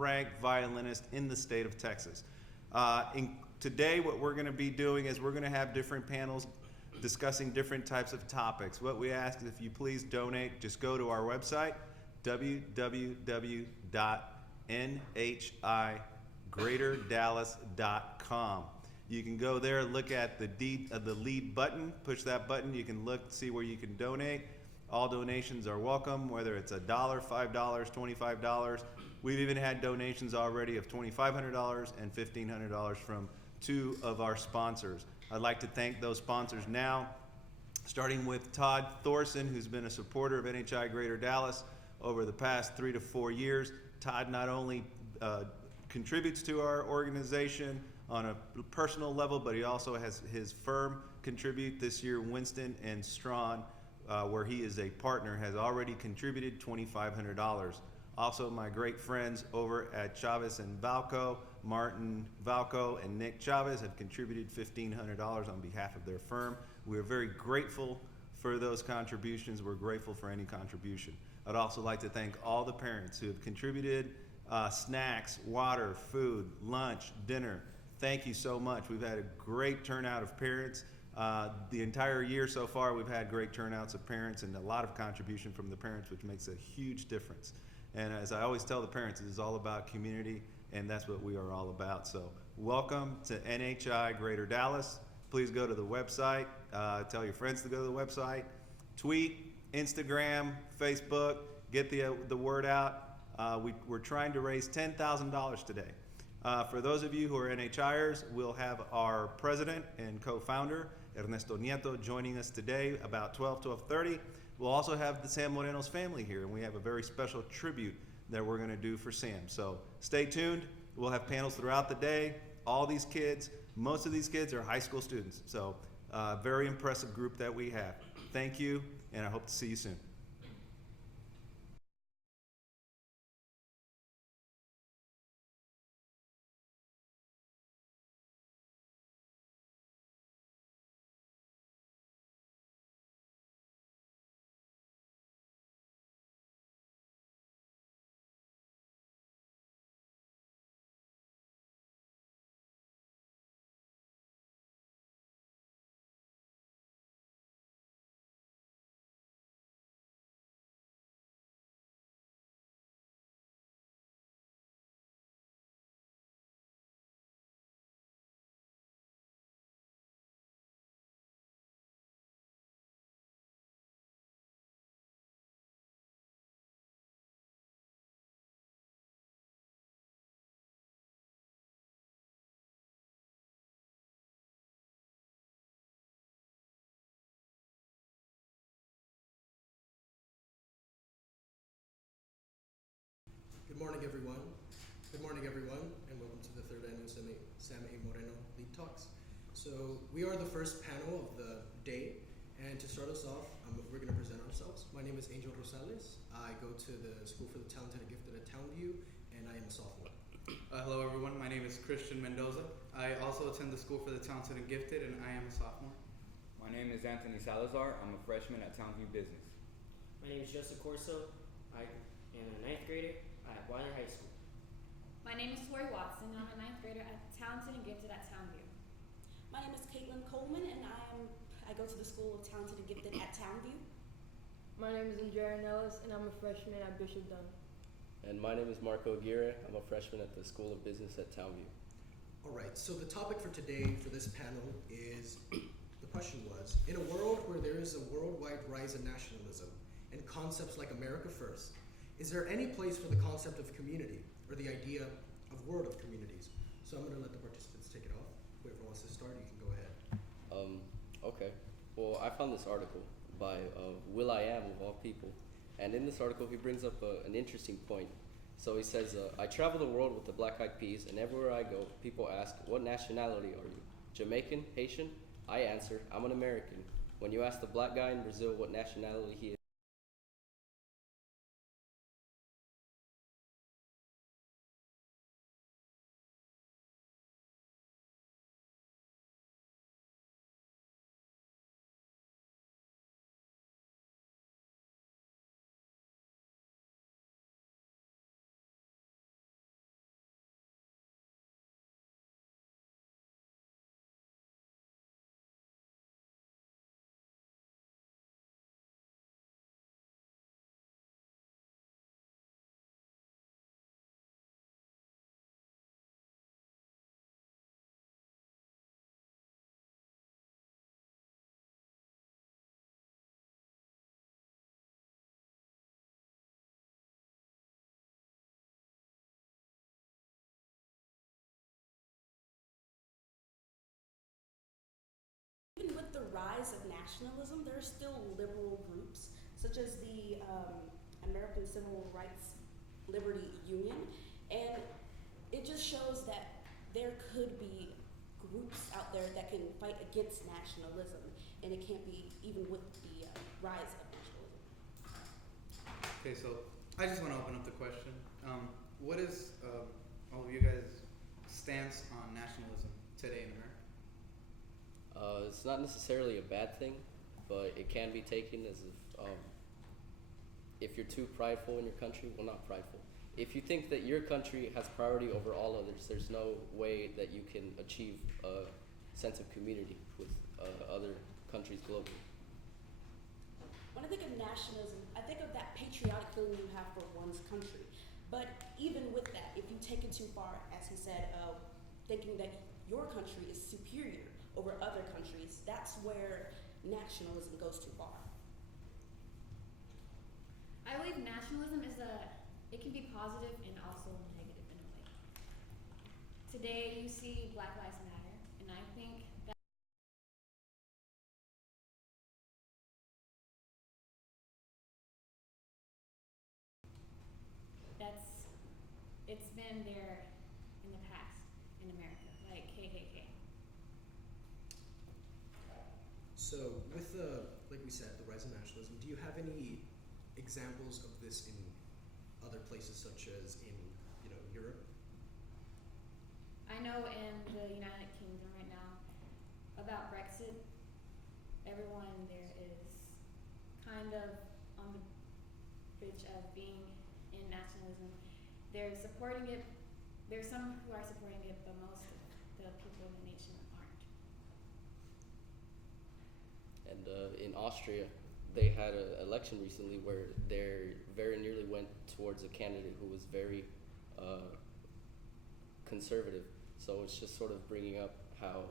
ranked violinist in the state of Texas. Today, what we're going to be doing is we're going to have different panels discussing different types of topics. What we ask is if you please donate, just go to our website, www.nhigreaterdallas.com. You can go there, look at the LEAD button, push that button, you can look, see where you can donate. All donations are welcome, whether it's $1, $5, $25. We've even had donations already of $2,500 and $1,500 from two of our sponsors. I'd like to thank those sponsors now, starting with Todd Thorson, who's been a supporter of NHI Greater Dallas over the past 3 to 4 years. Todd not only contributes to our organization on a personal level, but he also has his firm contribute this year. Winston and Strawn, where he is a partner, has already contributed $2,500. Also, my great friends over at Chavez and Valco, Martin Valco and Nick Chavez, have contributed $1,500 on behalf of their firm. We're very grateful for those contributions. We're grateful for any contribution. I'd also like to thank all the parents who have contributed snacks, water, food, lunch, dinner. Thank you so much. We've had a great turnout of parents. The entire year so far, we've had great turnouts of parents and a lot of contribution from the parents, which makes a huge difference. And as I always tell the parents, it is all about community, and that's what we are all about. So welcome to NHI Greater Dallas. Please go to the website. Tell your friends to go to the website. Tweet, Instagram, Facebook, get the word out. We're trying to raise $10,000 today. For those of you who are NHIers, we'll have our president and co-founder, Ernesto Nieto, joining us today about 12:30. We'll also have the Sam Moreno's family here, and we have a very special tribute that we're going to do for Sam. So stay tuned. We'll have panels throughout the day. All these kids, most of these kids are high school students. So very impressive group that we have. Thank you, and I hope to see you soon. Good morning, everyone. Good morning, everyone, and welcome to the third annual Sam A. Moreno Lead Talks. So we are the first panel of the day, and to start us off, we're going to present ourselves. My name is Angel Rosales. I go to the School for the Talented and Gifted at Townview, and I am a sophomore. Hello, everyone. My name is Christian Mendoza. I also attend the School for the Talented and Gifted, and I am a sophomore. My name is Anthony Salazar. I'm a freshman at Townview Business. My name is Joseph Corso. I am a 9th grader at Weiler High School. My name is Tori Watson, and I'm a 9th grader at Talented and Gifted at Townview. My name is Caitlin Coleman, and I go to the School of Talented and Gifted at Townview. My name is Andrea Nellis, and I'm a freshman at Bishop Dunn. And my name is Marco Aguirre. I'm a freshman at the School of Business at Townview. All right, so the topic for today for this panel is, the question was, in a world where there is a worldwide rise in nationalism and concepts like America First, is there any place for the concept of community or the idea of world of communities? So I'm going to let the participants take it off. Whoever wants to start, you can go ahead. Okay. Well, I found this article by Will.i.am of all people. And in this article, he brings up an interesting point. So he says, I travel the world with the Black Eyed Peas, and everywhere I go, people ask, what nationality are you? Jamaican? Haitian? I answer, I'm an American. When you ask the black guy in Brazil what nationality he is, rise of nationalism, there are still liberal groups, such as the American Civil Rights Liberty Union, and it just shows that there could be groups out there that can fight against nationalism, and it can't be even with the rise of nationalism. Okay, so I just want to open up the question. What is all of you guys' stance on nationalism today in America? It's not necessarily a bad thing, but it can be taken as if you're too prideful in your country. Well, not prideful. If you think that your country has priority over all others, there's no way that you can achieve a sense of community with other countries globally. When I think of nationalism, I think of that patriotic feeling you have for one's country. But even with that, if you take it too far, as he said, thinking that your country is superior over other countries, that's where nationalism goes too far. I believe nationalism it can be positive and also negative in a way. Today you see Black Lives Matter, and I think that it's been there in the past in America, like KKK. So with like we said, the rise of nationalism, do you have any examples of this in other places, such as in Europe? I know in the United Kingdom right now about Brexit, everyone there is kind of on the bridge of being in nationalism. They're supporting it. There's some who are supporting it, but most of the people in the nation aren't. And in Austria, they had an election recently where they very nearly went towards a candidate who was very conservative. So it's just sort of bringing up how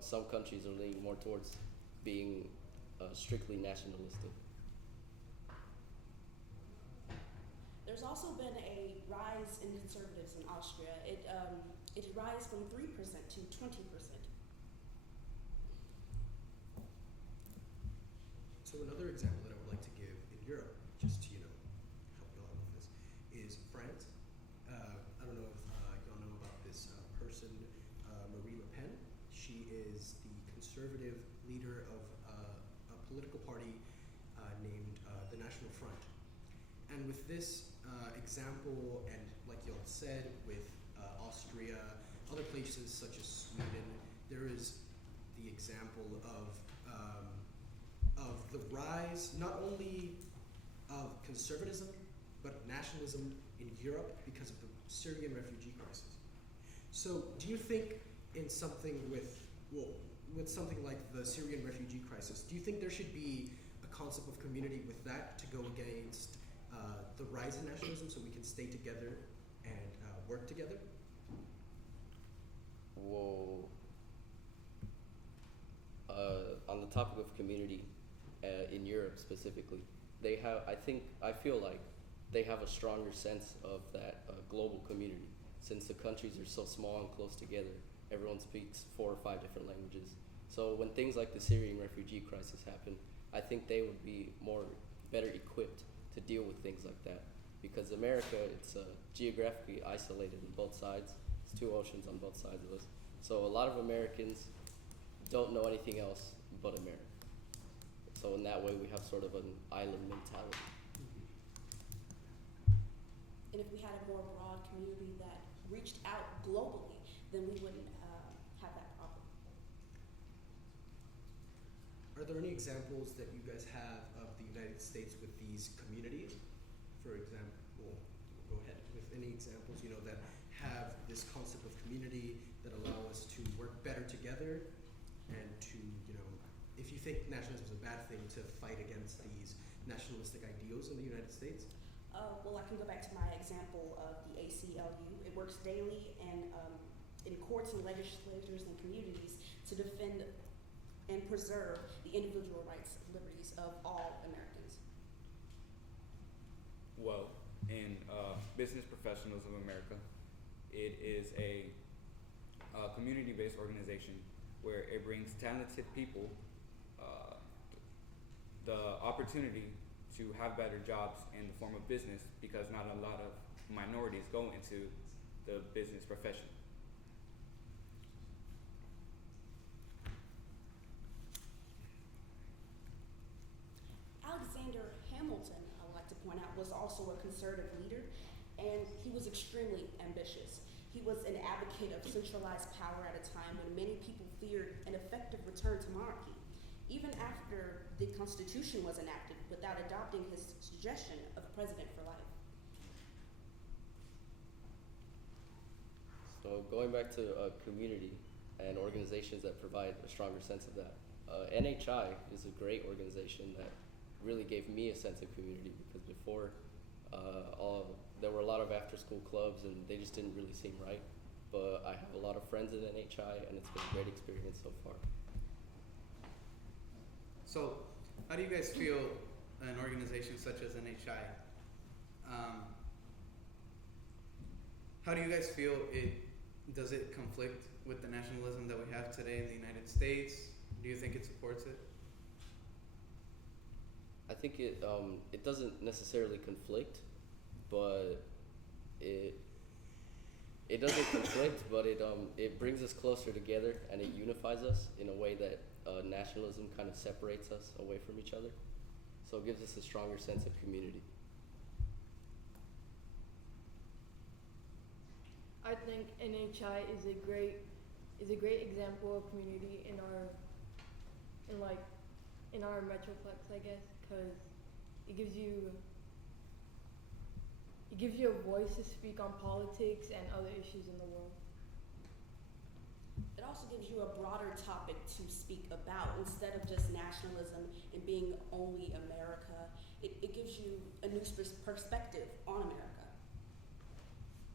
some countries are leaning more towards being strictly nationalistic. There's also been a rise in conservatives in Austria. It rise from 3% to 20%. So another example that I would like to give in Europe, just to help you out with this, is France. I don't know if y'all know about this person, Marine Le Pen. She is the conservative leader of a political party named the National Front. And with this example, and like y'all said, with Austria, other places such as Sweden, there is the example of the rise not only of conservatism but nationalism in Europe because of the Syrian refugee crisis. So, do you think in something with something like the Syrian refugee crisis, do you think there should be a concept of community with that to go against the rise in nationalism, so we can stay together and work together? Whoa. On the topic of community, in Europe specifically, I feel like they have a stronger sense of that global community. Since the countries are so small and close together, everyone speaks 4 or 5 different languages. So when things like the Syrian refugee crisis happen, I think they would be better equipped to deal with things like that. Because America, it's geographically isolated on both sides. It's 2 oceans on both sides of us. So a lot of Americans don't know anything else but America. So in that way, we have sort of an island mentality. And if we had a more broad community that reached out globally, then we wouldn't have that problem. Are there any examples that you guys have of the United States with these communities? For example, go ahead with any examples that have this concept of community that allow us to work better together, and to if you think nationalism is a bad thing, to fight against these nationalistic ideals in the United States? Well, I can go back to my example of the ACLU. It works daily and in courts and legislatures and communities to defend and preserve the individual rights and liberties of all Americans. Well, in Business Professionals of America, it is a community-based organization where it brings talented people uh, the opportunity to have better jobs in the form of business because not a lot of minorities go into the business profession. Alexander Hamilton, I would like to point out, was also a conservative leader, and he was extremely ambitious. He was an advocate of centralized power at a time when many people feared an effective return to monarchy. Even after the Constitution was enacted, without adopting his suggestion of president for life. So going back to community and organizations that provide a stronger sense of that, NHI is a great organization that really gave me a sense of community because before there were a lot of after-school clubs and they just didn't really seem right. But I have a lot of friends in NHI and it's been a great experience so far. So, how do you guys feel an organization such as NHI? How do you guys feel does it conflict with the nationalism that we have today in the United States? Do you think it supports it? I think it doesn't necessarily conflict, but it doesn't conflict, but it brings us closer together and it unifies us in a way that nationalism kind of separates us away from each other. So it gives us a stronger sense of community. I think NHI is a great example of community in our metroplex, I guess, because it gives you a voice to speak on politics and other issues in the world. It also gives you a broader topic to speak about instead of just nationalism and being only America. It gives you a new perspective on America.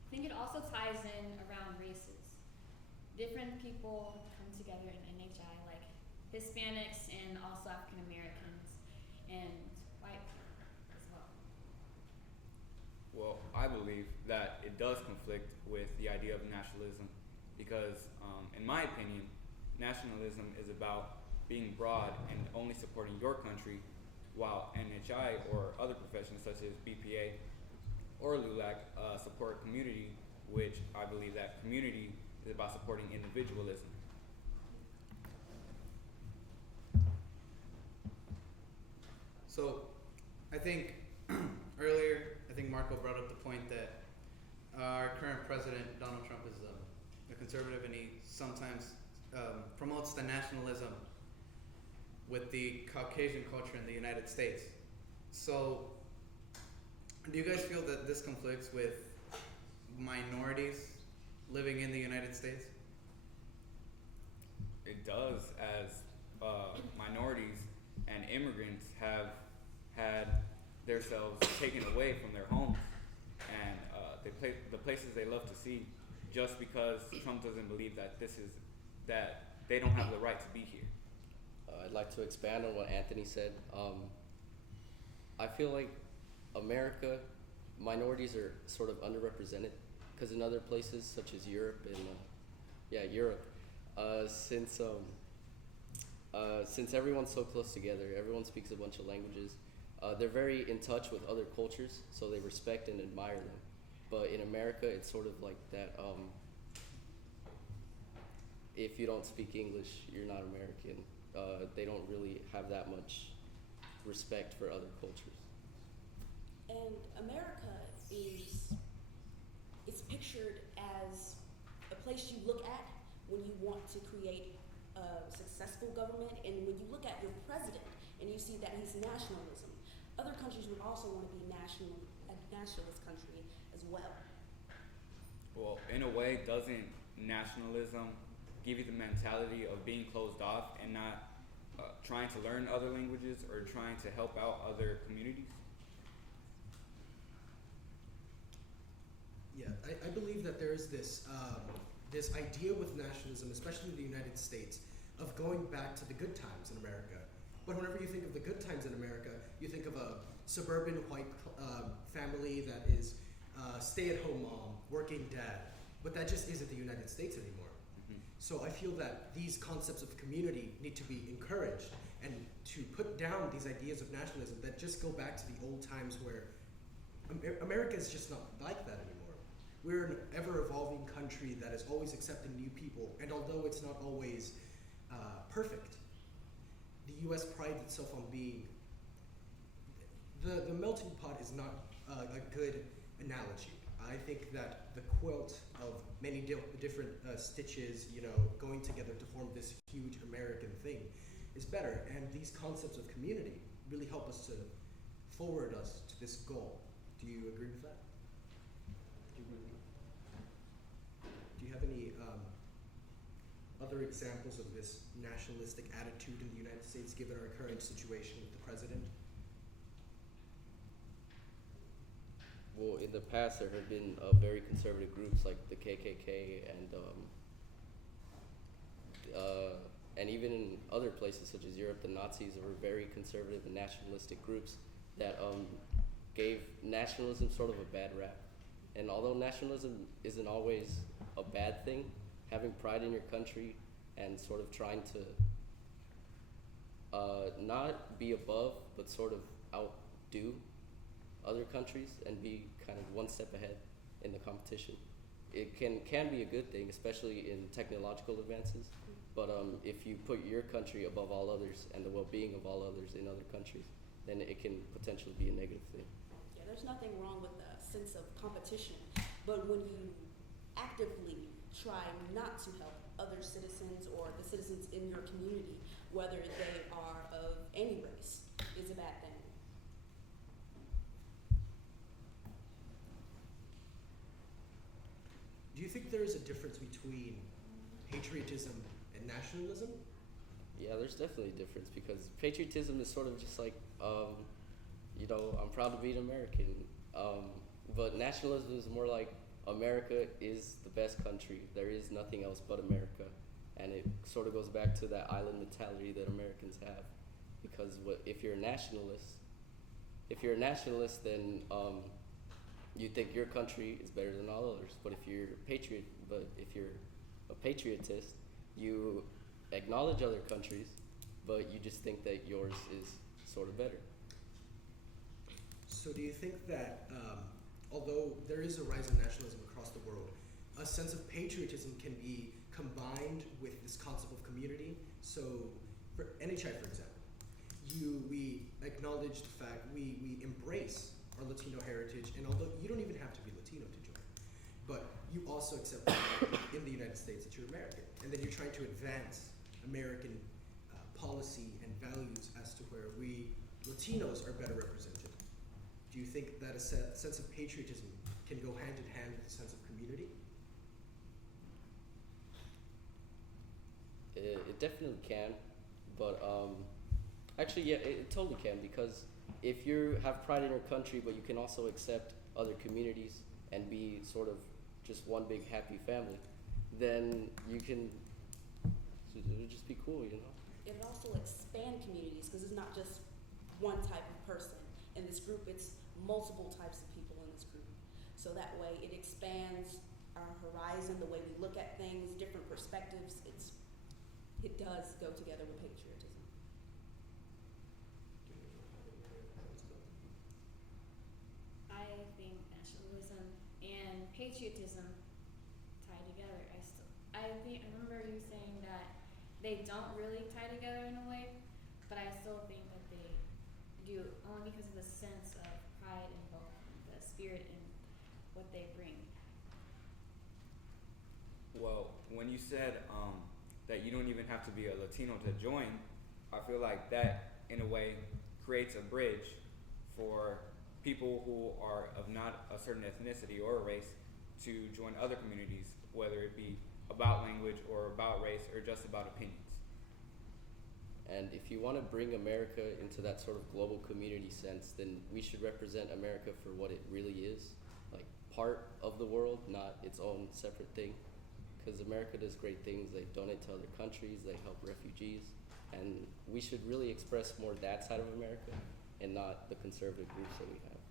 I think it also ties in around races. Different people come together in NHI, like Hispanics and also African Americans and white people as well. Well, I believe that it does conflict with the idea of nationalism because, in my opinion, nationalism is about being broad and only supporting your country, while NHI or other professions such as BPA or LULAC support community, which I believe that community is about supporting individualism. So, I think earlier, Marco brought up the point that our current president, Donald Trump, is a conservative and he sometimes promotes the nationalism with the Caucasian culture in the United States. So, do you guys feel that this conflicts with minorities living in the United States? It does, as minorities and immigrants have had themselves taken away from their homes and the places they love to see, just because Trump doesn't believe that that they don't have the right to be here. I'd like to expand on what Anthony said. I feel like America, minorities are sort of underrepresented because in other places such as Europe and Europe, since everyone's so close together, everyone speaks a bunch of languages. They're very in touch with other cultures, so they respect and admire them. But in America, it's sort of like that. If you don't speak English, you're not American. They don't really have that much respect for other cultures. And America is pictured as a place you look at when you want to create a successful government, and when you look at your president and you see that he's nationalism. Other countries would also want to be a nationalist country as well. Well, in a way, doesn't nationalism give you the mentality of being closed off and not trying to learn other languages or trying to help out other communities? Yeah, I believe that there is this idea with nationalism, especially in the United States, of going back to the good times in America. But whenever you think of the good times in America, you think of a suburban white family that is stay-at-home mom, working dad. But that just isn't the United States anymore. Mm-hmm. So I feel that these concepts of community need to be encouraged and to put down these ideas of nationalism that just go back to the old times where America is just not like that anymore. We're an ever-evolving country that is always accepting new people, and although it's not always perfect, the U.S. prides itself on being. The melting pot is not a good analogy. I think that the quilt of many different stitches, going together to form this huge American thing is better. And these concepts of community really help us to forward us to this goal. Do you agree with that? Do you have any other examples of this nationalistic attitude in the United States given our current situation with the president? Well, in the past, there have been very conservative groups like the KKK and even in other places such as Europe, the Nazis were very conservative and nationalistic groups that gave nationalism sort of a bad rap. And although nationalism isn't always a bad thing, having pride in your country and sort of trying to not be above, but sort of outdo other countries and be kind of one step ahead in the competition. It can be a good thing, especially in technological advances. But if you put your country above all others and the well-being of all others in other countries, then it can potentially be a negative thing. Yeah, there's nothing wrong with the sense of competition, but when you actively try not to help other citizens or the citizens in your community, whether they are of any race, is a bad thing. Do you think there is a difference between patriotism and nationalism? Yeah, there's definitely a difference because patriotism is sort of just like, I'm proud to be an American. But nationalism is more like America is the best country. There is nothing else but America. And it sort of goes back to that island mentality that Americans have. Because if you're a nationalist, then you think your country is better than all others. But if you're a patriotist, you acknowledge other countries, but you just think that yours is sort of better. So do you think that although there is a rise in nationalism across the world, a sense of patriotism can be combined with this concept of community? So for NHI, for example, we acknowledge the fact, we embrace our Latino heritage, and although you don't even have to be Latino to join, but you also accept the fact in the United States that you're American, and then you're trying to advance American policy and values as to where we Latinos are better represented. Do you think that a sense of patriotism can go hand in hand with a sense of community? It definitely can, but actually, yeah, it totally can, because if you have pride in your country, but you can also accept other communities and be sort of just one big happy family, then it'll just be cool, It would also expand communities because it's not just one type of person. In this group, it's multiple types of people in this group. So that way it expands our horizon, the way we look at things, different perspectives. It does go together with patriotism. I think nationalism and patriotism tie together. I remember you saying that they don't really tie together in a way, but I still think that they do, only because of the sense of pride in both, the spirit in what they bring. Well, when you said that you don't even have to be a Latino to join, I feel like that, in a way, creates a bridge for people who are of not a certain ethnicity or a race to join other communities, whether it be about language or about race or just about opinions. And if you want to bring America into that sort of global community sense, then we should represent America for what it really is, like part of the world, not its own separate thing. Because America does great things. They donate to other countries, they help refugees, and we should really express more that side of America and not the conservative groups that we have.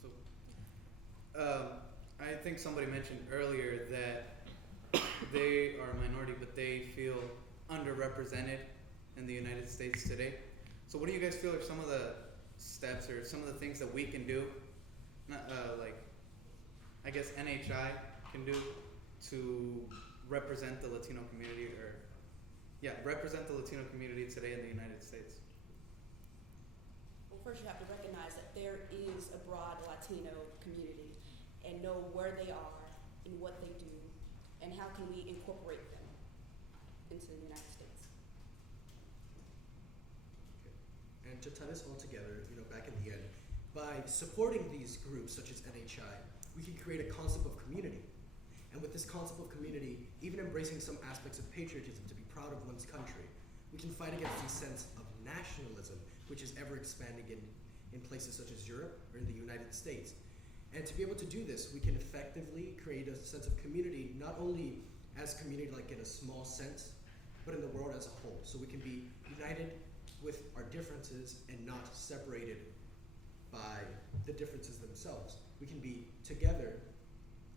So, I think somebody mentioned earlier that they are a minority, but they feel underrepresented in the United States today. So what do you guys feel are some of the steps or some of the things that we can do, not, like, I guess NHI can do to represent the Latino community, or, yeah, represent the Latino community today in the United States? Well, first you have to recognize that there is a broad Latino community and know where they are and what they do and how can we incorporate them into the United States. And to tie this all together, back in the end, by supporting these groups such as NHI, we can create a concept of community. And with this concept of community, even embracing some aspects of patriotism to be proud of one's country, we can fight against the sense of nationalism, which is ever expanding in places such as Europe or in the United States. And to be able to do this, we can effectively create a sense of community, not only as community like in a small sense, but in the world as a whole. So we can be united with our differences and not separated by the differences themselves. We can be together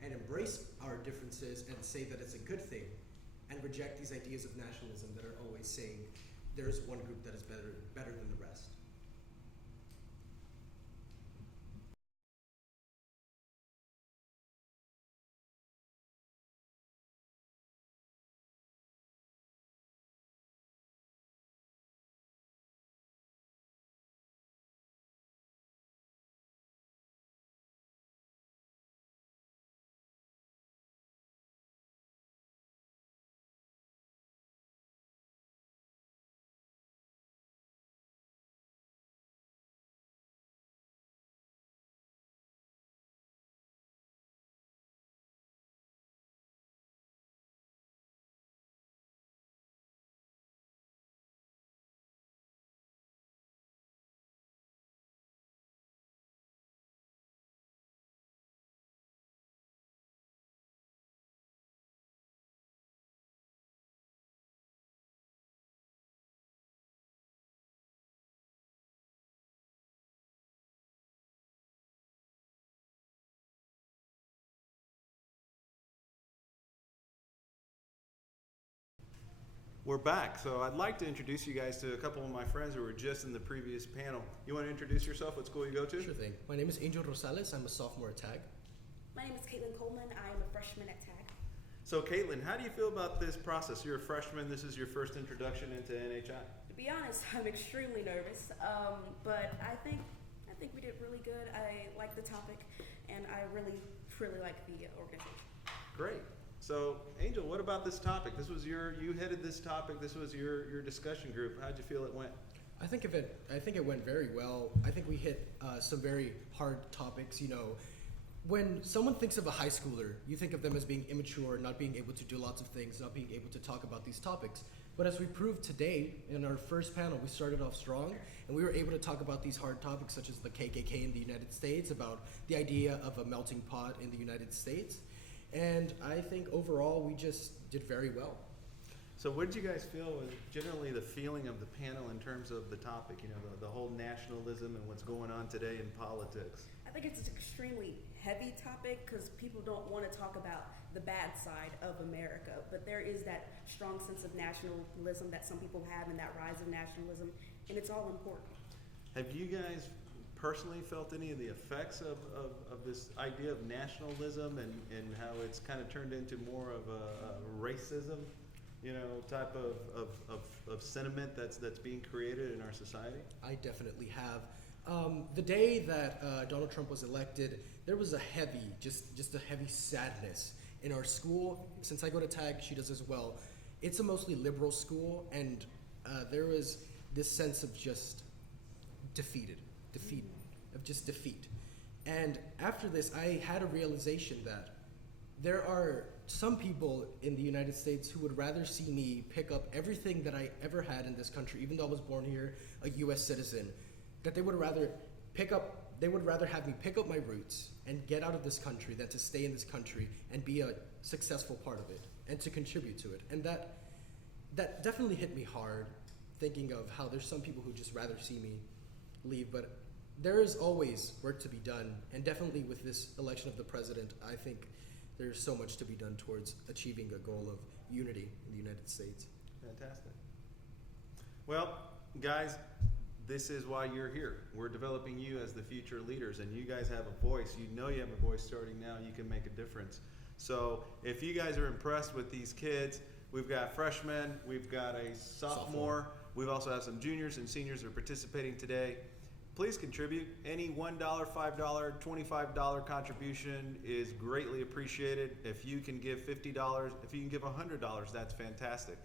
and embrace our differences and say that it's a good thing, and reject these ideas of nationalism that are always saying there's one group that is better than the rest. We're back, so I'd like to introduce you guys to a couple of my friends who were just in the previous panel. You want to introduce yourself? What school you go to? Sure thing. My name is Angel Rosales. I'm a sophomore at TAG. My name is Caitlin Coleman. I am a freshman at TAG. So Caitlin, how do you feel about this process? You're a freshman. This is your first introduction into NHI. To be honest, I'm extremely nervous, but I think we did really good. I like the topic, and I really like the organization. Great. So Angel, what about this topic? You headed this topic. This was your discussion group. How'd you feel it went? I think it went very well. I think we hit some very hard topics. When someone thinks of a high schooler, you think of them as being immature, not being able to do lots of things, not being able to talk about these topics. But as we proved today in our first panel, we started off strong, and we were able to talk about these hard topics such as the KKK in the United States, about the idea of a melting pot in the United States. And I think overall we just did very well. So what did you guys feel was generally the feeling of the panel in terms of the topic, the whole nationalism and what's going on today in politics? I think it's an extremely heavy topic because people don't want to talk about the bad side of America, but there is that strong sense of nationalism that some people have and that rise of nationalism, and it's all important. Have you guys personally felt any of the effects of this idea of nationalism and how it's kind of turned into more of a racism, type of sentiment that's being created in our society? I definitely have. The day that Donald Trump was elected, there was a heavy, just a heavy sadness in our school. Since I go to TAG, she does as well. It's a mostly liberal school, and there was this sense of just defeat. And after this, I had a realization that there are some people in the United States who would rather see me pick up everything that I ever had in this country, even though I was born here, a US citizen, that they would rather have me pick up my roots and get out of this country than to stay in this country and be a successful part of it and to contribute to it. And that definitely hit me hard, thinking of how there's some people who just rather see me leave, but there is always work to be done, and definitely with this election of the president, I think there's so much to be done towards achieving a goal of unity in the United States. Fantastic. Well, guys, this is why you're here. We're developing you as the future leaders, and you guys have a voice. You know you have a voice starting now. You can make a difference. So if you guys are impressed with these kids, we've got freshmen, we've got a sophomore. We also have some juniors and seniors that are participating today. Please contribute. Any $1, $5, $25 contribution is greatly appreciated. If you can give $50, if you can give $100, that's fantastic.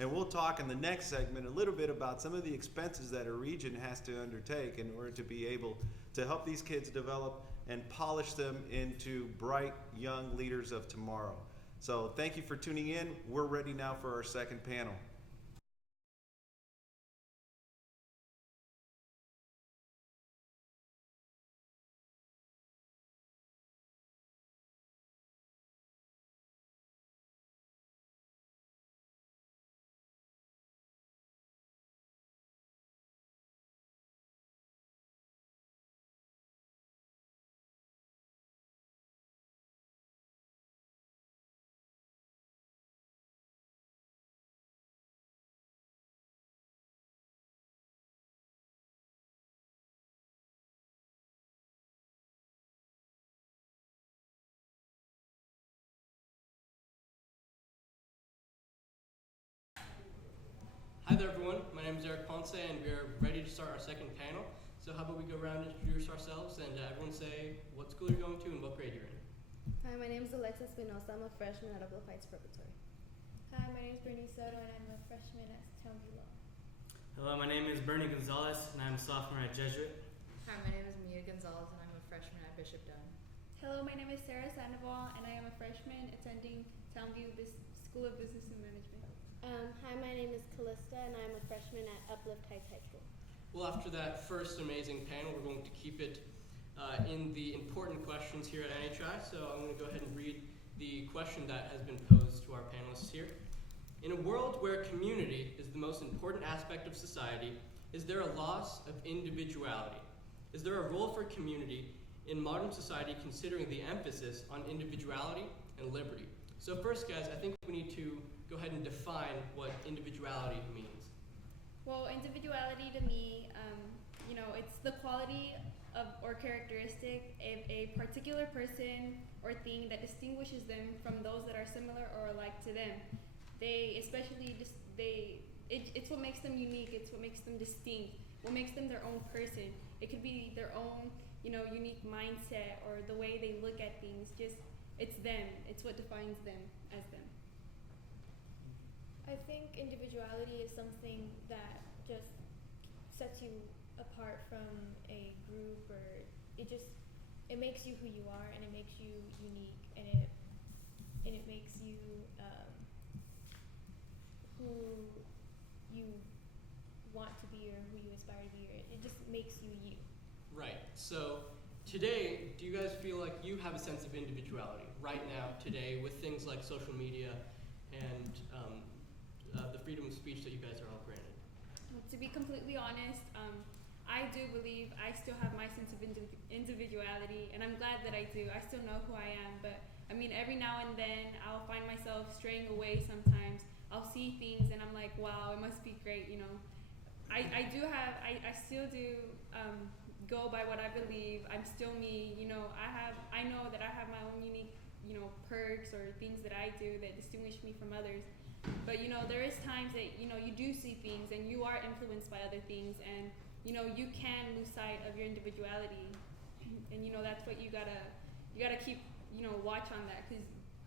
And we'll talk in the next segment a little bit about some of the expenses that a region has to undertake in order to be able to help these kids develop and polish them into bright young leaders of tomorrow. So thank you for tuning in. We're ready now for our second panel. Hi there everyone, my name is Eric Ponce and we are ready to start our second panel. So how about we go around and introduce ourselves and everyone say what school you're going to and what grade you're in. Hi, my name is Alexa Espinosa. I'm a freshman at Upload Heights Preparatory. Hi, my name is Bernice Soto, and I'm a freshman at Townview Law. Hello, my name is Bernie Gonzalez, and I'm a sophomore at Jesuit. Hi, my name is Mia Gonzalez, and I'm a freshman at Bishop Dunn. Hello, my name is Sarah Sandoval, and I am a freshman attending Townview School of Business and Management. Hi, my name is Callista, and I'm a freshman at Uplift Heights High School. Well, after that first amazing panel, we're going to keep it in the important questions here at NHI. So I'm going to go ahead and read the question that has been posed to our panelists here. In a world where community is the most important aspect of society, is there a loss of individuality? Is there a role for community in modern society considering the emphasis on individuality and liberty? So first, guys, I think we need to go ahead and define what individuality means. Well, individuality to me, it's the quality of or characteristic of a particular person or thing that distinguishes them from those that are similar or alike to them. They especially it's what makes them unique. It's what makes them distinct. What makes them their own person. It could be their own, unique mindset or the way they look at things. Just it's them. It's what defines them as them. I think individuality is something that just sets you apart from a group, or it makes you who you are, and it makes you unique, and it makes you who you want to be or who you aspire to be, or it just makes you you. Right. So today, do you guys feel like you have a sense of individuality right now today with things like social media and the freedom of speech that you guys are all granted? To be completely honest, I do believe I still have my sense of individuality, and I'm glad that I do. I still know who I am, but I mean, every now and then I'll find myself straying away sometimes. I'll see things and I'm like, wow, it must be great, I still do go by what I believe. I'm still me, I know that I have my own unique, perks or things that I do that distinguish me from others. But there is times that you do see things and you are influenced by other things, and you can lose sight of your individuality, and that's what you gotta keep watch on that, because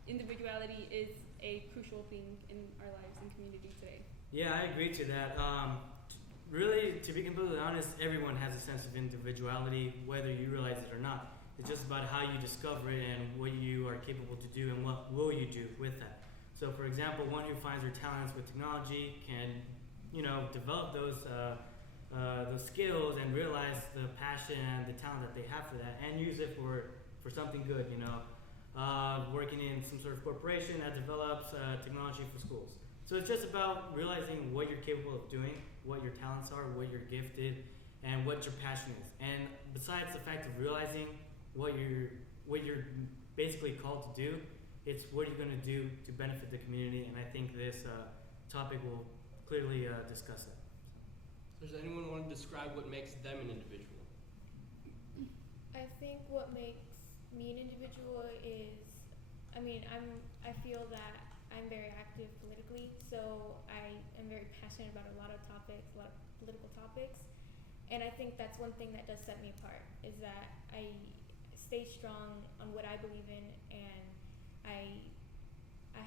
individuality is a crucial thing in our lives and community today. Yeah, I agree to that. Really, to be completely honest, everyone has a sense of individuality, whether you realize it or not. It's just about how you discover it and what you are capable to do and what will you do with that. So, for example, one who finds their talents with technology can, develop those skills and realize the passion and the talent that they have for that, and use it for something good. Working in some sort of corporation that develops technology for schools. So it's just about realizing what you're capable of doing, what your talents are, what you're gifted, and what your passion is. And besides the fact of realizing what you're basically called to do, it's what you're going to do to benefit the community, and I think this topic will clearly discuss that. Does anyone want to describe what makes them an individual? I think what makes me an individual is, I feel that I'm very active politically, so I am very passionate about a lot of political topics, and I think that's one thing that does set me apart, is that I stay strong on what I believe in, and I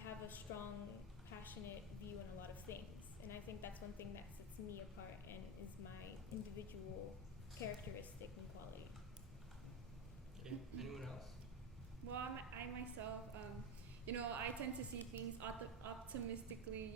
have a strong, passionate view on a lot of things, and I think that's one thing that sets me apart and is my individual characteristic and quality. Okay, anyone else? Well, I myself, I tend to see things optimistically.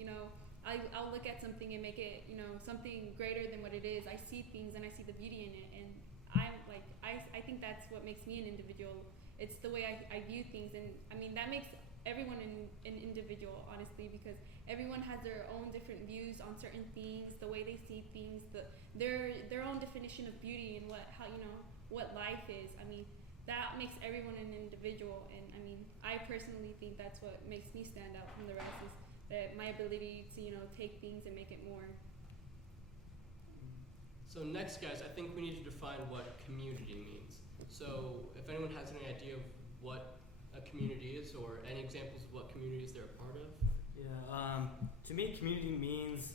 I'll look at something and make it, something greater than what it is. I see things and I see the beauty in it, and I think that's what makes me an individual. It's the way I view things, and that makes everyone an individual, honestly, because everyone has their own different views on certain things, the way they see things, their own definition of beauty and what life is. That makes everyone an individual, and I personally think that's what makes me stand out from the rest, is that my ability to take things and make it more. So next, guys, I think we need to define what community means. So if anyone has any idea of what a community is, or any examples of what communities they're a part of. Yeah, to me, community means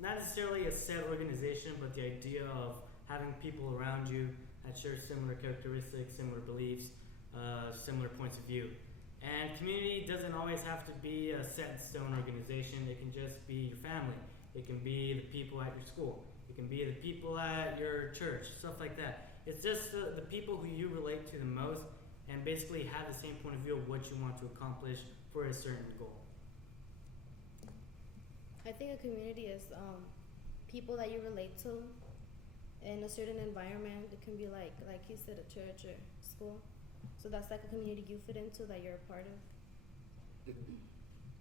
not necessarily a set organization, but the idea of having people around you that share similar characteristics, similar beliefs, similar points of view. And community doesn't always have to be a set in stone organization. It can just be your family. It can be the people at your school. It can be the people at your church, stuff like that. It's just the people who you relate to the most and basically have the same point of view of what you want to accomplish for a certain goal. I think a community is people that you relate to in a certain environment. It can be like he said, a church or school. So that's like a community you fit into, that you're a part of.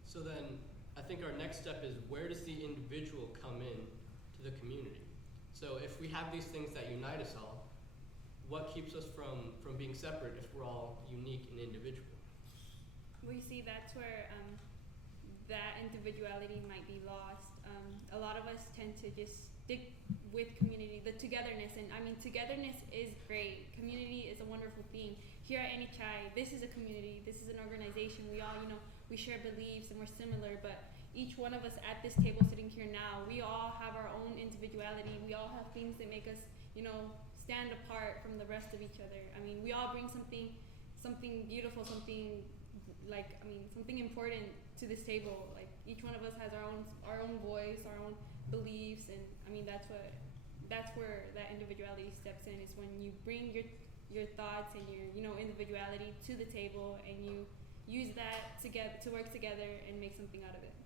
So then, I think our next step is, where does the individual come in to the community? So if we have these things that unite us all, what keeps us from being separate if we're all unique and individual? We see that's where that individuality might be lost. A lot of us tend to just stick with community, the togetherness, and togetherness is great. Community is a wonderful thing. Here at NHI, this is a community, this is an organization. We all, we share beliefs and we're similar, but each one of us at this table sitting here now, we all have our own individuality. We all have things that make us, stand apart from the rest of each other. We all bring something beautiful, something important to this table. Like, each one of us has our own voice, our own beliefs, and that's where that individuality steps in, is when you bring your thoughts and your individuality to the table, and you use that to work together and make something out of it.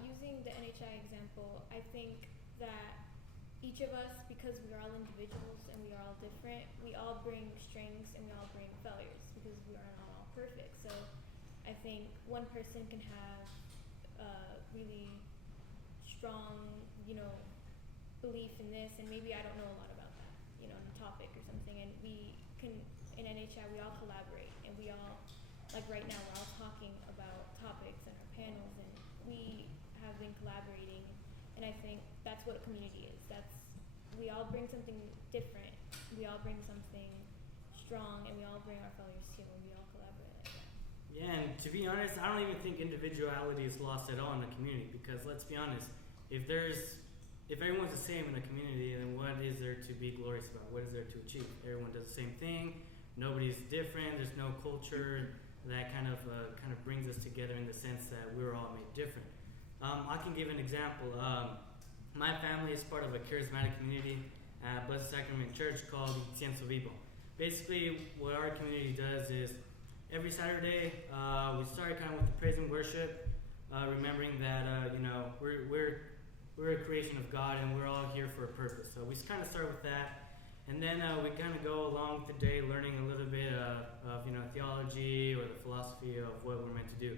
Using the NHI example, I think that each of us, because we are all individuals and we are all different, we all bring strengths and we all bring failures, because we are not all perfect. So I think one person can have really strong, belief in this, and maybe I don't know a lot about that, on the topic or something, and we can, in NHI, we all collaborate, and we all, like right now, we're all talking about topics in our panels, and we have been collaborating, and I think that's what a community is. We all bring something different, we all bring something strong, and we all bring our failures too, and we all collaborate like that. Yeah, and to be honest, I don't even think individuality is lost at all in the community, because let's be honest, if everyone's the same in the community, then what is there to be glorious about? What is there to achieve? Everyone does the same thing. Nobody's different. There's no culture that kind of brings us together in the sense that we're all made different. I can give an example. My family is part of a charismatic community at Blessed Sacrament Church called Incienso Vivo. Basically, what our community does is every Saturday we start kind of with the praise and worship, remembering that we're a creation of God and we're all here for a purpose. So we kind of start with that, and then we kind of go along with the day learning a little bit of theology or the philosophy of what we're meant to do.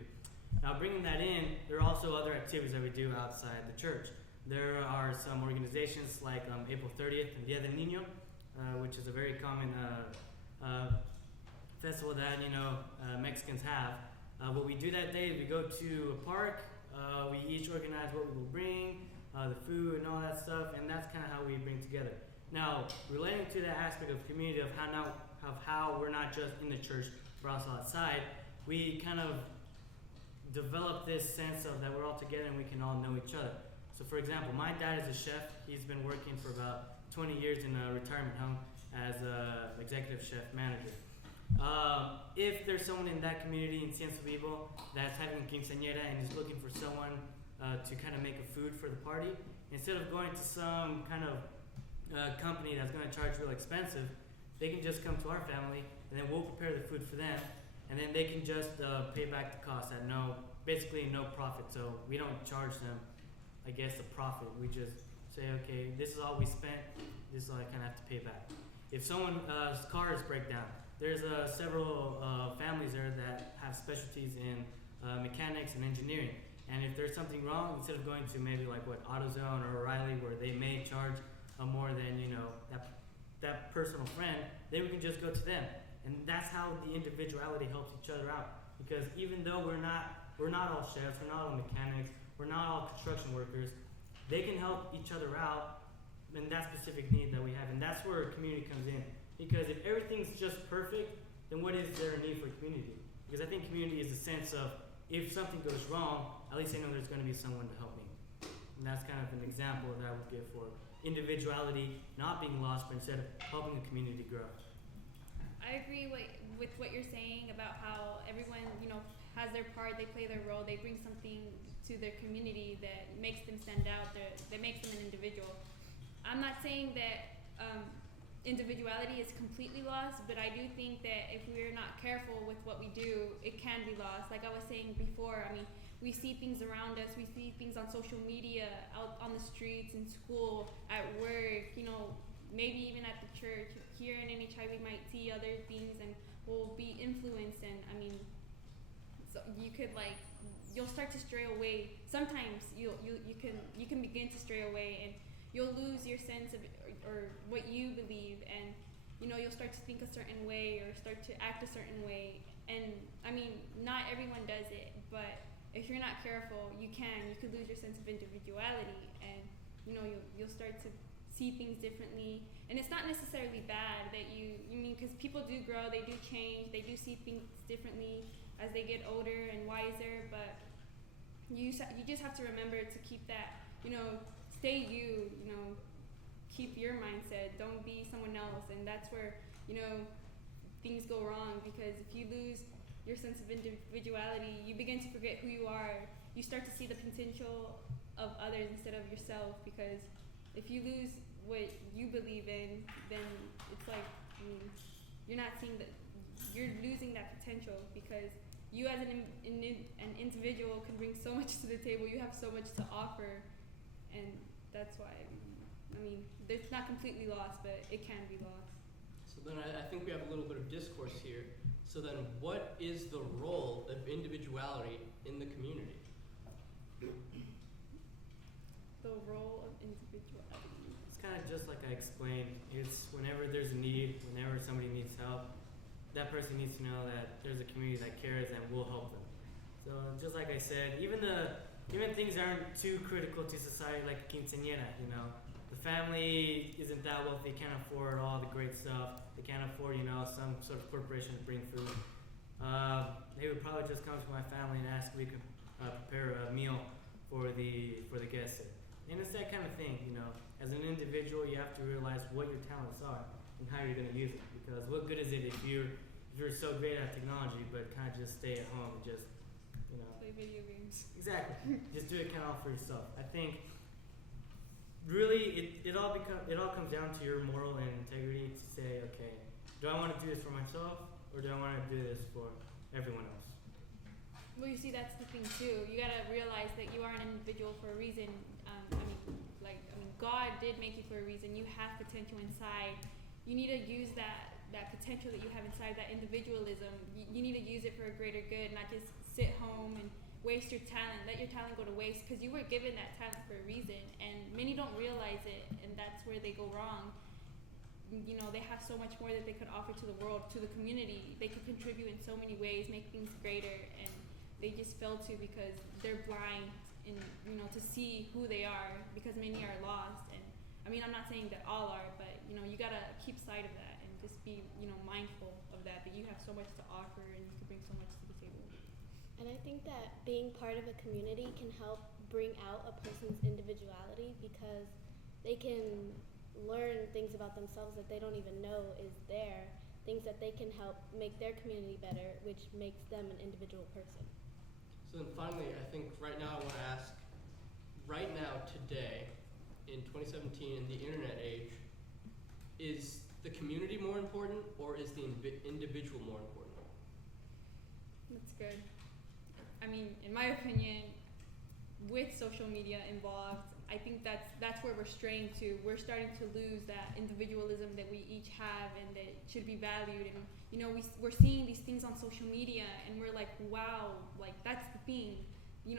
Now, bringing that in, there are also other activities that we do outside the church. There are some organizations like April 30th and Dia del Niño, which is a very common festival that Mexicans have. What we do that day is we go to a park. We each organize what we will bring. the food and all that stuff, and that's kind of how we bring together. Now, relating to that aspect of community of how we're not just in the church, we're also outside, we kind of develop this sense of that we're all together and we can all know each other. So for example, my dad is a chef. He's been working for about 20 years in a retirement home as a executive chef manager. If there's someone in that community in Ciencias Vivo that's having a quinceañera and is looking for someone to kind of make a food for the party, instead of going to some kind of company that's going to charge real expensive, they can just come to our family and then we'll prepare the food for them, and then they can just pay back the cost at basically no profit. So we don't charge them, I guess, a profit. We just say, okay, this is all we spent, this is all I kind of have to pay back. If someone's cars break down, there's several families there that have specialties in mechanics and engineering. And if there's something wrong, instead of going to maybe like AutoZone or O'Reilly, where they may charge more than that personal friend, then we can just go to them. And that's how the individuality helps each other out. Because even though we're not all chefs, we're not all mechanics, we're not all construction workers, they can help each other out in that specific need that we have. And that's where community comes in. Because if everything's just perfect, then what is there a need for community? Because I think community is the sense of, if something goes wrong, at least I know there's going to be someone to help me. And that's kind of an example that I would give for individuality not being lost, but instead of helping a community grow. I agree with what you're saying about how everyone, has their part, they play their role, they bring something to their community that makes them stand out, that makes them an individual. I'm not saying that individuality is completely lost, but I do think that if we're not careful with what we do, it can be lost. Like I was saying before, we see things around us, we see things on social media, out on the streets, in school, at work, maybe even at the church. Here in NHI we might see other things and we'll be influenced, and so you could you'll start to stray away. Sometimes you can begin to stray away, and you'll lose your sense of or what you believe, and you'll start to think a certain way or start to act a certain way. And not everyone does it, but if you're not careful, you could lose your sense of individuality, and you'll start to see things differently. And it's not necessarily bad that because people do grow, they do change, they do see things differently as they get older and wiser, but you just have to remember to keep that, stay you, keep your mindset, don't be someone else. And that's where, things go wrong, because if you lose your sense of individuality, you begin to forget who you are. You start to see the potential of others instead of yourself, because if you lose what you believe in, then it's like, you're not seeing that, you're losing that potential, because you as an individual can bring so much to the table, you have so much to offer, and that's why, it's not completely lost, but it can be lost. So then I think we have a little bit of discourse here. So then what is the role of individuality in the community? The role of individuality. It's kind of just like I explained. It's whenever there's a need, whenever somebody needs help, that person needs to know that there's a community that cares and will help them. So just like I said, even things aren't too critical to society, like quinceañera, The family isn't that wealthy, can't afford all the great stuff. They can't afford, some sort of corporation to bring food. They would probably just come to my family and ask if we could prepare a meal for the guests. And it's that kind of thing, As an individual, you have to realize what your talents are and how you're going to use it. Because what good is it if you're so great at technology, but kind of just stay at home and just, play video games. Exactly. Just do it kind of for yourself. I think really it all comes down to your moral and integrity to say, okay, do I want to do this for myself, or do I want to do this for everyone else? Well, you see, that's the thing too. You gotta realize that you are an individual for a reason. God did make you for a reason. You have potential inside. You need to use that potential that you have inside, that individualism. You need to use it for a greater good, not just sit home and waste your talent. Let your talent go to waste, because you were given that talent for a reason, and many don't realize it, and that's where they go wrong. They have so much more that they could offer to the world, to the community. They could contribute in so many ways, make things greater, and they just fail to because they're blind in to see who they are, because many are lost. And I mean, I'm not saying that all are, but you gotta keep sight of that and just be mindful of that you have so much to offer and you can bring so much to the table. And I think that being part of a community can help bring out a person's individuality, because they can learn things about themselves that they don't even know is there, things that they can help make their community better, which makes them an individual person. So then finally, I think right now I want to ask, right now, today, in 2017, in the internet age, is the community more important or is the individual more important? That's good. I mean, in my opinion, with social media involved, I think that's where we're straying to. We're starting to lose that individualism that we each have and that should be valued. And we're seeing these things on social media, and we're like, wow, like that's the thing.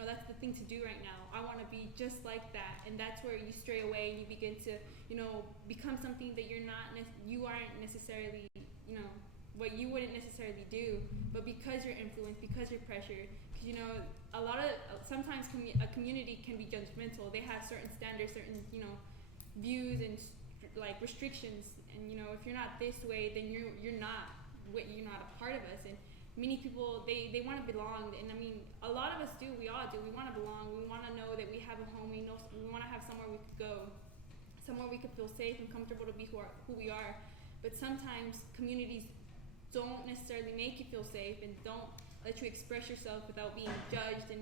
That's the thing to do right now. I want to be just like that, and that's where you stray away and you begin to, become something that you aren't necessarily, what you wouldn't necessarily do, but because you're influenced, because you're pressured. Sometimes a community can be judgmental. They have certain standards, certain views and like restrictions, and if you're not this way, then you're not a part of us. And many people they want to belong, and I mean a lot of us do. We all do. We want to belong. We want to know that we have a home. We want to have somewhere we could go, somewhere we could feel safe and comfortable to be who we are. But sometimes communities don't necessarily make you feel safe and don't let you express yourself without being judged. And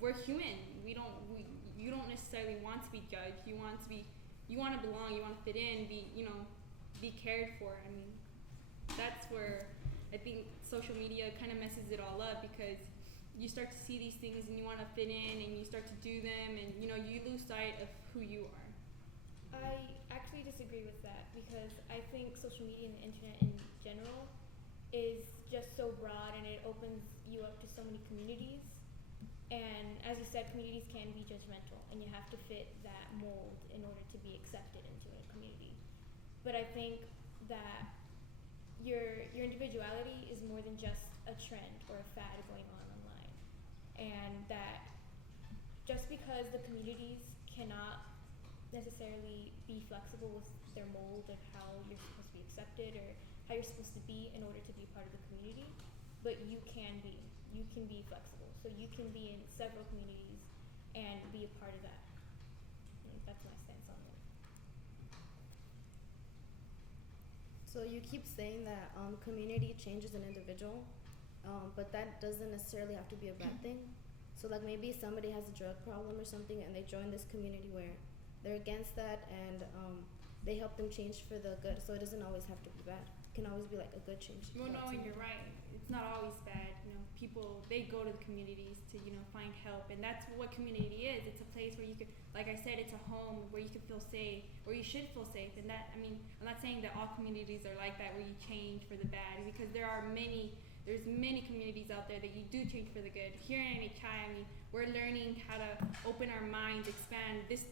we're human. You don't necessarily want to be judged. You want to belong. You want to fit in. Be cared for. I mean, that's where I think social media kind of messes it all up, because you start to see these things and you want to fit in and you start to do them, and you lose sight of who you are. I actually disagree with that, because I think social media and the internet in general is just so broad, and it opens you up to so many communities. And as you said, communities can be judgmental, and you have to fit that mold in order to be accepted into a community. But I think that your individuality is more than just a trend or a fad going on online, and that just because the communities cannot necessarily be flexible with their mold of how you're supposed to be accepted or how you're supposed to be in order to be part of the community, but you can be flexible. So you can be in several communities and be a part of that. And that's my stance on it. So you keep saying that community changes an individual, but that doesn't necessarily have to be a bad thing. So like maybe somebody has a drug problem or something, and they join this community where they're against that, and they help them change for the good. So it doesn't always have to be bad. It can always be like a good change. Well, no, and you're right. It's not always bad. People, they go to the communities to find help, and that's what community is. It's a place where you could, like I said, it's a home where you can feel safe, or you should feel safe. And that, I mean, I'm not saying that all communities are like that, where you change for the bad, because there's many communities out there that you do change for the good. Here in NHI, I mean, we're learning how to open our minds, expand this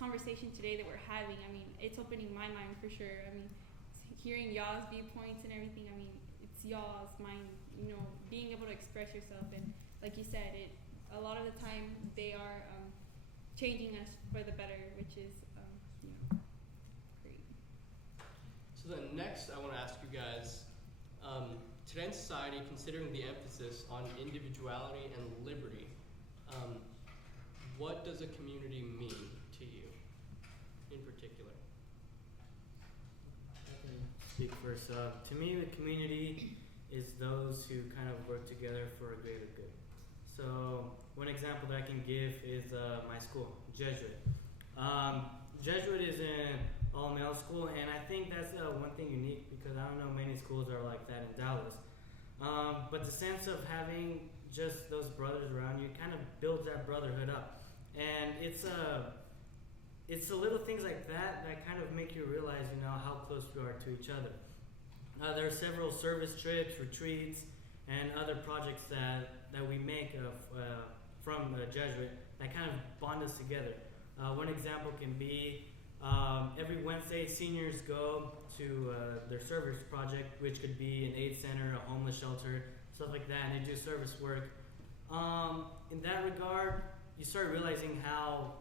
conversation today that we're having. I mean, it's opening my mind for sure. I mean, hearing y'all's viewpoints and everything, I mean, it's y'all's mind, being able to express yourself. And like you said, a lot of the time they are changing us for the better, which is great. So then next I want to ask you guys, today in society, considering the emphasis on individuality and liberty, what does a community mean to you in particular? I can speak first. To me, the community is those who kind of work together for a greater good. So one example that I can give is my school, Jesuit. Jesuit is an all-male school, and I think that's one thing unique, because I don't know many schools are like that in Dallas. But the sense of having just those brothers around you kind of builds that brotherhood up. And it's the little things like that that kind of make you realize, how close we are to each other. There are several service trips, retreats, and other projects that we make from Jesuit that kind of bond us together. One example can be every Wednesday, seniors go to their service project, which could be an aid center, a homeless shelter, stuff like that, and they do service work. In that regard, you start realizing how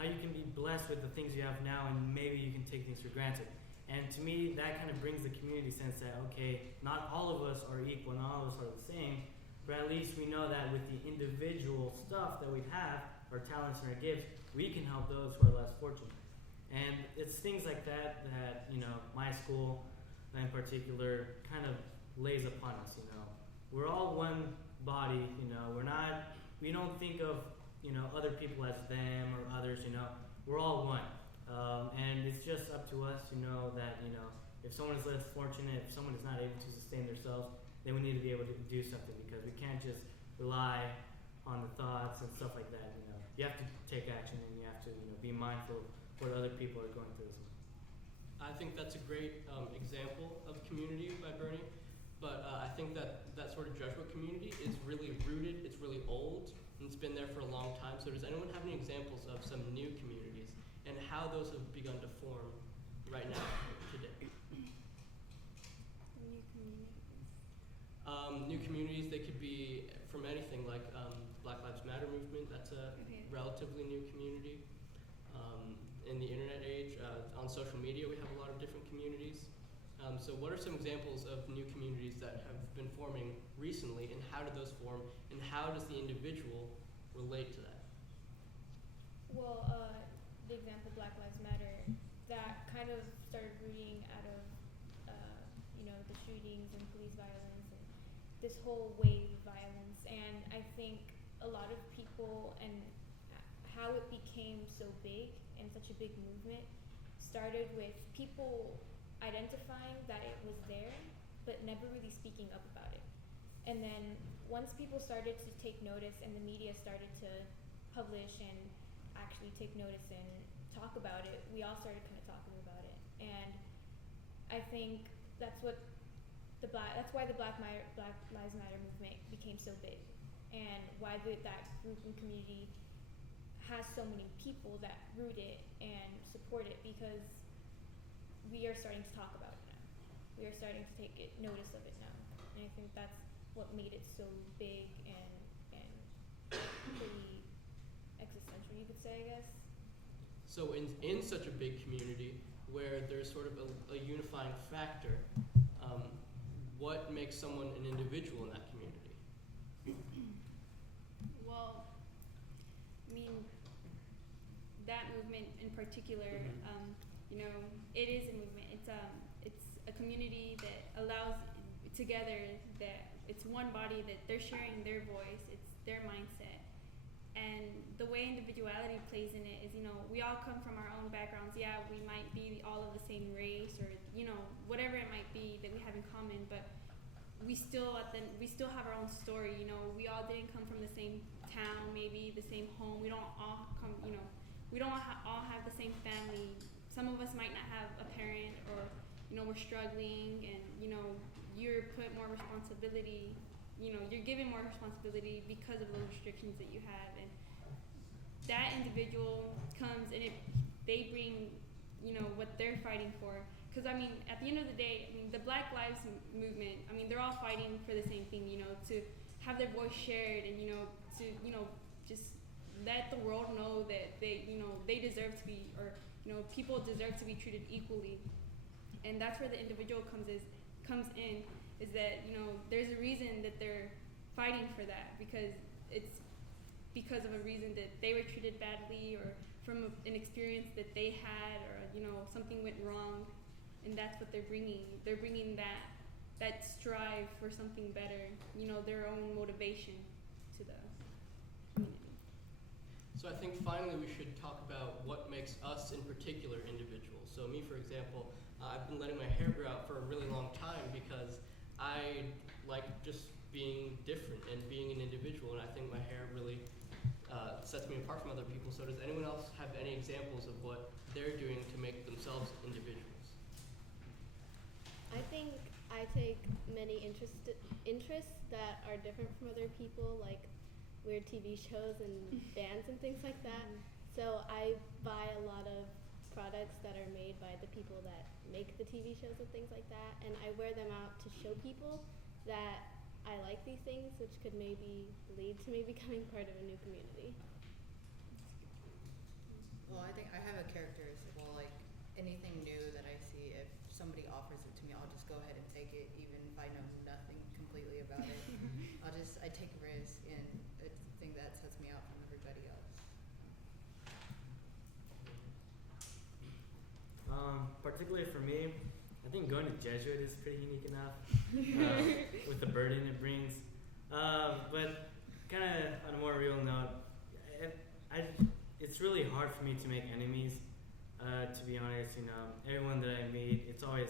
you can be blessed with the things you have now, and maybe you can take things for granted. And to me, that kind of brings the community sense that, okay, not all of us are equal, not all of us are the same, but at least we know that with the individual stuff that we have, our talents and our gifts, we can help those who are less fortunate. And it's things like that that, my school in particular kind of lays upon us, We're all one body, we don't think of, other people as them or others, we're all one. And it's just up to us to know that, if someone is less fortunate, if someone is not able to sustain themselves, then we need to be able to do something, because we can't just rely on the thoughts and stuff like that. You have to take action, and you have to, be mindful of what other people are going through. I think that's a great example of community by Bernie, but I think that sort of Jesuit community is really rooted, it's really old, and it's been there for a long time. So does anyone have any examples of some new communities and how those have begun to form right now, today? New communities, they could be from anything, like Black Lives Matter movement, that's a relatively new community. In the internet age, on social media, we have a lot of different communities. So what are some examples of new communities that have been forming recently, and how did those form, and how does the individual relate to that? Well, the example Black Lives Matter, that kind of started rooting out of, the shootings and police violence and this whole wave of violence. And I think a lot of people, and how it became so big and such a big movement, started with people identifying that it was there, but never really speaking up about it. And then once people started to take notice and the media started to publish and actually take notice and talk about it, we all started kind of talking about it. And I think that's why the Black Lives Matter movement became so big, and why that group and community has so many people that root it and support it, because we are starting to talk about it now. We are starting to take notice of it now. And I think that's what made it so big and pretty existential, you could say, I guess. So in such a big community where there's sort of a unifying factor, what makes someone an individual in that community? Well, I mean, that movement in particular, it is a movement. It's a community that allows together, that it's one body, that they're sharing their voice, it's their mindset. And the way individuality plays in it is, we all come from our own backgrounds. Yeah, we might be all of the same race, or, whatever it might be that we have in common, but we still have our own story. We all didn't come from the same town, maybe the same home. We don't all come, we don't all have the same family. Some of us might not have a parent, or, we're struggling, and, you're put more responsibility, you're given more responsibility because of those restrictions that you have. And that individual comes and they bring, what they're fighting for. Because, at the end of the day, the Black Lives movement, they're all fighting for the same thing, to have their voice shared, and, to, just let the world know that they deserve to be, or, people deserve to be treated equally. And that's where the individual comes in, is that, there's a reason that they're fighting for that, because it's because of a reason that they were treated badly, or from an experience that they had, or, something went wrong. And that's what they're bringing. They're bringing that strive for something better, their own motivation to the community. So I think finally we should talk about what makes us in particular individuals. So me, for example, I've been letting my hair grow out for a really long time because I like just being different and being an individual, and I think my hair really sets me apart from other people. So does anyone else have any examples of what they're doing to make themselves individuals? I think I take many interests that are different from other people, like weird TV shows and bands and things like that. So I buy a lot of products that are made by the people that make the TV shows and things like that, and I wear them out to show people that I like these things, which could maybe lead to me becoming part of a new community. Well, I think I have a characteristic. Well, like anything new that I see, if somebody offers it to me, I'll just go ahead and take it, even if I know nothing completely about it. I take a risk, and it's the thing that sets me out from everybody else. Particularly for me, I think going to Jesuit is pretty unique enough with the burden it brings. But kind of on a more real note, it's really hard for me to make enemies. To be honest, everyone that I meet, it's always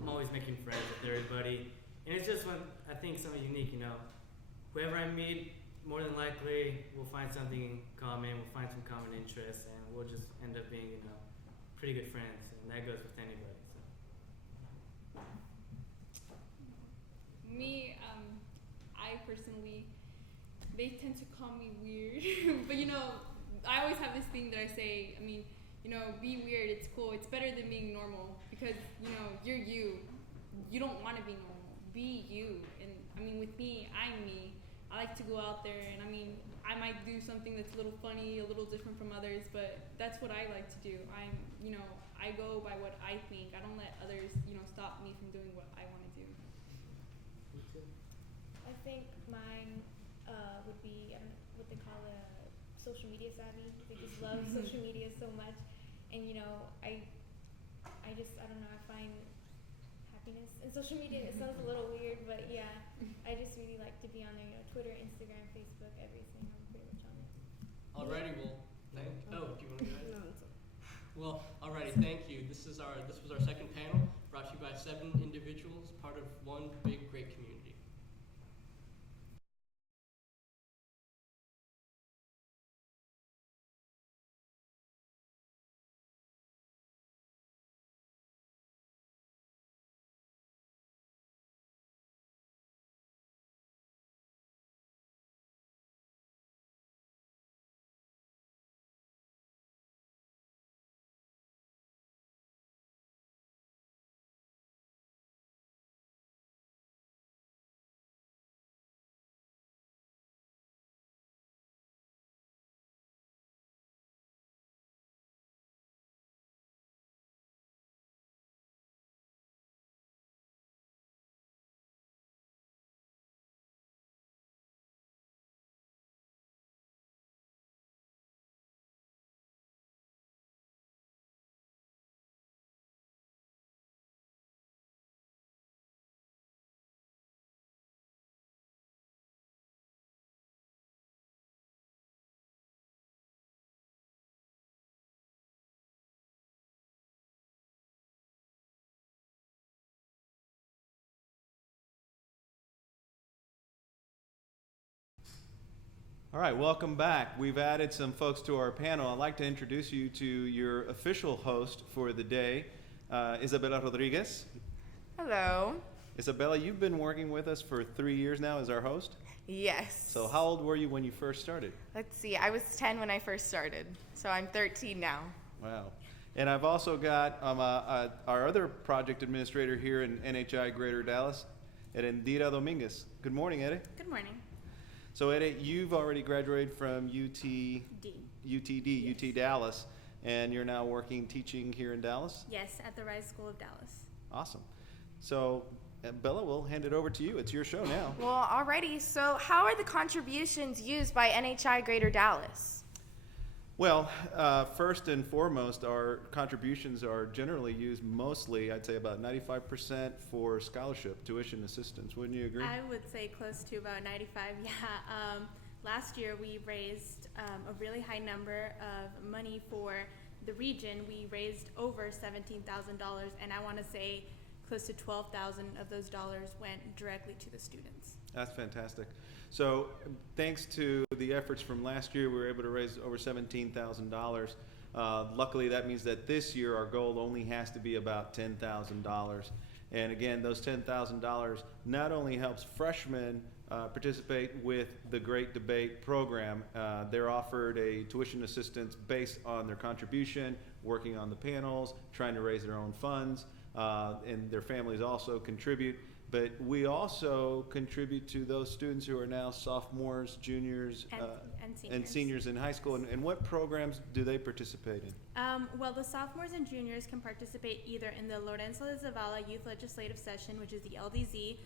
I'm always making friends with everybody, and it's just I think something unique. Whoever I meet, more than likely we'll find something in common. We'll find some common interests, and we'll just end up being pretty good friends, and that goes with anybody. So. Me, I personally, they tend to call me weird, but I always have this thing that I say. I mean, be weird. It's cool. It's better than being normal because you're you. You don't want to be normal. Be you. And I mean, with me, I'm me. I like to go out there, and I mean, I might do something that's a little funny, a little different from others, but that's what I like to do. I go by what I think. I don't let others, stop me from doing what I want to do. I think mine would be, I don't know what they call it, social media savvy. They just love social media so much. And I don't know, I find happiness in social media. It sounds a little weird, but yeah, I just really like to be on there, Twitter, Instagram, Facebook, everything. I'm pretty much on it. Alrighty, well, do you want to go ahead? No, it's okay. Well, alrighty, thank you. This was our second panel, brought to you by 7 individuals, part of one big, great community. All right, welcome back. We've added some folks to our panel. I'd like to introduce you to your official host for the day, Isabella Rodriguez. Hello. Isabella, you've been working with us for 3 years now as our host. Yes. So how old were you when you first started? Let's see, I was 10 when I first started, so I'm 13 now. Wow. And I've also got our other project administrator here in NHI Greater Dallas, Erendira Dominguez. Good morning, Ere. Good morning. So Ere, you've already graduated from UTD, Yes. UT Dallas, and you're now teaching here in Dallas? Yes, at the Rise School of Dallas. Awesome. So Bella, we'll hand it over to you. It's your show now. Well, alrighty, so how are the contributions used by NHI Greater Dallas? Well, first and foremost, our contributions are generally used mostly, I'd say about 95% for scholarship, tuition assistance. Wouldn't you agree? I would say close to about 95, yeah. Last year we raised a really high number of money for the region. We raised over $17,000, and I want to say close to 12,000 of those dollars went directly to the students. That's fantastic. So thanks to the efforts from last year, we were able to raise over $17,000. Luckily, that means that this year our goal only has to be about $10,000. And again, those $10,000 not only helps freshmen participate with the Great Debate program, they're offered a tuition assistance based on their contribution, working on the panels, trying to raise their own funds, and their families also contribute. But we also contribute to those students who are now sophomores, juniors, And seniors. in high school. And what programs do they participate in? Well, the sophomores and juniors can participate either in the Lorenzo de Zavala Youth Legislative Session, which is the LDZ,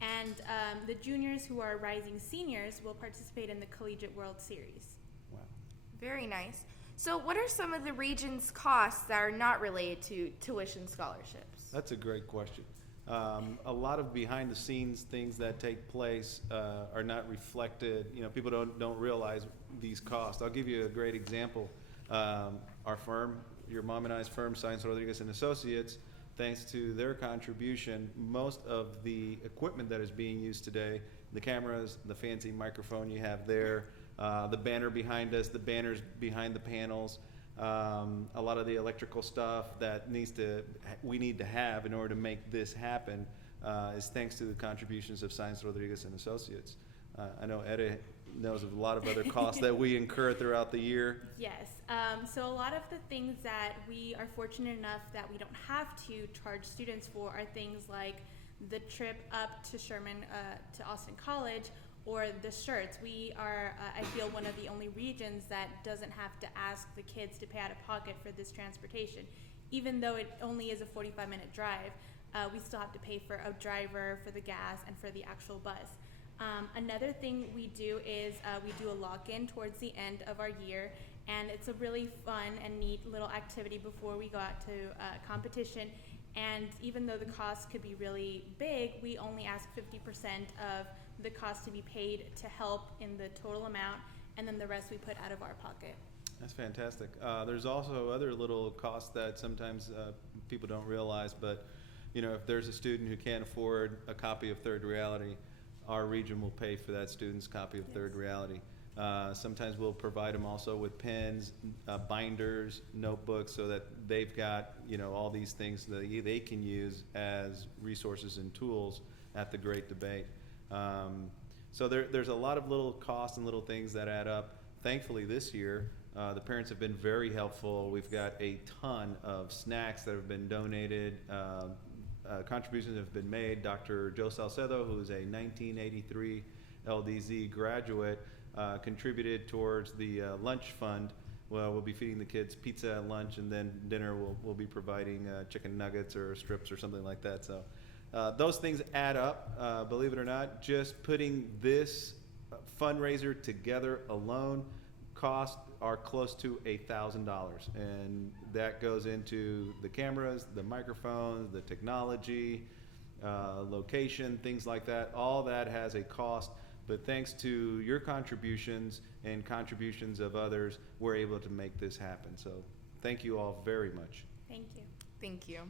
and the juniors who are rising seniors will participate in the Collegiate World Series. Wow. Very nice. So what are some of the region's costs that are not related to tuition scholarships? That's a great question. A lot of behind the scenes things that take place are not reflected. You know, people don't realize these costs. I'll give you a great example. Our firm, your mom and I's firm, Science Rodriguez and Associates, thanks to their contribution, most of the equipment that is being used today, the cameras, the fancy microphone you have there, the banner behind us, the banners behind the panels, a lot of the electrical stuff that we need to have in order to make this happen is thanks to the contributions of Science Rodriguez and Associates. I know Etta knows of a lot of other costs that we incur throughout the year. Yes. So a lot of the things that we are fortunate enough that we don't have to charge students for are things like the trip up to Sherman, to Austin College, or the shirts. We are, I feel, one of the only regions that doesn't have to ask the kids to pay out of pocket for this transportation. Even though it only is a 45-minute drive, we still have to pay for a driver, for the gas, and for the actual bus. Another thing we do is we do a lock-in towards the end of our year, and it's a really fun and neat little activity before we go out to competition. And even though the cost could be really big, we only ask 50% of the cost to be paid to help in the total amount, and then the rest we put out of our pocket. That's fantastic. There's also other little costs that sometimes people don't realize, but you know, if there's a student who can't afford a copy of Third Reality, our region will pay for that student's copy of Third Reality. Sometimes we'll provide them also with pens, binders, notebooks, so that they've got, you know, all these things that they can use as resources and tools at the Great Debate. So there's a lot of little costs and little things that add up. Thankfully this year, the parents have been very helpful. We've got a ton of snacks that have been donated. Contributions have been made. Dr. Joe Salcedo, who is a 1983 LDZ graduate, contributed towards the lunch fund. Well, we'll be feeding the kids pizza at lunch, and then dinner we'll be providing chicken nuggets or strips or something like that. So those things add up, believe it or not. Just putting this fundraiser together alone cost are close to $1,000, and that goes into the cameras, the microphones, the technology, location, things like that. All that has a cost, but thanks to your contributions and contributions of others, we're able to make this happen. So thank you all very much. Thank you. Thank you.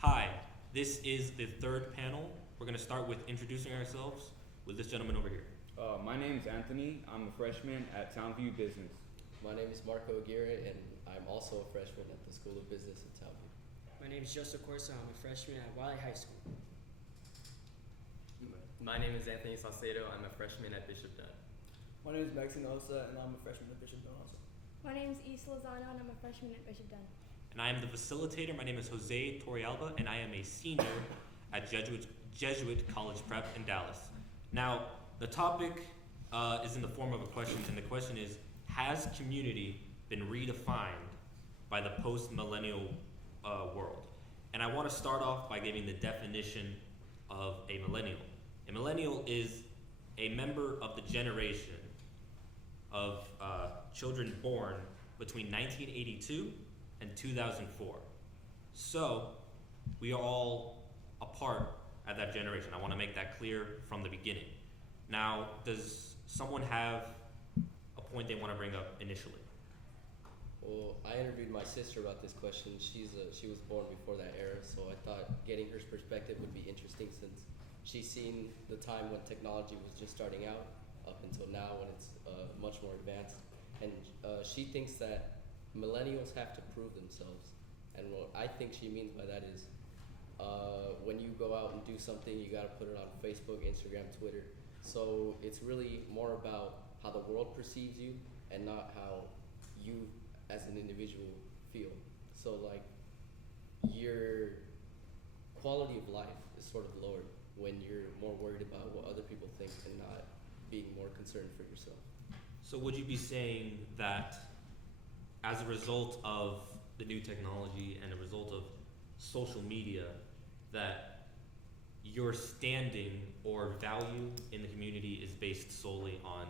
Hi, this is the third panel. We're going to start with introducing ourselves with this gentleman over here. My name's Anthony. I'm a freshman at Townview Business. My name is Marco Aguirre, and I'm also a freshman at the School of Business in Townview. My name is Joseph Corsa. I'm a freshman at Wiley High School. My name is Anthony Salcedo. I'm a freshman at Bishop Dunn. My name is Maxine Osa, and I'm a freshman at Bishop Dunn also. My name is Isa Lozano, and I'm a freshman at Bishop Dunn. And and I am the facilitator. My name is Jose Torrealba, and I am a senior at Jesuit College Prep in Dallas. Now, the topic is in the form of a question, and the question is, has community been redefined by the post-millennial world? And I want to start off by giving the definition of a millennial. A millennial is a member of the generation of children born between 1982 and 2004. So we are all a part of that generation. I want to make that clear from the beginning. Now, does someone have a point they want to bring up initially? Well, I interviewed my sister about this question. She was born before that era, so I thought getting her perspective would be interesting since she's seen the time when technology was just starting out up until now when it's much more advanced. And she thinks that millennials have to prove themselves. And what I think she means by that is when you go out and do something, you got to put it on Facebook, Instagram, Twitter. So it's really more about how the world perceives you and not how you as an individual feel. So like your quality of life is sort of lowered when you're more worried about what other people think and not being more concerned for yourself. So would you be saying that as a result of the new technology and a result of social media, that your standing or value in the community is based solely on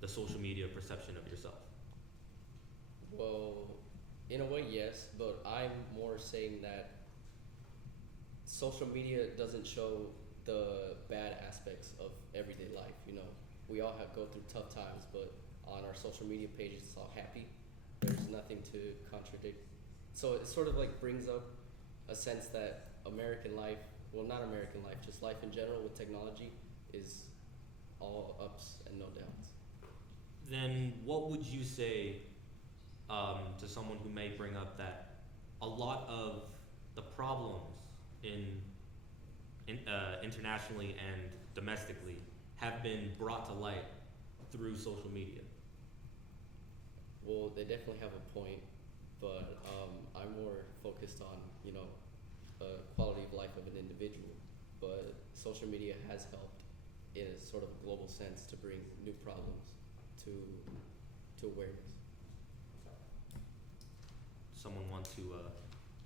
the social media perception of yourself? Well, in a way, yes, but I'm more saying that social media doesn't show the bad aspects of everyday life. You know, we all go through tough times, but on our social media pages, it's all happy. There's nothing to contradict. So it sort of like brings up a sense that American life, well, not American life, just life in general with technology is all ups and no downs. Then what would you say to someone who may bring up that a lot of the problems internationally and domestically have been brought to light through social media? Well, they definitely have a point, but I'm more focused on, quality of life of an individual. But social media has helped in a sort of global sense to bring new problems to awareness. Someone want to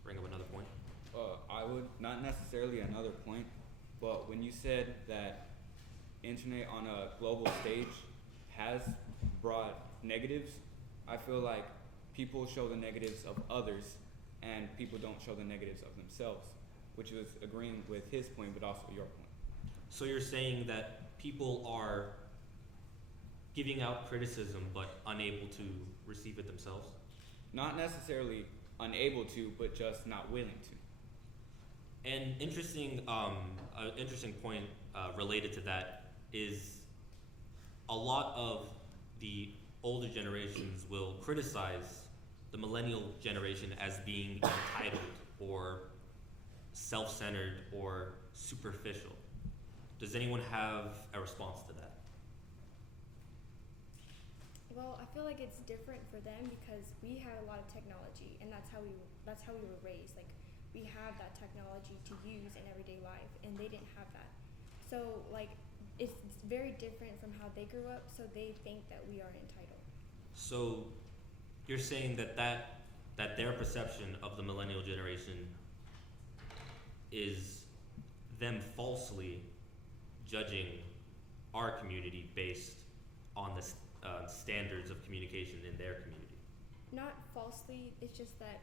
bring up another point? I would, not necessarily another point, but when you said that internet on a global stage has brought negatives, I feel like people show the negatives of others and people don't show the negatives of themselves, which was agreeing with his point but also your point. So you're saying that people are giving out criticism but unable to receive it themselves? Not necessarily unable to, but just not willing to. An interesting point related to that is a lot of the older generations will criticize the millennial generation as being entitled or self-centered or superficial. Does anyone have a response to that? Well, I feel like it's different for them because we have a lot of technology, and that's how we were raised. Like, we have that technology to use in everyday life, and they didn't have that. So like, it's very different from how they grew up. So they think that we are entitled. So you're saying that their perception of the millennial generation is them falsely judging our community based on the standards of communication in their community. Not falsely. It's just that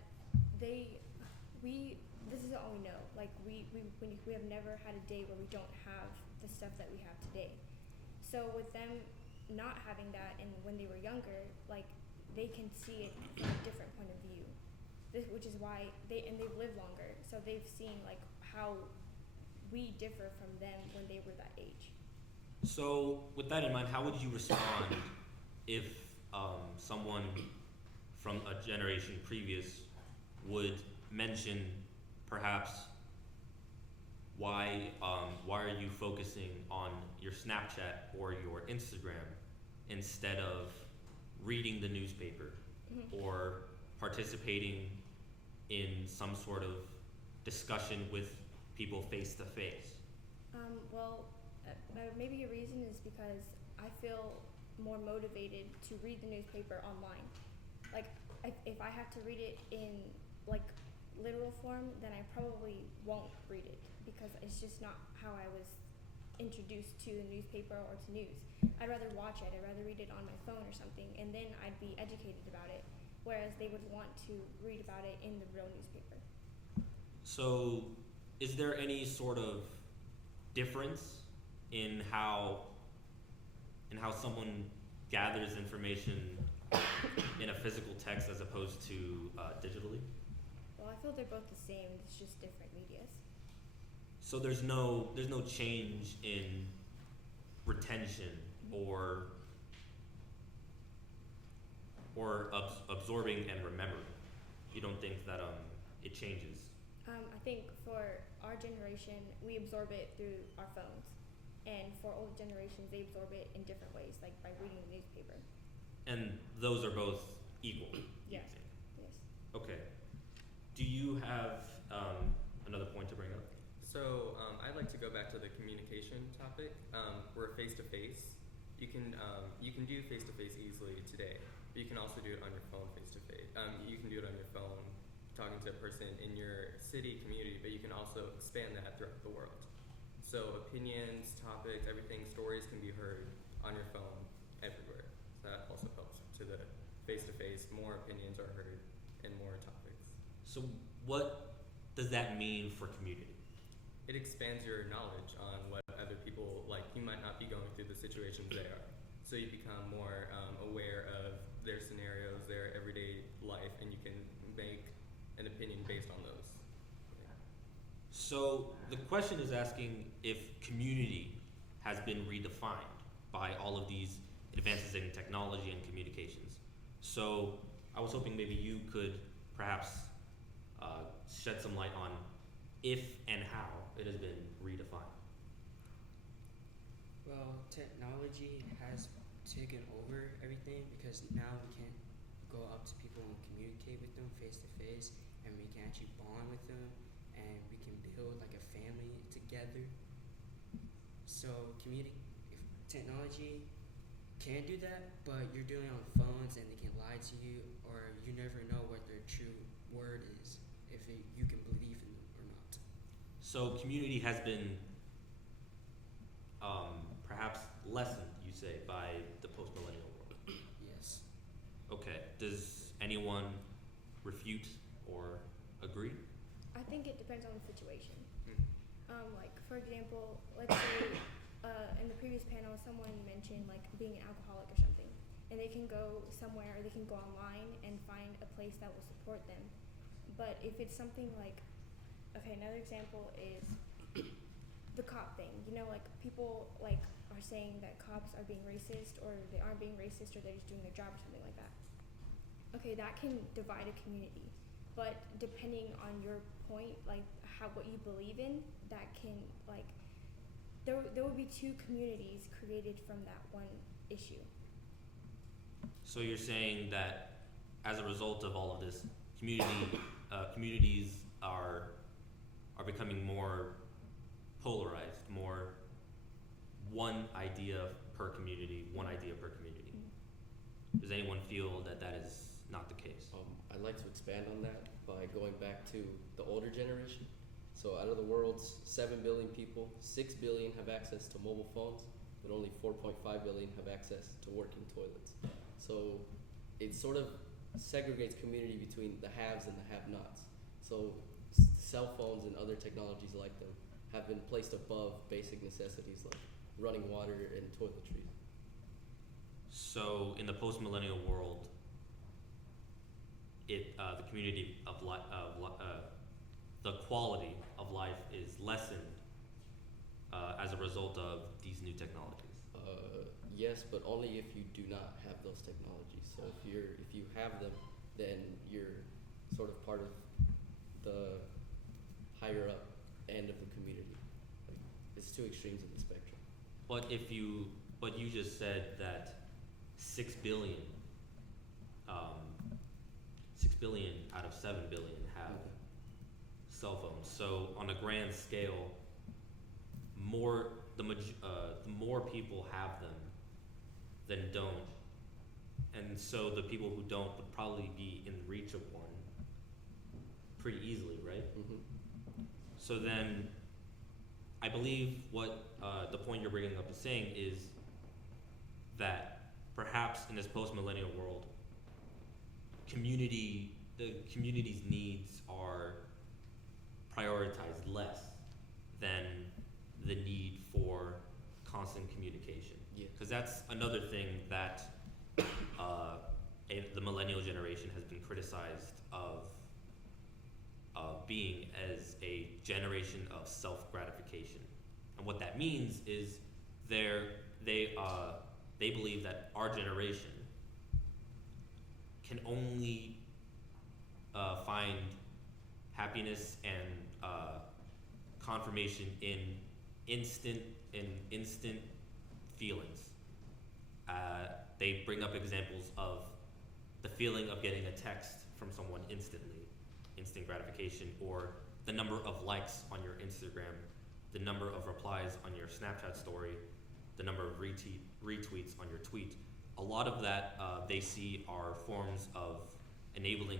this is all we know. Like we have never had a day where we don't have the stuff that we have today. So with them not having that, and when they were younger, like they can see it from a different point of view. Which is why they've lived longer, so they've seen like how we differ from them when they were that age. So with that in mind, how would you respond if someone from a generation previous would mention perhaps why are you focusing on your Snapchat or your Instagram instead of reading the newspaper or participating in some sort of discussion with people face to face? Well, maybe a reason is because I feel more motivated to read the newspaper online. Like, if I have to read it in like literal form, then I probably won't read it because it's just not how I was introduced to the newspaper or to news. I'd rather watch it. I'd rather read it on my phone or something, and then I'd be educated about it. Whereas they would want to read about it in the real newspaper. So, is there any sort of difference in how someone gathers information in a physical text as opposed to digitally? Well, I feel they're both the same. It's just different medias. So there's no change in retention or absorbing and remembering. You don't think that it changes? I think for our generation, we absorb it through our phones. And for older generations, they absorb it in different ways, like by reading the newspaper. And those are both equal? Yes. You think? Yes. Okay. Do you have another point to bring up? So I'd like to go back to the communication topic. We're face to face. You can do face to face easily today, but you can also do it on your phone face to face. You can do it on your phone, talking to a person in your city, community, but you can also expand that throughout the world. So opinions, topics, everything, stories can be heard on your phone everywhere. So that also helps to the face to face. More opinions are heard and more topics. So what does that mean for community? It expands your knowledge on what other people like. You might not be going through the situations they are, so you become more aware of their scenarios, their everyday life, and you can make an opinion based on those. So the question is asking if community has been redefined by all of these advances in technology and communications. So I was hoping maybe you could perhaps shed some light on if and how it has been redefined. Well, technology has taken over everything because now we can go up to people and communicate with them face to face, and we can actually bond with them, and we can build like a family together. So technology can do that, but you're doing it on phones and they can lie to you, or you never know what their true word is, if you can believe in them or not. So community has been perhaps lessened, you say, by the post-millennial world. Yes. Okay. Does anyone refute or agree? I think it depends on the situation. Like, for example, let's say in the previous panel, someone mentioned like being an alcoholic or something, and they can go somewhere or they can go online and find a place that will support them. But if it's something like, okay, another example is the cop thing. You know, like people like are saying that cops are being racist, or they aren't being racist, or they're just doing their job or something like that. Okay, that can divide a community. But depending on your point, like what you believe in, that can like there will be two communities created from that one issue. So you're saying that as a result of all of this, communities are becoming more polarized, more one idea per community, one idea per community. Does anyone feel that that is not the case? I'd like to expand on that by going back to the older generation. So out of the world's 7 billion people, 6 billion have access to mobile phones, but only 4.5 billion have access to working toilets. So it sort of segregates community between the haves and the have-nots. So cell phones and other technologies like them have been placed above basic necessities like running water and toiletries. So in the post-millennial world, the community of the quality of life is lessened as a result of these new technologies. Yes, but only if you do not have those technologies. So if you have them, then you're sort of part of the higher up end of the community. Like, it's two extremes of the spectrum. But you just said that 6 billion billion out of 7 billion have cell phones. So on a grand scale, the more people have them than don't, and so the people who don't would probably be in reach of one pretty easily, right? So then, I believe what the point you're bringing up is saying is that perhaps in this post-millennial world, the community's needs are prioritized less than the need for constant communication. Yeah. Because that's another thing that the millennial generation has been criticized of being as a generation of self-gratification. And what that means is they believe that our generation can only find happiness and confirmation in instant feelings. They bring up examples of the feeling of getting a text from someone instantly, instant gratification, or the number of likes on your Instagram, the number of replies on your Snapchat story, the number of retweets on your tweet. A lot of that they see are forms of enabling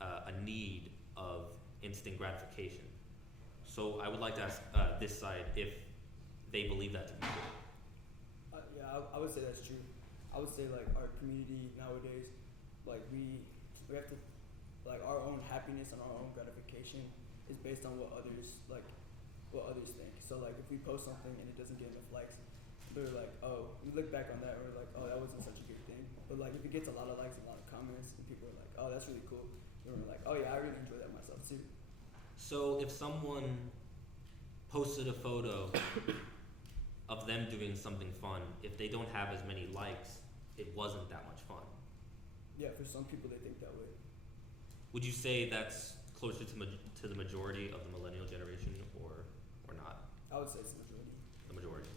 a need of instant gratification. So I would like to ask this side if they believe that to be true. Yeah, I would say that's true. I would say like our community nowadays, like we have to, like our own happiness and our own gratification is based on what others think. So like if we post something and it doesn't get enough likes, we're like, oh, we look back on that, we're like, oh, that wasn't such a good thing. But like if it gets a lot of likes and a lot of comments and people are like, oh, that's really cool, then we're like, oh yeah, I really enjoy that myself too. So if someone posted a photo of them doing something fun, if they don't have as many likes, it wasn't that much fun. Yeah, for some people they think that way. Would you say that's closer to the majority of the millennial generation, or not? I would say it's the majority. The majority.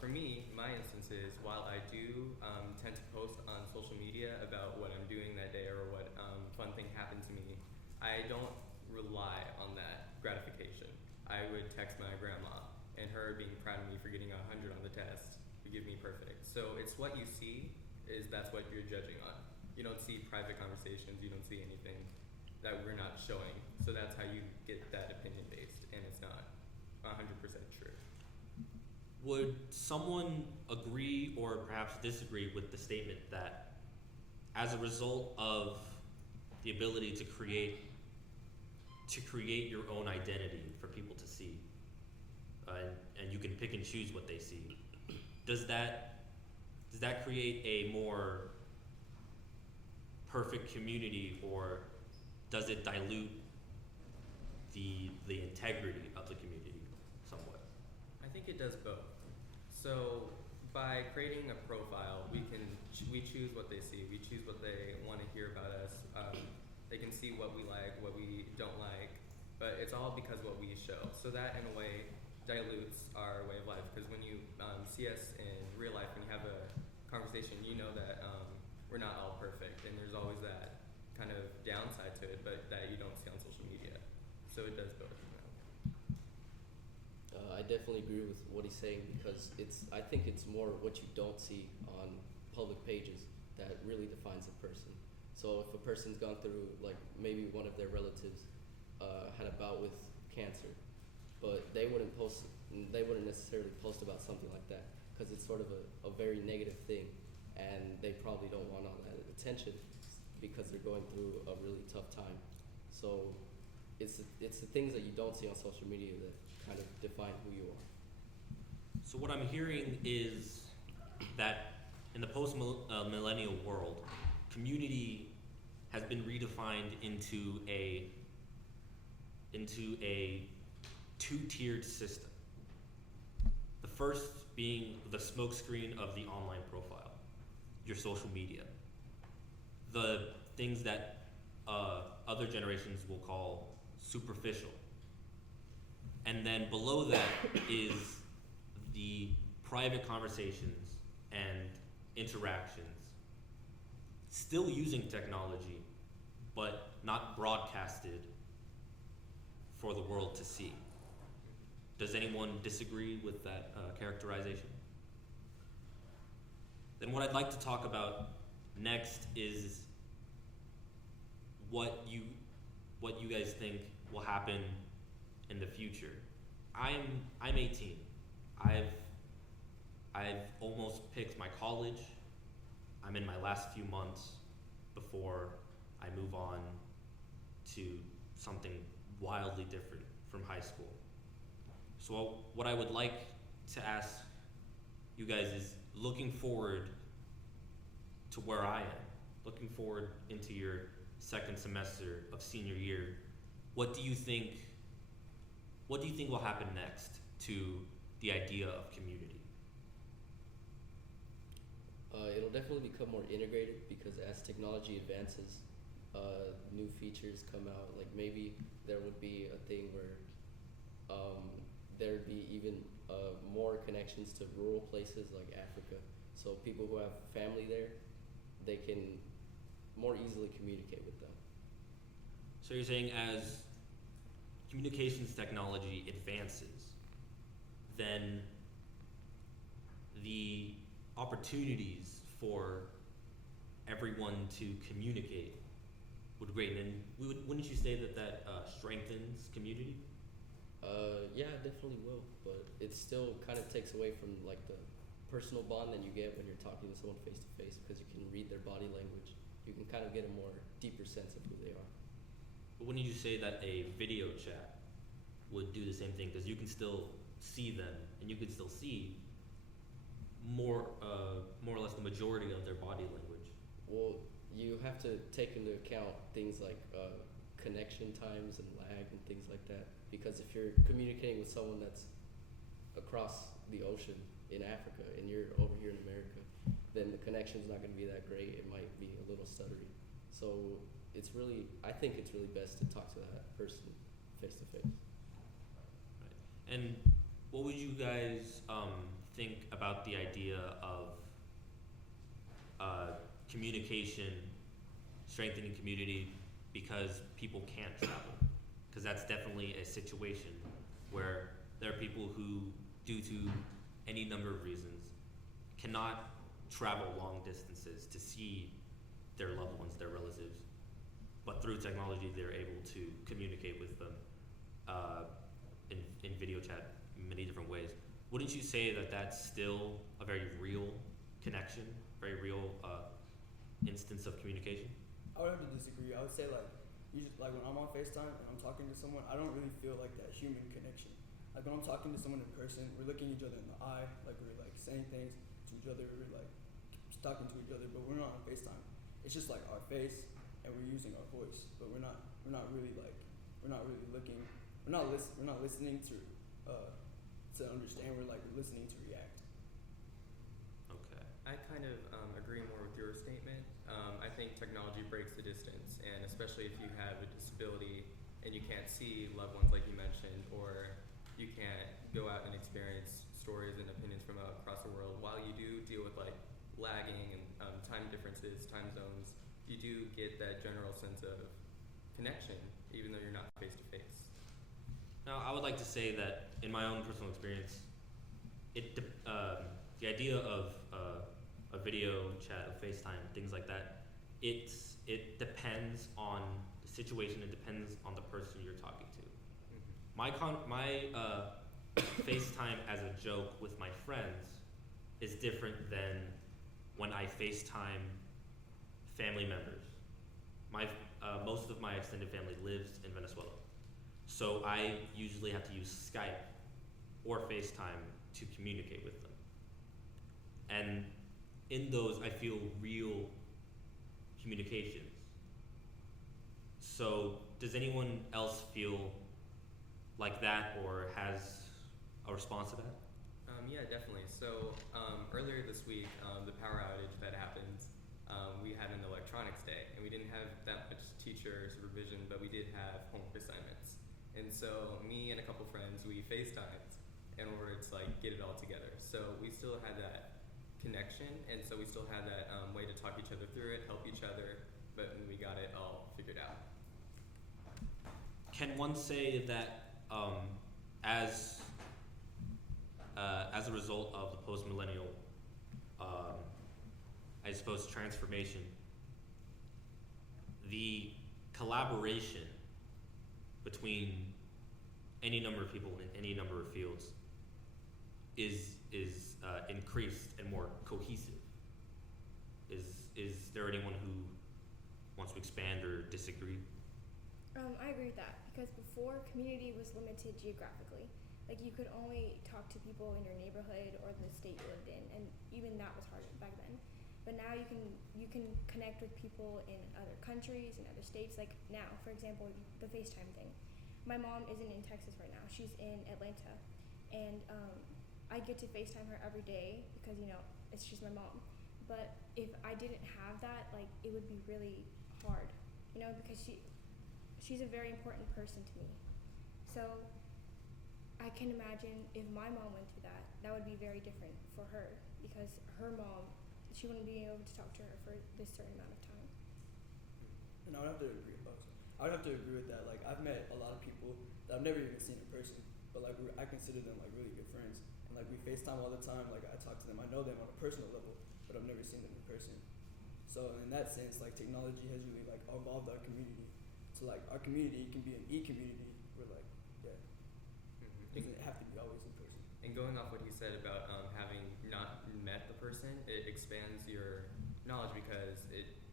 For me, my instance is while I do tend to post on social media about what I'm doing that day or what fun thing happened to me, I don't rely on that gratification. I would text my grandma, and her being proud of me for getting 100 on the test would give me perfect. So it's what you see that's what you're judging on. You don't see private conversations, you don't see anything that we're not showing. So that's how you get that opinion based, and it's not 100% true. Would someone agree or perhaps disagree with the statement that as a result of the ability to create your own identity for people to see, and you can pick and choose what they see, does that create a more perfect community, or does it dilute the integrity of the community somewhat? I think it does both. So by creating a profile, we choose what they see. We choose what they want to hear about us. They can see what we like, what we don't like, but it's all because what we show. So that in a way dilutes our way of life, because when you see us in real life, when you have a conversation, you know that we're not all perfect, and there's always that kind of downside to it, but that you don't see on social media. So it does both. I definitely agree with what he's saying, because I think it's more what you don't see on public pages that really defines a person. So if a person's gone through, like maybe one of their relatives had a bout with cancer, but they wouldn't necessarily post about something like that, because it's sort of a very negative thing, and they probably don't want all that attention because they're going through a really tough time. So it's the things that you don't see on social media that kind of define who you are. So what I'm hearing is that in the post-millennial world, community has been redefined into a two-tiered system. The first being the smokescreen of the online profile, your social media. The things that other generations will call superficial. And then below that is the private conversations and interactions still using technology, but not broadcasted for the world to see. Does anyone disagree with that characterization? Then what I'd like to talk about next is what you guys think will happen in the future. I'm 18. I've almost picked my college. I'm in my last few months before I move on to something wildly different from high school. So what I would like to ask you guys is, looking forward to where I am, looking forward into your second semester of senior year, what do you think will happen next to the idea of community? It'll definitely become more integrated because as technology advances, new features come out. Like maybe there would be a thing where there'd be even more connections to rural places like Africa. So people who have family there, they can more easily communicate with them. So you're saying as communications technology advances, then the opportunities for everyone to communicate would great. And wouldn't you say that strengthens community? Yeah, it definitely will, but it still kind of takes away from like the personal bond that you get when you're talking to someone face to face, because you can read their body language. You can kind of get a more deeper sense of who they are. But wouldn't you say that a video chat would do the same thing, because you can still see them and you can still see more or less the majority of their body language? Well, you have to take into account things like connection times and lag and things like that, because if you're communicating with someone that's across the ocean in Africa and you're over here in America, then the connection's not going to be that great. It might be a little stuttery. So I think it's really best to talk to that person face to face. Right. And what would you guys think about the idea of communication strengthening community because people can't travel? Because that's definitely a situation where there are people who, due to any number of reasons, cannot travel long distances to see their loved ones, their relatives, but through technology they're able to communicate with them in video chat in many different ways. Wouldn't you say that that's still a very real connection, very real instance of communication? I would have to disagree. I would say like when I'm on FaceTime and I'm talking to someone, I don't really feel like that human connection. Like when I'm talking to someone in person, we're looking each other in the eye, like we're like saying things to each other, we're like just talking to each other, but we're not on FaceTime. It's just like our face and we're using our voice, but we're not really looking, we're not listening to understand. We're like listening to react. Okay. I kind of agree more with your statement. I think technology breaks the distance, and especially if you have a disability and you can't see loved ones like you mentioned, or you can't go out and experience stories and opinions from across the world. While you do deal with like lagging and time differences, time zones, you do get that general sense of connection, even though you're not face to face. Now, I would like to say that in my own personal experience, the idea of a video chat, of FaceTime, things like that, it depends on the situation. It depends on the person you're talking to. My FaceTime as a joke with my friends is different than when I FaceTime family members. Most of my extended family lives in Venezuela. So I usually have to use Skype or FaceTime to communicate with them. And in those, I feel real communications. So does anyone else feel like that or has a response to that? Yeah, definitely. So earlier this week, the power outage that happened, we had an electronics day, and we didn't have that much teacher supervision, but we did have homework assignments. And so me and a couple friends, we FaceTimed in order to like get it all together. So we still had that connection, and so we still had that way to talk each other through it, help each other, but we got it all figured out. Can one say that as a result of the post-millennial, I suppose, transformation, the collaboration between any number of people in any number of fields is increased and more cohesive? Is there anyone who wants to expand or disagree? I agree with that because before community was limited geographically. Like you could only talk to people in your neighborhood or the state you lived in, and even that was hard back then. But now you can connect with people in other countries and other states. Like now, for example, the FaceTime thing. My mom isn't in Texas right now; she's in Atlanta, and I get to FaceTime her every day because she's my mom. But if I didn't have that, like it would be really hard, because she's a very important person to me. So I can imagine if my mom went through that, that would be very different for her because her mom, she wouldn't be able to talk to her for this certain amount of time. And I would have to agree. I would have to agree with that. Like I've met a lot of people that I've never even seen in person, but like I consider them like really good friends, and like we FaceTime all the time. Like I talk to them, I know them on a personal level, but I've never seen them in person. So in that sense, like technology has really like evolved our community. So like our community can be an e-community where like doesn't have to be always in person. And going off what he said about having not met the person, it expands your knowledge because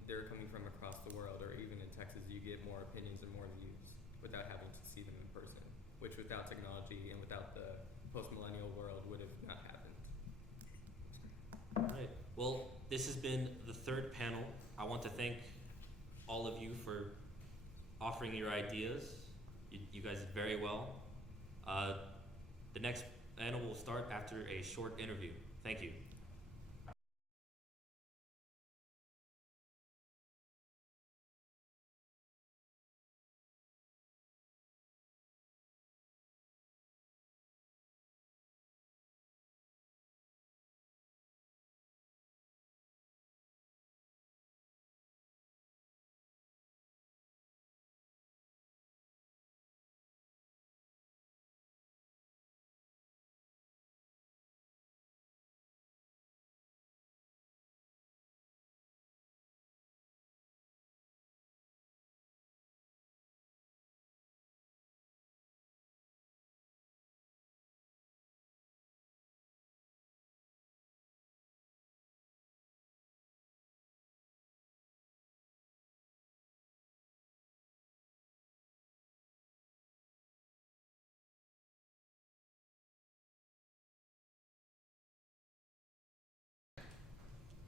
they're coming from across the world, or even in Texas, you get more opinions and more views without having to see them in person, which without technology and without the post-millennial world would have not happened. All right. Well, this has been the third panel. I want to thank all of you for offering your ideas. You guys did very well. The next panel will start after a short interview. Thank you.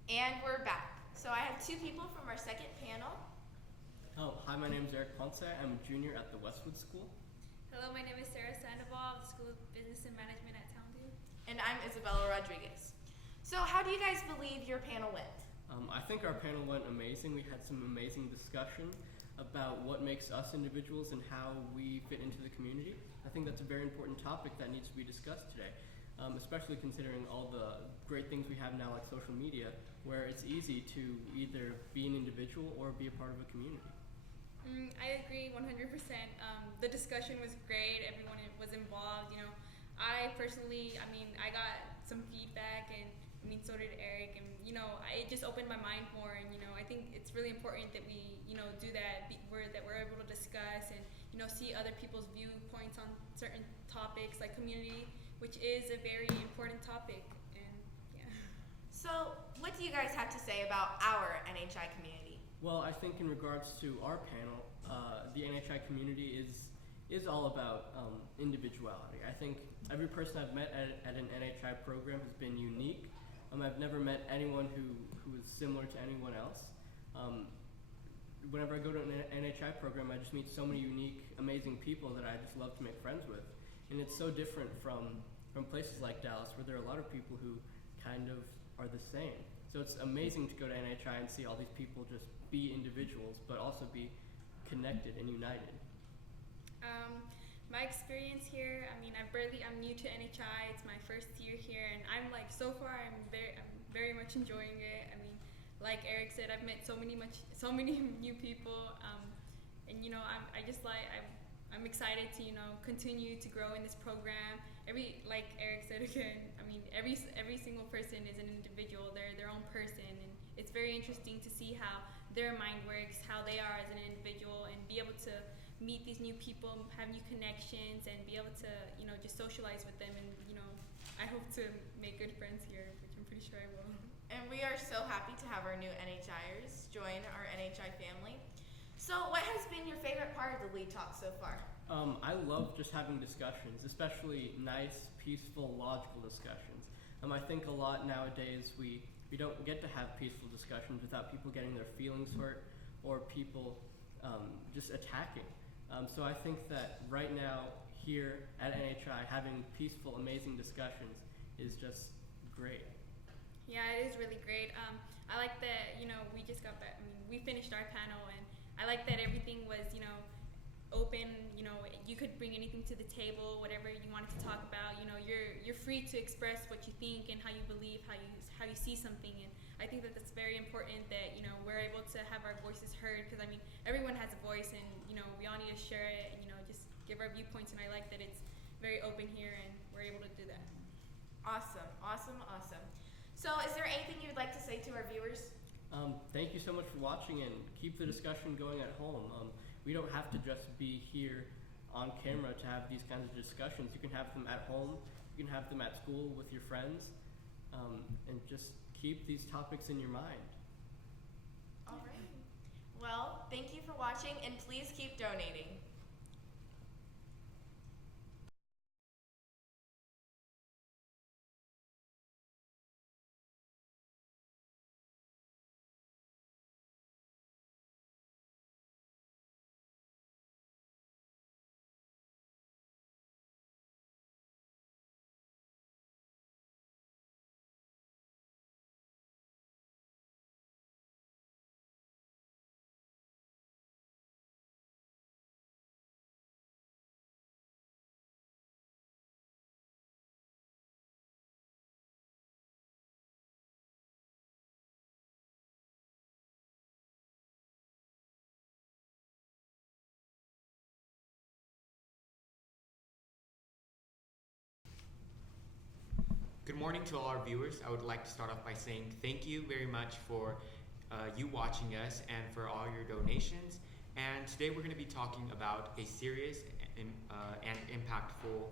And we're back. So I have two people from our second panel. Oh, hi, my name is Eric Ponce. I'm a junior at the Westwood School. Hello, my name is Sarah Sandoval of the School of Business and Management at Townview. And I'm Isabella Rodriguez. So how do you guys believe your panel went? I think our panel went amazing. We had some amazing discussion about what makes us individuals and how we fit into the community. I think that's a very important topic that needs to be discussed today, especially considering all the great things we have now like social media, where it's easy to either be an individual or be a part of a community. I agree 100%. The discussion was great. Everyone was involved. I personally, I got some feedback, and so did Eric, and it just opened my mind more. And I think it's really important that we do that. That we're able to discuss and see other people's viewpoints on certain topics like community, which is a very important topic. And yeah. So what do you guys have to say about our NHI community? Well, I think in regards to our panel, the NHI community is all about individuality. I think every person I've met at an NHI program has been unique. I've never met anyone who is similar to anyone else. Whenever I go to an NHI program, I just meet so many unique, amazing people that I just love to make friends with. And it's so different from places like Dallas, where there are a lot of people who kind of are the same. So it's amazing to go to NHI and see all these people just be individuals, but also be connected and united. My experience here, I'm new to NHI. It's my first year here, and I'm so far I'm very much enjoying it. I mean, like Eric said, I've met so many new people, and you know, I'm excited to continue to grow in this program. Like Eric said again, I mean, every single person is an individual. They're their own person, and it's very interesting to see how their mind works, how they are as an individual, and be able to meet these new people, have new connections, and be able to just socialize with them. And I hope to make good friends here, which I'm pretty sure I will. And we are so happy to have our new NHIers join our NHI family. So what has been your favorite part of the LEAD talk so far? I love just having discussions, especially nice, peaceful, logical discussions. I think a lot nowadays we don't get to have peaceful discussions without people getting their feelings hurt or people just attacking. So I think that right now here at NHI, having peaceful, amazing discussions is just great. Yeah, it is really great. I like that, we just got back, we finished our panel, and I like that everything was, open. You could bring anything to the table, whatever you wanted to talk about. You're free to express what you think and how you believe, how you see something. And I think that that's very important that we're able to have our voices heard, because everyone has a voice, and we all need to share it and just give our viewpoints. And I like that it's very open here, and we're able to do that. Awesome. So is there anything you'd like to say to our viewers? Thank you so much for watching, and keep the discussion going at home. We don't have to just be here on camera to have these kinds of discussions. You can have them at home, you can have them at school with your friends, and just keep these topics in your mind. All right. Well, thank you for watching, and please keep donating. Good morning to all our viewers. I would like to start off by saying thank you very much for you watching us and for all your donations. And today we're going to be talking about a serious and impactful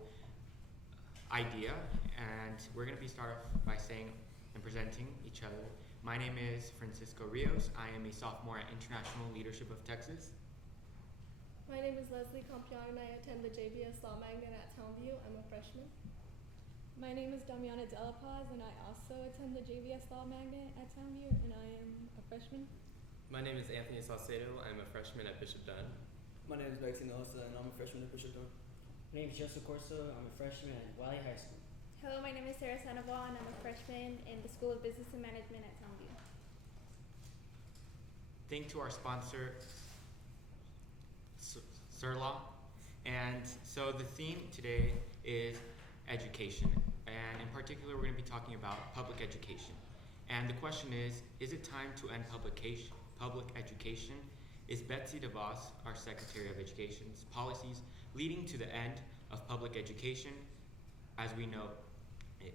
idea. And we're going to be start off by saying and presenting each other. My name is Francisco Rios. I am a sophomore at International Leadership of Texas. My name is Leslie Campion, and I attend the JBS Law Magnet at Townview. I'm a freshman. My name is Damiana De La Paz, and I also attend the JVS Law Magnet at Townview, and I am a freshman. My name is Anthony Salcedo. I'm a freshman at Bishop Dunn. My name is Maxine Elsa, and I'm a freshman at Bishop Dunn. My name is Joseph Corso. I'm a freshman at Wiley High School. Hello, my name is Sarah Sandoval, and I'm a freshman in the School of Business and Management at Townview. Thank to our sponsor, Surlaw. And so the theme today is education, and in particular we're going to be talking about public education. And the question is it time to end public education? Is Betsy DeVos, our Secretary of Education's policies leading to the end of public education? As we know,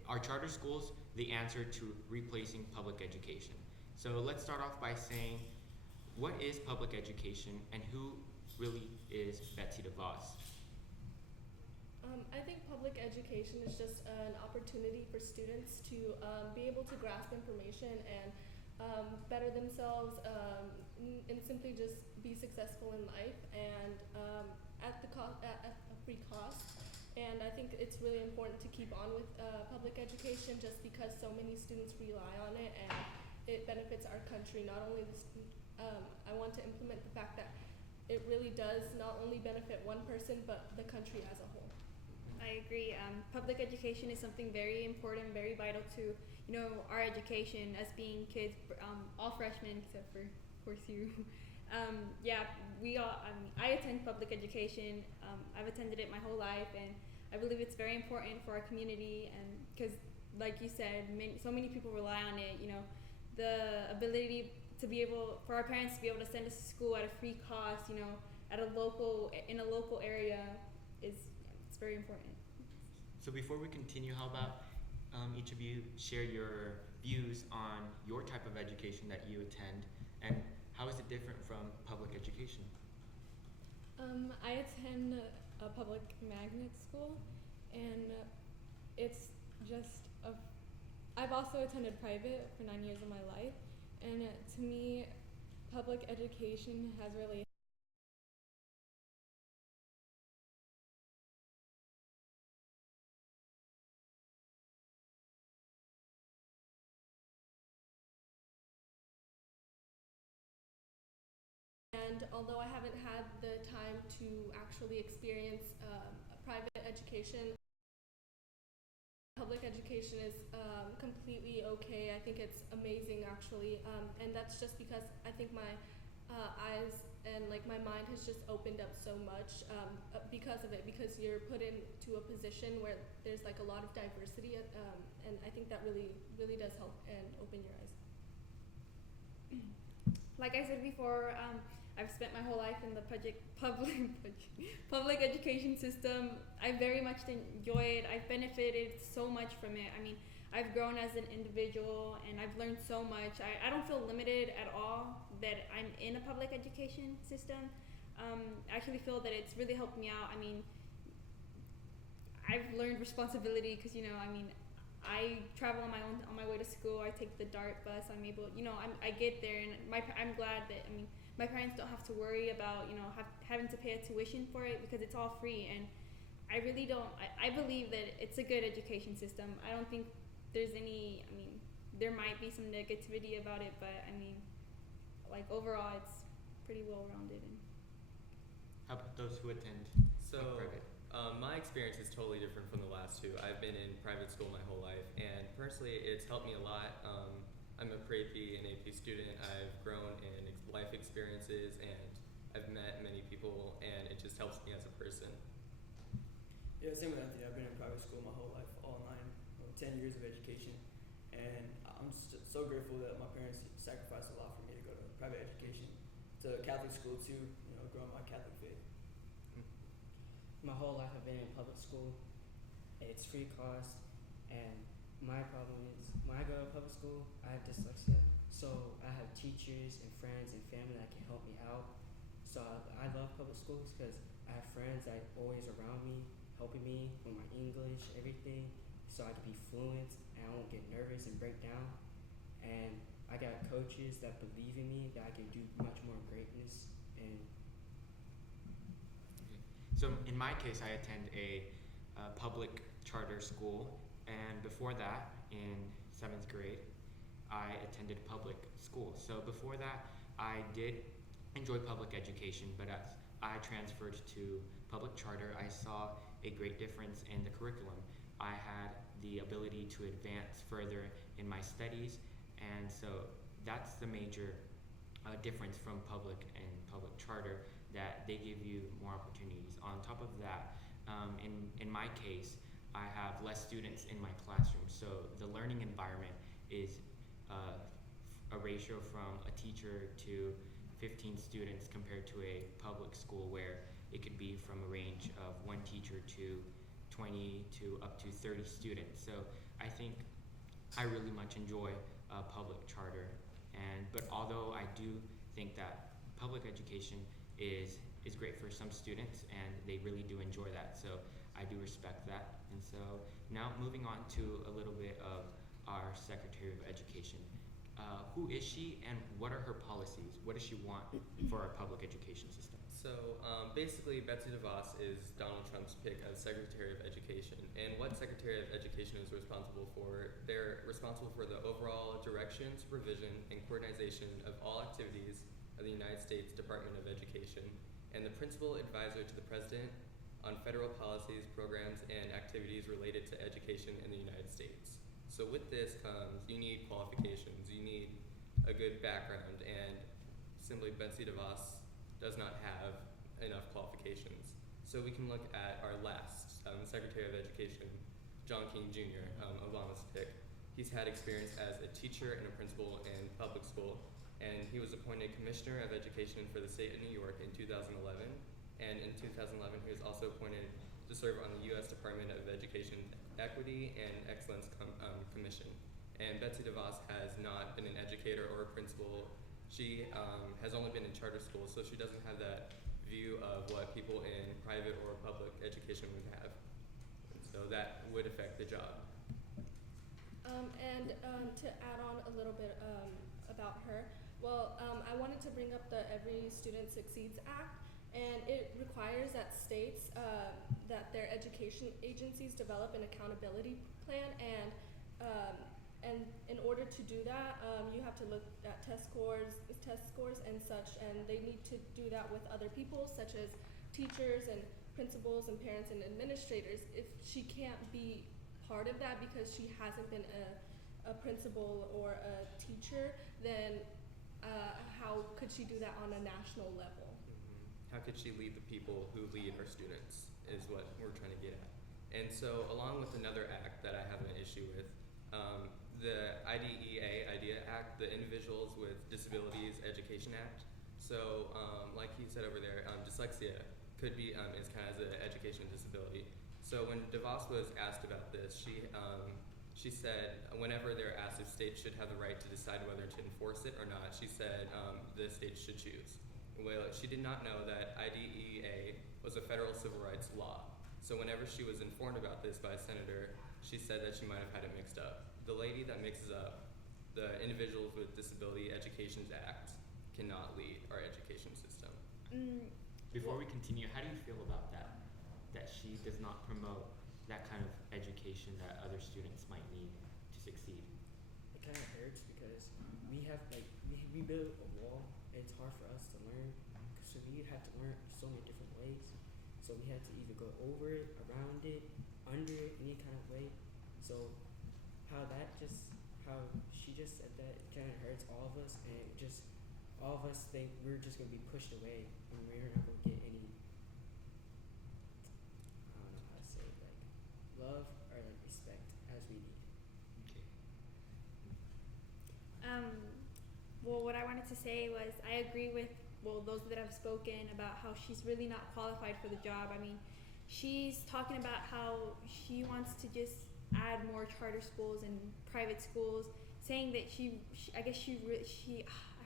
are charter schools the answer to replacing public education? So let's start off by saying, what is public education, and who really is Betsy DeVos? I think public education is just an opportunity for students to be able to grasp information and better themselves and simply just be successful in life, and at a free cost. And I think it's really important to keep on with public education, just because so many students rely on it, and it benefits our country. Not only I want to implement the fact that it really does not only benefit one person, but the country as a whole. I agree. Public education is something very important, very vital to, our education as being kids, all freshmen except for, of course, you. I attend public education. I've attended it my whole life, and I believe it's very important for our community, and because like you said, so many people rely on it. You know, the ability to be able for our parents to be able to send us to school at a free cost. You know, at a local area it's very important. So before we continue, how about each of you share your views on your type of education that you attend, and how is it different from public education? I attend a public magnet school, and it's just I've also attended private for 9 years of my life, and to me, public education has really and although I haven't had the time to actually experience private education, public education is completely okay. I think it's amazing actually, and that's just because I think my eyes and like my mind has just opened up so much because of it. Because you're put into a position where there's like a lot of diversity, and I think that really does help and open your eyes. Like I said before, I've spent my whole life in the public education system. I very much enjoy it. I've benefited so much from it. I mean, I've grown as an individual and I've learned so much. I don't feel limited at all that I'm in a public education system. I actually feel that it's really helped me out. I mean, I've learned responsibility because, you know, I mean, I travel on my own on my way to school. I take the DART bus. I'm able, you know, I get there, and I'm glad that, I mean, my parents don't have to worry about, you know, having to pay a tuition for it because it's all free. And I really don't. I believe that it's a good education system. I don't think there's any. I mean, there might be some negativity about it, but I mean, like overall, it's pretty well rounded. And How about those who attend So, private? my experience is totally different from the last two. I've been in private school my whole life, and personally, it's helped me a lot. I'm a pre-AP and AP student. I've grown in life experiences, and I've met many people, and it just helps me as a person. Yeah, same with Anthony. I've been in private school my whole life, all 10 years of education, and I'm so grateful that my parents sacrificed a lot for me to go to private education, to Catholic school too. You know, growing my Catholic faith. My whole life I've been in public school. It's free cost, and my problem is when I go to public school, I have dyslexia. So I have teachers and friends and family that can help me out. So I love public schools because I have friends that are always around me, helping me with my English, everything, so I can be fluent and I won't get nervous and break down. And I got coaches that believe in me that I can do much more greatness. And So in my case, I attend a public charter school, and before that, in 7th grade, I attended public school. So before that, I did enjoy public education, but as I transferred to public charter, I saw a great difference in the curriculum. I had the ability to advance further in my studies, and so that's the major difference from public and public charter, that they give you more opportunities. On top of that, in my case, I have less students in my classroom, so the learning environment is a ratio from a teacher to 15 students compared to a public school where it could be from a range of one teacher to 20 to up to 30 students. So I think I really much enjoy public charter, but although I do think that public education is great for some students and they really do enjoy that, so I do respect that. And so now moving on to a little bit of our Secretary of Education. Who is she and what are her policies? What does she want for our public education system? So basically, Betsy DeVos is Donald Trump's pick as Secretary of Education. And what Secretary of Education is responsible for? They're responsible for the overall direction, supervision, and coordination of all activities of the United States Department of Education, and the principal advisor to the President on federal policies, programs, and activities related to education in the United States. So with this comes, you need qualifications, you need a good background, and simply Betsy DeVos does not have enough qualifications. So we can look at our last Secretary of Education, John King Jr., Obama's pick. He's had experience as a teacher and a principal in public school, and he was appointed Commissioner of Education for the state of New York in 2011. And in 2011, he was also appointed to serve on the U.S. Department of Education Equity and Excellence Commission. And Betsy DeVos has not been an educator or a principal. She has only been in charter schools, so she doesn't have that view of what people in private or public education would have. And so that would affect the job. To add on a little bit about her, I wanted to bring up the Every Student Succeeds Act, and it requires that states that their education agencies develop an accountability plan, and in order to do that, you have to look at test scores and such, and they need to do that with other people, such as teachers and principals and parents and administrators. If she can't be part of that because she hasn't been a principal or a teacher, then how could she do that on a national level? How could she lead the people who lead her students is what we're trying to get at. And so along with another act that I have an issue with, the IDEA Act, the Individuals with Disabilities Education Act. So like he said over there, dyslexia could be is kind of an education disability. So when DeVos was asked about this, she said whenever they're asked if states should have the right to decide whether to enforce it or not, she said the states should choose. Well, she did not know that IDEA was a federal civil rights law. So whenever she was informed about this by a senator, she said that she might have had it mixed up. The lady that mixes up the Individuals with Disability Educations Act cannot lead our education system. Before we continue, how do you feel about that? That she does not promote that kind of education that other students might need to succeed? It kind of hurts because we have we built a wall. And it's hard for us to learn, so we have to learn so many different ways. So we had to either go over it, around it, under it, any kind of way. So how she just said that, it kind of hurts all of us, and all of us think we're just gonna be pushed away, and we're not gonna get any. I don't know how to say it, like love or like respect as we need. Okay. Well, what I wanted to say was I agree with those that have spoken about how she's really not qualified for the job. I mean, she's talking about how she wants to just add more charter schools and private schools, saying that I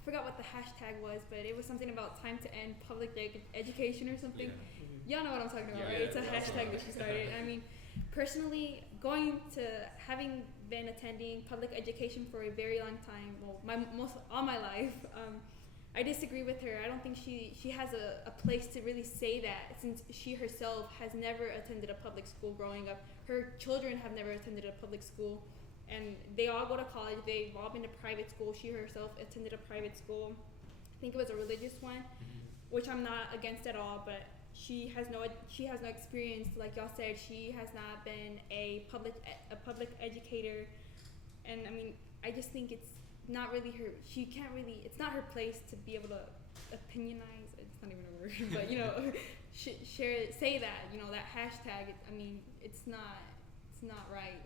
forgot what the hashtag was, but it was something about time to end public education or something. Yeah. Y'all know what I'm talking about, Yeah, right? yeah, It's a hashtag that she started. I mean, personally, having been attending public education for a very long time, all my life, I disagree with her. I don't think she has a place to really say that, since she herself has never attended a public school growing up. Her children have never attended a public school, and they all go to college. They've all been to private school. She herself attended a private school. I think it was a religious one, which I'm not against at all, but she has no experience. Like y'all said, she has not been a public educator, and I mean, I just think it's not really her. It's not her place to be able to opinionize. It's not even a word, but say that, that hashtag. It's not right.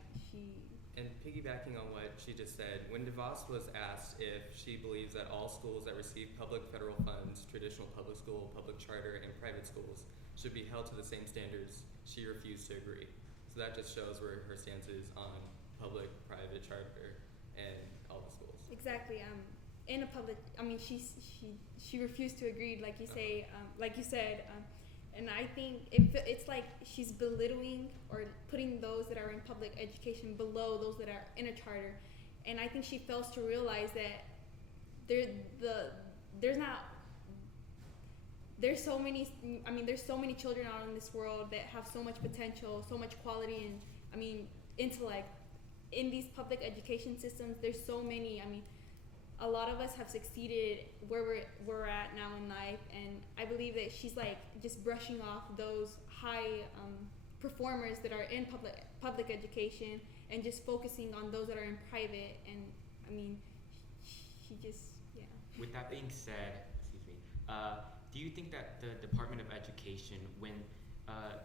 And piggybacking on what she just said, when DeVos was asked if she believes that all schools that receive public federal funds, traditional public school, public charter, and private schools, should be held to the same standards, she refused to agree. So that just shows where her stance is on public, private, charter, and all the schools. Exactly. In a public, she refused to agree, like you said. And I think it's like she's belittling or putting those that are in public education below those that are in a charter. And I think she fails to realize that there's so many children out in this world that have so much potential, so much quality, and intellect. In these public education systems, there's so many. A lot of us have succeeded where we're at now in life, and I believe that she's like just brushing off those high performers that are in public education and just focusing on those that are in private. And she just, yeah. With that being said, do you think that the Department of Education, when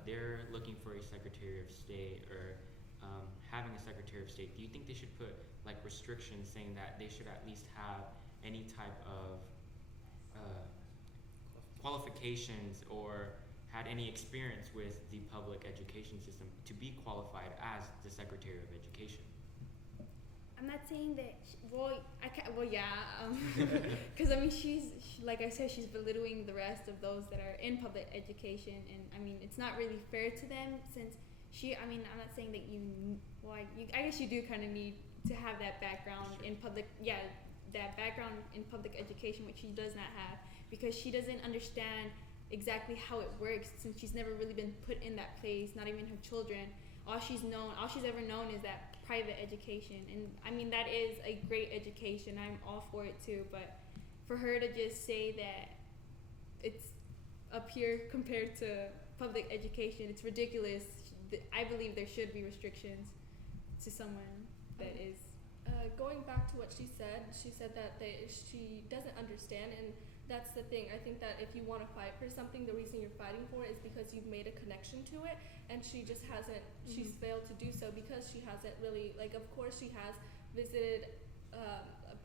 they're looking for a Secretary of State or having a Secretary of State, do you think they should put like restrictions saying that they should at least have any type of qualifications or had any experience with the public education system to be qualified as the Secretary of Education? I'm not saying that. Well, I can't. Well, yeah, because I mean, like I said, she's belittling the rest of those that are in public education, and I mean, it's not really fair to them since she. I mean, I'm not saying that you. Well, I guess you do kind of need to have that background in public. Yeah, that background in public education, which she does not have, because she doesn't understand exactly how it works since she's never really been put in that place. Not even her children. All she's ever known is that private education, and I mean that is a great education. I'm all for it too, but for her to just say that it's up here compared to public education, it's ridiculous. I believe there should be restrictions to someone that is. Going back to what she said that she doesn't understand, and that's the thing. I think that if you want to fight for something, the reason you're fighting for it is because you've made a connection to it, and she just hasn't. She's failed to do so because she hasn't really, like, of course she has visited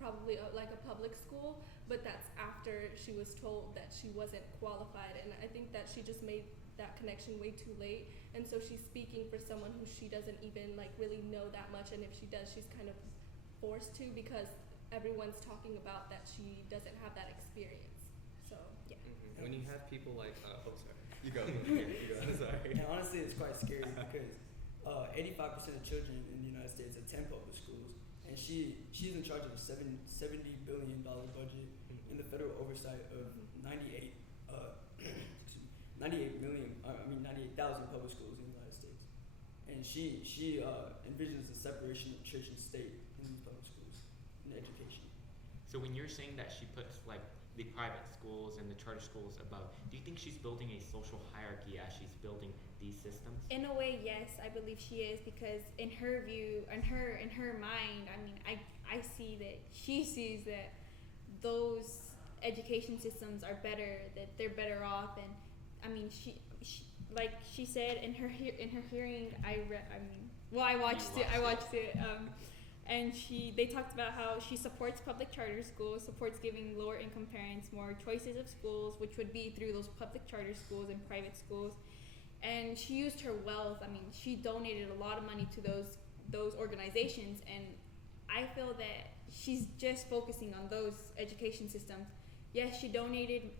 probably like a public school, but that's after she was told that she wasn't qualified, and I think that she just made that connection way too late, and so she's speaking for someone who she doesn't even like really know that much, and if she does, she's kind of forced to because everyone's talking about that she doesn't have that experience. So yeah. When you have people like, oh sorry, you go. Sorry. And honestly, it's quite scary because 85% of children in the United States attend public schools, and she's in charge of a $70 billion budget in the federal oversight of 98,000 public schools in the United States, and she envisions the separation of church and state in these public schools in education. So when you're saying that she puts like the private schools and the charter schools above, do you think she's building a social hierarchy as she's building these systems? In a way, yes, I believe she is, because in her view, in her mind, I mean, I see that she sees that those education systems are better, that they're better off, and I mean, she like she said in her hearing, I watched it, and they talked about how she supports public charter schools, supports giving lower income parents more choices of schools, which would be through those public charter schools and private schools. And she used her wealth. I mean, she donated a lot of money to those organizations, and I feel that she's just focusing on those education systems. Yes, she donated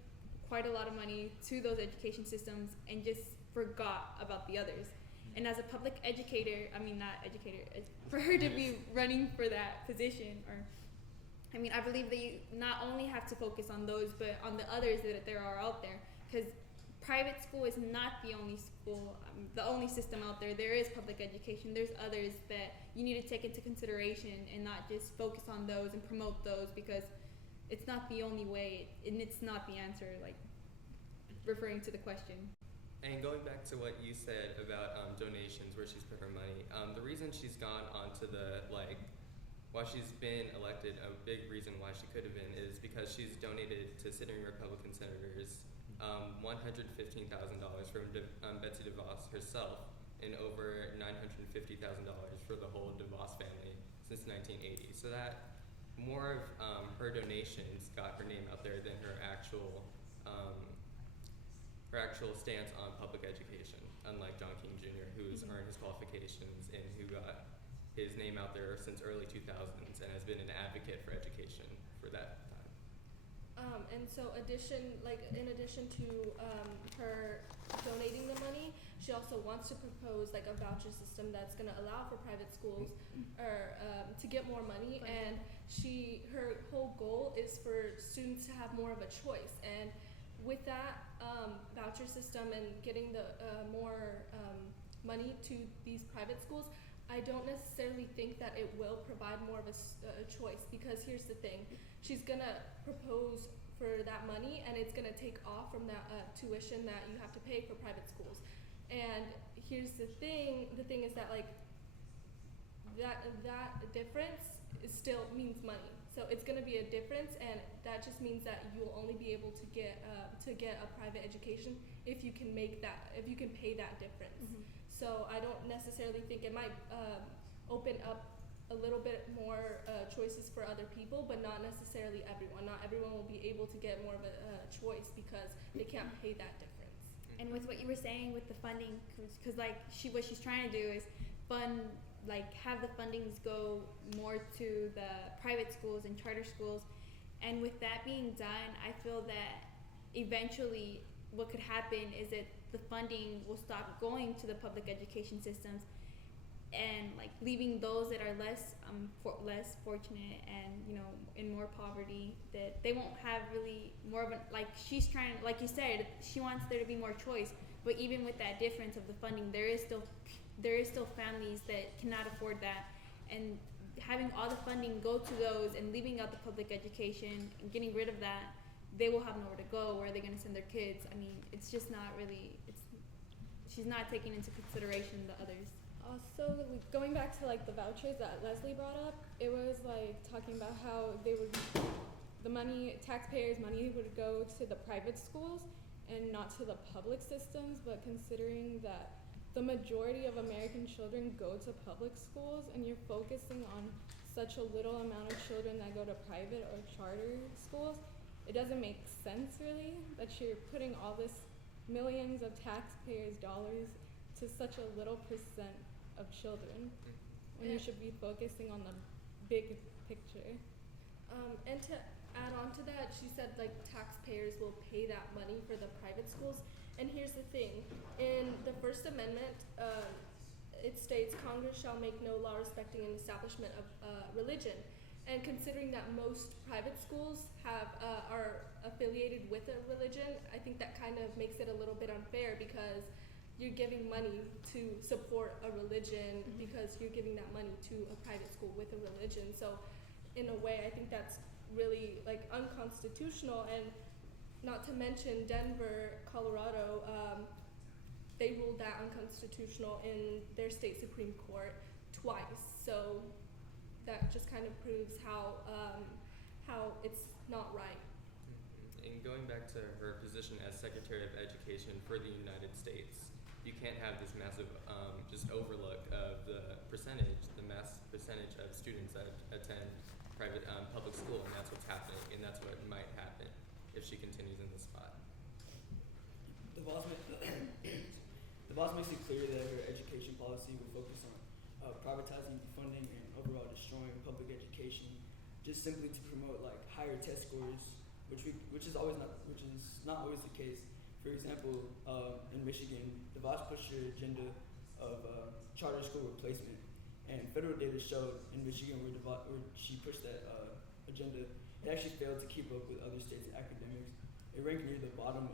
quite a lot of money to those education systems and just forgot about the others. And as a public educator, for her to be running for that position, I believe that you not only have to focus on those, but on the others that there are out there. Because private school is not the only school, the only system out there. There is public education. There's others that you need to take into consideration and not just focus on those and promote those, because it's not the only way, and it's not the answer, like referring to the question. And going back to what you said about donations, where she's put her money, the reason she's gone on to why she's been elected, a big reason why she could have been, is because she's donated to sitting Republican senators $115,000 from Betsy DeVos herself, and over $950,000 for the whole DeVos family since 1980. So that more of her donations got her name out there than her actual stance on public education, unlike John King Jr., who's earned his qualifications and who got his name out there since early 2000s and has been an advocate for education for that time. And so in addition to her donating the money, she also wants to propose like a voucher system that's going to allow for private schools or to get more money, and her whole goal is for students to have more of a choice. And with that voucher system and getting the more money to these private schools, I don't necessarily think that it will provide more of a choice, because here's the thing. She's going to propose for that money, and it's going to take off from that tuition that you have to pay for private schools. And here's the thing is that like that difference still means money. So it's going to be a difference, and that just means that you'll only be able to get a private education if you can pay that difference. Mm-hmm. So I don't necessarily think it might open up a little bit more choices for other people, but not necessarily everyone. Not everyone will be able to get more of a choice because they can't pay that difference. And with what you were saying with the funding, because like what she's trying to do is fund, like have the fundings go more to the private schools and charter schools. And with that being done, I feel that eventually what could happen is that the funding will stop going to the public education systems, and like leaving those that are less fortunate and in more poverty, that they won't have really more of a, like she's trying, like you said, she wants there to be more choice. But even with that difference of the funding, there is still families that cannot afford that, and having all the funding go to those and leaving out the public education and getting rid of that, they will have nowhere to go. Where are they going to send their kids? I mean, it's just not really. She's not taking into consideration the others. Also, going back to like the vouchers that Leslie brought up, it was like talking about how taxpayers' money would go to the private schools and not to the public systems. But considering that the majority of American children go to public schools, and you're focusing on such a little amount of children that go to private or charter schools, it doesn't make sense really that you're putting all this millions of taxpayers' dollars to such a little percent of children when you should be focusing on the big picture. And to add on to that, she said like taxpayers will pay that money for the private schools. And here's the thing, in the First Amendment, it states Congress shall make no law respecting an establishment of religion. And considering that most private schools are affiliated with a religion, I think that kind of makes it a little bit unfair, because you're giving money to support a religion because you're giving that money to a private school with a religion. So in a way, I think that's really like unconstitutional. And not to mention Denver, Colorado, they ruled that unconstitutional in their state Supreme Court twice. So that just kind of proves how it's not right. And going back to her position as Secretary of Education for the United States, you can't have this massive just overlook of the mass percentage of students that attend private public school, and that's what's happening, and that's what might happen if she continues in this spot. The boss makes it clear that her education policy will focus on privatizing funding and overall destroying public education, just simply to promote like higher test scores, which is not always the case. For example, in Michigan, DeVos pushed her agenda of charter school replacement, and federal data showed in Michigan where she pushed that agenda, it actually failed to keep up with other states' academics. It ranked near the bottom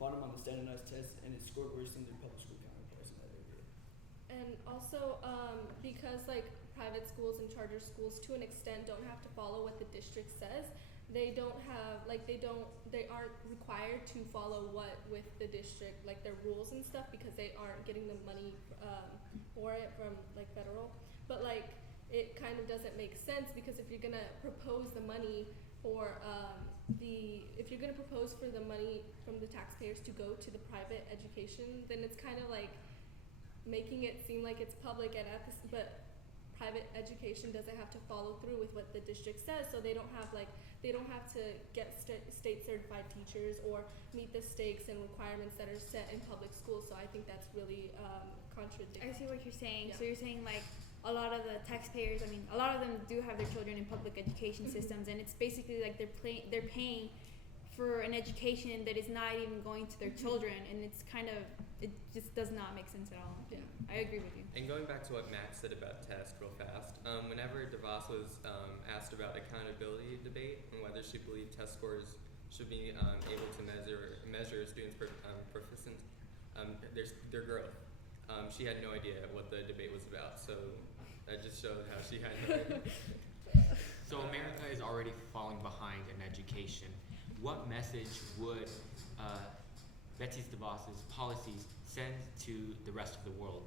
on the standardized test, and it scored worse than their public school counterparts in that area. And also, because like private schools and charter schools to an extent don't have to follow what the district says, they aren't required to follow what with the district, like their rules and stuff, because they aren't getting the money for it from like federal. But like it kind of doesn't make sense, because if you're gonna propose the money for the money from the taxpayers to go to the private education, then it's kind of like making it seem like it's public, and but private education doesn't have to follow through with what the district says, so they don't have to get state certified teachers or meet the stakes and requirements that are set in public schools. So I think that's really contradictory. I see what you're saying. Yeah. So you're saying like a lot of the taxpayers, I mean, a lot of them do have their children in public education systems, and it's basically like they're paying for an education that is not even going to their children, and it just does not make sense at all. Yeah. I agree with you. And going back to what Max said about test real fast, whenever DeVos was asked about accountability debate and whether she believed test scores should be able to measure students' proficiency, their growth, she had no idea what the debate was about. So that just showed how she had no idea. So America is already falling behind in education. What message would Betsy DeVos's policies send to the rest of the world?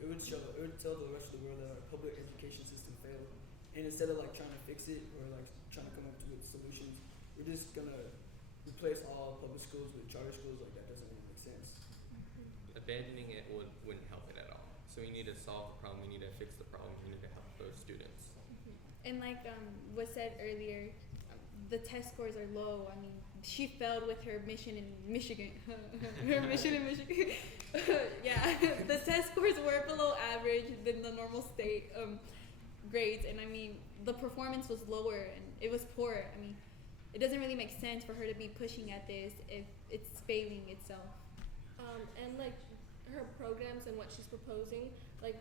It would tell the rest of the world that our public education system failed, And instead of like trying to fix it or like trying to come up with solutions, we're just gonna replace all public schools with charter schools. Like that doesn't really make sense. Abandoning it wouldn't help it at all. So we need to solve the problem. We need to fix the problem. We need to help those students. And like was said earlier, the test scores are low. I mean, she failed with her mission in Michigan. Her mission in Michigan. Yeah, the test scores were below average than the normal state grades, and I mean the performance was lower and it was poor. I mean, it doesn't really make sense for her to be pushing at this if it's failing itself. And like her programs and what she's proposing, like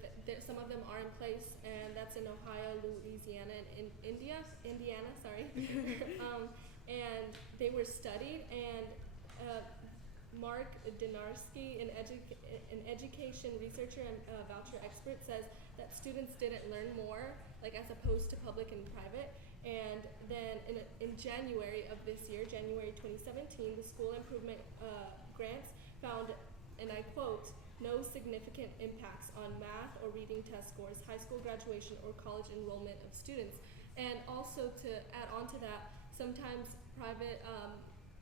some of them are in place, and that's in Ohio, Louisiana, and Indiana, sorry. And they were studied, and Mark Dinarski, an education researcher and voucher expert, says that students didn't learn more, like as opposed to public and private. And then in January of this year, January 2017, the school improvement grants found, and I quote, no significant impacts on math or reading test scores, high school graduation, or college enrollment of students. And also to add on to that, sometimes private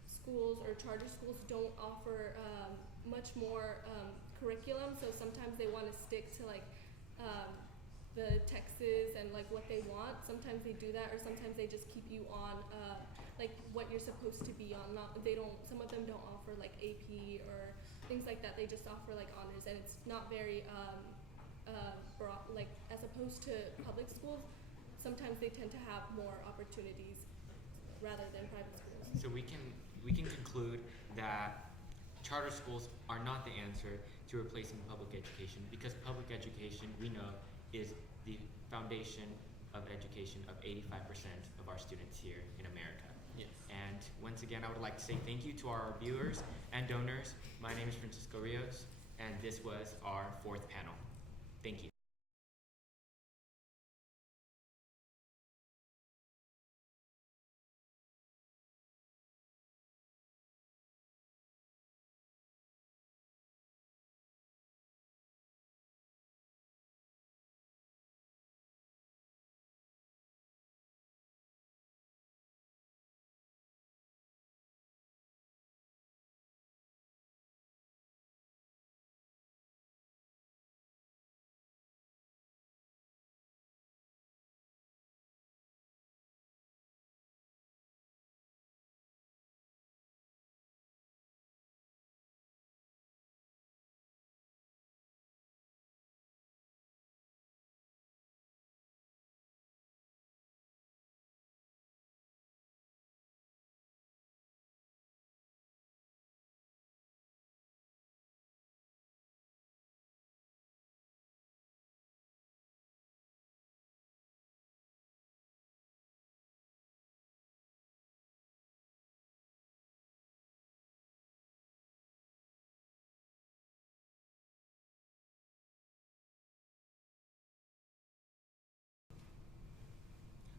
schools or charter schools don't offer much more curriculum, so sometimes they want to stick to like the texts and like what they want. Sometimes they do that, or sometimes they just keep you on like what you're supposed to be on. Some of them don't offer like AP or things like that. They just offer like honors, and it's not very broad, like as opposed to public schools. Sometimes they tend to have more opportunities rather than private schools. So we can conclude that charter schools are not the answer to replacing public education, because public education, we know, is the foundation of education of 85% of our students here in America. Yes. And once again, I would like to say thank you to our viewers and donors. My name is Francisco Rios, and this was our 4th panel. Thank you.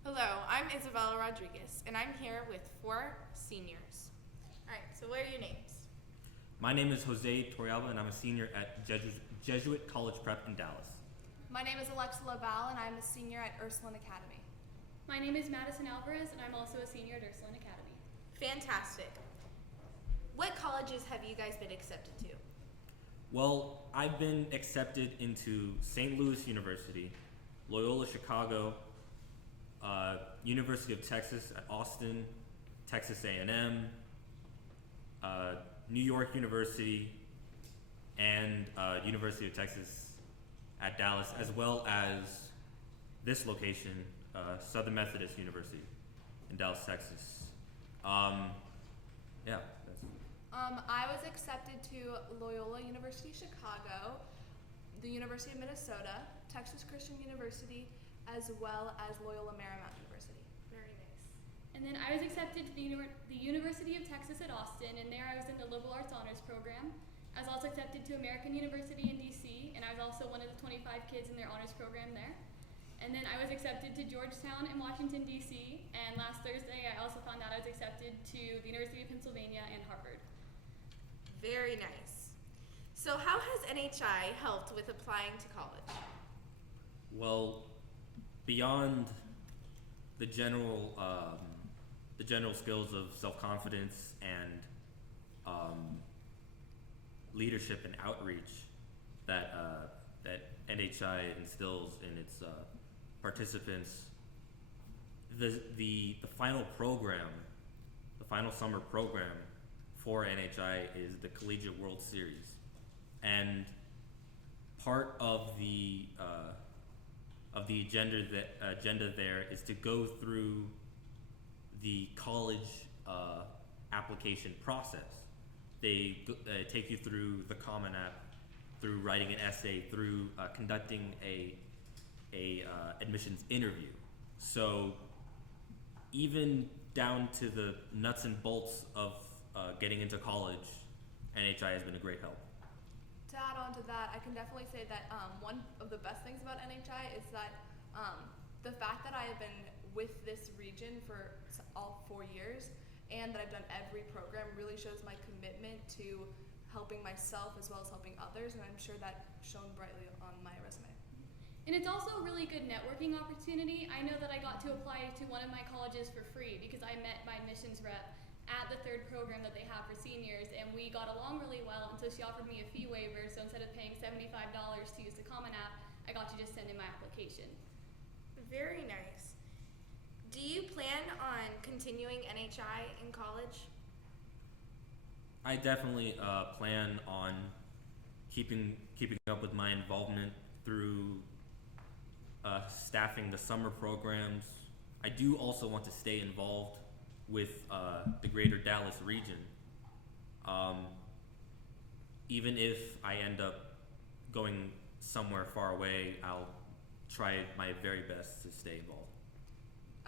Hello, I'm Isabella Rodriguez, and I'm here with 4 seniors. All right, so what are your names? My name is Jose Torrealba, and I'm a senior at Jesuit College Prep in Dallas. My name is Alexa Laval, and I'm a senior at Ursuline Academy. My name is Madison Alvarez, and I'm also a senior at Ursuline Academy. Fantastic. What colleges have you guys been accepted to? Well, I've been accepted into St. Louis University, Loyola Chicago, University of Texas at Austin, Texas A&M, New York University, and University of Texas at Dallas, as well as this location, Southern Methodist University in Dallas, Texas. Yeah. I was accepted to Loyola University Chicago, the University of Minnesota, Texas Christian University, as well as Loyola Marymount University. Very nice. And then I was accepted to the University of Texas at Austin, and there I was in the Liberal Arts Honors Program. I was also accepted to American University in DC, and I was also one of the 25 kids in their honors program there. And then I was accepted to Georgetown in Washington, DC, and last Thursday I also found out I was accepted to the University of Pennsylvania and Harvard. Very nice. So how has NHI helped with applying to college? Well, beyond the general skills of self-confidence and leadership and outreach that NHI instills in its participants. The final program, the final summer program for NHI is the Collegiate World Series, and part of the agenda there is to go through the college application process. They take you through the Common App, through writing an essay, through conducting a admissions interview. So even down to the nuts and bolts of getting into college, NHI has been a great help. To add on to that, I can definitely say that one of the best things about NHI is that the fact that I have been with this region for all 4 years and that I've done every program really shows my commitment to helping myself as well as helping others, and I'm sure that shone brightly on my resume. And it's also a really good networking opportunity. I know that I got to apply to one of my colleges for free because I met my admissions rep at the 3rd program that they have for seniors, and we got along really well, and so she offered me a fee waiver, so instead of paying $75 to use the Common App, I got to just send in my application. Very nice. Do you plan on continuing NHI in college? I definitely plan on keeping up with my involvement through staffing the summer programs. I do also want to stay involved with the greater Dallas region. Even if I end up going somewhere far away, I'll try my very best to stay involved.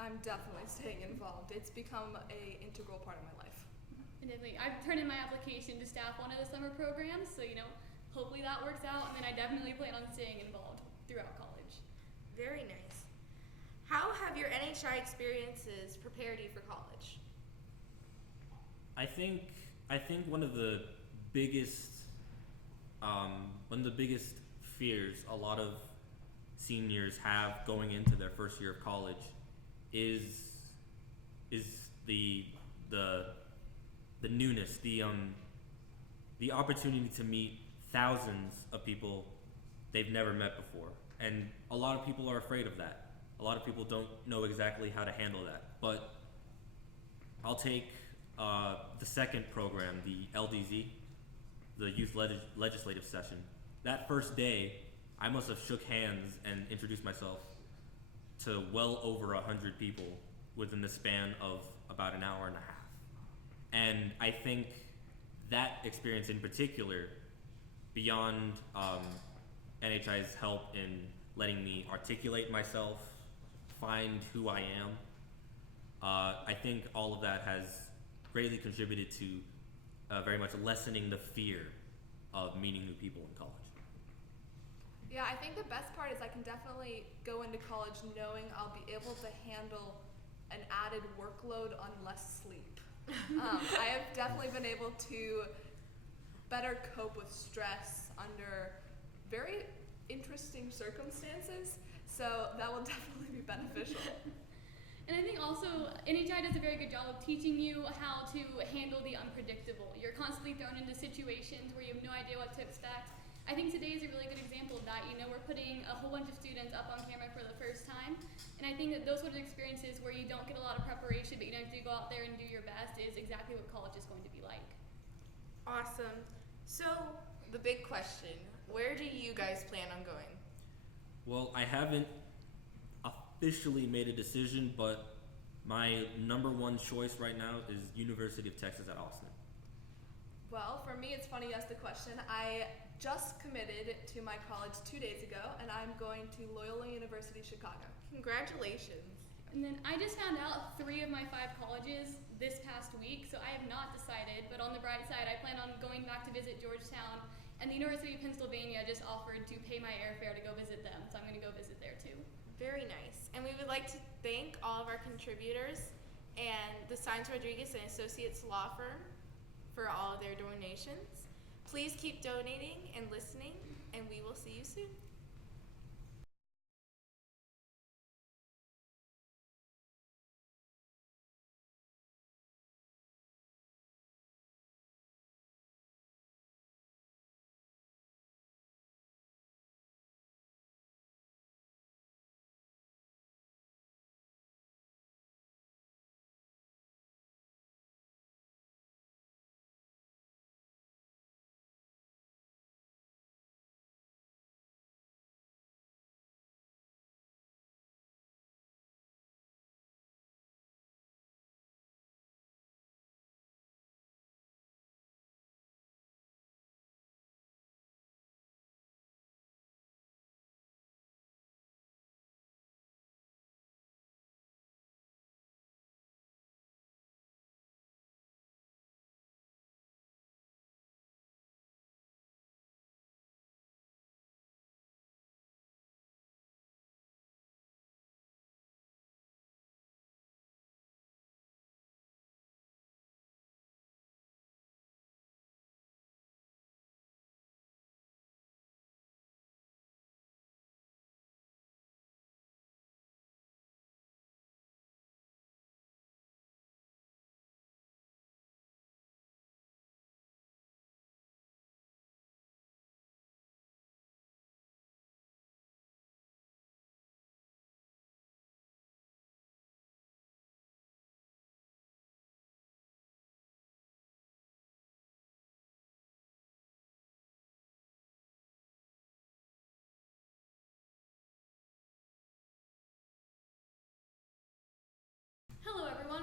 I'm definitely staying involved. It's become an integral part of my life. And definitely, I've turned in my application to staff one of the summer programs, so hopefully that works out, and then I definitely plan on staying involved throughout college. Very nice. How have your NHI experiences prepared you for college? I think one of the biggest fears a lot of seniors have going into their first year of college is the newness, the opportunity to meet thousands of people they've never met before, and a lot of people are afraid of that. A lot of people don't know exactly how to handle that. But I'll take the 2nd program, the LDZ, the Youth Legislative Session. That first day, I must have shook hands and introduced myself to well over 100 people within the span of about an hour and a half. And I think that experience in particular, beyond NHI's help in letting me articulate myself, find who I am, I think all of that has greatly contributed to very much lessening the fear of meeting new people in college. Yeah, I think the best part is I can definitely go into college knowing I'll be able to handle an added workload on less sleep. I have definitely been able to better cope with stress under very interesting circumstances, so that will definitely be beneficial. And I think also NHI does a very good job of teaching you how to handle the unpredictable. You're constantly thrown into situations where you have no idea what to expect. I think today is a really good example of that. We're putting a whole bunch of students up on camera for the first time, and I think that those sort of experiences where you don't get a lot of preparation, but you have to go out there and do your best is exactly what college is going to be like. Awesome. So, the big question, where do you guys plan on going? Well, I haven't officially made a decision, but my number one choice right now is University of Texas at Austin. Well, for me, it's funny you asked the question. I just committed to my college 2 days ago, and I'm going to Loyola University Chicago. Congratulations. And then I just found out 3 of my 5 colleges this past week, so I have not decided, but on the bright side, I plan on going back to visit Georgetown, and the University of Pennsylvania just offered to pay my airfare to go visit them, so I'm going to go visit there too. Very nice. And we would like to thank all of our contributors and the Science Rodriguez and Associates Law Firm for all of their donations. Please keep donating and listening, and we will see you soon.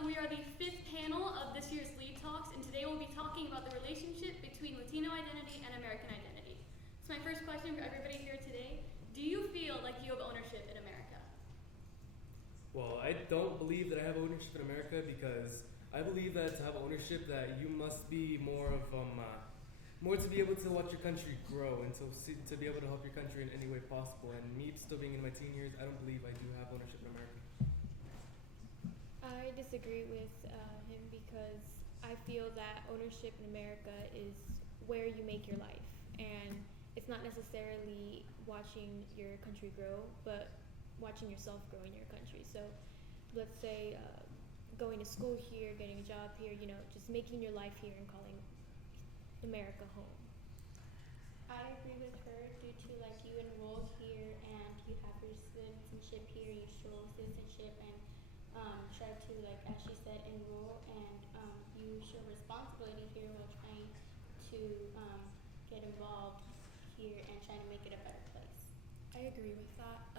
we are the 5th panel of this year's LEAD Talks, and today we'll be talking about the relationship between Latino identity and American identity. So my first question for everybody here today, do you feel like you have ownership in America? Well, I don't believe that I have ownership in America because I believe that to have ownership that you must be more to be able to watch your country grow and to be able to help your country in any way possible. And me still being in my teen years, I don't believe I do have ownership in America. I disagree with him because I feel that ownership in America is where you make your life, and it's not necessarily watching your country grow, but watching yourself grow in your country. So let's say going to school here, getting a job here, just making your life here and calling America home. I agree with her due to you enroll here and you have your citizenship here, you show citizenship and try to, as she said, enroll and you show responsibility here while trying to get involved here and trying to make it a better place. I agree with that.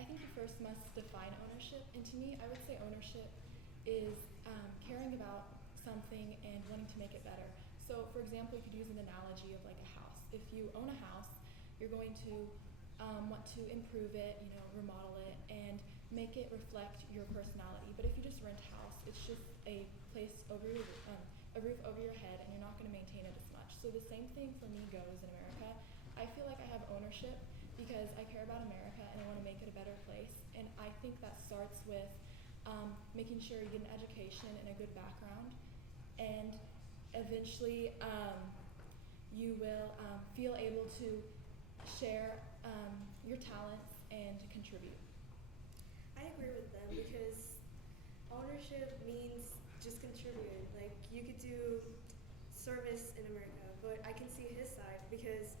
I think you first must define ownership, and to me, I would say ownership is caring about something and wanting to make it better. So, for example, you could use an analogy of a house. If you own a house, you're going to want to improve it, remodel it, and make it reflect your personality. But if you just rent a house, it's just a place over a roof over your head, and you're not going to maintain it as much. So the same thing for me goes in America. I feel like I have ownership because I care about America and I want to make it a better place. And I think that starts with making sure you get an education and a good background, and eventually you will feel able to share your talents and to contribute. I agree with them because ownership means just contributing. You could do service in America, but I can see his side because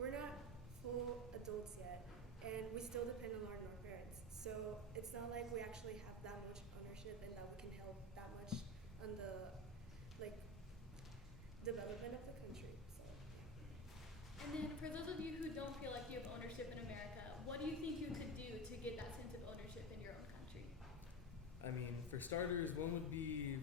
we're not full adults yet, and we still depend on our parents. So it's not like we actually have that much ownership and that we can help that much on the development of the country. So. And then for those of you who don't feel like you have ownership in America, what do you think you could do to get that sense of ownership in your own country? I mean, for starters, one would be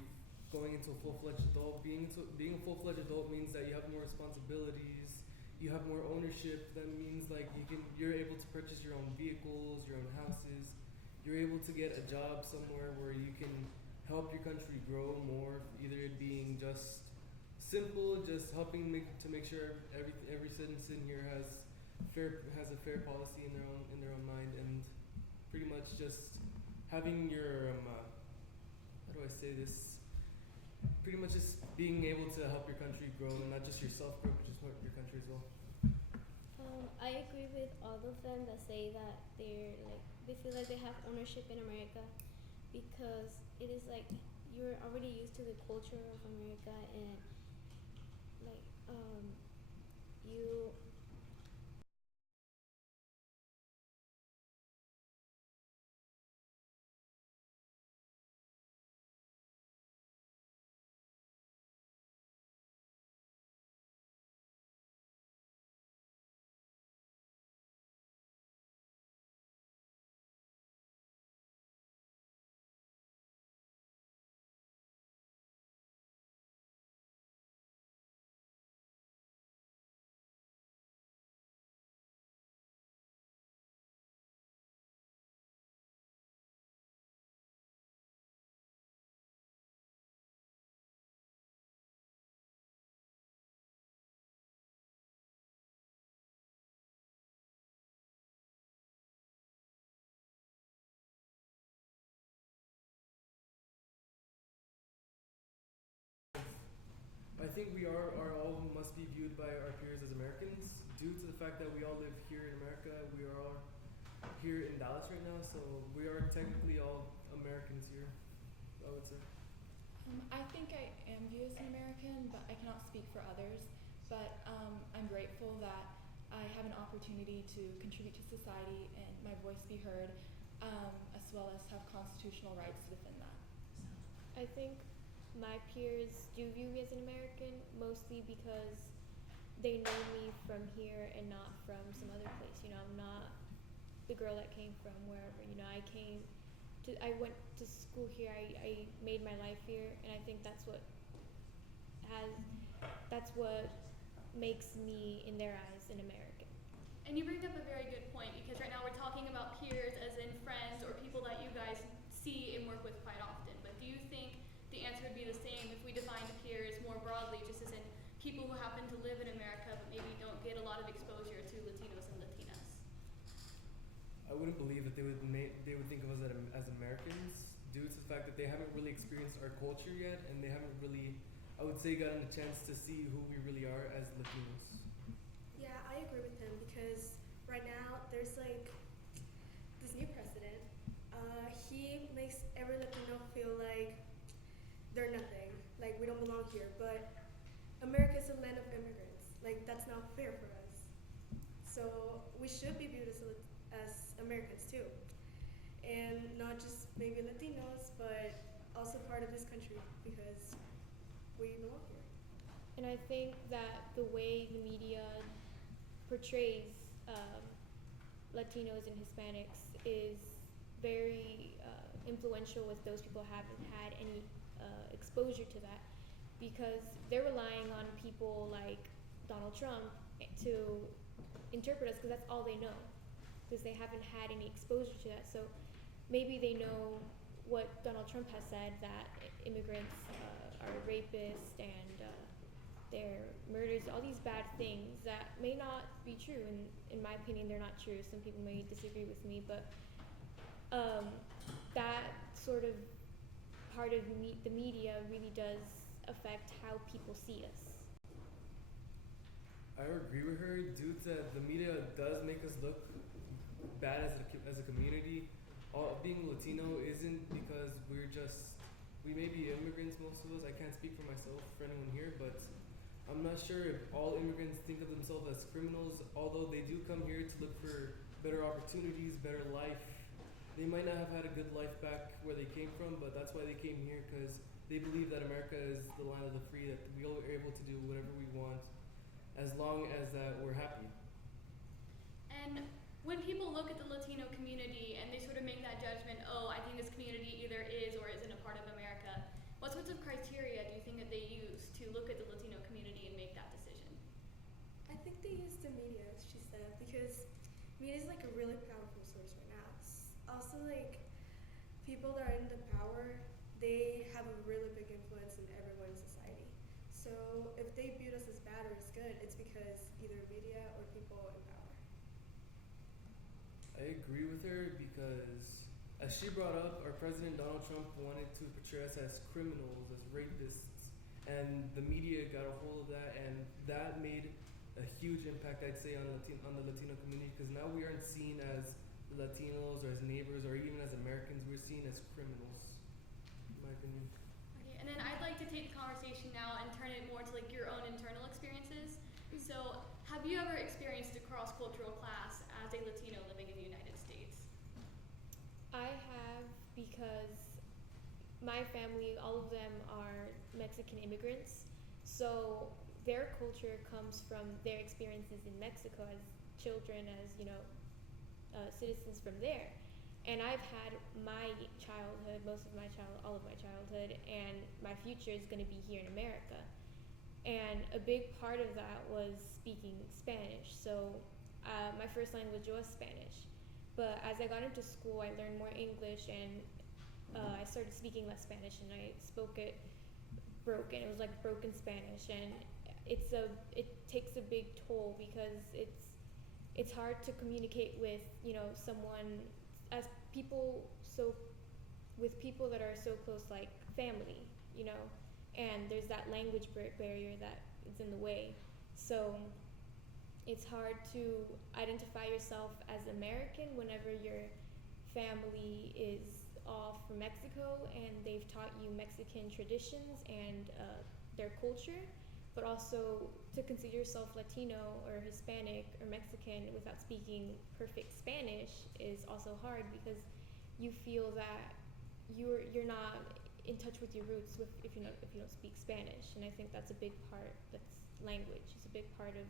going into a full-fledged adult. Being a full-fledged adult means that you have more responsibilities, you have more ownership. That means you're able to purchase your own vehicles, your own houses. You're able to get a job somewhere where you can help your country grow more, either it being just simple, just helping to make sure every citizen here has a fair policy in their own mind, and pretty much just having your how do I say this? Pretty much just being able to help your country grow, and not just yourself grow, but just help your country as well. I agree with all of them that say that they feel like they have ownership in America because it is you're already used to the culture of America, and you I think we are all must be viewed by our peers as Americans due to the fact that we all live here in America. We are all here in Dallas right now, so we are technically all Americans here, I would say. I think I am viewed as an American, but I cannot speak for others. But I'm grateful that I have an opportunity to contribute to society and my voice be heard, as well as have constitutional rights to defend that. I think my peers do view me as an American mostly because they know me from here and not from some other place. I'm not the girl that came from wherever. I came to I went to school here. I made my life here, and I think that's what makes me in their eyes an American. And you bring up a very good point, because right now we're talking about peers as in friends or people that you guys see and work with quite often. But do you think the answer would be the same if we defined peers more broadly, just as in people who happen to live in America but maybe don't get a lot of exposure to Latinos and Latinas? I wouldn't believe that they would think of us as Americans due to the fact that they haven't really experienced our culture yet, and they haven't really, I would say, gotten a chance to see who we really are as Latinos. Yeah, I agree with him because right now there's like this new president. He makes every Latino feel like they're nothing, like we don't belong here. But America's a land of immigrants. Like that's not fair for us. So we should be viewed as Americans too, and not just maybe Latinos, but also part of this country because we belong here. And I think that the way the media portrays Latinos and Hispanics is very influential with those people who haven't had any exposure to that, because they're relying on people like Donald Trump to interpret us, because that's all they know, because they haven't had any exposure to that. So maybe they know what Donald Trump has said, that immigrants are rapists and they're murders, all these bad things that may not be true. And in my opinion, they're not true. Some people may disagree with me, but that sort of part of the media really does affect how people see us. I agree with her due to the media does make us look bad as a community. Being Latino isn't because we may be immigrants, most of us. I can't speak for myself, for anyone here, but I'm not sure if all immigrants think of themselves as criminals, although they do come here to look for better opportunities, better life. They might not have had a good life back where they came from, but that's why they came here, because they believe that America is the land of the free, that we are able to do whatever we want as long as that we're happy. And when people look at the Latino community and they sort of make that judgment, oh, I think this community either is or isn't a part of America, what sorts of criteria do you think that they use to look at the Latino community and make that decision? I think they use the media, as she said, because media is like a really powerful source right now. Also, like people that are in the power, they have a really big influence in everyone in society. So if they viewed us as bad or as good, it's because either media or people in power. I agree with her because, as she brought up, our president Donald Trump wanted to portray us as criminals, as rapists, and the media got a hold of that, and that made a huge impact, I'd say, on the Latino community, because now we aren't seen as Latinos or as neighbors or even as Americans. We're seen as criminals, in my opinion. Okay, and then I'd like to take the conversation now and turn it more to like your own internal experiences. So, have you ever experienced a cross-cultural class as a Latino living in the United States? I have, because my family, all of them are Mexican immigrants, so their culture comes from their experiences in Mexico as children, as citizens from there. And I've had my childhood, all of my childhood, and my future is going to be here in America. And a big part of that was speaking Spanish. So my first language was Spanish. But as I got into school, I learned more English, and I started speaking less Spanish, and I spoke it broken. It was like broken Spanish, and it takes a big toll, because it's hard to communicate with someone as with people that are so close, like family, and there's that language barrier that is in the way. So it's hard to identify yourself as American whenever your family is all from Mexico and they've taught you Mexican traditions and their culture, but also to consider yourself Latino or Hispanic or Mexican without speaking perfect Spanish is also hard, because you feel that you're not in touch with your roots if you don't speak Spanish. And I think that's a big part. That's language. It's a big part of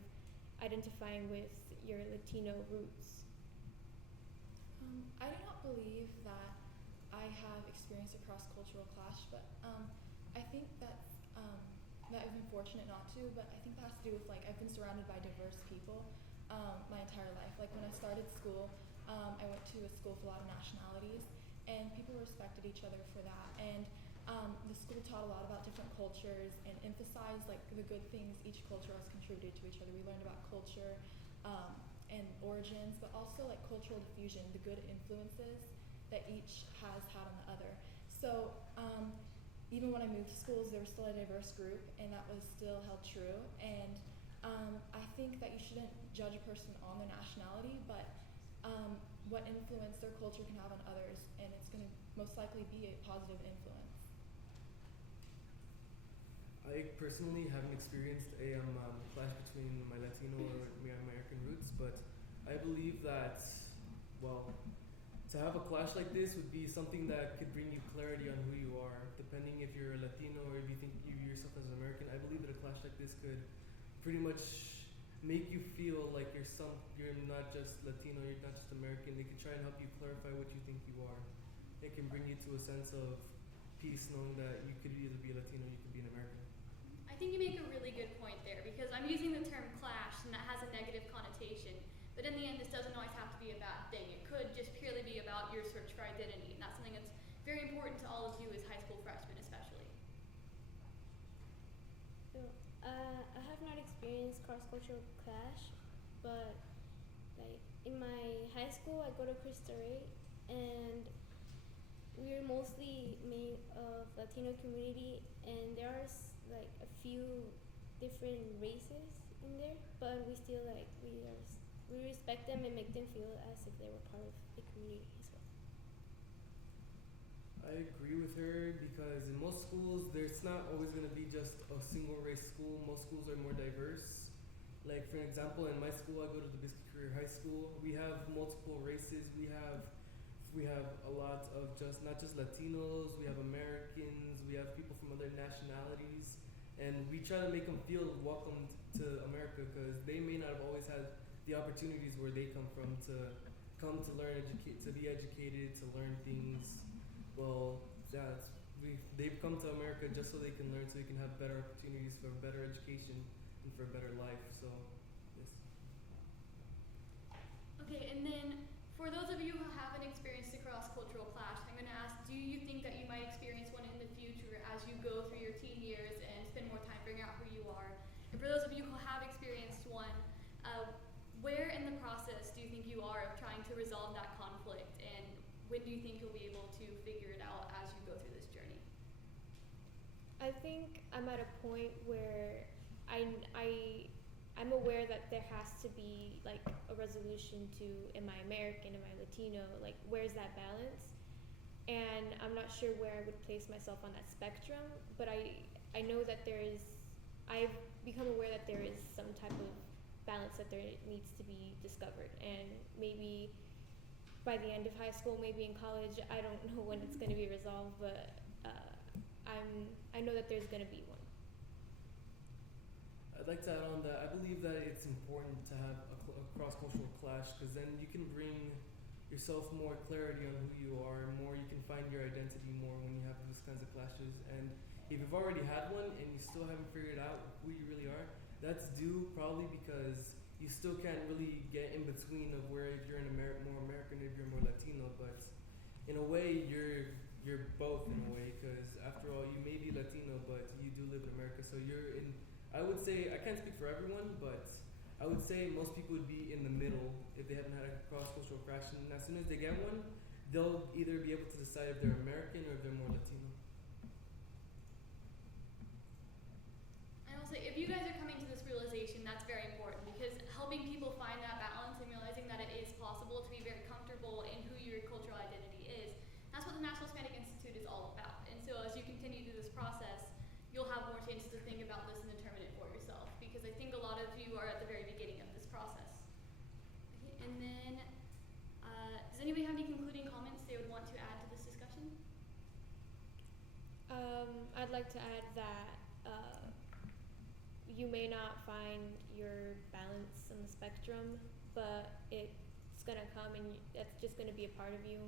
identifying with your Latino roots. I do not believe that I have experienced a cross-cultural clash, but I think that I've been fortunate not to, but I think that has to do with like I've been surrounded by diverse people my entire life. Like when I started school, I went to a school with a lot of nationalities, and people respected each other for that. And the school taught a lot about different cultures and emphasized like the good things each culture has contributed to each other. We learned about culture and origins, but also like cultural diffusion, the good influences that each has had on the other. So even when I moved to schools, there was still a diverse group, and that was still held true. And I think that you shouldn't judge a person on their nationality, but what influence their culture can have on others, and it's going to most likely be a positive influence. I personally haven't experienced a clash between my Latino or my American roots, but I believe that, well, to have a clash like this would be something that could bring you clarity on who you are, depending if you're a Latino or if you think you yourself as an American. I believe that a clash like this could pretty much make you feel like you're not just Latino, you're not just American. It can try and help you clarify what you think you are. It can bring you to a sense of peace, knowing that you could either be Latino or you could be an American. I think you make a really good point there, because I'm using the term clash and that has a negative connotation. But in the end, this doesn't always have to be a bad thing. It could just purely be about your search for identity, and that's something that's very important to all of you as high school freshmen especially. So, I have not experienced cross-cultural clash, but like in my high school, I go to Cristo Rey, and we're mostly made of Latino community, and there are like a few different races in there, but we still like we respect them and make them feel as if they were part of the community as well. I agree with her because in most schools, there's not always going to be just a single race school. Most schools are more diverse. Like for example, in my school, I go to the Biscuit Career High School. We have multiple races. We have a lot of not just Latinos. We have Americans. We have people from other nationalities, and we try to make them feel welcomed to America because they may not have always had the opportunities where they come from to come to learn, to be educated, to learn things. Well, they've come to America just so they can learn, so they can have better opportunities for a better education and for a better life. So, yes. Okay, and then for those of you who haven't experienced a cross-cultural clash, I'm going to ask, do you think that you might experience one in the future as you go through your teen years and spend more time figuring out who you are? And for those of you who have experienced one, where in the process do you think you are of trying to resolve that conflict, and when do you think you'll be able to figure it out as you go through this journey? I think I'm at a point where I'm aware that there has to be like a resolution to am I American, am I Latino, like where's that balance? And I'm not sure where I would place myself on that spectrum, but I know that I've become aware that there is some type of balance that there needs to be discovered, and maybe by the end of high school, maybe in college, I don't know when it's going to be resolved, but I know that there's going to be one. I'd like to add on that I believe that it's important to have a cross-cultural clash because then you can bring yourself more clarity on who you are, you can find your identity more when you have those kinds of clashes. And if you've already had one and you still haven't figured out who you really are, that's due probably because you still can't really get in between of where if you're more American, if you're more Latino, but in a way you're both in a way because after all you may be Latino but you do live in America, so you're in, I would say, I can't speak for everyone, but I would say most people would be in the middle if they haven't had a cross-cultural clash, and as soon as they get one, they'll either be able to decide if they're American or if they're more Latino. And I'll say, if you guys are coming to this realization, that's very important because helping people find that balance and realizing that it is possible to be very comfortable in who your cultural identity is, that's what the National Hispanic Institute is all about. And so as you continue through this process, you'll have more chances to think about this and determine it for yourself, because I think a lot of you are at the very beginning of this process. Okay, and then, does anybody have any concluding comments they would want to add to this discussion? I'd like to add that you may not find your balance on the spectrum, but it's gonna come, and that's just gonna be a part of you.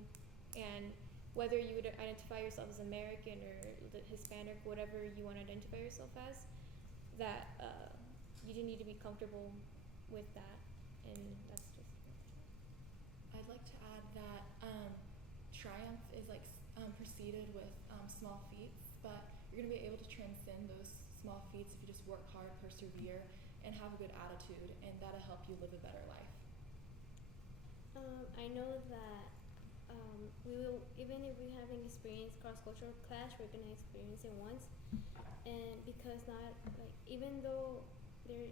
And whether you would identify yourself as American or Hispanic, whatever you want to identify yourself as, that you do need to be comfortable with that, and that's just. I'd like to add that triumph is like preceded with small feats, but you're gonna be able to transcend those small feats if you just work hard, persevere, and have a good attitude, and that'll help you live a better life. I know that we will, even if we haven't experienced cross-cultural clash, we're gonna experience it once, and because not like even though we're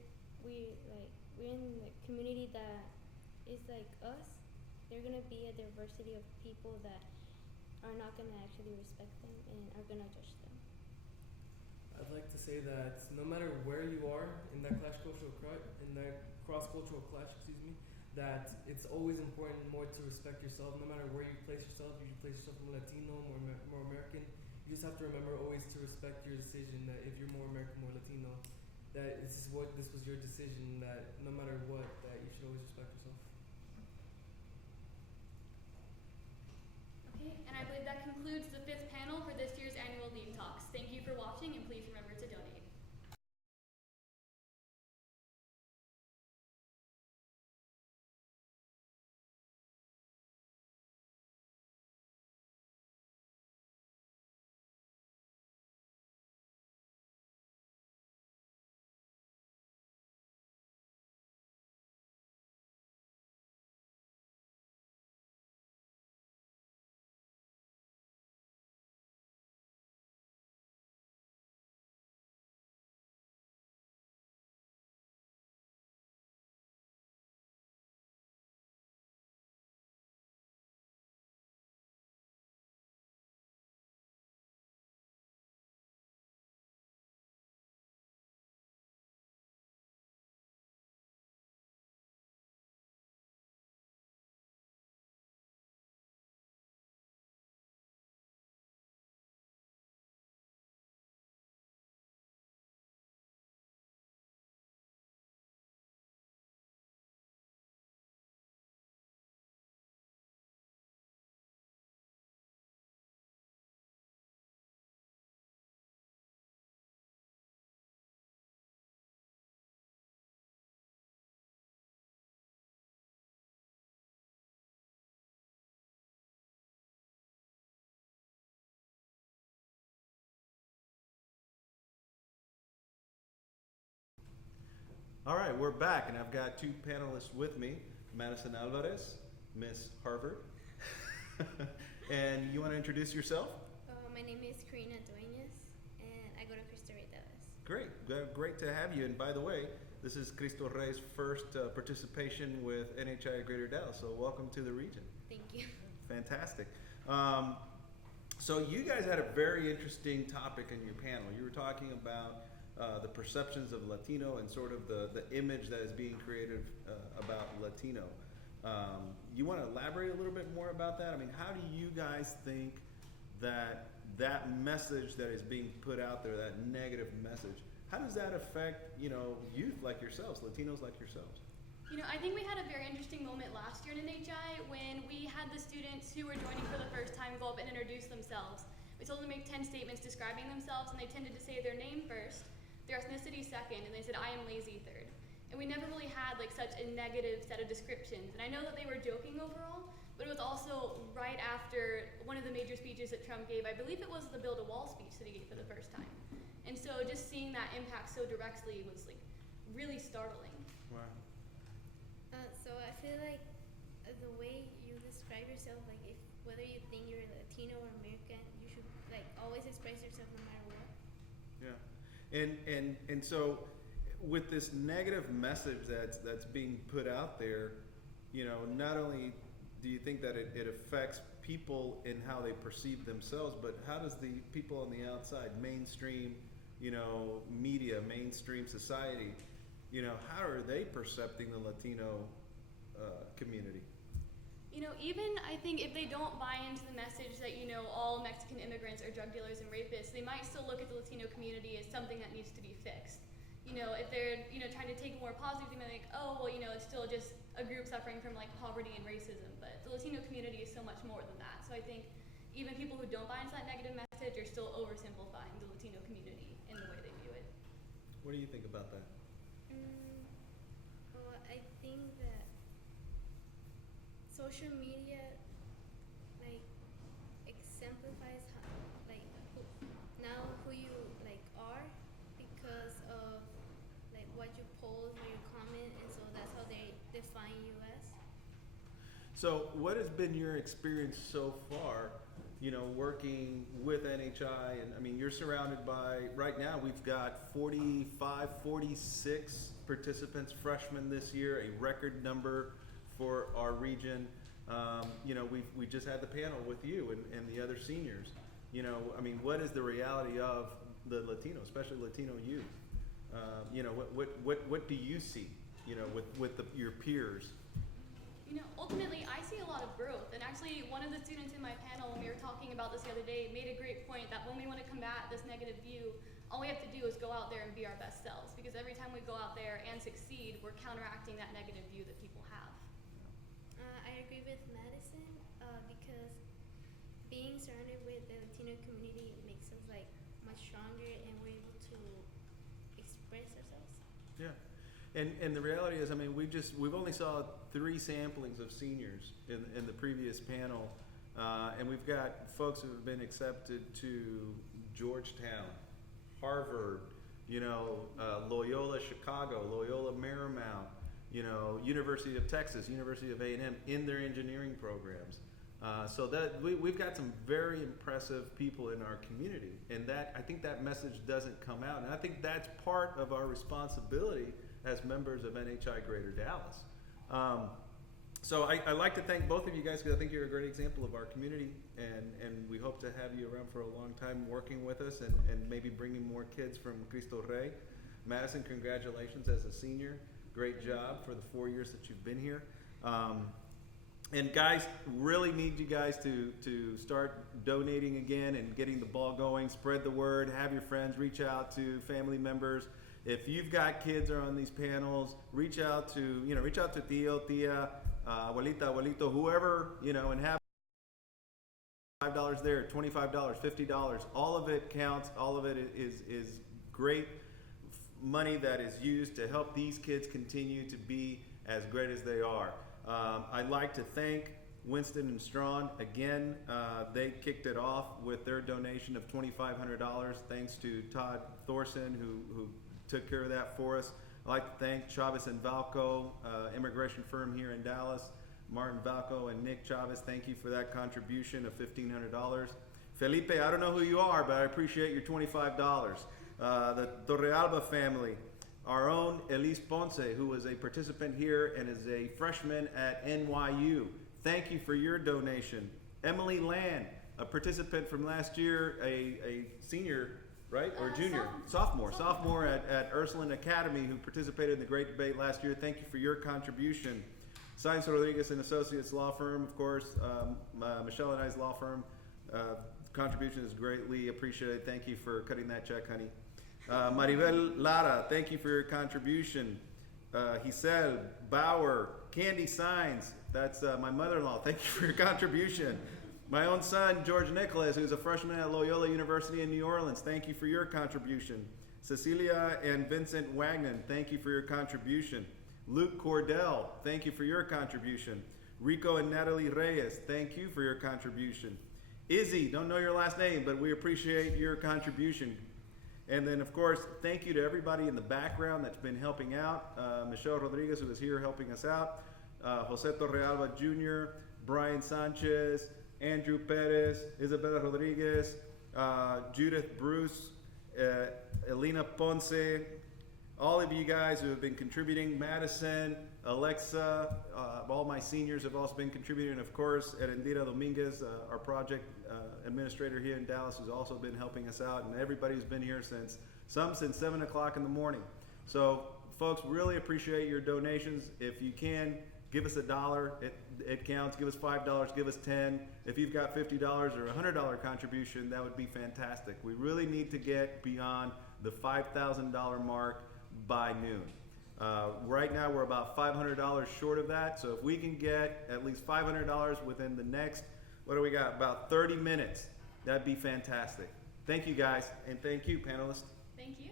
in a community that is like us, there's gonna be a diversity of people that are not gonna actually respect them and are gonna judge them. I'd like to say that no matter where you are in that cross-cultural clash, that it's always important more to respect yourself. No matter where you place yourself, if you place yourself more Latino, more American, you just have to remember always to respect your decision. That if you're more American, more Latino, that this was your decision. That no matter what, that you should always respect yourself. Okay, and I believe that concludes the 5th panel for this year's annual LEAD Talks. Thank you for watching, and please remember to donate. All right, we're back, and I've got 2 panelists with me, Madison Alvarez, Miss Harvard. And you want to introduce yourself? My name is Karina Dueñas, and I go to Cristo Rey Dallas. Great to have you. And by the way, this is Cristo Rey's first participation with NHI Greater Dallas, so welcome to the region. Thank you. Fantastic. So you guys had a very interesting topic in your panel. You were talking about the perceptions of Latino and sort of the image that is being created about Latino. You want to elaborate a little bit more about that? I mean, how do you guys think that message that is being put out there, that negative message, how does that affect, youth like yourselves, Latinos like yourselves? I think we had a very interesting moment last year in NHI when we had the students who were joining for the first time go up and introduce themselves. We told them to make 10 statements describing themselves, and they tended to say their name first, their ethnicity second, and they said, "I am lazy" third. And we never really had such a negative set of descriptions. And I know that they were joking overall, but it was also right after one of the major speeches that Trump gave. I believe it was the Build a Wall speech that he gave for the first time. And so just seeing that impact so directly was really startling. Wow. So I feel like the way you describe yourself, if whether you think you're Latino or American, you should always express yourself no matter what. Yeah, and so with this negative message that's being put out there, not only do you think that it affects people in how they perceive themselves, but how does the people on the outside, mainstream, media, mainstream society, how are they percepting the Latino community? Even I think if they don't buy into the message that, all Mexican immigrants are drug dealers and rapists, they might still look at the Latino community as something that needs to be fixed. If they're, trying to take a more positive, they might think, oh, well, it's still just a group suffering from poverty and racism. But the Latino community is so much more than that. So I think, even people who don't buy into that negative message are still oversimplifying the Latino community in the way they view it. What do you think about that? Well, I think that social media like exemplifies how, like who you like are because of like what you post or you comment, and so that's how they define you as. So what has been your experience so far, you know, working with NHI? And I mean, you're surrounded by, right now we've got 45, 46 participants, freshmen this year, a record number for our region. You know, we just had the panel with you and the other seniors. You know, I mean, what is the reality of the Latino, especially Latino youth? You know, what do you see, you know, with your peers? You know, ultimately, I see a lot of growth. And actually, one of the students in my panel, when we were talking about this the other day, made a great point that when we want to combat this negative view, all we have to do is go out there and be our best selves. Because every time we go out there and succeed, we're counteracting that negative view that people have. I agree with Madison because being surrounded with the Latino community makes us like much stronger, and we're able to express ourselves. Yeah. And the reality is, I mean, we've only saw 3 samplings of seniors in the previous panel, and we've got folks who have been accepted to Georgetown, Harvard, you know, Loyola Chicago, Loyola Marymount, you know, University of Texas, University of A&M in their engineering programs. So that we've got some very impressive people in our community, and that I think that message doesn't come out, and I think that's part of our responsibility as members of NHI Greater Dallas. So I'd like to thank both of you guys because I think you're a great example of our community, and we hope to have you around for a long time working with us and maybe bringing more kids from Cristo Rey. Madison, congratulations as a senior. Great job for the 4 years that you've been here. And guys, really need you guys to start donating again and getting the ball going. Spread the word, have your friends, reach out to family members. If you've got kids that are on these panels, reach out to Tío, Tia, Abuelita, Abuelito, whoever, you know, and have $5 there, $25, $50. All of it counts. All of it is great money that is used to help these kids continue to be as great as they are. I'd like to thank Winston and Strawn again. They kicked it off with their donation of $2,500. Thanks to Todd Thorson who took care of that for us. I'd like to thank Chavez and Valco, immigration firm here in Dallas. Martin Valco and Nick Chavez, thank you for that contribution of $1,500. Felipe, I don't know who you are, but I appreciate your $25. The Torrealba family, our own Elise Ponce, who is a participant here and is a freshman at NYU. Thank you for your donation. Emily Land, a participant from last year, a senior, right? Or junior? Sophomore at Ursuline Academy, who participated in the great debate last year. Thank you for your contribution. Sainz Rodriguez and Associates Law Firm, of course, Michelle and I's law firm. Contribution is greatly appreciated. Thank you for cutting that check, honey. Maribel Lara, thank you for your contribution. Giselle Bauer, Candy Signs, that's my mother-in-law. Thank you for your contribution. My own son, George Nicholas, who's a freshman at Loyola University in New Orleans. Thank you for your contribution. Cecilia and Vincent Wagner, thank you for your contribution. Luke Cordell, thank you for your contribution. Rico and Natalie Reyes, thank you for your contribution. Izzy, don't know your last name, but we appreciate your contribution. And then, of course, thank you to everybody in the background that's been helping out. Michelle Rodriguez, who is here helping us out. Jose Torrealba Jr., Brian Sanchez, Andrew Perez, Isabella Rodriguez, Judith Bruce, Elena Ponce, all of you guys who have been contributing, Madison, Alexa, all my seniors have also been contributing, and of course, Erendira Dominguez, our project administrator here in Dallas, who's also been helping us out, and everybody who's been here since 7 o'clock in the morning. So, folks, really appreciate your donations. If you can, give us $1. It counts. Give us $5. Give us $10. If you've got $50 or $100 contribution, that would be fantastic. We really need to get beyond the $5,000 mark by noon. Right now, we're about $500 short of that. So if we can get at least $500 within the next, What do we got? About 30 minutes. That'd be fantastic. Thank you guys, and thank you, panelists. Thank you.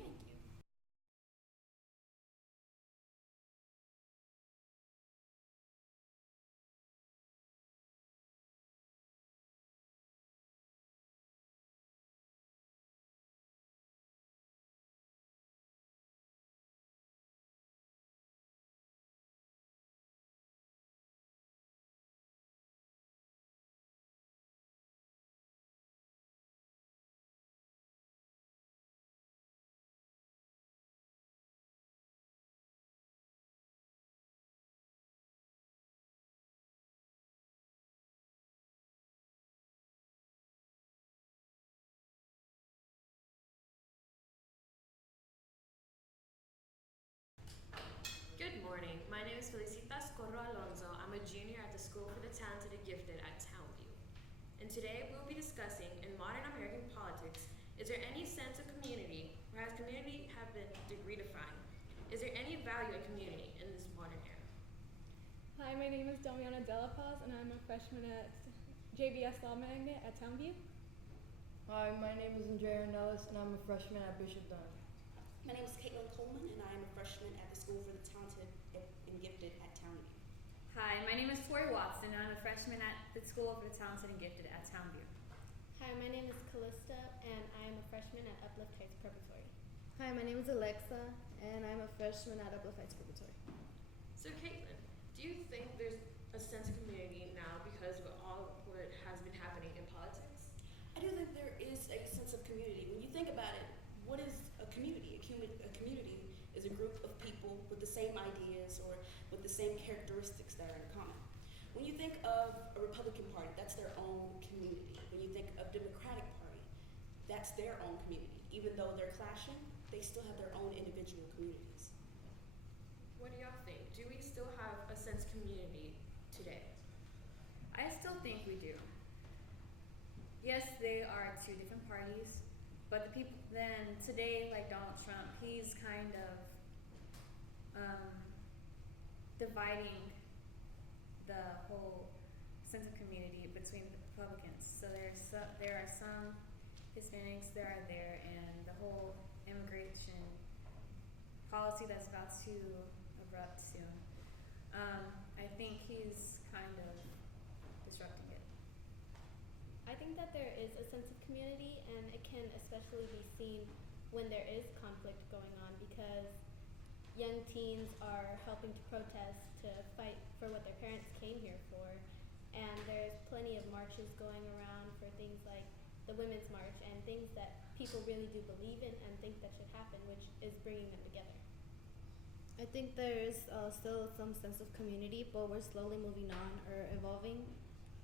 Good morning. My name is Felicitas Corro Alonso. I'm a junior at the School for the Talented and Gifted at Townview. And today we'll be discussing, in modern American politics, is there any sense of community, or has community have been redefined? Is there any value in community in this modern era? Hi, my name is Damiana Dela Paz, and I'm a freshman at JVS Law Magnet at Townview. Hi, my name is Andrea Nellis, and I'm a freshman at Bishop Dunn. My name is Caitlin Coleman, and I am a freshman at the School for the Talented and Gifted at Townview. Hi, my name is Tori Watson, and I'm a freshman at the School for the Talented and Gifted at Townview. Hi, my name is Callista, and I am a freshman at Uplift Heights Preparatory. Hi, my name is Alexa, and I'm a freshman at Uplift Heights Preparatory. So Caitlin, do you think there's a sense of community now because of all what has been happening in politics? I do think there is a sense of community. When you think about it, what is a community? A community is a group of people with the same ideas or with the same characteristics that are in common. When you think of a Republican Party, that's their own community. When you think of Democratic Party, that's their own community. Even though they're clashing, they still have their own individual communities. What do y'all think? Do we still have a sense of community today? I still think we do. Yes, they are two different parties, but the people then today, like Donald Trump, he's kind of dividing the whole sense of community between the Republicans. So there are some Hispanics that are there, and the whole immigration policy that's about to erupt soon. I think he's kind of disrupting it. I think that there is a sense of community, and it can especially be seen when there is conflict going on, because young teens are helping to protest, to fight for what their parents came here for, and there's plenty of marches going around for things like the Women's March and things that people really do believe in and think that should happen, which is bringing them together. I think there is still some sense of community, but we're slowly moving on or evolving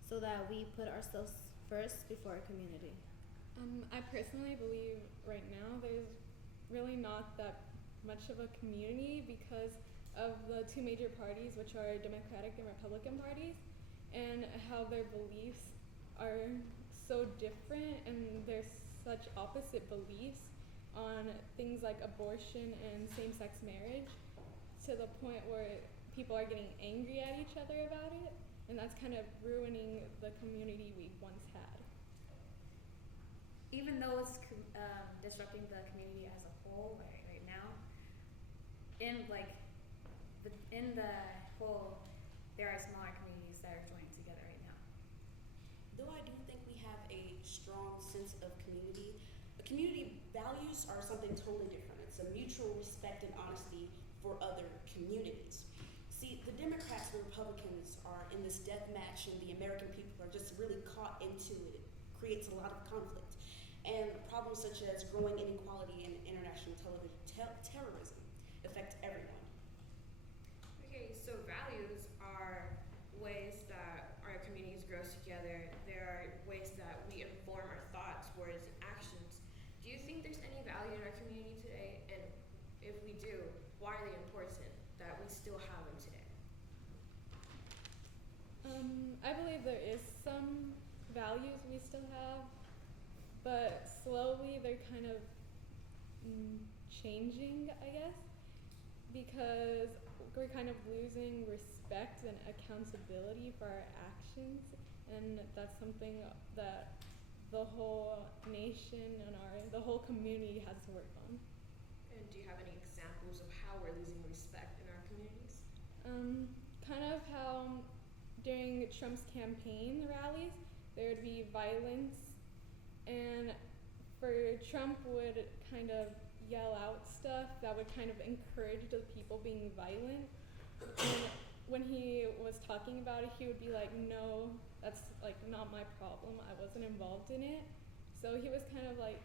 so that we put ourselves first before our community. I personally believe right now there's really not that much of a community because of the two major parties, which are Democratic and Republican parties, and how their beliefs are so different, and there's such opposite beliefs on things like abortion and same-sex marriage, to the point where people are getting angry at each other about it, and that's kind of ruining the community we once had. Even though it's disrupting the community as a whole right now, in the whole, there are smaller communities that are joining together right now. Though I do think we have a strong sense of community, community values are something totally different. It's a mutual respect and honesty for other communities. See, the Democrats and Republicans are in this death match, and the American people are just really caught into it. It creates a lot of conflict. And problems such as growing inequality and international terrorism affect everyone. Okay, so values are ways that our communities grow together. There are ways that we inform our thoughts, words, and actions. Do you think there's any value in our community today? And if we do, why are they important that we still have them today? I believe there is some values we still have, but slowly they're kind of changing, I guess, because we're kind of losing respect and accountability for our actions, and that's something that the whole nation and the whole community has to work on. And do you have any examples of how we're losing respect in our communities? Kind of how during Trump's campaign rallies, there would be violence, and Trump would kind of yell out stuff that would kind of encourage the people being violent. And when he was talking about it, he would be like, no, that's like not my problem. I wasn't involved in it. So he was kind of like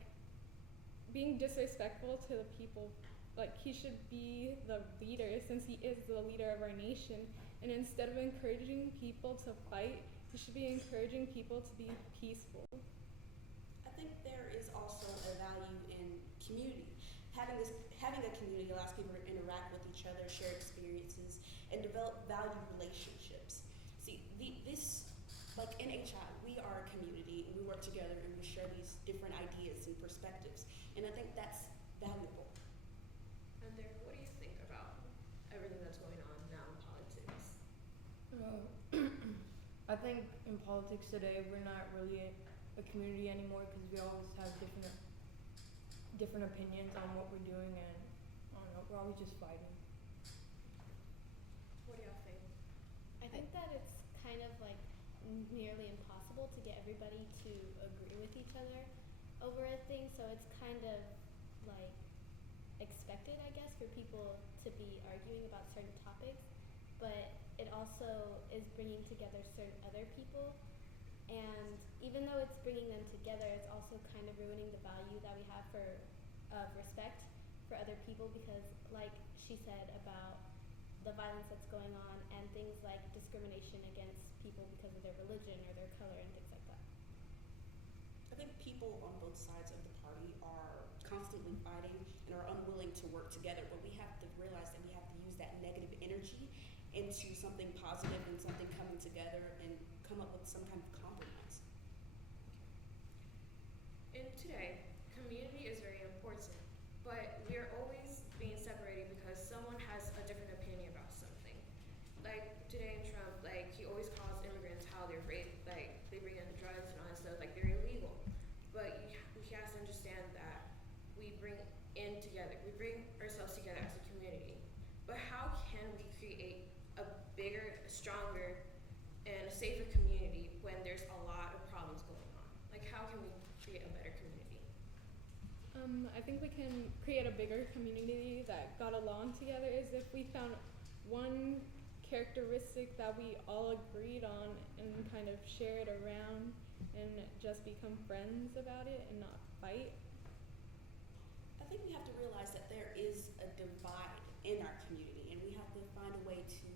being disrespectful to the people. Like he should be the leader since he is the leader of our nation. And instead of encouraging people to fight, he should be encouraging people to be peaceful. I think there is also a value in community. Having a community allows people to interact with each other, share experiences, and develop valued relationships. See, like in HI, we are a community, and we work together, and we share these different ideas and perspectives, and I think that's valuable. And there, what do you think about everything that's going on now in politics? I think in politics today we're not really a community anymore because we always have different opinions on what we're doing, and I don't know, we're always just fighting. What do y'all think? I think that it's kind of like nearly impossible to get everybody to agree with each other over a thing, so it's kind of like expected, I guess, for people to be arguing about certain topics, but it also is bringing together certain other people, and even though it's bringing them together, it's also kind of ruining the value that we have for respect for other people, because like she said about the violence that's going on and things like discrimination against people because of their religion or their color and things like that. I think people on both sides of the party are constantly fighting and are unwilling to work together, but we have to realize that we have to use that negative energy into something positive and something coming together and come up with some kind of compromise. And today, community is very important, but we are always being separated because someone has a different opinion about something. Like today in Trump, like he always calls immigrants how they're raped, like they bring in drugs and all that stuff, like they're illegal. But he has to understand that we bring ourselves together as a community. But how can we create a bigger, stronger, and a safer community when there's a lot of problems going on? Like how can we create a better community? I think we can create a bigger community that got along together is if we found one characteristic that we all agreed on and kind of share it around and just become friends about it and not fight. I think we have to realize that there is a divide in our community, and we have to find a way to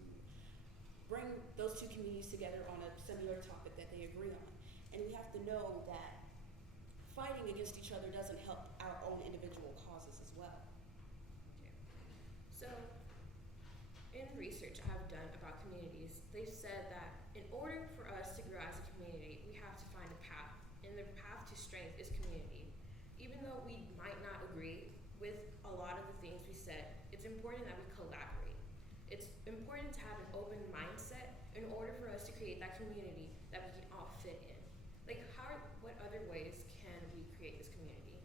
bring those two communities together on a similar topic that they agree on. And we have to know that fighting against each other doesn't help our own individual causes as well. So, in research I have done about communities, they've said that in order for us to grow as a community, we have to find a path, and the path to strength is community. Even though we might not agree with a lot of the things we said, it's important that we collaborate. It's important to have an open mindset in order for us to create that community that we can all fit in. Like what other ways can we create this community?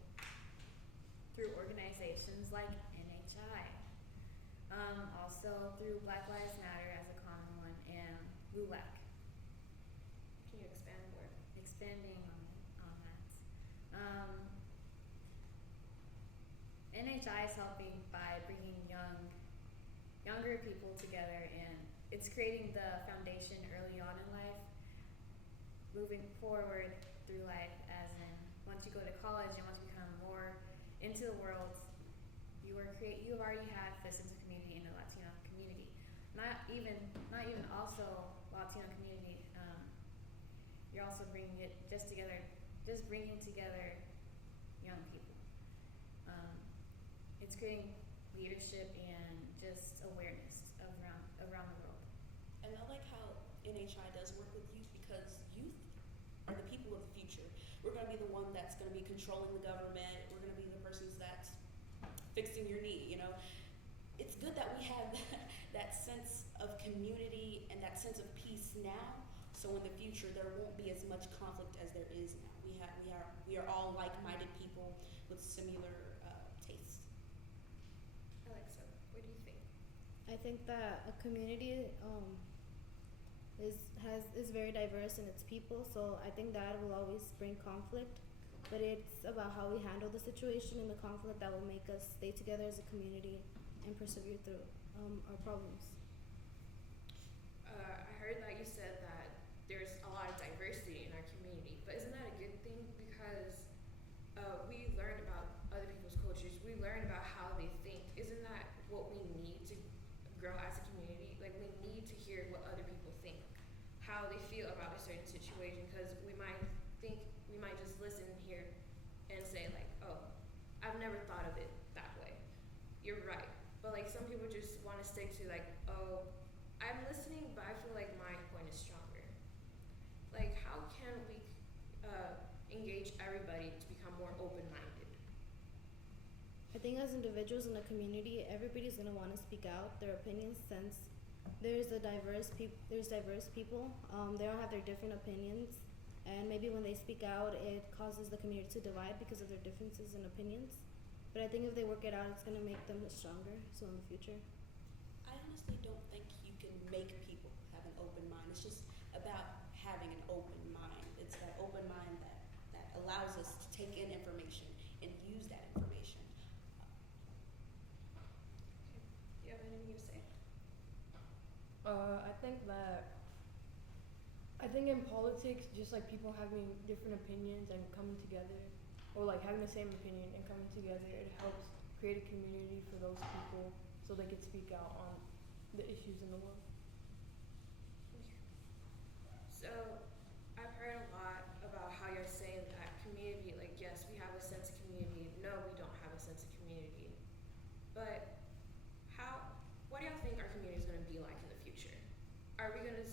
Through organizations like NHI. Also through Black Lives Matter as a common one, and LEAD. Can you expand more? Expanding on that. NHI is helping by bringing younger people together, and it's creating the foundation early on in life, moving forward through life, as in once you go to college and once you become more into the world, you already have the sense of community in the Latino community. Not even also Latino community. You're also bringing it bringing together young people. It's creating leadership and just awareness around the world. And I like how NHI does work with youth, because youth are the people of the future. We're going to be the one that's going to be controlling the government. We're going to be the persons that's fixing your knee, you know. It's good that we have that sense of community and that sense of peace now, So in the future, there won't be as much conflict as there is now. We are all like-minded people with similar tastes. Alexa, what do you think? I think that a community is very diverse in its people, so I think that will always bring conflict. But it's about how we handle the situation and the conflict that will make us stay together as a community and persevere through our problems. I heard that you said that there's a lot of diversity in our community, but isn't that a good thing? Because we learn about other people's cultures, we learn about how they think. Isn't that what we need to grow as a community? Like, we need to hear what other people think, how they feel about a certain situation, because we might just listen here and say like, oh, I've never thought of it that way. You're right. But like, some people just want to stick to like, oh, I'm listening, but I feel like my point is stronger. Like, how can we engage everybody to become more open-minded? I think as individuals in the community, everybody's gonna want to speak out their opinions since there's diverse people. They all have their different opinions, and maybe when they speak out, it causes the community to divide because of their differences in opinions. But I think if they work it out, it's gonna make them stronger. So in the future. I honestly don't think you can make people have an open mind. It's just about having an open mind. It's that open mind that allows us to take in information and use that information. Do you have anything to say? I think in politics, just like people having different opinions and coming together, or like having the same opinion and coming together, it helps create a community for those people so they can speak out on the issues in the world. So, I've heard a lot about how you're saying that community, like, yes, we have a sense of community. No, we don't have a sense of community. But what do y'all think our community is going to be like in the future? Are we going to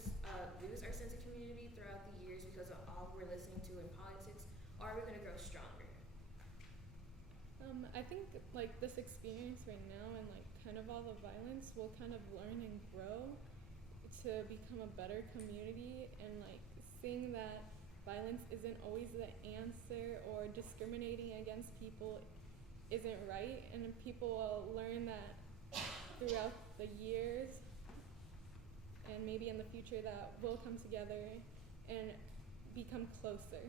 lose our sense of community throughout the years because of all we're listening to in politics? Or are we going to grow stronger? I think like this experience right now and like kind of all the violence, we'll kind of learn and grow to become a better community, and like seeing that violence isn't always the answer, or discriminating against people isn't right, and people will learn that throughout the years, and maybe in the future that we'll come together and become closer.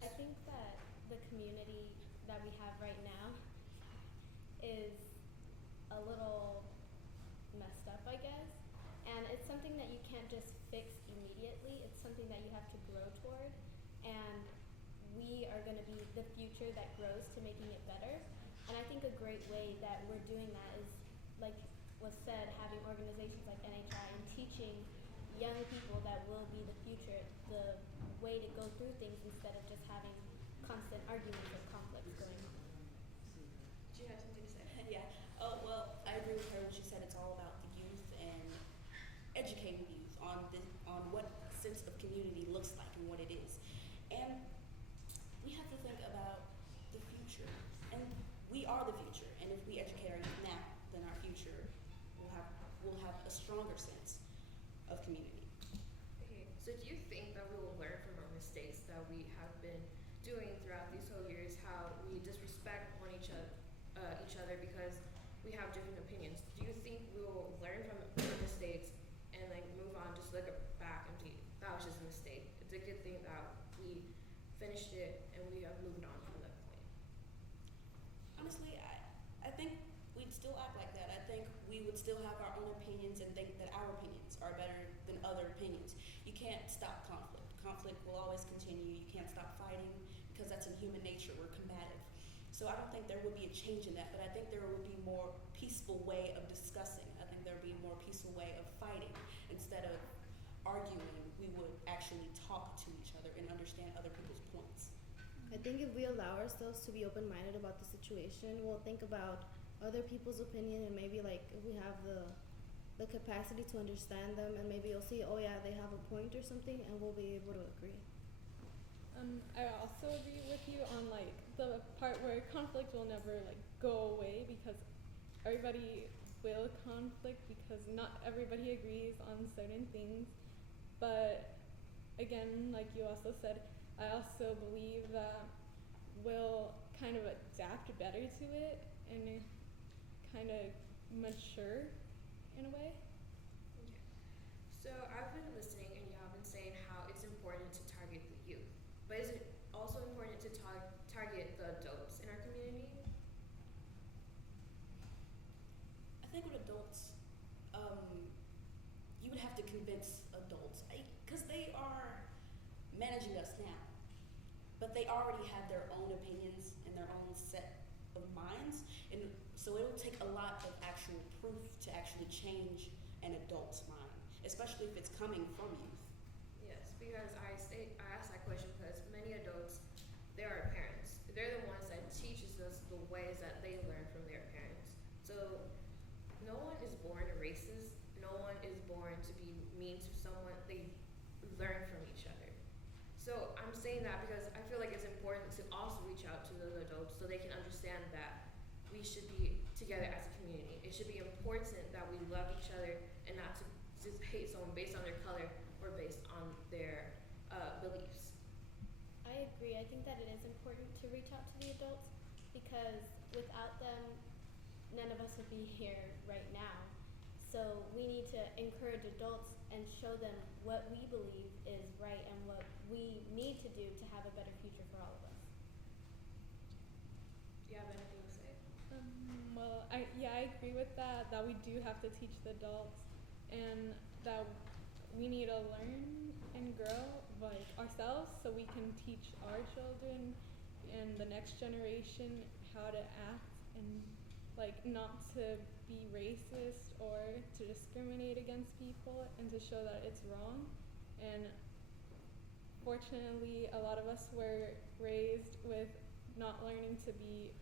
I think that the community that we have right now is a little messed up, I guess. And it's something that you can't just fix immediately. It's something that you have to grow toward. And we are going to be the future that grows to making it better. And I think a great way that we're doing that is, like was said, having organizations like NHI and teaching young people that will be the future the way to go through things instead of just having constant arguments or conflicts going on. Do you have something to say? Yeah. Oh, well, I agree with her when she said it's all about the youth and educating the youth on what sense of community looks like and what it is. And we have to think about the future. And we are the future. And if we educate our youth now, then our future will have a stronger sense of community. Okay, so do you think that we will learn from our mistakes that we have been doing throughout these whole years, how we disrespect each other because we have different opinions? Do you think we will learn from our mistakes and like move on, just look back and be, that was just a mistake? It's a good thing that we finished it and we have moved on from that point. Honestly, I think we'd still act like that. I think we would still have our own opinions and think that our opinions are better than other opinions. You can't stop conflict. Conflict will always continue. You can't stop fighting because that's in human nature. We're combative. So I don't think there would be a change in that, but I think there would be more peaceful way of discussing. I think there would be a more peaceful way of fighting. Instead of arguing, we would actually talk to each other and understand other people's points. I think if we allow ourselves to be open-minded about the situation, we'll think about other people's opinion, and maybe like if we have the capacity to understand them, and maybe you'll see, oh yeah, they have a point or something, and we'll be able to agree. I also agree with you on like the part where conflict will never like go away, because everybody will conflict because not everybody agrees on certain things, But again, like you also said, I also believe that we'll kind of adapt better to it and kind of mature in a way. Okay. So I've been listening and y'all been saying how it's important to target the youth. But is it also important to target the adults in our community? I think with adults, you would have to convince adults, because they are managing us now. But they already have their own opinions and their own set of minds, and so it'll take a lot of actual proof to actually change an adult's mind, especially if it's coming from youth. Yes, because I asked that question because many adults, they are parents. They're the ones that teaches us the ways that they learn from their parents. So no one is born racist. No one is born to be mean to someone. They learn from each other. So I'm saying that because I feel like it's important to also reach out to those adults so they can understand that we should be together as a community. It should be important that we love each other and not to just hate someone based on their color or based on their beliefs. I agree. I think that it is important to reach out to the adults because without them, none of us would be here right now. So we need to encourage adults and show them what we believe is right and what we need to do to have a better future for all of us. Do you have anything to say? Well, I agree with that. That we do have to teach the adults, and that we need to learn and grow like ourselves, so we can teach our children and the next generation how to act and like not to be racist or to discriminate against people, and to show that it's wrong. And fortunately, a lot of us were raised with not learning to be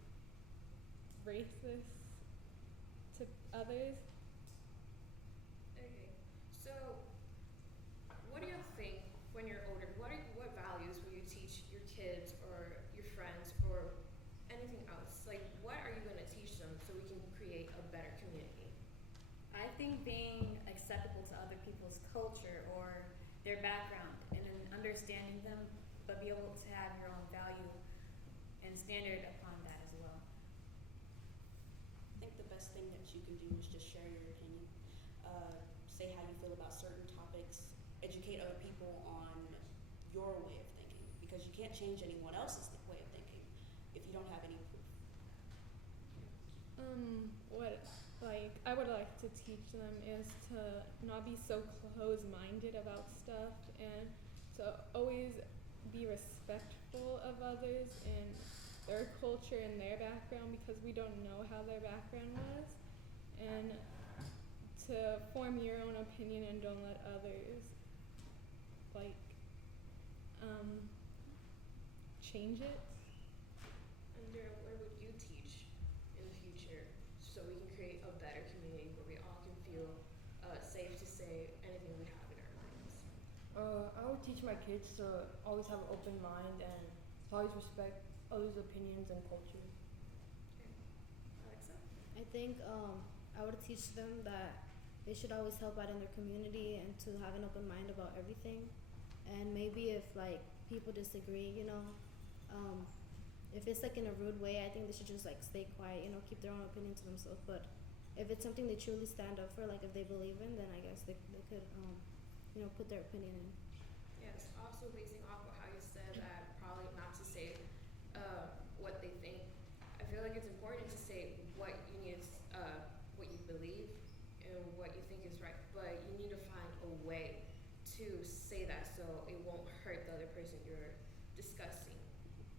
racist to others. Okay. So what do you think when you're older? What values will you teach your kids or your friends or anything else? Like what are you going to teach them so we can create a better community? I think being acceptable to other people's culture or their background and then understanding them, but be able to have your own value and standard upon that as well. I think the best thing that you can do is just share your opinion, say how you feel about certain topics, educate other people on your way of thinking, because you can't change anyone else's way of thinking if you don't have any proof. What I would like to teach them is to not be so close-minded about stuff and to always be respectful of others and their culture and their background, because we don't know how their background was, and to form your own opinion and don't let others change it. And Daryl, what would you teach in the future so we can create a better community where we all can feel safe to say anything we have in our minds? I would teach my kids to always have an open mind and to always respect others' opinions and culture. Okay. Alexa? I think I would teach them that they should always help out in their community and to have an open mind about everything. And maybe if like people disagree, if it's like in a rude way, I think they should just like stay quiet, keep their own opinion to themselves. But if it's something they truly stand up for, like if they believe in, then I guess they could put their opinion in. Yes, also basing off of how you said that probably not to say what they think. I feel like it's important to say what you need, what you believe and what you think is right, but you need to find a way to say that so it won't hurt the other person you're discussing.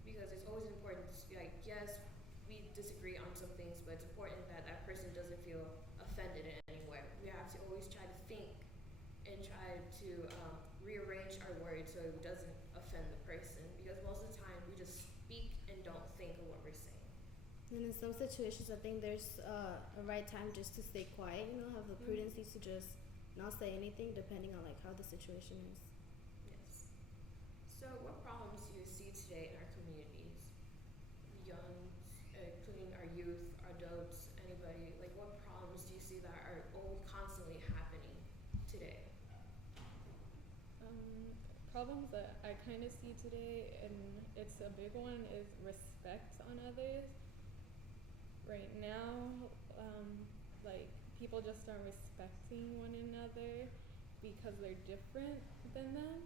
Because it's always important to be like, yes, we disagree on some things, but it's important that that person doesn't feel offended in any way. We have to always try to think and try to rearrange our words so it doesn't offend the person, because most of the time we just speak and don't think of what we're saying. And in some situations, I think there's a right time just to stay quiet, have the prudency to just not say anything depending on like how the situation is. Yes. So what problems do you see today in our communities? Young, including our youth, our adults, anybody, like what problems do you see that are constantly happening today? Problems that I kind of see today, and it's a big one, is respect on others. Right now, like people just aren't respecting one another because they're different than them.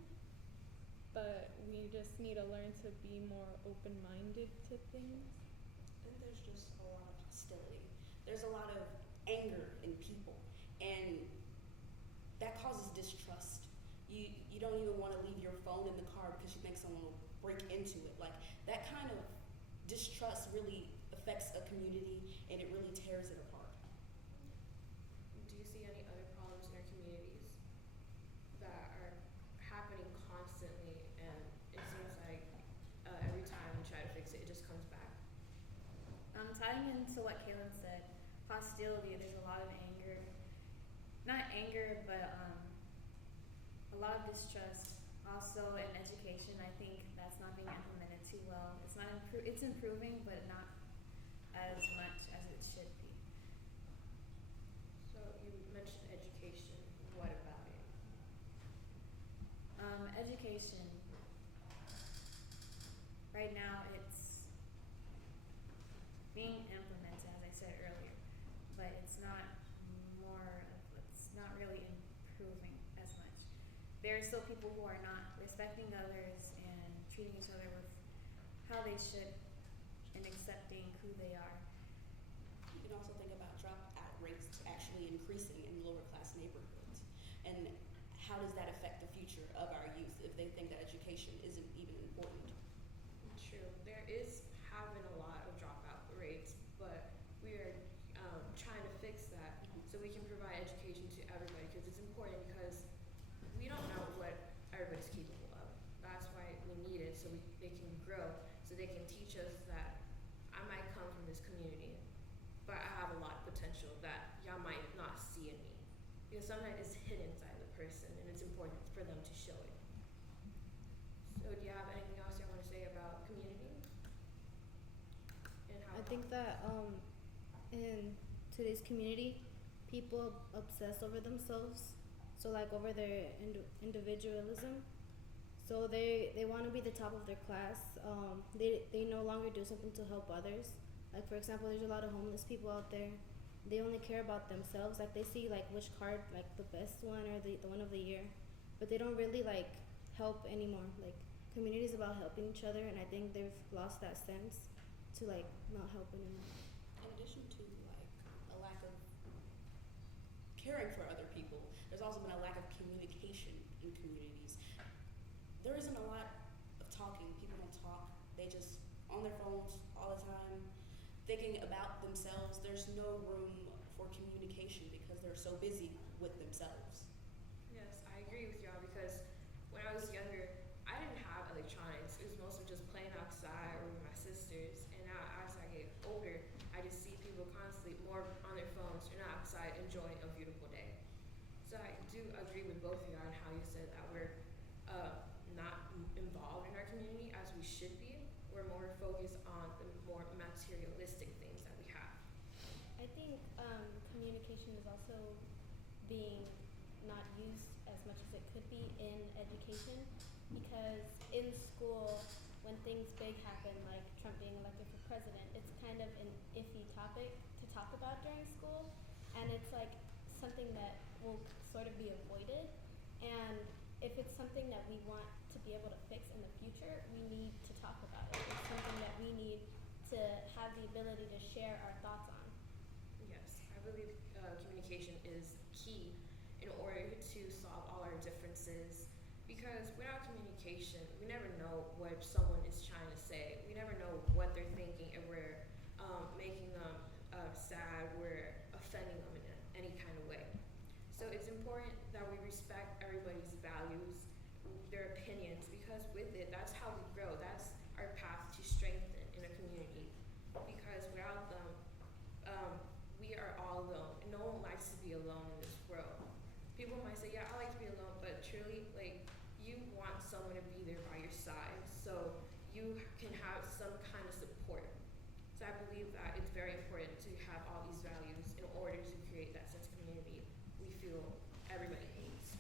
But we just need to learn to be more open-minded to things. And there's just a lot of hostility. There's a lot of anger in people, and that causes distrust. You don't even want to leave your phone in the car because you think someone will break into it. Like, that kind of distrust really affects a community, and it really tears it apart. Do you see any other problems in our communities that are happening constantly, and it seems like every time we try to fix it, it just comes back? Tying into what Kaylin said, hostility, there's a lot of anger. Not anger, but a lot of distrust. Also in education, I think that's not being implemented too well. It's improving, but not as much as it should be. So you mentioned education. What about it? Education. Right now, it's being implemented, as I said earlier, but it's not really improving as much. There are still people who are not respecting others and treating each other with how they should and accepting who they are. You can also think about dropout rates actually increasing in lower class neighborhoods. And how does that affect the future of our youth if they think that education isn't even important? True. There is having a lot of dropout rates, but we are trying to fix that so we can provide education to everybody, because it's important, because we don't know what everybody's capable of. That's why we need it, so they can grow, so they can teach us that I might come from this community, but I have a lot of potential that y'all might not see in me. Because sometimes it's hidden inside the person, and it's important for them to show it. So do you have anything else you want to say about community? And how I think that in today's community, people obsess over themselves, so like over their individualism. So they want to be the top of their class. They no longer do something to help others. Like, for example, there's a lot of homeless people out there. They only care about themselves. Like, they see like which card, like the best one or the one of the year, but they don't really like help anymore. Like, community is about helping each other, and I think they've lost that sense to like not help anymore. In addition to like a lack of caring for other people, there's also been a lack of communication in communities. There isn't a lot of talking. People don't talk. They just on their phones all the time, thinking about themselves. There's no room for communication because they're so busy with themselves. Yes, I agree with y'all, because when I was younger, I didn't have electronics. It was mostly just playing outside or with my sisters. And now as I get older, I just see people constantly more on their phones or not outside enjoying a beautiful day. So I do agree with both of y'all on how you said that we're not involved in our community as we should be. We're more focused on the more materialistic things that we have. I think communication is also being not used as much as it could be in education, because in school, when things big happen, like Trump being elected for president, it's kind of an iffy topic to talk about during school, and it's like something that will sort of be avoided. And if it's something that we want to be able to fix in the future, we need to talk about it. It's something that we need to have the ability to share our thoughts on. Yes, I believe communication is key in order to solve all our differences, because without communication, we never know what someone is trying to say. We never know what they're thinking, and we're making them sad, we're offending them in any kind of way. So it's important that we respect everybody's values, their opinions, because with it, that's how we grow. That's our path to strengthen in a community. Because without them, we are all alone, and no one likes to be alone in this world. People might say, yeah, I like to be alone, but truly, like, you want someone to be there by your side, so you can have some kind of support. So I believe that it's very important to have all these values in order to create that sense of community we feel everybody needs.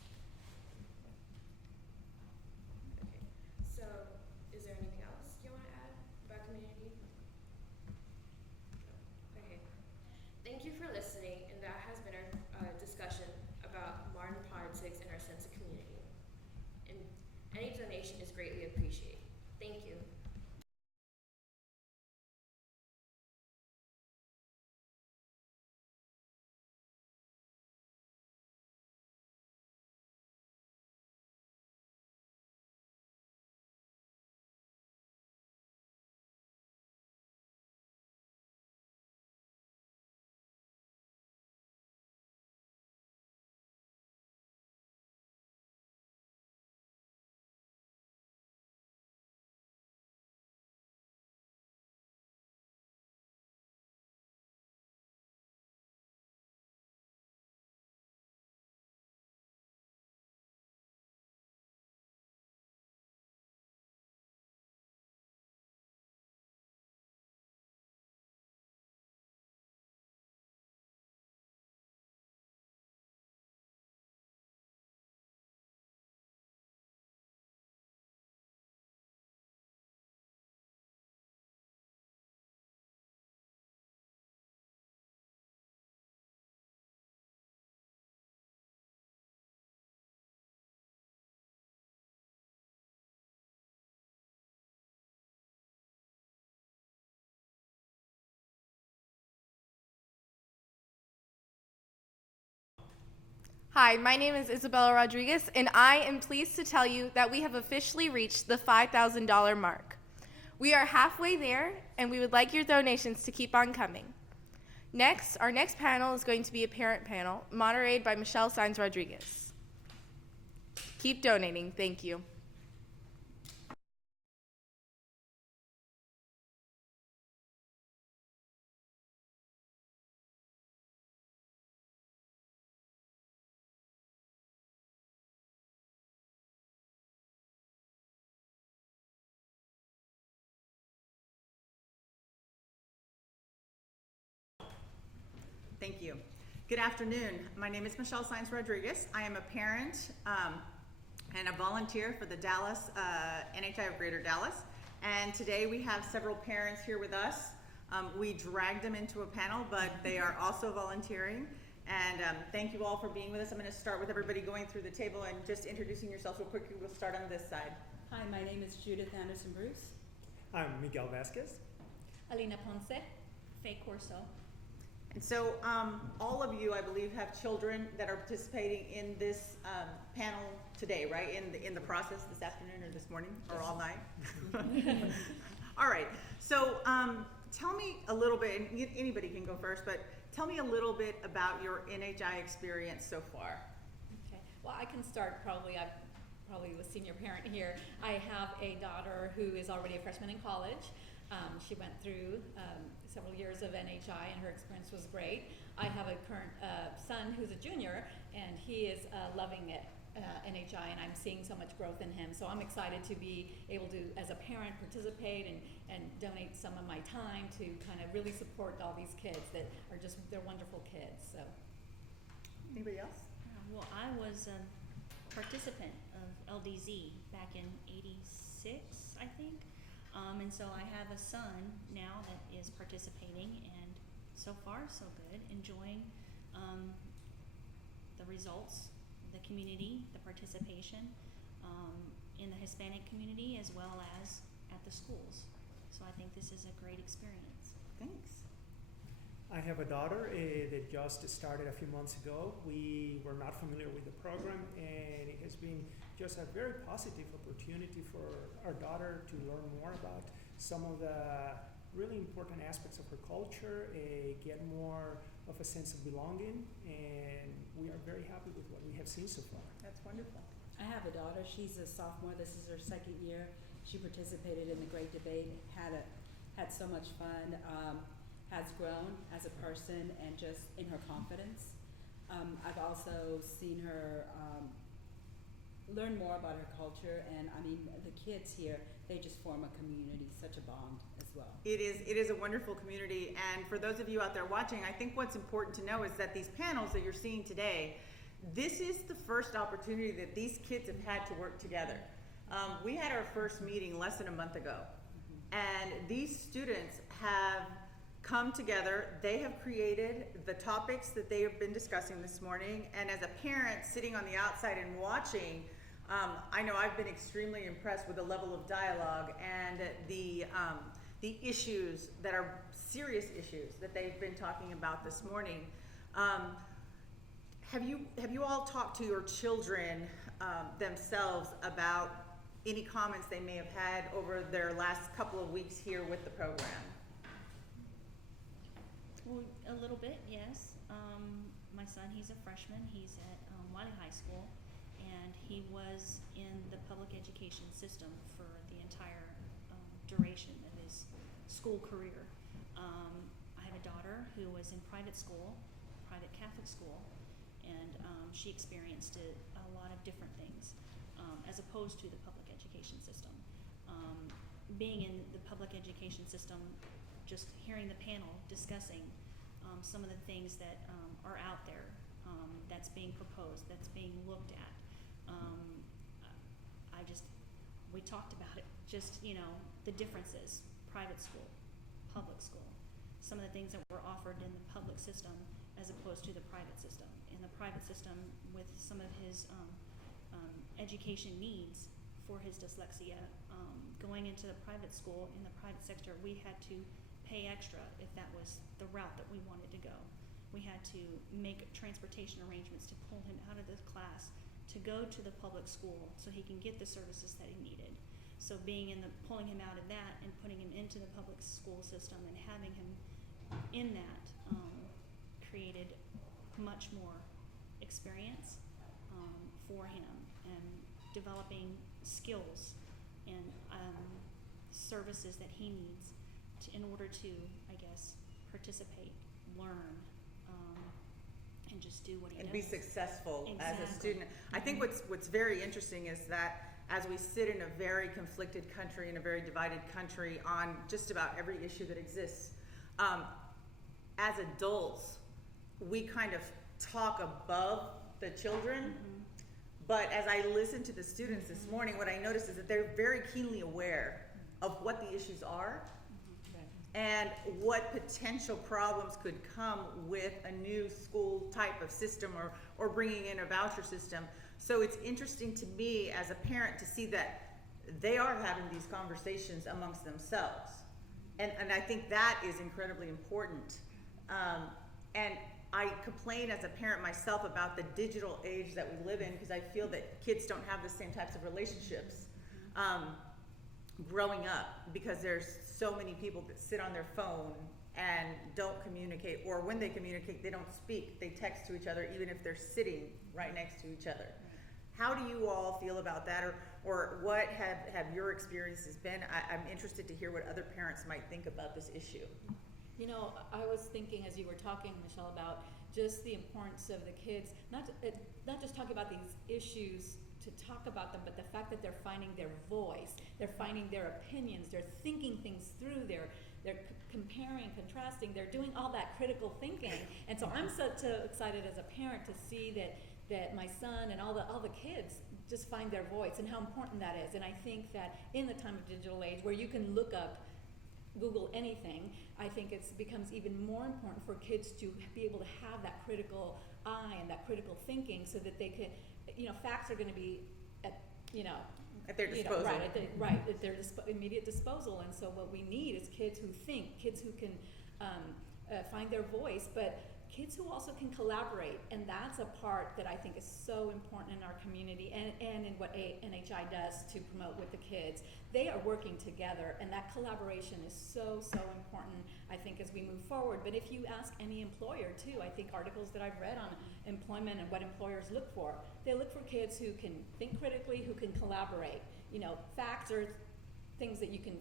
Hi, my name is Isabella Rodriguez, and I am pleased to tell you that we have officially reached the $5,000 mark. We are halfway there, and we would like your donations to keep on coming. Next, our next panel is going to be a parent panel, moderated by Michelle Saenz Rodriguez. Keep donating. Thank you. Thank you. Good afternoon. My name is Michelle Saenz Rodriguez. I am a parent and a volunteer for the Dallas NHI of Greater Dallas. And today we have several parents here with us. We dragged them into a panel, but they are also volunteering. And thank you all for being with us. I'm going to start with everybody going through the table and just introducing yourselves real quickly. We'll start on this side. Hi, my name is Judith Anderson Bruce. I'm Miguel Vasquez. Alina Ponce. Faye Corso. And so all of you, I believe, have children that are participating in this panel today, right? In the process this afternoon or this morning or all night? All right. So tell me a little bit, and anybody can go first, but tell me a little bit about your NHI experience so far. Okay. Well, I can start probably. I'm probably the senior parent here. I have a daughter who is already a freshman in college. She went through several years of NHI and her experience was great. I have a current son who's a junior and he is loving it, NHI, and I'm seeing so much growth in him. So I'm excited to be able to, as a parent, participate and donate some of my time to kind of really support all these kids that are just, they're wonderful kids. So. Anybody else? Well, I was a participant of LDZ back in '86, I think. And so I have a son now that is participating, and so far so good, enjoying the results, the community, the participation in the Hispanic community as well as at the schools. So I think this is a great experience. Thanks. I have a daughter that just started a few months ago. We were not familiar with the program, and it has been just a very positive opportunity for our daughter to learn more about some of the really important aspects of her culture, get more of a sense of belonging, and we are very happy with what we have seen so far. That's wonderful. I have a daughter. She's a sophomore. This is her second year. She participated in the Great Debate, had so much fun, has grown as a person and just in her confidence. I've also seen her learn more about her culture, and I mean, the kids here, they just form a community, such a bond as well. It is a wonderful community, and for those of you out there watching, I think what's important to know is that these panels that you're seeing today, this is the first opportunity that these kids have had to work together. We had our first meeting less than a month ago, and these students have come together. They have created the topics that they have been discussing this morning, and as a parent sitting on the outside and watching, I know I've been extremely impressed with the level of dialogue and the issues that are serious issues that they've been talking about this morning. Have you all talked to your children themselves about any comments they may have had over their last couple of weeks here with the program? Well, a little bit, yes. My son, he's a freshman. He's at Wiley High School, and he was in the public education system for the entire duration of his school career. I have a daughter who was in private school, private Catholic school, and she experienced a lot of different things as opposed to the public education system. Being in the public education system, just hearing the panel discussing some of the things that are out there that's being proposed, that's being looked at. We talked about it, just, you know, the differences, private school, public school, some of the things that were offered in the public system as opposed to the private system. In the private system, with some of his education needs for his dyslexia, going into the private school, in the private sector, we had to pay extra if that was the route that we wanted to go. we had to make transportation arrangements to pull him out of the class to go to the public school so he can get the services that he needed. So pulling him out of that and putting him into the public school system and having him in that created much more experience for him, and developing skills and services that he needs in order to, I guess, participate, learn, and just do what he does. And be successful as a Exactly. student. I think what's very interesting is that as we sit in a very conflicted country, in a very divided country on just about every issue that exists, as adults, we kind of talk above the children. But as I listened to the students this morning, what I noticed is that they're very keenly aware of what the issues are and what potential problems could come with a new school type of system, or bringing in a voucher system. So it's interesting to me as a parent to see that they are having these conversations amongst themselves. And I think that is incredibly important. And I complain as a parent myself about the digital age that we live in, because I feel that kids don't have the same types of relationships growing up, because there's so many people that sit on their phone and don't communicate, or when they communicate, they don't speak. They text to each other even if they're sitting right next to each other. How do you all feel about that, or what have your experiences been? I'm interested to hear what other parents might think about this issue. You know, I was thinking as you were talking, Michelle, about just the importance of the kids, not just talking about these issues to talk about them, but the fact that they're finding their voice, they're finding their opinions, they're thinking things through, they're comparing, contrasting, they're doing all that critical thinking. And so I'm so excited as a parent to see that my son and all the kids just find their voice, and how important that is. And I think that in the time of digital age, where you can look up, Google anything, I think it becomes even more important for kids to be able to have that critical eye and that critical thinking, so that they could, facts are going to be at their disposal. At their immediate disposal. And so what we need is kids who think, kids who can find their voice, but kids who also can collaborate. And that's a part that I think is so important in our community, and in what NHI does to promote with the kids. They are working together, and that collaboration is so important, I think, as we move forward. But if you ask any employer too, I think articles that I've read on employment and what employers look for, they look for kids who can think critically, who can collaborate. Facts are things that you can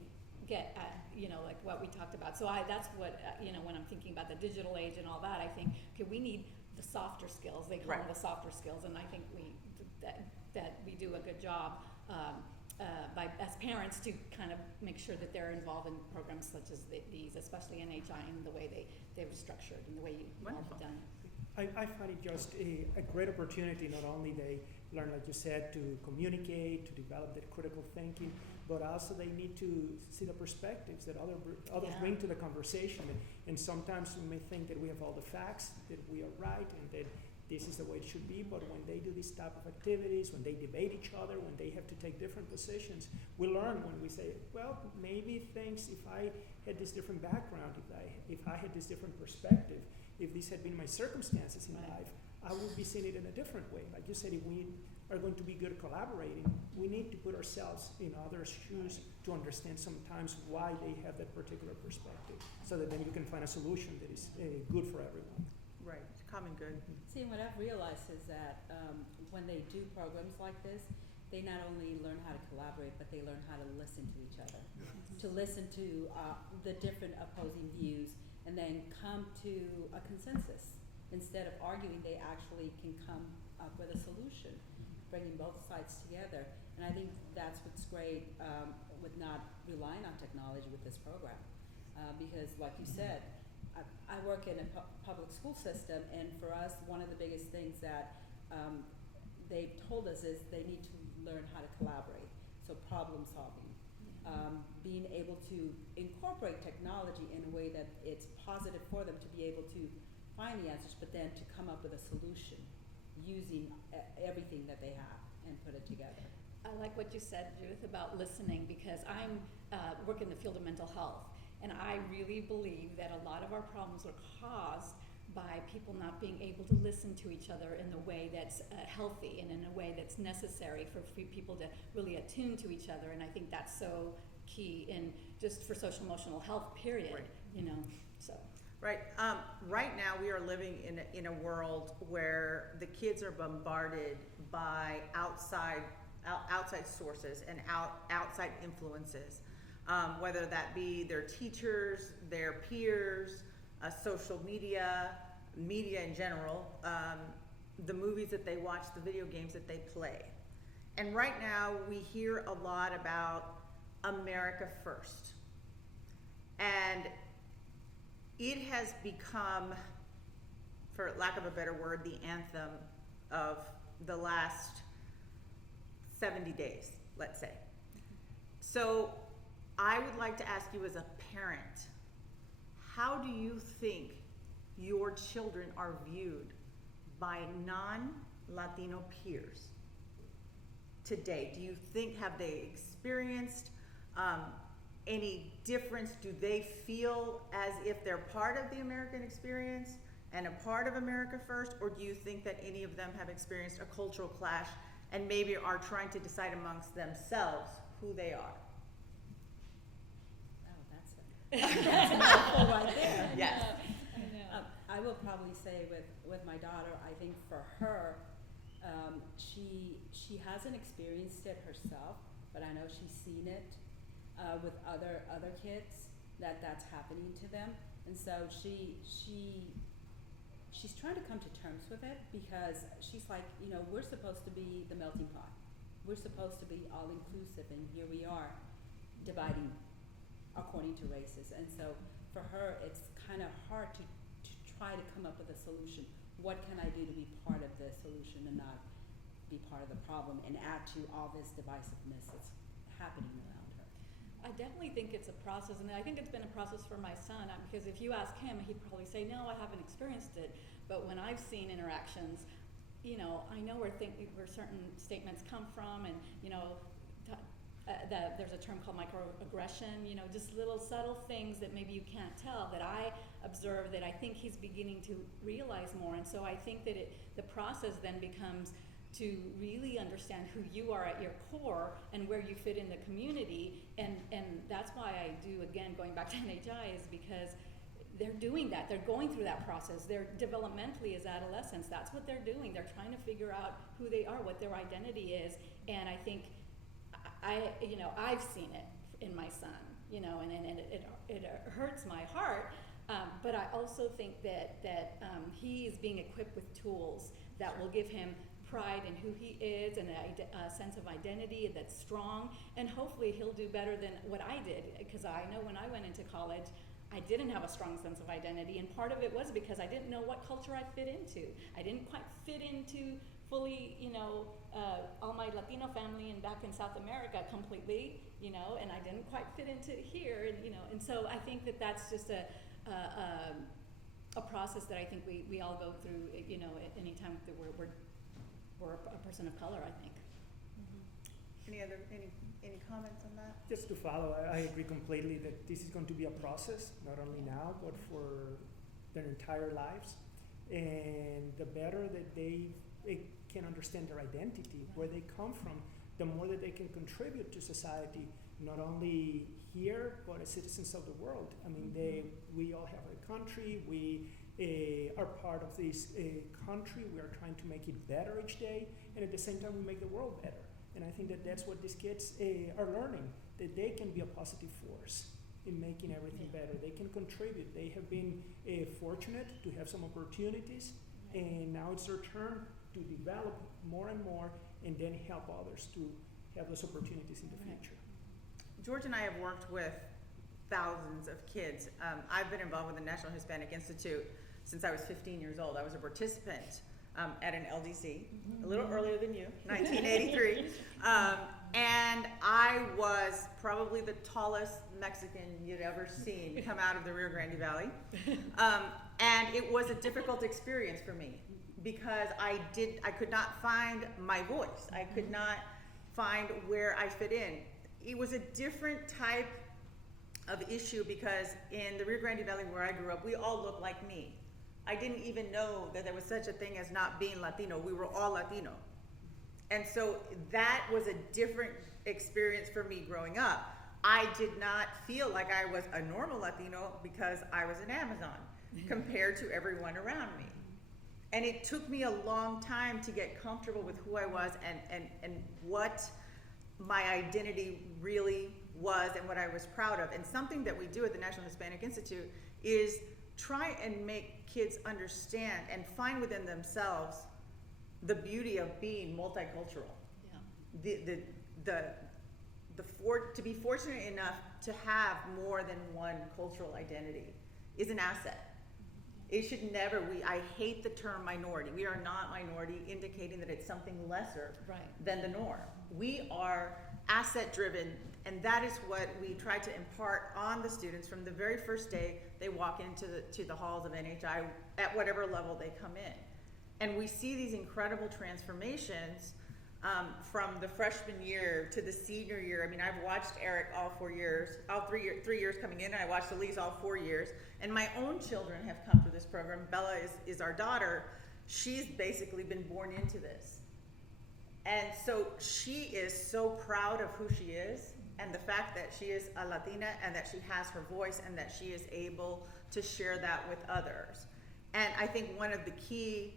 get at, like what we talked about. So that's what, when I'm thinking about the digital age and all that, I think, okay, we need the softer skills. They call them the softer skills, and I think that we do a good job as parents to kind of make sure that they're involved in programs such as these, especially NHI, and the way they were structured and the way you all have done it. I find it just a great opportunity. Not only they learn, like you said, to communicate, to develop that critical thinking, but also they need to see the perspectives that others bring to the conversation. And sometimes we may think that we have all the facts, that we are right, and that this is the way it should be. But when they do these type of activities, when they debate each other, when they have to take different positions, we learn when we say, well, maybe things, if I had this different background, if I had this different perspective, if these had been my circumstances in life, I would be seeing it in a different way. Like you said, if we are going to be good at collaborating, we need to put ourselves in others' shoes to understand sometimes why they have that particular perspective, so that then you can find a solution that is good for everyone. Right, common good. See, what I've realized is that when they do programs like this, they not only learn how to collaborate, but they learn how to listen to each other, to listen to the different opposing views, and then come to a consensus. Instead of arguing, they actually can come up with a solution, bringing both sides together. And I think that's what's great with not relying on technology with this program. Because like you said, I work in a public school system, and for us, one of the biggest things that they've told us is they need to learn how to collaborate, so problem solving. Being able to incorporate technology in a way that it's positive for them to be able to find the answers, but then to come up with a solution using everything that they have and put it together. I like what you said, Judith, about listening, because I'm work in the field of mental health, and I really believe that a lot of our problems are caused by people not being able to listen to each other in the way that's healthy and in a way that's necessary for people to really attune to each other. And I think that's so key in just for social emotional health, period. Right. You know, so. Right. Right now, we are living in a world where the kids are bombarded by outside sources and outside influences, whether that be their teachers, their peers, social media in general, the movies that they watch, the video games that they play. And right now, we hear a lot about America first. And it has become, for lack of a better word, the anthem of the last 70 days, let's say. So I would like to ask you as a parent, how do you think your children are viewed by non-Latino peers today? Do you think, have they experienced any difference? Do they feel as if they're part of the American experience and a part of America first? Or do you think that any of them have experienced a cultural clash and maybe are trying to decide amongst themselves who they are? That's a mouthful right there. Yes. I will probably say with my daughter, I think for her, she hasn't experienced it herself, but I know she's seen it with other kids that's happening to them, and so she's trying to come to terms with it, because she's like, we're supposed to be the melting pot. We're supposed to be all inclusive, and here we are dividing according to races. And so for her, it's kind of hard to try to come up with a solution. What can I do to be part of the solution and not be part of the problem and add to all this divisiveness that's happening around her? I definitely think it's a process, and I think it's been a process for my son, because if you ask him, he'd probably say, no, I haven't experienced it. But when I've seen interactions, I know where certain statements come from, and, there's a term called microaggression, just little subtle things that maybe you can't tell, that I observe, that I think he's beginning to realize more. And so I think that the process then becomes to really understand who you are at your core and where you fit in the community. And that's why I do, again, going back to NHI, is because they're doing that. They're going through that process. They're developmentally as adolescents. That's what they're doing. They're trying to figure out who they are, what their identity is. And I think I've seen it in my son, and it hurts my heart. But I also think that he is being equipped with tools that will give him pride in who he is and a sense of identity that's strong. And hopefully he'll do better than what I did, because I know when I went into college, I didn't have a strong sense of identity. And part of it was because I didn't know what culture I fit into. I didn't quite fit into fully, all my Latino family and back in South America completely, and I didn't quite fit into here, and so I think that that's just a process that I think we all go through, anytime that we're a person of color, I think. Any comments on that? Just to follow, I agree completely that this is going to be a process, not only now, but for their entire lives. And the better that they can understand their identity, where they come from, the more that they can contribute to society, not only here, but as citizens of the world. I mean, we all have a country, we are part of this country, we are trying to make it better each day, and at the same time we make the world better. And I think that that's what these kids are learning, that they can be a positive force in making everything better. They can contribute. They have been fortunate to have some opportunities, and now it's their turn to develop more and more, and then help others to have those opportunities in the future. George and I have worked with thousands of kids. I've been involved with the National Hispanic Institute since I was 15 years old. I was a participant at an LDC, a little earlier than you, 1983. And I was probably the tallest Mexican you'd ever seen come out of the Rio Grande Valley. And it was a difficult experience for me, because I could not find my voice. I could not find where I fit in. It was a different type of issue, because in the Rio Grande Valley where I grew up, we all looked like me. I didn't even know that there was such a thing as not being Latino. We were all Latino. And so that was a different experience for me growing up. I did not feel like I was a normal Latino because I was an Amazon compared to everyone around me. And it took me a long time to get comfortable with who I was and what my identity really was and what I was proud of. And something that we do at the National Hispanic Institute is try and make kids understand and find within themselves the beauty of being multicultural. Yeah. To be fortunate enough to have more than one cultural identity is an asset. It should never, I hate the term minority. We are not minority, indicating that it's something lesser than the norm. We are asset driven, and that is what we try to impart on the students from the very first day they walk into the halls of NHI at whatever level they come in. And we see these incredible transformations from the freshman year to the senior year. I mean, I've watched Eric all 4 years, all 3 years coming in, and I watched Elise all 4 years. And my own children have come through this program. Bella is our daughter. She's basically been born into this. And so she is so proud of who she is, and the fact that she is a Latina and that she has her voice and that she is able to share that with others. And I think one of the key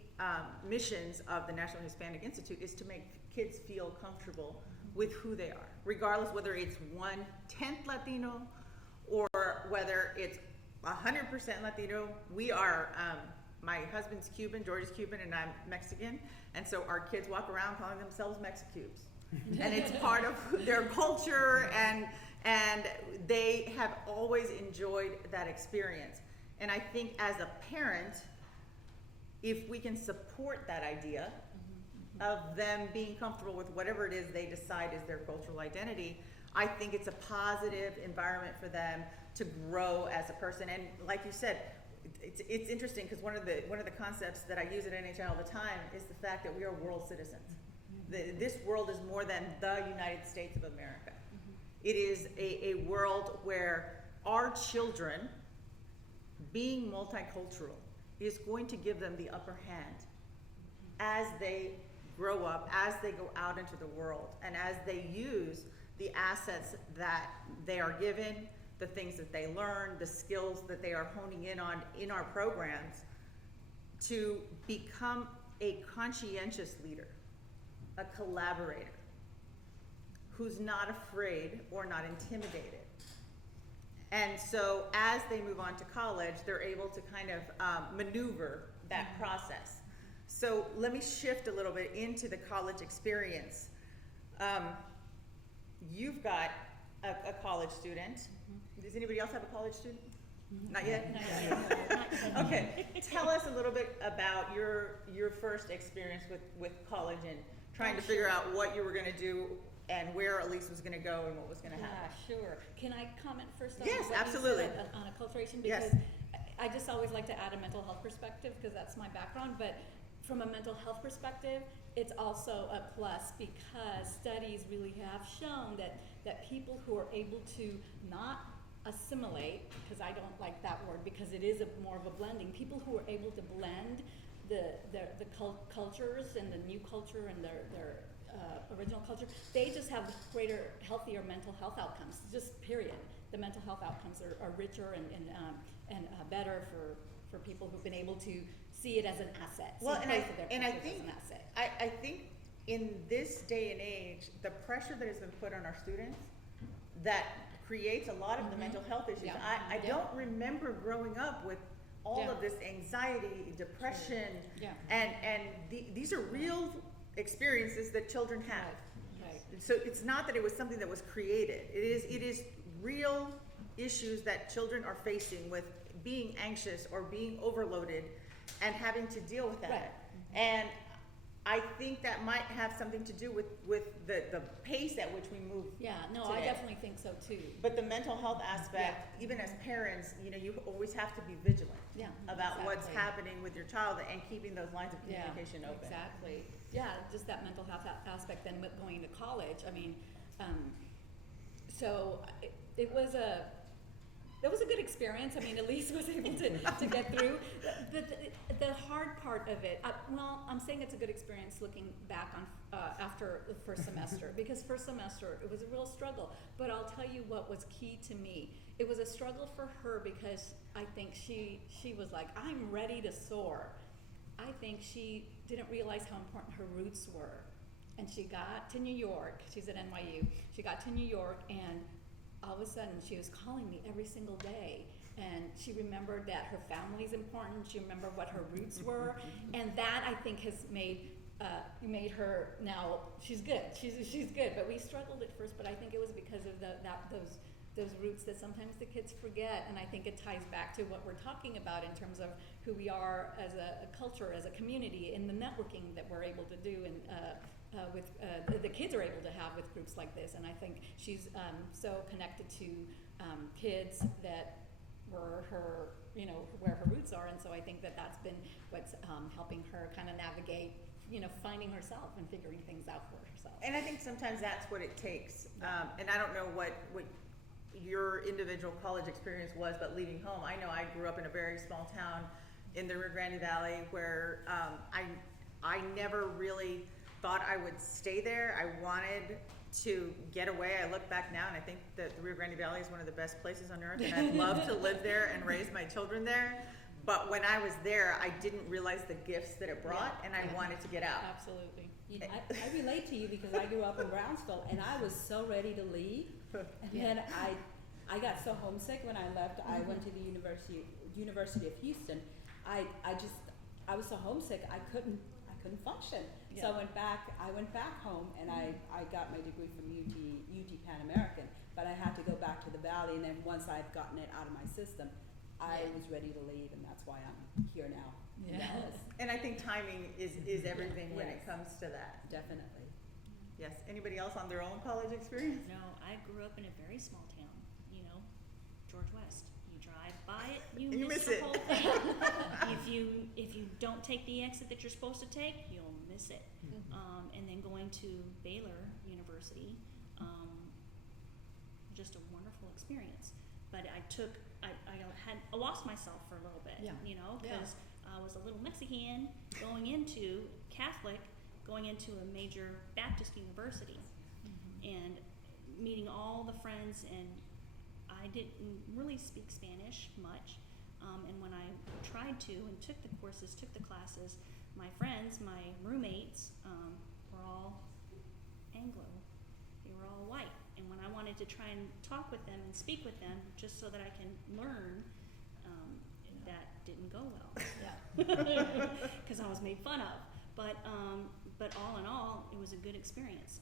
missions of the National Hispanic Institute is to make kids feel comfortable with who they are, regardless whether it's 1/10 Latino or whether it's 100% Latino. We are, my husband's Cuban, George is Cuban, and I'm Mexican, and so our kids walk around calling themselves Mexicubes. And it's part of their culture, and they have always enjoyed that experience. And I think as a parent, if we can support that idea of them being comfortable with whatever it is they decide is their cultural identity, I think it's a positive environment for them to grow as a person. And like you said, it's interesting because one of the concepts that I use at NHI all the time is the fact that we are world citizens. This world is more than the United States of America. It is a world where our children, being multicultural, is going to give them the upper hand as they grow up, as they go out into the world, and as they use the assets that they are given, the things that they learn, the skills that they are honing in on in our programs, to become a conscientious leader, a collaborator, who's not afraid or not intimidated. And so as they move on to college, they're able to kind of maneuver that process. So let me shift a little bit into the college experience. You've got a college student. Does anybody else have a college student? Not yet? Not yet. Okay, tell us a little bit about your first experience with college and trying to figure out what you were gonna do and where Elise was gonna go and what was gonna happen. Yeah, sure. Can I comment first on Yes, what absolutely. you said on acculturation? Yes. Because I just always like to add a mental health perspective because that's my background, but from a mental health perspective, it's also a plus because studies really have shown that people who are able to not assimilate, because I don't like that word because it is more of a blending, people who are able to blend the cultures and the new culture and their original culture, they just have greater, healthier mental health outcomes, just period. The mental health outcomes are richer and better for people who've been able to see it as an asset. Well, see both of their cultures as an asset. I think in this day and age, the pressure that has been put on our students that creates a lot of the mental health issues. Yeah. I don't remember growing up with all of this anxiety, depression, and these are real experiences that children have. Right. So it's not that it was something that was created. It is real issues that children are facing with being anxious or being overloaded and having to deal with that. Right. And I think that might have something to do with the pace at which we move. Yeah, no, today. I definitely think so too. But the mental health aspect, even as parents, you always have to be vigilant about what's happening with your child and keeping those lines of communication open. Exactly. Yeah, just that mental health aspect. Then with going to college, I mean, so it was that was a good experience. I mean, Elise was able to get through. The hard part of it, well, I'm saying it's a good experience looking back on after the first semester, because first semester it was a real struggle. But I'll tell you what was key to me. It was a struggle for her because I think she was like, I'm ready to soar. I think she didn't realize how important her roots were. And she got to New York. She's at NYU. She got to New York, and all of a sudden she was calling me every single day. And she remembered that her family's important. She remembered what her roots were. And that, I think, has made her now, she's good. She's good. But we struggled at first, but I think it was because of those roots that sometimes the kids forget. And I think it ties back to what we're talking about in terms of who we are as a culture, as a community, in the networking that we're able to do, and with the kids are able to have with groups like this. And I think she's so connected to kids that were her, where her roots are. And so I think that's been what's helping her kind of navigate, finding herself and figuring things out for herself. And I think sometimes that's what it takes. And I don't know what your individual college experience was, but leaving home, I know I grew up in a very small town in the Rio Grande Valley where I never really thought I would stay there. I wanted to get away. I look back now and I think that the Rio Grande Valley is one of the best places on earth, and I'd love to live there and raise my children there. But when I was there, I didn't realize the gifts that it brought, and I wanted to get out. Absolutely. I relate to you because I grew up in Brownsville, and I was so ready to leave. And then I got so homesick when I left. I went to the University of Houston. I was so homesick I couldn't function. So I went back home, and I got my degree from UT Pan American. But I had to go back to the Valley, and then once I'd gotten it out of my system, I was ready to leave, and that's why I'm here now. Yes. And I think timing is everything when it comes to that. Definitely. Yes. Anybody else on their own college experience? No, I grew up in a very small town, George West. You drive by it, you miss the whole thing. If you don't take the exit that you're supposed to take, you'll miss it. And then going to Baylor University, just a wonderful experience. But I lost myself for a little bit, because I was a little Mexican going into Catholic, going into a major Baptist university, and meeting all the friends, and I didn't really speak Spanish much. And when I tried to and took the courses, took the classes, my friends, my roommates, were all Anglo. They were all white. And when I wanted to try and talk with them and speak with them just so that I can learn, that didn't go well. Because I was made fun of. But all in all, it was a good experience.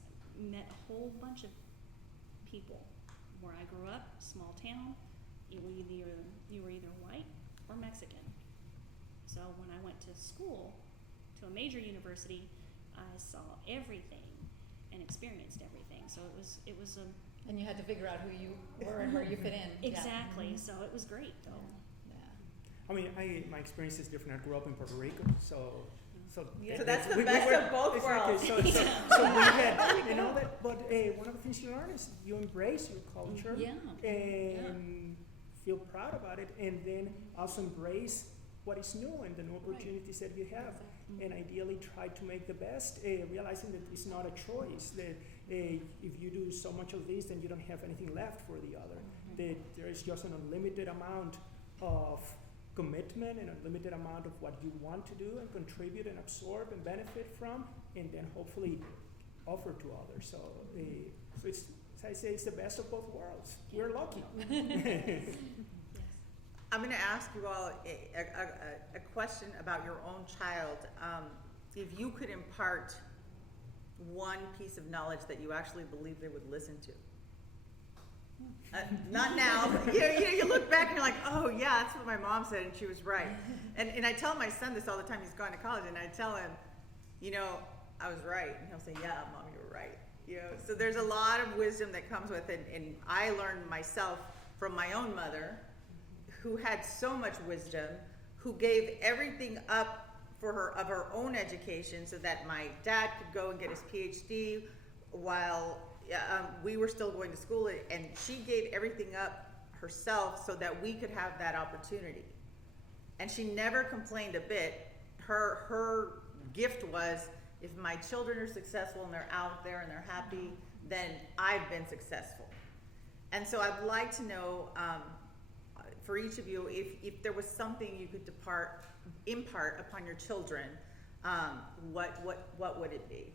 Met a whole bunch of people. Where I grew up, small town, you were either white or Mexican. So when I went to school, to a major university, I saw everything and experienced everything. So it was a. And you had to figure out who you were and where you fit in. Exactly. So it was great, though. I mean, my experience is different. I grew up in Puerto Rico, so that's the best of both worlds. So we had, that. But one of the things you learn is you embrace your culture and feel proud about it, and then also embrace what is new and the new opportunities that you have, and ideally try to make the best, realizing that it's not a choice, that if you do so much of this, then you don't have anything left for the other, that there is just an unlimited amount of commitment and unlimited amount of what you want to do and contribute and absorb and benefit from, and then hopefully offer to others. So it's, as I say, it's the best of both worlds. We're lucky. I'm going to ask you all a question about your own child. If you could impart one piece of knowledge that you actually believe they would listen to. Not now, but you look back and you're like, oh yeah, that's what my mom said and she was right. And I tell my son this all the time. He's gone to college, and I tell him, I was right. And he'll say, yeah, Mom, you were right. So there's a lot of wisdom that comes with it, and I learned myself from my own mother, who had so much wisdom, who gave everything up of her own education so that my dad could go and get his PhD while we were still going to school, and she gave everything up herself so that we could have that opportunity. And she never complained a bit. Her gift was, if my children are successful and they're out there and they're happy, then I've been successful. And so I'd like to know, for each of you, if there was something you could impart upon your children, what would it be?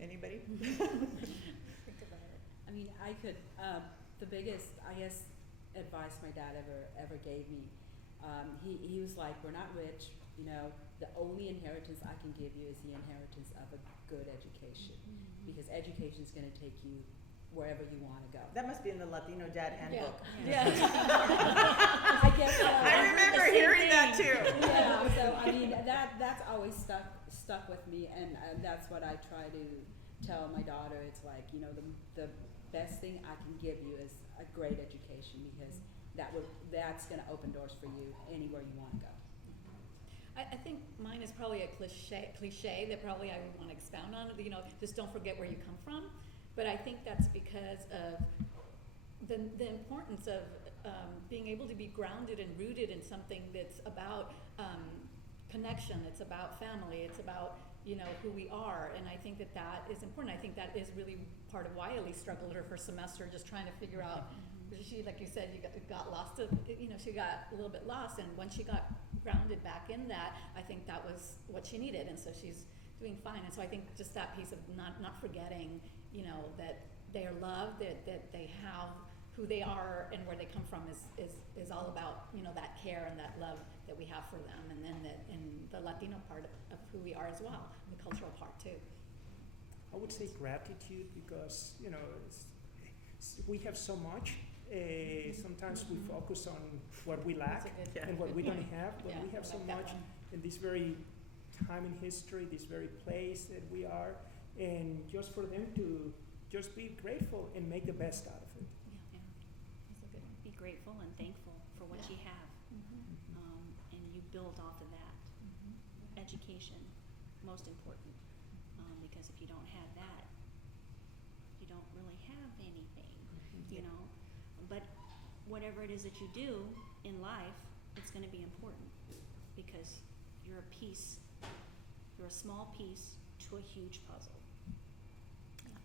Anybody? Think about it. I mean, I could, the biggest, I guess, advice my dad ever gave me, he was like, we're not rich, you know, the only inheritance I can give you is the inheritance of a good education, because education is going to take you wherever you want to go. That must be in the Latino Dad Handbook. Yeah. I guess so. I remember hearing that too. Yeah, so I mean, that's always stuck with me, and that's what I try to tell my daughter. It's like, you know, the best thing I can give you is a great education, because that's going to open doors for you anywhere you want to go. I think mine is probably a cliche that probably I would want to expound on. You know, just don't forget where you come from. But I think that's because of the importance of being able to be grounded and rooted in something that's about connection. It's about family. It's about, you know, who we are. And I think that is important. I think that is really part of why Ellie struggled her first semester, just trying to figure out. She, like you said, got lost. She got a little bit lost, and when she got grounded back in that, I think that was what she needed, and so she's doing fine. And so I think just that piece of not forgetting, you know, that they are loved, that they have who they are and where they come from is all about, you know, that care and that love that we have for them, and then in the Latino part of who we are as well, the cultural part too. I would say gratitude, because, you know, we have so much. Sometimes we focus on what we lack and what we don't have, but we have so much in this very time in history, this very place that we are, and just for them to just be grateful and make the best out of it. That's a good one. Be grateful and thankful for what you have, and you build off of that. Education, most important, because if you don't have that, you don't really have anything, you know. But whatever it is that you do in life, it's going to be important, because you're a small piece to a huge puzzle.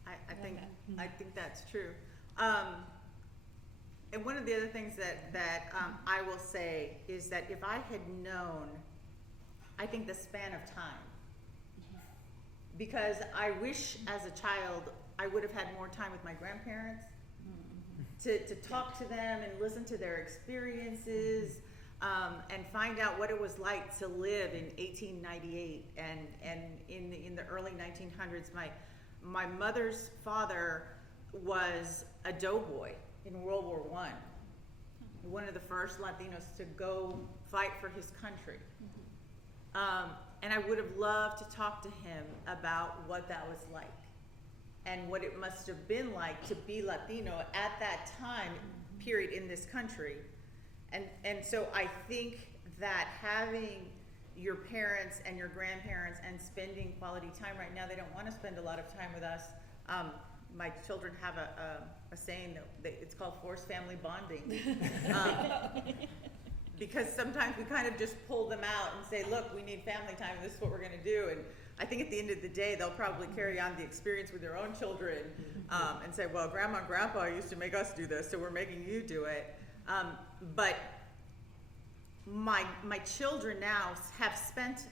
I think that's true. And one of the other things that I will say is that if I had known, I think the span of time, because I wish as a child I would have had more time with my grandparents, to talk to them and listen to their experiences, and find out what it was like to live in 1898 and in the early 1900s. My mother's father was a doughboy in World War I, one of the first Latinos to go fight for his country. And I would have loved to talk to him about what that was like, and what it must have been like to be Latino at that time period in this country. And so I think that having your parents and your grandparents and spending quality time, right now they don't want to spend a lot of time with us. My children have a saying that it's called forced family bonding. Because sometimes we kind of just pull them out and say, look, we need family time, this is what we're going to do. And I think at the end of the day, they'll probably carry on the experience with their own children, and say, well, Grandma and Grandpa used to make us do this, so we're making you do it. But my children now have spent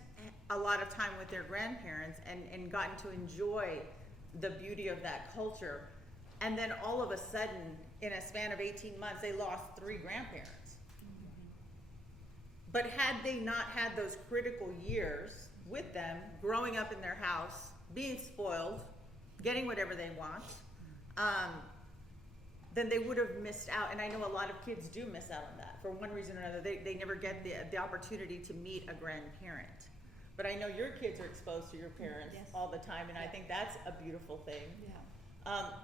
a lot of time with their grandparents and gotten to enjoy the beauty of that culture. And then all of a sudden, in a span of 18 months, they lost 3 grandparents. But had they not had those critical years with them, growing up in their house, being spoiled, getting whatever they want, then they would have missed out. And I know a lot of kids do miss out on that for one reason or another. They never get the opportunity to meet a grandparent. But I know your kids are exposed to your parents all the time, and I think that's a beautiful thing.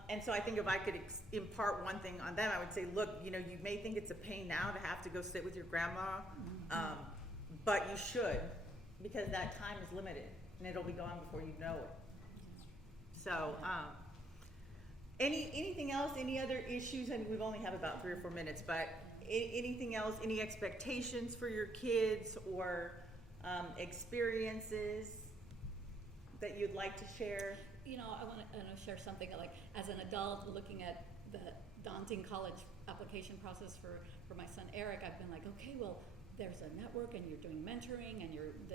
And so I think if I could impart one thing on them, I would say, look, you know, you may think it's a pain now to have to go sit with your grandma, but you should, because that time is limited and it'll be gone before you know it. So Anything else? Any other issues? And we've only have about 3 or 4 minutes, but anything else? Any expectations for your kids or experiences that you'd like to share? You know, I want to share something like as an adult looking at the daunting college application process for my son Eric. I've been like, okay, well, there's a network and you're doing mentoring and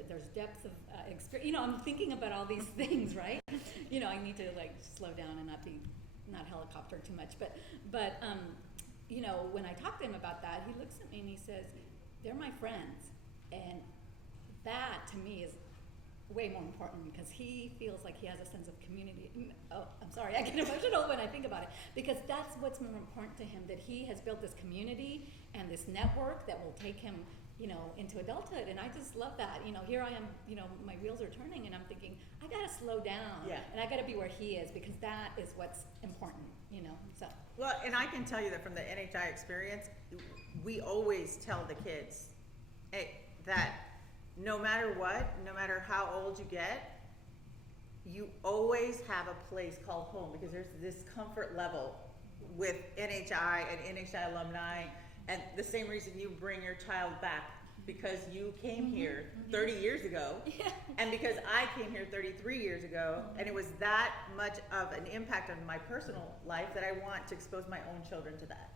there's depth of experience. You know, I'm thinking about all these things, right? You know, I need to like slow down and not helicopter too much. But you know, when I talk to him about that, he looks at me and he says, they're my friends. And that to me is way more important because he feels like he has a sense of community. Oh, I'm sorry, I get emotional when I think about it because that's what's more important to him, that he has built this community and this network that will take him, you know, into adulthood. And I just love that. You know, here I am, you know, my wheels are turning and I'm thinking, I gotta slow down. Yeah. And I gotta be where he is because that is what's important, you know, so. Well, and I can tell you that from the NHI experience, we always tell the kids that no matter what, no matter how old you get, you always have a place called home because there's this comfort level with NHI and NHI alumni, and the same reason you bring your child back because you came here 30 years ago, and because I came here 33 years ago, and it was that much of an impact on my personal life that I want to expose my own children to that.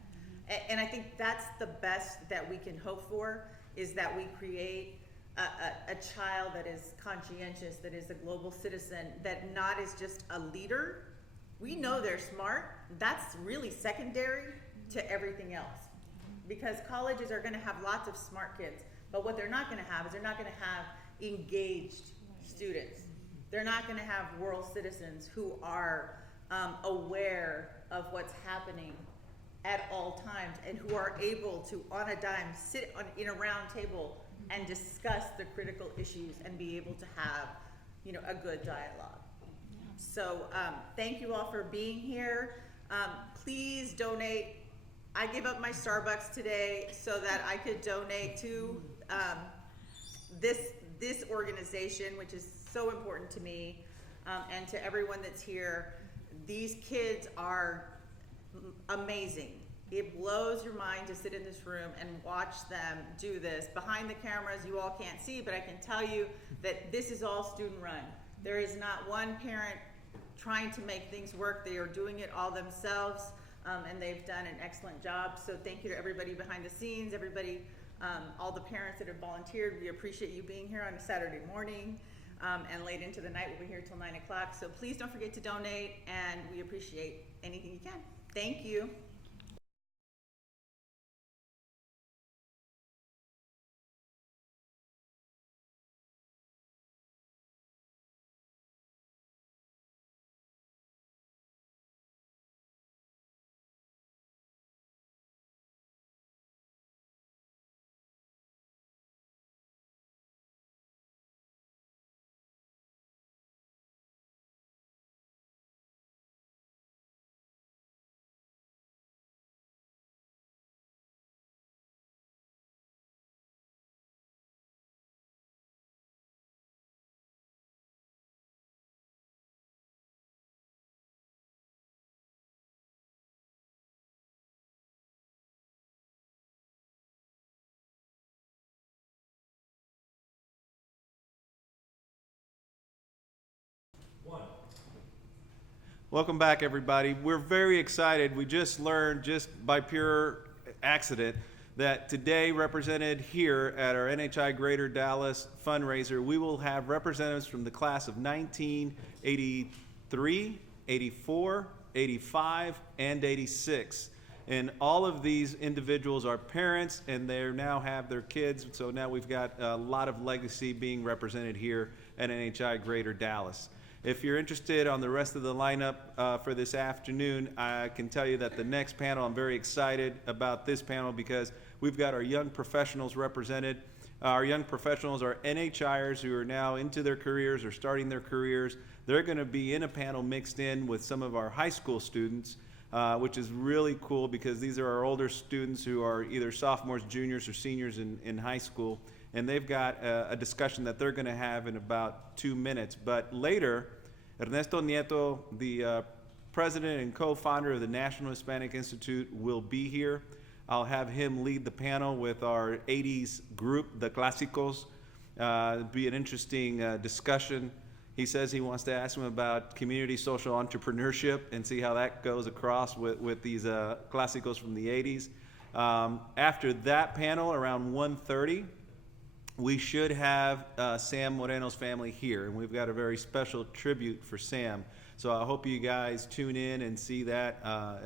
And I think that's the best that we can hope for, is that we create a child that is conscientious, that is a global citizen, that not is just a leader. We know they're smart. That's really secondary to everything else. Because colleges are gonna have lots of smart kids, but what they're not gonna have is they're not gonna have engaged students. They're not gonna have world citizens who are aware of what's happening at all times and who are able to, on a dime, sit in a round table and discuss the critical issues and be able to have, you know, a good dialogue. So thank you all for being here. Please donate. I gave up my Starbucks today so that I could donate to this organization, which is so important to me, and to everyone that's here. These kids are amazing. It blows your mind to sit in this room and watch them do this. Behind the cameras, you all can't see, but I can tell you that this is all student run. There is not one parent trying to make things work. They are doing it all themselves, and they've done an excellent job. So thank you to everybody behind the scenes, everybody, all the parents that have volunteered. We appreciate you being here on a Saturday morning, and late into the night. We'll be here till 9 o'clock. So please don't forget to donate, and we appreciate anything you can. Thank you. Welcome back, everybody. We're very excited. We just learned, just by pure accident, that today, represented here at our NHI Greater Dallas fundraiser, we will have representatives from the class of 1983, 84, 85, and 86. And all of these individuals are parents, and they now have their kids. So now we've got a lot of legacy being represented here at NHI Greater Dallas. If you're interested on the rest of the lineup for this afternoon, I can tell you that the next panel, I'm very excited about this panel because we've got our young professionals represented. Our young professionals are NHIers who are now into their careers or starting their careers. They're going to be in a panel mixed in with some of our high school students, which is really cool because these are our older students who are either sophomores, juniors, or seniors in high school. And they've got a discussion that they're going to have in about 2 minutes. But later, Ernesto Nieto, the president and co-founder of the National Hispanic Institute, will be here. I'll have him lead the panel with our 80s group, the Clásicos. It'll be an interesting discussion. He says he wants to ask him about community social entrepreneurship and see how that goes across with these Clásicos from the 80s. After that panel, around 1:30, we should have Sam Moreno's family here, and we've got a very special tribute for Sam. So I hope you guys tune in and see that.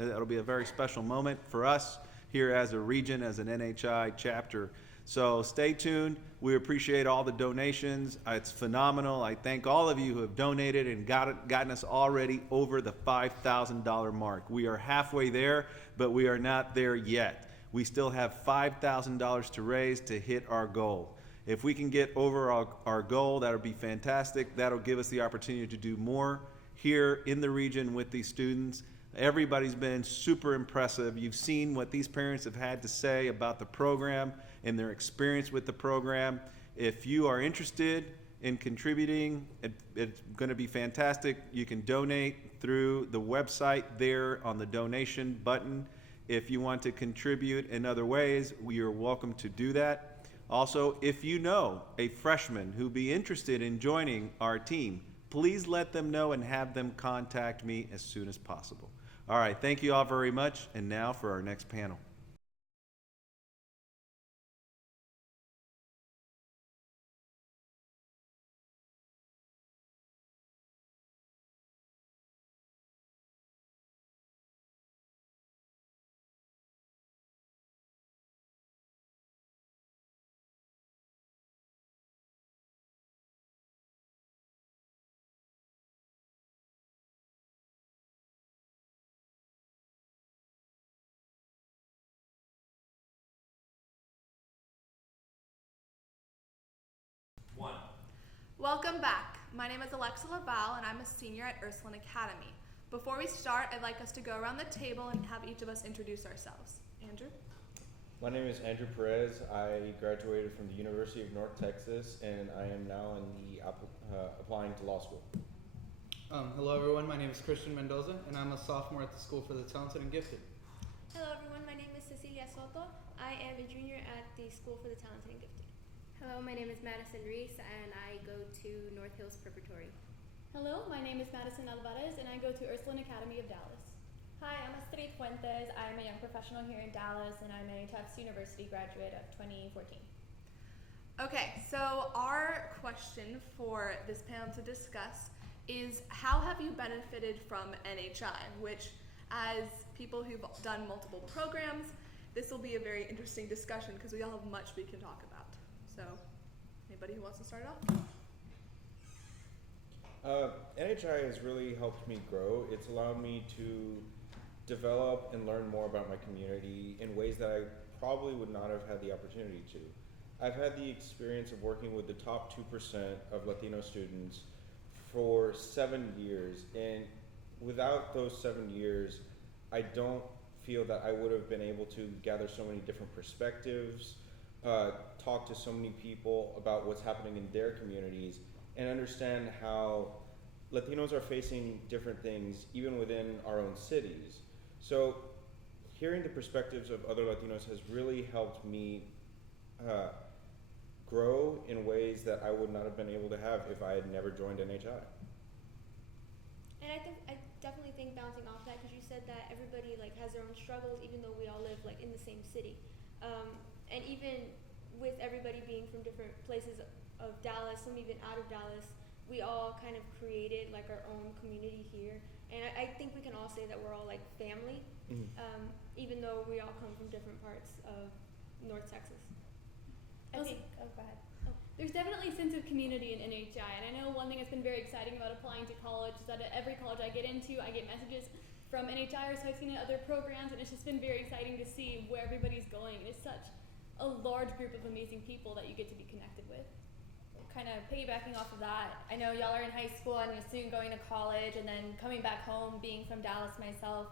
It'll be a very special moment for us here as a region, as an NHI chapter. So stay tuned. We appreciate all the donations. It's phenomenal. I thank all of you who have donated and gotten us already over the $5,000 mark. We are halfway there, but we are not there yet. We still have $5,000 to raise to hit our goal. If we can get over our goal, that'll be fantastic. That'll give us the opportunity to do more here in the region with these students. Everybody's been super impressive. You've seen what these parents have had to say about the program and their experience with the program. If you are interested in contributing, it's going to be fantastic. You can donate through the website there on the donation button. If you want to contribute in other ways, you're welcome to do that. Also, if you know a freshman who'd be interested in joining our team, please let them know and have them contact me as soon as possible. All right, thank you all very much. And now for our next panel. Welcome back. My name is Alexa Laval and I'm a senior at Ursuline Academy. Before we start, I'd like us to go around the table and have each of us introduce ourselves. Andrew? My name is Andrew Perez. I graduated from the University of North Texas and I am now in the applying to law school. Hello everyone, my name is Christian Mendoza and I'm a sophomore at the School for the Talented and Gifted. Hello everyone, my name is Cecilia Soto. I am a junior at the School for the Talented and Gifted. Hello, my name is Madison Reese and I go to North Hills Preparatory. Hello, my name is Madison Alvarez and I go to Ursuline Academy of Dallas. Hi, I'm Astrid Fuentes. I'm a young professional here in Dallas and I'm a Tufts University graduate of 2014. Okay, so our question for this panel to discuss is how have you benefited from NHI, which as people who've done multiple programs, this will be a very interesting discussion because we all have much we can talk about. So, anybody who wants to start off? NHI has really helped me grow. It's allowed me to develop and learn more about my community in ways that I probably would not have had the opportunity to. I've had the experience of working with the top 2% of Latino students for 7 years, and without those 7 years, I don't feel that I would have been able to gather so many different perspectives, talk to so many people about what's happening in their communities, and understand how Latinos are facing different things even within our own cities. So hearing the perspectives of other Latinos has really helped me grow in ways that I would not have been able to have if I had never joined NHI. And I definitely think bouncing off that, because you said that everybody like has their own struggles, even though we all live like in the same city. And even with everybody being from different places of Dallas, some even out of Dallas, we all kind of created like our own community here. And I think we can all say that we're all like family, even though we all come from different parts of North Texas. Go ahead. There's definitely a sense of community in NHI, and I know one thing that's been very exciting about applying to college is that at every college I get into, I get messages from NHIers who I've seen in other programs, and it's just been very exciting to see where everybody's going. And it's such a large group of amazing people that you get to be connected with. Kind of piggybacking off of that, I know y'all are in high school and soon going to college and then coming back home, being from Dallas myself.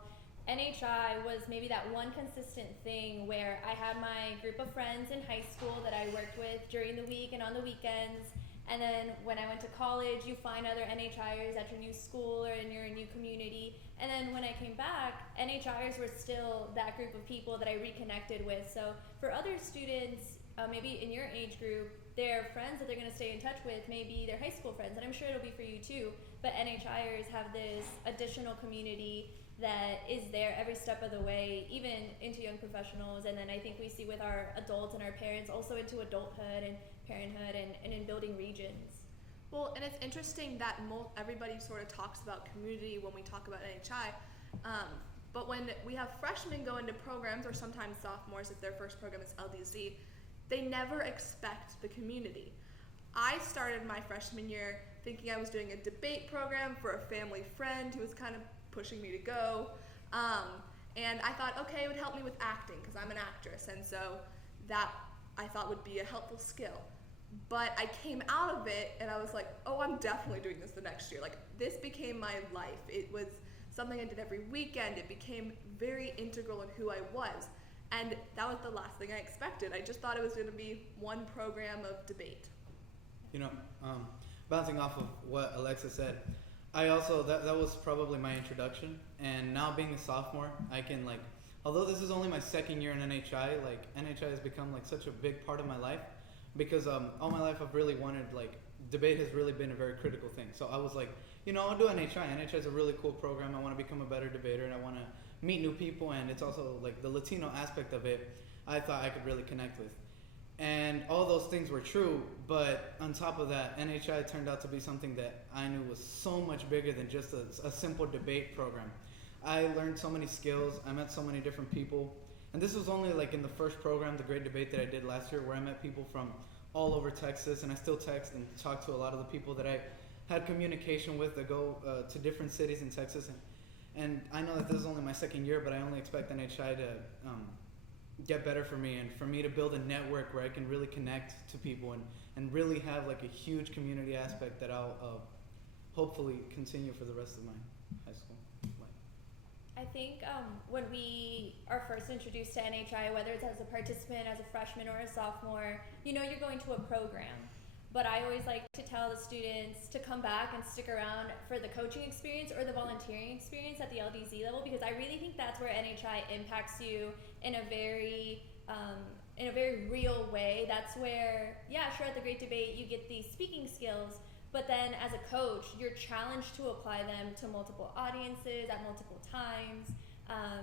NHI was maybe that one consistent thing where I had my group of friends in high school that I worked with during the week and on the weekends, And then when I went to college, you find other NHIers at your new school or in your new community. And then when I came back, NHIers were still that group of people that I reconnected with. So for other students, maybe in your age group, their friends that they're going to stay in touch with may be their high school friends, and I'm sure it'll be for you too. But NHIers have this additional community that is there every step of the way, even into young professionals. And then I think we see with our adults and our parents also into adulthood and parenthood and in building regions. Well, and it's interesting that everybody sort of talks about community when we talk about NHI, but when we have freshmen go into programs, or sometimes sophomores if their first program is LDZ, they never expect the community. I started my freshman year thinking I was doing a debate program for a family friend who was kind of pushing me to go, and I thought, okay, it would help me with acting because I'm an actress, and so that I thought would be a helpful skill. But I came out of it and I was like, oh, I'm definitely doing this the next year. Like, this became my life. It was something I did every weekend. It became very integral in who I was. And that was the last thing I expected. I just thought it was going to be one program of debate. You know, bouncing off of what Alexa said, I also, that was probably my introduction. And now being a sophomore, I can although this is only my second year in NHI, NHI has become such a big part of my life. Because all my life I've really wanted, debate has really been a very critical thing. So I was like, I'll do NHI. NHI is a really cool program. I want to become a better debater and I want to meet new people. And it's also the Latino aspect of it I thought I could really connect with. And all those things were true. But on top of that, NHI turned out to be something that I knew was so much bigger than just a simple debate program. I learned so many skills. I met so many different people. And this was only in the first program, the Great Debate that I did last year, where I met people from all over Texas, and I still text and talk to a lot of the people that I had communication with that go to different cities in Texas. And I know that this is only my second year, but I only expect NHI to get better for me and for me to build a network where I can really connect to people and really have a huge community aspect that I'll hopefully continue for the rest of my high school life. I think when we are first introduced to NHI, whether it's as a participant, as a freshman, or a sophomore, you're going to a program. But I always like to tell the students to come back and stick around for the coaching experience or the volunteering experience at the LDZ level, because I really think that's where NHI impacts you in a very real way. That's where, sure, at the Great Debate you get these speaking skills, but then as a coach, you're challenged to apply them to multiple audiences at multiple times.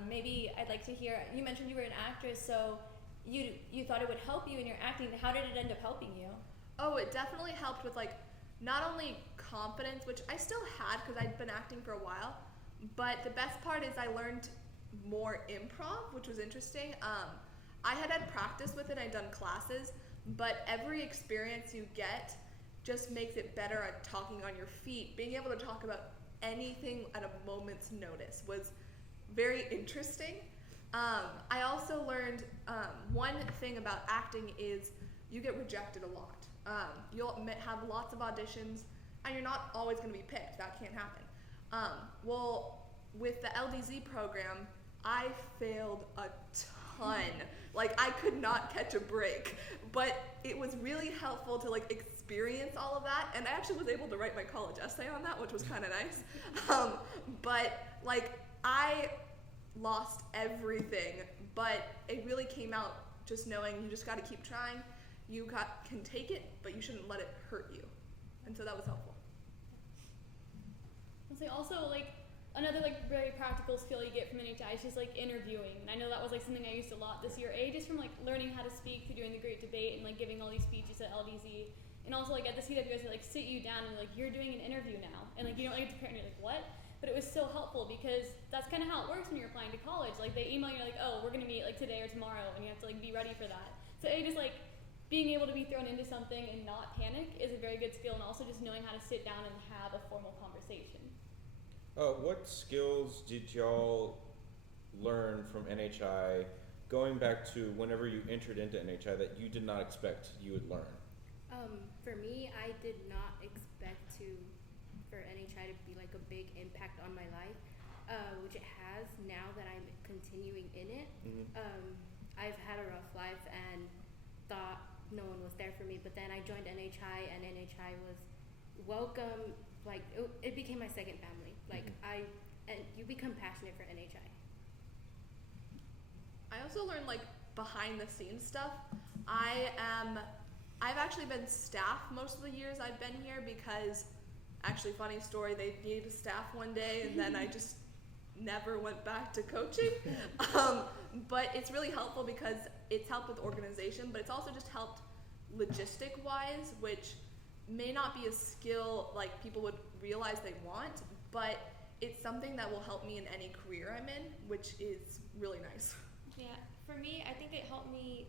Maybe I'd like to hear, you mentioned you were an actress, so you thought it would help you in your acting. How did it end up helping you? Oh, it definitely helped with not only confidence, which I still had because I'd been acting for a while, but the best part is I learned more improv, which was interesting. I had practice with it, I'd done classes, but every experience you get just makes it better at talking on your feet. Being able to talk about anything at a moment's notice was very interesting. I also learned one thing about acting is you get rejected a lot. You'll have lots of auditions and you're not always going to be picked. That can't happen. Well, with the LDZ program, I failed a ton. I could not catch a break, but it was really helpful to experience all of that, and I actually was able to write my college essay on that, which was kind of nice. But I lost everything, but it really came out just knowing you just got to keep trying. You can take it, but you shouldn't let it hurt you, and so that was helpful. I'll say also another very practical skill you get from NHI is just interviewing, and I know that was something I used a lot this year. Just from learning how to speak through doing the Great Debate and giving all these speeches at LDZ, and also at the CWS they sit you down and you're doing an interview now, and you don't get to parent, you're what? But it was so helpful because that's kind of how it works when you're applying to college. They email you oh, we're gonna meet today or tomorrow, and you have to be ready for that. So just being able to be thrown into something and not panic is a very good skill, and also just knowing how to sit down and have a formal conversation. What skills did y'all learn from NHI going back to whenever you entered into NHI that you did not expect you would learn? For me, I did not expect for NHI to be a big impact on my life, which it has now that I'm continuing in it. Mm-hmm. I've had a rough life and thought no one was there for me. But then I joined NHI, and NHI was welcome. Like it became my second family. Like and you become passionate for NHI. I also learned like behind the scenes stuff. I've actually been staff most of the years I've been here because, actually funny story, they needed a staff one day and then I just never went back to coaching. But it's really helpful because it's helped with organization, but it's also just helped logistic wise, which may not be a skill like people would realize they want, but it's something that will help me in any career I'm in, which is really nice. Yeah, for me, I think it helped me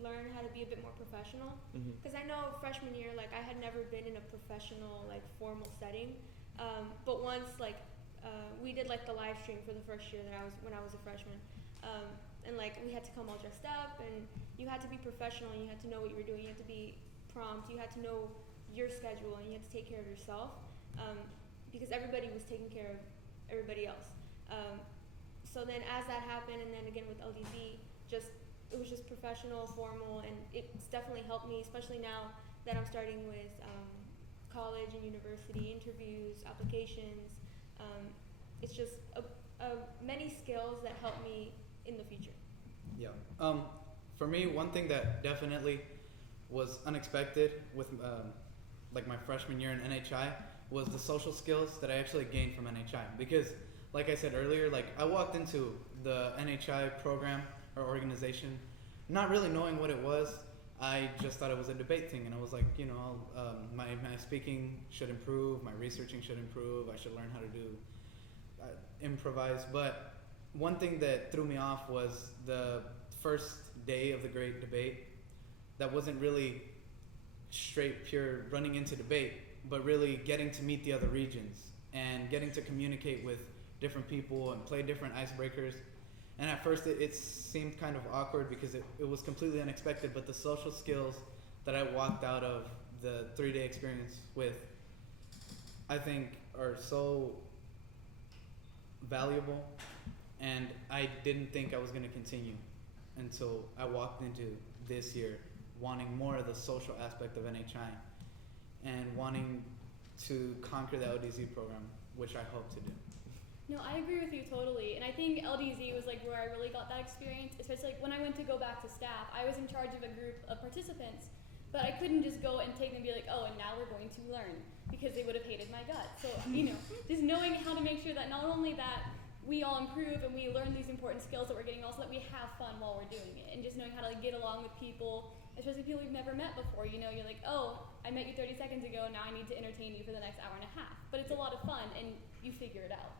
learn how to be a bit more professional. Because I know freshman year, like I had never been in a professional, like formal setting. But once, like, we did like the live stream for the first year that when I was a freshman. And like we had to come all dressed up, and you had to be professional, and you had to know what you were doing. You had to be prompt. You had to know your schedule, and you had to take care of yourself. Because everybody was taking care of everybody else. So then as that happened, and then again with LDZ, it was just professional, formal, and it's definitely helped me, especially now that I'm starting with college and university interviews, applications. It's just many skills that help me in the future. Yeah. For me, one thing that definitely was unexpected with like my freshman year in NHI was the social skills that I actually gained from NHI. Because, like I said earlier, like I walked into the NHI program or organization not really knowing what it was. I just thought it was a debate thing, and I was like, you know, my speaking should improve, my researching should improve, I should learn how to do improvise. But one thing that threw me off was the first day of the great debate. That wasn't really straight pure running into debate, but really getting to meet the other regions and getting to communicate with different people and play different icebreakers. And at first it seemed kind of awkward because it was completely unexpected, but the social skills that I walked out of the 3-day experience with, I think are so valuable, and I didn't think I was going to continue until I walked into this year wanting more of the social aspect of NHI and wanting to conquer the LDZ program, which I hope to do. No, I agree with you totally. And I think LDZ was like where I really got that experience, especially like when I went to go back to staff. I was in charge of a group of participants, but I couldn't just go and take them and be like, oh, and now we're going to learn, because they would have hated my guts. So, you know, just knowing how to make sure that not only that we all improve and we learn these important skills that we're getting, also that we have fun while we're doing it, and just knowing how to like, get along with people, especially people you've never met before. You know, you're like, oh, I met you 30 seconds ago, now I need to entertain you for the next hour and a half. But it's a lot of fun, and you figure it out.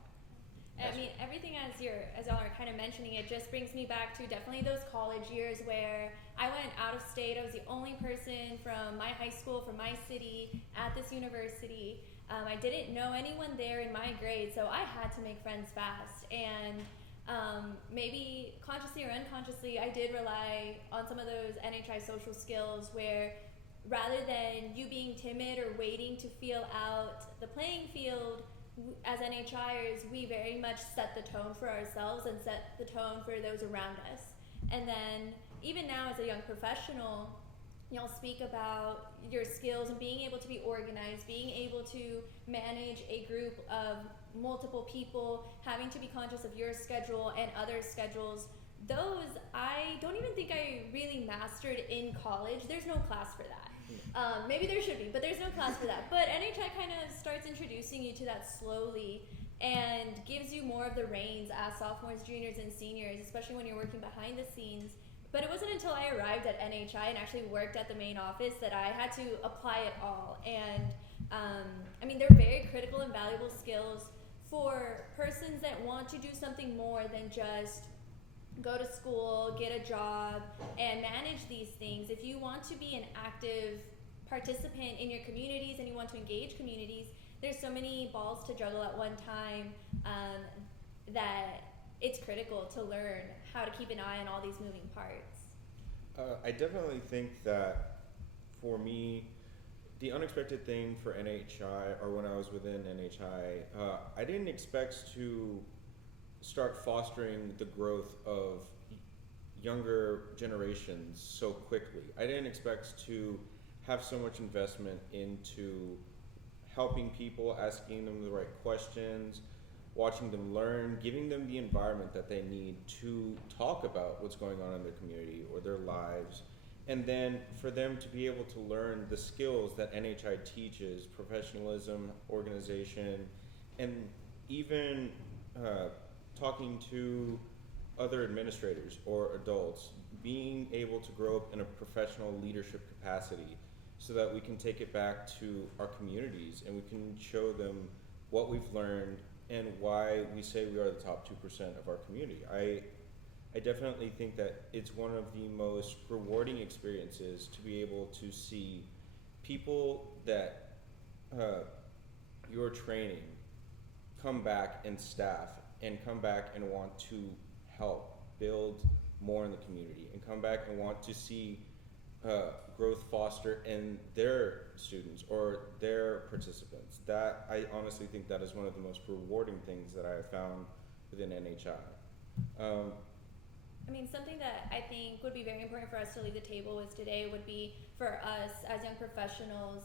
I mean, everything as y'all are kind of mentioning, it just brings me back to definitely those college years where I went out of state. I was the only person from my high school, from my city, at this university. I didn't know anyone there in my grade, so I had to make friends fast. And maybe consciously or unconsciously, I did rely on some of those NHI social skills where rather than you being timid or waiting to feel out the playing field, as NHIers, we very much set the tone for ourselves and set the tone for those around us. And then even now as a young professional, y'all speak about your skills and being able to be organized, being able to manage a group of multiple people, having to be conscious of your schedule and others' schedules. Those I don't even think I really mastered in college. There's no class for that. Maybe there should be, but there's no class for that. But NHI kind of starts introducing you to that slowly and gives you more of the reins as sophomores, juniors, and seniors, especially when you're working behind the scenes. But it wasn't until I arrived at NHI and actually worked at the main office that I had to apply it all. And I mean, they're very critical and valuable skills for persons that want to do something more than just go to school, get a job, and manage these things. If you want to be an active participant in your communities and you want to engage communities, there's so many balls to juggle at one time that it's critical to learn how to keep an eye on all these moving parts. I definitely think that for me, the unexpected thing for NHI, or when I was within NHI, I didn't expect to start fostering the growth of younger generations so quickly. I didn't expect to have so much investment into helping people, asking them the right questions, watching them learn, giving them the environment that they need to talk about what's going on in their community or their lives, and then for them to be able to learn the skills that NHI teaches: professionalism, organization, and even talking to other administrators or adults, being able to grow up in a professional leadership capacity so that we can take it back to our communities and we can show them what we've learned and why we say we are the top 2% of our community. I definitely think that it's one of the most rewarding experiences to be able to see people that you're training come back and staff and come back and want to help build more in the community and come back and want to see growth foster in their students or their participants. That, I honestly think that is one of the most rewarding things that I have found within NHI. I mean, something that I think would be very important for us to leave the table with today would be for us as young professionals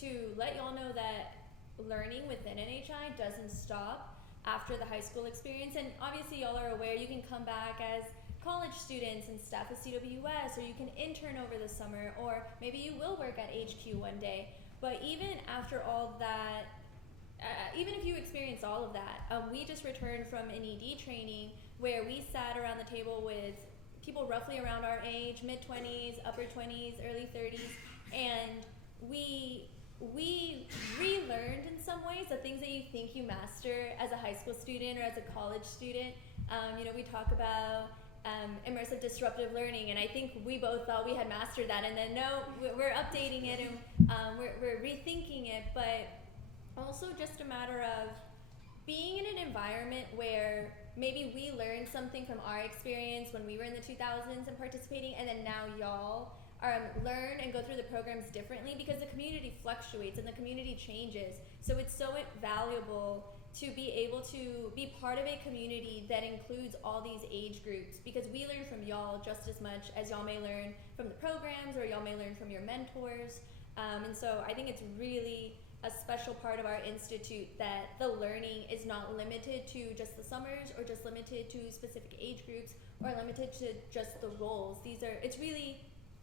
to let y'all know that learning within NHI doesn't stop after the high school experience. And obviously y'all are aware you can come back as college students and staff at CWS, or you can intern over the summer, or maybe you will work at HQ one day. But even after all that, even if you experience all of that, we just returned from an ED training where we sat around the table with people roughly around our age, mid-20s, upper 20s, early 30s, and we relearned in some ways the things that you think you master as a high school student or as a college student. We talk about immersive disruptive learning, and I think we both thought we had mastered that, and then no, we're updating it and we're rethinking it, but also just a matter of being in an environment where maybe we learned something from our experience when we were in the 2000s and participating, and then now y'all learn and go through the programs differently because the community fluctuates and the community changes. So it's so valuable to be able to be part of a community that includes all these age groups, because we learn from y'all just as much as y'all may learn from the programs or y'all may learn from your mentors. And so I think it's really a special part of our institute that the learning is not limited to just the summers or just limited to specific age groups or limited to just the roles.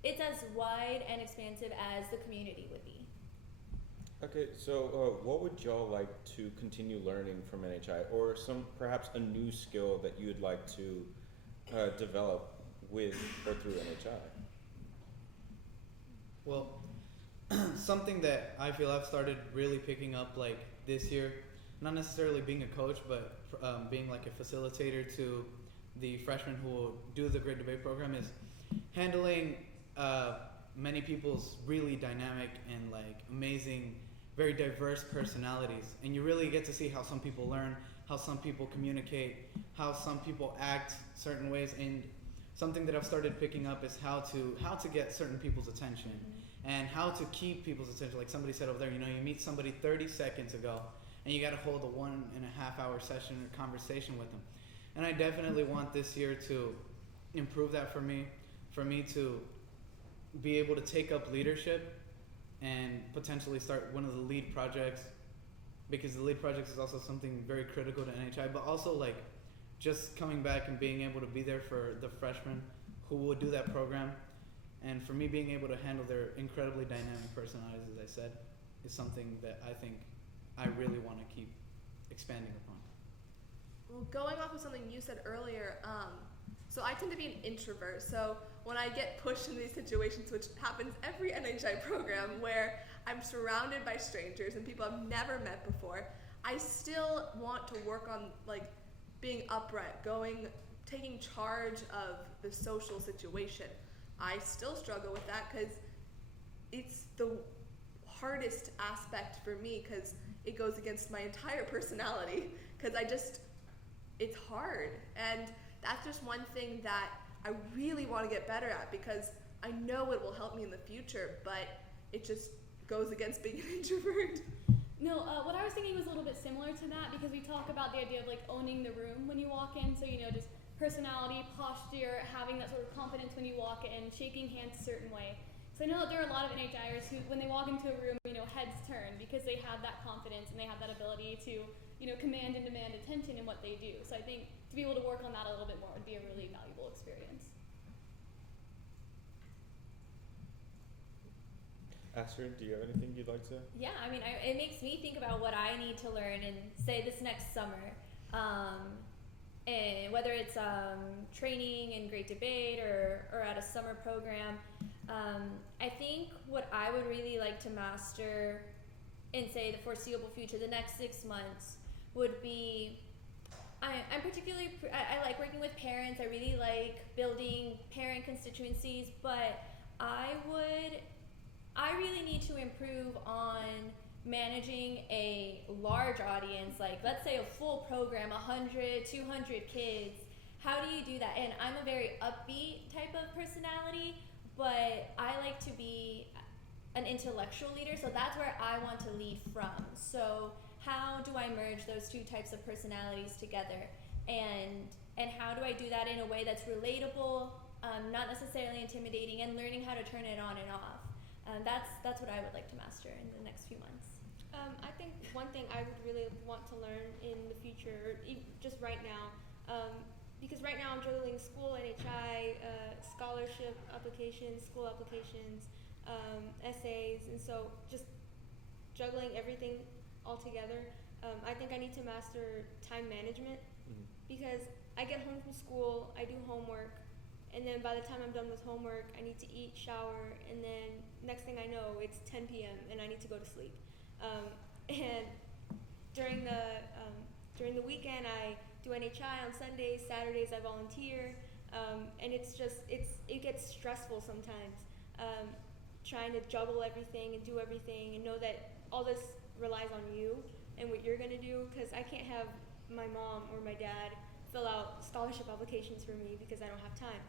It's as wide and expansive as the community would be. Okay, so what would y'all like to continue learning from NHI, or perhaps a new skill that you would like to develop with or through NHI? Well, something that I feel I've started really picking up like this year, not necessarily being a coach, but being like a facilitator to the freshmen who will do the Great Debate program, is handling many people's really dynamic and like amazing, very diverse personalities. And you really get to see how some people learn, how some people communicate, how some people act certain ways. And something that I've started picking up is how to get certain people's attention. And how to keep people's attention. Like somebody said over there, you meet somebody 30 seconds ago and you got to hold a 1.5 hour session or conversation with them. And I definitely want this year to improve that for me to be able to take up leadership and potentially start one of the LEAD projects, because the LEAD project is also something very critical to NHI, but also like just coming back and being able to be there for the freshmen who will do that program. And for me, being able to handle their incredibly dynamic personalities, as I said, is something that I think I really want to keep expanding upon. Well, going off of something you said earlier, so I tend to be an introvert. So when I get pushed in these situations, which happens every NHI program, where I'm surrounded by strangers and people I've never met before, I still want to work on like being upright, taking charge of the social situation. I still struggle with that because it's the hardest aspect for me, because it goes against my entire personality, because it's hard. And that's just one thing that I really want to get better at, because I know it will help me in the future, but it just goes against being an introvert. No, what I was thinking was a little bit similar to that, because we talk about the idea of like owning the room when you walk in, so just personality, posture, having that sort of confidence when you walk in, shaking hands a certain way. So I know that there are a lot of NHIers who, when they walk into a room, heads turn because they have that confidence and they have that ability to, command and demand attention in what they do. So I think to be able to work on that a little bit more would be a really valuable experience. Astrid, do you have anything you'd like to? Yeah, I mean, it makes me think about what I need to learn in, say, this next summer. And whether it's training in Great Debate or at a summer program, I think what I would really like to master in, say, the foreseeable future, the next 6 months, would be, I'm particularly, I like working with parents. I really like building parent constituencies, but I really need to improve on managing a large audience, like let's say a full program, 100, 200 kids. How do you do that? And I'm a very upbeat type of personality, but I like to be an intellectual leader, so that's where I want to lead from. So how do I merge those two types of personalities together? And how do I do that in a way that's relatable, not necessarily intimidating, and learning how to turn it on and off? That's what I would like to master in the next few months. I think one thing I would really want to learn in the future, just right now, because right now I'm juggling school, NHI, scholarship applications, school applications, essays, and so just juggling everything all together. I think I need to master time management because I get home from school, I do homework, and then by the time I'm done with homework, I need to eat, shower, and then next thing I know, it's 10 p.m. and I need to go to sleep. And during the weekend, I do NHI on Sundays, Saturdays I volunteer, and it gets stressful sometimes, trying to juggle everything and do everything and know that all this relies on you and what you're gonna do, because I can't have my mom or my dad fill out scholarship applications for me because I don't have time.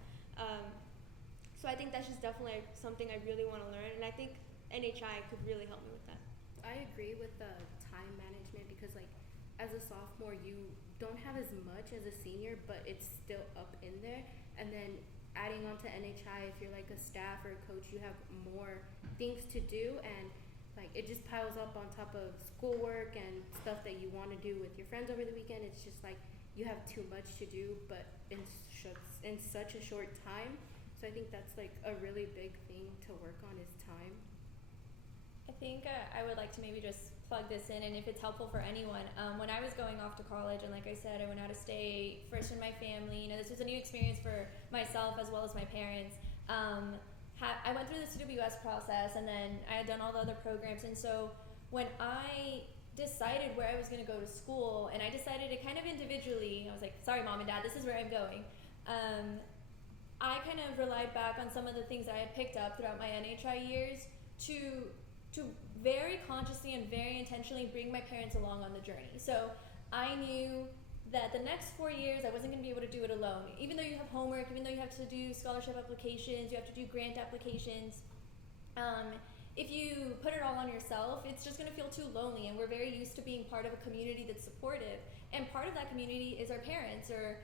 So I think that's just definitely something I really want to learn, and I think NHI could really help me with that. I agree with the time management because, like, as a sophomore, you don't have as much as a senior, but it's still up in there. And then adding on to NHI, if you're like a staff or a coach, you have more things to do, and like it just piles up on top of schoolwork and stuff that you want to do with your friends over the weekend. It's just like you have too much to do, but in such a short time. So I think that's like a really big thing to work on is time. I think I would like to maybe just plug this in, and if it's helpful for anyone, when I was going off to college, and like I said, I went out of state, first in my family, this was a new experience for myself as well as my parents. I went through the CWS process, and then I had done all the other programs, and so when I decided where I was going to go to school, and I decided it kind of individually, I was like, sorry mom and dad, this is where I'm going. I kind of relied back on some of the things I had picked up throughout my NHI years to very consciously and very intentionally bring my parents along on the journey. So I knew that the next 4 years I wasn't going to be able to do it alone. Even though you have homework, even though you have to do scholarship applications, you have to do grant applications, if you put it all on yourself, it's just going to feel too lonely, and we're very used to being part of a community that's supportive, and part of that community is our parents or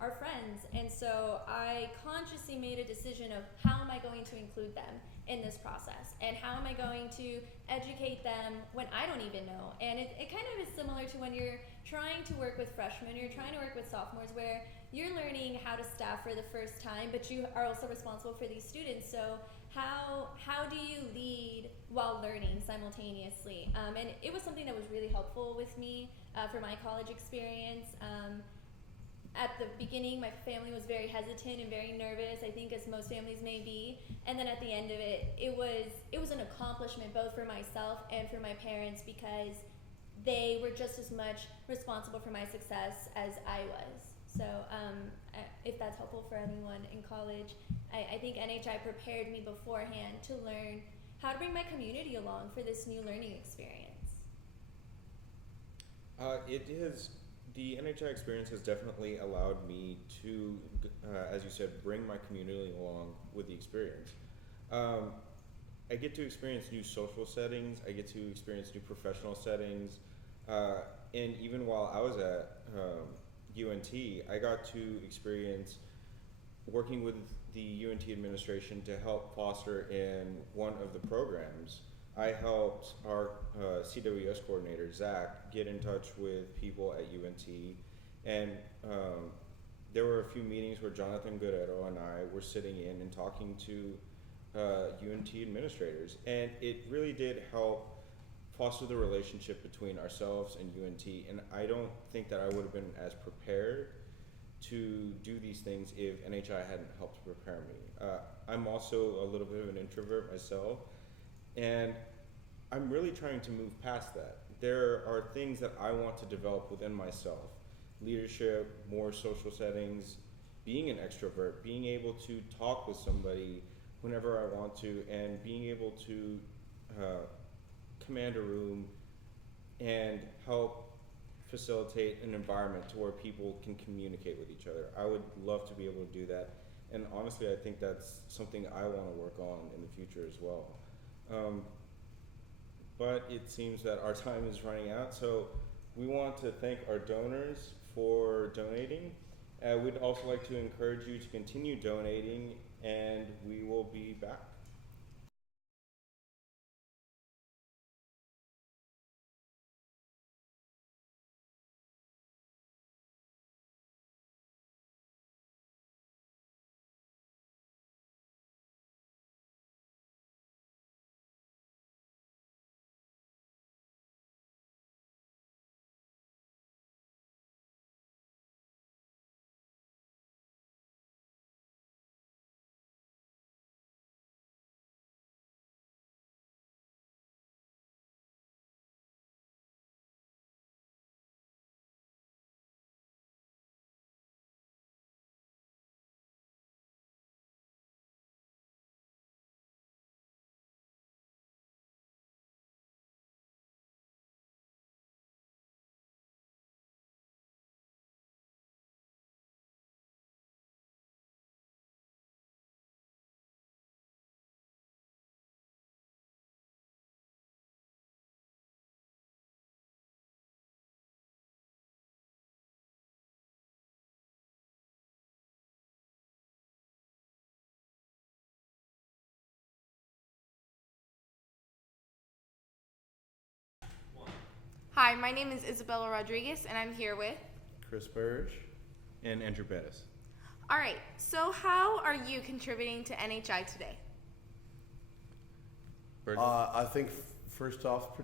our friends. And so I consciously made a decision of how am I going to include them in this process, and how am I going to educate them when I don't even know. And it kind of is similar to when you're trying to work with freshmen, you're trying to work with sophomores, where you're learning how to staff for the first time, but you are also responsible for these students. So how do you lead while learning simultaneously? And it was something that was really helpful with me for my college experience. At the beginning, my family was very hesitant and very nervous, I think as most families may be. And then at the end of it, it was an accomplishment both for myself and for my parents, because they were just as much responsible for my success as I was. So if that's helpful for anyone in college, I think NHI prepared me beforehand to learn how to bring my community along for this new learning experience. The NHI experience has definitely allowed me to, as you said, bring my community along with the experience. I get to experience new social settings, I get to experience new professional settings, and even while I was at UNT, I got to experience working with the UNT administration to help foster in one of the programs. I helped our CWS coordinator, Zach, get in touch with people at UNT, and there were a few meetings where Jonathan Guerrero and I were sitting in and talking to UNT administrators, and it really did help foster the relationship between ourselves and UNT, and I don't think that I would have been as prepared to do these things if NHI hadn't helped prepare me. I'm also a little bit of an introvert myself, and I'm really trying to move past that. There are things that I want to develop within myself. Leadership, more social settings, being an extrovert, being able to talk with somebody whenever I want to, and being able to command a room and help facilitate an environment to where people can communicate with each other. I would love to be able to do that, and honestly I think that's something I want to work on in the future as well. But it seems that our time is running out, so we want to thank our donors for donating. We'd also like to encourage you to continue donating, and we will be back. Hi, my name is Isabella Rodriguez, and I'm here with Chris Burge and Andrew Bettis. All right, so how are you contributing to NHI today? I think first off,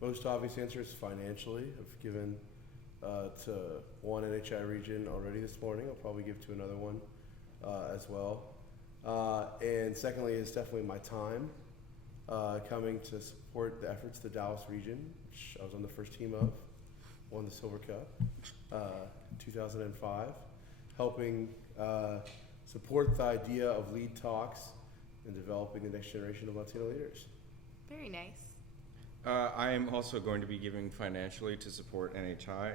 most obvious answer is financially. I've given to one NHI region already this morning. I'll probably give to another one as well. And secondly is definitely my time coming to support the efforts of the Dallas region, which I was on the first team of, won the Silver Cup 2005, helping support the idea of LEAD talks and developing the next generation of Latino leaders. Very nice. I am also going to be giving financially to support NHI.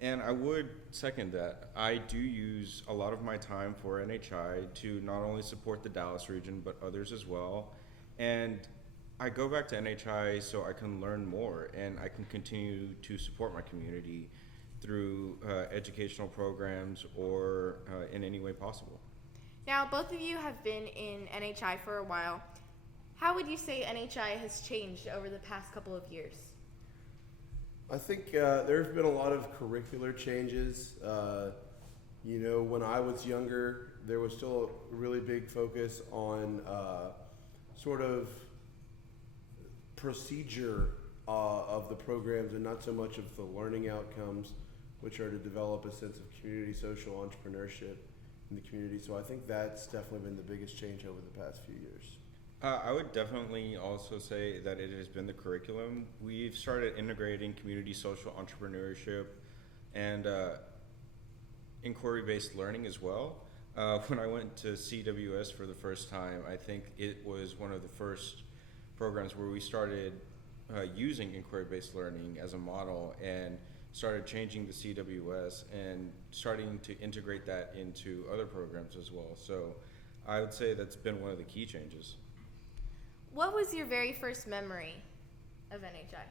And I would second that. I do use a lot of my time for NHI to not only support the Dallas region, but others as well. And I go back to NHI so I can learn more and I can continue to support my community through educational programs or in any way possible. Now, both of you have been in NHI for a while. How would you say NHI has changed over the past couple of years? I think there's been a lot of curricular changes. When I was younger, there was still a really big focus on sort of procedure of the programs and not so much of the learning outcomes, which are to develop a sense of community social entrepreneurship in the community. So I think that's definitely been the biggest change over the past few years. I would definitely also say that it has been the curriculum. We've started integrating community social entrepreneurship and inquiry-based learning as well. When I went to CWS for the first time, I think it was one of the first programs where we started using inquiry-based learning as a model and started changing the CWS and starting to integrate that into other programs as well. So I would say that's been one of the key changes. What was your very first memory of NHI?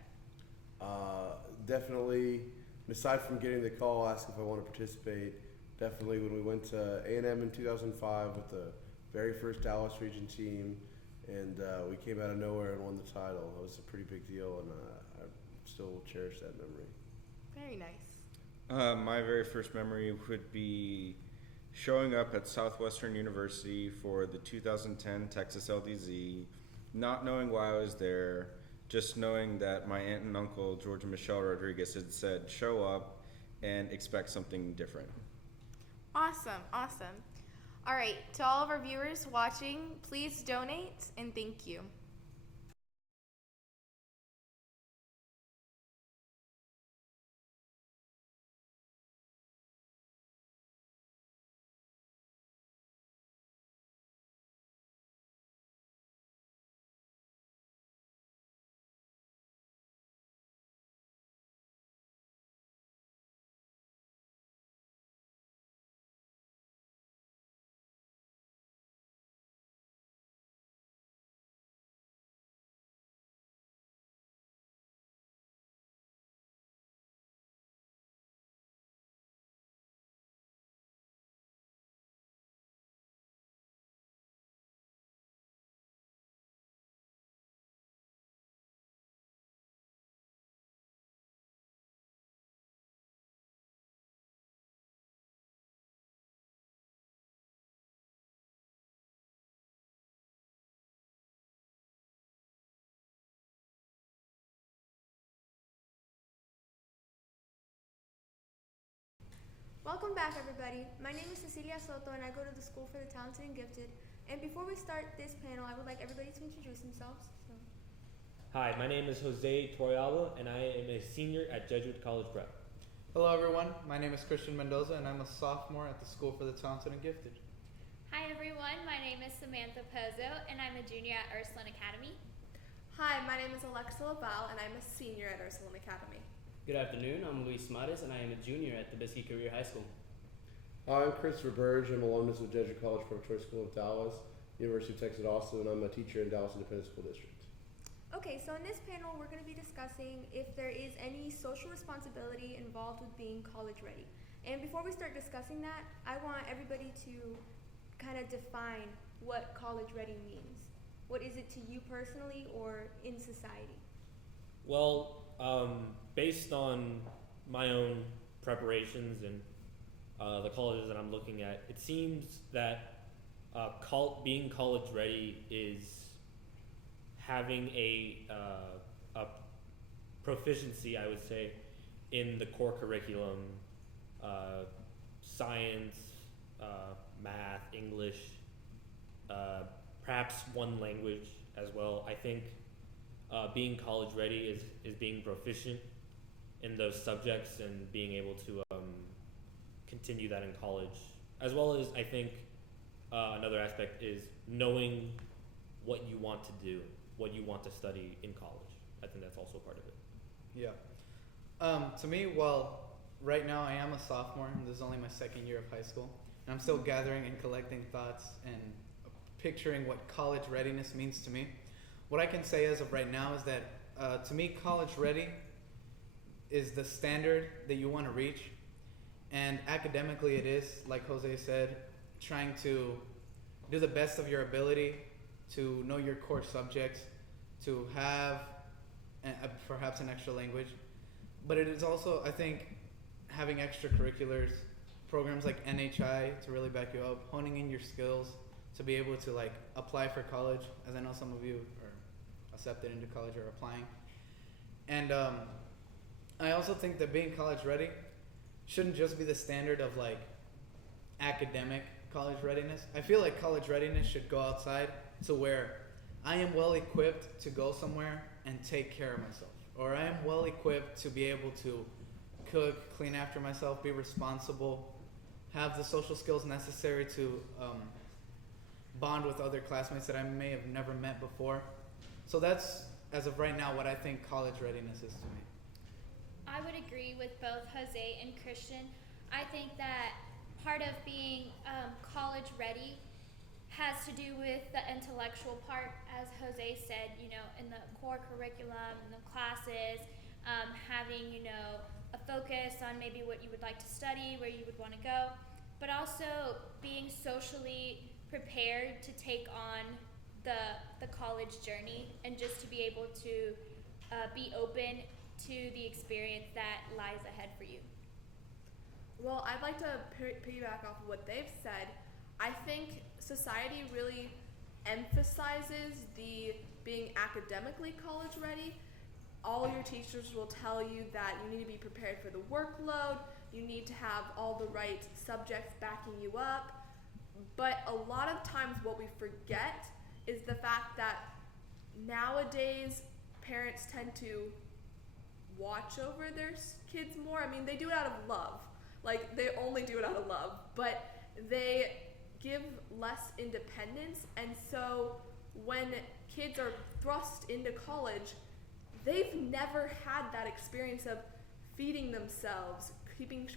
Definitely And aside from getting the call, asking if I want to participate, definitely when we went to A&M in 2005 with the very first Dallas region team, and we came out of nowhere and won the title. It was a pretty big deal, and I still cherish that memory. Very nice. My very first memory would be showing up at Southwestern University for the 2010 Texas LDZ, not knowing why I was there, just knowing that my aunt and uncle, George and Michelle Rodriguez, had said, show up and expect something different. Awesome, awesome. All right, to all of our viewers watching, please donate and thank you. Welcome back, everybody. My name is Cecilia Soto, and I go to the School for the Talented and Gifted. And before we start this panel, I would like everybody to introduce themselves. Hi, my name is Jose Torrealba, and I am a senior at Jesuit College Prep. Hello everyone, my name is Christian Mendoza and I'm a sophomore at the School for the Talented and Gifted. Hi everyone, my name is Samantha Pozo and I'm a junior at Ursuline Academy. Hi, my name is Alexa Laval, and I'm a senior at Ursuline Academy. Good afternoon, I'm Luis Mares and I am a junior at the Biscayne Career High School. Hi, I'm Christopher Burge. I'm alumnus of Jesuit College Preparatory School of Dallas, University of Texas Austin, and I'm a teacher in Dallas Independent School District. Okay, so in this panel, we're going to be discussing if there is any social responsibility involved with being college ready. And before we start discussing that, I want everybody to kind of define what college ready means. What is it to you personally or in society? Well, based on my own preparations and the colleges that I'm looking at, it seems that being college ready is having a proficiency, I would say, in the core curriculum, science, math, English, perhaps one language as well. I think being college ready is being proficient in those subjects and being able to continue that in college, as well as I think another aspect is knowing what you want to do, what you want to study in college. I think that's also part of it. Yeah. To me, well, right now I am a sophomore and this is only my second year of high school. And I'm still gathering and collecting thoughts and picturing what college readiness means to me. What I can say as of right now is that to me, college ready is the standard that you want to reach. And academically it is, like Jose said, trying to do the best of your ability to know your core subjects, to have perhaps an extra language. But it is also, I think, having extracurriculars, programs like NHI to really back you up, honing in your skills to be able to like apply for college, as I know some of you are accepted into college or applying. And I also think that being college ready shouldn't just be the standard of like academic college readiness. I feel like college readiness should go outside to where I am well equipped to go somewhere and take care of myself, or I am well equipped to be able to cook, clean after myself, be responsible, have the social skills necessary to bond with other classmates that I may have never met before. So that's, as of right now, what I think college readiness is to me. I would agree with both Jose and Christian. I think that part of being college ready has to do with the intellectual part, as Jose said, you know, in the core curriculum, in the classes, having, you know, a focus on maybe what you would like to study, where you would want to go, but also being socially prepared to take on the college journey and just to be able to be open to the experience that lies ahead for you. Well, I'd like to piggyback off of what they've said. I think society really emphasizes the being academically college ready. All your teachers will tell you that you need to be prepared for the workload, you need to have all the right subjects backing you up. But a lot of times what we forget is the fact that nowadays parents tend to watch over their kids more. I mean, they do it out of love. Like, they only do it out of love, but they give less independence, and so when kids are thrust into college, they've never had that experience of feeding themselves, keeping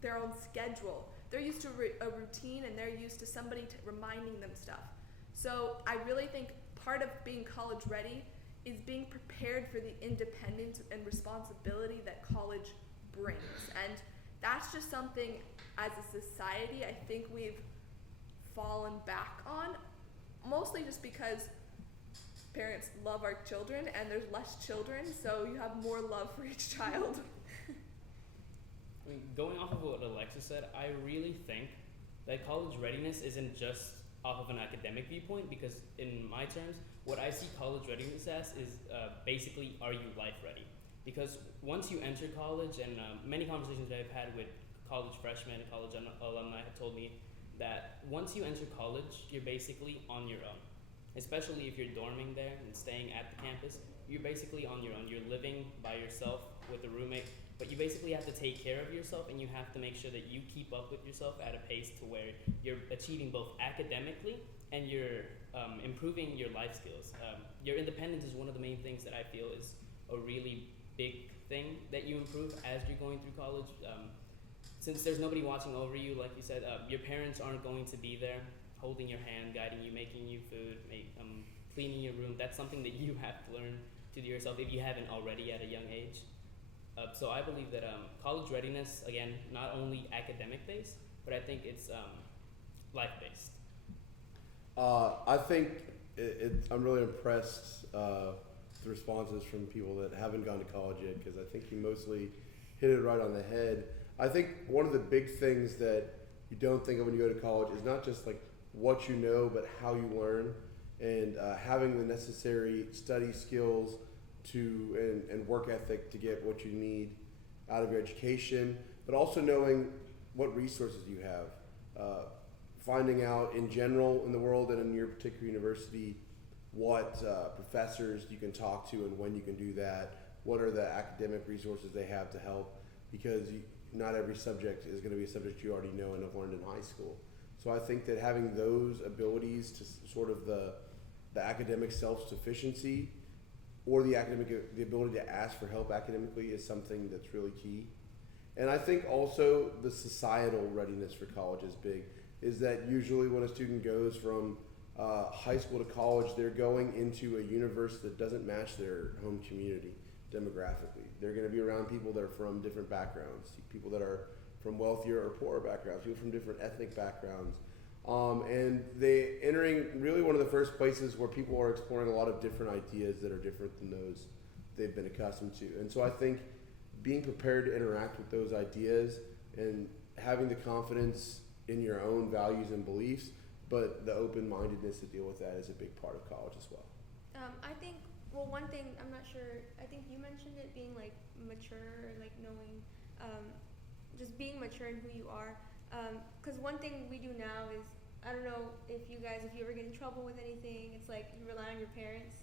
their own schedule. They're used to a routine, and they're used to somebody reminding them stuff. So I really think part of being college ready is being prepared for the independence and responsibility that college brings. And that's just something as a society I think we've fallen back on, mostly just because parents love our children and there's less children, so you have more love for each child. I mean, going off of what Alexa said, I really think that college readiness isn't just off of an academic viewpoint, because in my terms, what I see college readiness as is basically, are you life ready? Because once you enter college, and many conversations that I've had with college freshmen and college alumni have told me that once you enter college, you're basically on your own. Especially if you're dorming there and staying at the campus, you're basically on your own. You're living by yourself with a roommate, but you basically have to take care of yourself, and you have to make sure that you keep up with yourself at a pace to where you're achieving both academically and you're improving your life skills. Your independence is one of the main things that I feel is a really big thing that you improve as you're going through college. Since there's nobody watching over you, like you said, your parents aren't going to be there holding your hand, guiding you, making you food, cleaning your room. That's something that you have to learn to do yourself if you haven't already at a young age. So I believe that college readiness, again, not only academic based, but I think it's life based. I think I'm really impressed with the responses from people that haven't gone to college yet, because I think you mostly hit it right on the head. I think one of the big things that you don't think of when you go to college is not just like what you know, but how you learn, and having the necessary study skills and work ethic to get what you need out of your education, but also knowing what resources you have. Finding out in general in the world and in your particular university what professors you can talk to and when you can do that, what are the academic resources they have to help, because not every subject is going to be a subject you already know and have learned in high school. So I think that having those abilities to sort of the academic self-sufficiency, or the ability to ask for help academically, is something that's really key. And I think also the societal readiness for college is big, is that usually when a student goes from high school to college, they're going into a universe that doesn't match their home community demographically. They're going to be around people that are from different backgrounds, people that are from wealthier or poorer backgrounds, people from different ethnic backgrounds. And they entering really one of the first places where people are exploring a lot of different ideas that are different than those they've been accustomed to. And so I think being prepared to interact with those ideas and having the confidence in your own values and beliefs, but the open-mindedness to deal with that is a big part of college as well. I think, well, one thing, I'm not sure, I think you mentioned it being like mature, or like knowing, just being mature in who you are. Because one thing we do now is, I don't know if you ever get in trouble with anything, it's like you rely on your parents.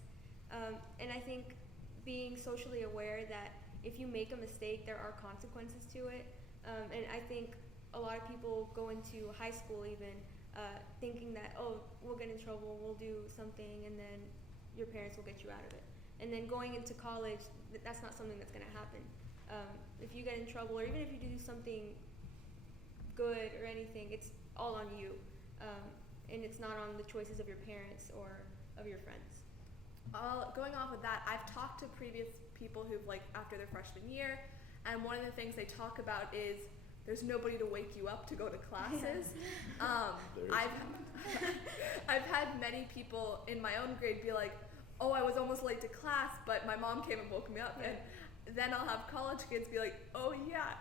And I think being socially aware that if you make a mistake, there are consequences to it. And I think a lot of people go into high school even thinking that, oh, we'll get in trouble, we'll do something, and then your parents will get you out of it. And then going into college, that's not something that's going to happen. If you get in trouble, or even if you do something good or anything, it's all on you. And it's not on the choices of your parents or of your friends. Going off of that, I've talked to previous people who've, like, after their freshman year, And one of the things they talk about is there's nobody to wake you up to go to classes. I've had many people in my own grade be like, oh, I was almost late to class, but my mom came and woke me up. And then I'll have college kids be like, oh yeah,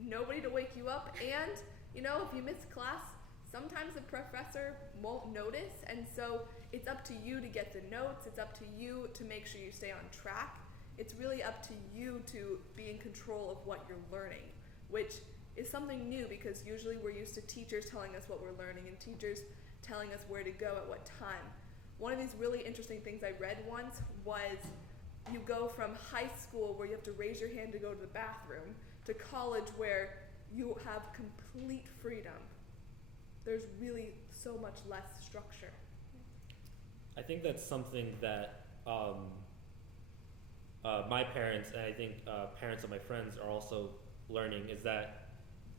nobody to wake you up. And, you know, if you miss class, sometimes the professor won't notice. And so it's up to you to get the notes. It's up to you to make sure you stay on track. It's really up to you to be in control of what you're learning, which is something new because usually we're used to teachers telling us what we're learning and teachers telling us where to go at what time. One of these really interesting things I read once was you go from high school where you have to raise your hand to go to the bathroom to college where you have complete freedom. There's really so much less structure. I think that's something that my parents, and I think parents of my friends are also learning, is that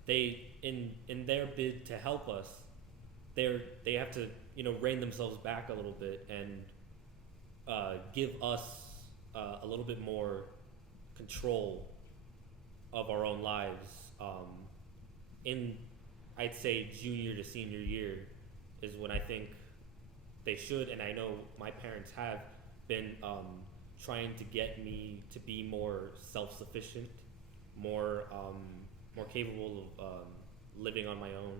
they, in their bid to help us, they have to, you know, rein themselves back a little bit and give us a little bit more control of our own lives. In, I'd say, junior to senior year is when I think they should, and I know my parents have been trying to get me to be more self-sufficient, more capable of living on my own.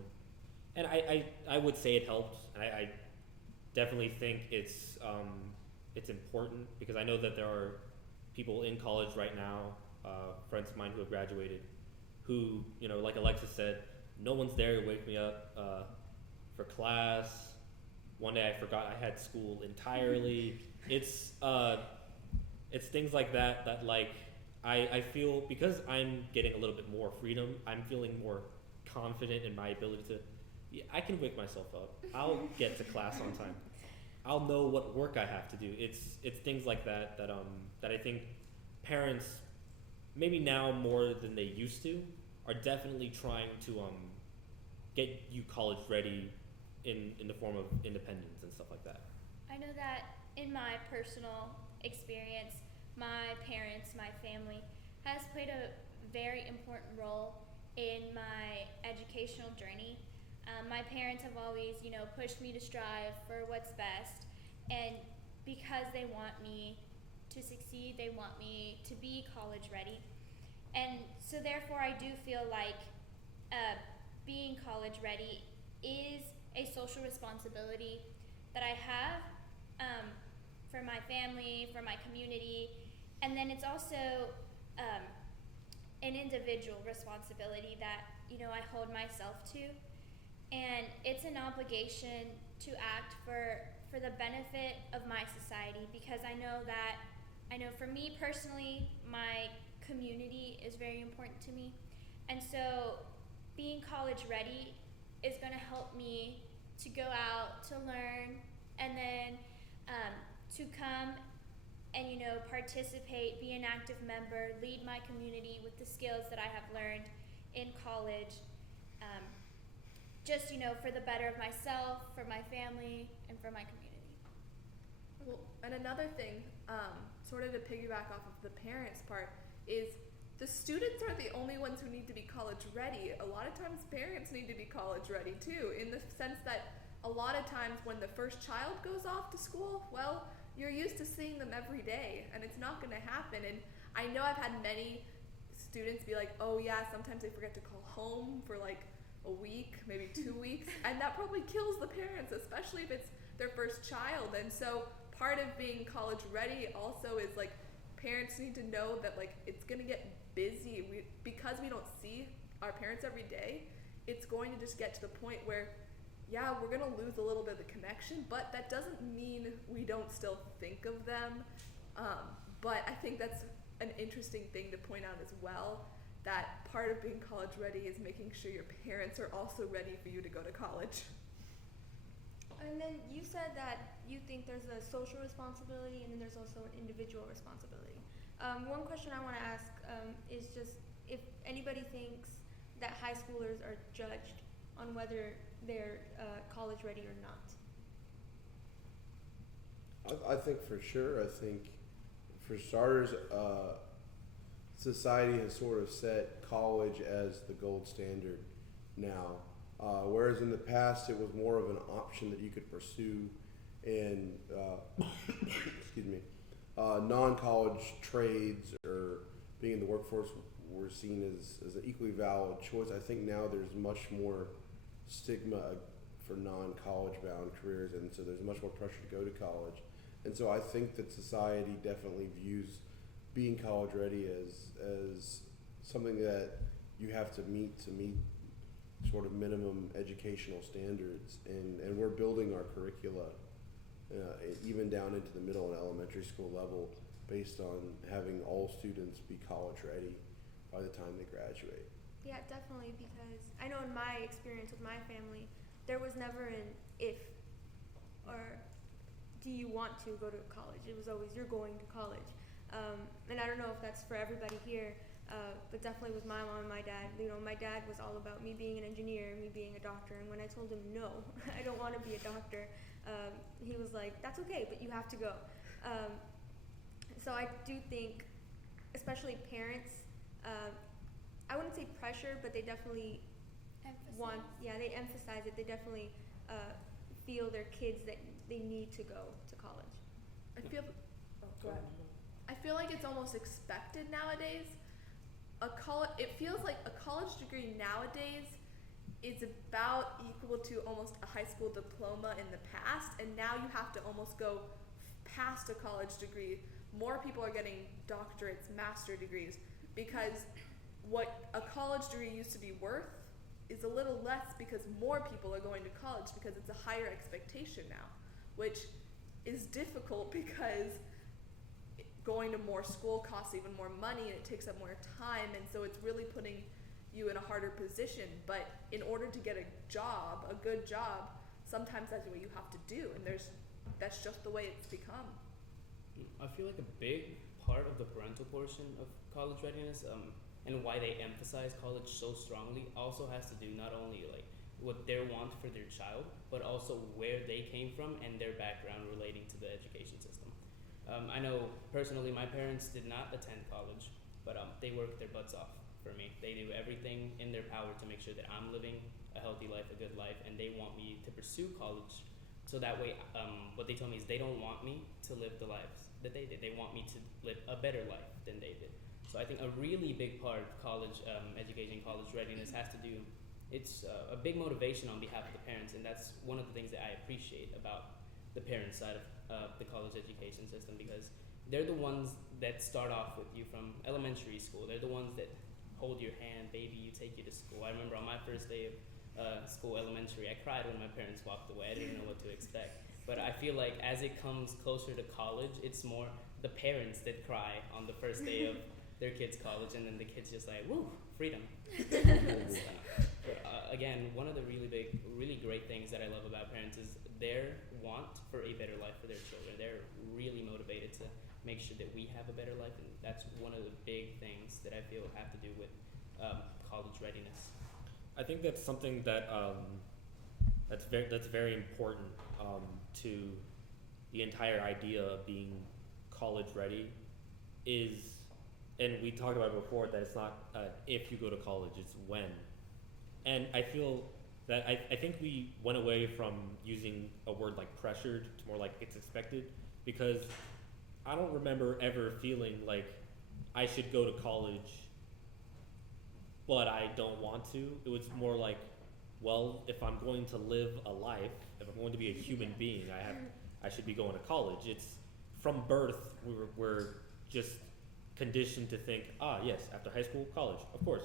And I would say it helped, and I definitely think it's important because I know that there are people in college right now, friends of mine who have graduated, who, you know, like Alexa said, no one's there to wake me up for class. One day I forgot I had school entirely. It's things like that like I feel, because I'm getting a little bit more freedom, I'm feeling more confident in my ability to, I can wake myself up. I'll get to class on time. I'll know what work I have to do. It's things like that that I think parents, maybe now more than they used to, are definitely trying to get you college ready in the form of independence and stuff like that. I know that in my personal experience, my parents, my family, has played a very important role in my educational journey. My parents have always, you know, pushed me to strive for what's best, and because they want me to succeed, they want me to be college ready. And so therefore I do feel like being college ready is a social responsibility that I have for my family, for my community, and then it's also an individual responsibility that, you know, I hold myself to, and it's an obligation to act for the benefit of my society, because I know for me personally, my community is very important to me, and so being college ready is going to help me to go out, to learn, and then to come and, you know, participate, be an active member, lead my community with the skills that I have learned in college, just, you know, for the better of myself, for my family, and for my community. Well, and another thing, sort of to piggyback off of the parents' part, is the students aren't the only ones who need to be college ready. A lot of times parents need to be college ready too, in the sense that a lot of times when the first child goes off to school, well, you're used to seeing them every day, and it's not going to happen. And I know I've had many students be like, oh yeah, sometimes they forget to call home for like a week, maybe 2 weeks, and that probably kills the parents, especially if it's their first child. And so part of being college ready also is like, parents need to know that like it's going to get busy. Because we don't see our parents every day, it's going to just get to the point where, yeah, we're going to lose a little bit of the connection, but that doesn't mean we don't still think of them. But I think that's an interesting thing to point out as well, that part of being college ready is making sure your parents are also ready for you to go to college. And then you said that you think there's a social responsibility and then there's also an individual responsibility. One question I want to ask is just if anybody thinks that high schoolers are judged on whether they're college ready or not. I think for sure. I think for starters, society has sort of set college as the gold standard now, whereas in the past it was more of an option that you could pursue in excuse me, non-college trades or being in the workforce were seen as an equally valid choice. I think now there's much more stigma for non-college bound careers, and so there's much more pressure to go to college. And so I think that society definitely views being college ready as something that you have to meet sort of minimum educational standards, and we're building our curricula even down into the middle and elementary school level based on having all students be college ready by the time they graduate. Yeah, definitely, because I know in my experience with my family, there was never an if or do you want to go to college. It was always you're going to college. And I don't know if that's for everybody here, but definitely with my mom and my dad. You know, my dad was all about me being an engineer, me being a doctor, and when I told him no, I don't want to be a doctor, he was like, that's okay, but you have to go. So I do think, especially parents, I wouldn't say pressure, but they definitely they emphasize it. They definitely feel their kids that they need to go to college. I feel like it's almost expected nowadays. It feels like a college degree nowadays is about equal to almost a high school diploma in the past, and now you have to almost go past a college degree. More people are getting doctorates, master degrees, because what a college degree used to be worth is a little less because more people are going to college because it's a higher expectation now, which is difficult because going to more school costs even more money and it takes up more time, and so it's really putting you in a harder position. But in order to get a job, a good job, sometimes that's what you have to do, and that's just the way it's become. I feel like a big part of the parental portion of college readiness, and why they emphasize college so strongly, also has to do not only like what they want for their child, but also where they came from and their background relating to the education system. I know personally my parents did not attend college, but they worked their butts off for me. They do everything in their power to make sure that I'm living a healthy life, a good life, and they want me to pursue college. So that way, what they told me is they don't want me to live the lives that they did. They want me to live a better life than they did. So I think a really big part of college education, college readiness has to do, it's a big motivation on behalf of the parents, and that's one of the things that I appreciate about the parent side of the college education system, because they're the ones that start off with you from elementary school. They're the ones that hold your hand, baby, you take you to school. I remember on my first day of school, elementary, I cried when my parents walked away. I didn't know what to expect. But I feel like as it comes closer to college, it's more the parents that cry on the first day of their kids' college, and then the kids just like, woo, freedom. Again, one of the really great things that I love about parents is their want for a better life for their children. They're really motivated to make sure that we have a better life, and that's one of the big things that I feel have to do with college readiness. I think that's something that that's very important to the entire idea of being college ready is, and we talked about it before, that it's not if you go to college, it's when. And I feel that I think we went away from using a word like pressured to more like it's expected, because I don't remember ever feeling like I should go to college but I don't want to. It was more like, well, if I'm going to live a life, if I'm going to be a human being, I should be going to college. It's from birth, we're just conditioned to think, yes, after high school, college, of course.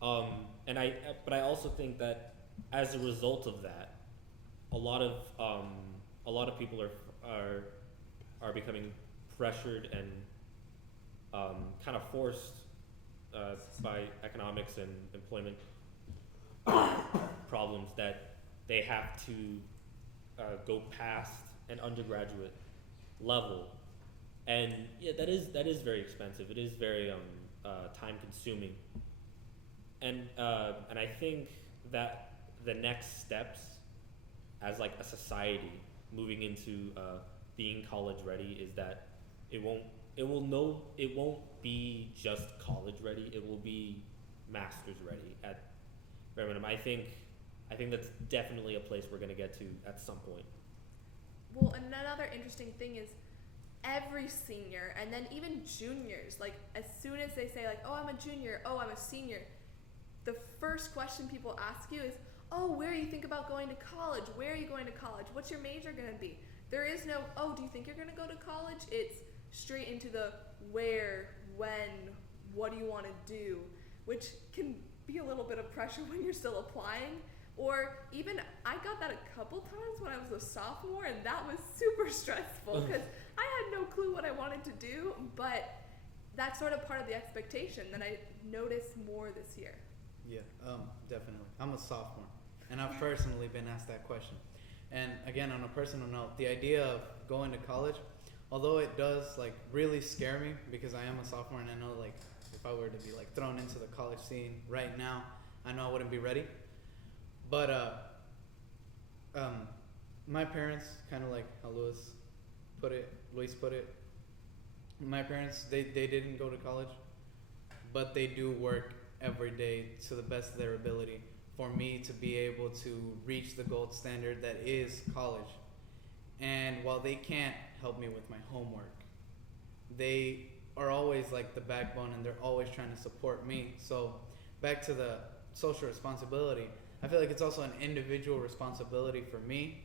But I also think that as a result of that, a lot of people are becoming pressured and kind of forced by economics and employment problems that they have to go past an undergraduate level, and yeah, that is very expensive. It is very time consuming, and I think that the next steps as like a society moving into being college ready is that it won't it won't be just college ready. It will be master's ready at bare minimum. I think that's definitely a place we're gonna get to at some point. Well, and another interesting thing is every senior and then even juniors, like as soon as they say like, oh, I'm a junior, oh, I'm a senior, the first question people ask you is, oh, where do you think about going to college? Where are you going to college? What's your major going to be? There is no, oh, do you think you're going to go to college? It's straight into the where, when, what do you want to do, which can be a little bit of pressure when you're still applying. Or even, I got that a couple times when I was a sophomore, and that was super stressful because I had no clue what I wanted to do, but that's sort of part of the expectation that I noticed more this year. Yeah, definitely. I'm a sophomore, and I've personally been asked that question. And again, on a personal note, the idea of going to college, although it does like really scare me because I am a sophomore and I know like if I were to be like thrown into the college scene right now, I know I wouldn't be ready. But my parents, kind of like how Luis put it, my parents, they didn't go to college, but they do work every day to the best of their ability for me to be able to reach the gold standard that is college. And while they can't help me with my homework, they are always like the backbone and they're always trying to support me. So back to the social responsibility, I feel like it's also an individual responsibility for me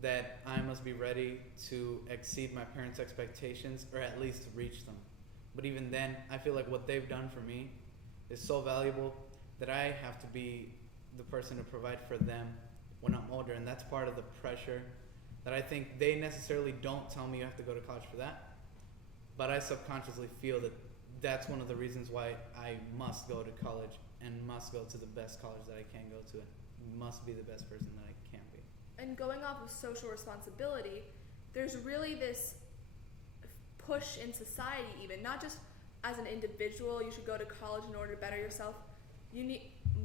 that I must be ready to exceed my parents' expectations or at least reach them. But even then, I feel like what they've done for me is so valuable that I have to be the person to provide for them when I'm older. And that's part of the pressure that I think they necessarily don't tell me you have to go to college for that. But I subconsciously feel that that's one of the reasons why I must go to college and must go to the best college that I can go to and must be the best person that I can be. And going off of social responsibility, there's really this push in society even, not just as an individual, you should go to college in order to better yourself.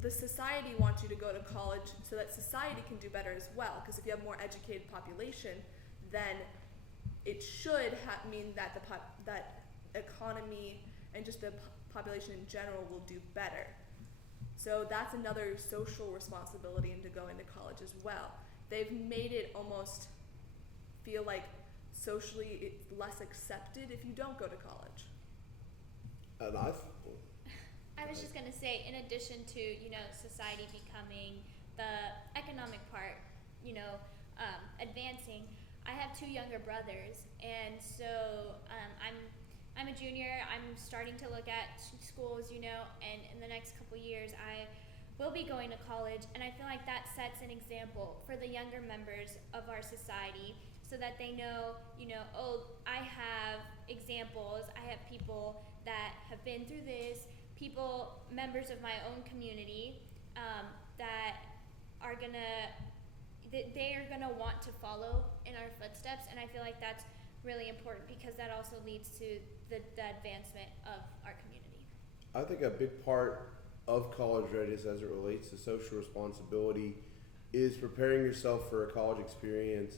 The society wants you to go to college so that society can do better as well. Because if you have more educated population, then it should mean that that economy and just the population in general will do better. So that's another social responsibility into going to college as well. They've made it almost feel like socially it's less accepted if you don't go to college. And I was just gonna say, in addition to society becoming the economic part, advancing. I have two younger brothers, and so I'm a junior. I'm starting to look at schools, and in the next couple years I will be going to college, and I feel like that sets an example for the younger members of our society, so that they know, oh, I have examples. I have people that have been through this. Members of my own community, that are they are gonna want to follow in our footsteps, and I feel like that's really important because that also leads to the advancement of our community. I think a big part of college readiness as it relates to social responsibility is preparing yourself for a college experience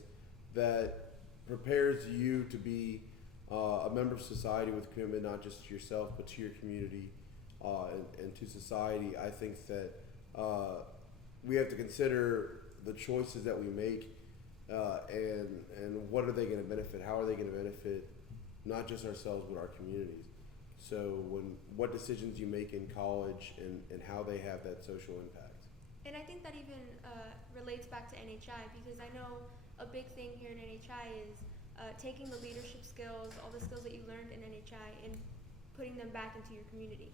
that prepares you to be a member of society with commitment not just to yourself but to your community. And to society. I think that we have to consider the choices that we make and what are they going to benefit, how are they going to benefit not just ourselves but our communities. So what decisions you make in college and how they have that social impact. And I think that even relates back to NHI because I know a big thing here in NHI is taking the leadership skills, all the skills that you learned in NHI and putting them back into your community.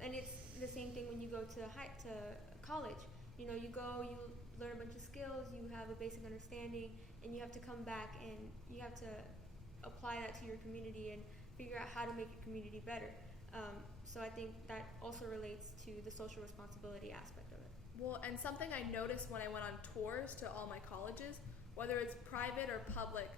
And it's the same thing when you go to college. You go, you learn a bunch of skills, you have a basic understanding, and you have to come back and you have to apply that to your community and figure out how to make your community better. So I think that also relates to the social responsibility aspect of it. Well, and something I noticed when I went on tours to all my colleges, whether it's private or public,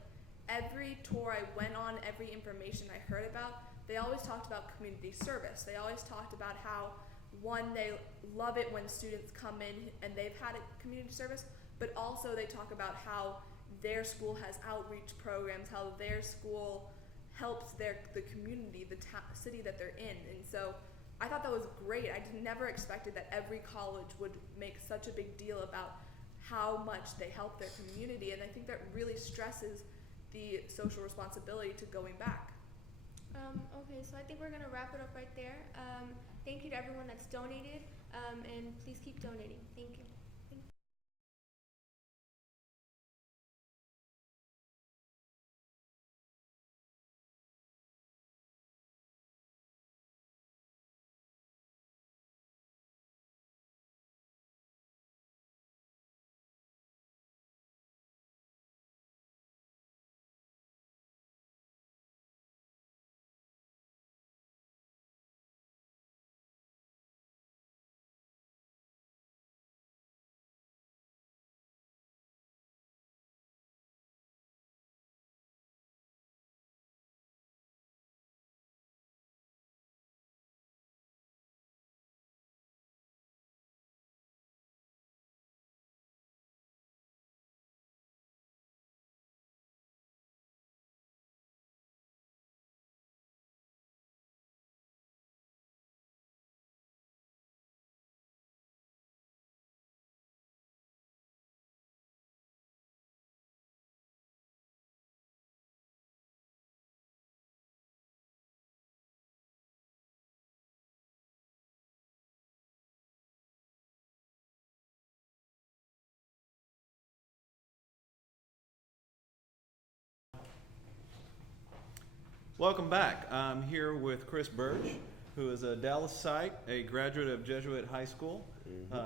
every tour I went on, every information I heard about, they always talked about community service. They always talked about how, one, they love it when students come in and they've had a community service, but also they talk about how their school has outreach programs, how their school helps the community, the city that they're in. And so I thought that was great. I never expected that every college would make such a big deal about how much they help their community, and I think that really stresses the social responsibility to going back. Okay, so I think we're gonna wrap it up right there. Thank you to everyone that's donated, and please keep donating. Thank you. Welcome back. I'm here with Chris Burge, who is a Dallas site, a graduate of Jesuit High School.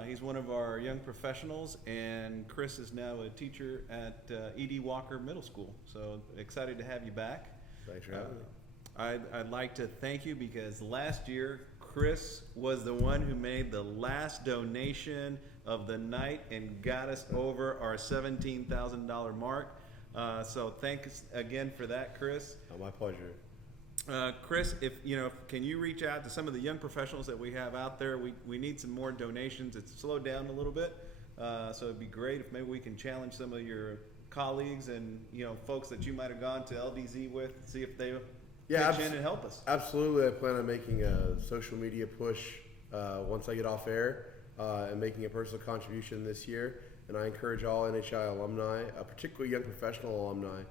He's one of our young professionals, and Chris is now a teacher at E.D. Walker Middle School. So excited to have you back. Thanks for having me. I'd like to thank you because last year Chris was the one who made the last donation of the night and got us over our $17,000 mark. So thanks again for that, Chris. Oh, my pleasure. Chris, can you reach out to some of the young professionals that we have out there? We need some more donations. It's slowed down a little bit, so it'd be great if maybe we can challenge some of your colleagues and folks that you might have gone to LDZ with, see if they pitch in and help us. Absolutely. I plan on making a social media push once I get off air and making a personal contribution this year. And I encourage all NHI alumni, particularly young professional alumni,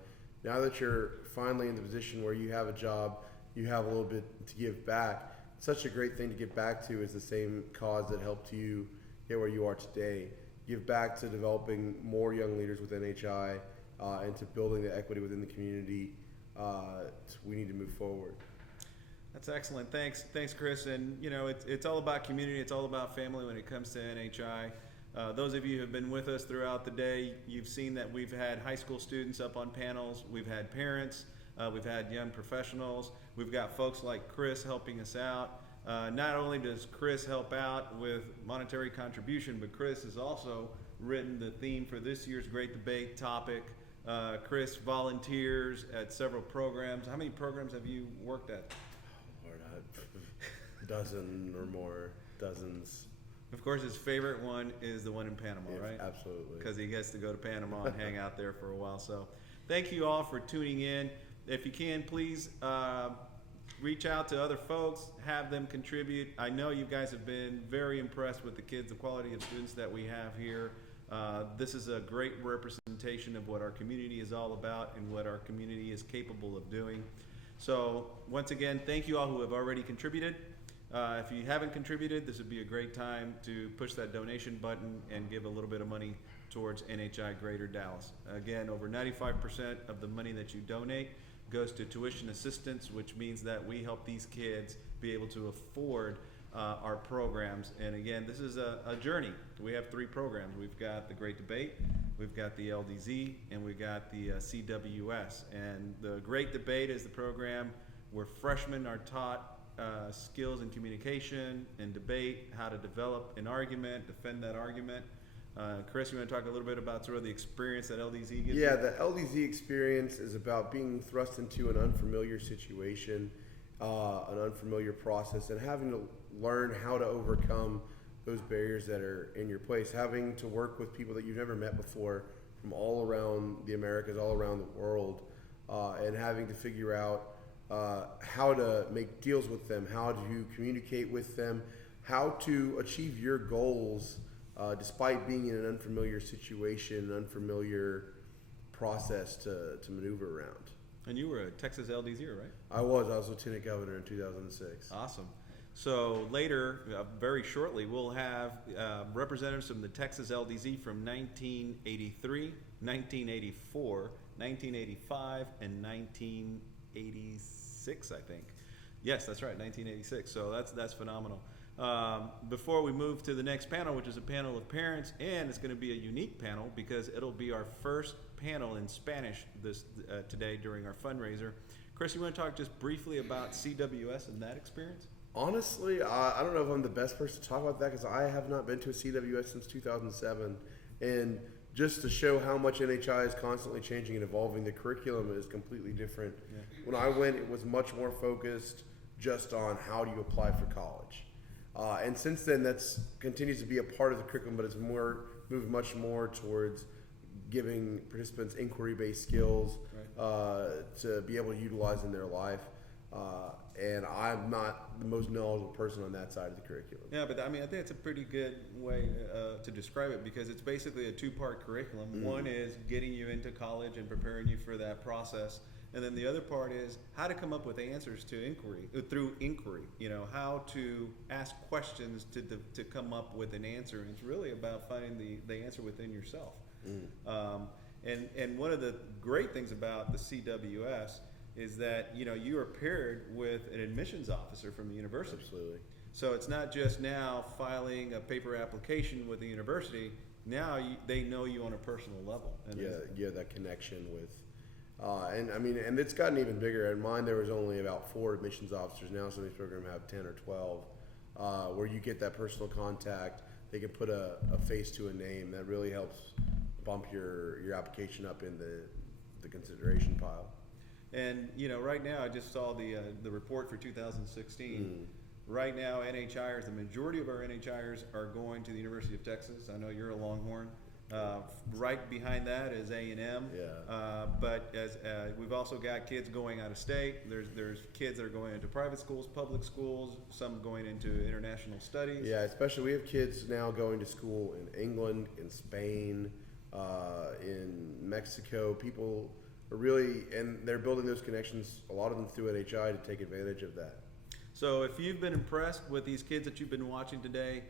now that you're finally in the position where you have a job, you have a little bit to give back. Such a great thing to give back to is the same cause that helped you get where you are today. Give back to developing more young leaders within NHI and to building the equity within the community. We need to move forward. That's excellent. Thanks, Chris. And it's all about community. It's all about family when it comes to NHI. Those of you who have been with us throughout the day, you've seen that we've had high school students up on panels, we've had parents, we've had young professionals, we've got folks like Chris helping us out. Not only does Chris help out with monetary contribution, but Chris has also written the theme for this year's Great Debate topic. Chris volunteers at several programs. How many programs have you worked at? Oh, Lord, a dozen or more, dozens. Of course, his favorite one is the one in Panama, Yeah, right? absolutely. Because he gets to go to Panama and hang out there for a while. So thank you all for tuning in. If you can, please reach out to other folks, have them contribute. I know you guys have been very impressed with the kids, the quality of students that we have here. This is a great representation of what our community is all about and what our community is capable of doing. So once again, thank you all who have already contributed. If you haven't contributed, this would be a great time to push that donation button and give a little bit of money towards NHI Greater Dallas. Again, over 95% of the money that you donate goes to tuition assistance, which means that we help these kids be able to afford our programs. And again, this is a journey. We have 3 programs. We've got the Great Debate, we've got the LDZ, and we've got the CWS. And the Great Debate is the program where freshmen are taught skills in communication and debate, how to develop an argument, defend that argument. Chris, you want to talk a little bit about sort of the experience that LDZ gives? Yeah, the LDZ experience is about being thrust into an unfamiliar situation, an unfamiliar process, and having to learn how to overcome those barriers that are in your place, having to work with people that you've never met before from all around the Americas, all around the world, and having to figure out how to make deals with them, how to communicate with them, how to achieve your goals despite being in an unfamiliar situation, an unfamiliar process to maneuver around. And you were a Texas LDZ, right? I was Lieutenant Governor in 2006. Awesome. So later, very shortly, we'll have representatives from the Texas LDZ from 1983, 1984, 1985, and 1986, I think. Yes, that's right, 1986. So that's phenomenal. Before we move to the next panel, which is a panel of parents, and it's going to be a unique panel because it'll be our first panel in Spanish today during our fundraiser. Chris, you want to talk just briefly about CWS and that experience? Honestly, I don't know if I'm the best person to talk about that because I have not been to a CWS since 2007. And just to show how much NHI is constantly changing and evolving, the curriculum is completely different. Yeah. When I went, it was much more focused just on how do you apply for college. And since then, that's continues to be a part of the curriculum, but it's moved much more towards giving participants inquiry-based skills to be able to utilize in their life. And I'm not the most knowledgeable person on that side of the curriculum. Yeah, but I mean, I think it's a pretty good way to describe it because it's basically a two-part curriculum. Mm. One is getting you into college and preparing you for that process. And then the other part is how to come up with answers to inquiry, through inquiry, you know, how to ask questions to come up with an answer. And it's really about finding the answer within yourself. Mm. And one of the great things about the CWS is that, you know, you are paired with an admissions officer from the university. Absolutely. So it's not just now filing a paper application with the university. Now they know you on a personal level. And that connection with, and I mean, and it's gotten even bigger. In mine, there was only about 4 admissions officers. Now some of these programs have 10 or 12, where you get that personal contact. They can put a face to a name. That really helps bump your application up in the consideration pile. And you know, right now I just saw the report for 2016. Right now, NHIers, the majority of our NHIers are going to the University of Texas. I know you're a Longhorn. Right behind that is A&M. Yeah. But as we've also got kids going out of state. There's kids that are going into private schools, public schools. Some going into international studies. Yeah, especially we have kids now going to school in England, in Spain, in Mexico. People are really, and they're building those connections, a lot of them through NHI, to take advantage of that. So if you've been impressed with these kids that you've been watching today,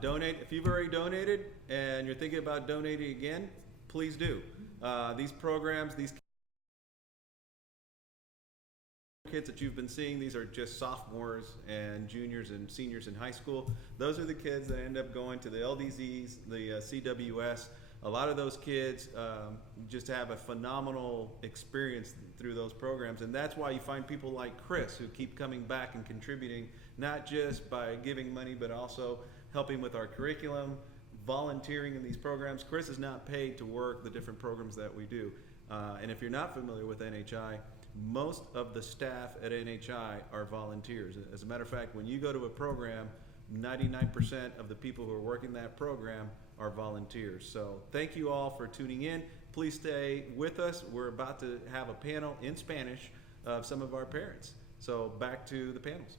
donate. If you've already donated and you're thinking about donating again, please do. These programs, these kids that you've been seeing, these are just sophomores and juniors and seniors in high school. Those are the kids that end up going to the LDZs, the CWS. A lot of those kids just have a phenomenal experience through those programs, and that's why you find people like Chris who keep coming back and contributing, not just by giving money, but also helping with our curriculum, volunteering in these programs. Chris is not paid to work the different programs that we do. And if you're not familiar with NHI, most of the staff at NHI are volunteers. As a matter of fact, when you go to a program, 99% of the people who are working that program are volunteers. So thank you all for tuning in. Please stay with us. We're about to have a panel in Spanish of some of our parents. So back to the panels.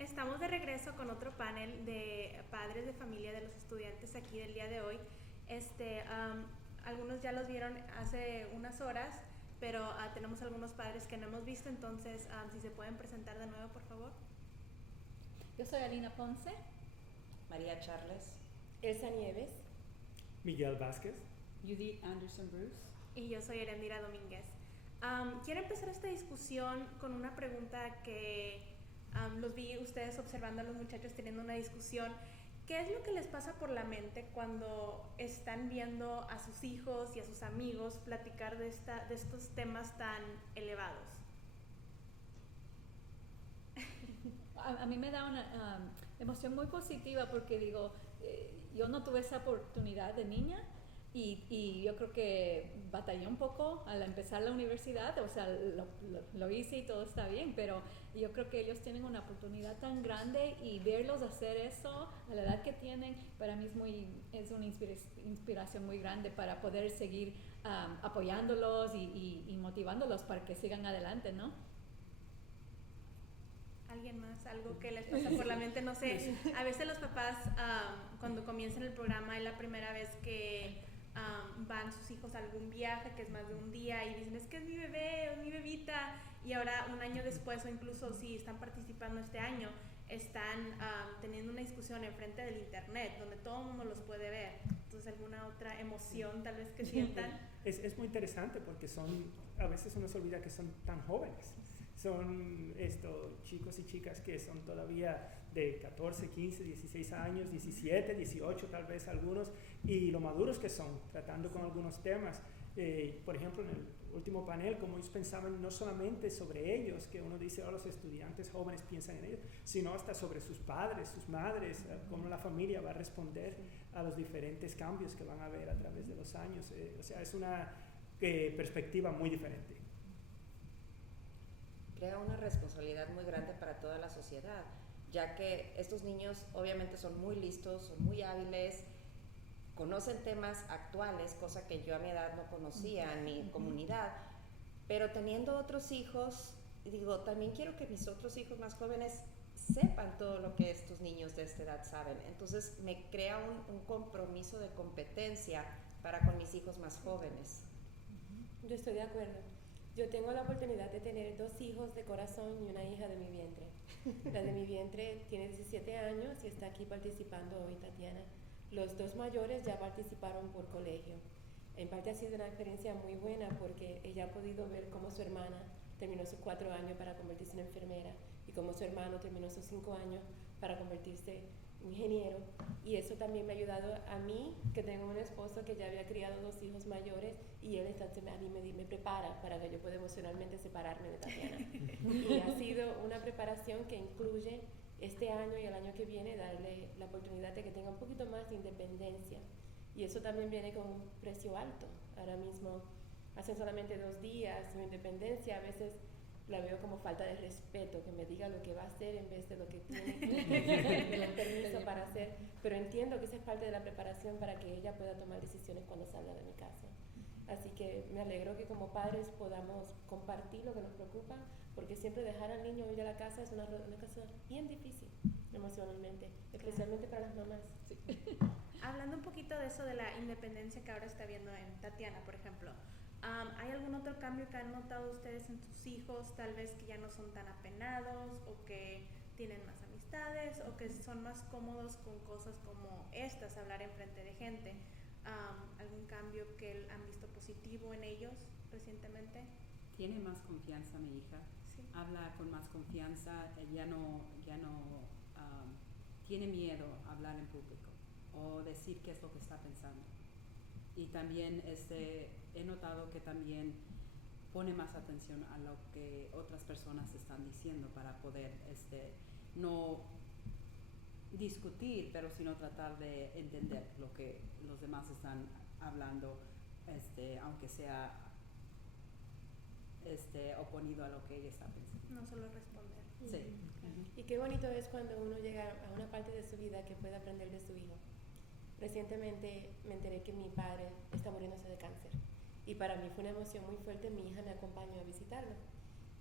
Estamos de regreso con otro panel de padres de familia de los estudiantes aquí del día de hoy. Algunos ya los vieron hace unas horas, pero tenemos algunos padres que no hemos visto, entonces si se pueden presentar de nuevo, por favor. Yo soy Alina Ponce. María Charles. Elsa Nieves. Miguel Vázquez. Judith Anderson Bruce. Y yo soy Erendira Domínguez. Quiero empezar esta discusión con una pregunta que los vi ustedes observando a los muchachos teniendo una discusión ¿qué es lo que les pasa por la mente cuando están viendo a sus hijos y a sus amigos platicar de estos temas tan elevados? A mí me da una emoción muy positiva porque digo, yo no tuve esa oportunidad de niña y yo creo que batallé un poco al empezar la universidad, o sea, lo hice y todo está bien, pero yo creo que ellos tienen una oportunidad tan grande y verlos hacer eso a la edad que tienen, para mí es una inspiración muy grande para poder seguir apoyándolos y motivándolos para que sigan adelante, ¿no? ¿Alguien más? ¿Algo que les pasa por la mente? No sé, a veces los papás cuando comienzan el programa es la primera vez que van sus hijos a algún viaje que es más de un día y dicen, es que es mi bebé, es mi bebita, y ahora un año después, o incluso si están participando este año, están teniendo una discusión enfrente del internet donde todo el mundo los puede ver. Entonces, ¿alguna otra emoción tal vez que sientan? Es muy interesante porque a veces uno se olvida que son tan jóvenes. Son chicos y chicas que son todavía de 14, 15, 16 años, 17, 18 tal vez algunos, y lo maduros que son, tratando con algunos temas. Por ejemplo, en el último panel, como ellos pensaban no solamente sobre ellos, que uno dice, los estudiantes jóvenes piensan en ellos, sino hasta sobre sus padres, sus madres, cómo la familia va a responder a los diferentes cambios que van a haber a través de los años. O sea, es una perspectiva muy diferente. Crea una responsabilidad muy grande para toda la sociedad, ya que estos niños obviamente son muy listos, son muy hábiles, conocen temas actuales, cosa que yo a mi edad no conocía en mi comunidad, pero teniendo otros hijos, digo, también quiero que mis otros hijos más jóvenes sepan todo lo que estos niños de esta edad saben. Entonces me crea un compromiso de competencia para con mis hijos más jóvenes. Yo estoy de acuerdo. Yo tengo la oportunidad de tener 2 hijos de corazón y una hija de mi vientre. La de mi vientre tiene 17 años y está aquí participando hoy, Tatiana. Los 2 mayores ya participaron por colegio. En parte ha sido una experiencia muy buena porque ella ha podido ver cómo su hermana terminó sus 4 años para convertirse en enfermera y cómo su hermano terminó sus 5 años para convertirse en ingeniero. Y eso también me ha ayudado a mí, que tengo un esposo que ya había criado 2 hijos mayores, y él a mí me prepara para que yo pueda emocionalmente separarme de Tatiana. Y ha sido una preparación que incluye este año y el año que viene darle la oportunidad de que tenga un poquito más de independencia. Y eso también viene con un precio alto. Ahora mismo, hace solamente 2 días, su independencia a veces la veo como falta de respeto, que me diga lo que va a hacer en vez de lo que tiene un permiso para hacer. Pero entiendo que esa es parte de la preparación para que ella pueda tomar decisiones cuando salga de mi casa. Así que me alegro que como padres podamos compartir lo que nos preocupa, porque siempre dejar al niño ir a la casa es una cosa bien difícil emocionalmente, especialmente para las mamás. Sí. Hablando un poquito de eso de la independencia que ahora está viendo en Tatiana, por ejemplo, ¿hay algún otro cambio que han notado ustedes en sus hijos? Tal vez que ya no son tan apenados, o que tienen más amistades, o que son más cómodos con cosas como estas, hablar en frente de gente. ¿Algún cambio que han visto positivo en ellos recientemente? Tiene más confianza mi hija, sí. Habla con más confianza, ya no tiene miedo a hablar en público o decir qué es lo que está pensando. Y también he notado que también pone más atención a lo que otras personas están diciendo para poder no discutir, pero sino tratar de entender lo que los demás están hablando, aunque sea oponido a lo que ella está pensando. No solo responder. Sí. Y qué bonito es cuando uno llega a una parte de su vida que puede aprender de su hijo. Recientemente me enteré que mi padre está muriéndose de cáncer y para mí fue una emoción muy fuerte. Mi hija me acompañó a visitarlo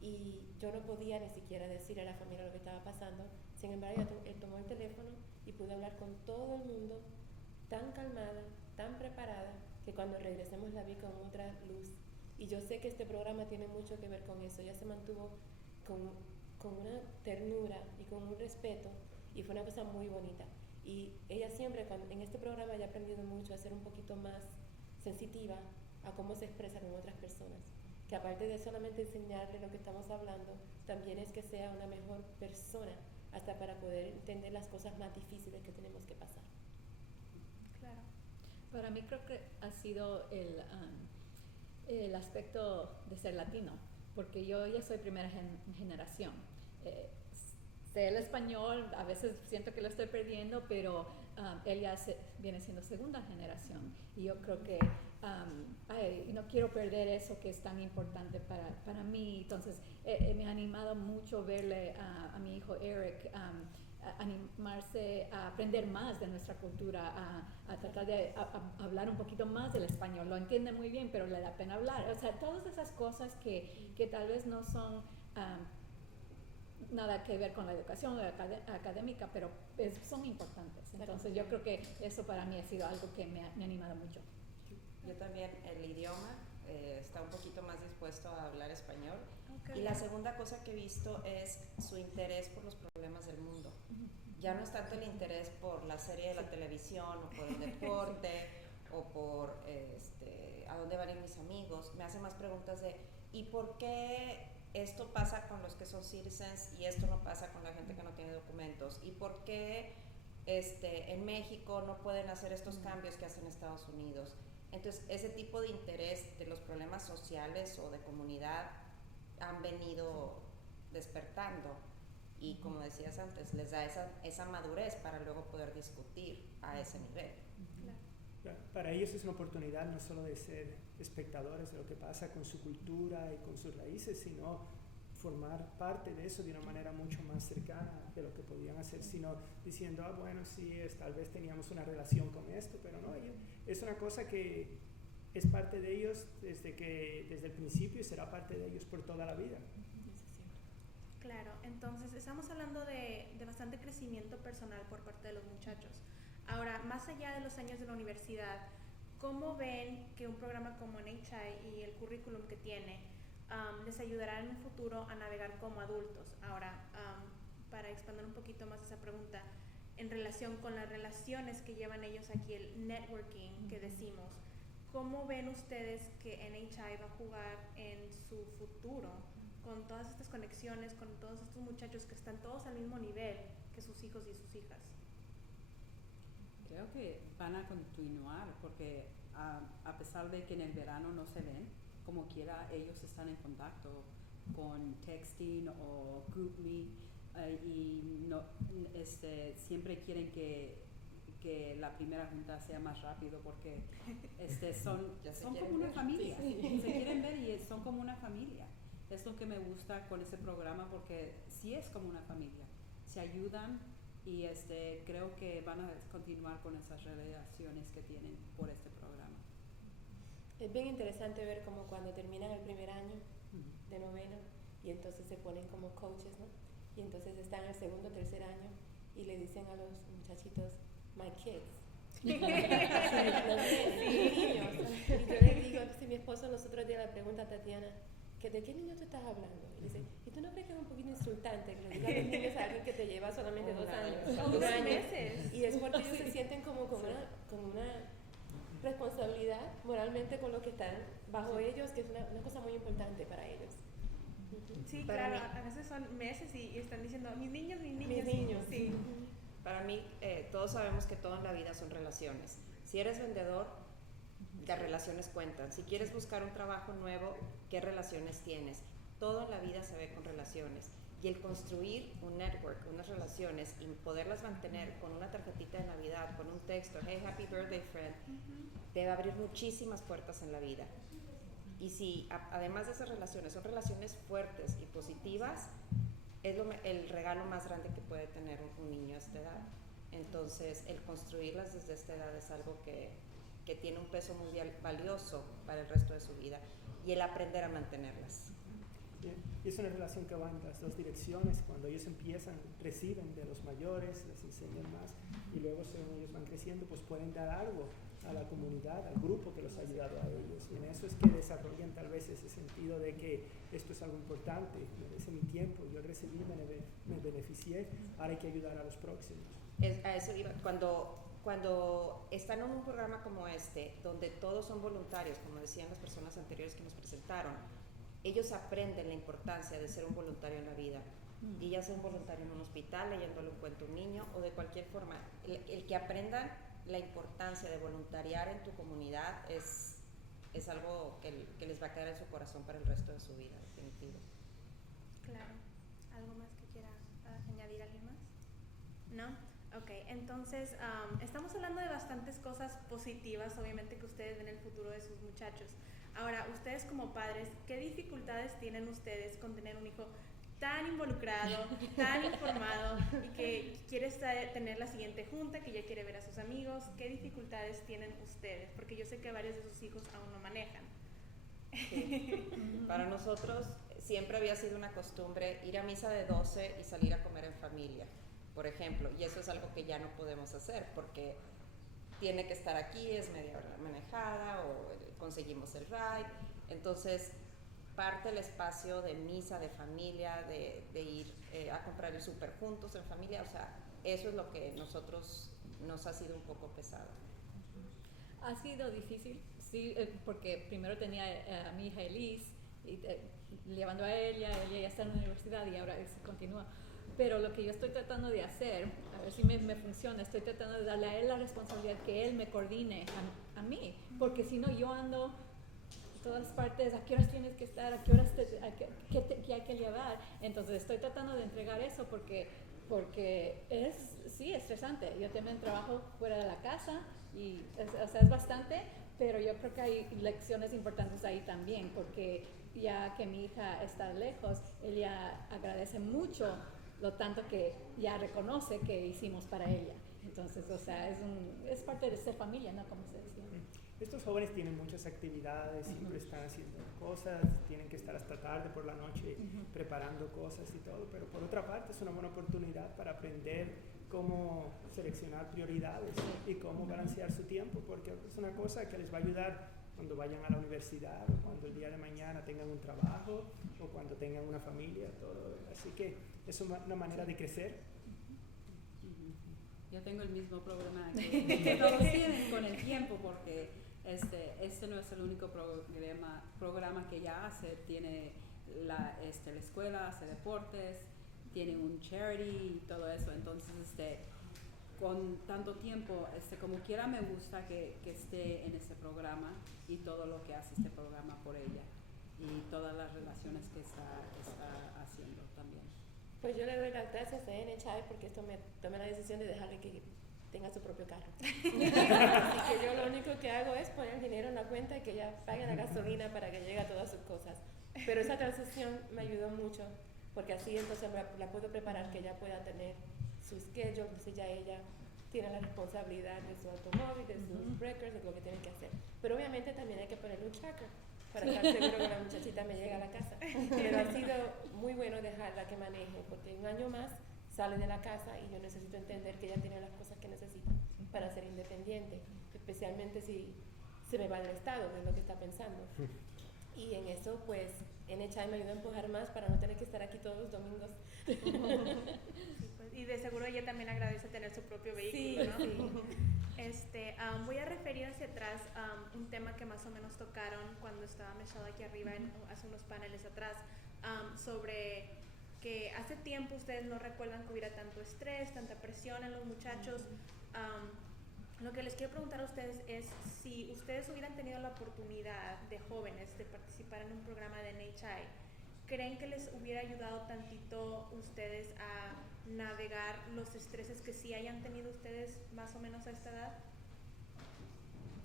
y yo no podía ni siquiera decirle a la familia lo que estaba pasando. Sin embargo, él tomó el teléfono y pude hablar con todo el mundo tan calmada, tan preparada, que cuando regresemos la vi con otra luz. Y yo sé que este programa tiene mucho que ver con eso. Ella se mantuvo con una ternura y con un respeto y fue una cosa muy bonita. Y ella siempre, en este programa, ya ha aprendido mucho a ser un poquito más sensitiva a cómo se expresa con otras personas. Que aparte de solamente enseñarle lo que estamos hablando, también es que sea una mejor persona hasta para poder entender las cosas más difíciles que tenemos que pasar. Claro. Para mí creo que ha sido el aspecto de ser latino, porque yo ya soy primera generación. Sé el español, a veces siento que lo estoy perdiendo, pero él ya viene siendo segunda generación. Y yo creo que no quiero perder eso que es tan importante para mí. Entonces, me ha animado mucho verle a mi hijo Eric animarse a aprender más de nuestra cultura, a tratar de hablar un poquito más del español. Lo entiende muy bien, pero le da pena hablar. O sea, todas esas cosas que tal vez no son nada que ver con la educación académica, pero son importantes. Entonces yo creo que eso para mí ha sido algo que me ha animado mucho. Yo también, el idioma, está un poquito más dispuesto a hablar español. Y la segunda cosa que he visto es su interés por los problemas del mundo. Ya no es tanto el interés por la serie de la televisión o por el deporte o por a dónde van a ir mis amigos. Me hace más preguntas de ¿y por qué esto pasa con los que son citizens y esto no pasa con la gente que no tiene documentos? ¿Y por qué en México no pueden hacer estos cambios que hacen Estados Unidos? Entonces, ese tipo de interés de los problemas sociales o de comunidad han venido despertando y, como decías antes, les da esa madurez para luego poder discutir a ese nivel. Para ellos es una oportunidad no solo de ser espectadores de lo que pasa con su cultura y con sus raíces, sino formar parte de eso de una manera mucho más cercana de lo que podían hacer, sino diciendo, bueno, sí, tal vez teníamos una relación con esto, pero no, es una cosa que es parte de ellos desde el principio y será parte de ellos por toda la vida. Claro, entonces estamos hablando de bastante crecimiento personal por parte de los muchachos. Ahora, más allá de los años de la universidad, ¿cómo ven que un programa como NHI y el currículum que tiene les ayudará en un futuro a navegar como adultos? Ahora, para expandir un poquito más esa pregunta, en relación con las relaciones que llevan ellos aquí, el networking que decimos, ¿cómo ven ustedes que NHI va a jugar en su futuro con todas estas conexiones, con todos estos muchachos que están todos al mismo nivel que sus hijos y sus hijas? Creo que van a continuar porque a pesar de que en el verano no se ven, como quiera ellos están en contacto con texting o GroupMe y no, siempre quieren que la primera junta sea más rápido porque son como una familia, se quieren ver y son como una familia. Es lo que me gusta con ese programa porque sí es como una familia, se ayudan y creo que van a continuar con esas relaciones que tienen por este programa. Es bien interesante ver como cuando terminan el primer año de noveno y entonces se ponen como coaches, ¿no? Y entonces están en el segundo o tercer año y le dicen a los muchachitos, my kids. Los niños. Y yo les digo, si mi esposo los otros días le pregunta a Tatiana, ¿de qué niño tú estás hablando? Y dice, ¿y tú no crees que es un poquito insultante que le digas a los niños a alguien que te lleva solamente 2 años? O 2 meses. Y es porque ellos se sienten como con una responsabilidad moralmente con lo que están bajo ellos, que es una cosa muy importante para ellos. Sí, Para claro, mí, a veces son meses y están diciendo, mis niños. Mis niños. Sí. Para mí, todos sabemos que todo en la vida son relaciones. Si eres vendedor, las relaciones cuentan. Si quieres buscar un trabajo nuevo, ¿qué relaciones tienes? Todo en la vida se ve con relaciones. Y el construir un network, unas relaciones y poderlas mantener con una tarjetita de Navidad, con un texto, hey, happy birthday friend, te va a abrir muchísimas puertas en la vida. Y si además de esas relaciones son relaciones fuertes y positivas, es el regalo más grande que puede tener un niño a esta edad. Entonces, el construirlas desde esta edad es algo que tiene un peso muy valioso para el resto de su vida, y el aprender a mantenerlas. Y es una relación que va en las dos direcciones. Cuando ellos empiezan, reciben de los mayores, les enseñan más, y luego según ellos van creciendo, pues pueden dar algo a la comunidad, al grupo que los ha ayudado a ellos. Y en eso es que desarrollan tal vez ese sentido de que esto es algo importante, merece mi tiempo, yo recibí, me beneficié, ahora hay que ayudar a los próximos. A eso iba. Cuando están en un programa como este, donde todos son voluntarios, como decían las personas anteriores que nos presentaron, ellos aprenden la importancia de ser un voluntario en la vida, y ya sea un voluntario en un hospital, leyéndole un cuento a un niño o de cualquier forma, el que aprendan la importancia de voluntariar en tu comunidad es algo que les va a quedar en su corazón para el resto de su vida, definitivo. Claro. ¿Algo más que quiera añadir alguien más? ¿No? Ok, entonces estamos hablando de bastantes cosas positivas, obviamente, que ustedes ven en el futuro de sus muchachos. Ahora, ustedes como padres, ¿qué dificultades tienen ustedes con tener un hijo tan involucrado, tan informado y que quiere tener la siguiente junta, que ya quiere ver a sus amigos? ¿Qué dificultades tienen ustedes? Porque yo sé que varios de sus hijos aún no manejan. Sí. Para nosotros siempre había sido una costumbre ir a misa de 12 y salir a comer en familia, por ejemplo, y eso es algo que ya no podemos hacer porque tiene que estar aquí, es media hora manejada o conseguimos el ride. Entonces parte el espacio de misa de familia, de ir a comprar el súper juntos en familia, o sea, eso es lo que nosotros nos ha sido un poco pesado. Ha sido difícil, sí, porque primero tenía a mi hija Elise, y, llevando a ella ya está en la universidad y ahora se continúa. Pero lo que yo estoy tratando de hacer, a ver si me funciona, estoy tratando de darle a él la responsabilidad que él me coordine a mí, porque si no yo ando todas partes, a qué horas tienes que estar, a qué horas qué hay que llevar. Entonces estoy tratando de entregar eso porque es, sí, estresante. Yo también trabajo fuera de la casa y o sea, es bastante, pero yo creo que hay lecciones importantes ahí también, porque ya que mi hija está lejos, ella agradece mucho lo tanto que ya reconoce que hicimos para ella. Entonces, o sea, es parte de ser familia, ¿no? Como se decía. Estos jóvenes tienen muchas actividades, siempre están haciendo cosas, tienen que estar hasta tarde por la noche preparando cosas y todo, pero por otra parte es una buena oportunidad para aprender cómo seleccionar prioridades y cómo balancear su tiempo, porque es una cosa que les va a ayudar cuando vayan a la universidad o cuando el día de mañana tengan un trabajo o cuando tengan una familia, todo. Así que es una manera de crecer. Yo tengo el mismo problema que todos tienen con el tiempo, porque este no es el único programa que ella hace. Tiene la escuela, hace deportes, tiene un charity y todo eso. Entonces, con tanto tiempo, como quiera me gusta que esté en ese programa y todo lo que hace este programa por ella y todas las relaciones que está haciendo también. Pues yo le doy las gracias a NHI porque esto me tomé la decisión de dejarle que tenga su propio carro. Así que yo lo único que hago es poner el dinero en la cuenta y que ella pague la gasolina para que llegue a todas sus cosas. Pero esa transición me ayudó mucho porque así entonces la puedo preparar que ella pueda tener su schedule, entonces ya ella tiene la responsabilidad de su automóvil, de sus breakers, de lo que tiene que hacer. Pero obviamente también hay que ponerle un tracker para estar seguro que la muchachita me llega a la casa. Pero ha sido muy bueno dejarla que maneje, porque un año más sale de la casa y yo necesito entender que ella tiene las cosas que necesita para ser independiente, especialmente si se me va del estado, de lo que está pensando. Y en eso, pues, NHI me ayuda a empujar más para no tener que estar aquí todos los domingos. Sí, pues, y de seguro ella también agradece tener su propio vehículo, ¿no? Sí. Voy a referir hacia atrás un tema que más o menos tocaron cuando estaba Michelle aquí arriba hace unos paneles atrás, sobre que hace tiempo ustedes no recuerdan que hubiera tanto estrés, tanta presión en los muchachos. Lo que les quiero preguntar a ustedes es si ustedes hubieran tenido la oportunidad de jóvenes de participar en un programa de NHI, ¿creen que les hubiera ayudado tantito ustedes a navegar los estreses que sí hayan tenido ustedes más o menos a esta edad?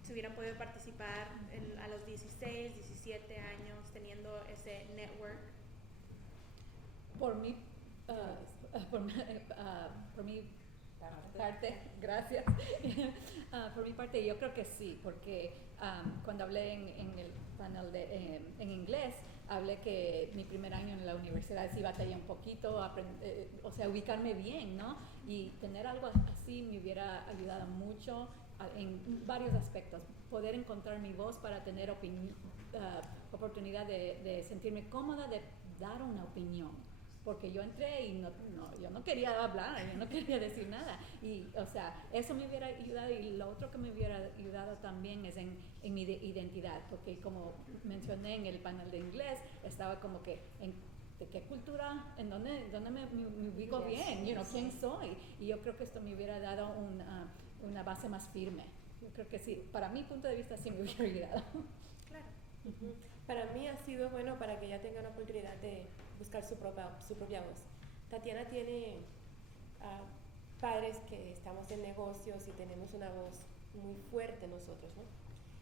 Si hubieran podido participar a los 16, 17 años teniendo ese network. Por mi parte, gracias. Por mi parte, yo creo que sí, porque cuando hablé en el panel en inglés, hablé que mi primer año en la universidad sí batallé un poquito, o sea, ubicarme bien, ¿no? Y tener algo así me hubiera ayudado mucho en varios aspectos. Poder encontrar mi voz para tener oportunidad de sentirme cómoda de dar una opinión. Porque yo entré y yo no quería hablar, yo no quería decir nada. Y, o sea, eso me hubiera ayudado, y lo otro que me hubiera ayudado también es en mi identidad, porque como mencioné en el panel de inglés, estaba como que qué cultura, en dónde me ubico bien, quién soy. Y yo creo que esto me hubiera dado una base más firme. Yo creo que sí, para mi punto de vista sí me hubiera ayudado. Claro. Para mí ha sido bueno para que ella tenga la oportunidad de buscar su propia voz. Tatiana tiene padres que estamos en negocios y tenemos una voz muy fuerte nosotros, ¿no?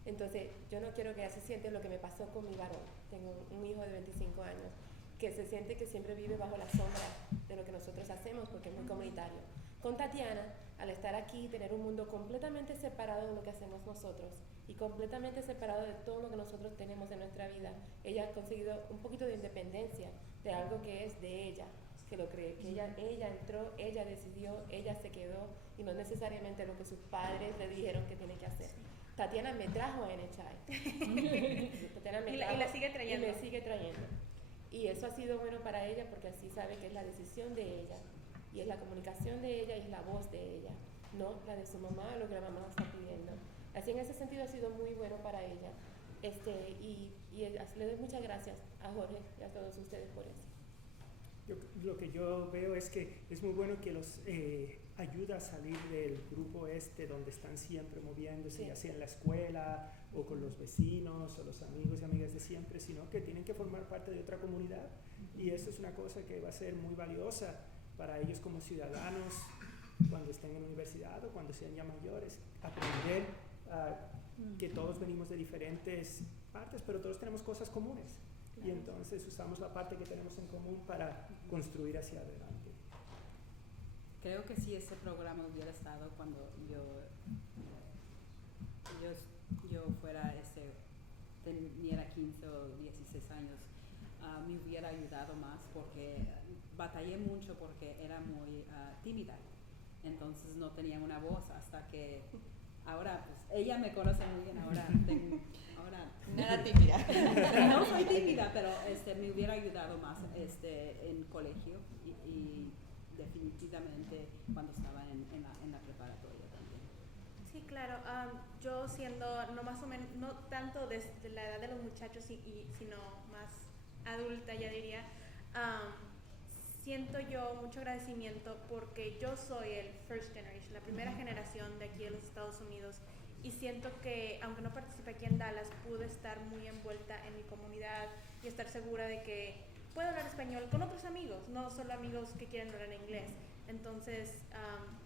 Entonces, yo no quiero que ella se siente lo que me pasó con mi varón. Tengo un hijo de 25 años que se siente que siempre vive bajo la sombra de lo que nosotros hacemos porque es muy comunitario. Con Tatiana, al estar aquí, tener un mundo completamente separado de lo que hacemos nosotros y completamente separado de todo lo que nosotros tenemos en nuestra vida, ella ha conseguido un poquito de independencia de algo que es de ella, que lo cree, que ella entró, ella decidió, ella se quedó y no necesariamente lo que sus padres le dijeron que tiene que hacer. Tatiana me trajo a NHI. Tatiana me trajo y la sigue trayendo. Y me sigue trayendo. Y eso ha sido bueno para ella porque así sabe que es la decisión de ella y es la comunicación de ella y es la voz de ella, no la de su mamá o lo que la mamá está pidiendo. Así en ese sentido ha sido muy bueno para ella. Y le doy muchas gracias a Jorge y a todos ustedes por eso. Lo que yo veo es que es muy bueno que los ayuda a salir del grupo donde están siempre moviéndose, ya sea en la escuela o con los vecinos o los amigos y amigas de siempre, sino que tienen que formar parte de otra comunidad y eso es una cosa que va a ser muy valiosa para ellos como ciudadanos cuando estén en la universidad o cuando sean ya mayores, aprender que todos venimos de diferentes partes, pero todos tenemos cosas comunes. Y entonces usamos la parte que tenemos en común para construir hacia adelante. Creo que si ese programa hubiera estado cuando yo fuera, teniera 15 o 16 años, me hubiera ayudado más porque batallé mucho porque era muy tímida. Entonces no tenía una voz hasta que ahora, pues, ella me conoce muy bien, ahora nada tímida. No soy tímida, pero me hubiera ayudado más en colegio y definitivamente cuando estaba en la preparatoria también. Sí, claro. Yo siendo no tanto desde la edad de los muchachos sino más adulta, ya diría, siento yo mucho agradecimiento porque yo soy el first generation, la primera generación de aquí de los Estados Unidos y siento que aunque no participé aquí en Dallas pude estar muy envuelta en mi comunidad y estar segura de que puedo hablar español con otros amigos, no solo amigos que quieren hablar inglés. Entonces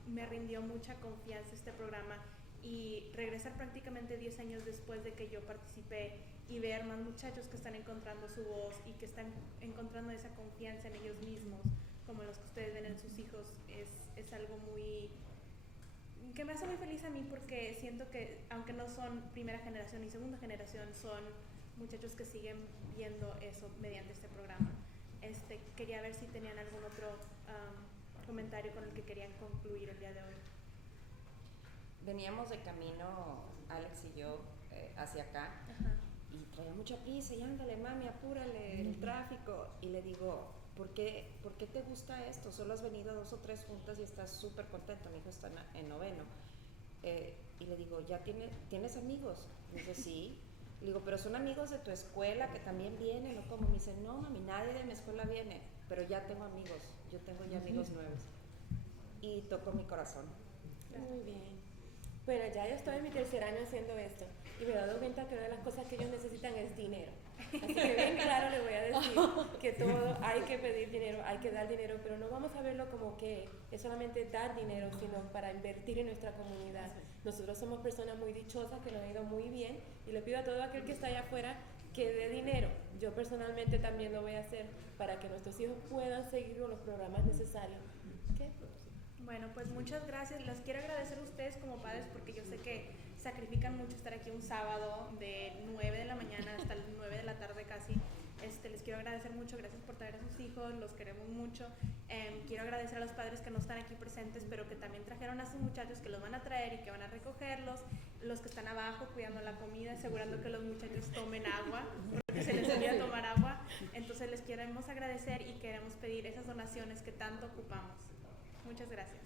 me rindió mucha confianza este programa y regresar prácticamente 10 años después de que yo participé y ver más muchachos que están encontrando su voz y que están encontrando esa confianza en ellos mismos, como los que ustedes ven en sus hijos, es algo que me hace muy feliz a mí porque siento que aunque no son primera generación ni segunda generación, son muchachos que siguen viendo eso mediante este programa. Quería ver si tenían algún otro comentario con el que querían concluir el día de hoy. Veníamos de camino, Alex y yo, hacia acá. Ajá. Y traía mucha prisa y ándale, mami, apúrale, el tráfico. Y le digo, ¿por qué te gusta esto? Solo has venido 2 o 3 juntas y estás súper contento. Mi hijo está en noveno. Y le digo, ¿ya tienes amigos? Me dice, sí. Le digo, pero son amigos de tu escuela que también vienen, ¿o cómo? Me dice, no, mami, nadie de mi escuela viene, pero ya tengo amigos. Yo tengo ya amigos nuevos. Y tocó mi corazón. Muy bien. Bueno, ya yo estoy en mi tercer año haciendo esto y me he dado cuenta que una de las cosas que ellos necesitan es dinero. Así que bien claro le voy a decir que todo hay que pedir dinero, hay que dar dinero, pero no vamos a verlo como que es solamente dar dinero, sino para invertir en nuestra comunidad. Nosotros somos personas muy dichosas que nos ha ido muy bien y le pido a todo aquel que está allá afuera que dé dinero. Yo personalmente también lo voy a hacer para que nuestros hijos puedan seguir con los programas necesarios. ¿Qué? Bueno, pues muchas gracias. Les quiero agradecer a ustedes como padres porque yo sé que sacrifican mucho estar aquí un sábado de 9 de la mañana hasta las 9 de la tarde casi. Les quiero agradecer mucho, gracias por traer a sus hijos, los queremos mucho. Quiero agradecer a los padres que no están aquí presentes, pero que también trajeron a sus muchachos, que los van a traer y que van a recogerlos. Los que están abajo cuidando la comida, asegurando que los muchachos tomen agua, porque se les olvida tomar agua. Entonces les queremos agradecer y queremos pedir esas donaciones que tanto ocupamos. Muchas gracias.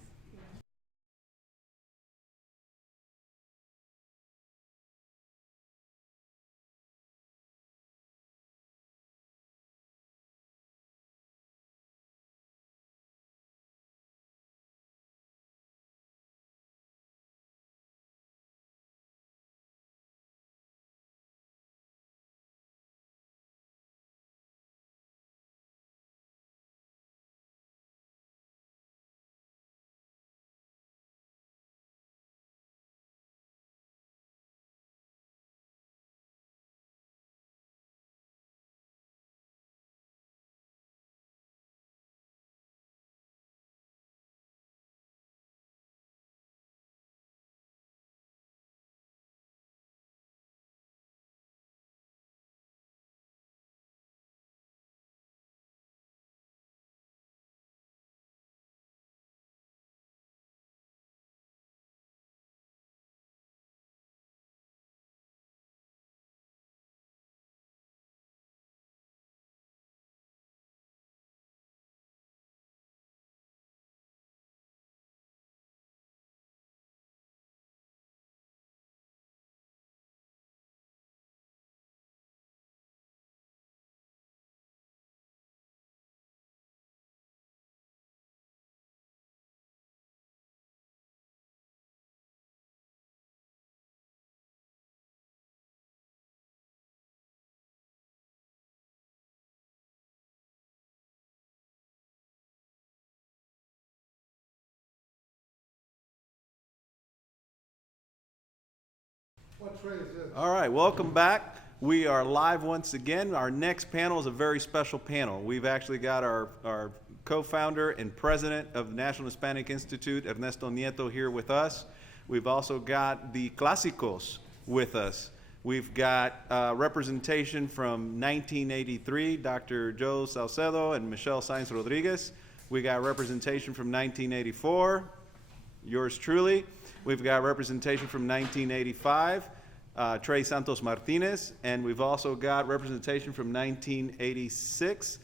What tray is this? All right, welcome back. We are live once again. Our next panel is a very special panel. We've actually got our co-founder and president of the National Hispanic Institute, Ernesto Nieto, here with us. We've also got the Clásicos with us. We've got representation from 1983, Dr. Joe Salcedo and Michelle Sainz Rodriguez. We got representation from 1984, yours truly. We've got representation from 1985, Trey Santos Martinez, and we've also got representation from 1986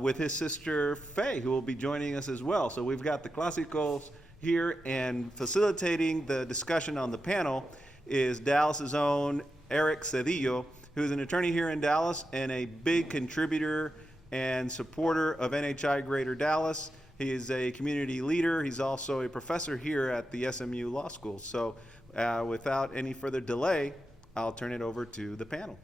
with his sister Faye, who will be joining us as well. So we've got the Clásicos here, and facilitating the discussion on the panel is Dallas's own Eric Cedillo, who's an attorney here in Dallas and a big contributor and supporter of NHI Greater Dallas. He is a community leader. He's also a professor here at the SMU Law School. So without any further delay, I'll turn it over to the panel.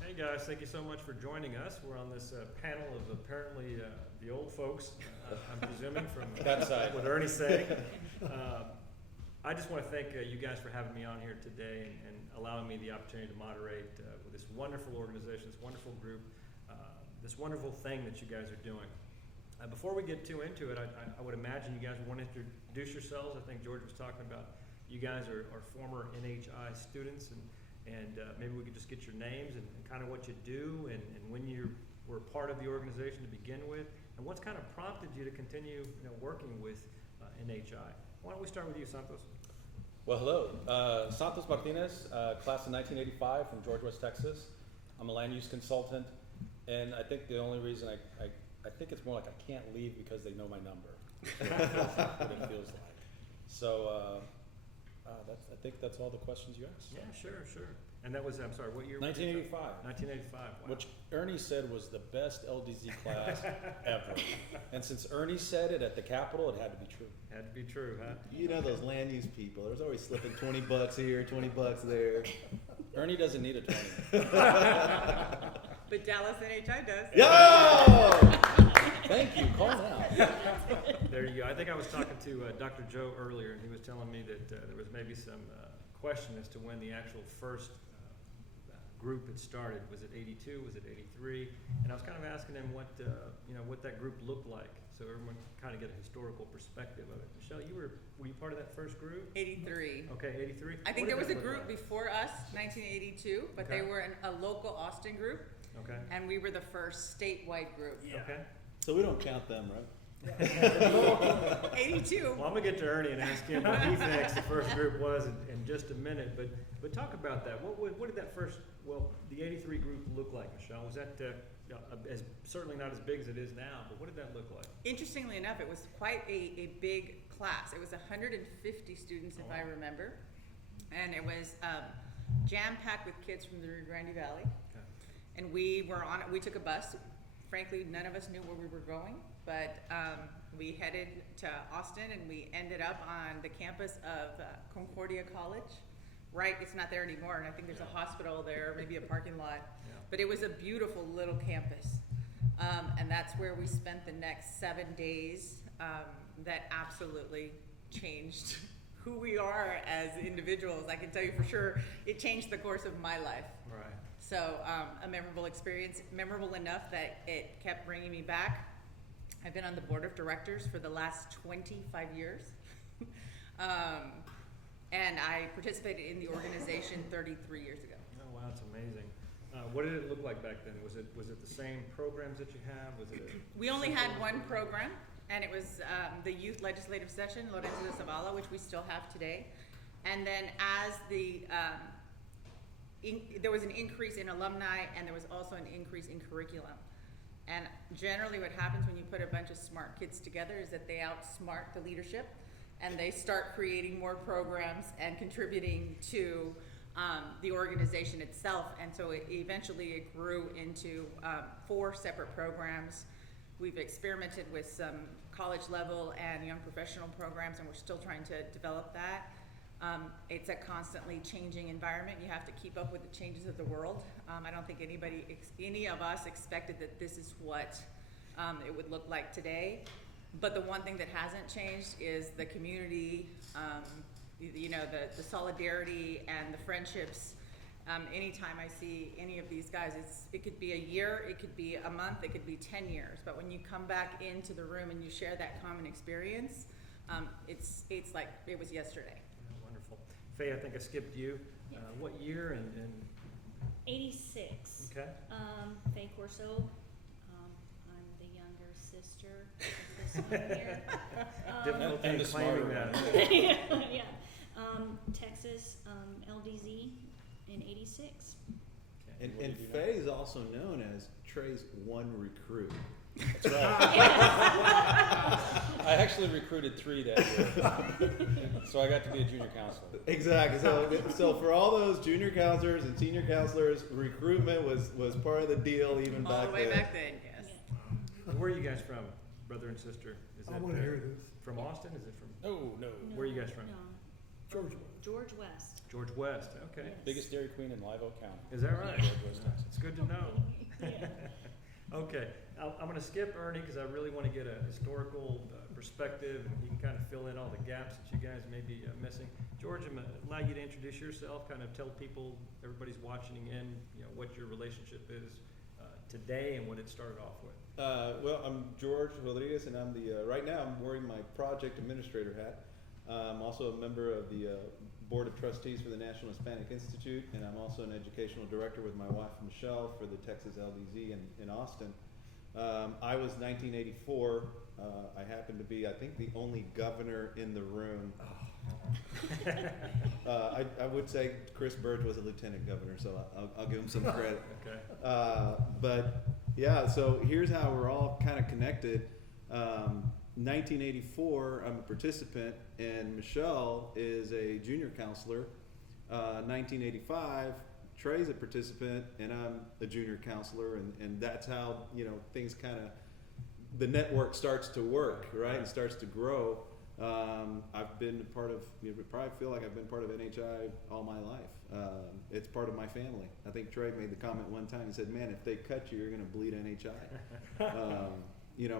Hey guys, thank you so much for joining us. We're on this panel of apparently the old folks, I'm presuming, from That side. what Ernie's saying. I just want to thank you guys for having me on here today and allowing me the opportunity to moderate with this wonderful organization, this wonderful group, this wonderful thing that you guys are doing. Before we get too into it, I would imagine you guys would want to introduce yourselves. I think George was talking about you guys are former NHI students, and maybe we could just get your names and kind of what you do and when you were part of the organization to begin with, and what's kind of prompted you to continue working with NHI. Why don't we start with you, Santos? Well, hello. Santos Martinez, class of 1985 from George West, Texas. I'm a land use consultant, and I think the only reason I think it's more like I can't leave because they know my number. That's what it feels like. So I think that's all the questions you asked. Yeah, sure. And that was, I'm sorry, what year? 1985. 1985, wow. Which Ernie said was the best LDZ class ever. And since Ernie said it at the Capitol, it had to be true. Had to be true, huh? You know those land use people. There's always slipping $20 here, $20 there. Ernie doesn't need a 20. But Dallas NHI does. Yo! Thank you. Call now. There you go. I think I was talking to Dr. Joe earlier, and he was telling me that there was maybe some question as to when the actual first group had started. Was it 82? Was it 83? And I was kind of asking him what what that group looked like, so everyone kind of get a historical perspective of it. Michelle, were you part of that first group? 83. Okay, 83. I think What there was did a that look group like? before us, 1982, but Okay. they were a local Austin group, Okay. and we were the first statewide group. Okay. So we don't count them, right? 82. Well, I'm gonna get to Ernie and ask him what he thinks the first group was in just a minute. But talk about that. What did that first? Well, the '83 group look like, Michelle? Was that as certainly not as big as it is now? But what did that look like? Interestingly enough, it was quite a big class. It was 150 students, if I remember, and it was jam-packed with kids from the Rio Grande Valley. Okay. And we took a bus. Frankly, none of us knew where we were going, but we headed to Austin, and we ended up on the campus of Concordia College. Right, it's not there anymore, and I think there's a hospital there, maybe a parking lot. Yeah. But it was a beautiful little campus. And that's where we spent the next 7 days that absolutely changed who we are as individuals. I can tell you for sure, it changed the course of my life. Right. So a memorable experience, memorable enough that it kept bringing me back. I've been on the board of directors for the last 25 years. And I participated in the organization 33 years ago. Oh wow, that's amazing. What did it look like back then? Was it the same programs that you have? Was it? We only had one program, and it was the Youth Legislative Session, Lorenzo de Zavala, which we still have today. And then as the there was an increase in alumni, and there was also an increase in curriculum. And generally what happens when you put a bunch of smart kids together is that they outsmart the leadership, and they start creating more programs and contributing to the organization itself. And so eventually it grew into 4 separate programs. We've experimented with some college level and young professional programs, and we're still trying to develop that. It's a constantly changing environment. You have to keep up with the changes of the world. I don't think any of us expected that this is what it would look like today. But the one thing that hasn't changed is the community, the solidarity and the friendships. Anytime I see any of these guys, it could be a year, it could be a month, it could be 10 years. But when you come back into the room and you share that common experience, it's like it was yesterday. Yeah, wonderful. Faye, I think I skipped you. What year and 86. Okay. Faye Corso. I'm the younger sister of this one here. Difficult and the claiming smarter that. Yeah. Texas, LDZ in 86. And Faye is also known as Trey's one recruit. That's right. I actually recruited 3 that year, so I got to be a junior counselor. Exactly. So for all those junior counselors and senior counselors, recruitment was part of the deal even All back the way then. back then, yes. Where are you guys from, brother and sister? Is I it, want to hear this. From Austin? Is it from? Oh no. Where are you guys from? No. Georgia. George West. George West. Okay. Yes. Biggest Dairy Queen in Live Oak County. Is that right? George West, Texas. It's good to know. Okay, I'm going to skip Ernie because I really want to get a historical perspective, and he can kind of fill in all the gaps that you guys may be missing. George, I'm going to allow you to introduce yourself, kind of tell people, everybody's watching in, what your relationship is today and what it started off with. Well, I'm George Rodriguez, and I'm right now I'm wearing my project administrator hat. I'm also a member of the Board of Trustees for the National Hispanic Institute, and I'm also an educational director with my wife Michelle for the Texas LDZ in Austin. I was 1984. I happened to be, I think, the only governor in the room. I would say Chris Burge was a lieutenant governor, so I'll give him some credit. Okay. But yeah, so here's how we're all kind of connected. 1984, I'm a participant, and Michelle is a junior counselor. 1985, Trey's a participant, and I'm a junior counselor, and that's how things kind of, the network starts to work, right, and starts to grow. I've been a part of, probably feel like I've been part of NHI all my life. It's part of my family. I think Trey made the comment one time. He said, "Man, if they cut you, you're going to bleed NHI."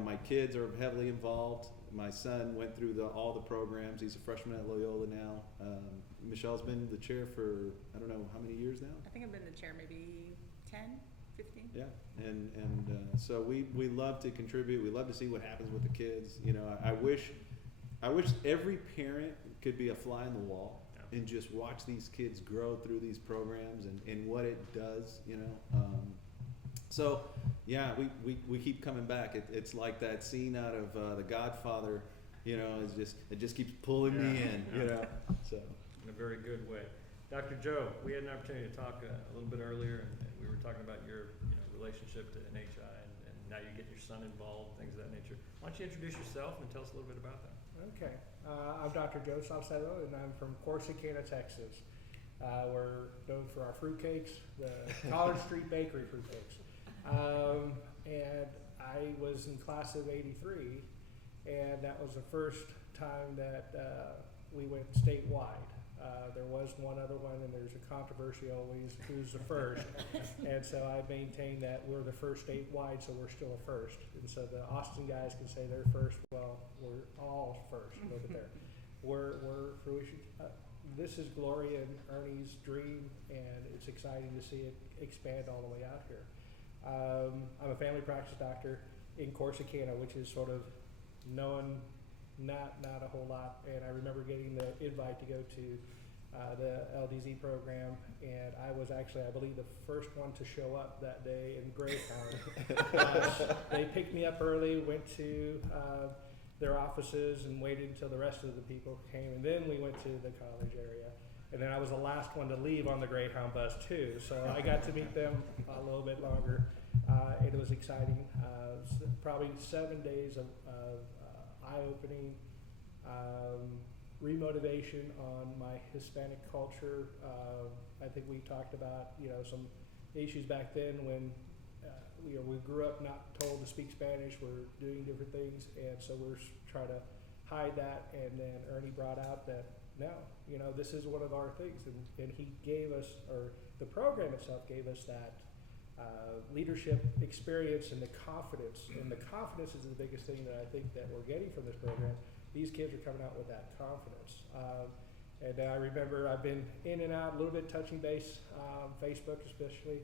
My kids are heavily involved. My son went through all the programs. He's a freshman at Loyola now. Michelle's been the chair for, I don't know how many years now? I think I've been the chair maybe 10, 15. Yeah, and so we love to contribute. We love to see what happens with the kids. I wish every parent could be a fly on the wall and just watch these kids grow through these programs and what it does, So, yeah, we keep coming back. It's like that scene out of The Godfather, it just keeps pulling me in, So. In a very good way. Dr. Joe, we had an opportunity to talk a little bit earlier, and we were talking about your relationship to NHI, and now you get your son involved, things of that nature. Why don't you introduce yourself and tell us a little bit about that? Okay. I'm Dr. Joe Salcedo, and I'm from Corsicana, Texas. We're known for our fruitcakes, the College Street Bakery fruitcakes. And I was in class of 83, and that was the first time that we went statewide. There was one other one, and there's a controversy always who's the first. And so I maintain that we're the first statewide, so we're still a first. And so the Austin guys can say they're first. Well, we're all first over there. We're fruition. This is Gloria and Ernie's dream, and it's exciting to see it expand all the way out here. I'm a family practice doctor in Corsicana, which is sort of known not a whole lot. And I remember getting the invite to go to the LDZ program, and I was actually, I believe, the first one to show up that day in Greyhound. They picked me up early, went to their offices and waited until the rest of the people came, and then we went to the college area. And then I was the last one to leave on the Greyhound bus too, so I got to meet them a little bit longer. It was exciting. Probably 7 days of eye-opening, remotivation on my Hispanic culture. I think we talked about, some issues back then when we grew up not told to speak Spanish. We're doing different things, and so we're trying to hide that. And then Ernie brought out that no, this is one of our things, and he gave us, or the program itself gave us that leadership experience and the confidence. And the confidence is the biggest thing that I think that we're getting from this program. These kids are coming out with that confidence. And I remember I've been in and out, a little bit touching base, Facebook especially.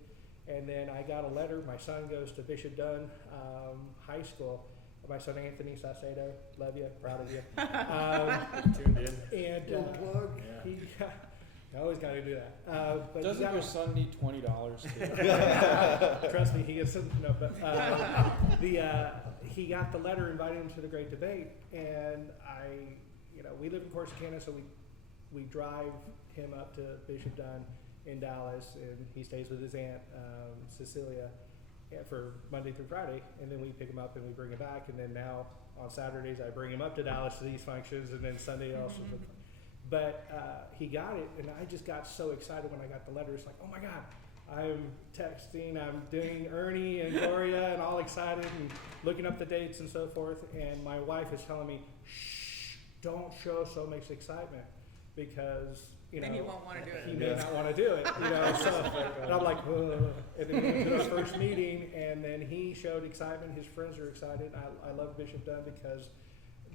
And then I got a letter. My son goes to Bishop Dunn High School. My son Anthony Saucedo, love you, proud of you. Tuned in. And I always got to do that. But doesn't your son need $20? Trust me, he gets some. No, but he got the letter inviting him to the great debate, and we live in Corsicana, so we drive him up to Bishop Dunn in Dallas, and he stays with his aunt Cecilia for Monday through Friday, and then we pick him up and we bring him back, and then now on Saturdays I bring him up to Dallas to these functions, and then Sunday also. But he got it, and I just got so excited when I got the letter. It's like, oh my God, I'm texting, I'm doing Ernie and Gloria and all excited and looking up the dates and so forth, and my wife is telling me, shh, don't show so much excitement, because then he won't want to do it. He may not want to do it, So and I'm like, ugh. And then we went to our first meeting, and then he showed excitement. His friends are excited. I love Bishop Dunn because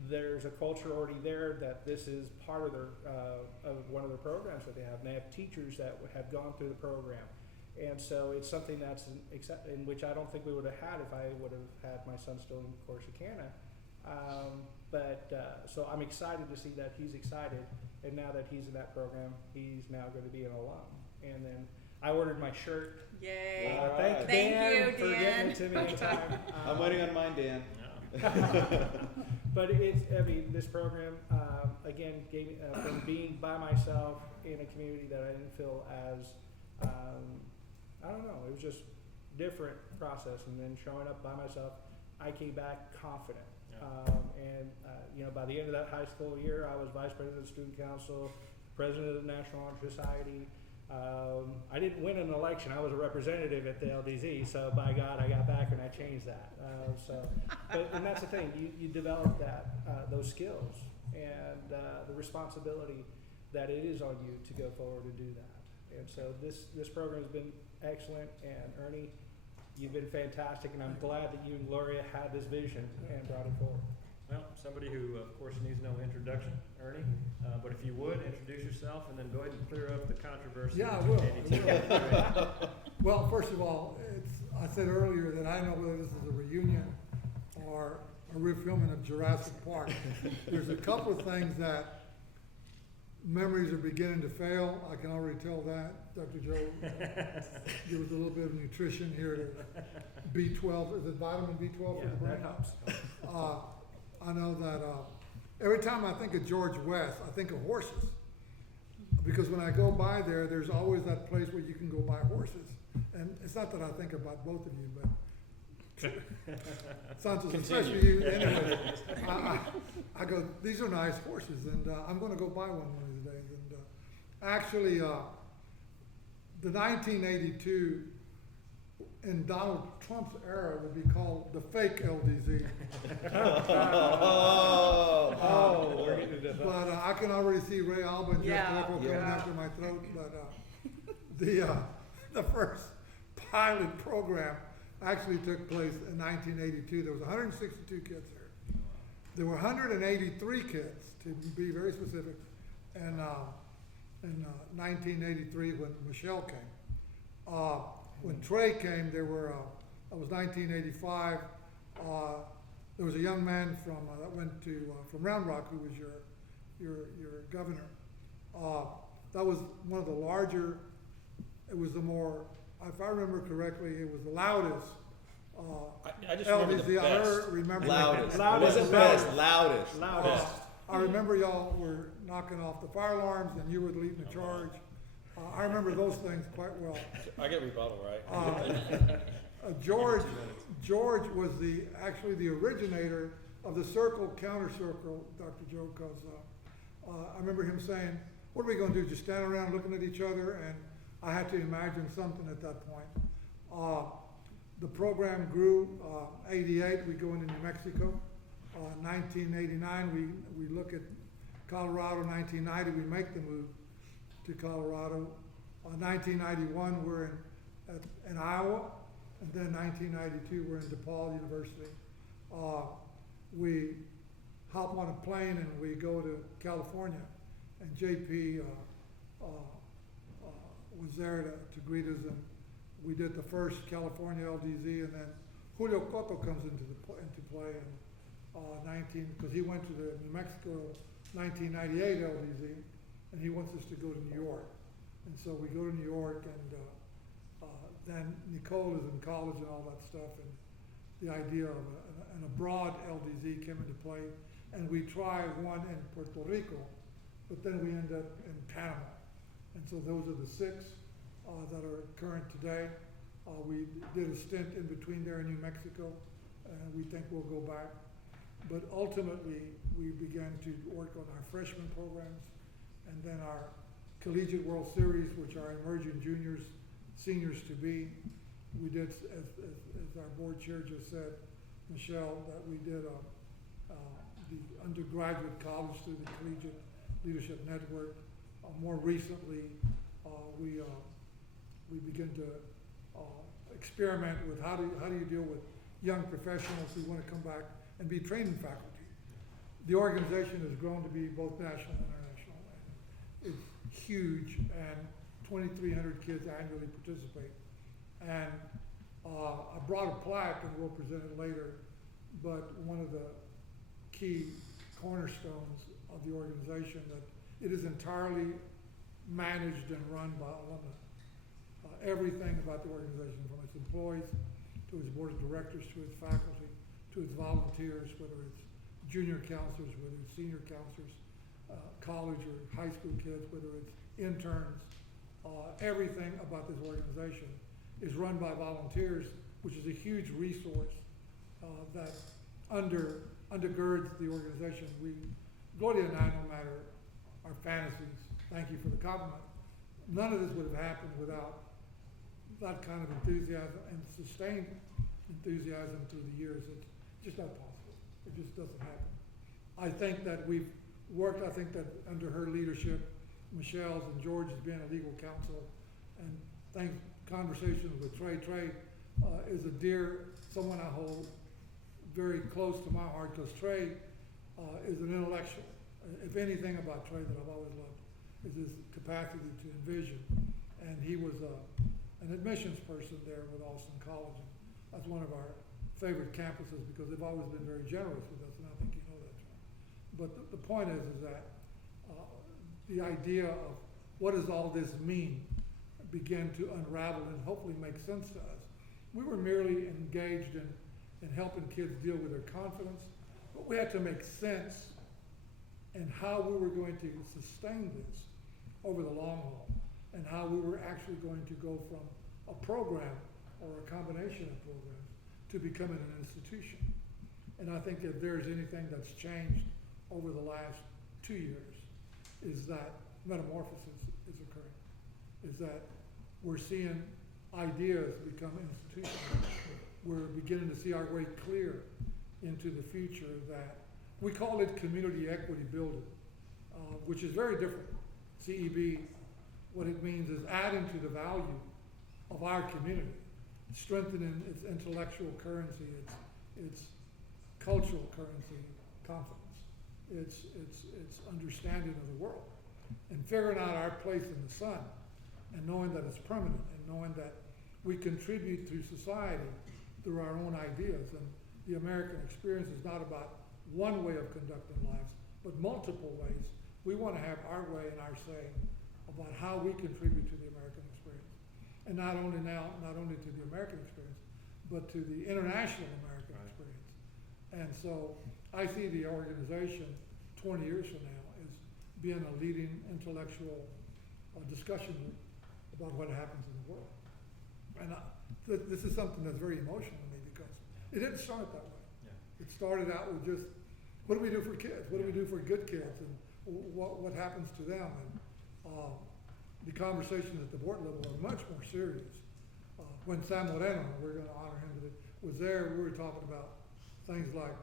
there's a culture already there that this is part of of one of the programs that they have. And they have teachers that have gone through the program, and so it's something that's in which I don't think we would have had if I would have had my son still in Corsicana. So I'm excited to see that he's excited. And now that he's in that program, he's now going to be an alum. And then I ordered my shirt. Yay. Thank Dan you, for getting it to me in time. I'm waiting on mine, Dan. But this program, again, gave me, from being by myself in a community that I didn't feel as, I don't know, it was just different process. And then showing up by myself, I came back confident. By the end of that high school year, I was vice president of the student council, president of the National Honor Society. I didn't win an election. I was a representative at the LDZ, so by God, I got back and I changed that. And that's the thing. You develop those skills and the responsibility that it is on you to go forward and do that. And so this program has been excellent. And Ernie, you've been fantastic, and I'm glad that you and Gloria had this vision and brought it forward. Well, somebody who, of course, needs no introduction, Ernie. But if you would, introduce yourself and then go ahead and clear up the controversy. Yeah, I will. Well, first of all, I said earlier that I don't know whether this is a reunion or a refilming of Jurassic Park. There's a couple of things that memories are beginning to fail. I can already tell that. Dr. Joe, there was a little bit of nutrition here to B12. Is it vitamin B12 for the brain? That helps. I know that every time I think of George West, I think of horses. Because when I go by there, there's always that place where you can go buy horses. And it's not that I think about both of you, but Santos, especially you. Anyway, I go, these are nice horses, and I'm going to go buy one of these days. And actually, the 1982 in Donald Trump's era would be called the fake LDZ. We're getting to But I can already see Ray Alba and Jeff Yeah. Greco coming Yeah. after my throat. But the first pilot program actually took place in 1982. There was 162 kids there. There were 183 kids, to be very specific, in 1983 when Michelle came. When Trey came, there were, it was 1985, there was a young man from, that went to, from Round Rock, who was your governor. That was one of the larger, it was the more, if I remember correctly, it was the loudest. I just remember the LDZ. best. Remember Loudest. Loudest. Wasn't best, loudest. Loudest. Best. I remember y'all were knocking off the fire alarms and you were leading the charge. I remember those things quite well. I get rebuttal, right? George was actually the originator of the circle, counter circle, Dr. Joe, because I remember him saying, what are we going to do, just stand around looking at each other? And I had to imagine something at that point. The program grew, 88, we go into New Mexico. 1989, we look at Colorado. 1990, we make the move to Colorado. 1991, we're in Iowa. And then 1992, we're in DePaul University. We hop on a plane and we go to California. And JP was there to greet us, and we did the first California LDZ, and then Julio Cotto comes into play in because he went to the New Mexico 1998 LDZ, and he wants us to go to New York. And so we go to New York, and then Nicole is in college and all that stuff, and the idea of an abroad LDZ came into play, and we try one in Puerto Rico, but then we end up in Panama. And so those are the 6 that are current today. We did a stint in between there in New Mexico, and we think we'll go back. But ultimately, we began to work on our freshman programs, and then our Collegiate World Series, which are emerging juniors, seniors to be. We did, as our board chair just said, Michelle, that we did the undergraduate college through the Collegiate Leadership Network. More recently, we begin to experiment with how do you deal with young professionals who want to come back and be training faculty. The organization has grown to be both national and international. And it's huge, and 2,300 kids annually participate. And I brought a plaque, and we'll present it later, but one of the key cornerstones of the organization that it is entirely managed and run by alumni. Everything about the organization, from its employees to its board of directors, to its faculty, to its volunteers, whether it's junior counselors, whether it's senior counselors, college or high school kids, whether it's interns, everything about this organization is run by volunteers, which is a huge resource that undergirds the organization. Gloria and I, no matter our fantasies, thank you for the compliment, none of this would have happened without that kind of enthusiasm and sustained enthusiasm through the years. It's just not possible. It just doesn't happen. I think that we've worked, I think that under her leadership, Michelle's and George's been a legal counsel, and conversations with Trey. Trey is a dear, someone I hold very close to my heart, because Trey is an intellectual. If anything about Trey that I've always loved is his capacity to envision. And he was an admissions person there with Austin College. And that's one of our favorite campuses because they've always been very generous with us, and I think you know that, John. But the point is that the idea of what does all this mean began to unravel and hopefully make sense to us. We were merely engaged in helping kids deal with their confidence, but we had to make sense in how we were going to sustain this over the long haul, and how we were actually going to go from a program or a combination of programs to becoming an institution. And I think if there's anything that's changed over the last 2 years, is that metamorphosis is occurring. Is that we're seeing ideas become institutional, we're beginning to see our way clear into the future that we call it community equity building, which is very different. CEB, what it means is adding to the value of our community, strengthening its intellectual currency, its cultural currency, confidence, its understanding of the world, and figuring out our place in the sun, and knowing that it's permanent, and knowing that we contribute to society through our own ideas. And the American experience is not about one way of conducting lives, but multiple ways. We want to have our way and our say about how we contribute to the American experience. And not only to the American experience, but to the international American experience. And so I see the organization 20 years from now as being a leading intellectual discussion group about what happens in the world. And this is something that's very emotional to me because it didn't start that way. It started out with just, what do we do for kids? What do we do for good kids? And what happens to them? And the conversations at the board level are much more serious. When Sam Moreno, we're going to honor him today, was there, we were talking about things like,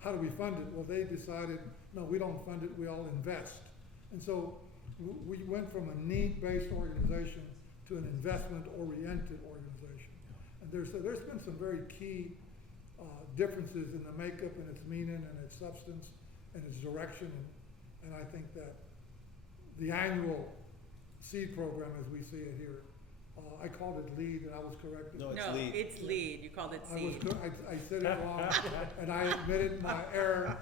how do we fund it? Well, they decided, no, we don't fund it, we all invest. And so we went from a need-based organization to an investment-oriented organization. And there's been some very key differences in the makeup and its meaning and its substance and its direction. And I think that the annual seed program, as we see it here, I called it LEAD, and I was corrected. No, it's LEAD. You called it seed. I said it wrong, and I admitted my error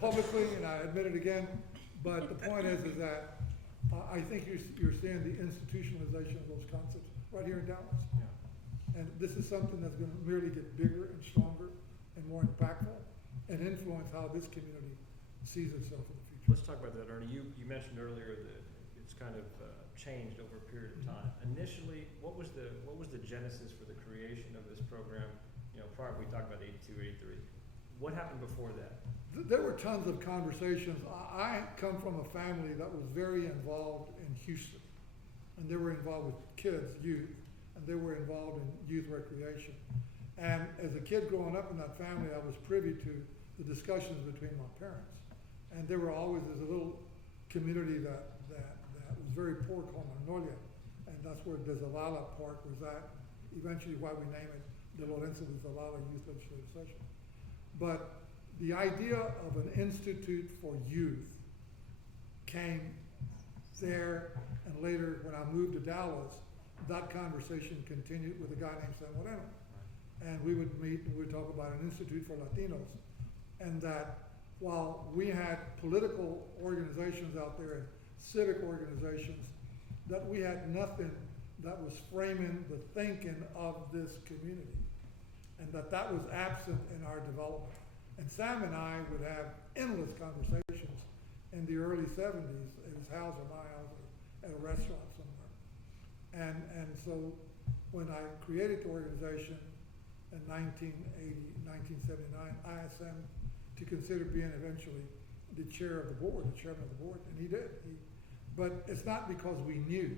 publicly, and I admit it again. But the point is that I think you're seeing the institutionalization of those concepts right here in Dallas. And this is something that's going to merely get bigger and stronger and more impactful and influence how this community sees itself in the future. Let's talk about that, Ernie. You mentioned earlier that it's kind of changed over a period of time. Initially, what was the genesis for the creation of this program? You know, prior, we talked about 82, 83. What happened before that? There were tons of conversations. I come from a family that was very involved in Houston, and they were involved with kids, youth, and they were involved in youth recreation. And as a kid growing up in that family, I was privy to the discussions between my parents. And there were always, there's a little community that was very poor called Moreno L.E.A.D. And that's where the Zavala Park was at, eventually why we name it the Lorenzo de Zavala Youth Legislative Session. But the idea of an institute for youth came there, and later when I moved to Dallas, that conversation continued with a guy named Sam Moreno. And we would meet and we would talk about an institute for Latinos. And that while we had political organizations out there and civic organizations, that we had nothing that was framing the thinking of this community. And that was absent in our development. And Sam and I would have endless conversations in the early 70s at his house or my house or at a restaurant somewhere. And so when I created the organization in 1979, I asked Sam to consider being eventually the chair of the board, the chairman of the board, and he did. But it's not because we knew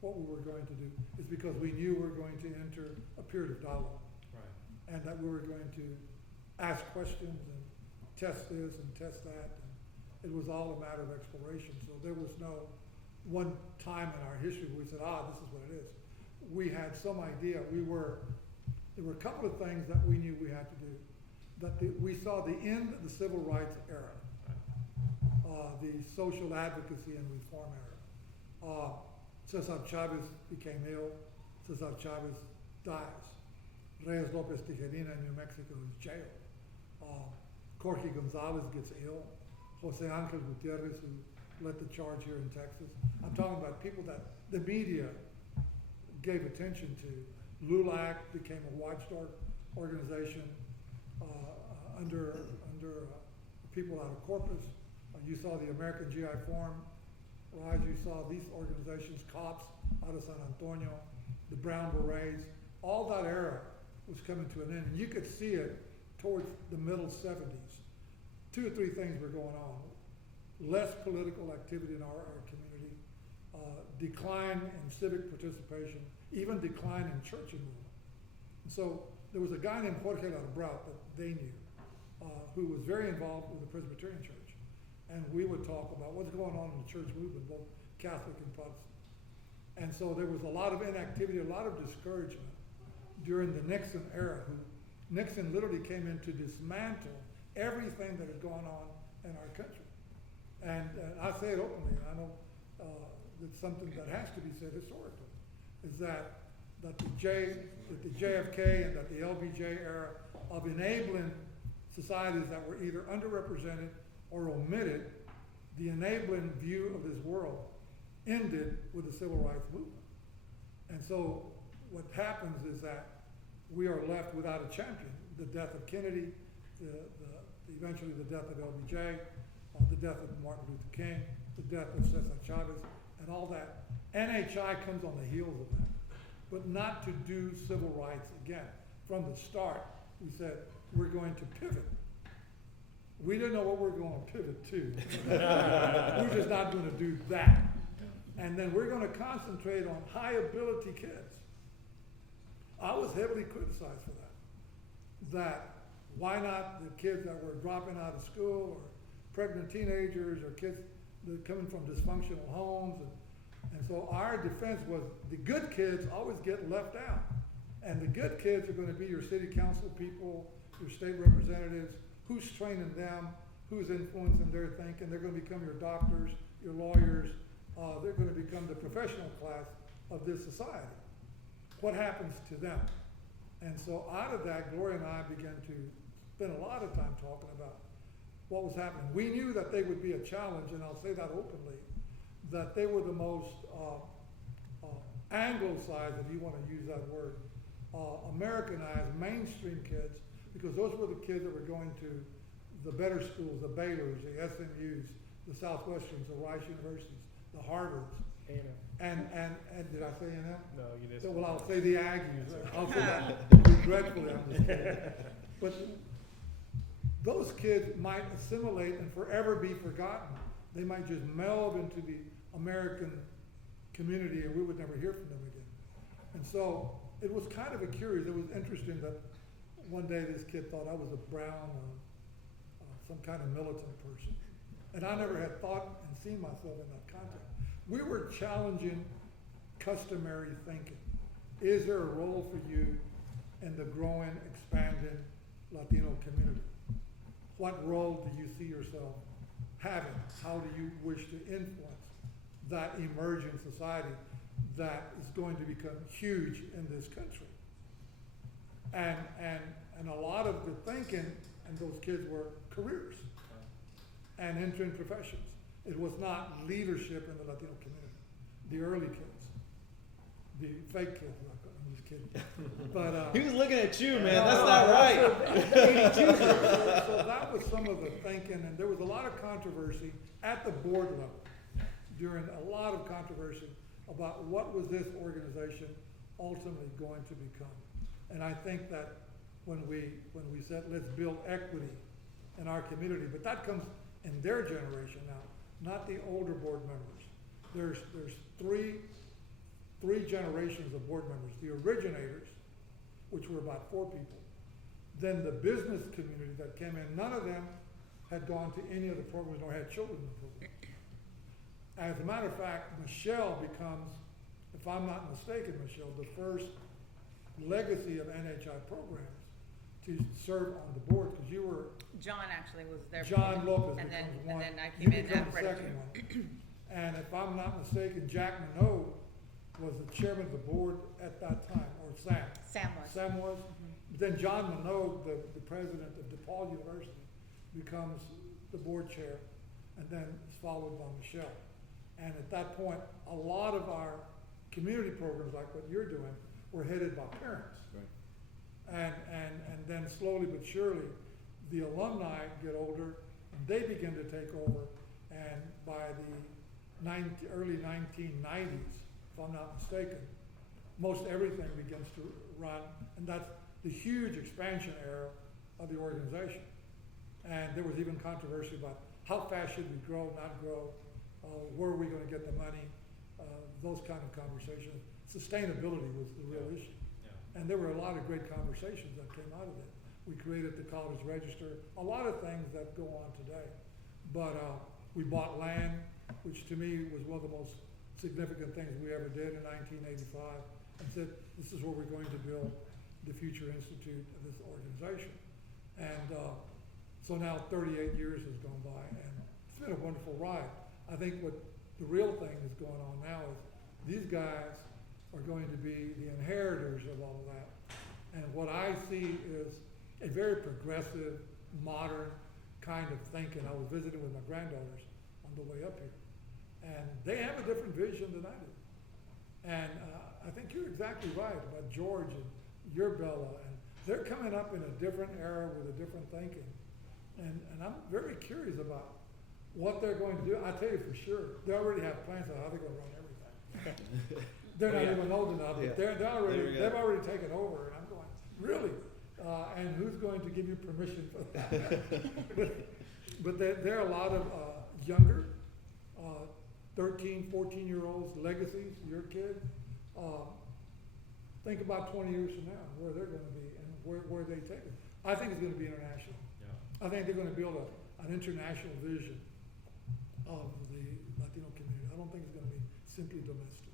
what we were going to do. It's because we knew we were going to enter a period of dialogue. And that we were going to ask questions and test this and test that. And it was all a matter of exploration. So there was no one time in our history where we said, this is what it is. We had some idea. There were a couple of things that we knew we had to do. We saw the end of the civil rights era, the social advocacy and reform era. Cesar Chavez became ill. Cesar Chavez dies. Reyes Lopez Tijerina in New Mexico is jailed. Jorge Gonzalez gets ill. Jose Angel Gutierrez, who led the charge here in Texas. I'm talking about people that the media gave attention to. LULAC became a watchdog organization under people out of Corpus. You saw the American GI Forum rise. You saw these organizations, COPS out of San Antonio, the Brown Berets. All that era was coming to an end. And you could see it towards the middle 70s. 2 or 3 things were going on. Less political activity in our community, decline in civic participation, even decline in church enrollment. And so there was a guy named Jorge Larbraut that they knew, who was very involved with the Presbyterian Church. And we would talk about what's going on in the church movement, both Catholic and Protestant. And so there was a lot of inactivity, a lot of discouragement during the Nixon era. Nixon literally came in to dismantle everything that had gone on in our country. And I say it openly, and I know it's something that has to be said historically, is that the JFK and that the LBJ era of enabling societies that were either underrepresented or omitted, the enabling view of this world ended with the civil rights movement. And so what happens is that we are left without a champion. The death of Kennedy, eventually the death of LBJ, the death of Martin Luther King, the death of Cesar Chavez, and all that. NHI comes on the heels of that, but not to do civil rights again. From the start, we said, we're going to pivot. We didn't know what we were going to pivot to. We're just not going to do that. And then we're going to concentrate on high ability kids. I was heavily criticized for that. That why not the kids that were dropping out of school, or pregnant teenagers, or kids that are coming from dysfunctional homes. And so our defense was the good kids always get left out. And the good kids are going to be your city council people, your state representatives, who's training them, who's influencing their thinking. They're going to become your doctors, your lawyers. They're going to become the professional class of this society. What happens to them? And so out of that, Gloria and I began to spend a lot of time talking about what was happening. We knew that they would be a challenge, and I'll say that openly, that they were the most Anglicized, if you want to use that word, Americanized, mainstream kids, because those were the kids that were going to the better schools, the Baylors, the SMUs, the Southwesterns, the Rice Universities, the Harvards. And did I say A&M? No, you didn't. So, well, I'll say the Aggies. I'll say that regretfully. I'm just kidding. But those kids might assimilate and forever be forgotten. They might just meld into the American community, and we would never hear from them again. And so it was kind of a curious. It was interesting that one day this kid thought I was a brown, some kind of militant person, and I never had thought and seen myself in that context. We were challenging customary thinking. Is there a role for you in the growing, expanding Latino community? What role do you see yourself having? How do you wish to influence that emerging society that is going to become huge in this country? And a lot of the thinking and those kids were careers and entering professions. It was not leadership in the Latino community. The early kids, the fake kids. I'm just kidding. But he was looking at you, man. That's not right. So that was some of the thinking, and there was a lot of controversy at the board level. During a lot of controversy about what was this organization ultimately going to become. And I think that when we said let's build equity in our community, but that comes in their generation now, not the older board members. There's three generations of board members. The originators, which were about 4 people. Then the business community that came in, none of them had gone to any of the programs nor had children in the program. As a matter of fact, Michelle becomes, if I'm not mistaken, Michelle, the first legacy of NHI programs to serve on the board, because you were. John actually was there. John Lopez and becomes then, one. And then I You came in become after. the second one. And if I'm not mistaken, Jack Minogue was the chairman of the board at that time, or Sam. Sam was. Sam was. Then John Minogue, the president of DePaul University, becomes the board chair, and then is followed by Michelle. And at that point, a lot of our community programs, like what you're doing, were headed by parents. Right. And then slowly but surely, the alumni get older, and they begin to take over. And by the early 1990s, if I'm not mistaken, most everything begins to run, and that's the huge expansion era of the organization. And there was even controversy about how fast should we grow, not grow, where are we going to get the money, those kind of conversations. sustainability was the real issue. And there were a lot of great conversations that came out of it. We created the College Register, a lot of things that go on today. But we bought land, which to me was one of the most significant things we ever did in 1985, and said, this is where we're going to build the future institute of this organization. And so now 38 years has gone by, and it's been a wonderful ride. I think what the real thing that's going on now is these guys are going to be the inheritors of all of that. And what I see is a very progressive, modern kind of thinking. I was visiting with my granddaughters on the way up here, and they have a different vision than I do. And I think you're exactly right about George and your Bella, and they're coming up in a different era with a different thinking. And I'm very curious about what they're going to do. I tell you for sure, they already have plans on how they're going to run everything. They're not even old enough, but they've already taken over, and I'm going, really? And who's going to give you permission for that? but there are a lot of younger, 13, 14-year-olds, legacies, your kid. Think about 20 years from now, where they're going to be and where they take it. I think it's going to be international. I think they're going to build an international vision of the Latino community. I don't think it's going to be simply domestic.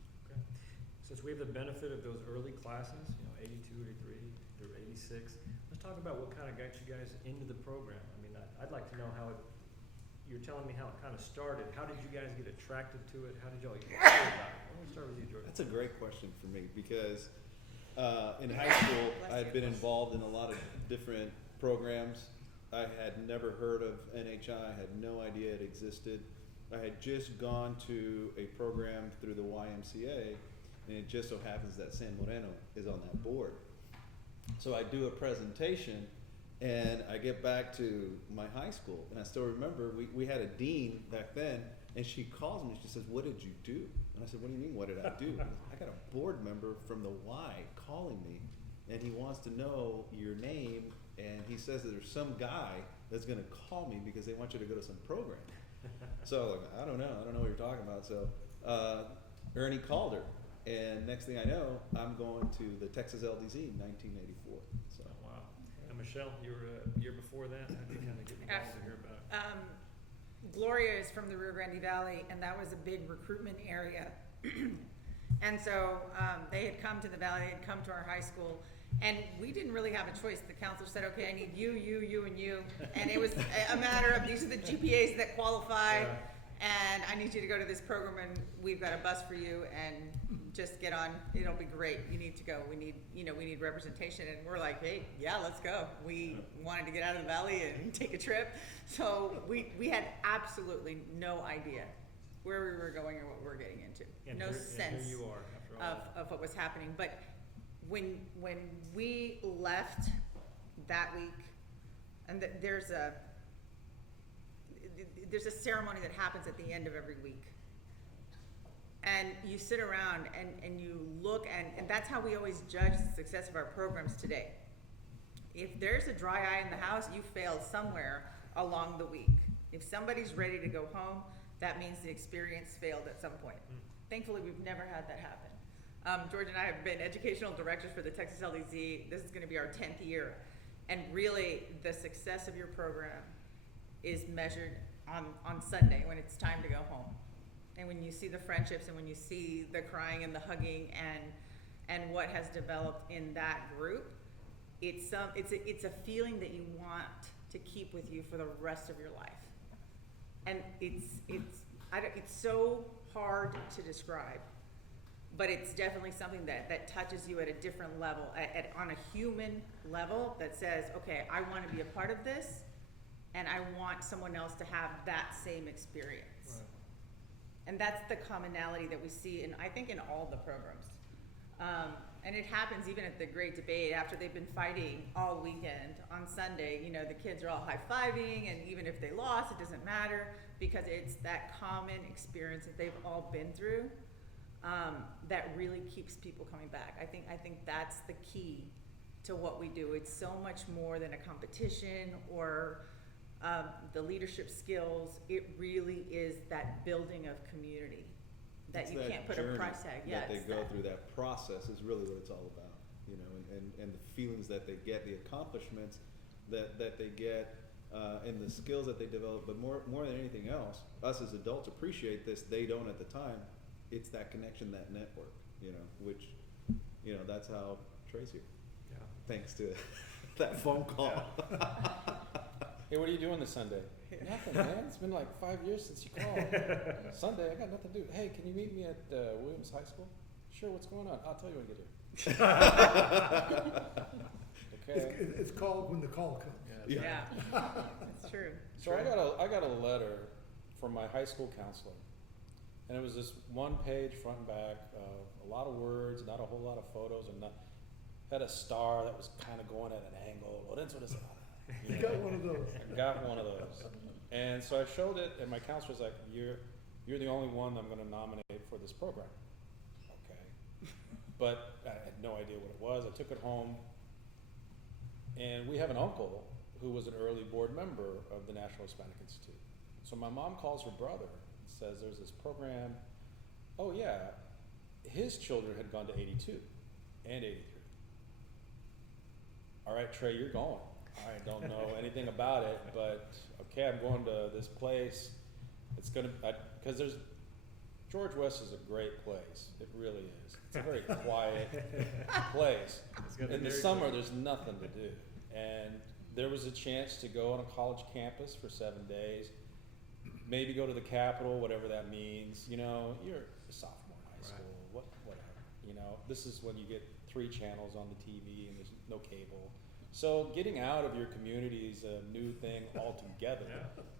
Since we have the benefit of those early classes, 82, 83, through 86, let's talk about what kind of got you guys into the program. I mean, I'd like to know how you're telling me how it kind of started. How did you guys get attracted to it? How did y'all get excited about it? Let me start with you, Jordan. That's a great question for me because in high school, I had been involved in a lot of different programs. I had never heard of NHI, had no idea it existed. I had just gone to a program through the YMCA, and it just so happens that San Moreno is on that board. So I do a presentation, and I get back to my high school, and I still remember we had a dean back then, and she calls me, she says, "What did you do?" And I said, "What do you mean, what did I do?" I got a board member from the Y calling me, and he wants to know your name, and he says that there's some guy that's gonna call me because they want you to go to some program. So like, I don't know what you're talking about. So Ernie called her, and next thing I know, I'm going to the Texas LDZ in 1984. So wow. And Michelle, you were a year before that. How did you kind of get involved to hear about it? Gloria is from the Rio Grande Valley, and that was a big recruitment area. And so they had come to the valley, they had come to our high school, and we didn't really have a choice. The counselor said, okay, I need you, and you. And it was a matter of, these are the GPAs that qualify, and I need you to go to this program, and we've got a bus for you, and just get on, it'll be great. You need to go. We need representation. And we're like, hey, yeah, let's go. We wanted to get out of the valley and take a trip. So we had absolutely no idea where we were going or what we were getting into. And no sense here you are, after all of what was happening. But when we left that week, and there's a ceremony that happens at the end of every week. And you sit around and you look, and that's how we always judge the success of our programs today. If there's a dry eye in the house, you failed somewhere along the week. If somebody's ready to go home, that means the experience failed at some point. Thankfully, we've never had that happen. George and I have been educational directors for the Texas LDZ. This is going to be our 10th year. And really, the success of your program is measured on Sunday when it's time to go home. And when you see the friendships and when you see the crying and the hugging and what has developed in that group, it's a feeling that you want to keep with you for the rest of your life. And it's so hard to describe, but it's definitely something that touches you at a different level, on a human level, that says, okay, I want to be a part of this, and I want someone else to have that same experience. Right. And that's the commonality that we see I think in all the programs. And it happens even at the Great Debate after they've been fighting all weekend. On Sunday, the kids are all high-fiving, and even if they lost, it doesn't matter, because it's that common experience that they've all been through that really keeps people coming back. I think that's the key to what we do. It's so much more than a competition or the leadership skills. It really is that building of community that It's you can't put a journey price tag. Yeah, that they it's go that. through, that process is really what it's all about, you know, and the feelings that they get, the accomplishments that they get, and the skills that they develop. But more than anything else, us as adults appreciate this. They don't at the time. It's that connection, that network, you know, which, you know, that's how Trey's here. Yeah. Thanks to that phone call. Hey, what are you doing this Sunday? Nothing, man. It's been like 5 years since you called. Sunday, I got nothing to do. Hey, can you meet me at Williams High School? Sure, what's going on? I'll tell you when I get here. Okay. It's called when the call comes. Yeah, it's true. So I got a letter from my high school counselor, and it was this one page front and back, a lot of words, not a whole lot of photos, and had a star that was kind of going at an angle. You got one of those. I got one of those, and so I showed it, and my counselor's like, "You're the only one I'm going to nominate for this program." Okay, but I had no idea what it was. I took it home, and we have an uncle who was an early board member of the National Hispanic Institute. So my mom calls her brother and says, there's this program. Oh yeah, his children had gone to 82 and 83. All right, Trey, you're going. I don't know anything about it, but okay, I'm going to this place. It's gonna, because George West is a great place. It really is. It's a very quiet place. In the summer, there's nothing to do. And there was a chance to go on a college campus for 7 days, maybe go to the Capitol, whatever that means. You know, you're a sophomore in high school, whatever. You know, this is when you get 3 channels on the TV and there's no cable. So getting out of your community is a new thing altogether.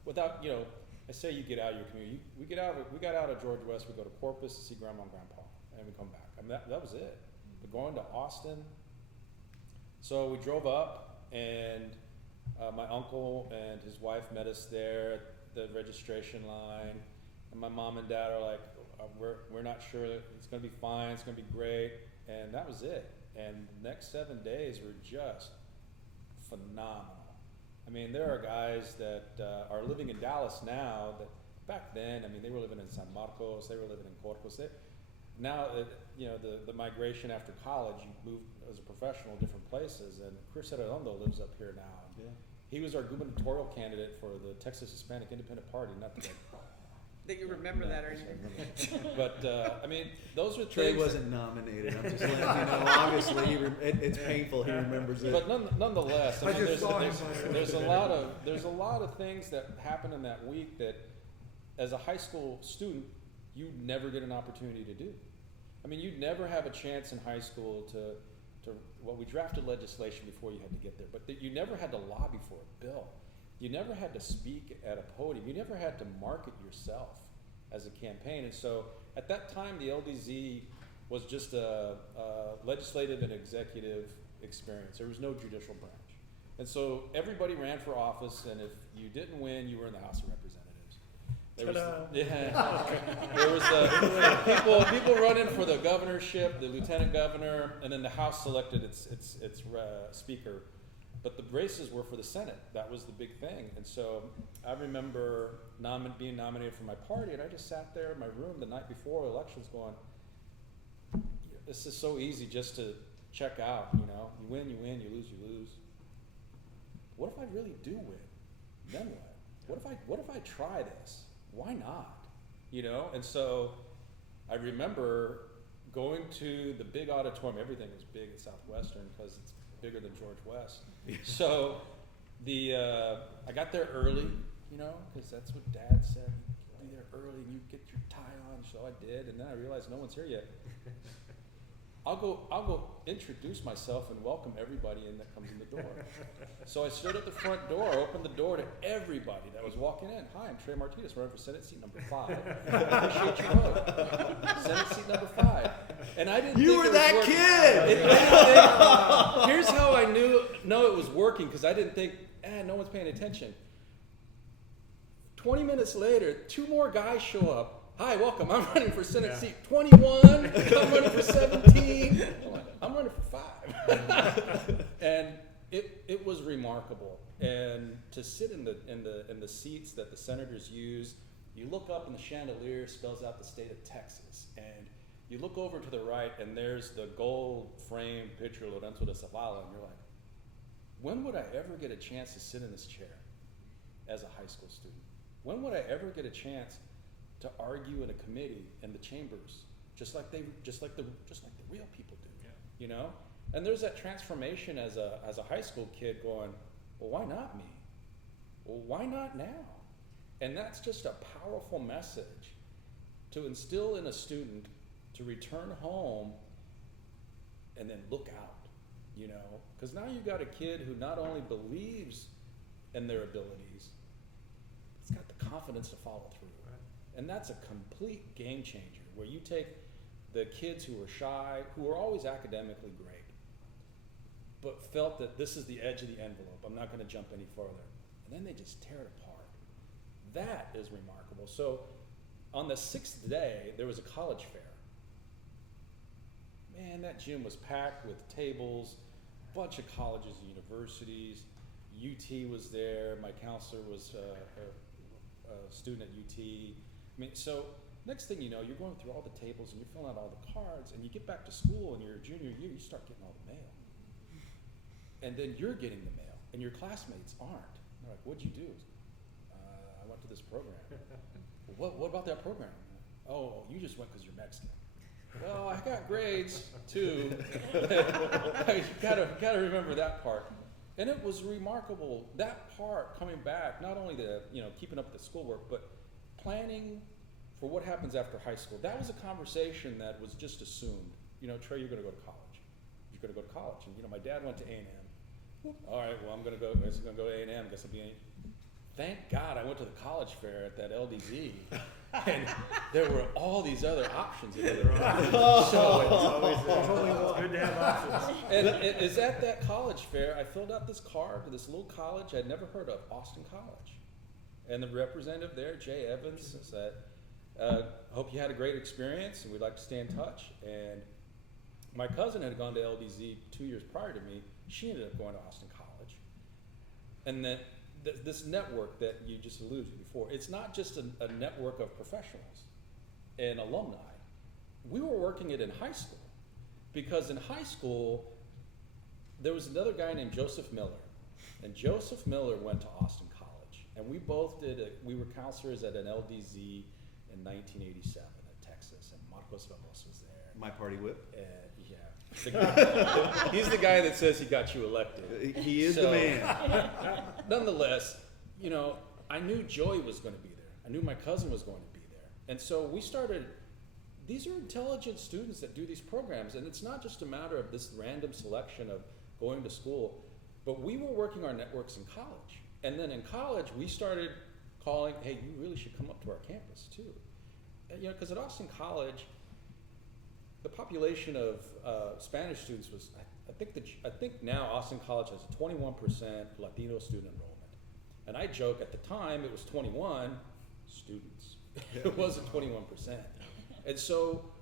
Without, you know, I say you get out of your community. We got out of George West. We go to Corpus to see Grandma and Grandpa, and we come back. I mean, that was it. But going to Austin. So we drove up. And my uncle and his wife met us there at the registration line, and my mom and dad are like, we're not sure, it's gonna be fine, it's gonna be great, and that was it. And the next 7 days were just phenomenal. I mean, there are guys that are living in Dallas now that back then, I mean, they were living in San Marcos, they were living in Corpus. Now, you know, the migration after college, you move as a professional different places, and Chris Arredondo lives up here now. Yeah. He was our gubernatorial candidate for the Texas Hispanic Independent Party. Not that you remember that or anything. But I mean, those are Trey things. wasn't nominated. I'm just letting you know. Obviously, it's painful. He remembers it. But nonetheless, I mean, there's a lot of things that happen in that week that, as a high school student, you'd never get an opportunity to do. I mean, you'd never have a chance in high school to we drafted legislation before you had to get there, but you never had to lobby for a bill. You never had to speak at a podium. You never had to market yourself as a campaign. And so at that time, the LDZ was just a legislative and executive experience. There was no judicial branch. And so everybody ran for office, and if you didn't win, you were in the House of Representatives. There was people running for the governorship, the lieutenant governor, and then the House selected its speaker. But the races were for the Senate. That was the big thing. And so I remember being nominated for my party, and I just sat there in my room the night before elections going, this is so easy just to check out, you know. You win, you lose, you lose. What if I really do win? Then what? What if I try this? Why not? You know? And so I remember going to the big auditorium. Everything was big at Southwestern because it's bigger than George West. So I got there early, you know, because that's what Dad said. You'd be there early and you get your tie on. So I did, and then I realized no one's here yet. I'll go introduce myself and welcome everybody in that comes in the door. So I stood at the front door, opened the door to everybody that was walking in. Hi, I'm Trey Martinez, running for Senate seat number 5. I appreciate your vote. Senate seat number 5. And I didn't think you were it was that working. kid! Here's how I know it was working, because I didn't think, no one's paying attention. 20 minutes later, 2 more guys show up. Hi, welcome. I'm running for Senate seat 21. I'm running for 17. I'm running for 5. And it was remarkable. And to sit in the seats that the senators use, You look up and the chandelier spells out the state of Texas. And you look over to the right and there's the gold framed picture of Lorenzo de Zavala, and you're like, when would I ever get a chance to sit in this chair as a high school student? When would I ever get a chance to argue in a committee in the chambers, just like the real people do, you know? And there's that transformation as a high school kid going, well, why not me? Well, why not now? And that's just a powerful message to instill in a student to return home and then look out, you know? Because now you've got a kid who not only believes in their abilities, it's got the confidence to follow through. And that's a complete game changer, where you take the kids who are shy, who are always academically great, but felt that this is the edge of the envelope, I'm not gonna jump any further. And then they just tear it apart. That is remarkable. So on the 6th day, there was a college fair. Man, that gym was packed with tables, bunch of colleges and universities. UT was there, my counselor was a student at UT. I mean, so next thing you know, you're going through all the tables and you're filling out all the cards, and you get back to school in your junior year, you start getting all the mail. And then you're getting the mail, and your classmates aren't. They're like, what'd you do? I went to this program. Well, what about that program? Oh, you just went because you're Mexican. Well, I got grades too. You gotta remember that part. And it was remarkable, that part coming back, not only the, you know, keeping up with the schoolwork, but planning for what happens after high school. That was a conversation that was just assumed. You know, Trey, you're gonna go to college. You're gonna go to college. And you know, my dad went to A&M. All right, well, I'm gonna go to A&M, guess I'll be A&M. Thank God I went to the college fair at that LDZ, and there were all these other options. So it's always good to have options. And it is at that college fair, I filled out this card to this little college I'd never heard of, Austin College. And the representative there, Jay Evans, said, hope you had a great experience and we'd like to stay in touch. And my cousin had gone to LDZ 2 years prior to me. She ended up going to Austin College. And then this network that you just alluded to before, it's not just a network of professionals and alumni. We were working it in high school, because in high school, there was another guy named Joseph Miller, and Joseph Miller went to Austin College, and we both we were counselors at an LDZ in 1987 at Texas, and Marcos Ramos was there. My party whip. Yeah. He's the guy that says he got you elected. He is the man. Nonetheless, you know, I knew Joey was going to be there. I knew my cousin was going to be there. And so we started, these are intelligent students that do these programs, and it's not just a matter of this random selection of going to school, but we were working our networks in college. And then in college, we started calling, hey, you really should come up to our campus too. And, you know, because at Austin College, the population of Spanish students was, I think now Austin College has a 21% Latino student enrollment. And I joke, at the time it was 21 students. It wasn't 21%. And so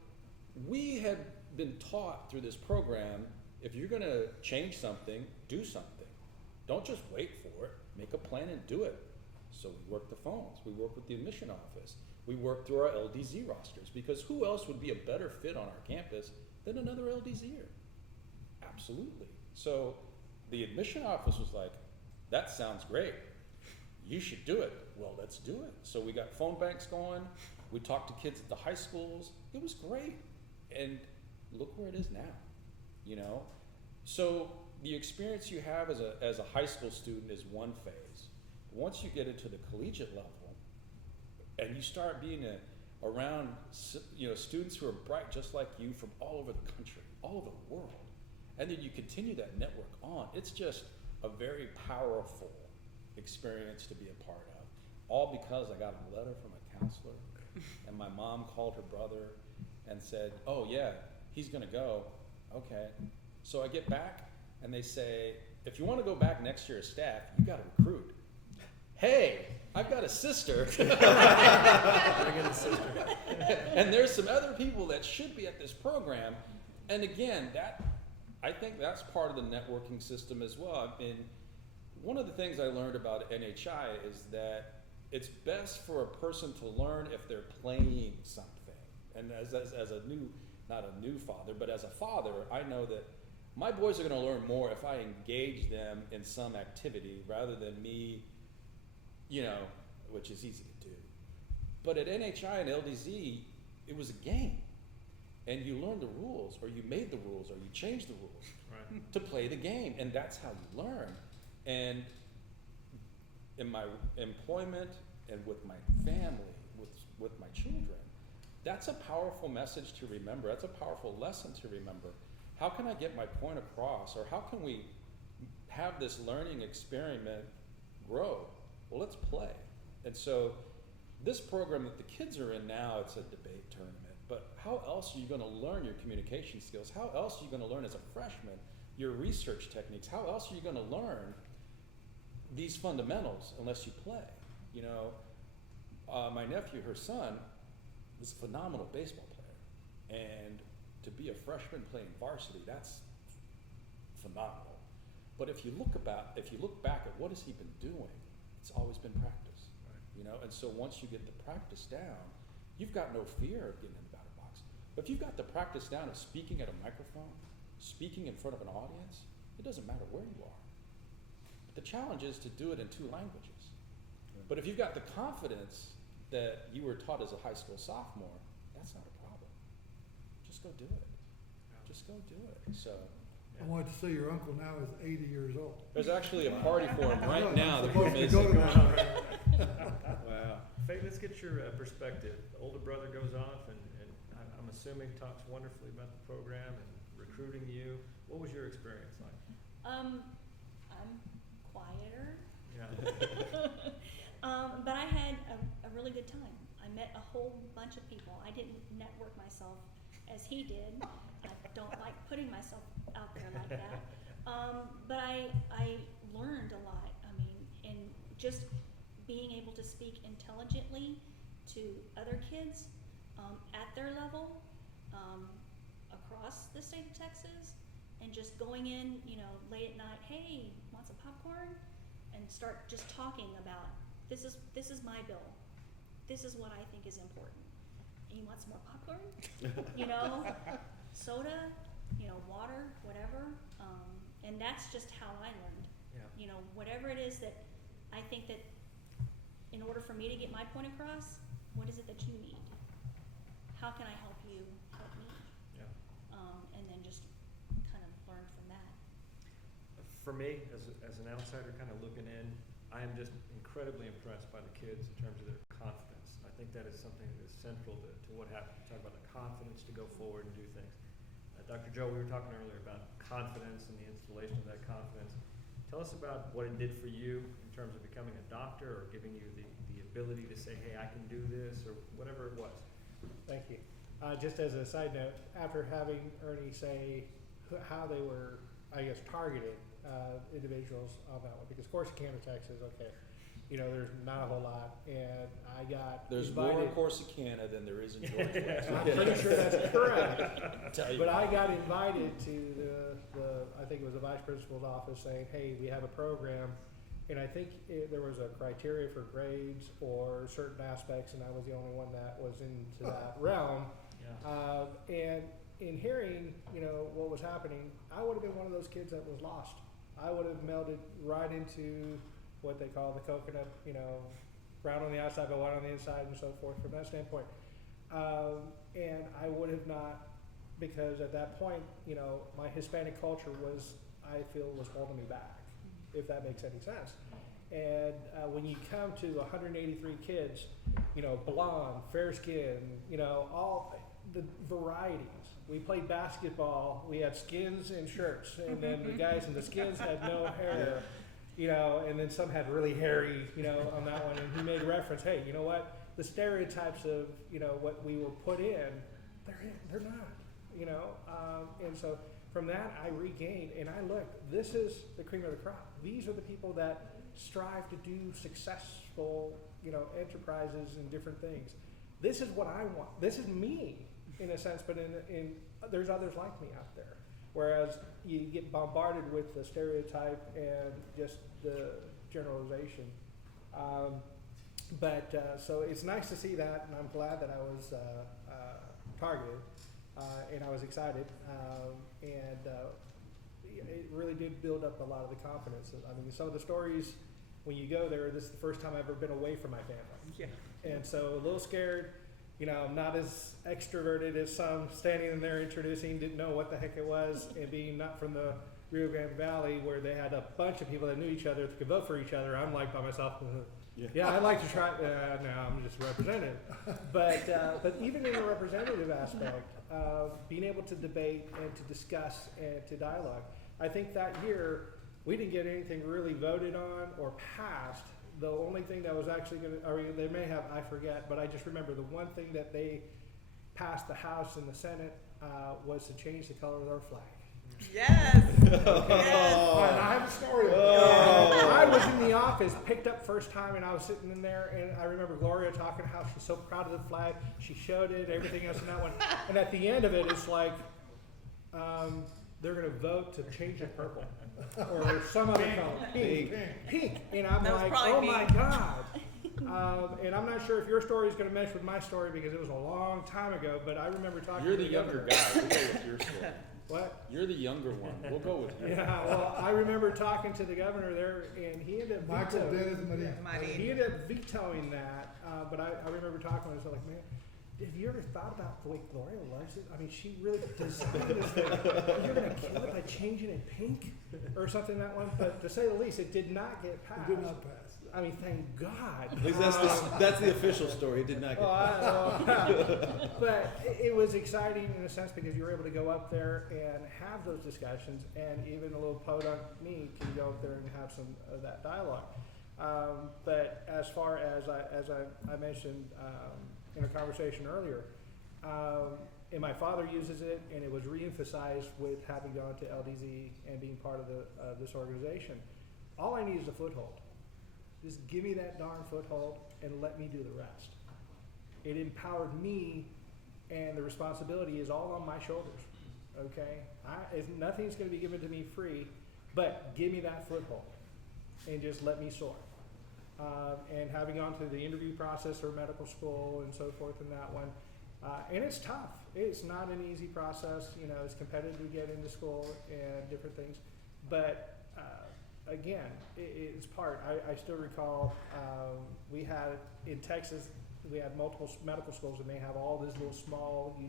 we had been taught through this program, if you're gonna change something, do something. Don't just wait for it, make a plan and do it. So we work the phones, we work with the admission office, we work through our LDZ rosters, because who else would be a better fit on our campus than another LDZer? Absolutely. So the admission office was like, that sounds great. You should do it. Well, let's do it. So we got phone banks going. We talked to kids at the high schools. It was great. And look where it is now, you know? So the experience you have as a high school student is one phase. Once you get into the collegiate level, and you start being around, you know, students who are bright just like you from all over the country, all over the world, and then you continue that network on, it's just a very powerful experience to be a part of. All because I got a letter from a counselor, and my mom called her brother and said, oh yeah, he's gonna go. Okay. So I get back, and they say, if you wanna go back next year as staff, you gotta recruit. Hey, I've got a sister. And there's some other people that should be at this program. And again, I think that's part of the networking system as well. I mean, one of the things I learned about NHI is that it's best for a person to learn if they're playing something. And as a new, not a new father, but as a father, I know that my boys are going to learn more if I engage them in some activity rather than me, you know, which is easy to do. But at NHI and LDZ, it was a game. And you learned the rules, or you made the rules, or you changed the rules to play the game. And that's how you learn. And in my employment and with my family, with my children, that's a powerful message to remember. That's a powerful lesson to remember. How can I get my point across, or how can we have this learning experiment grow? Well, let's play. And so this program that the kids are in now, it's a debate tournament, but how else are you going to learn your communication skills? How else are you going to learn as a freshman your research techniques? How else are you going to learn these fundamentals unless you play? You know, my nephew, her son, is a phenomenal baseball player, and to be a freshman playing varsity, that's phenomenal. But if you look back at what has he been doing, it's always been practice, you know. And so once you get the practice down, you've got no fear of getting in the batter's box. But if you've got the practice down of speaking at a microphone, speaking in front of an audience, it doesn't matter where you are. But the challenge is to do it in 2 languages. But if you've got the confidence that you were taught as a high school sophomore, that's not a problem. Just go do it. Just go do it. So I wanted to say your uncle now is 80 years old. there's actually a party for him right now that Supposed we're to go missing. to that. Wow. Faye, let's get your perspective. The older brother goes off and I'm assuming talks wonderfully about the program and recruiting you. What was your experience like? I'm quieter. Yeah. But I had a really good time. I met a whole bunch of people. I didn't network myself as he did. I don't like putting myself out there like that. But I learned a lot. I mean, and just being able to speak intelligently to other kids at their level across the state of Texas, and just going in, you know, late at night, hey, want some popcorn? And start just talking about this is my bill. This is what I think is important. You want some more popcorn? You know, soda, you know, water, whatever. And that's just how I learned. Yeah. You know, whatever it is that I think that in order for me to get my point across, what is it that you need? How can I help you help me? Yeah. And then just kind of learn from that. For me, as an outsider kind of looking in, I am just incredibly impressed by the kids in terms of their confidence. I think that is something that is central to what happened. Talk about the confidence to go forward and do things. Dr. Joe, we were talking earlier about confidence and the installation of that confidence. Tell us about what it did for you in terms of becoming a doctor, or giving you the ability to say, hey, I can do this, or whatever it was. Thank you. Just as a side note, after having Ernie say how they were, I guess, targeted individuals on that one, because Corsicana, Texas, okay, you know, there's not a whole lot, and I got There's invited. more in Corsicana than there is in George West. I'm pretty sure that's correct. Tell you But what. I got invited to the I think it was the vice principal's office saying, hey, we have a program, and I think there was a criteria for grades or certain aspects, and I was the only one that was into that realm. Yeah. And in hearing, you know, what was happening, I would have been one of those kids that was lost. I would have melded right into what they call the coconut, you know, brown on the outside but white on the inside and so forth from that standpoint. And I would have not, because at that point, you know, my Hispanic culture was, I feel, was holding me back, if that makes any sense. And when you come to 183 kids, you know, blonde, fair skin, you know, all the varieties. We played basketball, we had skins and shirts, and then the guys in the skins had no hair, you know, and then some had really hairy, you know, on that one. And he made reference, hey, you know what, the stereotypes of, you know, what we were put in, they're not, you know. And so from that I regained, and I looked, this is the cream of the crop. These are the people that strive to do successful, you know, enterprises and different things. This is what I want. This is me, in a sense, but in there's others like me out there. Whereas you get bombarded with the stereotype and just the generalization. But so it's nice to see that, and I'm glad that I was targeted, and I was excited, it really did build up a lot of the confidence. I mean, some of the stories, when you go there, this is the first time I've ever been away from my family. Yeah. And so a little scared, you know, I'm not as extroverted as some standing in there introducing, didn't know what the heck it was, and being not from the Rio Grande Valley where they had a bunch of people that knew each other, that could vote for each other. I'm like by myself, yeah, I'd like to try, no, I'm just representative. But even in the representative aspect, being able to debate and to discuss and to dialogue, I think that year we didn't get anything really voted on or passed. The only thing that was actually going to, or they may have, I forget, but I just remember the one thing that they passed the House and the Senate was to change the color of our flag. Yes. Yes. I have a story. I was in the office, picked up first time, and I was sitting in there, and I remember Gloria talking how she's so proud of the flag. She showed it, everything else in that one. And at the end of it, it's like, they're going to vote to change it purple or some other color. Pink. And I'm like, oh my God. And I'm not sure if your story is going to mesh with my story because it was a long time ago, but I remember talking You're to the the younger governor. guy. We'll go with your story. What? You're the younger one. We'll go with you. Yeah, well, I remember talking to the governor there, and he ended up Michael vetoing. Dennis Marin. He ended up vetoing that, but I remember talking to him. I was like, man, have you ever thought about the way Gloria loves it? I mean, she really designed this thing. You're gonna kill it by changing it pink or something that one. But to say the least, it did not get passed. It did not pass. I mean, thank God. At least that's the official story. It did not get But it was exciting in a sense because you were able to go up there and have those discussions, and even a little podunk me can go up there and have some of that dialogue. But as far as I mentioned in a conversation earlier, and my father uses it, and it was reemphasized with having gone to LDZ and being part of this organization. All I need is a foothold. Just give me that darn foothold and let me do the rest. It empowered me, and the responsibility is all on my shoulders. Okay, nothing's going to be given to me free, but give me that foothold and just let me soar. And having gone through the interview process for medical school and so forth in that one, and it's tough. It's not an easy process. You know, it's competitive to get into school and different things, but again, it's part. I still recall we had in Texas, we had multiple medical schools, and they have all these little small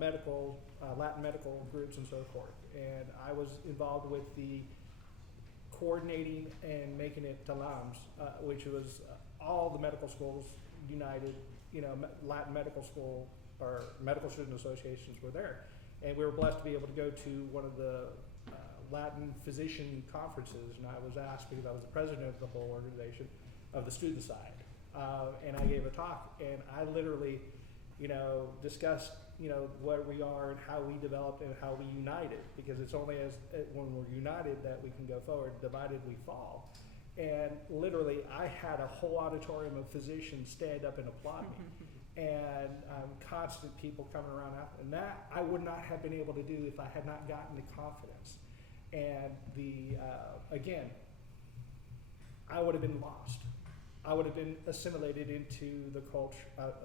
medical Latin medical groups and so forth. And I was involved with the coordinating and making it TALAMS, which was all the medical schools united. You know, Latin medical school or medical student associations were there, and we were blessed to be able to go to one of the Latin physician conferences, and I was asked, because I was the president of the whole organization, of the student side, and I gave a talk, and I literally, you know, discussed, you know, where we are and how we developed and how we united, because it's only when we're united that we can go forward. Divided we fall. And literally, I had a whole auditorium of physicians stand up and applaud me, and constant people coming around after, and that I would not have been able to do if I had not gotten the confidence. And again, I would have been lost. I would have been assimilated into the culture,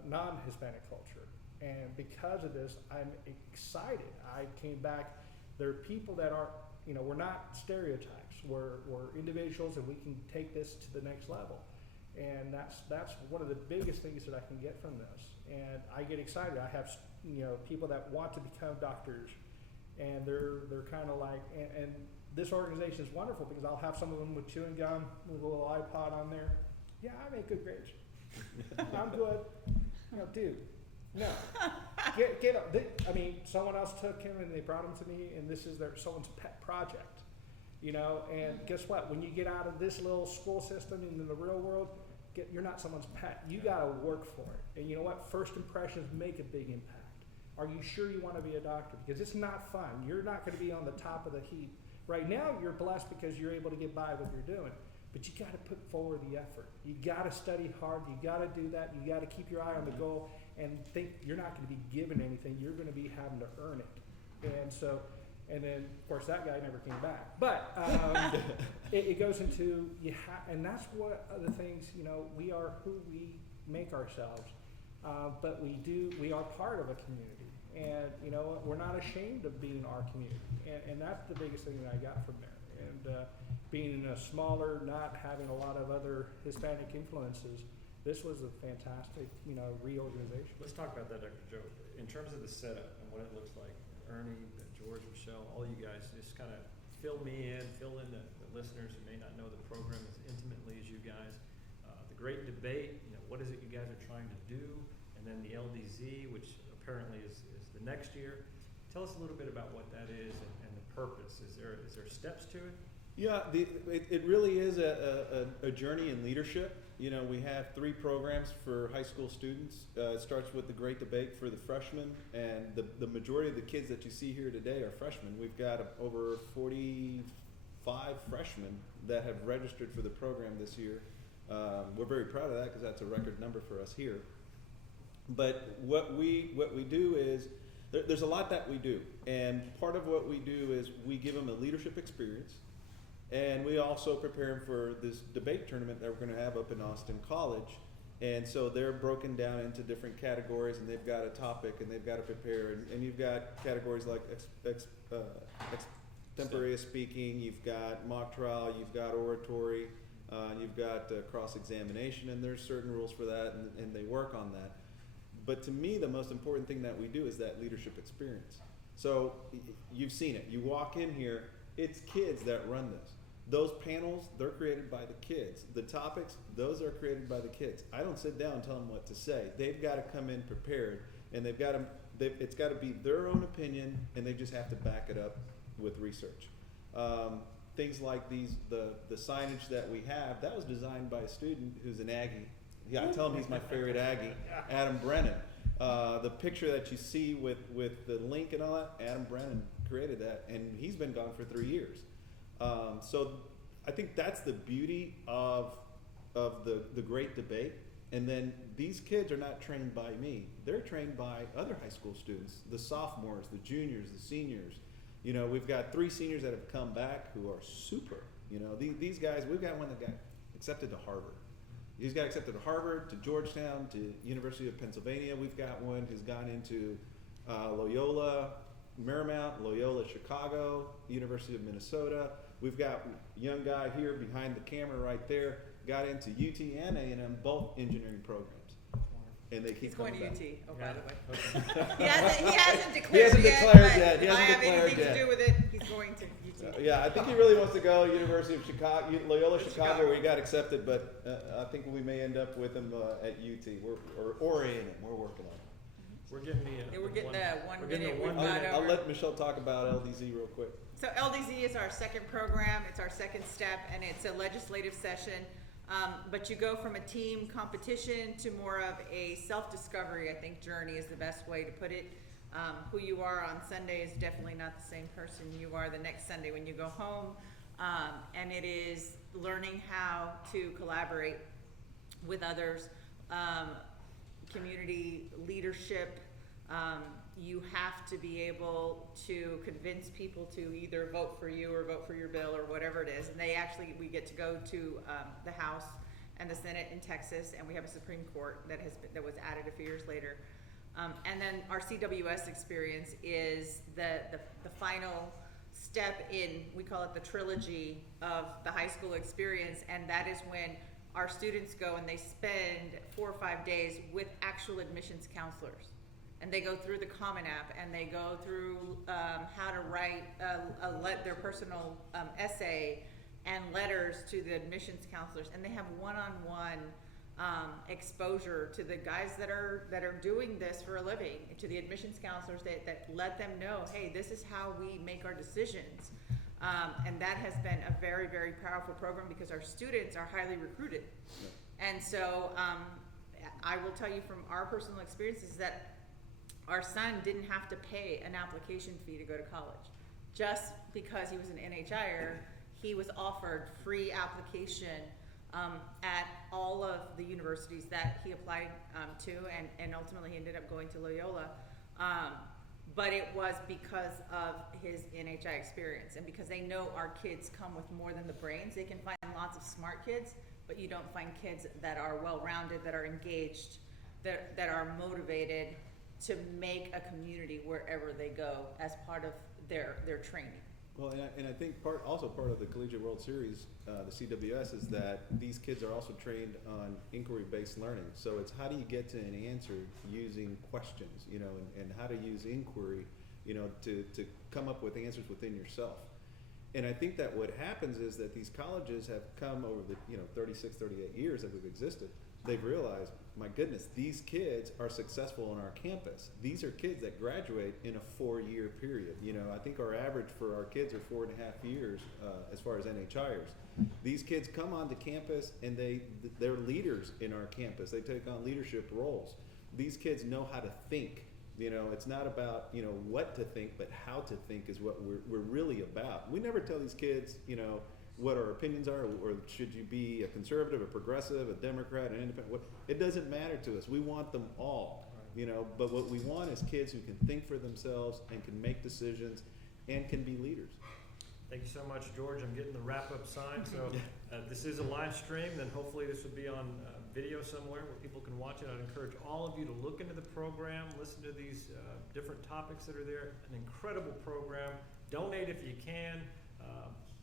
non-Hispanic culture. And because of this, I'm excited. I came back. There are people that aren't, you know, we're not stereotypes. We're individuals, and we can take this to the next level. And that's one of the biggest things that I can get from this. And I get excited. I have, you know, people that want to become doctors, and they're kind of like, and this organization is wonderful because I'll have some of them with chewing gum with a little iPod on there. Yeah, I make good grades. I'm good. You know, dude, no. Get up. I mean, someone else took him and they brought him to me, and this is someone's pet project. You know, and guess what? When you get out of this little school system into the real world, you're not someone's pet. You got to work for it. And you know what? First impressions make a big impact. Are you sure you want to be a doctor? Because it's not fun. You're not going to be on the top of the heap. Right now, you're blessed because you're able to get by what you're doing. But you got to put forward the effort. You got to study hard. You got to do that. You got to keep your eye on the goal and think you're not going to be given anything. You're going to be having to earn it. And so And then, of course, that guy never came back. But it goes into, and that's what the things, we are who we make ourselves. But we are part of a community. And, we're not ashamed of being our community. And that's the biggest thing that I got from there. And being in a smaller, not having a lot of other Hispanic influences, this was a fantastic, reorganization. Let's talk about that, Dr. Joe. In terms of the setup and what it looks like, Ernie, George, Michelle, all you guys, just kind of fill in the listeners who may not know the program as intimately as you guys. The Great Debate, what is it you guys are trying to do? And then the LDZ, which apparently is the next year. Tell us a little bit about what that is and the purpose. Is there steps to it? Yeah, it really is a journey in leadership. We have 3 programs for high school students. It starts with the Great Debate for the freshmen, and the majority of the kids that you see here today are freshmen. We've got over 45 freshmen that have registered for the program this year. We're very proud of that because that's a record number for us here. But what we do is, there's a lot that we do, and part of what we do is we give them a leadership experience. And we also prepare them for this debate tournament that we're going to have up in Austin College. And so they're broken down into different categories, and they've got a topic, and they've got to prepare. And you've got categories like extemporaneous speaking, you've got mock trial, you've got oratory, you've got cross-examination, and there's certain rules for that, and they work on that. But to me, the most important thing that we do is that leadership experience. So you've seen it. You walk in here, it's kids that run this. Those panels, they're created by the kids. The topics, those are created by the kids. I don't sit down and tell them what to say. They've got to come in prepared, and it's got to be their own opinion, and they just have to back it up with research. Things like the signage that we have, that was designed by a student who's an Aggie. Yeah, I tell him he's my favorite Aggie, Adam Brennan. The picture that you see with the link and all that, Adam Brennan created that, and he's been gone for 3 years. So I think that's the beauty of the Great Debate. And then these kids are not trained by me. They're trained by other high school students, the sophomores, the juniors, the seniors. We've got 3 seniors that have come back who are super. These guys, we've got one that got accepted to Harvard. He's got accepted to Harvard, to Georgetown, to University of Pennsylvania. We've got one who's gone into Loyola Marymount, Loyola Chicago, University of Minnesota. We've got a young guy here behind the camera right there, got into UT and A&M, both engineering programs. And they keep He's going to back. UT, oh, by the way. He he hasn't He declared hasn't yet, declared but yet. He if I hasn't have declared anything yet. to do with it, he's going to UT. Yeah, I think he really wants to go University of Chicago, Loyola Chicago, Chicago. where he got accepted, but I think we may end up with him at UT or A&M. We're working on it. We're getting We're getting the 1 we're getting minute. the We've 1 got minute. I'll over. let Michelle talk about LDZ real quick. So LDZ is our second program. It's our second step, and it's a legislative session. But you go from a team competition to more of a self-discovery, I think, journey is the best way to put it. Who you are on Sunday is definitely not the same person you are the next Sunday when you go home. And it is learning how to collaborate with others, community leadership. You have to be able to convince people to either vote for you or vote for your bill or whatever it is. And we get to go to the House and the Senate in Texas, and we have a Supreme Court that was added a few years later. And then our CWS experience is the final step in, we call it the trilogy of the high school experience, and that is when our students go and they spend 4 or 5 days with actual admissions counselors. And they go through the Common App, and they go through how to write their personal essay and letters to the admissions counselors, and they have one-on-one exposure to the guys that are doing this for a living, to the admissions counselors that let them know, hey, this is how we make our decisions. And that has been a very, very powerful program because our students are highly recruited. And so I will tell you from our personal experiences that our son didn't have to pay an application fee to go to college. Just because he was an NHIer, he was offered free application at all of the universities that he applied to, and ultimately he ended up going to Loyola. but it was because of his NHI experience and because they know our kids come with more than the brains. They can find lots of smart kids, but you don't find kids that are well-rounded, that are engaged, that are motivated to make a community wherever they go as part of their training. Well, and I think part of the Collegiate World Series, the CWS, is that these kids are also trained on inquiry-based learning. So it's how do you get to an answer using questions, you know, and how to use inquiry, you know, to come up with answers within yourself. And I think that what happens is that these colleges have come over the, 36, 38 years that we've existed. They've realized, my goodness, these kids are successful on our campus. These are kids that graduate in a 4-year period. You know, I think our average for our kids are 4.5 years as far as NHIers. These kids come onto campus and they're leaders in our campus. They take on leadership roles. These kids know how to think. You know, it's not about, what to think, but how to think is what we're really about. We never tell these kids, what our opinions are, or should you be a conservative, a progressive, a Democrat, an independent. It doesn't matter to us. We want them all, but what we want is kids who can think for themselves and can make decisions and can be leaders. Thank you so much, George. I'm getting the wrap-up sign. So this is a live stream, then hopefully this will be on video somewhere where people can watch it. I'd encourage all of you to look into the program, listen to these different topics that are there. An incredible program. Donate if you can.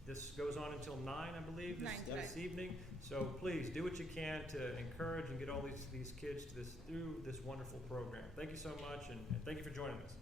This goes on until 9, I believe, this evening. So please do what you can to encourage and get all these kids through this wonderful program. Thank you so much, and thank you for joining us.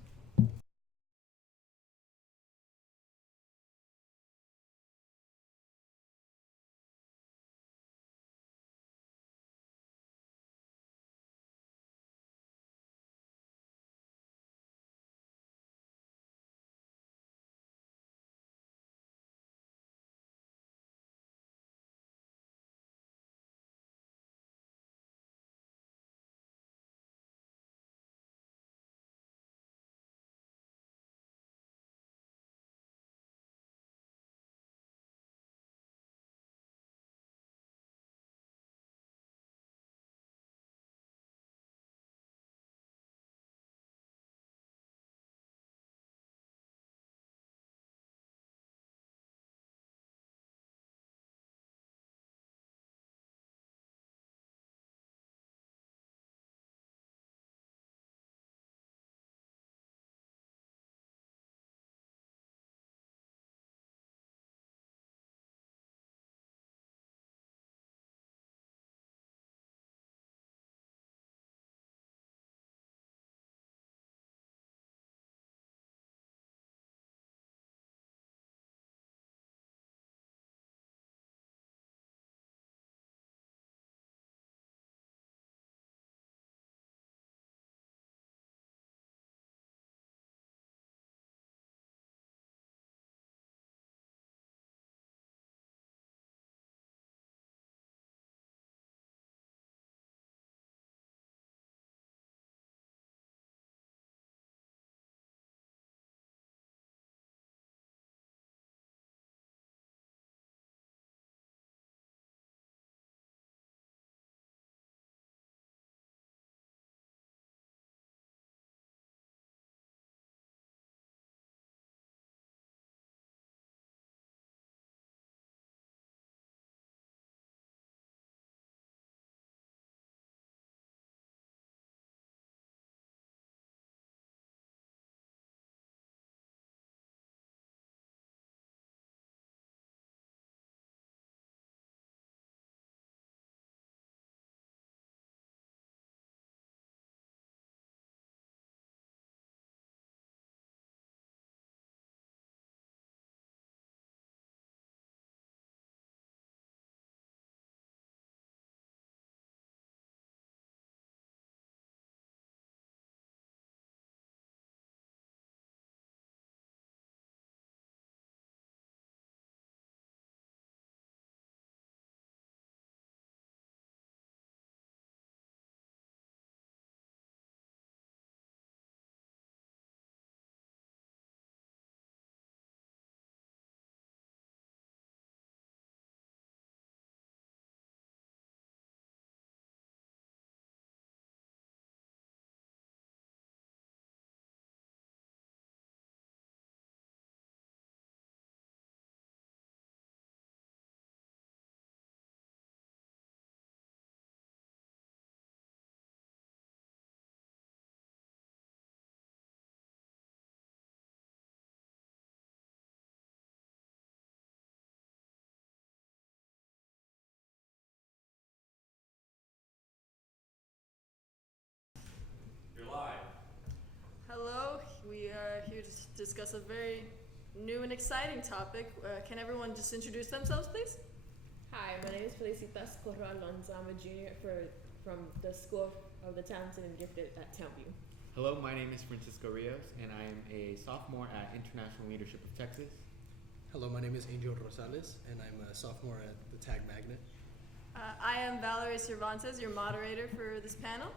discuss a very new and exciting topic. Can everyone just introduce themselves, please? Hi, my name is Felicitas Corral Alonso. I'm a junior from the School of the Talented and Gifted at Townview. Hello, my name is Francisco Rios, and I am a sophomore at International Leadership of Texas. Hello, my name is Angel Rosales, and I'm a sophomore at the Tag Magnet. I am Valerie Cervantes, your moderator for this panel.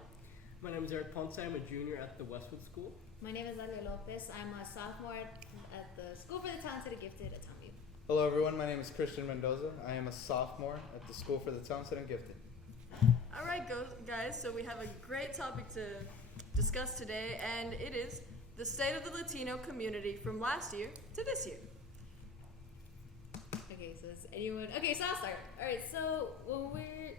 My name is Eric Ponce. I'm a junior at the Westwood School. My name is Ale Lopez. I'm a sophomore at the School for the Talented and Gifted at Townview. Hello everyone, my name is Christian Mendoza. I am a sophomore at the School for the Talented and Gifted. All right, guys, so we have a great topic to discuss today, and it is the state of the Latino community from last year to this year. Okay, so is anyone... Okay, so I'll start. All right, so when we're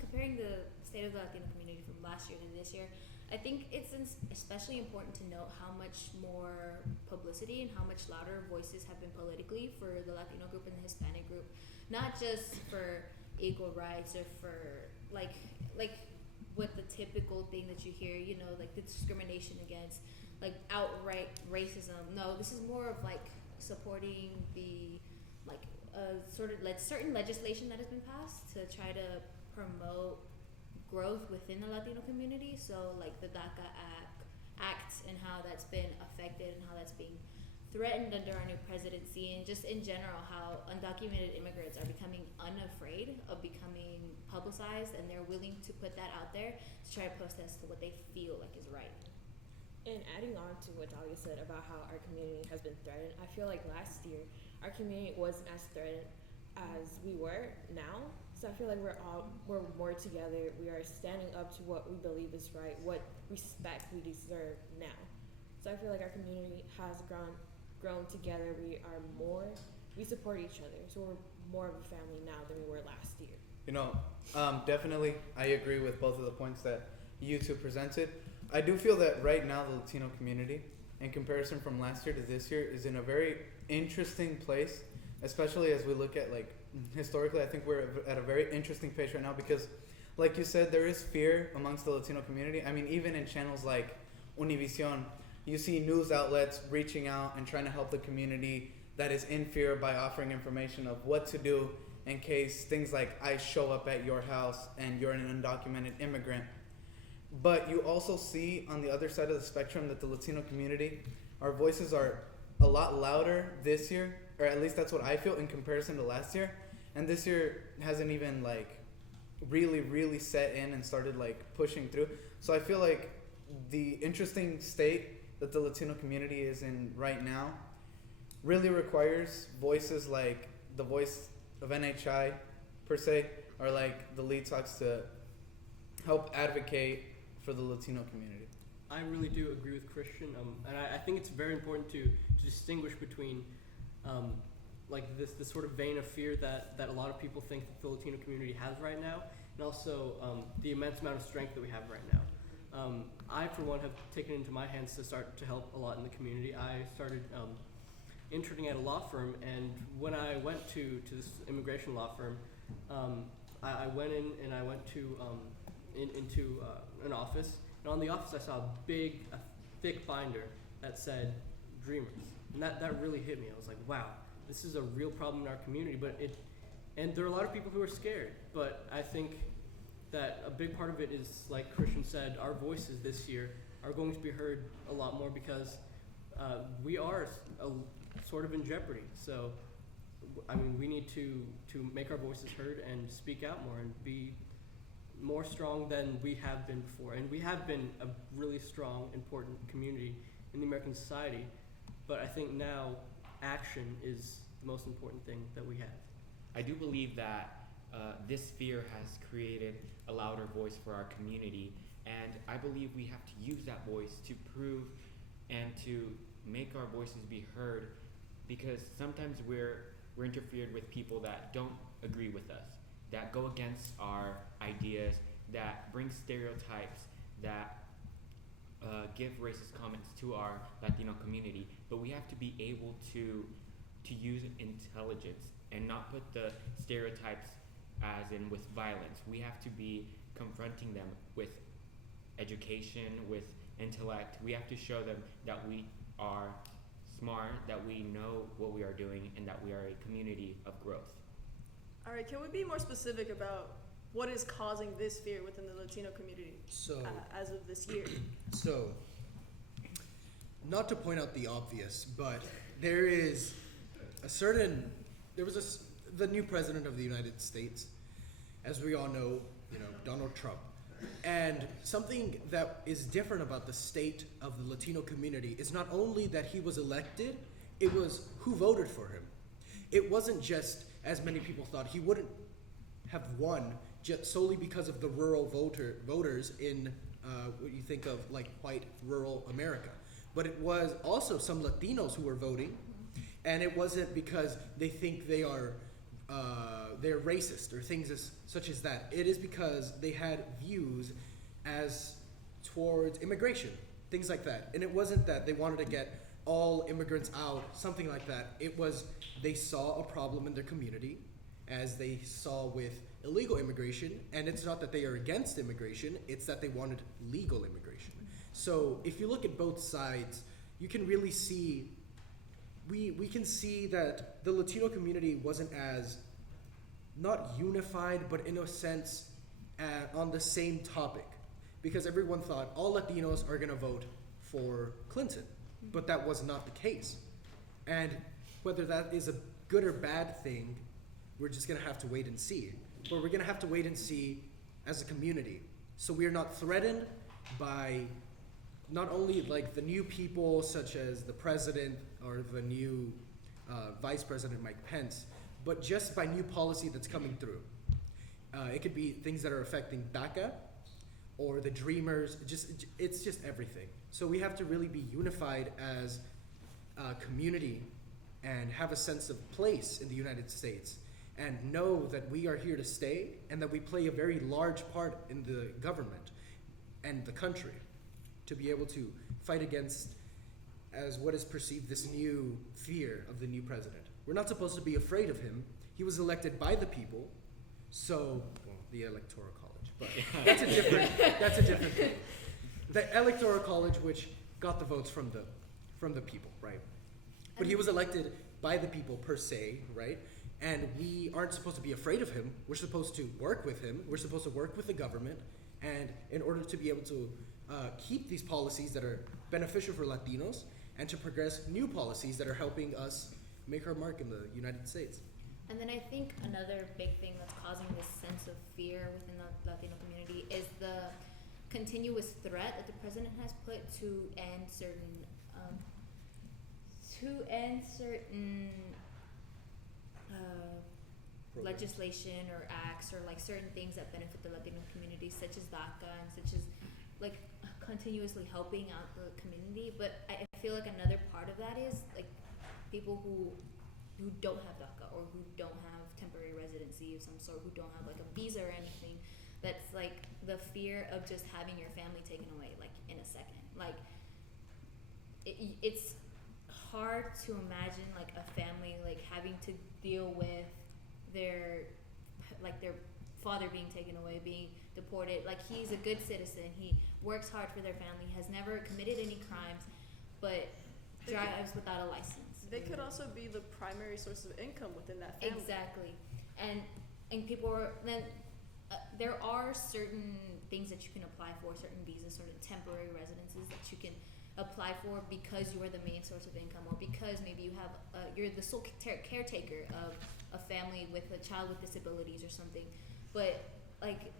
comparing the state of the Latino community from last year to this year, I think it's especially important to note how much more publicity and how much louder voices have been politically for the Latino group and the Hispanic group, not just for equal rights or for like what the typical thing that you hear, you know, like the discrimination against like outright racism. No, this is more of like supporting the sort of like certain legislation that has been passed to try to promote growth within the Latino community. So like the DACA Act and how that's been affected and how that's being threatened under our new presidency, and just in general how undocumented immigrants are becoming unafraid of becoming publicized, and they're willing to put that out there to try to protest to what they feel like is right. And adding on to what Dahlia said about how our community has been threatened, I feel like last year our community wasn't as threatened as we were now. So I feel like we're more together. We are standing up to what we believe is right, what respect we deserve now. So I feel like our community has grown together. We support each other. So we're more of a family now than we were last year. You know, definitely I agree with both of the points that you two presented. I do feel that right now the Latino community, in comparison from last year to this year, is in a very interesting place, especially as we look at like historically. I think we're at a very interesting pace right now because, like you said, there is fear amongst the Latino community. I mean, even in channels like Univision, you see news outlets reaching out and trying to help the community that is in fear by offering information of what to do in case things like ICE show up at your house and you're an undocumented immigrant. But you also see on the other side of the spectrum that the Latino community, our voices are a lot louder this year, or at least that's what I feel in comparison to last year. And this year hasn't even like really set in and started like pushing through. So I feel like the interesting state that the Latino community is in right now really requires voices like the voice of NHI per se, or like the Lead Talks, to help advocate for the Latino community. I really do agree with Christian, and I think it's very important to distinguish between like this sort of vein of fear that a lot of people think that the Latino community has right now, and also the immense amount of strength that we have right now. I, for one, have taken it into my hands to start to help a lot in the community. I started interning at a law firm, and when I went to this immigration law firm, I went in and I went to into an office, and on the office I saw a thick binder that said Dreamers, and that really hit me. I was like, wow, this is a real problem in our community. And there are a lot of people who are scared, but I think that a big part of it is, like Christian said, our voices this year are going to be heard a lot more because we are sort of in jeopardy. So, I mean, we need to make our voices heard and speak out more and be more strong than we have been before. And we have been a really strong, important community in the American society, but I think now action is the most important thing that we have. I do believe that this fear has created a louder voice for our community, and I believe we have to use that voice to prove and to make our voices be heard, because sometimes we're interfered with people that don't agree with us, that go against our ideas, that bring stereotypes, that give racist comments to our Latino community. But we have to be able to use intelligence and not put the stereotypes as in with violence. We have to be confronting them with education, with intellect. We have to show them that we are smart, that we know what we are doing, and that we are a community of growth. All right, can we be more specific about what is causing this fear within the Latino community So, as of this year? so, not to point out the obvious, but there is a certain, the new president of the United States, as we all know, Donald Trump. And something that is different about the state of the Latino community is not only that he was elected, it was who voted for him. It wasn't just, as many people thought, he wouldn't have won just solely because of the rural voters in what you think of like white rural America. But it was also some Latinos who were voting, and it wasn't because they think they are they're racist or things such as that. It is because they had views as towards immigration, things like that. And it wasn't that they wanted to get all immigrants out, something like that. It was they saw a problem in their community, as they saw with illegal immigration, and it's not that they are against immigration, it's that they wanted legal immigration. So if you look at both sides, you can really see, we can see that the Latino community wasn't as, not unified, but in a sense, on the same topic. Because everyone thought all Latinos are gonna vote for Clinton, but that was not the case. And whether that is a good or bad thing, we're just gonna have to wait and see. But we're gonna have to wait and see as a community. So we are not threatened by not only like the new people such as the president or the new Vice President Mike Pence, but just by new policy that's coming through. It could be things that are affecting DACA or the Dreamers, it's just everything. So we have to really be unified as a community and have a sense of place in the United States and know that we are here to stay and that we play a very large part in the government and the country to be able to fight against as what is perceived this new fear of the new president. We're not supposed to be afraid of him. He was elected by the people, so, well, the Electoral College, but that's a different thing. The Electoral College, which got the votes from the people, right? But he was elected by the people per se, right? And we aren't supposed to be afraid of him. We're supposed to work with him. We're supposed to work with the government. And in order to be able to keep these policies that are beneficial for Latinos and to progress new policies that are helping us make our mark in the United States. And then I think another big thing that's causing this sense of fear within the Latino community is the continuous threat that the president has put to end certain legislation or acts or like certain things that benefit the Latino community, such as DACA and such as like continuously helping out the community. But I feel like another part of that is like people who don't have DACA or who don't have temporary residency of some sort, who don't have like a visa or anything. That's like the fear of just having your family taken away like in a second. Like it's hard to imagine like a family like having to deal with their father being taken away, being deported. Like he's a good citizen, he works hard for their family, has never committed any crimes, but drives without a license. They could also be the primary source of income within that family. Exactly. And people are then there are certain things that you can apply for, certain visas, sort of temporary residences that you can apply for because you are the main source of income, or because maybe you have you're the sole caretaker of a family with a child with disabilities or something. But like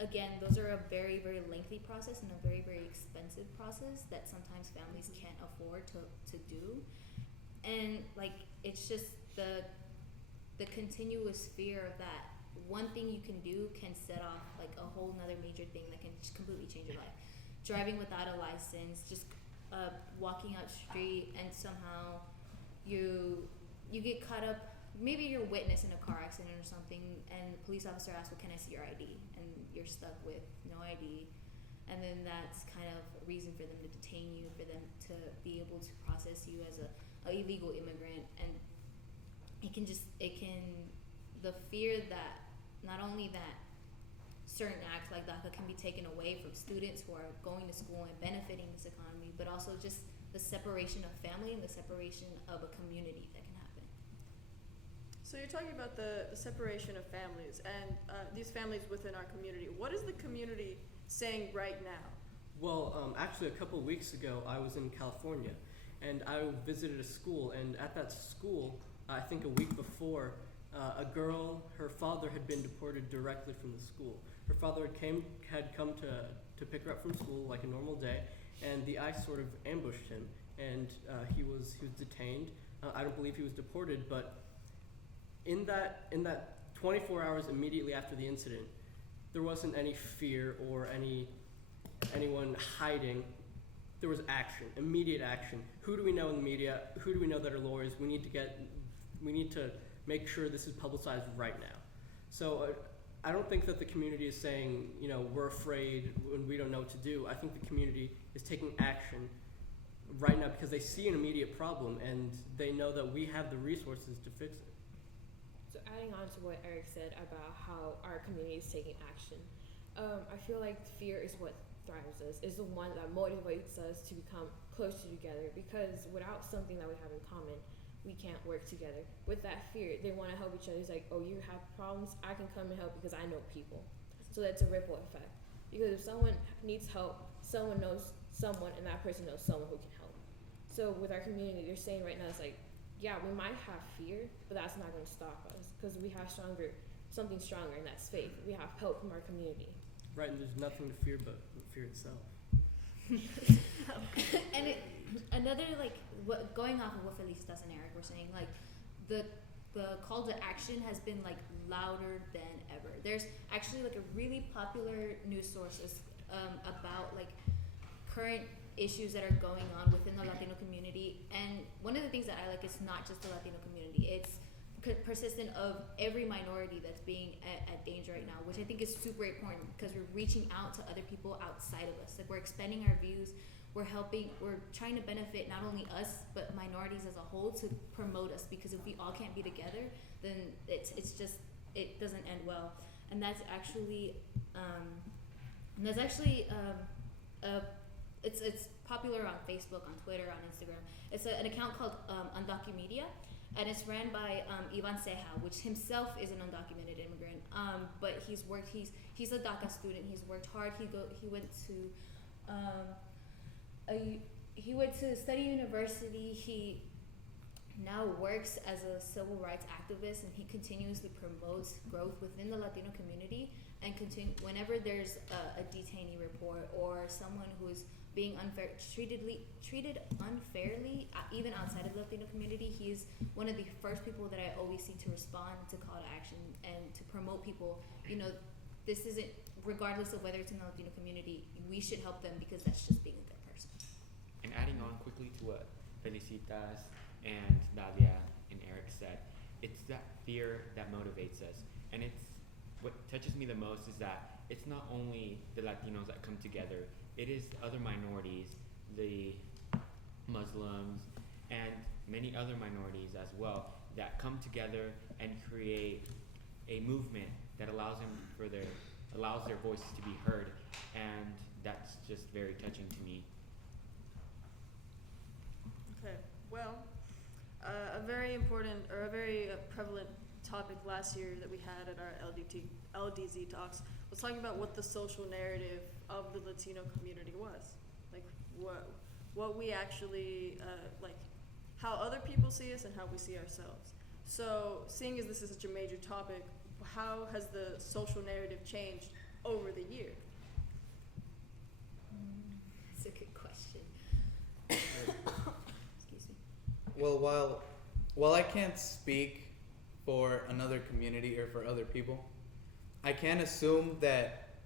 again, those are a very, very lengthy process and a very, very expensive process that sometimes families can't afford to do. And like it's just the continuous fear of that one thing you can do can set off like a whole nother major thing that can just completely change your life. Driving without a license, just walking out the street and somehow you get caught up. Maybe you're a witness in a car accident or something, and the police officer asks, well, can I see your ID? And you're stuck with no ID. And then that's kind of a reason for them to detain you, for them to be able to process you as a illegal immigrant. And the fear that not only that certain acts like DACA can be taken away from students who are going to school and benefiting this economy, but also just the separation of family and the separation of a community that can happen. So you're talking about the separation of families and these families within our community. What is the community saying right now? Well, actually, a couple weeks ago, I was in California, and I visited a school. And at that school, I think a week before, a girl, her father had been deported directly from the school. Her father had come to pick her up from school like a normal day, and the ICE sort of ambushed him, and he was detained. I don't believe he was deported, but in that 24 hours immediately after the incident, there wasn't any fear or anyone hiding. There was action, immediate action. Who do we know in the media? Who do we know that are lawyers? We need to make sure this is publicized right now. So I don't think that the community is saying, we're afraid and we don't know what to do. I think the community is taking action right now because they see an immediate problem and they know that we have the resources to fix it. So adding on to what Eric said about how our community is taking action, I feel like fear is what thrives us, is the one that motivates us to become closer together, because without something that we have in common, we can't work together. With that fear, they want to help each other. It's like, oh, you have problems, I can come and help because I know people. So that's a ripple effect. Because if someone needs help, someone knows someone, and that person knows someone who can help. So with our community, they're saying right now, it's like, yeah, we might have fear, but that's not going to stop us because we have something stronger, and that's faith. We have help from our community. Right, and there's nothing to fear but fear itself. And another, what going off of what Felicitas and Eric were saying, the call to action has been louder than ever. There's actually a really popular news sources about current issues that are going on within the Latino community, and one of the things that I like is not just the Latino community, it's persistent of every minority that's being at danger right now, which I think is super important because we're reaching out to other people outside of us. We're expanding our views, we're trying to benefit not only us but minorities as a whole to promote us, because if we all can't be together, then it doesn't end well. And that's actually it's popular on Facebook, on Twitter, on Instagram. It's an account called Undocumedia, and it's ran by Ivan Ceja, which himself is an undocumented immigrant. But he's a DACA student. He's worked hard. He went to study university. He now works as a civil rights activist, and he continuously promotes growth within the Latino community. And whenever there's a detainee report or someone who is being treated unfairly, even outside of the Latino community, he's one of the first people that I always see to respond to call to action and to promote people. This isn't, regardless of whether it's in the Latino community, we should help them because that's just being a good person. And adding on quickly to what Felicitas and Dalia and Eric said, it's that fear that motivates us. And what touches me the most is that it's not only the Latinos that come together, it is other minorities, the Muslims, and many other minorities as well that come together and create a movement that allows their voices to be heard, and that's just very touching to me. Okay, well, a very important or a very prevalent topic last year that we had at our LDZ talks was talking about what the social narrative of the Latino community was, what we actually how other people see us and how we see ourselves. So, seeing as this is such a major topic, how has the social narrative changed over the year? That's a good question. Excuse me. Well, while I can't speak for another community or for other people, I can assume that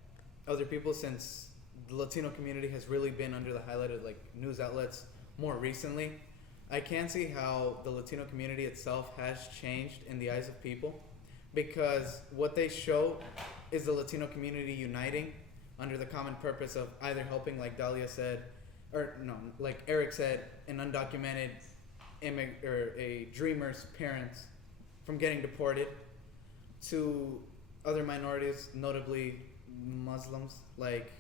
other people, since the Latino community has really been under the highlight of news outlets more recently, I can see how the Latino community itself has changed in the eyes of people, because what they show is the Latino community uniting under the common purpose of either helping, like Dalia said, or no, like Eric said, an undocumented or a dreamer's parents from getting deported, to other minorities, notably Muslims, like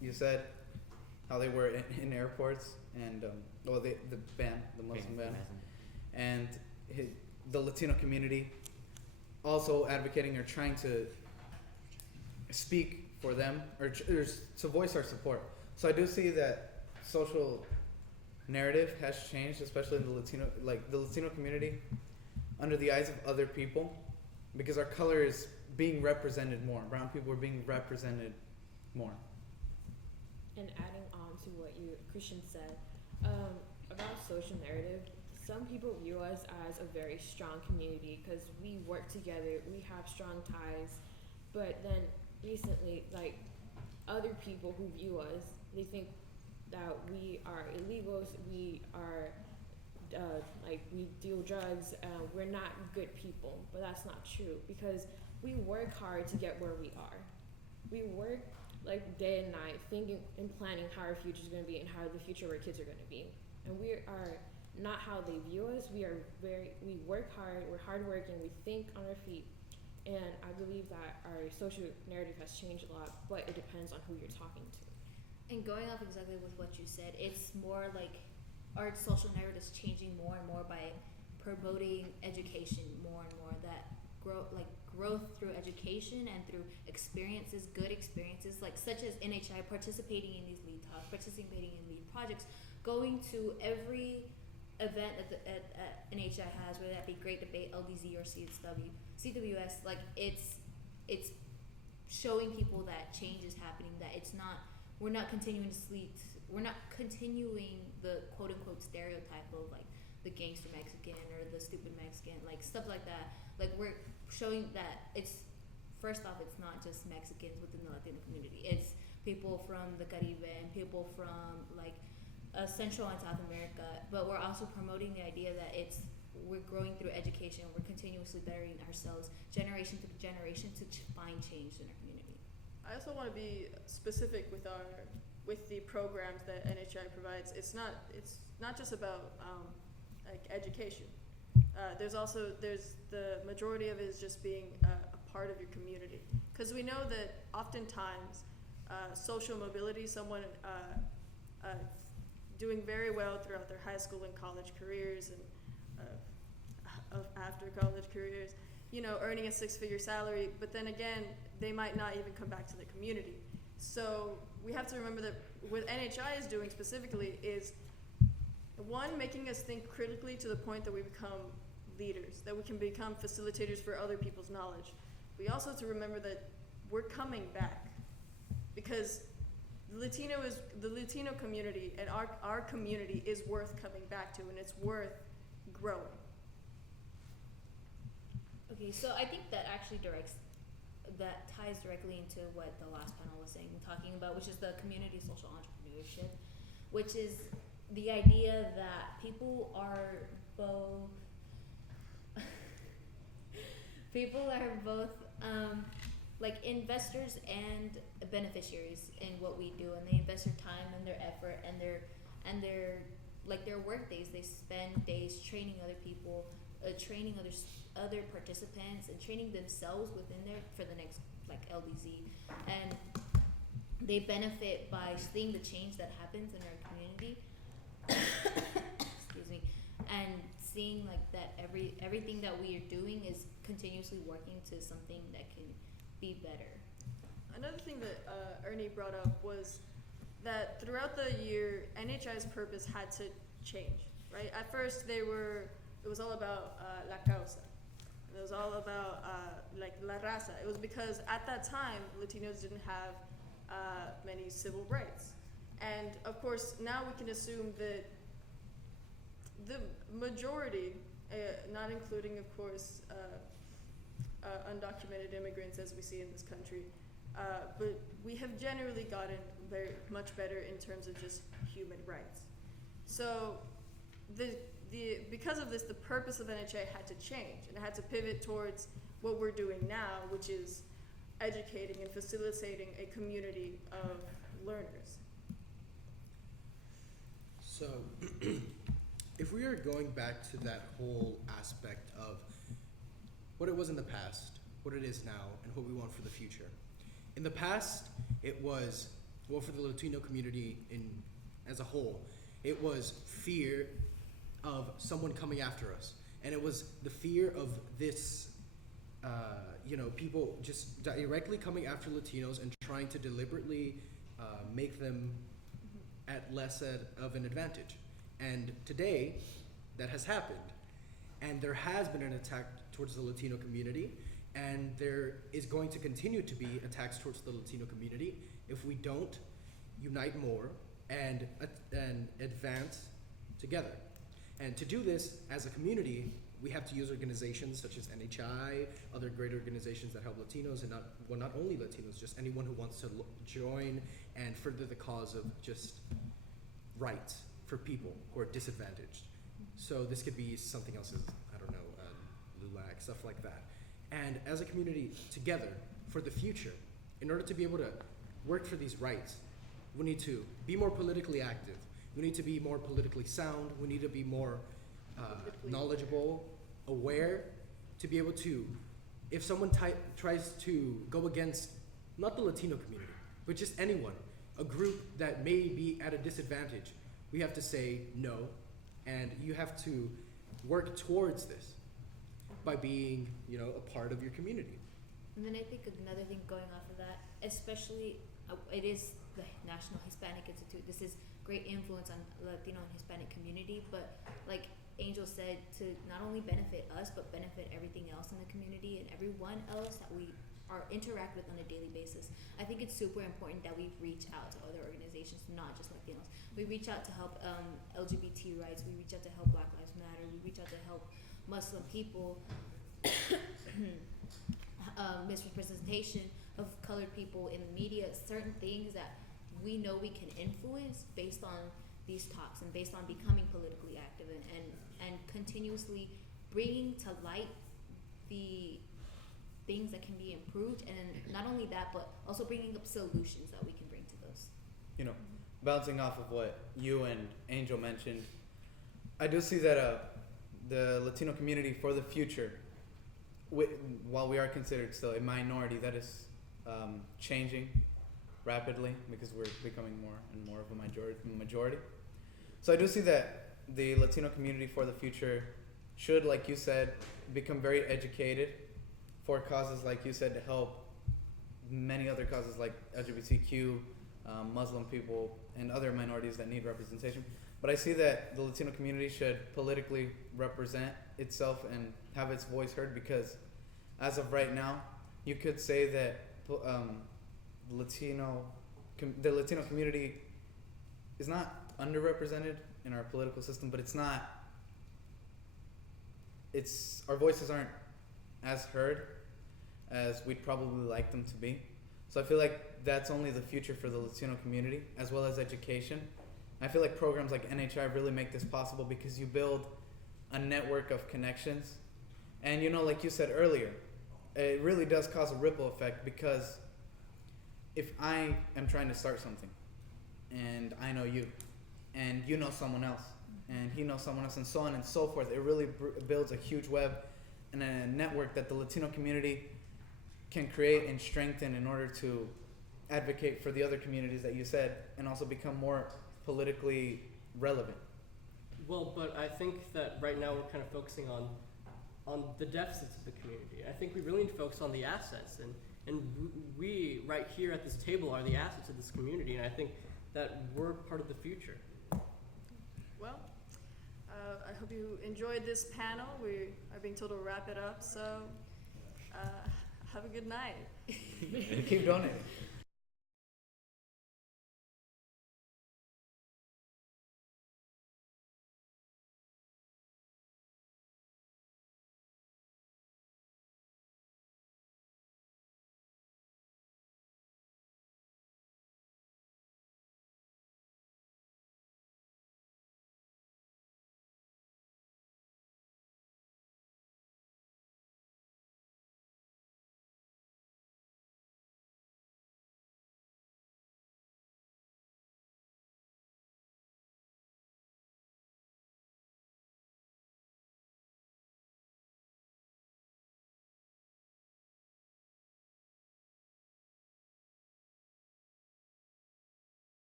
you said, how they were in airports, and well, the ban, the Muslim ban, and the Latino community also advocating or trying to speak for them or to voice our support. So I do see that social narrative has changed, especially in the Latino community, under the eyes of other people, because our color is being represented more. Brown people are being represented more. And adding on to what Christian said about social narrative, some people view us as a very strong community because we work together, we have strong ties, but then recently, like, other people who view us, they think that we are illegals, we are we deal drugs, we're not good people. But that's not true, because we work hard to get where we are. We work like day and night thinking and planning how our future is going to be and how the future of our kids are going to be. And we are not how they view us. We work hard, we're hardworking, we think on our feet. And I believe that our social narrative has changed a lot, but it depends on who you're talking to. And going off exactly with what you said, it's more like our social narrative is changing more and more by promoting education more and more, that growth through education and through experiences, good experiences, like such as NHI, participating in these LEAD talks, participating in LEAD projects, going to every event that NHI has, whether that be Great Debate, LDZ, or CWS, like it's showing people that change is happening, that we're not continuing the quote unquote stereotype of like the gangster Mexican or the stupid Mexican, like stuff like that. Like, we're showing that it's, first off, it's not just Mexicans within the Latino community. It's people from the Caribbean, people from like Central and South America. But we're also promoting the idea that we're growing through education. We're continuously bettering ourselves, generation to generation, to find change in our community. I also want to be specific with the programs that NHI provides. It's not just about like education. There's the majority of it is just being a part of your community, because we know that oftentimes social mobility, someone doing very well throughout their high school and college careers and after college careers, earning a 6-figure salary, but then again, they might not even come back to the community. So we have to remember that what NHI is doing specifically is, one, making us think critically to the point that we become leaders, that we can become facilitators for other people's knowledge. We also have to remember that we're coming back, because the Latino community and our community is worth coming back to, and it's worth growing. Okay, so I think that actually ties directly into what the last panel was saying, talking about, which is the community social entrepreneurship, which is the idea that people are both like investors and beneficiaries in what we do, and they invest their time and their effort and their like their work days. They spend days training other people, training other participants, and training themselves within there for the next like LDZ, and they benefit by seeing the change that happens in our community. Excuse me, and seeing like that everything that we are doing is continuously working to something that can be better. Another thing that Ernie brought up was that throughout the year, NHI's purpose had to change, right? At first, it was all about la causa. It was all about like la raza. It was because at that time, Latinos didn't have many civil rights. And of course, now we can assume that the majority, not including, of course, undocumented immigrants as we see in this country, but we have generally gotten very much better in terms of just human rights. So because of this, the purpose of NHA had to change, and it had to pivot towards what we're doing now, which is educating and facilitating a community of learners. So, if we are going back to that whole aspect of what it was in the past, what it is now, and what we want for the future. In the past, it was well, for the Latino community as a whole, it was fear of someone coming after us, and it was the fear of this, people just directly coming after Latinos and trying to deliberately make them at less of an advantage. And today, that has happened, and there has been an attack towards the Latino community, and there is going to continue to be attacks towards the Latino community if we don't unite more and advance together. And to do this as a community, we have to use organizations such as NHI, other great organizations that help Latinos, and not only Latinos, just anyone who wants to join and further the cause of just rights for people who are disadvantaged. So this could be something else, LULAC, stuff like that. And as a community together for the future, in order to be able to work for these rights, we need to be more politically active. We need to be more politically sound. We need to be more knowledgeable, aware, to be able to, if someone tries to go against, not the Latino community, but just anyone, a group that may be at a disadvantage, we have to say no, and you have to work towards this by being, a part of your community. And then I think another thing going off of that, especially, it is the National Hispanic Institute. This is great influence on Latino and Hispanic community, but like Angel said, to not only benefit us, but benefit everything else in the community and everyone else that we interact with on a daily basis. I think it's super important that we reach out to other organizations, not just Latinos. We reach out to help LGBT rights. We reach out to help Black Lives Matter. We reach out to help Muslim people, misrepresentation of colored people in the media, certain things that we know we can influence based on these talks and based on becoming politically active and continuously bringing to light the things that can be improved, and not only that, but also bringing up solutions that we can bring to those. Bouncing off of what you and Angel mentioned, I do see that the Latino community for the future, while we are considered still a minority, that is changing rapidly because we're becoming more and more of a majority. So I do see that the Latino community for the future should, like you said, become very educated for causes like you said, to help many other causes like LGBTQ, Muslim people, and other minorities that need representation. But I see that the Latino community should politically represent itself and have its voice heard, because as of right now, you could say that the Latino community is not underrepresented in our political system, but our voices aren't as heard as we'd probably like them to be. So I feel like that's only the future for the Latino community, as well as education. I feel like programs like NHI really make this possible because you build a network of connections. And like you said earlier, it really does cause a ripple effect, because if I am trying to start something and I know you and you know someone else and he knows someone else and so on and so forth, it really builds a huge web and a network that the Latino community can create and strengthen in order to advocate for the other communities that you said and also become more politically relevant. Well, but I think that right now we're kind of focusing on the deficits of the community. I think we really need to focus on the assets, and we right here at this table are the assets of this community, and I think that we're part of the future. Well, I hope you enjoyed this panel. We are being told to wrap it up, so have a good night. And keep donating.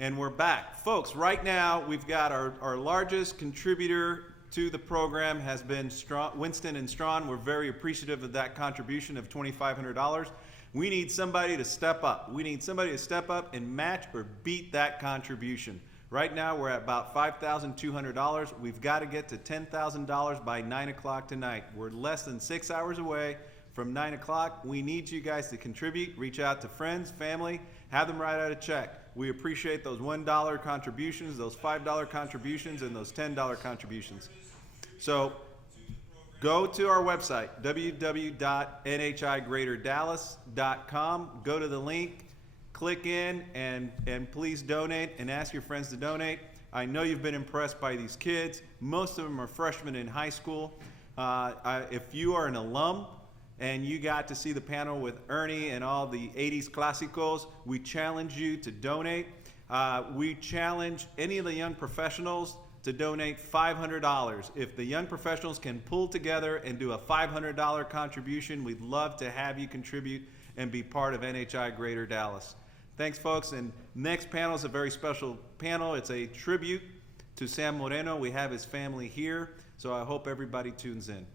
And we're back. Folks, right now we've got our largest contributor to the program has been Winston and Strawn. We're very appreciative of that contribution of $2,500. We need somebody to step up. We need somebody to step up and match or beat that contribution. Right now we're at about $5,200. We've got to get to $10,000 by 9 o'clock tonight. We're less than 6 hours away from 9 o'clock. We need you guys to contribute. Reach out to friends, family, have them write out a check. We appreciate those $1 contributions, those $5 contributions, and those $10 contributions. So go to our website, www.nhigreaterdallas.com. Go to the link, click in, and please donate and ask your friends to donate. I know you've been impressed by these kids. Most of them are freshmen in high school. If you are an alum, and you got to see the panel with Ernie and all the 80s clásicos, we challenge you to donate. We challenge any of the young professionals to donate $500. If the young professionals can pull together and do a $500 contribution, we'd love to have you contribute and be part of NHI Greater Dallas. Thanks, folks. And next panel is a very special panel. It's a tribute to Sam Moreno. We have his family here, so I hope everybody tunes in.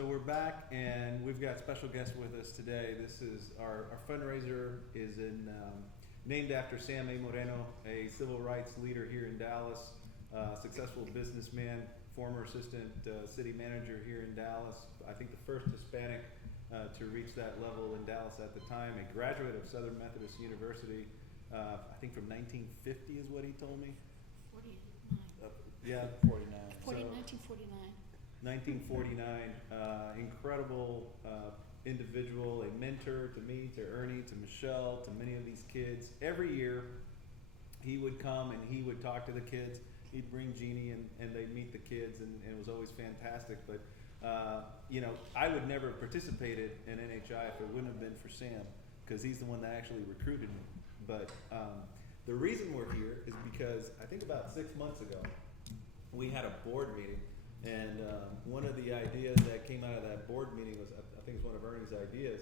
So we're back, and we've got special guests with us today. This is our fundraiser is named after Sam A. Moreno, a civil rights leader here in Dallas, successful businessman, former assistant city manager here in Dallas. I think the first Hispanic to reach that level in Dallas at the time. A graduate of Southern Methodist University, I think from 1950 is what he told me. 49. Yeah, 49. 1949. 1949, incredible individual, a mentor to me, to Ernie, to Michelle, to many of these kids. Every year, he would come and he would talk to the kids. He'd bring Jeannie and they'd meet the kids, and it was always fantastic. But, you know, I would never have participated in NHI if it wouldn't have been for Sam, because he's the one that actually recruited me. But the reason we're here is because I think about 6 months ago, we had a board meeting. And one of the ideas that came out of that board meeting was, I think it's one of Ernie's ideas,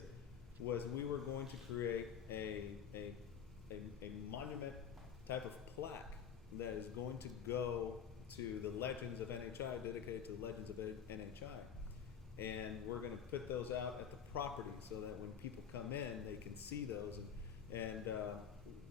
was we were going to create a monument type of plaque that is going to go to the legends of NHI, dedicated to the legends of NHI. And we're going to put those out at the property so that when people come in, they can see those. And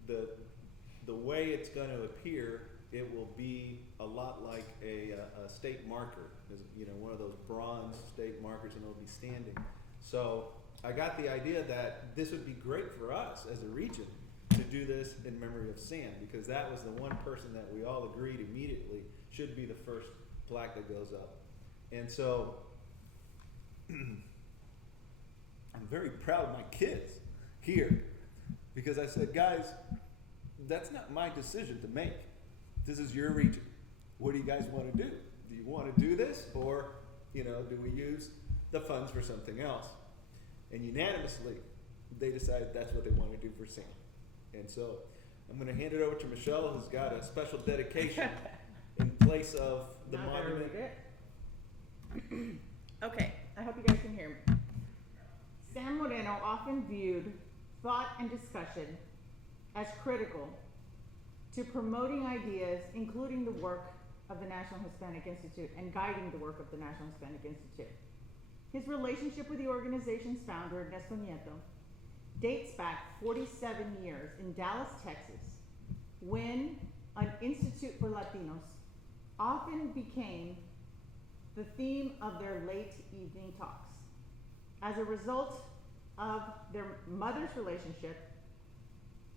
the way it's going to appear, it will be a lot like a state marker, you know, one of those bronze state markers, and it'll be standing. So I got the idea that this would be great for us as a region to do this in memory of Sam, because that was the one person that we all agreed immediately should be the first plaque that goes up. And so I'm very proud of my kids here, because I said, guys, that's not my decision to make. This is your region. What do you guys want to do? Do you want to do this, or, you know, do we use the funds for something else? And unanimously, they decided that's what they want to do for Sam. And so I'm going to hand it over to Michelle, who's got a special dedication in place of the Now I better monument. read it. Okay, I hope you guys can hear me. Sam Moreno often viewed thought and discussion as critical to promoting ideas, including the work of the National Hispanic Institute and guiding the work of the National Hispanic Institute. His relationship with the organization's founder, Ernesto Nieto, dates back 47 years in Dallas, Texas, when an Institute for Latinos often became the theme of their late evening talks. As a result of their mother's relationship,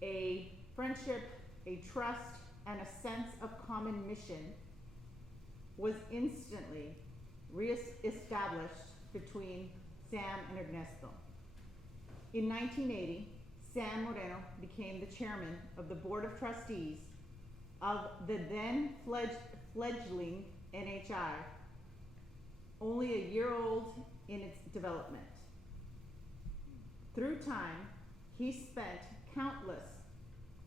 a friendship, a trust, and a sense of common mission was instantly re-established between Sam and Ernesto. In 1980, Sam Moreno became the chairman of the Board of Trustees of the then fledgling NHI, only a year old in its development. Through time, he spent countless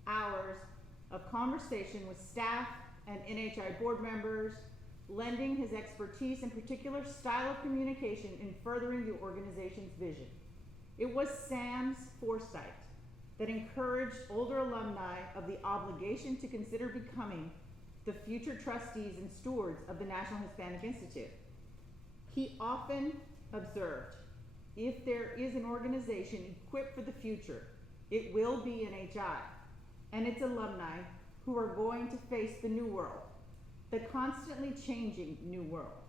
hours of conversation with staff and NHI board members, lending his expertise and particular style of communication in furthering the organization's vision. It was Sam's foresight that encouraged older alumni of the obligation to consider becoming the future trustees and stewards of the National Hispanic Institute. He often observed, if there is an organization equipped for the future, it will be NHI and its alumni who are going to face the new world, the constantly changing new world.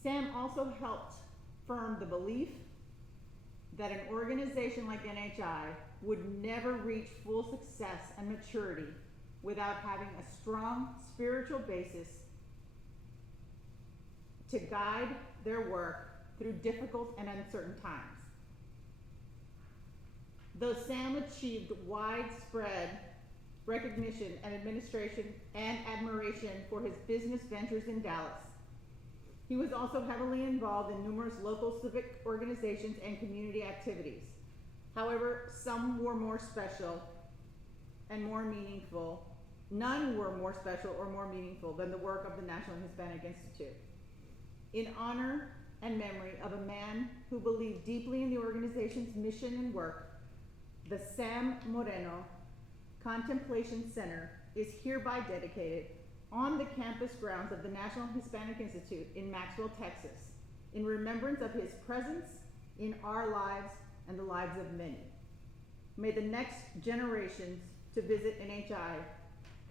Sam also helped firm the belief that an organization like NHI would never reach full success and maturity without having a strong spiritual basis to guide their work through difficult and uncertain times. Though Sam achieved widespread recognition and administration and admiration for his business ventures in Dallas, he was also heavily involved in numerous local civic organizations and community activities. However, some were more special and more meaningful. None were more special or more meaningful than the work of the National Hispanic Institute. In honor and memory of a man who believed deeply in the organization's mission and work, the Sam Moreno Contemplation Center is hereby dedicated on the campus grounds of the National Hispanic Institute in Maxwell, Texas, in remembrance of his presence in our lives and the lives of many. May the next generations to visit NHI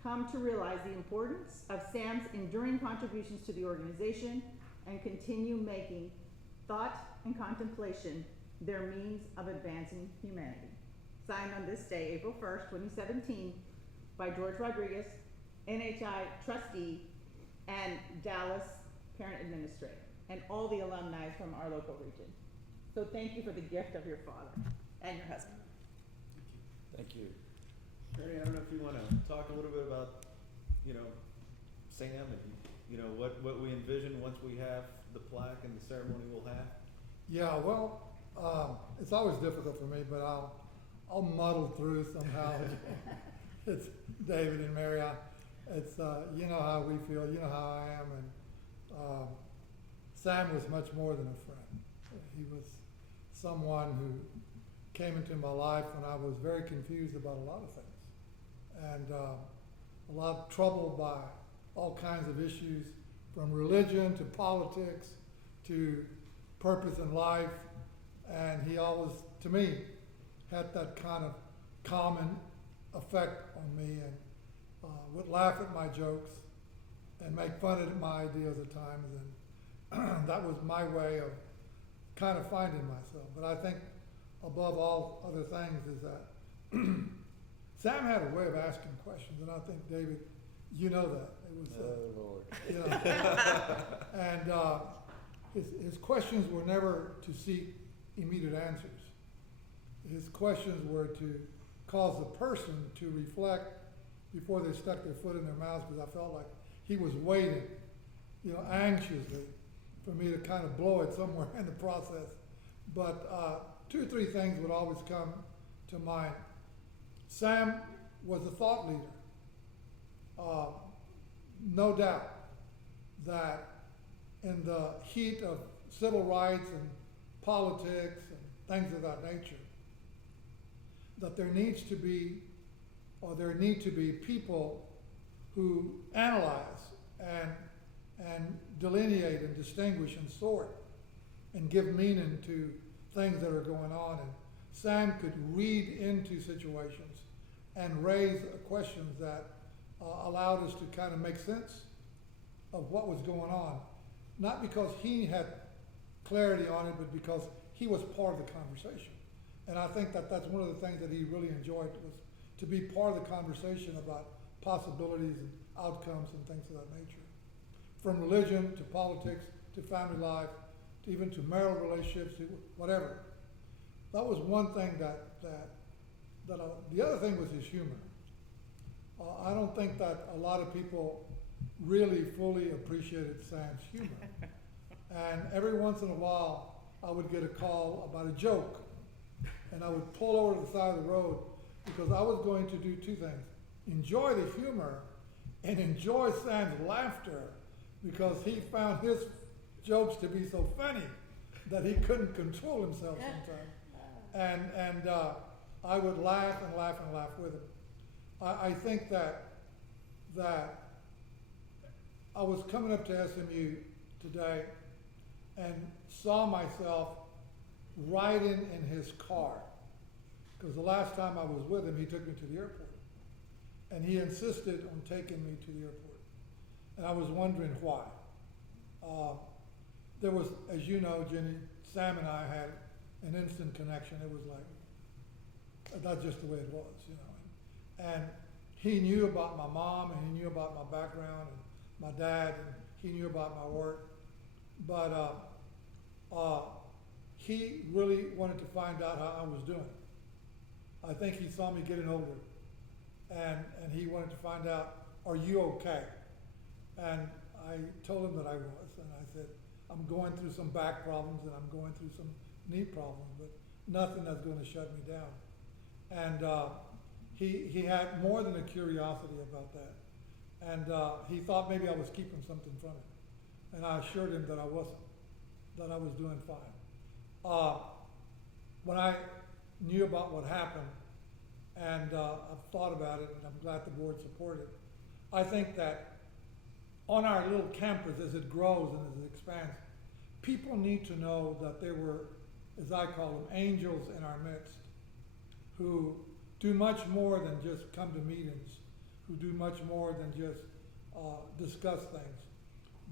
come to realize the importance of Sam's enduring contributions to the organization and continue making thought and contemplation their means of advancing humanity. Signed on this day, April 1st, 2017, by George Rodriguez, NHI trustee and Dallas parent administrator, and all the alumni from our local region. So thank you for the gift of your father and your husband. Thank you. Ernie, I don't know if you want to talk a little bit about, Sam and, what we envision once we have the plaque and the ceremony we'll have. Yeah, well, it's always difficult for me, but I'll muddle through somehow. It's David and Mary. It's you know how we feel, you know how I am, and Sam was much more than a friend. He was someone who came into my life when I was very confused about a lot of things, and a lot of troubled by all kinds of issues, from religion to politics to purpose in life, and he always, to me, had that kind of common effect on me, and would laugh at my jokes and make fun of my ideas at times, and that was my way of kind of finding myself. But I think above all other things is that Sam had a way of asking questions, and I think, David, you know that. It was, Oh, Lord. you know, and his questions were never to seek immediate answers. His questions were to cause the person to reflect before they stuck their foot in their mouths, because I felt like he was waiting, anxiously for me to kind of blow it somewhere in the process. But 2 or 3 things would always come to mind. Sam was a thought leader. No doubt that in the heat of civil rights and politics and things of that nature, that there need to be people who analyze and delineate and distinguish and sort and give meaning to things that are going on. And Sam could read into situations and raise questions that allowed us to kind of make sense of what was going on. Not because he had clarity on it, but because he was part of the conversation. And I think that that's one of the things that he really enjoyed, was to be part of the conversation about possibilities and outcomes and things of that nature. From religion to politics to family life, to even to marital relationships, to whatever. That was one thing the other thing was his humor. I don't think that a lot of people really fully appreciated Sam's humor. And every once in a while, I would get a call about a joke, and I would pull over to the side of the road, because I was going to do 2 things: enjoy the humor and enjoy Sam's laughter, because he found his jokes to be so funny that he couldn't control himself sometimes. And I would laugh and laugh and laugh with him. I think that I was coming up to SMU today and saw myself riding in his car, because the last time I was with him, he took me to the airport, and he insisted on taking me to the airport, and I was wondering why. There was, as you know, Jenny, Sam and I had an instant connection. It was like, that's just the way it was, And he knew about my mom, and he knew about my background, and my dad, and he knew about my work. But he really wanted to find out how I was doing. I think he saw me getting older, and he wanted to find out, are you okay? And I told him that I was, and I said, I'm going through some back problems, and I'm going through some knee problems, but nothing that's going to shut me down. And he had more than a curiosity about that. And he thought maybe I was keeping something from him. And I assured him that I wasn't, that I was doing fine. When I knew about what happened, and I've thought about it, and I'm glad the board supported, I think that on our little campus, as it grows and as it expands, people need to know that there were, as I call them, angels in our midst who do much more than just come to meetings, who do much more than just discuss things,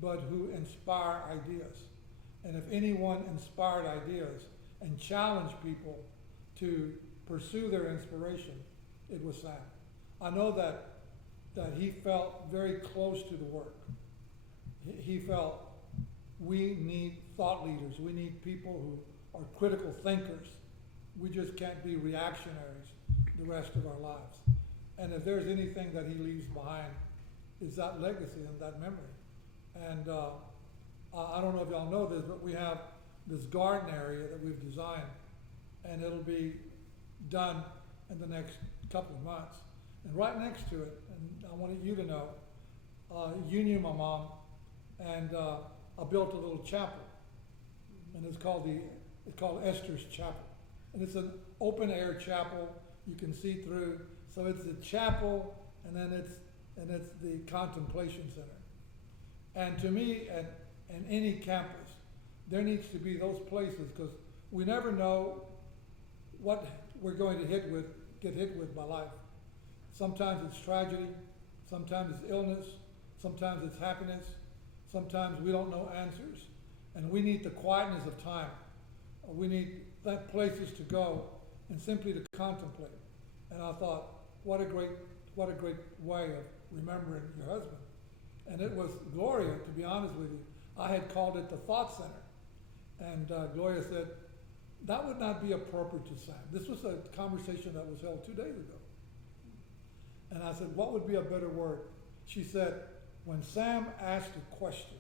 but who inspire ideas. And if anyone inspired ideas and challenged people to pursue their inspiration, it was Sam. I know that he felt very close to the work. He felt we need thought leaders. We need people who are critical thinkers. We just can't be reactionaries the rest of our lives. And if there's anything that he leaves behind, is that legacy and that memory. And I don't know if y'all know this, but we have this garden area that we've designed, and it'll be done in the next couple of months. And right next to it, and I wanted you to know, you knew my mom, and I built a little chapel, and it's called Esther's Chapel, and it's an open air chapel. You can see through, so it's a chapel, and then it's the contemplation center. And to me, at any campus, there needs to be those places, because we never know what we're going to get hit with by life. Sometimes it's tragedy, sometimes it's illness, sometimes it's happiness, sometimes we don't know answers, and we need the quietness of time. We need that places to go and simply to contemplate. And I thought, what a great way of remembering your husband. And it was Gloria, to be honest with you. I had called it the Thought Center, and Gloria said that would not be appropriate to Sam. This was a conversation that was held 2 days ago. And I said, what would be a better word? She said, when Sam asked a question,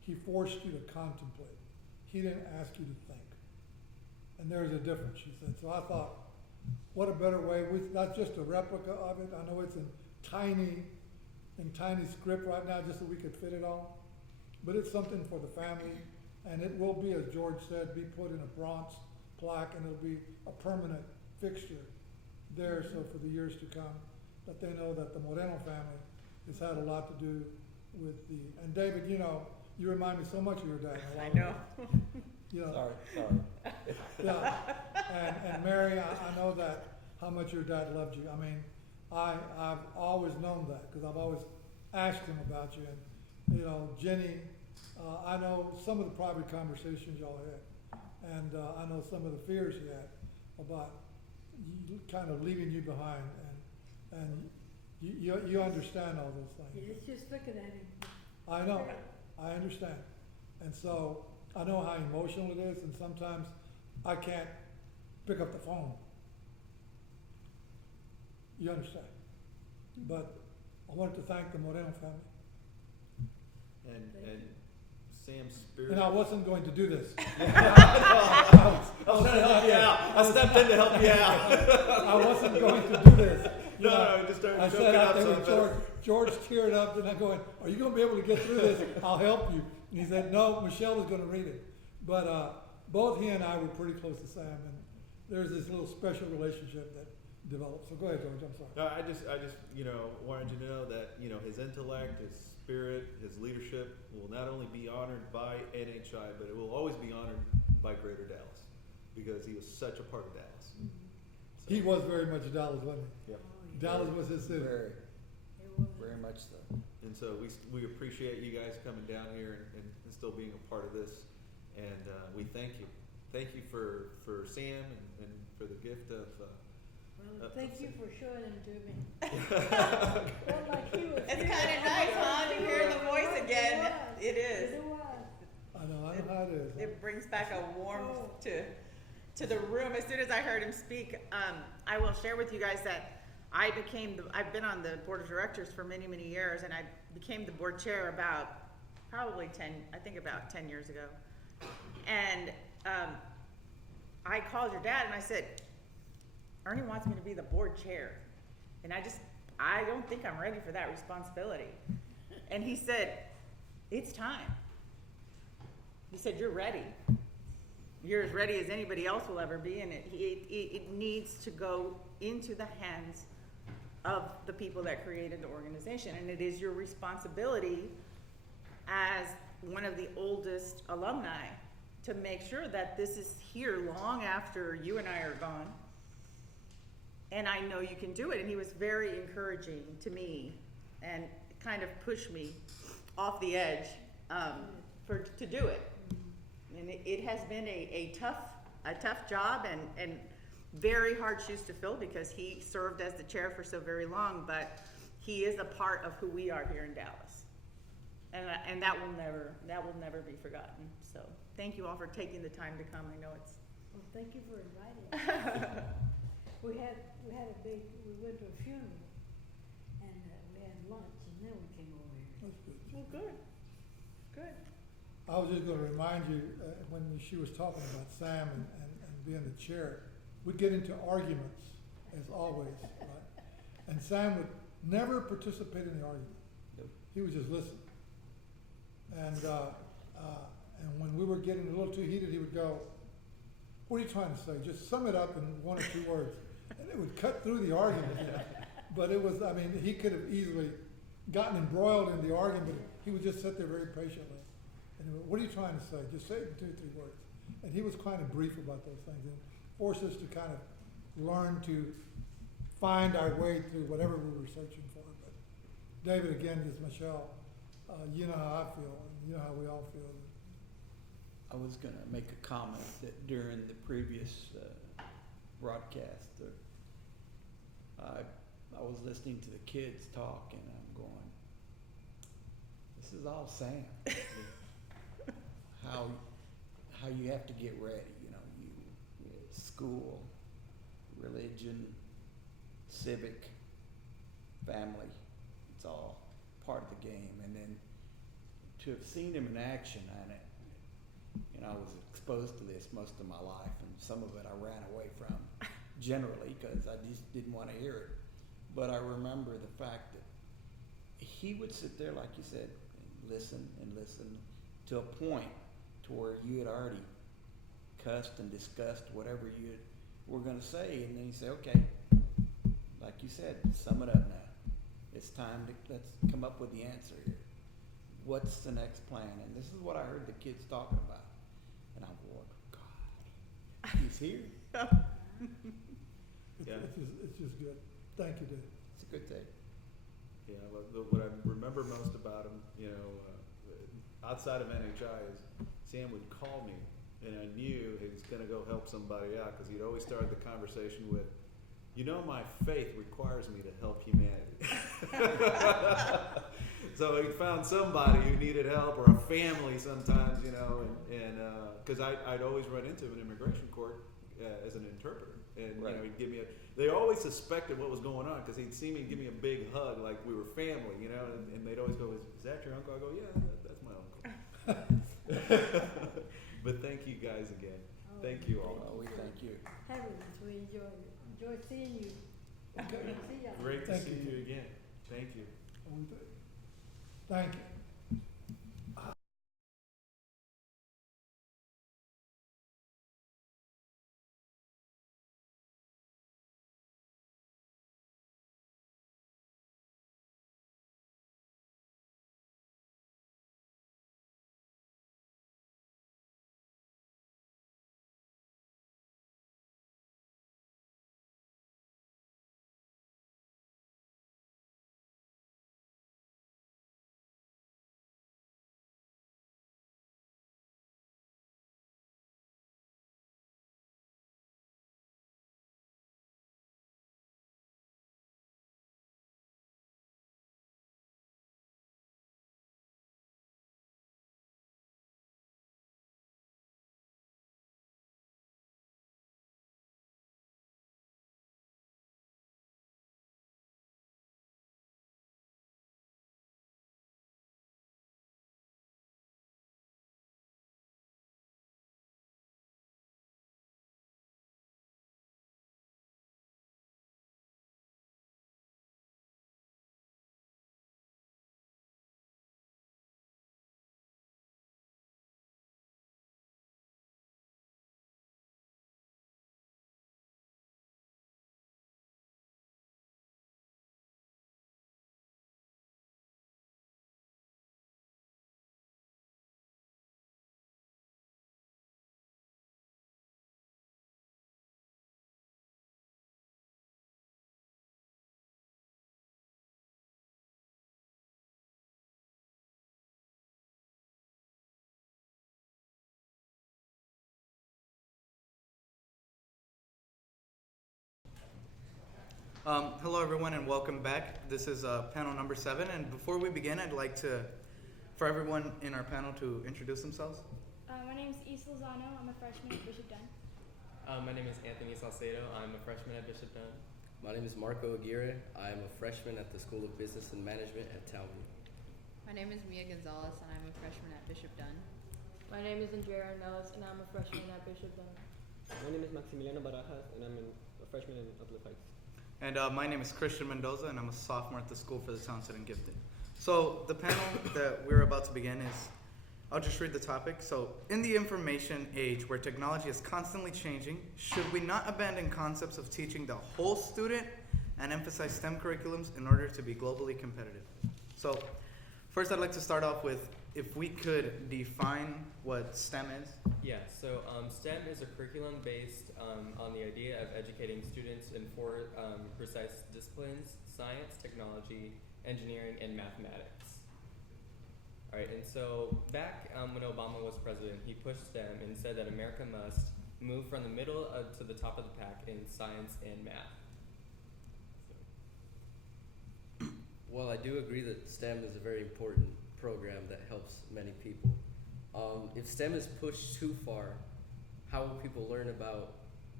he forced you to contemplate. He didn't ask you to think. And there's a difference, she said. So I thought, what a better way. That's just a replica of it. I know it's in tiny script right now, just so we could fit it all. But it's something for the family. And it will be, as George said, be put in a bronze plaque, and it'll be a permanent fixture there, so for the years to come, that they know that the Moreno family has had a lot to do with and David, you know, you remind me so much of your dad. I know. You know. Sorry. Yeah. And Mary, I know that how much your dad loved you. I mean, I've always known that, because I've always asked him about you. And, you know, Jenny, I know some of the private conversations y'all had, and I know some of the fears he had about kind of leaving you behind, and you understand all those things. It's just looking at him. I know, I understand, and so I know how emotional it is, and sometimes I can't pick up the phone. You understand, but I wanted to thank the Moreno family. And Sam's spirit. And I wasn't going to do this. I was trying to help you out. I stepped in to help you out. I wasn't going to do this. You know, No, just started I joking said out up there with something. George teared up, and I'm going, are you going to be able to get through this? I'll help you. And he said, no, Michelle is going to read it. But both he and I were pretty close to Sam, and there's this little special relationship that developed. So go ahead, George, I'm sorry. No, I just, you know, wanted you to know that, you know, his intellect, his spirit, his leadership will not only be honored by NHI, but it will always be honored by Greater Dallas, because he was such a part of Dallas. So. He was very much Dallas, wasn't he? Yep. Dallas was his city. Very much so. And so we appreciate you guys coming down here and still being a part of this, and we thank you. Thank you for Sam and for the gift of. Well, thank you for showing him to me. It's kind of nice, huh, to hear the voice again. It is. I know how it is. It brings back a warmth to the room. As soon as I heard him speak, I will share with you guys that I've been on the board of directors for many, many years, and I became the board chair about 10 years ago. And I called your dad and I said, Ernie wants me to be the board chair. And I don't think I'm ready for that responsibility. And he said, it's time. He said, you're ready. You're as ready as anybody else will ever be, and it needs to go into the hands of the people that created the organization. And it is your responsibility as one of the oldest alumni to make sure that this is here long after you and I are gone. And I know you can do it. And he was very encouraging to me and kind of pushed me off the edge to do it. And it has been a tough job and very hard shoes to fill because he served as the chair for so very long, but he is a part of who we are here in Dallas. And that will never be forgotten. So thank you all for taking the time to come. I know it's. Well, thank you for inviting us. We went to a funeral, and we had lunch, and then we came over here. That's good. Well, good. I was just gonna remind you, when she was talking about Sam and being the chair, we'd get into arguments, as always, right? And Sam would never participate in the argument. He would just listen. And when we were getting a little too heated, he would go, "What are you trying to say? Just sum it up in 1 or 2 words." And it would cut through the argument. But it was, I mean, he could have easily gotten embroiled in the argument, but he would just sit there very patiently. And he would, "What are you trying to say? Just say it in 2 or 3 words." And he was kind of brief about those things and forced us to kind of learn to find our way through whatever we were searching for. But David, again, just Michelle, you know how I feel, and you know how we all feel. I was going to make a comment that during the previous broadcast, I was listening to the kids talk, and I'm going, "This is all Sam." how you have to get ready, you know, school, religion, civic, family. It's all part of the game, and then to have seen him in action, and I was exposed to this most of my life, and some of it I ran away from generally because I just didn't want to hear it. But I remember the fact that he would sit there, like you said, and listen to a point to where you had already cussed and discussed whatever you were going to say, and then you say, "Okay, like you said, sum it up now. It's time to let's come up with the answer here. What's the next plan?" And this is what I heard the kids talking about, and I'm going, "God, he's here." It's just good. Thank you, Dave. It's a good day. Yeah, what I remember most about him, you know, outside of NHI is Sam would call me, and I knew he was going to go help somebody out because he'd always start the conversation with, "You know, my faith requires me to help humanity." So he found somebody who needed help, or a family sometimes, you know, and because I'd always run into him in immigration court as an interpreter, and Right. you know, he'd give me they always suspected what was going on because he'd see me and give me a big hug like we were family, you know, and they'd always go, "Is that your uncle?" I go, "Yeah, that's my uncle." But thank you guys again. Thank you all. We thank you. Having us, we enjoy seeing you. Okay. See ya. Great to Thank see you. you again. Thank you. Thank you. Hello, everyone, and welcome back. This is panel number 7, and before we begin, I'd like for everyone in our panel to introduce themselves. My name is Isa Lozano. I'm a freshman at Bishop Dunn. My name is Anthony Salcedo. I'm a freshman at Bishop Dunn. My name is Marco Aguirre. I'm a freshman at the School of Business and Management at Townview. My name is Mia Gonzalez, and I'm a freshman at Bishop Dunn. My name is Andrea Arnells, and I'm a freshman at Bishop Dunn. My name is Maximiliano Barajas, and I'm a freshman in Uplift Heights. And my name is Christian Mendoza, and I'm a sophomore at the School for the Talented and Gifted. So the panel that we're about to begin is, I'll just read the topic. So, in the information age where technology is constantly changing, should we not abandon concepts of teaching the whole student and emphasize STEM curriculums in order to be globally competitive? So, first I'd like to start off with, if we could define what STEM is. Yeah, so STEM is a curriculum based on the idea of educating students in 4 precise disciplines: science, technology, engineering, and mathematics. All right, and so back when Obama was president, he pushed STEM and said that America must move from the middle to the top of the pack in science and math. Well, I do agree that STEM is a very important program that helps many people. If STEM is pushed too far, how will people learn about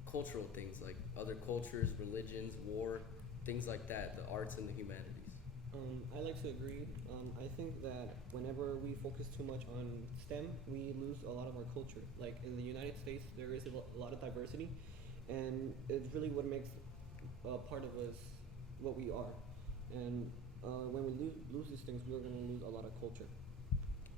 cultural things like other cultures, religions, war, things like that, the arts and the humanities? I like to agree. I think that whenever we focus too much on STEM, we lose a lot of our culture. Like in the United States, there is a lot of diversity, and it's really what makes part of us what we are. And when we lose these things, we're going to lose a lot of culture.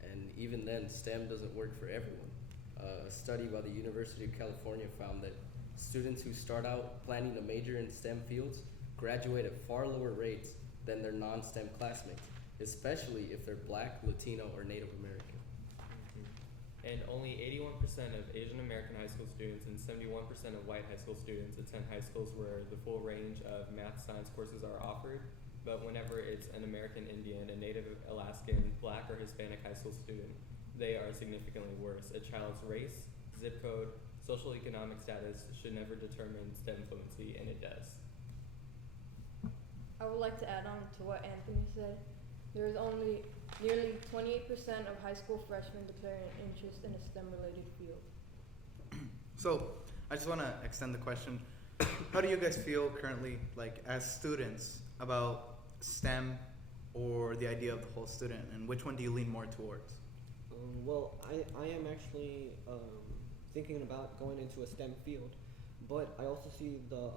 And even then, STEM doesn't work for everyone. A study by the University of California found that students who start out planning to major in STEM fields graduate at far lower rates than their non-STEM classmates, especially if they're Black, Latino, or Native American. And only 81% of Asian American high school students and 71% of white high school students attend high schools where the full range of math science courses are offered. But whenever it's an American Indian, a Native Alaskan, Black, or Hispanic high school student, they are significantly worse. A child's race, zip code, social economic status should never determine STEM fluency, and it does. I would like to add on to what Anthony said. There is only nearly 28% of high school freshmen declaring an interest in a STEM-related field. So, I just want to extend the question. How do you guys feel currently, like as students, about STEM or the idea of the whole student, and which one do you lean more towards? Well, I am actually thinking about going into a STEM field, but I also see the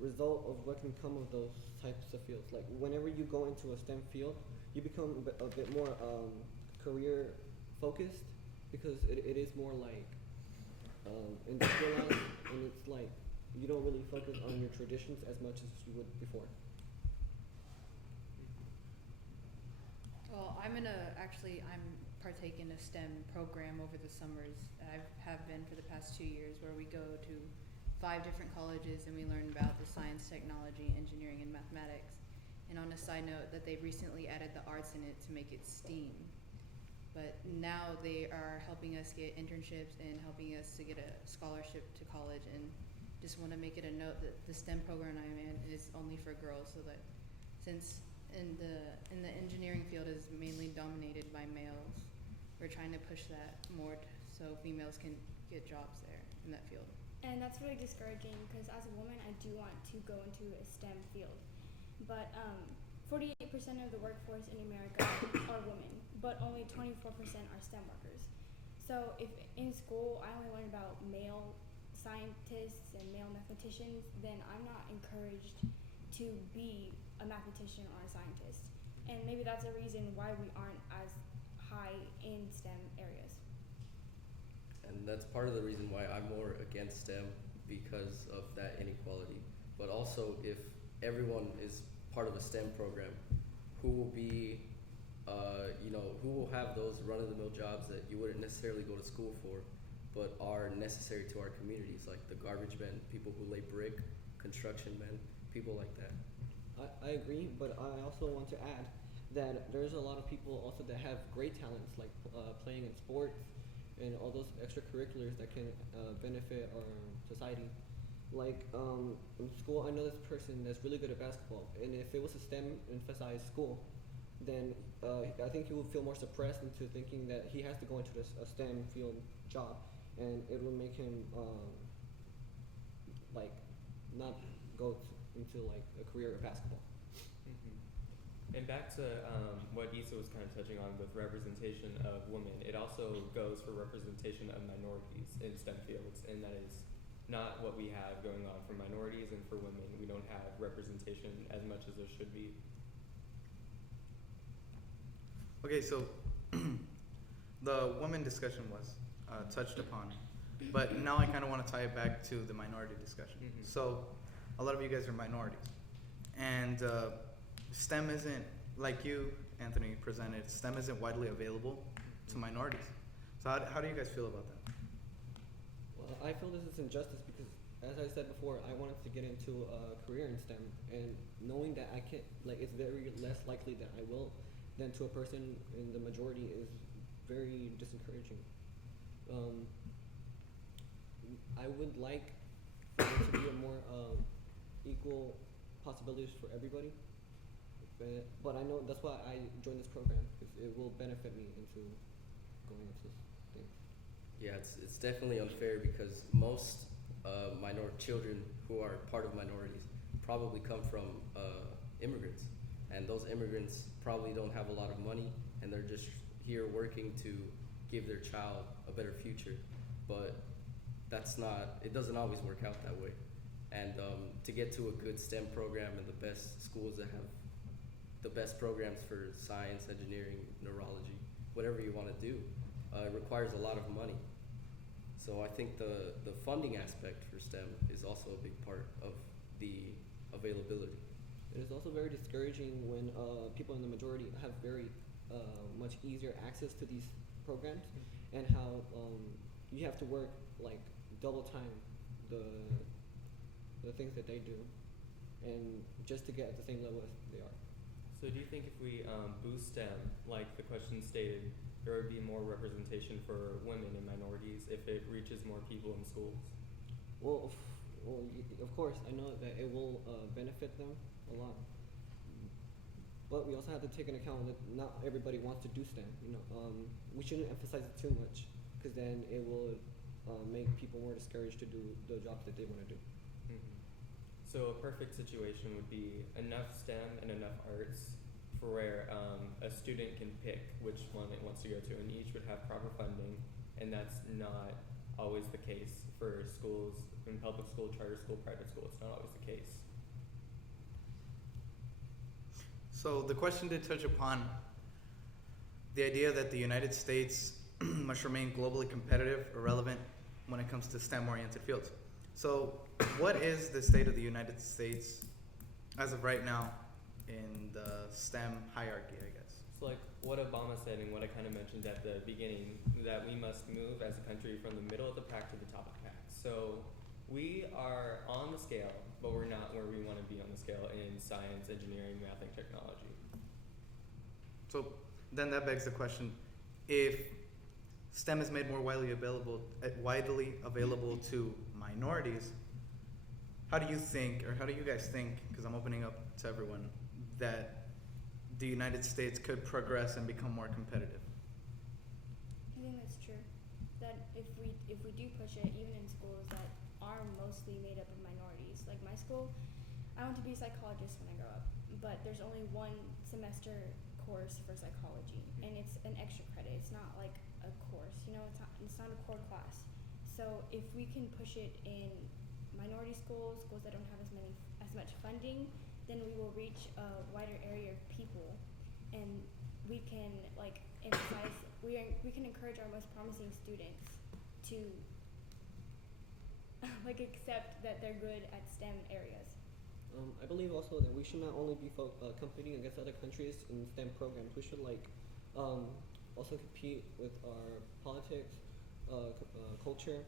result of what can come of those types of fields. Like whenever you go into a STEM field, you become a bit more career focused, because it is more like industrialized, and it's like you don't really focus on your traditions as much as you would before. Well, I'm partaking in a STEM program over the summers. I have been for the past 2 years, where we go to 5 different colleges and we learn about the science, technology, engineering, and mathematics. And on a side note, that they recently added the arts in it to make it STEAM. But now they are helping us get internships and helping us to get a scholarship to college. And just want to make it a note that the STEM program I'm in is only for girls, so that since in the engineering field is mainly dominated by males, we're trying to push that more so females can get jobs there in that field. And that's really discouraging, because as a woman, I do want to go into a STEM field. But 48% of the workforce in America are women, but only 24% are STEM workers. So if in school I only learn about male scientists and male mathematicians, then I'm not encouraged to be a mathematician or a scientist. And maybe that's a reason why we aren't as high in STEM areas. And that's part of the reason why I'm more against STEM, because of that inequality. But also, if everyone is part of a STEM program, who will be, who will have those run-of-the-mill jobs that you wouldn't necessarily go to school for, but are necessary to our communities, like the garbage men, people who lay brick, construction men, people like that. I agree, but I also want to add that there's a lot of people also that have great talents, like playing in sports and all those extracurriculars that can benefit our society. Like in school, I know this person that's really good at basketball, and if it was a STEM emphasized school, then I think he would feel more suppressed into thinking that he has to go into a STEM field job, and it would make him like not go into like a career of basketball. And back to what Issa was kind of touching on with representation of women, it also goes for representation of minorities in STEM fields, and that is not what we have going on for minorities, and for women, we don't have representation as much as there should be. Okay, so the women discussion was touched upon, but now I kind of want to tie it back to the minority discussion. So a lot of you guys are minorities, and STEM isn't, like you, Anthony, presented, STEM isn't widely available to minorities. So how do you guys feel about that? Well, I feel this is injustice because, as I said before, I wanted to get into a career in STEM, and knowing that I can't, like, it's very less likely that I will than to a person in the majority is very discouraging. I would like for there to be a more equal possibilities for everybody, but I know that's why I joined this program, because it will benefit me into going into this thing. Yeah, it's definitely unfair because most children who are part of minorities probably come from immigrants, and those immigrants probably don't have a lot of money, and they're just here working to give their child a better future. But it doesn't always work out that way. And to get to a good STEM program and the best schools that have the best programs for science, engineering, neurology, whatever you want to do, it requires a lot of money. So I think the funding aspect for STEM is also a big part of the availability. It is also very discouraging when people in the majority have very much easier access to these programs, and how you have to work like double time the things that they do, and just to get at the same level as they are. So do you think if we boost STEM, like the question stated, there would be more representation for women and minorities if it reaches more people in schools? Well, of course, I know that it will benefit them a lot, but we also have to take into account that not everybody wants to do STEM. We shouldn't emphasize it too much, because then it will make people more discouraged to do the jobs that they want to do. So a perfect situation would be enough STEM and enough arts for where a student can pick which one it wants to go to, and each would have proper funding, and that's not always the case for schools, in public school, charter school, private school. It's not always the case. So the question did touch upon the idea that the United States must remain globally competitive or relevant when it comes to STEM-oriented fields. So what is the state of the United States as of right now in the STEM hierarchy, I guess? So like what Obama said and what I kind of mentioned at the beginning, that we must move as a country from the middle of the pack to the top of the pack. So we are on the scale, but we're not where we want to be on the scale in science, engineering, math, and technology. So then that begs the question, if STEM is made more widely available to minorities, how do you think, or how do you guys think, because I'm opening up to everyone, that the United States could progress and become more competitive? I think that's true. That if we do push it, even in schools that are mostly made up of minorities, like my school, I want to be a psychologist when I grow up, but there's only one semester course for psychology, and it's an extra credit. It's not like a course, it's not a core class. So if we can push it in minority schools that don't have as much funding, then we will reach a wider area of people, and we can emphasize, we can encourage our most promising students to accept that they're good at STEM areas. I believe also that we should not only be competing against other countries in STEM programs. We should also compete with our politics, culture,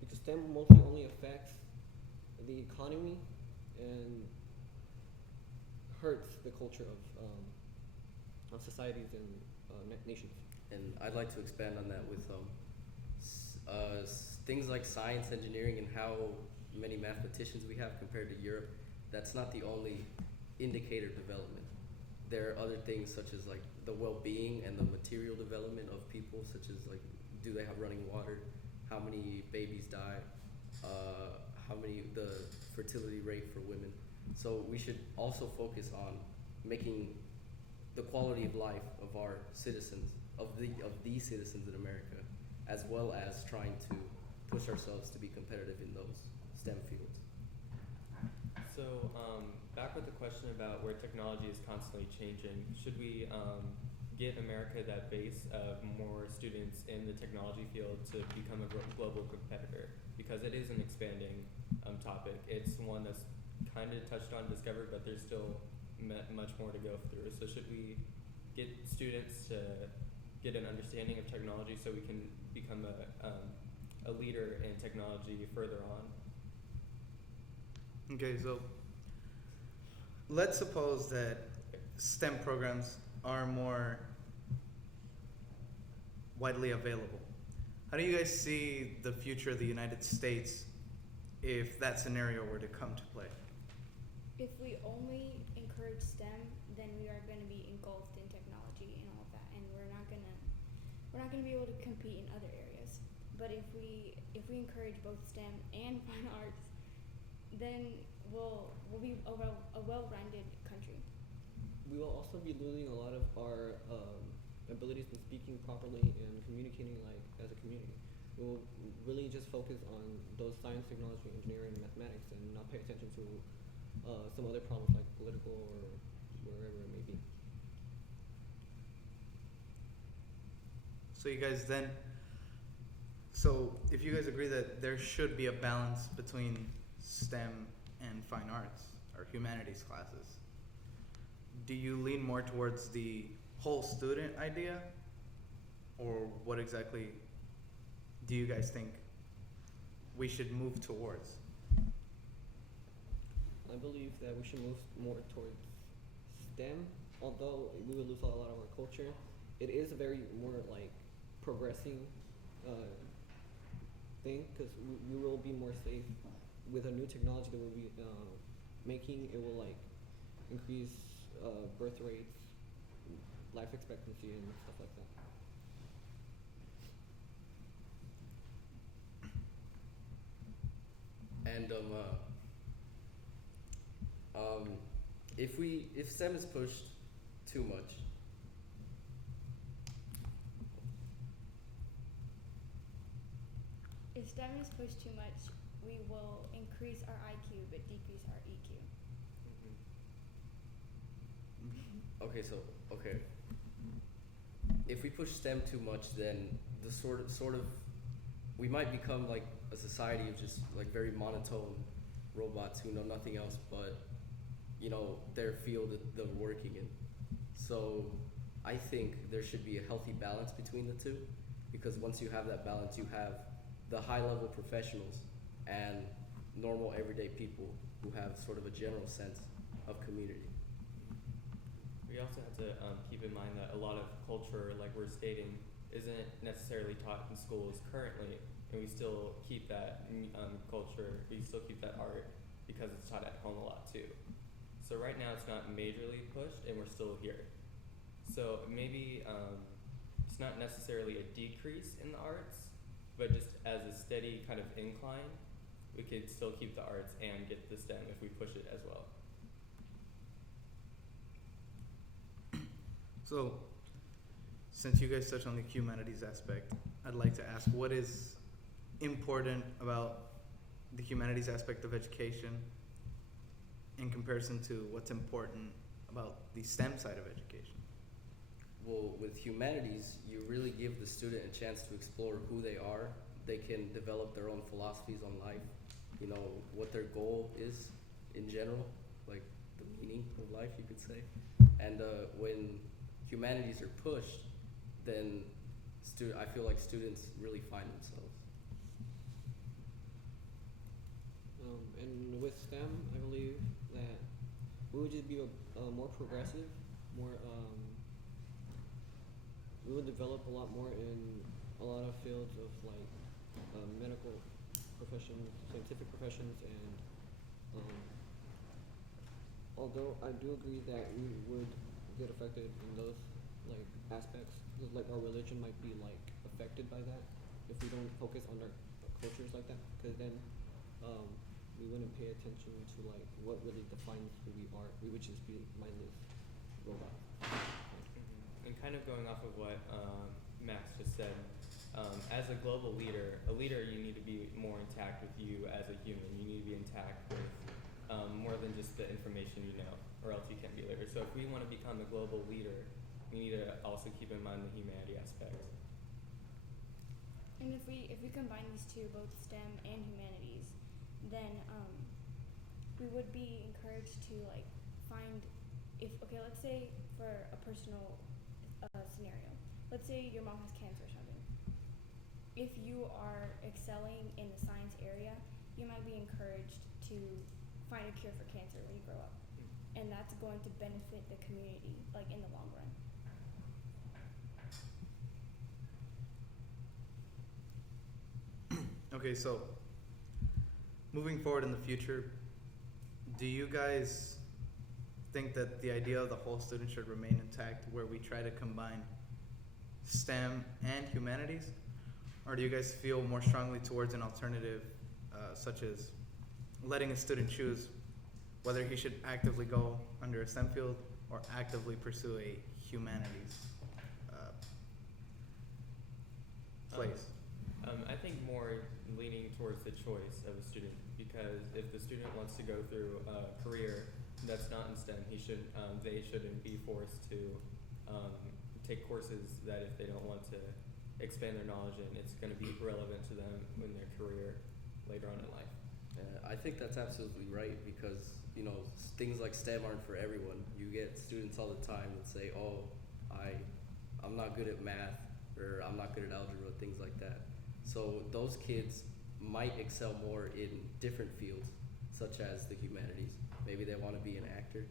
because STEM mostly only affects the economy and hurts the culture of societies and nations. And I'd like to expand on that with things like science, engineering, and how many mathematicians we have compared to Europe, that's not the only indicator of development. There are other things such as like the well-being and the material development of people, such as like, do they have running water? How many babies die? The fertility rate for women. So we should also focus on making the quality of life of our citizens, of these citizens in America, as well as trying to push ourselves to be competitive in those STEM fields. So back with the question about where technology is constantly changing, should we give America that base of more students in the technology field to become a global competitor? Because it is an expanding topic. It's one that's kind of touched on, discovered, but there's still much more to go through. So should we get students to get an understanding of technology so we can become a leader in technology further on? Okay, so let's suppose that STEM programs are more widely available. How do you guys see the future of the United States if that scenario were to come to play? If we only encourage STEM, then we are going to be engulfed in technology and all of that, and we're not going to be able to compete in other areas. But if we encourage both STEM and fine arts, then we'll be a well-rounded country. We will also be losing a lot of our abilities in speaking properly and communicating like as a community. We'll really just focus on those science, technology, engineering, and mathematics, and not pay attention to some other problems like political or wherever it may be. So you guys then, so if you guys agree that there should be a balance between STEM and fine arts or humanities classes, do you lean more towards the whole student idea, or what exactly do you guys think we should move towards? I believe that we should move more towards STEM, although we will lose a lot of our culture. It is a very more like progressing thing, because we will be more safe with a new technology that we'll be making. It will like increase birth rates, life expectancy, and stuff like that. And if STEM is pushed too much, If STEM is pushed too much, we will increase our IQ but decrease our EQ. okay. If we push STEM too much, then the sort of we might become like a society of just like very monotone robots who know nothing else but their field that they're working in. So I think there should be a healthy balance between the two, because once you have that balance, you have the high level professionals and normal everyday people who have sort of a general sense of community. We also have to keep in mind that a lot of culture, like we're stating, isn't necessarily taught in schools currently, and we still keep that culture, we still keep that art because it's taught at home a lot too. So right now it's not majorly pushed and we're still here. So maybe it's not necessarily a decrease in the arts, but just as a steady kind of incline, we could still keep the arts and get the STEM if we push it as well. So, since you guys touched on the humanities aspect, I'd like to ask, what is important about the humanities aspect of education in comparison to what's important about the STEM side of education? Well, with humanities, you really give the student a chance to explore who they are. They can develop their own philosophies on life, what their goal is in general, like the meaning of life, you could say. And when humanities are pushed, then I feel like students really find themselves. And with STEM, I believe that we would just be more progressive, more. We would develop a lot more in a lot of fields of like medical professions, scientific professions, and um, although I do agree that we would get affected in those like aspects, because like our religion might be like affected by that if we don't focus on our cultures like that, because then we wouldn't pay attention to like what really defines who we are. We would just be mindless robots. And kind of going off of what Max just said, as a global leader, you need to be more intact with you as a human. You need to be intact with more than just the information you know, or else you can't be a leader. So if we want to become a global leader, we need to also keep in mind the humanity aspect. And if we combine these two, both STEM and humanities, then we would be encouraged to like find let's say for a personal scenario, let's say your mom has cancer or something. If you are excelling in the science area, you might be encouraged to find a cure for cancer when you grow up, and that's going to benefit the community like in the long run. Okay, so moving forward in the future, do you guys think that the idea of the whole student should remain intact, where we try to combine STEM and humanities? Or do you guys feel more strongly towards an alternative, such as letting a student choose whether he should actively go under a STEM field or actively pursue a humanities place? I think more leaning towards the choice of a student, because if the student wants to go through a career that's not in STEM, they shouldn't be forced to take courses that if they don't want to expand their knowledge in, it's going to be relevant to them in their career later on in life. I think that's absolutely right, because things like STEM aren't for everyone. You get students all the time that say, "Oh, I'm not good at math," or "I'm not good at algebra," things like that. So those kids might excel more in different fields, such as the humanities. Maybe they want to be an actor,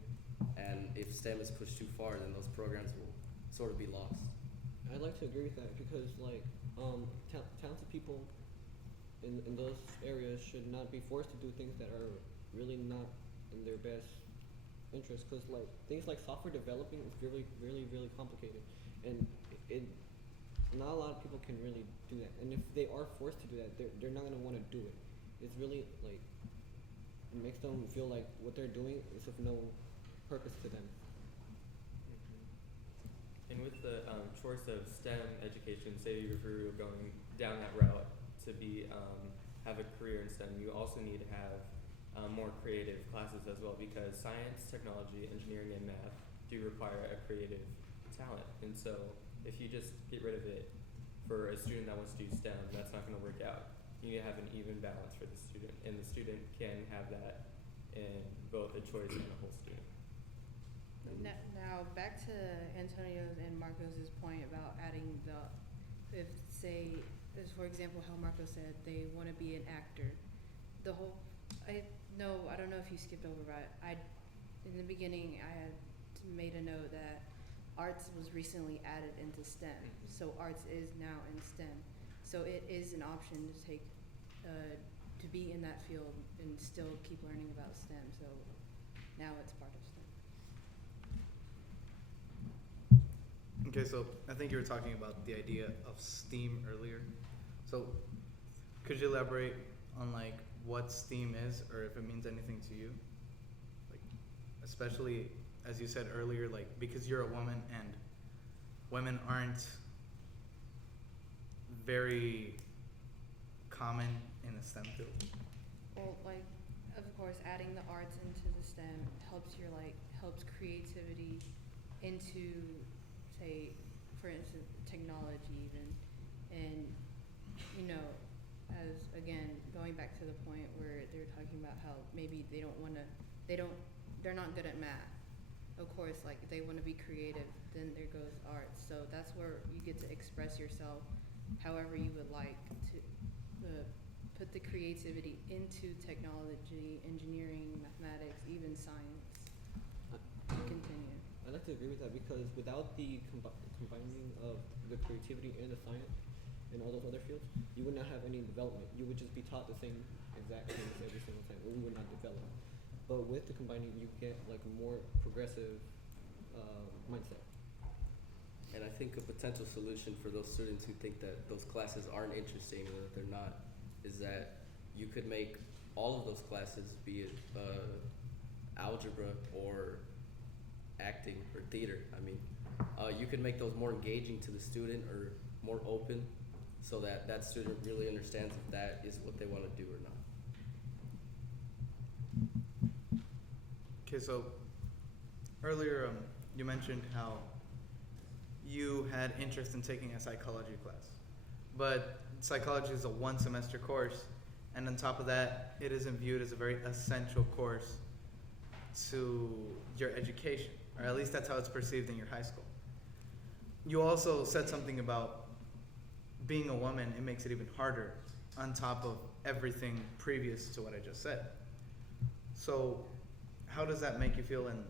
and if STEM is pushed too far, then those programs will sort of be lost. I'd like to agree with that, because like talented people in those areas should not be forced to do things that are really not in their best interest, because like things like software developing is really really complicated, and it not a lot of people can really do that, and if they are forced to do that, they're not going to want to do it. It's really like it makes them feel like what they're doing is of no purpose to them. And with the choice of STEM education, say if you're going down that route to be have a career in STEM, you also need to have more creative classes as well, because science, technology, engineering, and math do require a creative talent. And so if you just get rid of it for a student that wants to do STEM, that's not going to work out. You need to have an even balance for the student, and the student can have that in both a choice and a whole student. Now back to Antonio's and Marcos's point about adding for example, how Marco said they want to be an actor. I don't know if you skipped over, but in the beginning I had made a note that arts was recently added into STEM, so arts is now in STEM. So it is an option to take, to be in that field and still keep learning about STEM. So now it's part of STEM. Okay, so I think you were talking about the idea of STEAM earlier. So could you elaborate on like what STEAM is, or if it means anything to you? Like, especially as you said earlier, like because you're a woman and women aren't very common in the STEM field. Well, like, of course, adding the arts into the STEM helps creativity into, say, for instance, technology even. And, as again, going back to the point where they were talking about how maybe they're not good at math. Of course, like, if they want to be creative, then there goes arts. So that's where you get to express yourself however you would like to put the creativity into technology, engineering, mathematics, even science. Continue. I'd like to agree with that, because without the combining of the creativity and the science, in all those other fields, you would not have any development. You would just be taught the same exact things every single time, and you would not develop. But with the combining, you get like a more progressive mindset. And I think a potential solution for those students who think that those classes aren't interesting or that they're not is that you could make all of those classes, be it algebra or acting or theater. I mean, you could make those more engaging to the student or more open so that that student really understands if that is what they want to do or not. Okay, so earlier you mentioned how you had interest in taking a psychology class, but psychology is a one semester course, and on top of that, it isn't viewed as a very essential course to your education, or at least that's how it's perceived in your high school. You also said something about being a woman, it makes it even harder on top of everything previous to what I just said. So how does that make you feel, and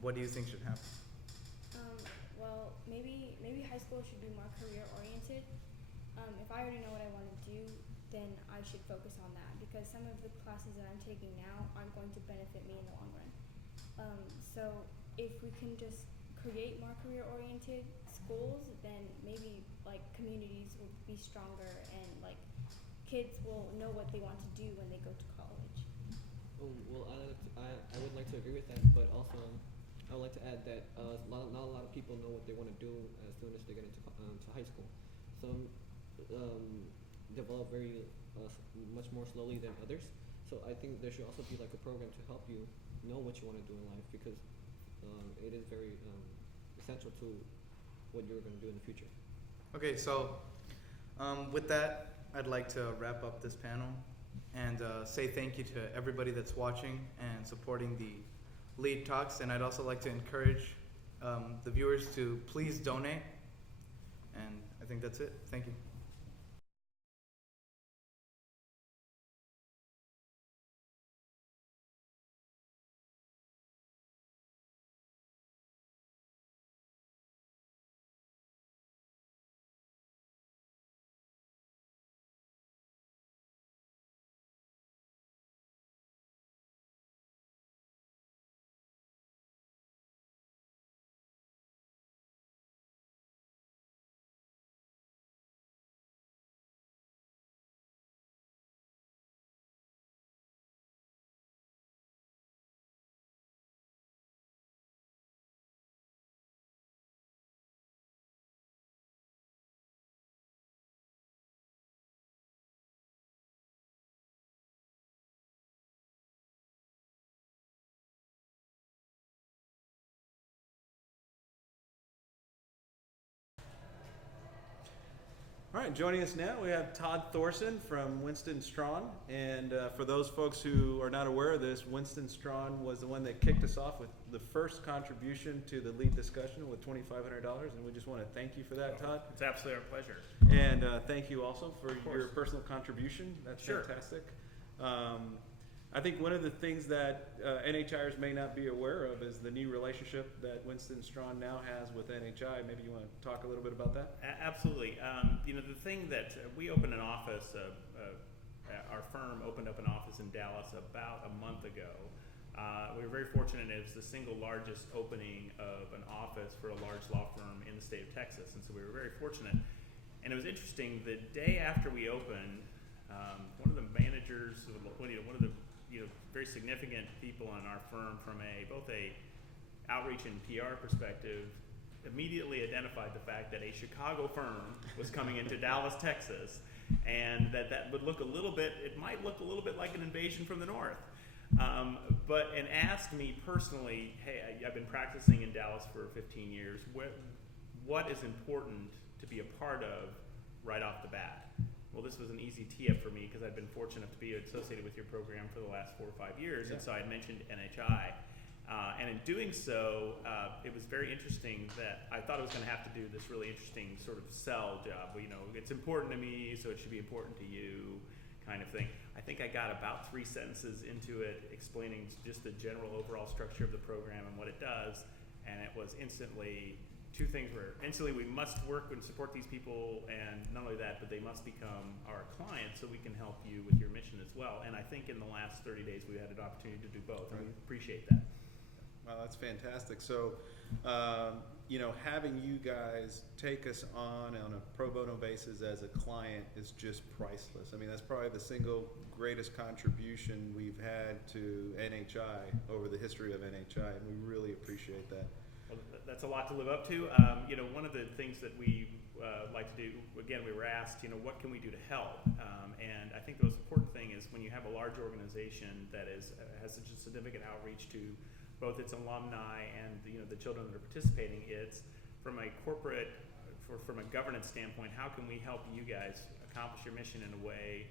what do you think should happen? Well, maybe high school should be more career oriented. If I already know what I want to do, then I should focus on that, because some of the classes that I'm taking now aren't going to benefit me in the long run. So if we can just create more career oriented schools, then maybe like communities will be stronger, and like kids will know what they want to do when they go to college. Well, I would like to agree with that, but also I would like to add that not a lot of people know what they want to do as soon as they get into to high school. Some develop very much more slowly than others. So I think there should also be like a program to help you know what you want to do in life, because it is very essential to what you're going to do in the future. Okay, so with that, I'd like to wrap up this panel and say thank you to everybody that's watching and supporting the LEAD Talks, and I'd also like to encourage the viewers to please donate, and I think that's it. Thank you. All right, joining us now, we have Todd Thorson from Winston Strawn. And for those folks who are not aware of this, Winston Strawn was the one that kicked us off with the first contribution to the LEAD discussion with $2,500. And we just want to thank you for that, Todd. It's absolutely our pleasure. And thank you also for your personal contribution. That's fantastic. I think one of the things that NHIers may not be aware of is the new relationship that Winston Strawn now has with NHI. Maybe you want to talk a little bit about that? Absolutely. You know, the thing that we opened an office, our firm opened up an office in Dallas about a month ago. We were very fortunate. It was the single largest opening of an office for a large law firm in the state of Texas, and so we were very fortunate. And it was interesting, the day after we opened, one of the managers, one of the very significant people in our firm from both a outreach and PR perspective immediately identified the fact that a Chicago firm was coming into Dallas, Texas, and that would look a little bit, it might look a little bit like an invasion from the north. And asked me personally, hey, I've been practicing in Dallas for 15 years, what is important to be a part of right off the bat? Well, this was an easy tee-up for me because I'd been fortunate enough to be associated with your program for the last 4 or 5 years, and so I mentioned NHI. And in doing so, it was very interesting that I thought I was going to have to do this really interesting sort of sell job. You know, it's important to me, so it should be important to you, kind of thing. I think I got about 3 sentences into it, explaining just the general overall structure of the program and what it does, and it was instantly two things were instantly we must work and support these people, and not only that, but they must become our clients so we can help you with your mission as well. And I think in the last 30 days we had an opportunity to do both, and we appreciate that. Well, that's fantastic. So, you know, having you guys take us on a pro bono basis as a client is just priceless. I mean, that's probably the single greatest contribution we've had to NHI over the history of NHI, and we really appreciate that. Well, that's a lot to live up to. You know, one of the things that we like to do, again, we were asked, you know, what can we do to help? And I think the most important thing is when you have a large organization that has such a significant outreach to both its alumni and the children that are participating, it's from a corporate, from a governance standpoint, how can we help you guys accomplish your mission in a way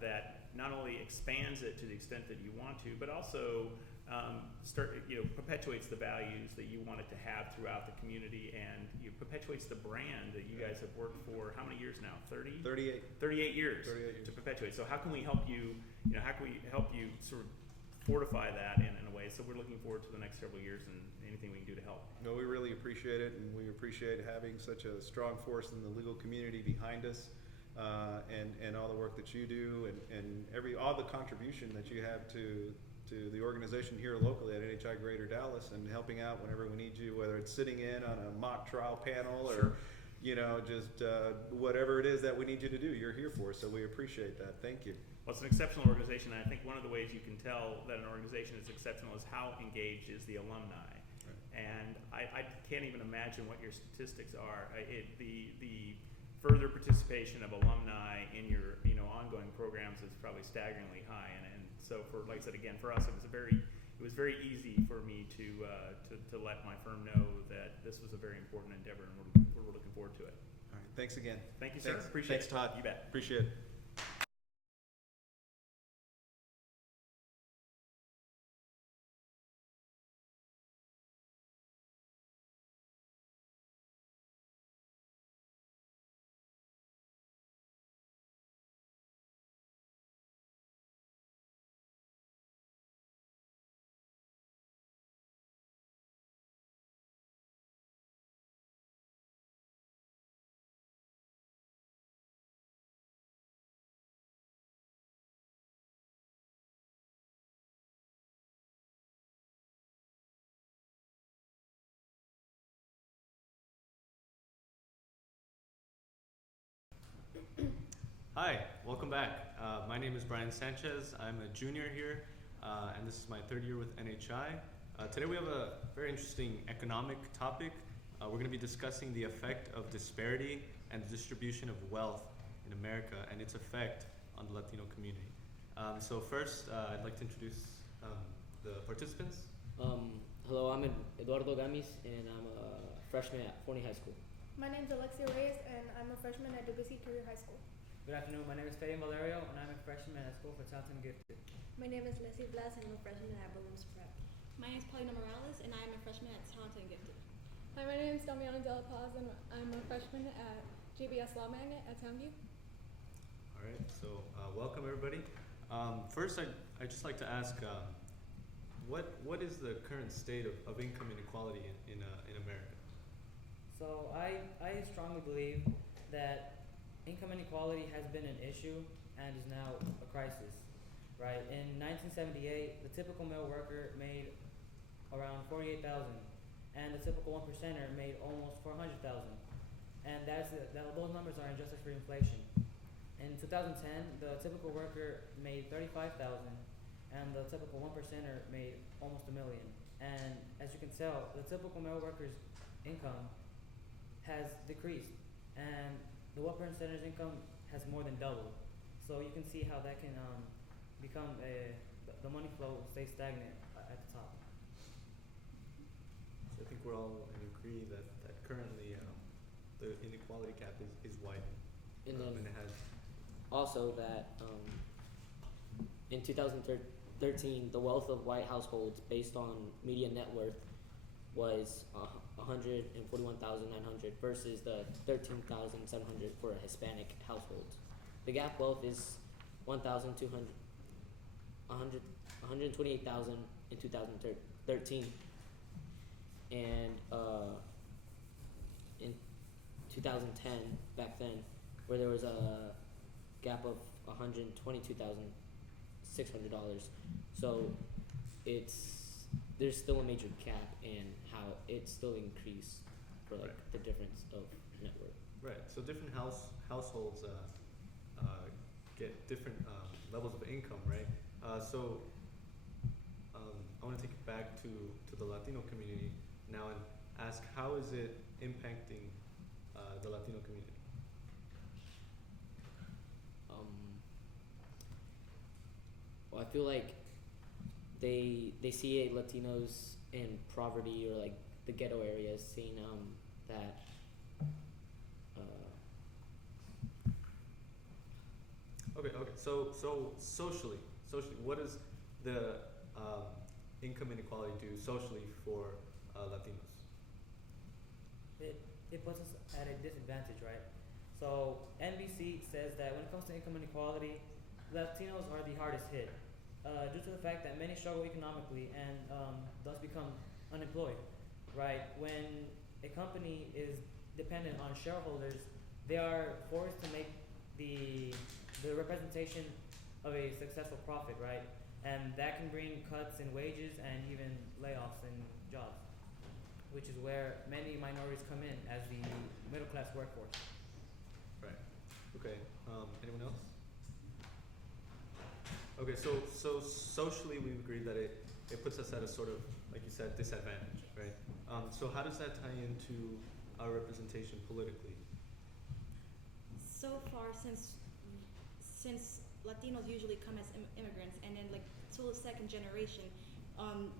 that not only expands it to the extent that you want to, but also perpetuates the values that you want it to have throughout the community, and perpetuates the brand that you guys have worked for how many years now? 38 years to perpetuate. So how can we help you, how can we help you sort of fortify that in a way? So we're looking forward to the next several years and anything we can do to help. No, we really appreciate it, and we appreciate having such a strong force in the legal community behind us, and all the work that you do, and all the contribution that you have to the organization here locally at NHI Greater Dallas, and helping out whenever we need you, whether it's sitting in on a mock trial panel or just whatever it is that we need you to do, you're here for. So we appreciate that. Thank you. Well, it's an exceptional organization, and I think one of the ways you can tell that an organization is exceptional is how engaged is the alumni. Right. And I can't even imagine what your statistics are. The further participation of alumni in your ongoing programs is probably staggeringly high, and so for, like I said again, for us it was very easy for me to let my firm know that this was a very important endeavor, and we're looking forward to it. All right, thanks again. Thank you, sir. Appreciate it. Thanks, Todd. You bet. Appreciate it. Hi, welcome back. My name is Brian Sanchez. I'm a junior here, and this is my third year with NHI. Today we have a very interesting economic topic. We're going to be discussing the effect of disparity and the distribution of wealth in America and its effect on the Latino community. So first, I'd like to introduce the participants. Hello, I'm Eduardo Gamis, and I'm a freshman at Forney High School. My name is Alexia Reyes, and I'm a freshman at Dubuque Career High School. Good afternoon, my name is Fabian Valerio, and I'm a freshman at School for Talented and Gifted. My name is Leslie Blas, and I'm a freshman at Williams Prep. My name is Paulina Morales, and I am a freshman at Talented and Gifted. Hi, my name is Damiana De La Paz, and I'm a freshman at JBS Law Magnet at Townview. All right, so welcome everybody. First, I'd just like to ask, what is the current state of income inequality in America? So I strongly believe that income inequality has been an issue and is now a crisis, right? In 1978, the typical male worker made around $48,000, and the typical 1%er made almost $400,000, and those numbers are adjusted for inflation. In 2010, the typical worker made $35,000, and the typical 1%er made almost $1 million. And as you can tell, the typical male worker's income has decreased, and the 1%er's income has more than doubled. So you can see how that can become the money flow stays stagnant at the top. So I think we're all in agree that currently the inequality gap is widening. And then it has also that in 2013, the wealth of white households based on median net worth was $141,900 versus the $13,700 for a Hispanic household. The gap wealth is $128,000 in 2013, and 2010 back then, where there was a gap of $122,600. So there's still a major gap in how it still increased for like Right. the difference of net worth. Right. So different households get different levels of income, right? So I want to take it back to the Latino community now and ask, how is it impacting the Latino community? Well, I feel like they see Latinos in poverty or like the ghetto areas, seeing that. Okay. So socially, what does the income inequality do socially for Latinos? It puts us at a disadvantage, right? So NBC says that when it comes to income inequality, Latinos are the hardest hit due to the fact that many struggle economically and thus become unemployed, right? When a company is dependent on shareholders, they are forced to make the representation of a successful profit, right? And that can bring cuts in wages and even layoffs in jobs, which is where many minorities come in as the middle class workforce. Right. Okay. Anyone else? Okay. So socially, we agree that it puts us at a sort of, like you said, disadvantage, right? So how does that tie into our representation politically? So far, since Latinos usually come as immigrants, and then like till the second generation,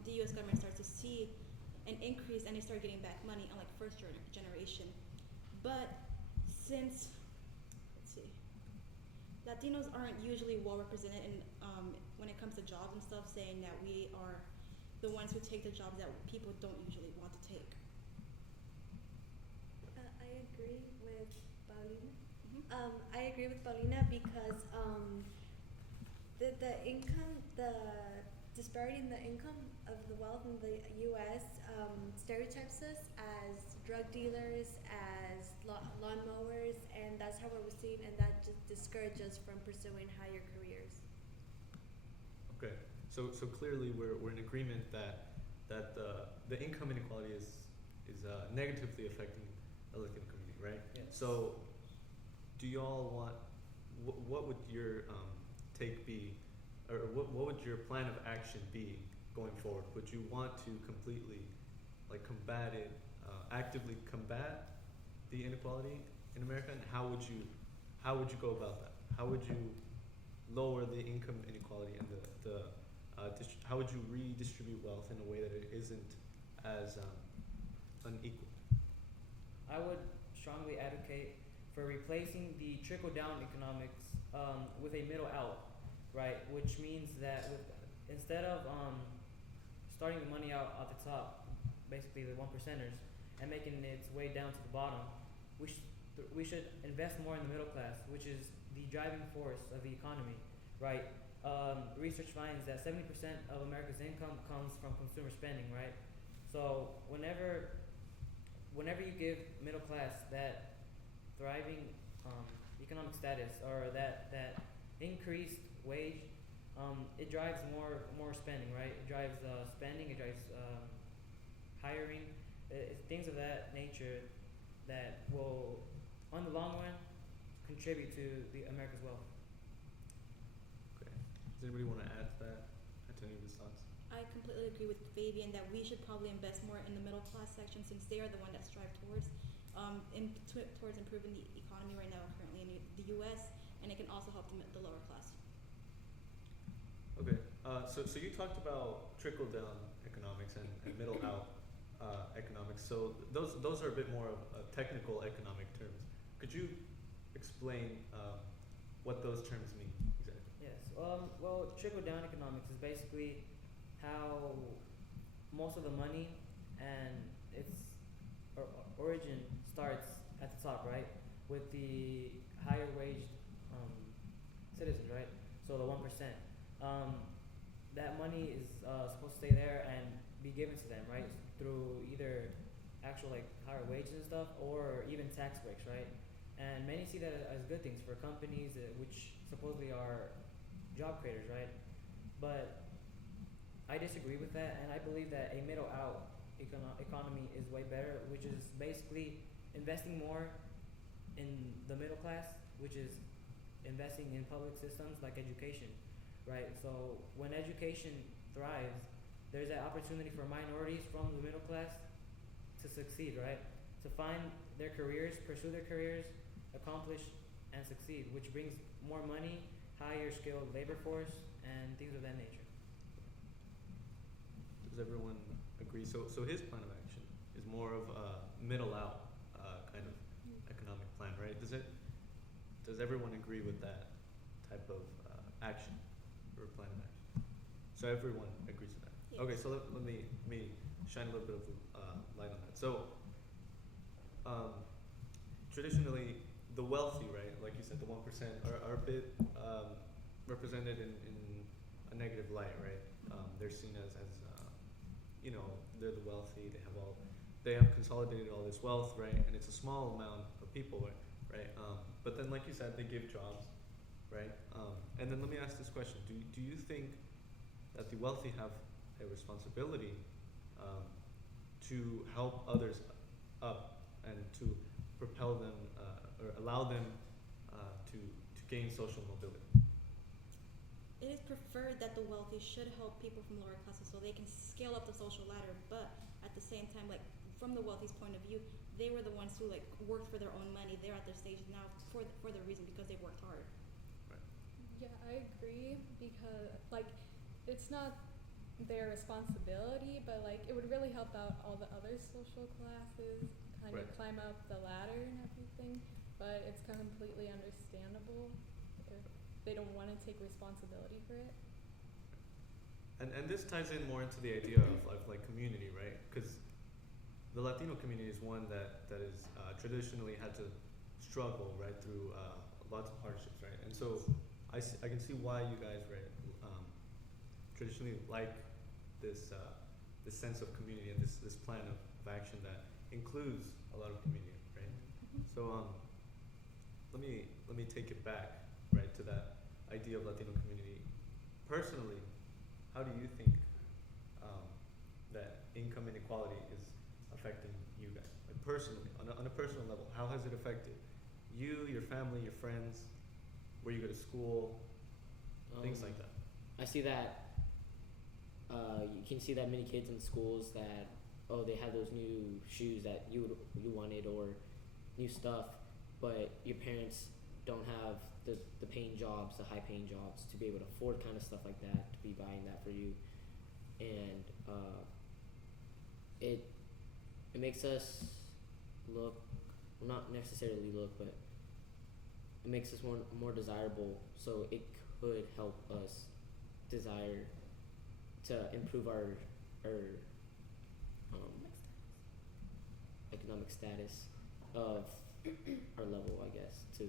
the U.S. government starts to see an increase, and they start getting back money, unlike first generation. But since, let's see, Latinos aren't usually well represented in when it comes to jobs and stuff, saying that we are the ones who take the jobs that people don't usually want to take. I agree with Paulina. Mm-hmm. I agree with Paulina because the income, the disparity in the income of the wealth in the U.S. Stereotypes us as drug dealers, as lawnmowers, and that's how we're received, and that just discourages us from pursuing higher careers. Okay. So clearly we're in agreement that the income inequality is negatively affecting the Latino community, right? Yes. So do y'all want, what would your take be, or what would your plan of action be going forward? Would you want to completely like combat it, actively combat the inequality in America, and how would you go about that? How would you lower the income inequality and how would you redistribute wealth in a way that it isn't as unequal? I would strongly advocate for replacing the trickle-down economics with a middle out, right? Which means that instead of starting the money out at the top, basically the 1%ers, and making its way down to the bottom, we should invest more in the middle class, which is the driving force of the economy, right? Research finds that 70% of America's income comes from consumer spending, right? So whenever you give middle class that thriving economic status or that increased wage, it drives more spending, right? It drives spending, it drives hiring, things of that nature that will, on the long run, contribute to the America's wealth. Okay. Does anybody want to add to that? Add to any of his thoughts? I completely agree with Fabian that we should probably invest more in the middle class section, since they are the one that strive towards improving the economy right now currently in the U.S., and it can also help the lower class. Okay. So you talked about trickle down economics and middle out economics. So those are a bit more of technical economic terms. Could you explain what those terms mean exactly? Yes. Well, trickle-down economics is basically how most of the money and its origin starts at the top, right? With the higher waged citizens, right? So the 1%. That money is supposed to stay there and be given to them, right? Through either actual like higher wages and stuff, or even tax breaks, right? And many see that as good things for companies which supposedly are job creators, right? But I disagree with that, and I believe that a middle out economy is way better, which is basically investing more in the middle class, which is investing in public systems like education, right? So when education thrives, there's that opportunity for minorities from the middle class to succeed, right? To find their careers, pursue their careers, accomplish and succeed, which brings more money, higher skilled labor force, and things of that nature. Does everyone agree? So his plan of action is more of a middle out kind of economic plan, right? Does everyone agree with that type of action or plan of action? So everyone agrees with that. Yes. Okay, so let me shine a little bit of light on that. So traditionally, the wealthy, right, like you said, the 1% are a bit represented in a negative light, right? They're seen as you know, they're the wealthy. They have consolidated all this wealth, right? And it's a small amount of people, right? But then, like you said, they give jobs, right? And then let me ask this question: Do you think that the wealthy have a responsibility to help others up and to propel them or allow them to gain social mobility? It is preferred that the wealthy should help people from lower classes so they can scale up the social ladder, but at the same time, like from the wealthy's point of view, they were the ones who like worked for their own money. They're at their stage now for the reason because they worked hard. Yeah, I agree because like it's not their responsibility, but like it would really help out all the other social classes kind of climb up the ladder and everything. But it's completely understandable if they don't want to take responsibility for it. And this ties in more into the idea of like community, right? Because the Latino community is one that is traditionally had to struggle right through lots of hardships, right? And so I can see why you guys, right, traditionally like this sense of community and this plan of action that includes a lot of community, right? So let me take it back, right, to that idea of Latino community. Personally, how do you think that income inequality is affecting you guys? Like personally, on a personal level, how has it affected you, your family, your friends, where you go to school, things like that? I see that you can see that many kids in schools that they have those new shoes that you wanted or new stuff, but your parents don't have the paying jobs, the high paying jobs to be able to afford kind of stuff like that, to be buying that for you. And it makes us look, well, not necessarily look, but it makes us more desirable, so it could help us desire to improve our economic status of our level, I guess, to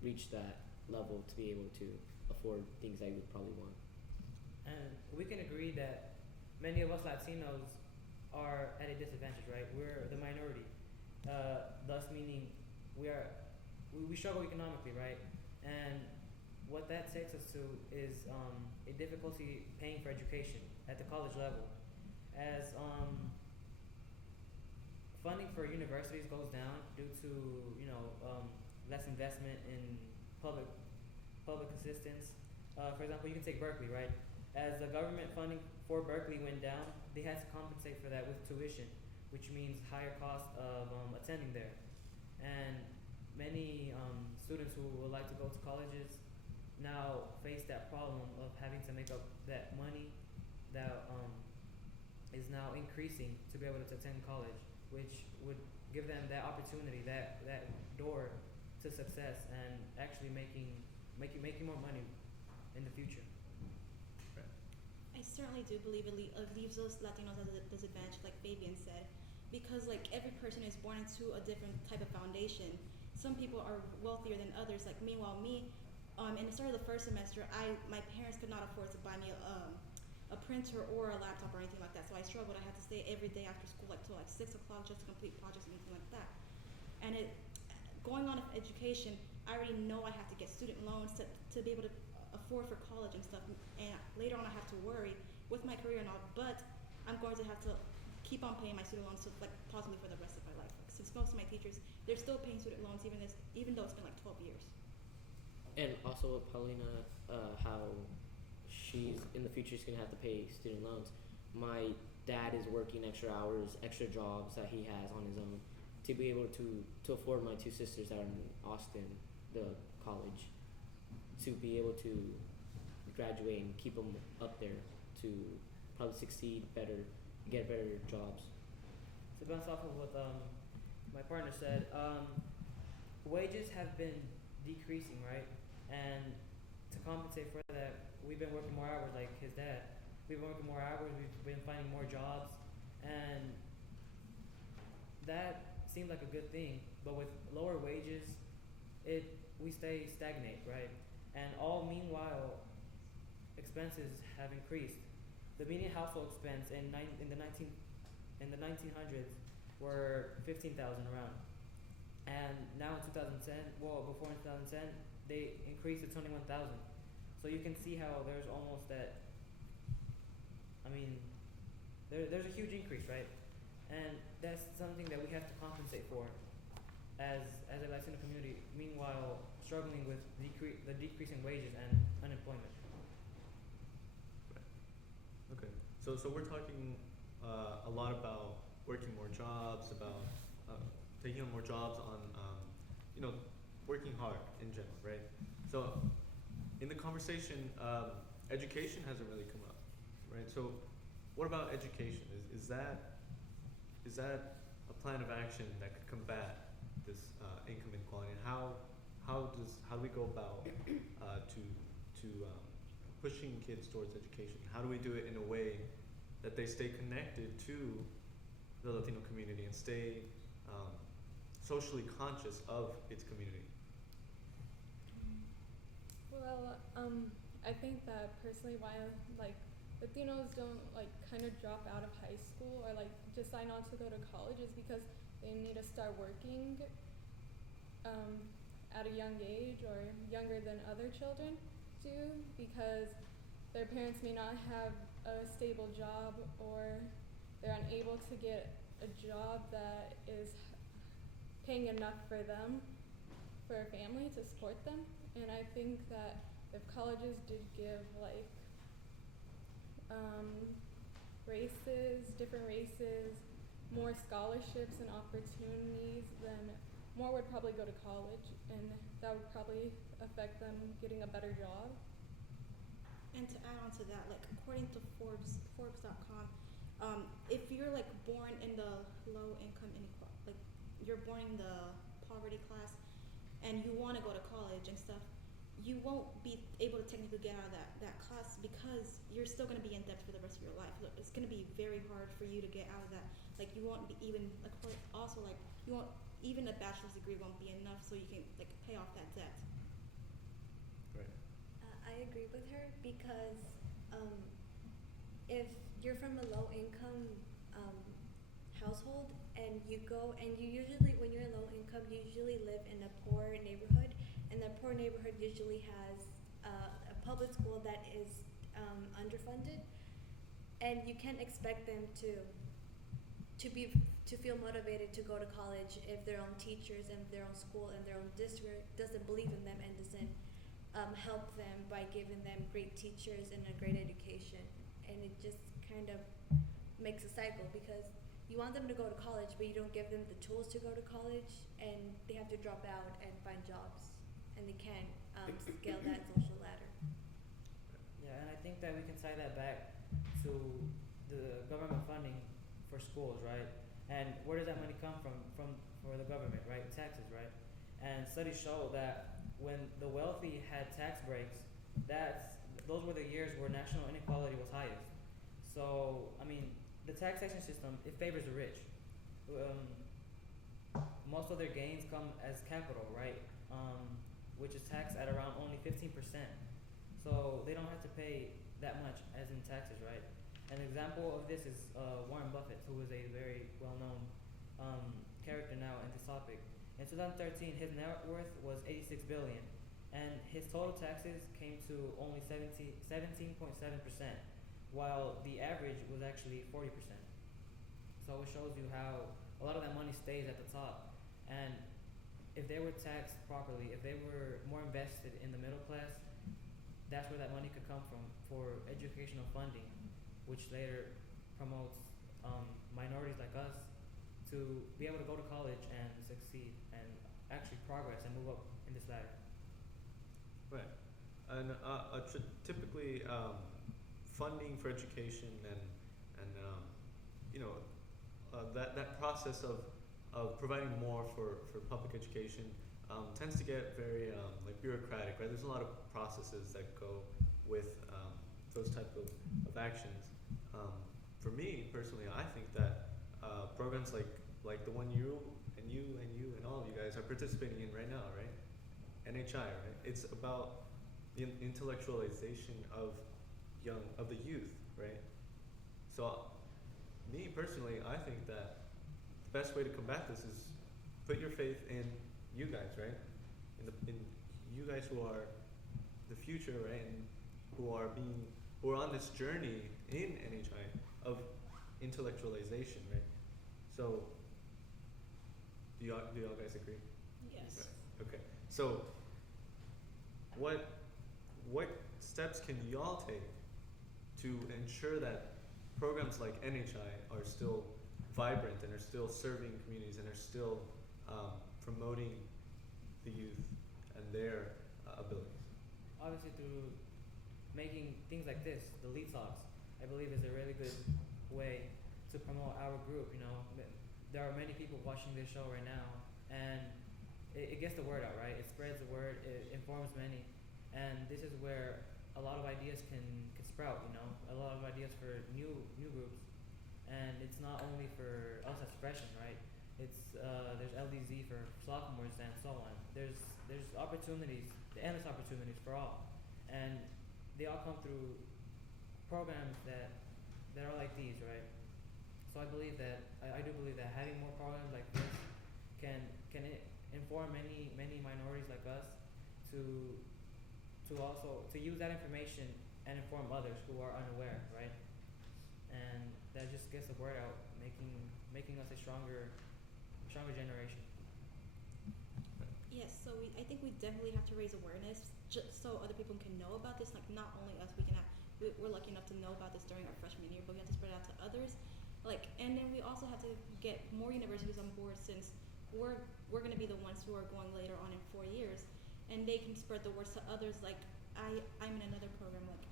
reach that level to be able to afford things I would probably want. And we can agree that many of us Latinos are at a disadvantage, right? We're the minority, thus meaning we struggle economically, right? And what that takes us to is a difficulty paying for education at the college level, as funding for universities goes down due to less investment in public assistance. For example, you can take Berkeley, right? As the government funding for Berkeley went down, they had to compensate for that with tuition, which means higher cost of attending there. And many students who would like to go to colleges now face that problem of having to make up that money that is now increasing to be able to attend college, which would give them that opportunity, that door to success and actually making more money in the future. I certainly do believe it leaves those Latinos at a disadvantage, like Fabian said, because like every person is born into a different type of foundation. Some people are wealthier than others. Like meanwhile, me, in the start of the first semester, my parents could not afford to buy me a printer or a laptop or anything like that. So I struggled. I had to stay every day after school, like till like 6 o'clock, just to complete projects and anything like that. And going on with education, I already know I have to get student loans to be able to afford for college and stuff. And later on, I have to worry with my career and all. But I'm going to have to keep on paying my student loans, so like possibly for the rest of my life. Since most of my teachers, they're still paying student loans even though it's been like 12 years. And also Paulina, how she's in the future she's gonna have to pay student loans. My dad is working extra hours, extra jobs that he has on his own to be able to afford my two sisters that are in Austin, the college, to be able to graduate and keep them up there to probably succeed better, get better jobs. To bounce off of what my partner said, wages have been decreasing, right? And to compensate for that, we've been working more hours, like his dad. We've been working more hours, we've been finding more jobs, and that seemed like a good thing. But with lower wages, we stay stagnate, right? And all meanwhile, expenses have increased. The median household expense in the 1900s were 15,000 around, and now in 2010, well, before in 2010, they increased to 21,000. So you can see how there's almost that. I mean, there's a huge increase, right? And that's something that we have to compensate for, as a Latino community. Meanwhile, struggling with the decrease in wages and unemployment. Okay, so we're talking a lot about working more jobs, about taking on more jobs, on working hard in general, right? So in the conversation, education hasn't really come up, right? So what about education? Is that a plan of action that could combat this income inequality? And how do we go about to pushing kids towards education? How do we do it in a way that they stay connected to the Latino community and stay socially conscious of its community? Well, I think that personally why Latinos don't kind of drop out of high school or just sign on to go to college is because they need to start working at a young age or younger than other children do, because their parents may not have a stable job or they're unable to get a job that is paying enough for them, for a family to support them. And I think that if colleges did give different races, more scholarships and opportunities, then more would probably go to college, and that would probably affect them getting a better job. And to add on to that, according to Forbes.com, if you're born in the low income inequality, you're born in the poverty class, and you want to go to college and stuff, you won't be able to technically get out of that class because you're still going to be in debt for the rest of your life. It's going to be very hard for you to get out of that. You won't be even you won't even a bachelor's degree won't be enough so you can pay off that debt. Right. I agree with her because if you're from a low income household and you go and you usually, when you're low income, you usually live in a poor neighborhood, and the poor neighborhood usually has a public school that is underfunded, and you can't expect them to feel motivated to go to college if their own teachers and their own school and their own district doesn't believe in them and doesn't help them by giving them great teachers and a great education. And it just kind of makes a cycle because you want them to go to college, but you don't give them the tools to go to college, and they have to drop out and find jobs, and they can't scale that social ladder. Yeah, and I think that we can tie that back to the government funding for schools, right? And where does that money come from for the government, right? Taxes, right? And studies show that when the wealthy had tax breaks, those were the years where national inequality was highest. So, I mean, the taxation system, it favors the rich. Most of their gains come as capital, right? Which is taxed at around only 15%. So they don't have to pay that much as in taxes, right? An example of this is Warren Buffett, who is a very well-known character now in this topic. In 2013, his net worth was 86 billion, and his total taxes came to only 17.7%, while the average was actually 40%. So it shows you how a lot of that money stays at the top, and if they were taxed properly, if they were more invested in the middle class, that's where that money could come from for educational funding, which later promotes minorities like us to be able to go to college and succeed and actually progress and move up in this ladder. Right. And typically, funding for education and you know, that process of providing more for public education tends to get very like bureaucratic, right? There's a lot of processes that go with those type of actions. For me personally, I think that programs like the one you and all of you guys are participating in right now, right? NHI, right? It's about the intellectualization of the youth, right? So, me personally, I think that the best way to combat this is put your faith in you guys, right? In you guys who are the future, right? And who are on this journey in NHI of intellectualization, right? So, do y'all guys agree? Yes. Right. Okay. So, what steps can y'all take to ensure that programs like NHI are still vibrant and are still serving communities and are still promoting the youth and their abilities? Obviously, through making things like this, the Lead Talks, I believe is a really good way to promote our group. You know, there are many people watching this show right now, and it gets the word out, right? It spreads the word, it informs many, and this is where a lot of ideas can sprout. You know, a lot of ideas for new groups, and it's not only for us as freshmen, right? It's there's LDZ for sophomores and so on. There's opportunities, endless opportunities for all, and they all come through programs that are like these, right? So I believe that I do believe that having more programs like this can inform many minorities like us to also to use that information and inform others who are unaware, right? And that just gets the word out, making us a stronger generation. Yes, so I think we definitely have to raise awareness just so other people can know about this. Like, not only us, we're lucky enough to know about this during our freshman year, but we have to spread it out to others. Like, and then we also have to get more universities on board, since we're going to be the ones who are going later on in 4 years, and they can spread the words to others. Like, I'm in another program, like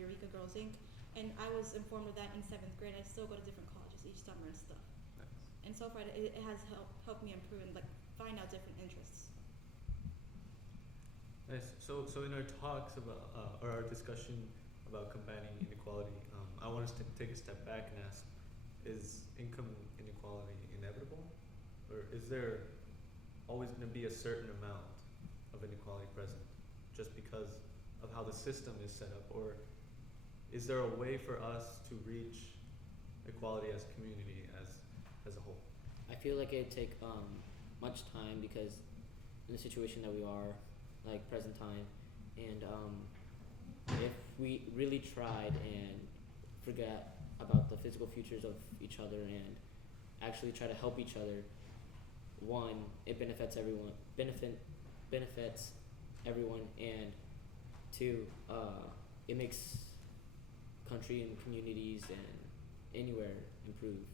Eureka Girls Inc., and I was informed of that in 7th grade. I still go to different colleges each summer and stuff. Nice. And so far, it has helped me improve and like find out different interests. Nice. So in our talks about or our discussion about combating inequality, I want us to take a step back and ask: is income inequality inevitable, or is there always going to be a certain amount of inequality present, just because of how the system is set up, or is there a way for us to reach equality as a community, as a whole? I feel like it'd take much time, because in the situation that we are, like present time, and if we really tried and forget about the physical futures of each other and actually try to help each other, one, it benefits everyone, and two, it makes country and communities and anywhere improve.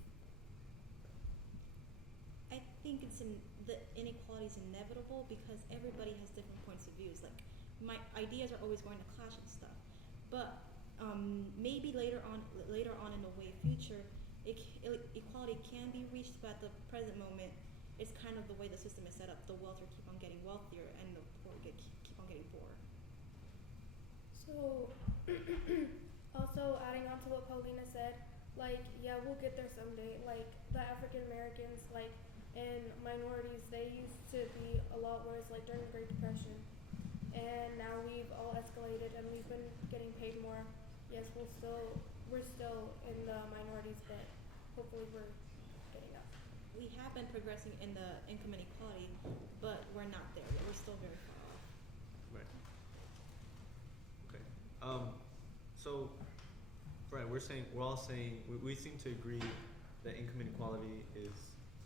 I think the inequality is inevitable because everybody has different points of views. Like, my ideas are always going to clash and stuff, but maybe later on in the way future, equality can be reached. But at the present moment, it's kind of the way the system is set up. The wealthier keep on getting wealthier, and the poor keep on getting poorer. So, also adding on to what Paulina said, like, yeah, we'll get there someday. Like, the African Americans, like, and minorities, they used to be a lot worse, like, during the Great Depression. And now we've all escalated, and we've been getting paid more. yes, we're still in the minorities, but hopefully we're getting up. We have been progressing in the income inequality, but we're not there yet. We're still very far off. Right. Okay. So, Brian, we're all saying we seem to agree that income inequality is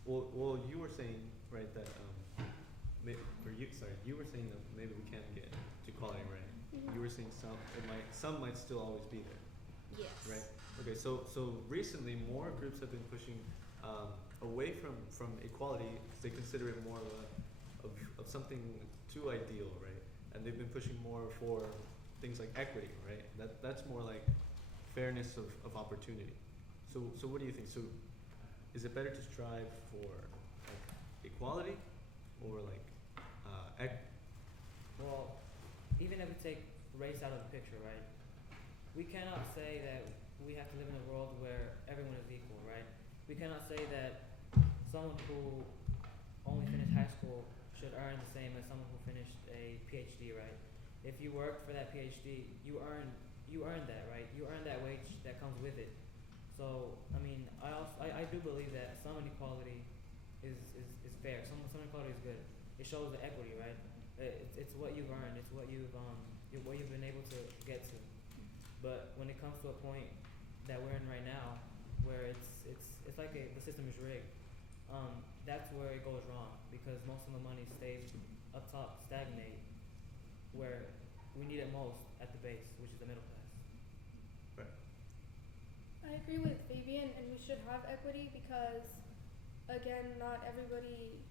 well. You were saying, right, that you were saying that maybe we can't get to equality, right? Mhm. You were saying some might still always be there. Yes. Right. Okay. So recently, more groups have been pushing away from equality because they consider it more of something too ideal, right? And they've been pushing more for things like equity, right? That's more like fairness of opportunity. So what do you think? So is it better to strive for like equality or like Well, even if we take race out of the picture, right? We cannot say that we have to live in a world where everyone is equal, right? We cannot say that someone who only finished high school should earn the same as someone who finished a PhD, right? If you worked for that PhD, you earn that, right? You earn that wage that comes with it. So, I mean, I do believe that some inequality is fair. Some inequality is good. It shows the equity, right? It's what you've earned. It's what you've been able to get to. But when it comes to a point that we're in right now, where it's like the system is rigged, that's where it goes wrong because most of the money stays up top, stagnate, where we need it most at the base, which is the middle class. right? I agree with Fabian, and we should have equity because, again, not everybody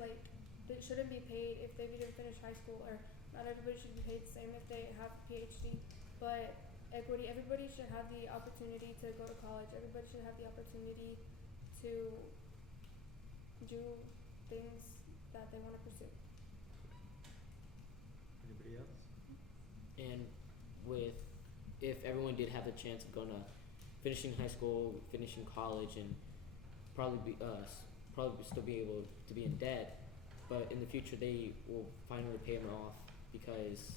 like they shouldn't be paid if they didn't finish high school, or not everybody should be paid the same if they have a PhD. But equity, everybody should have the opportunity to go to college. Everybody should have the opportunity to do things that they want to pursue. Anybody else? And if everyone did have the chance of going to finishing high school, finishing college, and probably still be able to be in debt, but in the future they will finally pay them off because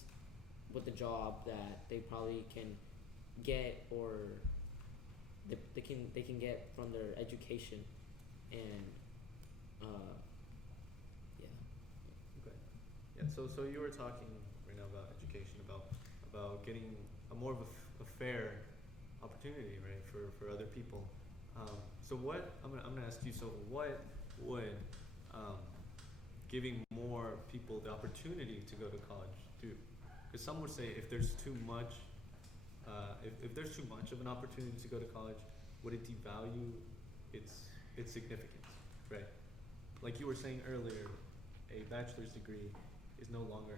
with the job that they probably can get or they can get from their education and yeah. Okay. Yeah. So you were talking right now about education, about getting a more of a fair opportunity, right, for other people. So what I'm gonna ask you. So what would giving more people the opportunity to go to college do? Because some would say if there's too much, if there's too much of an opportunity to go to college, would it devalue its significance, right? Like you were saying earlier, a bachelor's degree is no longer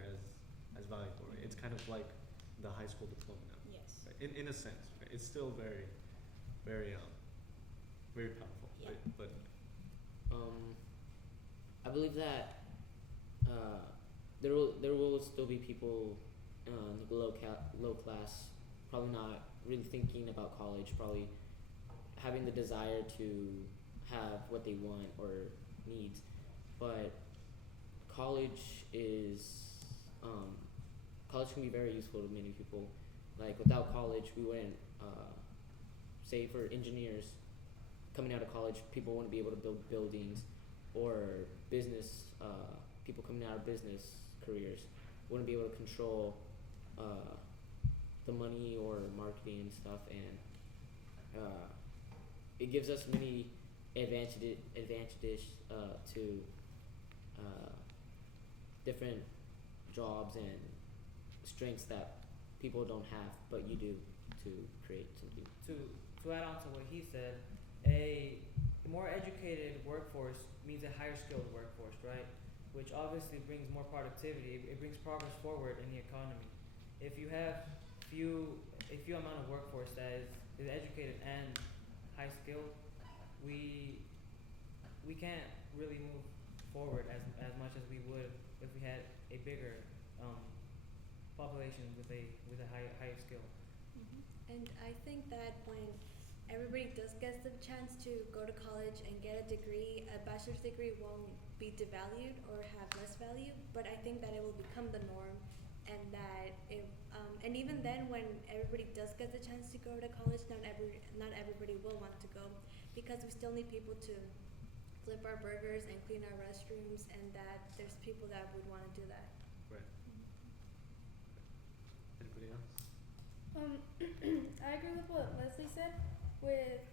as valuable, right? It's kind of like the high school diploma now. Yes. Right? In a sense, right? It's still very, very very powerful. Yeah. Right? But I believe that there will still be people in the low class, probably not really thinking about college, probably having the desire to have what they want or needs, but college can be very useful to many people. Like without college, we wouldn't say for engineers coming out of college, people wouldn't be able to build buildings, or business people coming out of business careers wouldn't be able to control the money or marketing and stuff, and it gives us many advantages to different jobs and strengths that people don't have, but you do to create something. To add on to what he said, a more educated workforce means a higher skilled workforce, right? Which obviously brings more productivity. It brings progress forward in the economy. If you have few amount of workforce that is educated and high skilled, we can't really move forward as much as we would if we had a bigger population with a higher skill. And I think that when everybody does get the chance to go to college and get a degree, a bachelor's degree won't be devalued or have less value, but I think that it will become the norm, and that if and even then, when everybody does get the chance to go to college, not everybody will want to go, because we still need people to flip our burgers and clean our restrooms, and that there's people that would want to do that. Right. Anybody else? I agree with what Leslie said, with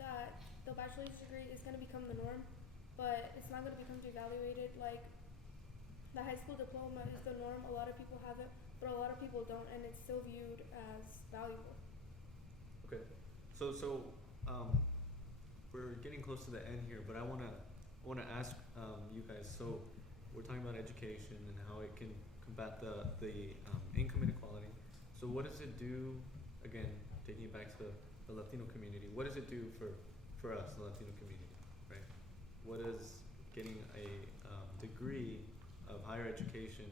that the bachelor's degree is going to become the norm, but it's not going to become devaluated. Like, the high school diploma is the norm. A lot of people have it, but a lot of people don't, and it's still viewed as valuable. Okay. So we're getting close to the end here, but I wanna ask you guys. So we're talking about education and how it can combat the income inequality. So what does it do? Again, taking it back to the Latino community, what does it do for us, the Latino community, right? What does getting a degree of higher education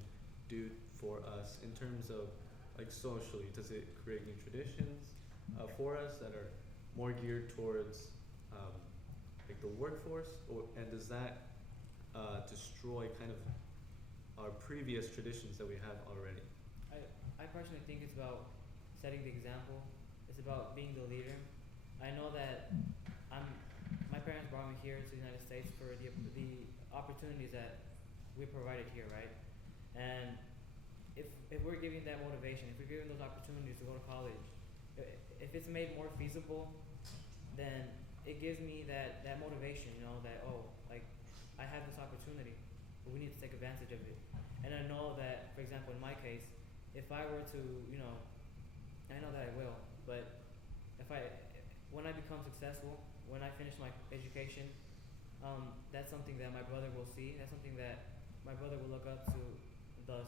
do for us in terms of, like, socially? Does it create new traditions for us that are more geared towards like the workforce, and does that destroy kind of our previous traditions that we have already? I personally think it's about setting the example. It's about being the leader. I know that my parents brought me here to the United States for the opportunities that we provided here, right? And if we're giving that motivation, if we're giving those opportunities to go to college, if it's made more feasible, then it gives me that motivation, you know, that, oh, like, I have this opportunity, but we need to take advantage of it. And I know that, for example, in my case, if I were to, you know, I know that I will, but when I become successful, when I finish my education, that's something that my brother will see. That's something that my brother will look up to, thus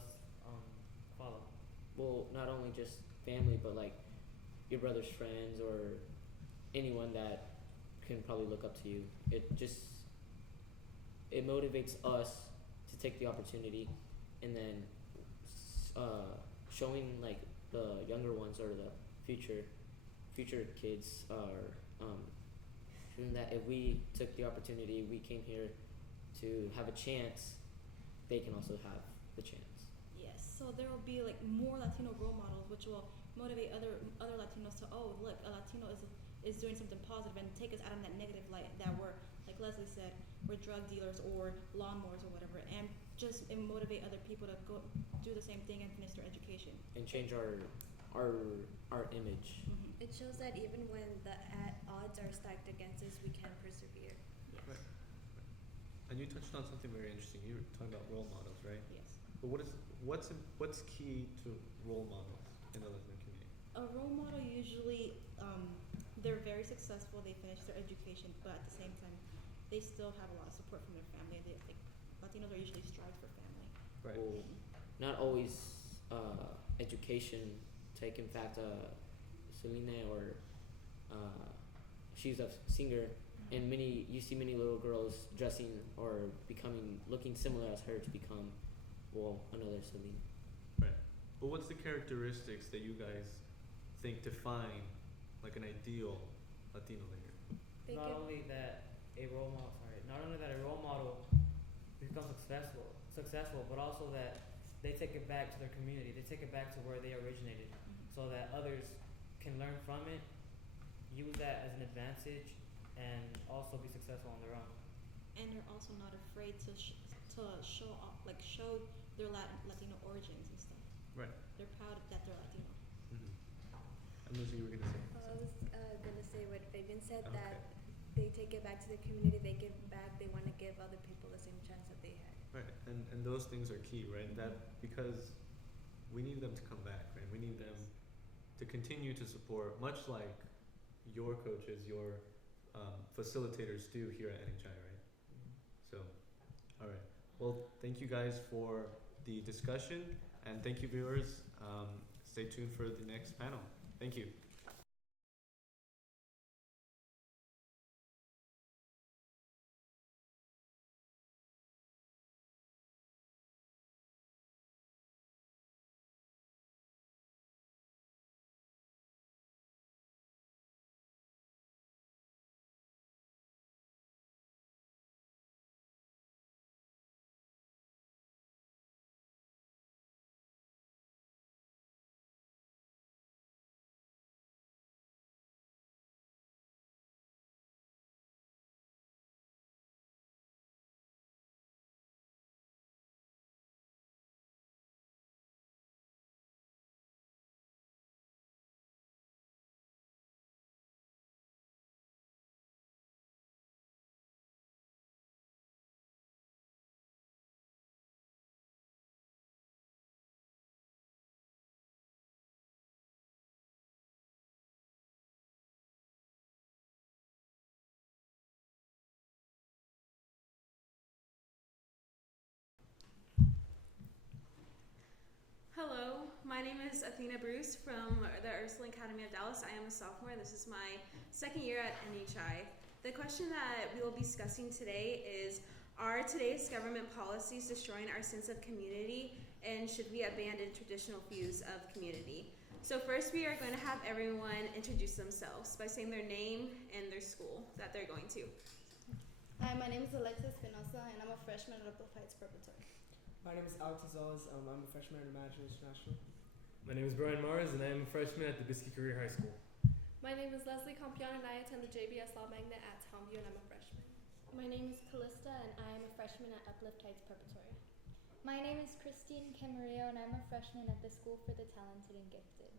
follow. Well, not only just family, but like your brother's friends or anyone that can probably look up to you. It motivates us to take the opportunity, and then showing like the younger ones or the future kids are showing that if we took the opportunity, we came here to have a chance, they can also have the chance. Yes, so there will be like more Latino role models, which will motivate other Latinos to, oh, look, a Latino is doing something positive, and take us out of that negative light that we're, like Leslie said, we're drug dealers or lawnmowers or whatever, and just motivate other people to go do the same thing and finish their education. And change our image. Mm-hmm. It shows that even when the odds are stacked against us, we can persevere. Yes. Right. And you touched on something very interesting. You were talking about role models, right? Yes. But what's key to role models in the Latino community? A role model usually, they're very successful, they finish their education, but at the same time, they still have a lot of support from their family. Latinos are usually strive for family. Right. Well, not always education. Take in fact Selena, or she's a singer, and you see many little girls dressing or looking similar as her to become, well, another Selena. Right. But what's the characteristics that you guys think define like an ideal Latino leader? Not only that a role model becomes successful, but also that they take it back to their community. They take it back to where they originated, so that others can learn from it, use that as an advantage, and also be successful on their own. And they're also not afraid to show off, like show their Latino origins and stuff. Right. They're proud that they're Latino. Mm-hmm. And Lucy, you were gonna say. I was gonna say what Fabian said, Okay. that they take it back to the community, they give back, they want to give other people the same chance that they had. Right, and those things are key, right? That because we need them to come back, right? We need them to continue to support, much like your coaches, your facilitators do here at NHI, right? So, all right. Well, thank you guys for the discussion, and thank you, viewers. Stay tuned for the next panel. Thank you. my name is Athena Bruce from the Ursuline Academy of Dallas. I am a sophomore, and this is my second year at NHI. The question that we will be discussing today is, are today's government policies destroying our sense of community, and should we abandon traditional views of community? So first we are going to have everyone introduce themselves by saying their name and their school that they're going to. Hi, my name is Alexis Espinosa, and I'm a freshman at Upland Heights Preparatory. My name is Alex Gonzalez. I'm a freshman at Imagine International. My name is Brian Mars, and I am a freshman at the Biscayne Career High School. My name is Leslie Campion, and I attend the JBS Law Magnet at Townview, and I'm a freshman. My name is Callista, and I am a freshman at Uplift Heights Preparatory. My name is Christine Camarillo, and I'm a freshman at the School for the Talented and Gifted.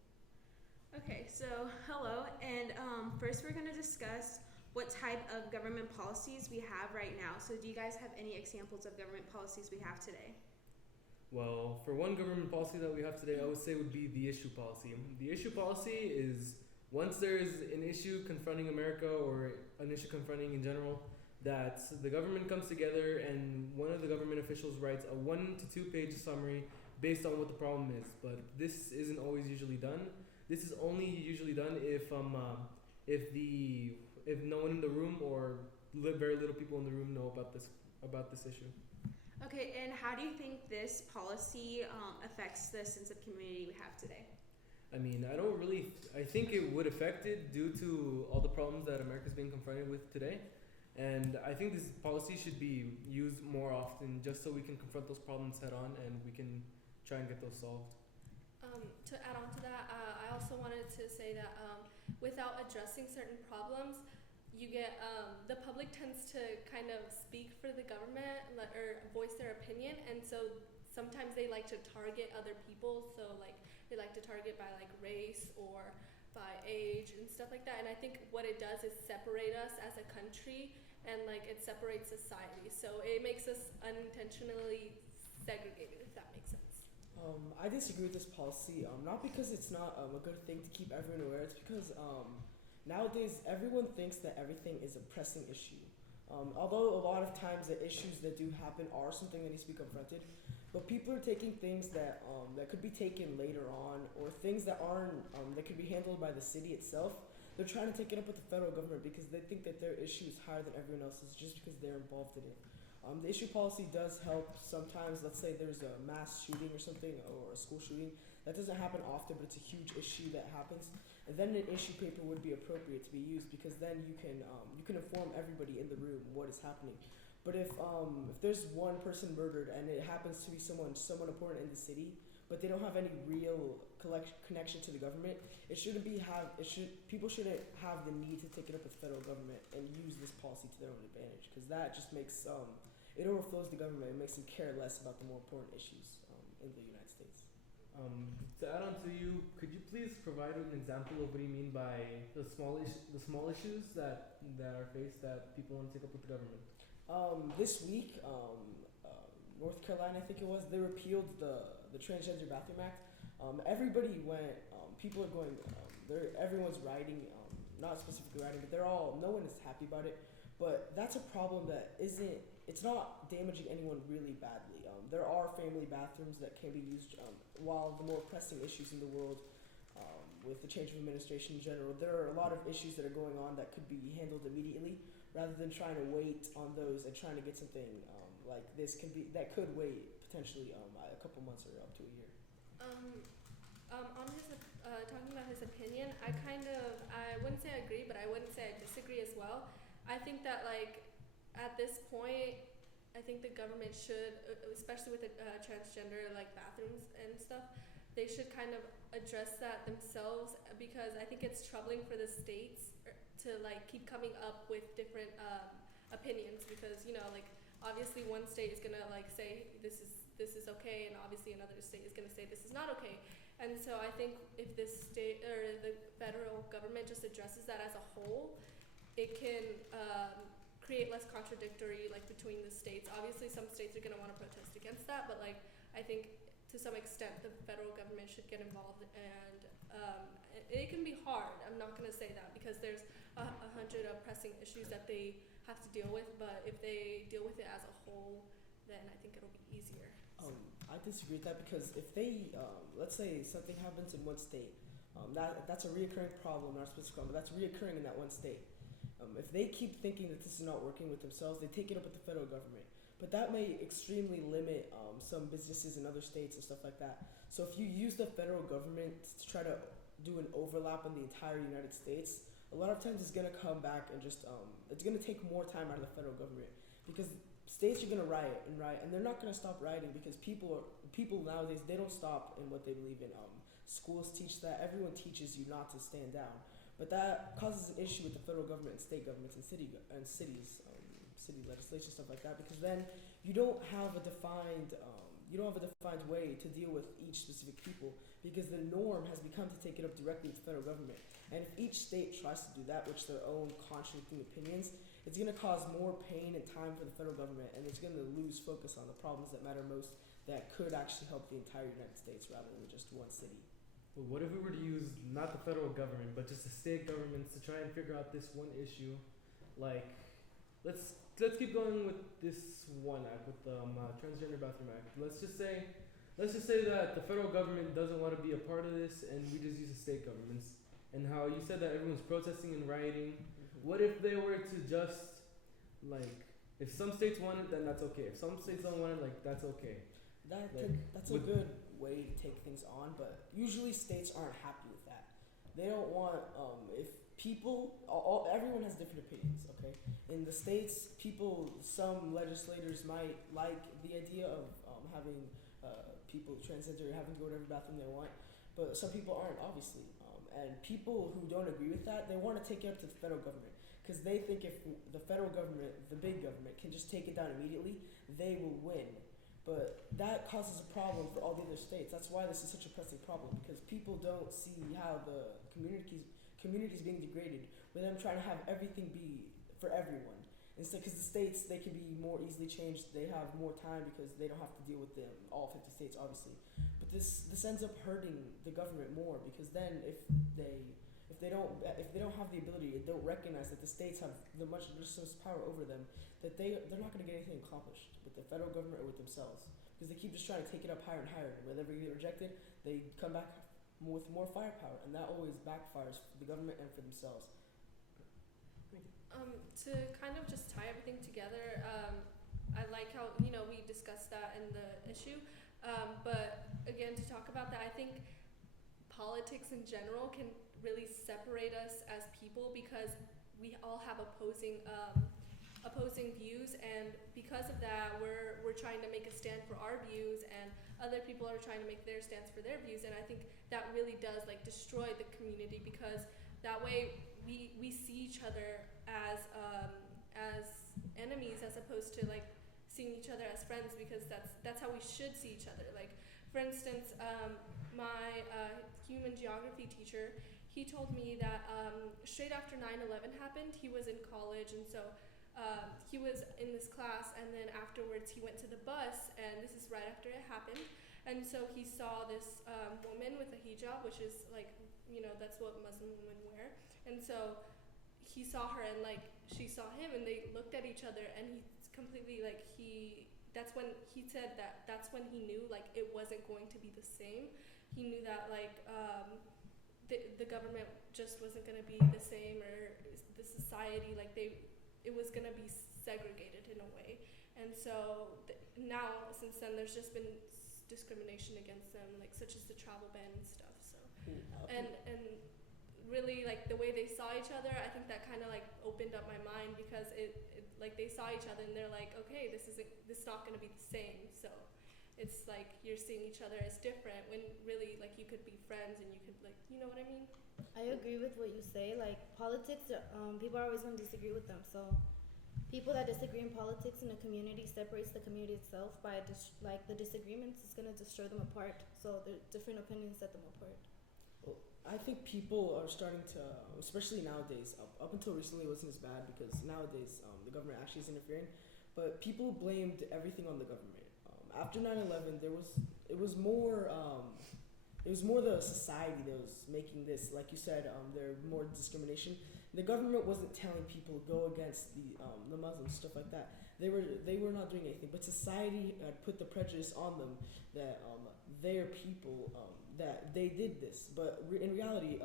Okay, so hello, and first we're going to discuss what type of government policies we have right now. So do you guys have any examples of government policies we have today? Well, for one government policy that we have today, I would say would be the issue policy. The issue policy is once there is an issue confronting America or an issue confronting in general, that the government comes together and one of the government officials writes a 1 to 2 page summary based on what the problem is. But this isn't always usually done. This is only usually done if no one in the room or very little people in the room know about this issue. Okay, and how do you think this policy affects the sense of community we have today? I mean, I think it would affect it due to all the problems that America's being confronted with today. And I think this policy should be used more often just so we can confront those problems head on and we can try and get those solved. To add on to that, I also wanted to say that without addressing certain problems, you get the public tends to kind of speak for the government or voice their opinion, and so sometimes they like to target other people. So like they like to target by like race or by age and stuff like that. And I think what it does is separate us as a country, and like it separates society. So it makes us unintentionally segregated, if that makes sense. I disagree with this policy, not because it's not a good thing to keep everyone aware. It's because nowadays everyone thinks that everything is a pressing issue. Although a lot of times the issues that do happen are something that needs to be confronted, but people are taking things that could be taken later on, or things that aren't that could be handled by the city itself. They're trying to take it up with the federal government because they think that their issue is higher than everyone else's just because they're involved in it. The issue policy does help sometimes. Let's say there's a mass shooting or something, or a school shooting. That doesn't happen often, but it's a huge issue that happens. And then an issue paper would be appropriate to be used because then you can inform everybody in the room what is happening. But if there's one person murdered and it happens to be someone important in the city, but they don't have any real connection to the government, people shouldn't have the need to take it up with the federal government and use this policy to their own advantage, because that just makes it overflows the government and makes them care less about the more important issues in the United States. To add on to you, could you please provide an example of what you mean by the small issues that are faced that people want to take up with the government? This week, North Carolina, I think it was, they repealed the Transgender Bathroom Act. Everybody went. People are going. Everyone's rioting. Not specifically rioting, but no one is happy about it. But that's a problem that isn't. It's not damaging anyone really badly. There are family bathrooms that can be used. While the more pressing issues in the world, with the change of administration in general, there are a lot of issues that are going on that could be handled immediately, rather than trying to wait on those and trying to get something like this that could wait potentially a couple months or up to a year. On his talking about his opinion, I wouldn't say I agree, but I wouldn't say I disagree as well. I think that like at this point, I think the government should, especially with the transgender like bathrooms and stuff, they should kind of address that themselves, because I think it's troubling for the states to like keep coming up with different opinions, because like obviously one state is gonna like say this is okay, and obviously another state is gonna say this is not okay. And so I think if this state or the federal government just addresses that as a whole, it can create less contradictory like between the states. Obviously some states are gonna want to protest against that, but like I think to some extent the federal government should get involved, and it can be hard. I'm not gonna say that, because there's 100 pressing issues that they have to deal with, but if they deal with it as a whole, then I think it'll be easier. I disagree with that because if they, let's say something happens in one state, that's a reoccurring problem in our specific problem. That's reoccurring in that one state. If they keep thinking that this is not working with themselves, they take it up with the federal government. But that may extremely limit some businesses in other states and stuff like that. So if you use the federal government to try to do an overlap in the entire United States, a lot of times it's going to come back and just, it's going to take more time out of the federal government because states are going to riot, and they're not going to stop rioting because people nowadays, they don't stop in what they believe in. Schools teach that. Everyone teaches you not to stand down. But that causes an issue with the federal government and state governments and cities, city legislation, stuff like that, because then you don't have a defined way to deal with each specific people because the norm has become to take it up directly with the federal government. And if each state tries to do that, which their own contradicting opinions, it's going to cause more pain and time for the federal government, and it's going to lose focus on the problems that matter most that could actually help the entire United States rather than just one city. But what if we were to use not the federal government, but just the state governments to try and figure out this one issue? Like, let's keep going with this one act, with the transgender bathroom act. Let's just say that the federal government doesn't want to be a part of this, and we just use the state governments. And how you said that everyone's protesting and rioting. What if they were to just, like, if some states want it, then that's okay. If some states don't want it, like, that's okay. That's a good way to take things on, but usually states aren't happy with that. They don't want, if people, everyone has different opinions, okay? In the states, some legislators might like the idea of having people transgender having to go to every bathroom they want, but some people aren't, obviously. And people who don't agree with that, they want to take it up to the federal government because they think if the federal government, the big government, can just take it down immediately, they will win. But that causes a problem for all the other states. That's why this is such a pressing problem because people don't see how the community's being degraded with them trying to have everything be for everyone. Instead, because the states, they can be more easily changed. They have more time because they don't have to deal with them, all 50 states, obviously. But this ends up hurting the government more because then if they don't have the ability, they don't recognize that the states have there's so much power over them that they're not going to get anything accomplished with the federal government or with themselves because they keep just trying to take it up higher and higher. And whenever they get rejected, they come back with more firepower, and that always backfires for the government and for themselves. To kind of just tie everything together, I like how we discussed that in the issue, but again to talk about that, I think politics in general can really separate us as people because we all have opposing views, and because of that we're trying to make a stand for our views, and other people are trying to make their stance for their views, and I think that really does destroy the community because that way we see each other as enemies as opposed to seeing each other as friends, because that's how we should see each other. Like, for instance, my human geography teacher, he told me that straight after 9/11 happened, he was in college, and so he was in this class, and then afterwards he went to the bus, and this is right after it happened, and so he saw this woman with a hijab, which is that's what Muslim women wear, and so he saw her and she saw him, and they looked at each other, and he's completely that's when he said that's when he knew it wasn't going to be the same. He knew that the government just wasn't going to be the same, or the society it was going to be segregated in a way. And so now since then there's just been discrimination against them, such as the travel ban and stuff. So and really the way they saw each other, I think that kind of opened up my mind, because it they saw each other and they're okay, this is not going to be the same. So it's you're seeing each other as different when really you could be friends, and you could you know what I mean? I agree with what you say. Politics, people are always going to disagree with them. So people that disagree in politics in a community separates the community itself by the disagreements is going to destroy them apart. So the different opinions set them apart. Well, I think people are starting to, especially nowadays, up until recently it wasn't as bad because nowadays the government actually is interfering, but people blamed everything on the government. After 9/11, it was more the society that was making this, like you said, there more discrimination. The government wasn't telling people to go against the Muslims, stuff like that. they were not doing anything, but society had put the prejudice on them that they're people, that they did this. But in reality,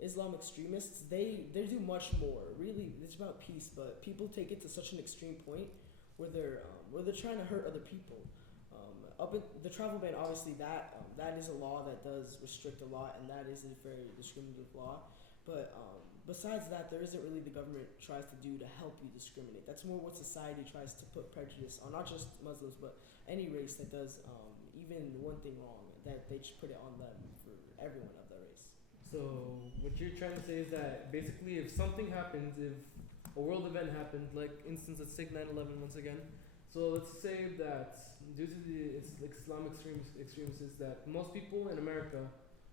Islam extremists, they do much more. Really, it's about peace, but people take it to such an extreme point where they're trying to hurt other people. The travel ban, obviously, that is a law that does restrict a lot, and that is a very discriminative law. But besides that, there isn't really the government tries to do to help you discriminate. That's more what society tries to put prejudice on, not just Muslims, but any race that does even one thing wrong, that they just put it on them for everyone of that race. So what you're trying to say is that basically, if something happens, if a world event happened, like instance, let's take 9/11 once again. So let's say that due to the Islamic extremists, that most people in America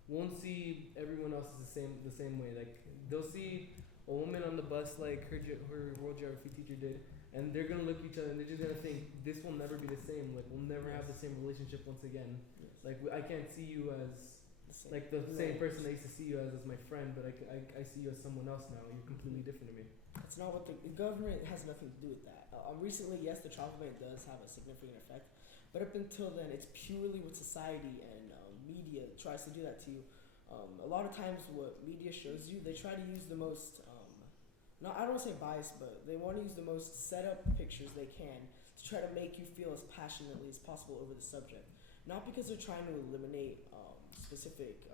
won't see everyone else the same way. Like they'll see a woman on the bus, like her world geography teacher did, and they're gonna look at each other and they're just gonna think this will never be the same. Like we'll never have the same relationship once again. Yes. Like I can't see you as like the same person I used to see you as my friend, but I see you as someone else now. You're completely different to me. That's not what the government has nothing to do with that. Recently, yes, the travel ban does have a significant effect, but up until then, it's purely what society and media tries to do that to you. A lot of times, what media shows you, they try to use the most, I don't want to say biased, but they want to use the most set up pictures they can to try to make you feel as passionately as possible over the subject. Not because they're trying to eliminate specific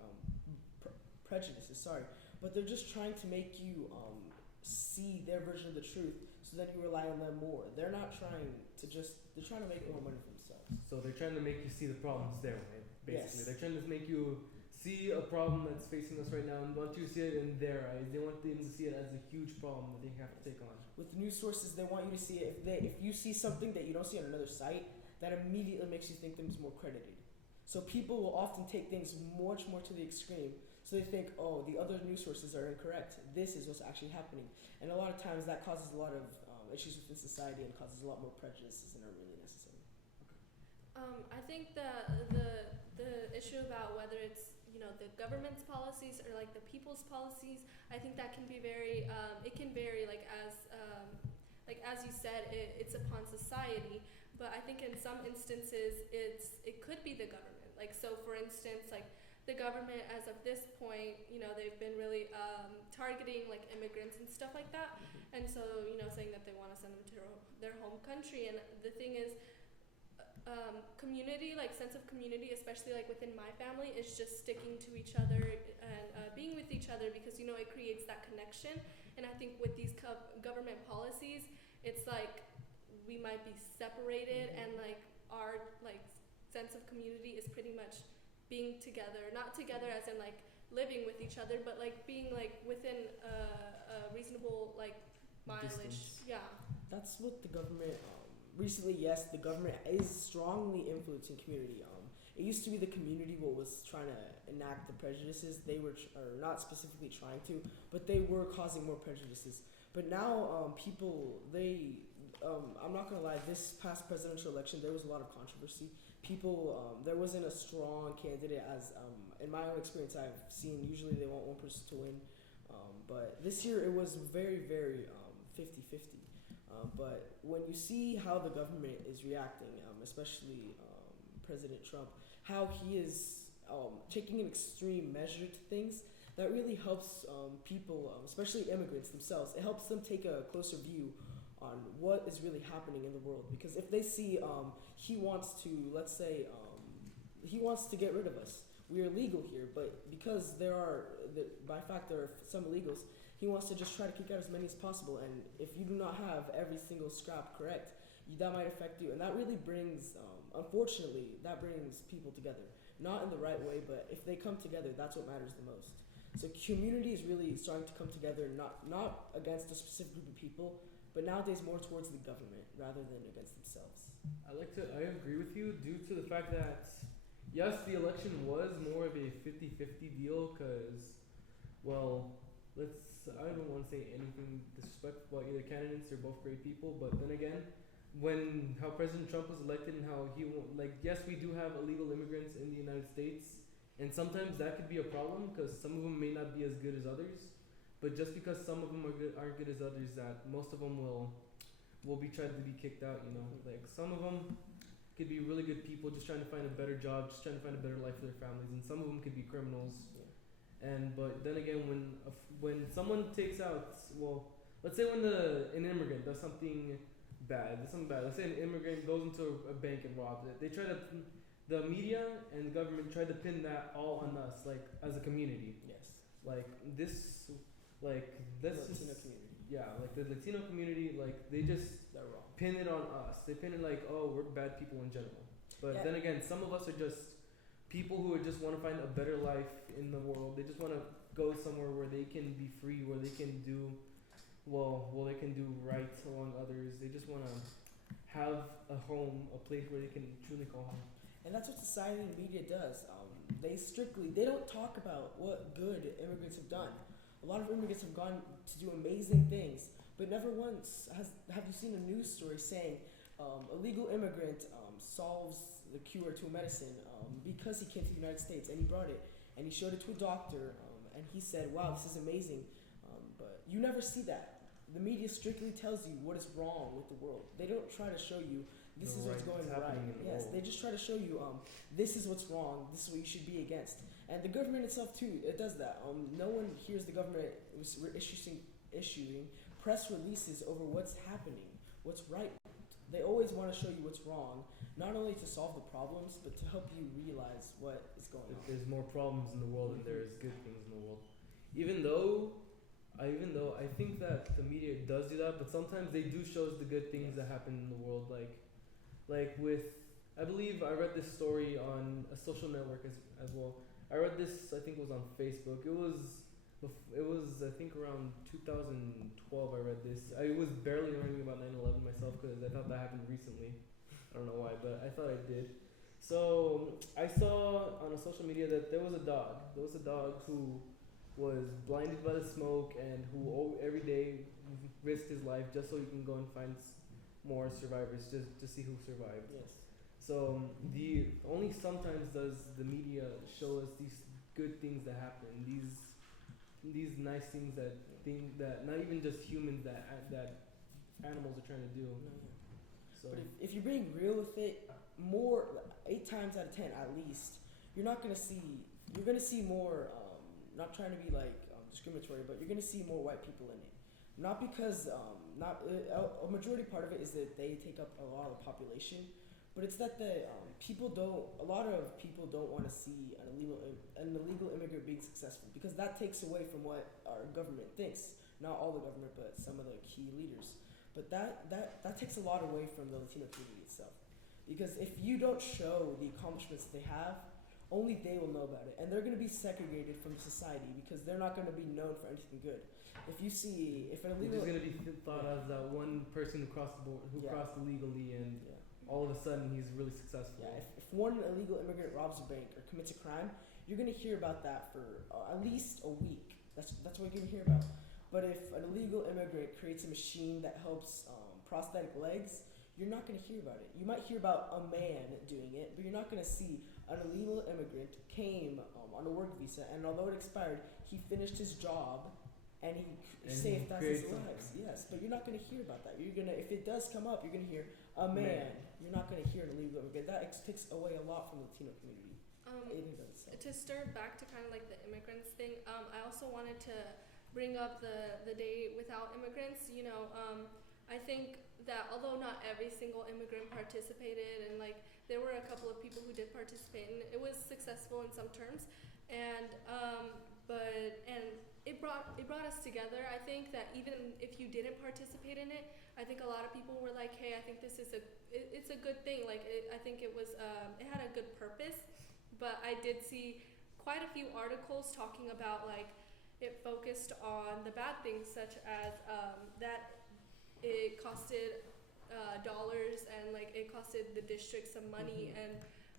prejudices, but they're just trying to make you see their version of the truth, so then you rely on them more. They're not trying to they're trying to make more money for themselves. So they're trying to make you see the problems their way, basically. Yes. They're trying to make you see a problem that's facing us right now and want you to see it in their eyes. They want them to see it as a huge problem that they have to take on. With news sources, they want you to see it. If you see something that you don't see on another site, that immediately makes you think things more credited. So people will often take things much more to the extreme. So they think, oh, the other news sources are incorrect. This is what's actually happening. And a lot of times that causes a lot of issues within society and causes a lot more prejudices than are really necessary. I think the issue about whether it's the government's policies or like the people's policies, I think that can be very it can vary like as you said, it's upon society. But I think in some instances it could be the government. Like so, for instance, like the government as of this point, they've been really targeting like immigrants and stuff like that, and so saying that they want to send them to their home country. And the thing is, community, like sense of community, especially like within my family, is just sticking to each other and being with each other because it creates that connection. And I think with these government policies, it's like we might be separated, and like our like sense of community is pretty much being together, not together as in like living with each other, but like being like within a reasonable like mileage. Distance. Yeah. That's what the government. Recently, yes, the government is strongly influencing community. It used to be the community what was trying to enact the prejudices. They were or not specifically trying to, but they were causing more prejudices. But now, people I'm not gonna lie. This past presidential election, there was a lot of controversy. People, there wasn't a strong candidate as, in my own experience, I've seen. Usually, they want one person to win, but this year it was very, very 50-50. But when you see how the government is reacting, especially President Trump, how he is taking an extreme measure to things, that really helps people, especially immigrants themselves. It helps them take a closer view on what is really happening in the world. Because if they see he wants to, let's say, he wants to get rid of us. We are legal here, but because there are some illegals, he wants to just try to kick out as many as possible. And if you do not have every single scrap correct, that might affect you. And that really brings, unfortunately, that brings people together. Not in the right way, but if they come together, that's what matters the most. So community is really starting to come together, not against a specific group of people, but nowadays more towards the government rather than against themselves. I agree with you due to the fact that, yes, the election was more of a 50-50 deal because, well, I don't want to say anything disrespectful about either candidates. They're both great people, but then again, how President Trump was elected and how yes, we do have illegal immigrants in the United States, and sometimes that could be a problem because some of them may not be as good as others. But just because some of them aren't good as others, that most of them will will be tried to be kicked out. You know, like some of them could be really good people just trying to find a better job, just trying to find a better life for their families, and some of them could be criminals. And but then again, when someone takes out, well, let's say when an immigrant does something bad, let's say an immigrant goes into a bank and robs it, they try to, the media and the government try to pin that all on us, like as a community. Yes. Like this, like this Latino is, community. yeah, like the Latino community, like they just They're wrong. pin it on us. They pin it like, oh, we're bad people in general. But Yeah. then again, some of us are just people who just want to find a better life in the world. They just want to go somewhere where they can be free, where they can do, well, they can do right along others. They just want to have a home, a place where they can truly call home. And that's what society and media does. They don't talk about what good immigrants have done. A lot of immigrants have gone to do amazing things, but never once have you seen a news story saying a legal immigrant solves the cure to a medicine because he came to the United States and he brought it and he showed it to a doctor and he said, wow, this is amazing. But you never see that. The media strictly tells you what is wrong with the world. They don't try to show you this is what's going right. Yes, they just try to show you this is what's wrong, this is what you should be against. And the government itself too, it does that. No one hears the government issuing press releases over what's happening, what's right. They always want to show you what's wrong, not only to solve the problems, but to help you realize what is going on. There's more problems in the world than there is good things in the world. Even though I think that the media does do that, but sometimes they do show us the good things that happen in the world. Like with, I believe I read this story on a social network as well. I read this, I think it was on Facebook. It was I think around 2012 I read this. I was barely learning about 9/11 myself because I thought that happened recently. I don't know why, but I thought I did. So I saw on a social media that there was a dog who was blinded by the smoke and who every day risked his life just so he can go and find more survivors just to see who survived. Yes. So the only sometimes does the media show us these good things that happen, these nice things that not even just humans that animals are trying to do. So but if you're being real with it, 8 times out of 10 at least, you're gonna see more. Not trying to be discriminatory, but you're gonna see more white people in it. Not because a majority part of it is that they take up a lot of the population, but it's that a lot of people don't want to see an illegal immigrant being successful because that takes away from what our government thinks. Not all the government, but some of the key leaders. But that takes a lot away from the Latino community itself, because if you don't show the accomplishments they have, only they will know about it, and they're going to be segregated from society because they're not going to be known for anything good. If an illegal, he's going to be thought of as that one person who crossed the border, crossed illegally, and all of a sudden he's really successful. Yeah, if one illegal immigrant robs a bank or commits a crime, you're going to hear about that for at least a week. That's what you're going to hear about. But if an illegal immigrant creates a machine that helps prosthetic legs, you're not going to hear about it. You might hear about a man doing it, but you're not going to see an illegal immigrant came on a work visa, and although it expired, he finished his job and he saved thousands of lives. Yes, but you're not going to hear about that. If it does come up, you're going to hear a man. You're not going to hear an illegal immigrant. That takes away a lot from the Latino community. To stir back to kind of like the immigrants thing, I also wanted to bring up the day without immigrants. I think that although not every single immigrant participated, and there were a couple of people who did participate, and it was successful in some terms, and it brought us together. I think that even if you didn't participate in it, I think a lot of people were like, hey, I think this is it's a good thing. I think it was it had a good purpose, but I did see quite a few articles talking about it focused on the bad things, such as that it costed dollars and it costed the district some money,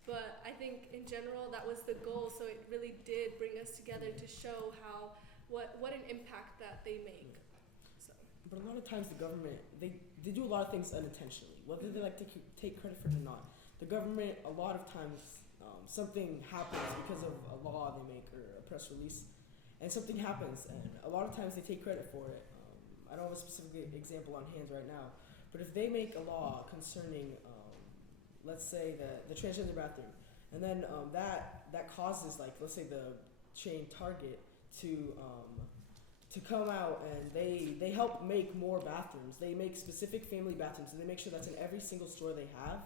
but I think in general that was the goal. So it really did bring us together to show what an impact that they make. So. But a lot of times the government they do a lot of things unintentionally, whether they like to take credit for it or not. The government a lot of times something happens because of a law they make or a press release, and something happens, and a lot of times they take credit for it. I don't have a specific example on hand right now, But if they make a law concerning, let's say the transgender bathroom, and then that causes, like, let's say the chain Target to come out, and they help make more bathrooms. They make specific family bathrooms, and they make sure that's in every single store they have.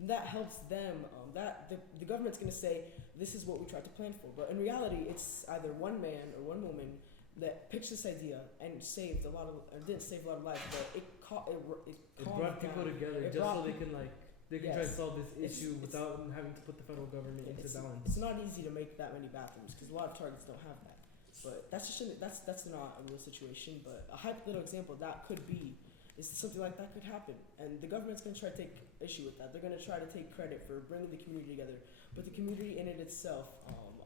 And that helps them. The government's gonna say, this is what we tried to plan for. But in reality, it's either one man or one woman that pitched this idea and saved a lot of, or didn't save a lot of lives, but it brought people together just so they can try to solve this issue without having to put the federal government into balance. It's not easy to make that many bathrooms because a lot of Targets don't have that. But that's not a real situation. But a hypothetical example that could be is something like that could happen, and the government's going to try to take issue with that. They're going to try to take credit for bringing the community together, but the community in it itself,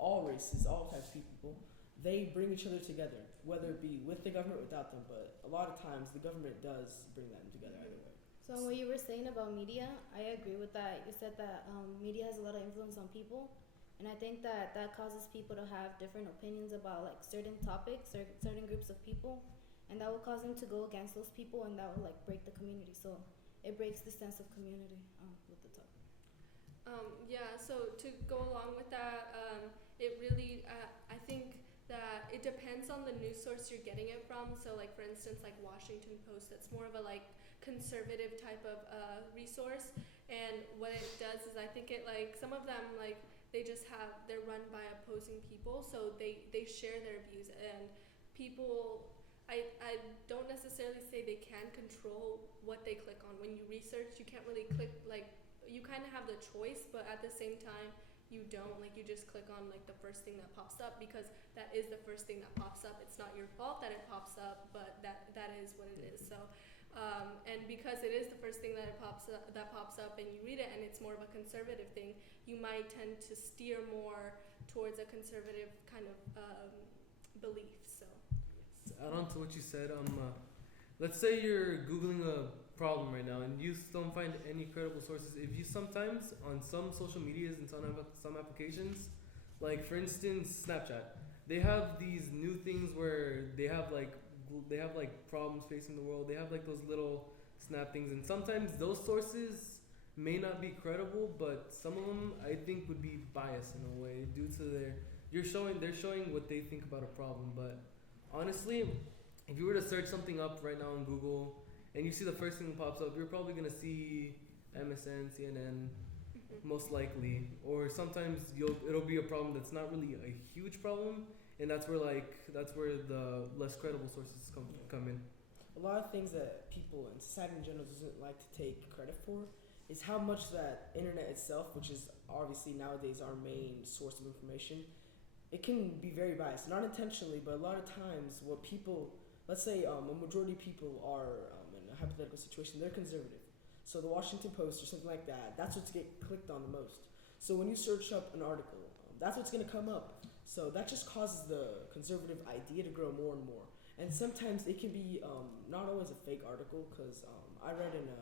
all races, all types of people, they bring each other together, whether it be with the government or without them. But a lot of times the government does bring them together either way. So what you were saying about media, I agree with that. You said that media has a lot of influence on people, and I think that causes people to have different opinions about like certain topics or certain groups of people, and that will cause them to go against those people, and that will like break the community. So it breaks the sense of community with the topic. So to go along with that, it really, I think that it depends on the news source you're getting it from. So like for instance, like Washington Post, that's more of a like conservative type of resource. And what it does is I think it like, some of them like, they're run by opposing people. So they share their views, and people, I don't necessarily say they can control what they click on. When you research, you can't really click, like, you kind of have the choice, but at the same time, you don't. Like, you just click on, like, the first thing that pops up because that is the first thing that pops up. It's not your fault that it pops up, but that is what it is. So, and because it is the first thing that pops up and you read it and it's more of a conservative thing, you might tend to steer more towards a conservative kind of belief. So, yes. To add on to what you said, let's say you're Googling a problem right now and you don't find any credible sources. If you sometimes on some social medias and some applications, like for instance Snapchat, they have these new things where they have like problems facing the world. They have like those little snap things, and sometimes those sources may not be credible, but some of them I think would be biased in a way due to they're showing what they think about a problem. But honestly, if you were to search something up right now on Google and you see the first thing that pops up, you're probably gonna see MSN, CNN, most likely, or sometimes it'll be a problem that's not really a huge problem, and that's where the less credible sources come in. A lot of things that people and society in general doesn't like to take credit for is how much that internet itself, which is obviously nowadays our main source of information, it can be very biased, not intentionally, but a lot of times what people, let's say a majority of people are in a hypothetical situation, they're conservative. So the Washington Post or something like that, that's what's get clicked on the most. So when you search up an article, that's what's going to come up. So that just causes the conservative idea to grow more and more. And sometimes it can be not always a fake article, because I read in a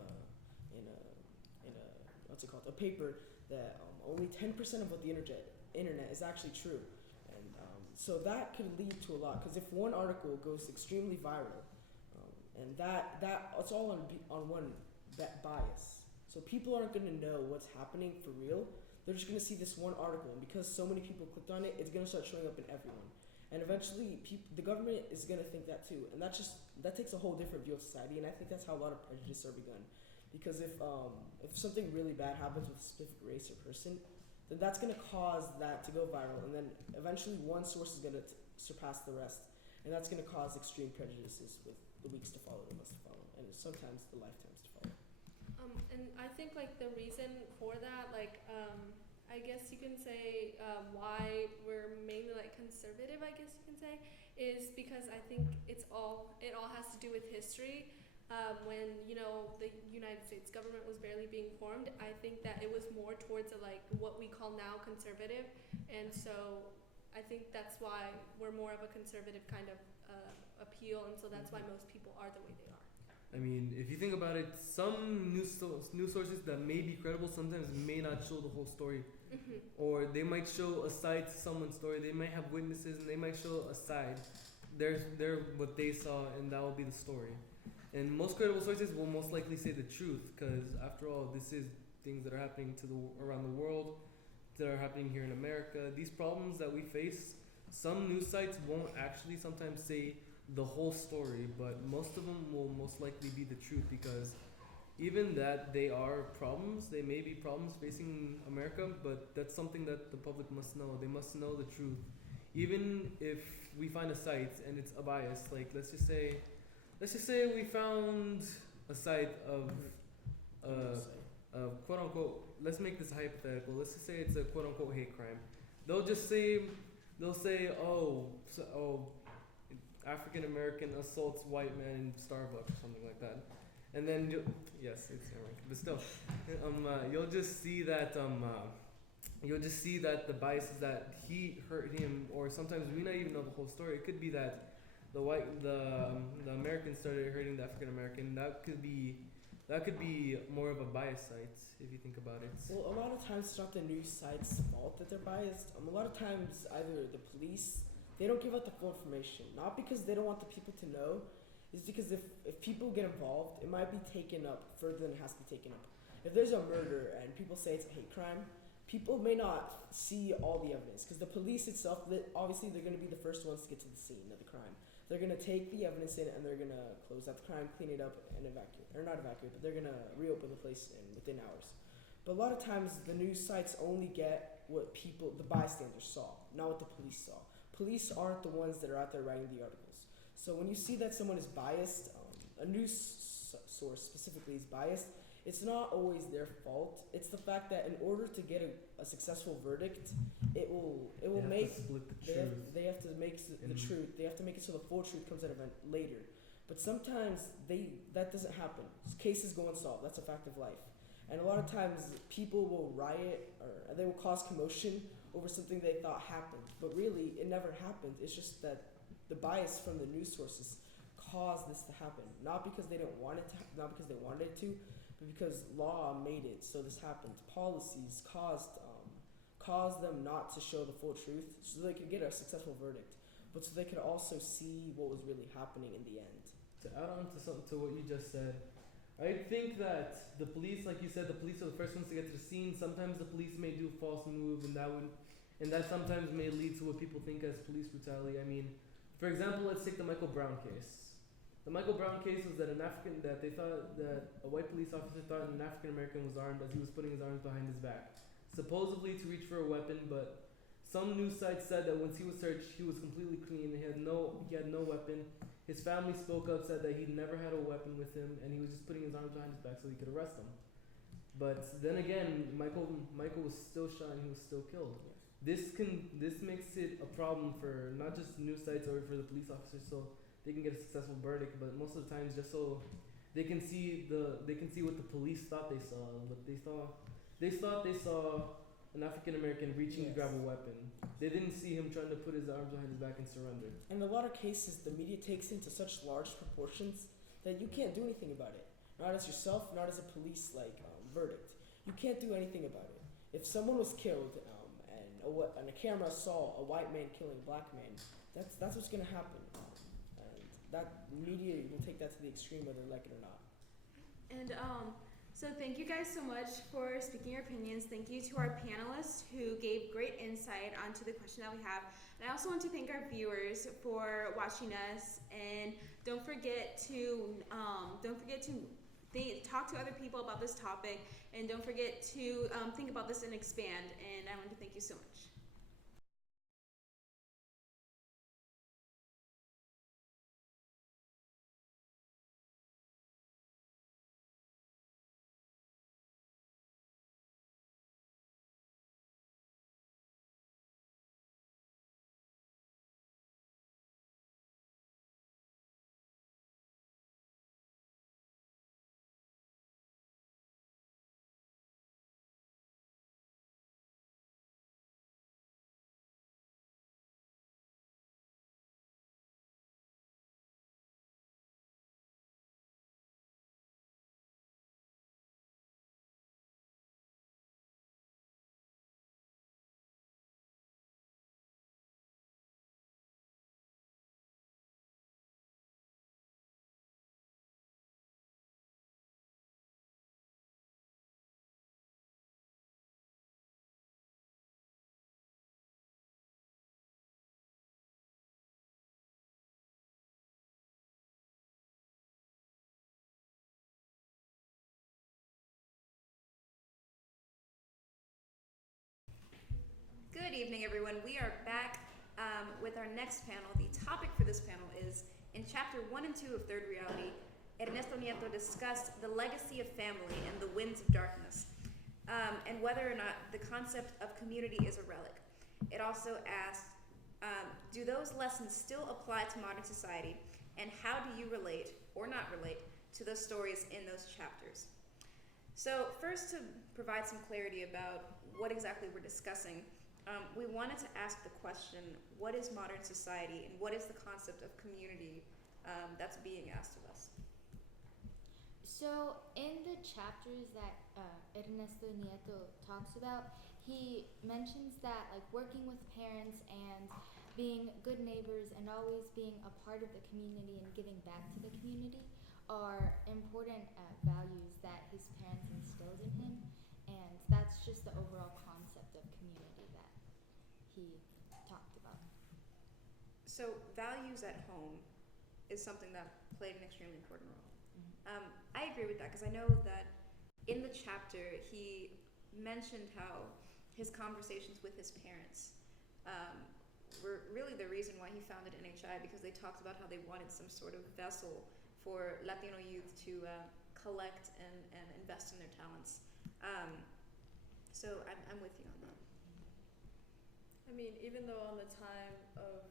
what's it called, a paper that only 10% of what the internet is actually true. And so that could lead to a lot, because if one article goes extremely viral, and that it's all on one bias. So people aren't going to know what's happening for real. They're just going to see this one article, and because so many people clicked on it, it's going to start showing up in everyone. And eventually, the government is going to think that too, and that takes a whole different view of society. And I think that's how a lot of prejudice are begun, because if something really bad happens with a specific race or person, then that's going to cause that to go viral, and then eventually one source is going to surpass the rest, and that's going to cause extreme prejudices with the weeks to follow, the months to follow, and sometimes the lifetimes to follow. And I think like the reason for that, like I guess you can say why we're mainly like conservative, I guess you can say, is because I think it all has to do with history. When the United States government was barely being formed, I think that it was more towards like what we call now conservative, and so I think that's why we're more of a conservative kind of appeal, and so that's why most people are the way they are. I mean, if you think about it, some news sources that may be credible sometimes may not show the whole story. Or they might show a side to someone's story. They might have witnesses and they might show a side. They're what they saw, and that will be the story. and most credible sources will most likely say the truth, because after all, this is things that are happening around the world, that are happening here in America. These problems that we face, some news sites won't actually sometimes say the whole story, but most of them will most likely be the truth, because even that they are problems, they may be problems facing America, but that's something that the public must know. They must know the truth. Even if we find a site and it's a bias, like let's just say we found a site of quote unquote, let's make this hypothetical. Let's just say it's a quote unquote hate crime. They'll say, African American assaults white man in Starbucks or something like that. And then yes, it's American, but still, you'll just see that the bias is that he hurt him, or sometimes we not even know the whole story. It could be that the American started hurting the African American. That could be more of a bias site if you think about it. Well, a lot of times it's not the news site's fault that they're biased. A lot of times either the police, they don't give out the full information, not because they don't want the people to know. It's because if people get involved, it might be taken up further than it has to be taken up. If there's a murder and people say it's a hate crime, people may not see all the evidence, because the police itself, obviously they're going to be the first ones to get to the scene of the crime. They're going to take the evidence in and they're going to close out the crime, clean it up, and evacuate. Or not evacuate, but they're going to reopen the place within hours. But a lot of times the news sites only get what the bystanders saw, not what the police saw. Police aren't the ones that are out there writing the articles. So when you see that someone is biased, a news source specifically is biased, it's not always their fault. It's the fact that in order to get a successful verdict, they have to make the truth. They have to make it so the full truth comes out of it later. But sometimes that doesn't happen. Cases go unsolved. That's a fact of life. And a lot of times people will riot or they will cause commotion over something they thought happened. But really, it never happened. It's just that the bias from the news sources caused this to happen. Not because they didn't want it to, not because they wanted it to, but because law made it so this happened. Policies caused them not to show the full truth, so they could get a successful verdict, but so they could also see what was really happening in the end. To add on to what you just said, I think that the police, like you said, the police are the first ones to get to the scene. Sometimes the police may do a false move, and that sometimes may lead to what people think as police brutality. I mean, for example, let's take the Michael Brown case. The Michael Brown case was that they thought that a white police officer thought an African American was armed as he was putting his arms behind his back, supposedly to reach for a weapon. But some news sites said that once he was searched, he was completely clean. He had no weapon. His family spoke up, said that he'd never had a weapon with him, and he was just putting his arms behind his back so he could arrest him. But then again, Michael was still shot and he was still killed. This makes it a problem for not just news sites or for the police officers, so they can get a successful verdict. But most of the times, just so they can see what the police thought they saw. But they thought they saw an African American reaching to grab a weapon. They didn't see him trying to put his arms behind his back and surrender. In a lot of cases, the media takes into such large proportions that you can't do anything about it. Not as yourself, not as a police verdict. You can't do anything about it. If someone was killed and a camera saw a white man killing a black man, that's what's gonna happen. And that media will take that to the extreme whether they like it or not. And so thank you guys so much for speaking your opinions. Thank you to our panelists who gave great insight onto the question that we have. And I also want to thank our viewers for watching us. And don't forget to talk to other people about this topic. And don't forget to think about this and expand. And I want to thank you so much. evening, everyone. We are back with our next panel. The topic for this panel is, in Chapter 1 and 2 of Third Reality, Ernesto Nieto discussed the legacy of family and the winds of darkness, and whether or not the concept of community is a relic. It also asked, do those lessons still apply to modern society, and how do you relate, or not relate, to those stories in those chapters? So first, to provide some clarity about what exactly we're discussing, we wanted to ask the question, what is modern society, and what is the concept of community that's being asked of us? So in the chapters that Ernesto Nieto talks about, he mentions that like working with parents and being good neighbors and always being a part of the community and giving back to the community are important values that his parents instilled in him, and that's just the overall concept of community that he talked about. So values at home is something that played an extremely important role. I agree with that because I know that in the chapter he mentioned how his conversations with his parents were really the reason why he founded NHI, because they talked about how they wanted some sort of vessel for Latino youth to collect and invest in their talents. So I'm with you on that. I mean, even though on the time of,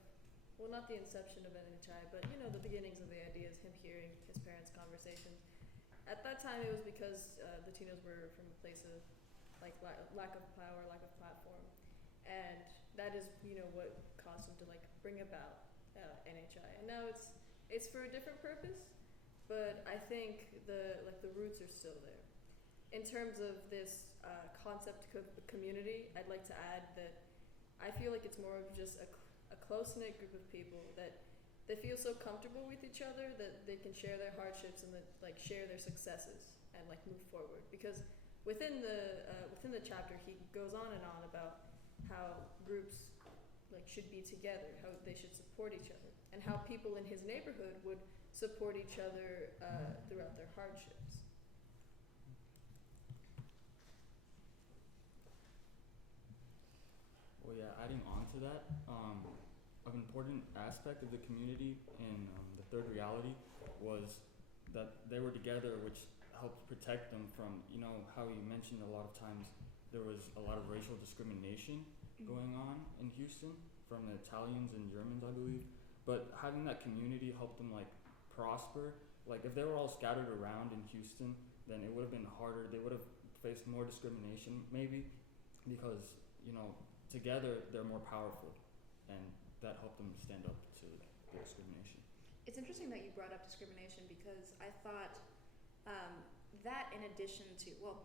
well, not the inception of NHI, but you know, the beginnings of the ideas, him hearing his parents' conversations, at that time it was because Latinos were from a place of like lack of power, lack of platform, and that is, you know, what caused him to like bring about NHI. And now it's for a different purpose, but I think the roots are still there. In terms of this concept of community, I'd like to add that I feel like it's more of just a close-knit group of people that they feel so comfortable with each other that they can share their hardships and like share their successes and like move forward. Because within the chapter, he goes on and on about how groups like should be together, how they should support each other, and how people in his neighborhood would support each other throughout their hardships. Well, yeah, adding on to that, an important aspect of the community in the Third Reality was that they were together, which helped protect them from, you know, how you mentioned a lot of times there was a lot of racial discrimination going on in Houston from the Italians and Germans, I believe. But having that community helped them like prosper. Like if they were all scattered around in Houston, then it would have been harder. They would have faced more discrimination maybe, because, you know, together they're more powerful, and that helped them stand up to the discrimination. It's interesting that you brought up discrimination, because I thought that in addition to, well,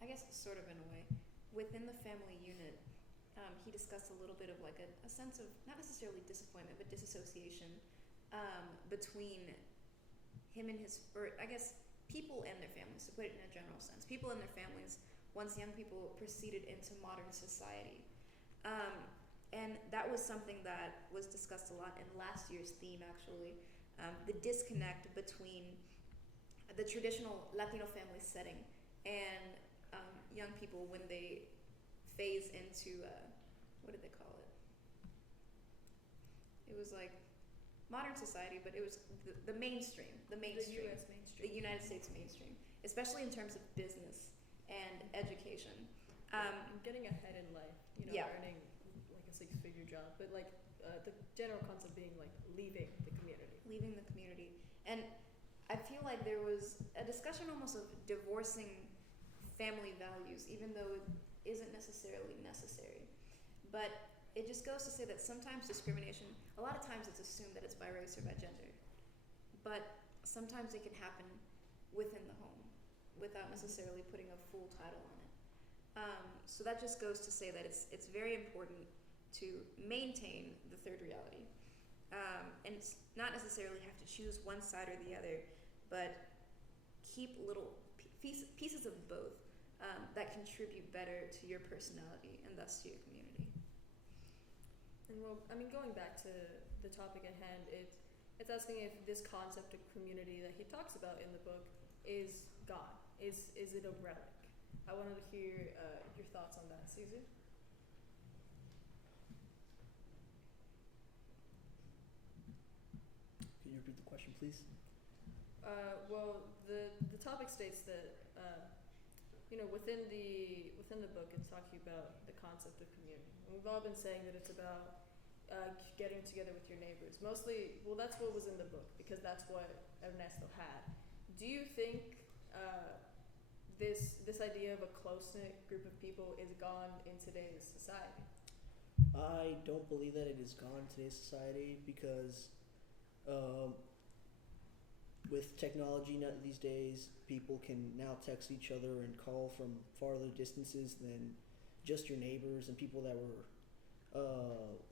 I guess sort of in a way, within the family unit, he discussed a little bit of like a sense of not necessarily disappointment but disassociation between him and his, or I guess people and their families, to put it in a general sense, people and their families once young people proceeded into modern society. And that was something that was discussed a lot in last year's theme, actually, the disconnect between the traditional Latino family setting and young people when they phase into, what did they call it? It was like modern society, but it was the mainstream, the mainstream. The US mainstream. The United States mainstream, especially in terms of business and education. Getting ahead in life, you know, earning like a six-figure job, but like the general concept being like leaving the community. Leaving the community. And I feel like there was a discussion almost of divorcing family values, even though it isn't necessarily necessary. But it just goes to say that sometimes discrimination, a lot of times it's assumed that it's by race or by gender. But sometimes it can happen within the home without necessarily putting a full title on it. So that just goes to say that it's very important to maintain the third reality. And it's not necessarily have to choose one side or the other, but keep little pieces of both that contribute better to your personality and thus to your community. And well, I mean, going back to the topic at hand, it's asking if this concept of community that he talks about in the book is gone. Is it a relic? I wanted to hear your thoughts on that, Caesar. question, please. Well, the topic states that within the book it's talking about the concept of community. And we've all been saying that it's about getting together with your neighbors. Mostly, well, that's what was in the book because that's what Ernesto had. Do you think this idea of a close-knit group of people is gone in today's society? I don't believe that it is gone in today's society because with technology these days, people can now text each other and call from farther distances than just your neighbors and people that were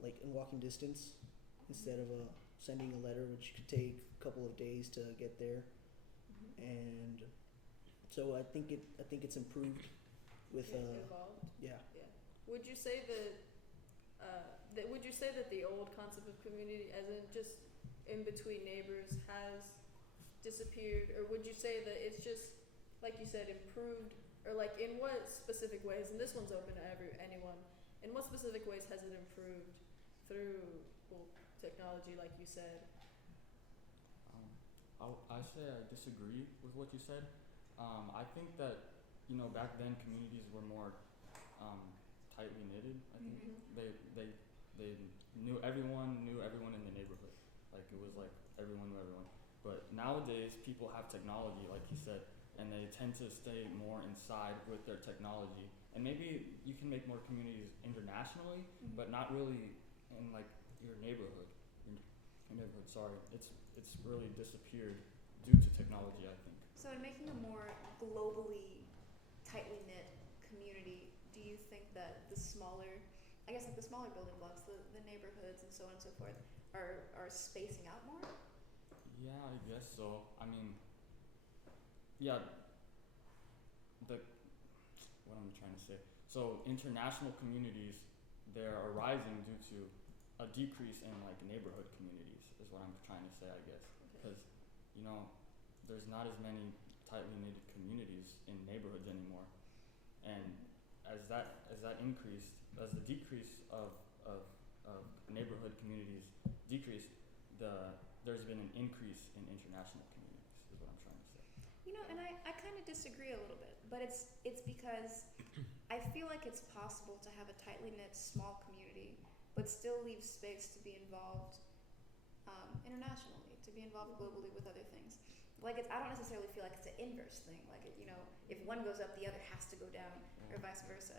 like in walking distance instead of sending a letter, which could take a couple of days to get there. And so I think it's improved with evolved. Yeah. Would you say that the old concept of community, as in just in between neighbors, has disappeared, or would you say that it's just, like you said, improved, or like in what specific ways? And this one's open to anyone. In what specific ways has it improved through technology, like you said? I say I disagree with what you said. I think that back then communities were more tightly knitted. I think they knew everyone in the neighborhood. Like it was like everyone knew everyone. But nowadays people have technology, like you said, and they tend to stay more inside with their technology. And maybe you can make more communities internationally, but not really in like your neighborhood. Your neighborhood, sorry. It's really disappeared due to technology, I think. So in making a more globally tightly knit community, do you think that the smaller building blocks, the neighborhoods and so on and so forth, are spacing out more? Yeah, I guess so. I mean, yeah, what am I trying to say? So international communities, they're arising due to a decrease in like neighborhood communities is what I'm trying to say, I guess. Because, there's not as many tightly knitted communities in neighborhoods anymore. And as the decrease of neighborhood communities decreased, there's been an increase in international communities is what I'm trying to say. And I kind of disagree a little bit, but it's because I feel like it's possible to have a tightly knit small community, but still leave space to be involved internationally, to be involved globally with other things. Like I don't necessarily feel like it's an inverse thing. Like if one goes up, the other has to go down, or vice versa.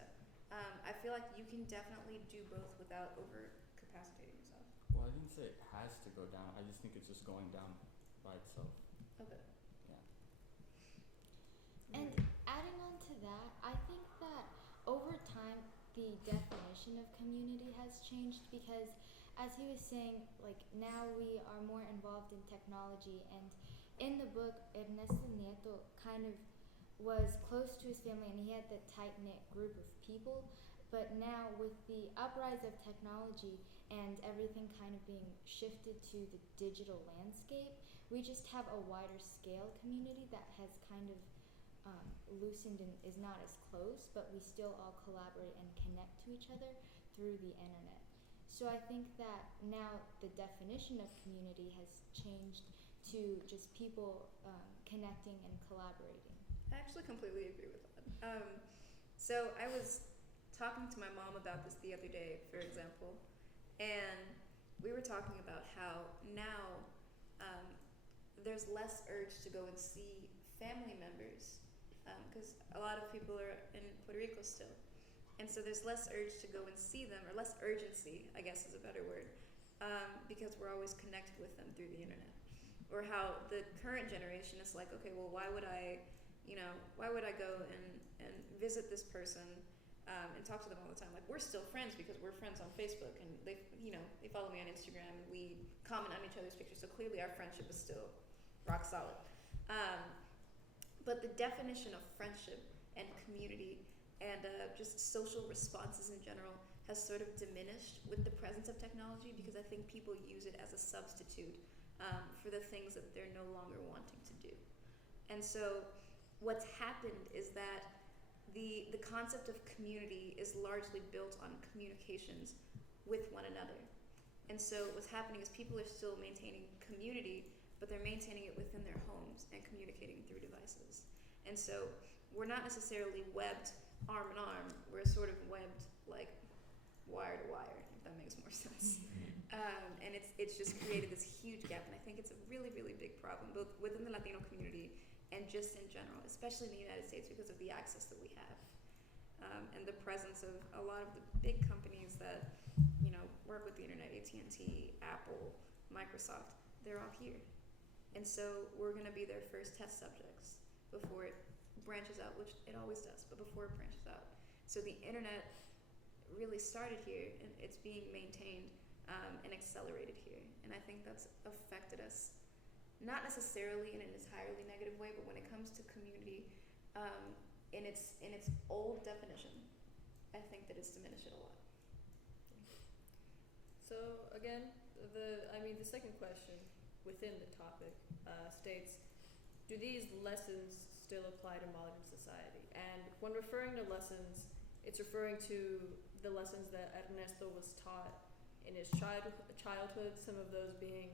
I feel like you can definitely do both without overcapacitating yourself. Well, I didn't say it has to go down. I just think it's just going down by itself. Okay. Yeah. And adding on to that, I think that over time the definition of community has changed because, as he was saying, like now we are more involved in technology, and in the book Ernesto Nieto kind of was close to his family and he had that tight-knit group of people, but now with the uprise of technology and everything kind of being shifted to the digital landscape, we just have a wider scale community that has kind of loosened and is not as close, but we still all collaborate and connect to each other through the internet. So I think that now the definition of community has changed to just people connecting and collaborating. I actually completely agree with that. So I was talking to my mom about this the other day, for example, and we were talking about how now there's less urge to go and see family members because a lot of people are in Puerto Rico still. And so there's less urge to go and see them, or less urgency, I guess is a better word, because we're always connected with them through the internet. Or how the current generation is like, okay, well, why would I go and visit this person and talk to them all the time? Like, we're still friends because we're friends on Facebook, and they follow me on Instagram, and we comment on each other's pictures. So clearly, our friendship is still rock solid. But the definition of friendship and community and just social responses in general has sort of diminished with the presence of technology, because I think people use it as a substitute for the things that they're no longer wanting to do. And so what's happened is that the concept of community is largely built on communications with one another. And so what's happening is people are still maintaining community, but they're maintaining it within their homes and communicating through devices. And so we're not necessarily webbed arm in arm, we're sort of webbed like wire to wire, if that makes more sense. And it's just created this huge gap, and I think it's a really, really big problem, both within the Latino community and just in general, especially in the United States because of the access that we have. And the presence of a lot of the big companies that, work with the internet, AT&T, Apple, Microsoft, they're all here. And so we're gonna be their first test subjects before it branches out, which it always does, but before it branches out. So the internet really started here, and it's being maintained and accelerated here. And I think that's affected us, not necessarily in an entirely negative way, but when it comes to community, in its old definition, I think that it's diminished it a lot. So again, the second question within the topic states, do these lessons still apply to modern society? And when referring to lessons, it's referring to the lessons that Ernesto was taught in his childhood, some of those being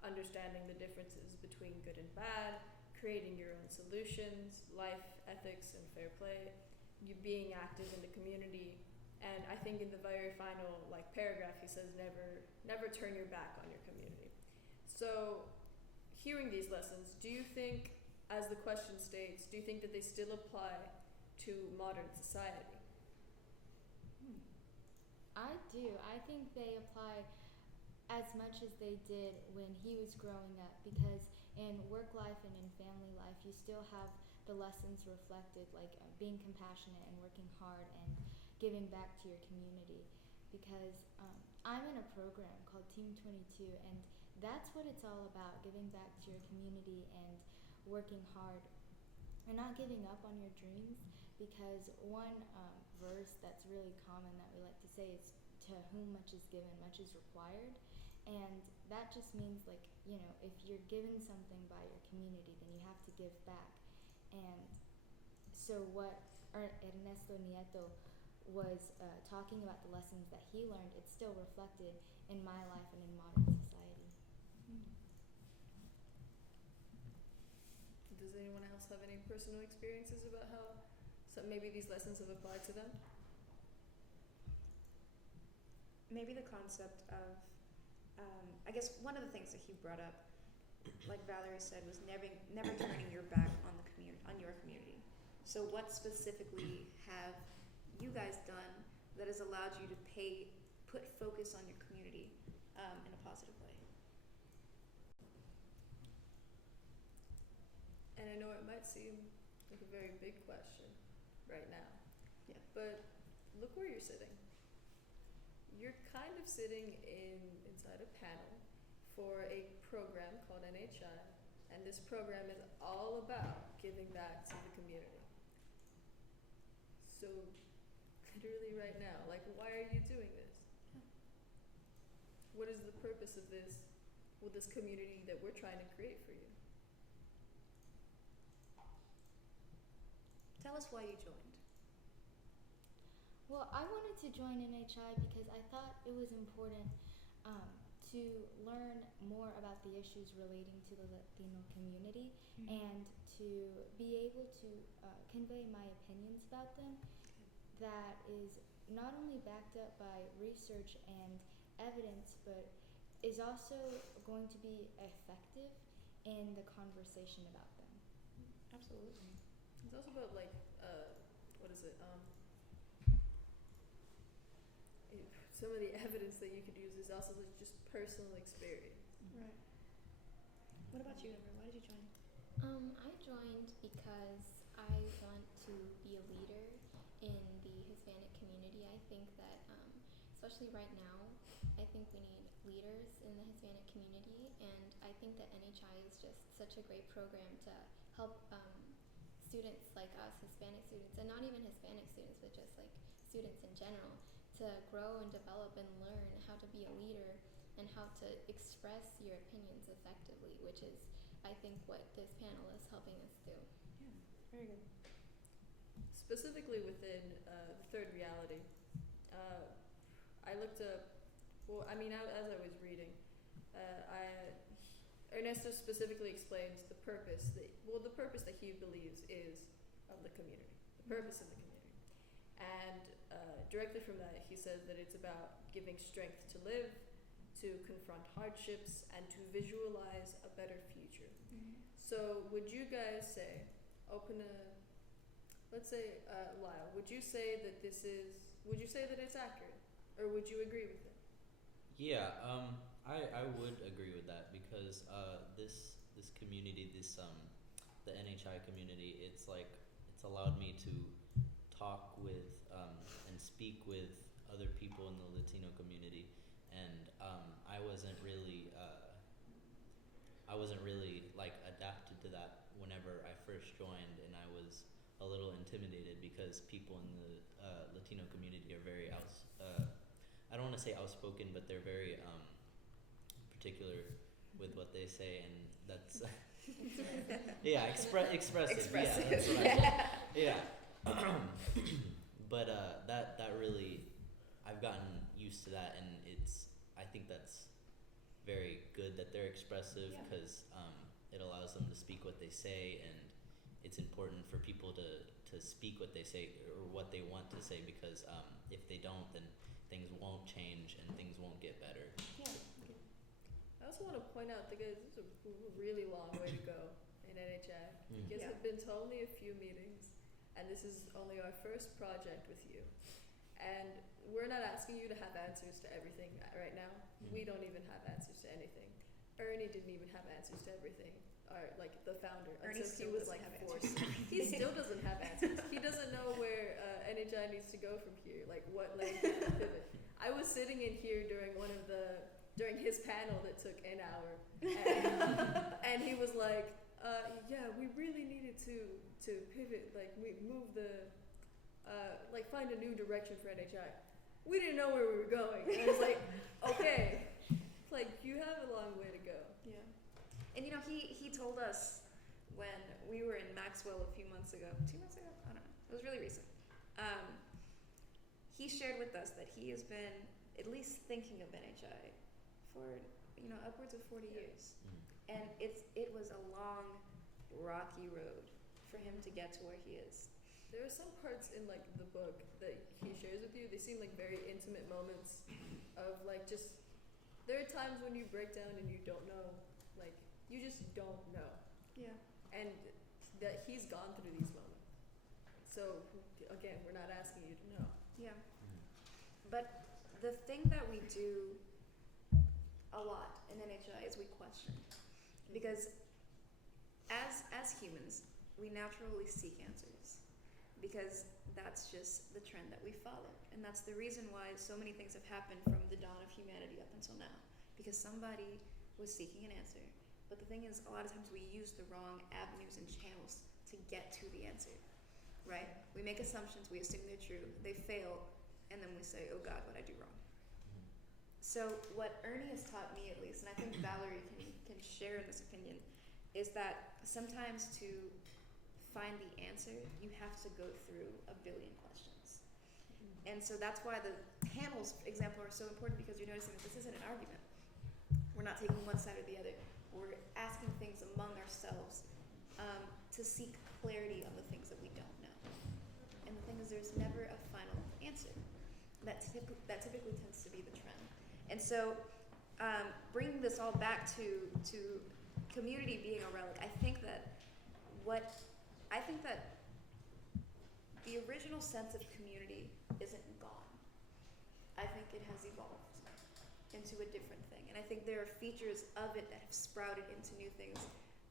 understanding the differences between good and bad, creating your own solutions, life ethics and fair play, you being active in the community. And I think in the very final paragraph he says never turn your back on your community. So hearing these lessons, do you think, as the question states, do you think that they still apply to modern society? I do. I think they apply as much as they did when he was growing up, because in work life and in family life you still have the lessons reflected, like being compassionate and working hard and giving back to your community. Because I'm in a program called Team 22, and that's what it's all about, giving back to your community and working hard and not giving up on your dreams. Because one verse that's really common that we like to say is, to whom much is given, much is required. And that just means if you're given something by your community, then you have to give back. And so what Ernesto Nieto was talking about, the lessons that he learned, it's still reflected in my life and in modern society. Does anyone else have any personal experiences about how maybe these lessons have applied to them? Maybe the concept of, I guess one of the things that he brought up, like Valerie said, was never turning your back on your community. So what specifically have you guys done that has allowed you to put focus on your community in a positive way? And I know it might seem like a very big question right now. Yeah. But look where you're sitting. You're kind of sitting inside a panel for a program called NHI, and this program is all about giving back to the community. So literally right now, why are you doing this? What is the purpose of this, with this community that we're trying to create for you? Tell us why you joined. Well, I wanted to join NHI because I thought it was important to learn more about the issues relating to the Latino community, and to be able to convey my opinions about them that is not only backed up by research and evidence, but is also going to be effective in the conversation about them. Absolutely. It's also about some of the evidence that you could use is also just personal experience. Right. What about you, Amber? Why did you join? I joined because I want to be a leader in the Hispanic community. I think that, especially right now, I think we need leaders in the Hispanic community, and I think that NHI is just such a great program to help students like us, Hispanic students, and not even Hispanic students, but just students in general, to grow and develop and learn how to be a leader and how to express your opinions effectively, which is, I think, what this panel is helping us do. Yeah, very good. Specifically within the third reality, I looked up, as I was reading, Ernesto specifically explains the purpose that he believes is of the community, the purpose of the community. And directly from that, he says that it's about giving strength to live, to confront hardships, and to visualize a better future. So would you guys say, let's say, Lyle, would you say that it's accurate? Or would you agree with it? Yeah, I would agree with that because this community, the NHI community, it's allowed me to talk with and speak with other people in the Latino community, and I wasn't really like adapted to that whenever I first joined, and I was a little intimidated because people in the Latino community are very I don't want to say outspoken, but they're very particular with what they say, and that's yeah, expressive. Yeah, that's right. Yeah. But that really, I've gotten used to that, and I think that's very good that they're expressive because it allows them to speak what they say, and it's important for people to speak what they say or what they want to say, because if they don't, then things won't change and things won't get better. Yeah. I also want to point out that guys, this is a really long way to go in NHI. You guys have been to only a few meetings, and this is only our first project with you. And we're not asking you to have answers to everything right now. We don't even have answers to anything. Ernie didn't even have answers to everything. Like the founder. Ernie until still he was doesn't like have forced. He still doesn't have answers. He doesn't know where NHI needs to go from here. Like what lane to pivot. I was sitting in here during his panel that took an hour, and he was like, "Yeah, we really needed to pivot. Like we move find a new direction for NHI. We didn't know where we were going." And I was like, "Okay, like you have a long way to go." Yeah. And he told us when we were in Maxwell a few months ago, 2 months ago, I don't know, it was really recent. He shared with us that he has been at least thinking of NHI for upwards of 40 years, and it was a long, rocky road for him to get to where he is. There are some parts in like the book that he shares with you. They seem like very intimate moments of like just. There are times when you break down and you don't know, like you just don't know. Yeah. And that he's gone through these moments. So again, we're not asking you to know. Yeah. But the thing that we do a lot in NHI is we question, because as humans, we naturally seek answers, because that's just the trend that we follow, and that's the reason why so many things have happened from the dawn of humanity up until now, because somebody was seeking an answer. But the thing is, a lot of times we use the wrong avenues and channels to get to the answer, right? We make assumptions, we assume they're true, they fail, and then we say, oh God, what did I do wrong? So what Ernie has taught me, at least, and I think Valerie can share in this opinion, is that sometimes to find the answer, you have to go through a billion questions. And so that's why the panels example are so important, because you're noticing that this isn't an argument. We're not taking one side or the other. We're asking things among ourselves to seek clarity on the things that we don't know. And the thing is, there's never a final answer. That typically tends to be the trend. And so bringing this all back to community being a relic, I think that the original sense of community isn't gone. I think it has evolved into a different thing. And I think there are features of it that have sprouted into new things,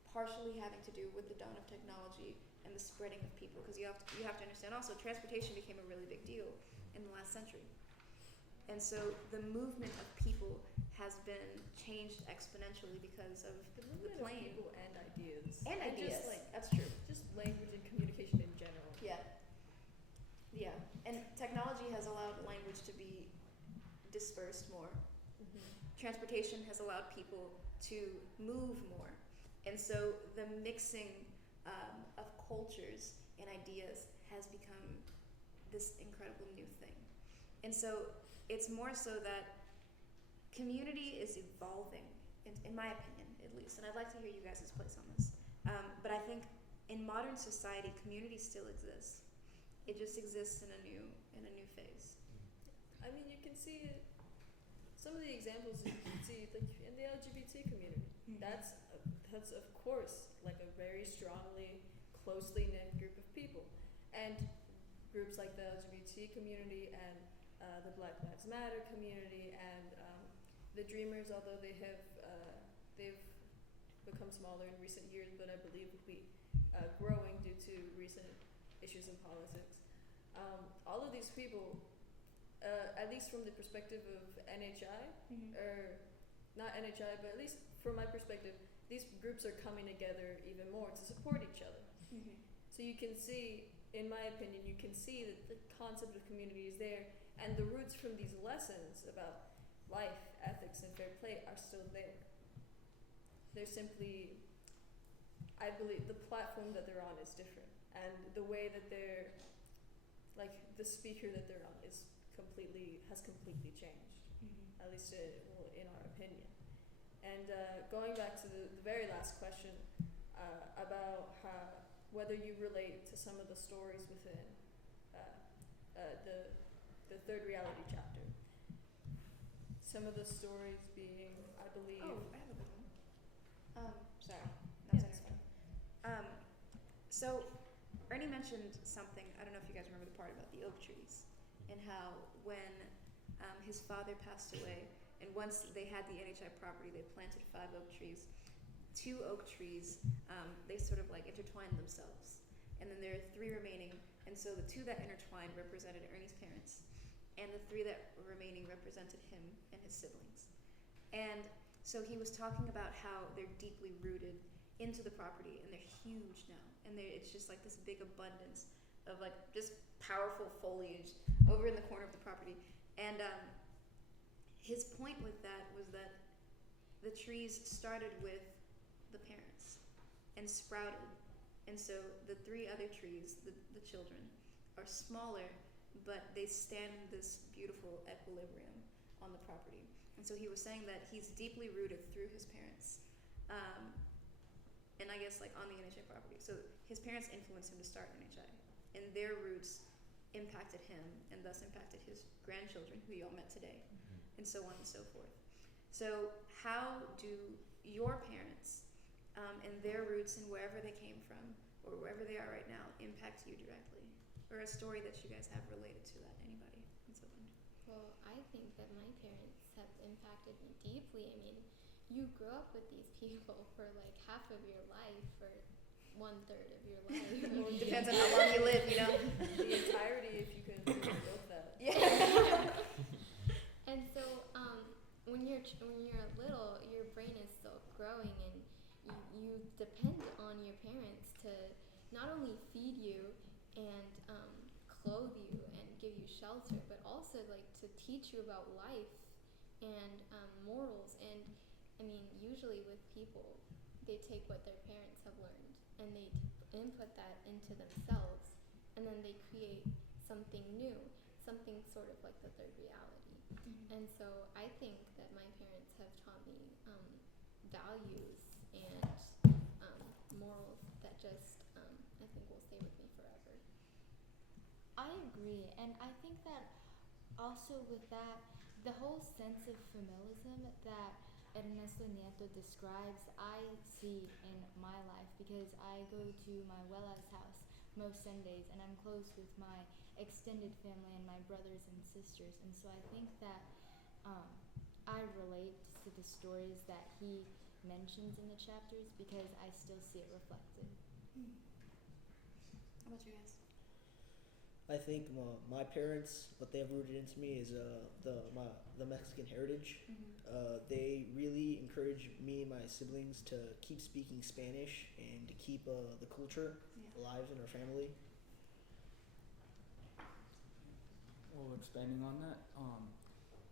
partially having to do with the dawn of technology and the spreading of people. Because you have to understand also, transportation became a really big deal in the last century. And so the movement of people has been changed exponentially because of the plane. Of people and ideas. And ideas. Just, that's true. Just language and communication in general. Yeah. Yeah. And technology has allowed language to be dispersed more. Transportation has allowed people to move more. And so the mixing of cultures and ideas has become this incredible new thing. And so it's more so that community is evolving in my opinion at least, and I'd like to hear you guys' place on this. But I think in modern society, community still exists. It just exists in a new phase. I mean, you can see it, some of the examples you can see like in the LGBT community. That's of course like a very strongly, closely knit group of people, and groups like the LGBT community and the Black Lives Matter community and the Dreamers, although they've become smaller in recent years, but I believe will be growing due to recent issues in politics. All of these people, at least from the perspective of NHI, or not NHI, but at least from my perspective, these groups are coming together even more to support each other. So you can see, in my opinion, you can see that the concept of community is there, and the roots from these lessons about life, ethics, and fair play are still there. They're simply, I believe, the platform that they're on is different, and the way that they're, like the speaker that they're on has completely changed, at least in our opinion. And going back to the very last question about whether you relate to some of the stories within the third reality chapter. Some of the stories being, I believe. Oh, I have a good one. Sorry, not yeah, so Ernie mentioned something. I don't know if you guys remember the part about the oak trees and how when his father passed away, and once they had the NHI property, they planted 5 oak trees. 2 oak trees, they sort of like intertwined themselves, and then there are 3 remaining. And so the 2 that intertwined represented Ernie's parents, and the 3 that were remaining represented him and his siblings. And so he was talking about how they're deeply rooted into the property, and they're huge now, and it's just like this big abundance of like just powerful foliage over in the corner of the property. And his point with that was that the trees started with the parents and sprouted, and so the 3 other trees, the children, are smaller, but they stand in this beautiful equilibrium on the property. And so he was saying that he's deeply rooted through his parents, and I guess like on the NHI property. So his parents influenced him to start NHI, and their roots impacted him and thus impacted his grandchildren, who you all met today, and so on and so forth. So how do your parents and their roots and wherever they came from or wherever they are right now impact you directly? Or a story that you guys have related to that, anybody? Well, I think that my parents have impacted me deeply. I mean, you grow up with these people for like half of your life or 1/3 of your life. Well, it depends on how long you live, you know. The entirety, if you can build that. Yeah. And so, when you're little, your brain is still growing, and you depend on your parents to not only feed you and clothe you and give you shelter, but also like to teach you about life and morals. And I mean, usually with people, they take what their parents have learned and they input that into themselves, and then they create something new, something sort of like the third reality. And so I think that my parents have taught me values and morals that just I think will stay with me forever. I agree, and I think that also with that, the whole sense of familism that Ernesto Nieto describes, I see in my life because I go to my abuela's house most Sundays, and I'm close with my extended family and my brothers and sisters, and so I think that I relate to the stories that he mentions in the chapters because I still see it reflected. How about you guys? I think my parents, what they have rooted into me is the Mexican heritage. They really encourage me and my siblings to keep speaking Spanish and to keep the culture alive in our family. Well, expanding on that,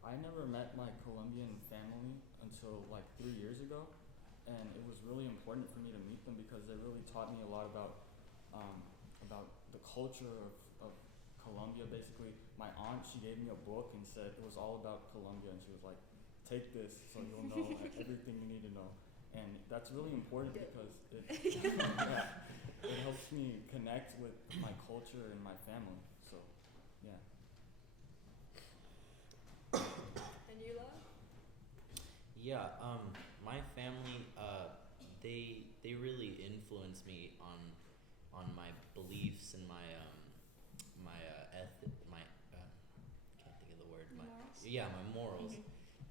I never met my Colombian family until like 3 years ago, and it was really important for me to meet them because they really taught me a lot about the culture of Colombia. Basically, my aunt, she gave me a book and said it was all about Colombia, and she was like, take this so you'll know everything you need to know. And that's really important because it, yeah, it helps me connect with my culture and my family. So, yeah. And you, love? Yeah, my family, they really influence me on my beliefs and my can't think of the word, Morals? my morals,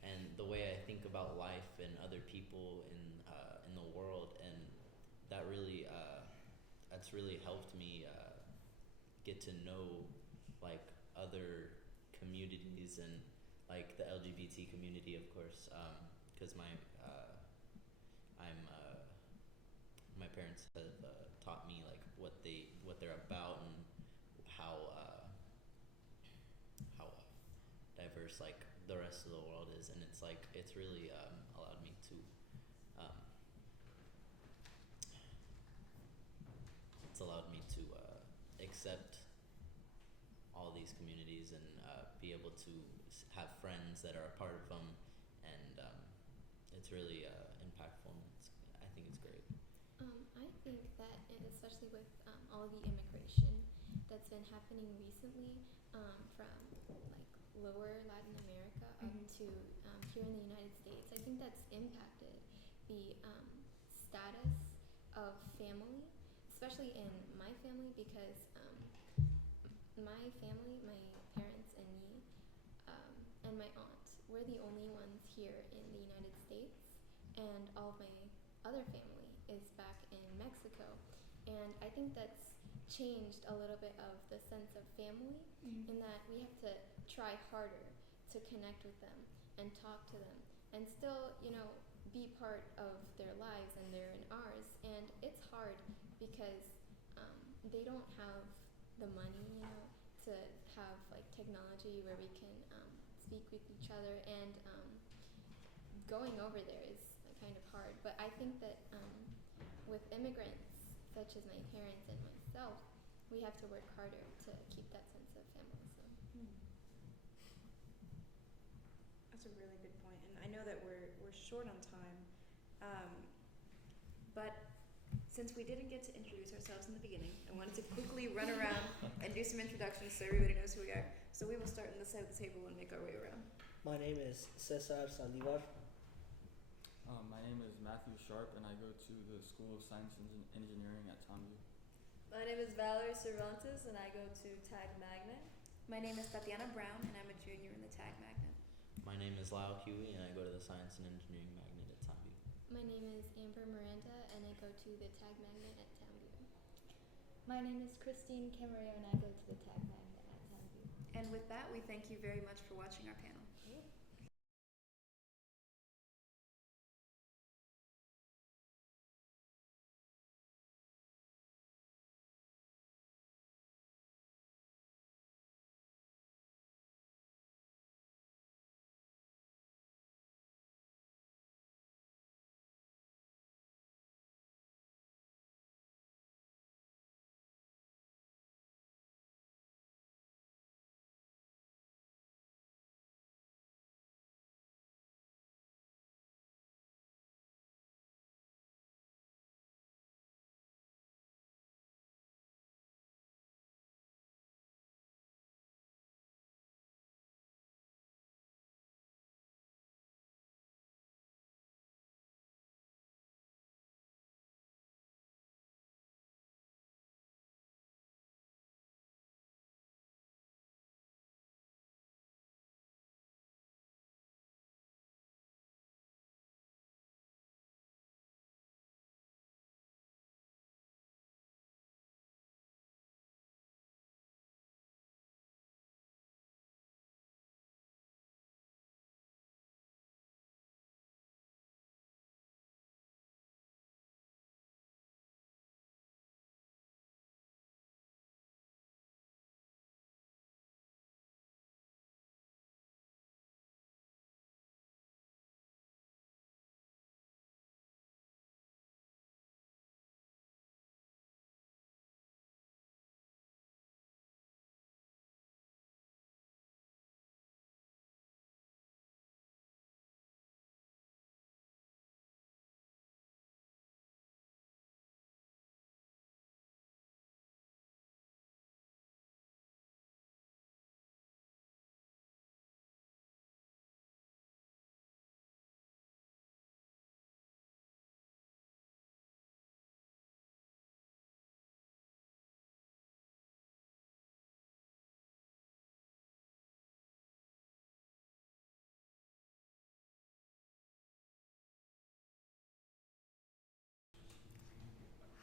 and the way I think about life and other people in the world, and that really that's really helped me get to know like other communities and like the LGBT community, of course, because my parents have taught me like what they're about and how diverse like the rest of the world is, and it's really allowed me to um, accept all these communities and be able to have friends that are a part of them, and it's really impactful. And I think it's great. I think that, and especially with all the immigration that's been happening recently, from like lower Latin America up to here in the United States, I think that's impacted the status of family, especially in my family, because my family, my parents and me, and my aunt, we're the only ones here in the United States, and all of my other family is back in Mexico. And I think that's changed a little bit of the sense of family, in that we have to try harder to connect with them and talk to them and still, be part of their lives, and they're in ours. And it's hard because they don't have the money, to have like technology where we can speak with each other, and going over there is kind of hard. But I think that with immigrants such as my parents and myself, we have to work harder to keep that sense of family. So. That's a really good point, and I know that we're short on time, but since we didn't get to introduce ourselves in the beginning, I wanted to quickly run around and do some introductions so everybody knows who we are. So we will start on this side of the table and make our way around. My name is Cesar Saldivar. My name is Matthew Sharp, and I go to the School of Science and Engineering at TAMU. My name is Valerie Cervantes, and I go to Tag Magnet. My name is Tatiana Brown, and I'm a junior in the Tag Magnet. My name is Lau Huey, and I go to the Science and Engineering Magnet at TAMU. My name is Amber Miranda, and I go to the Tag Magnet at TAMU. My name is Christine Camarillo, and I go to the Tag Magnet at TAMU. And with that, we thank you very much for watching our panel.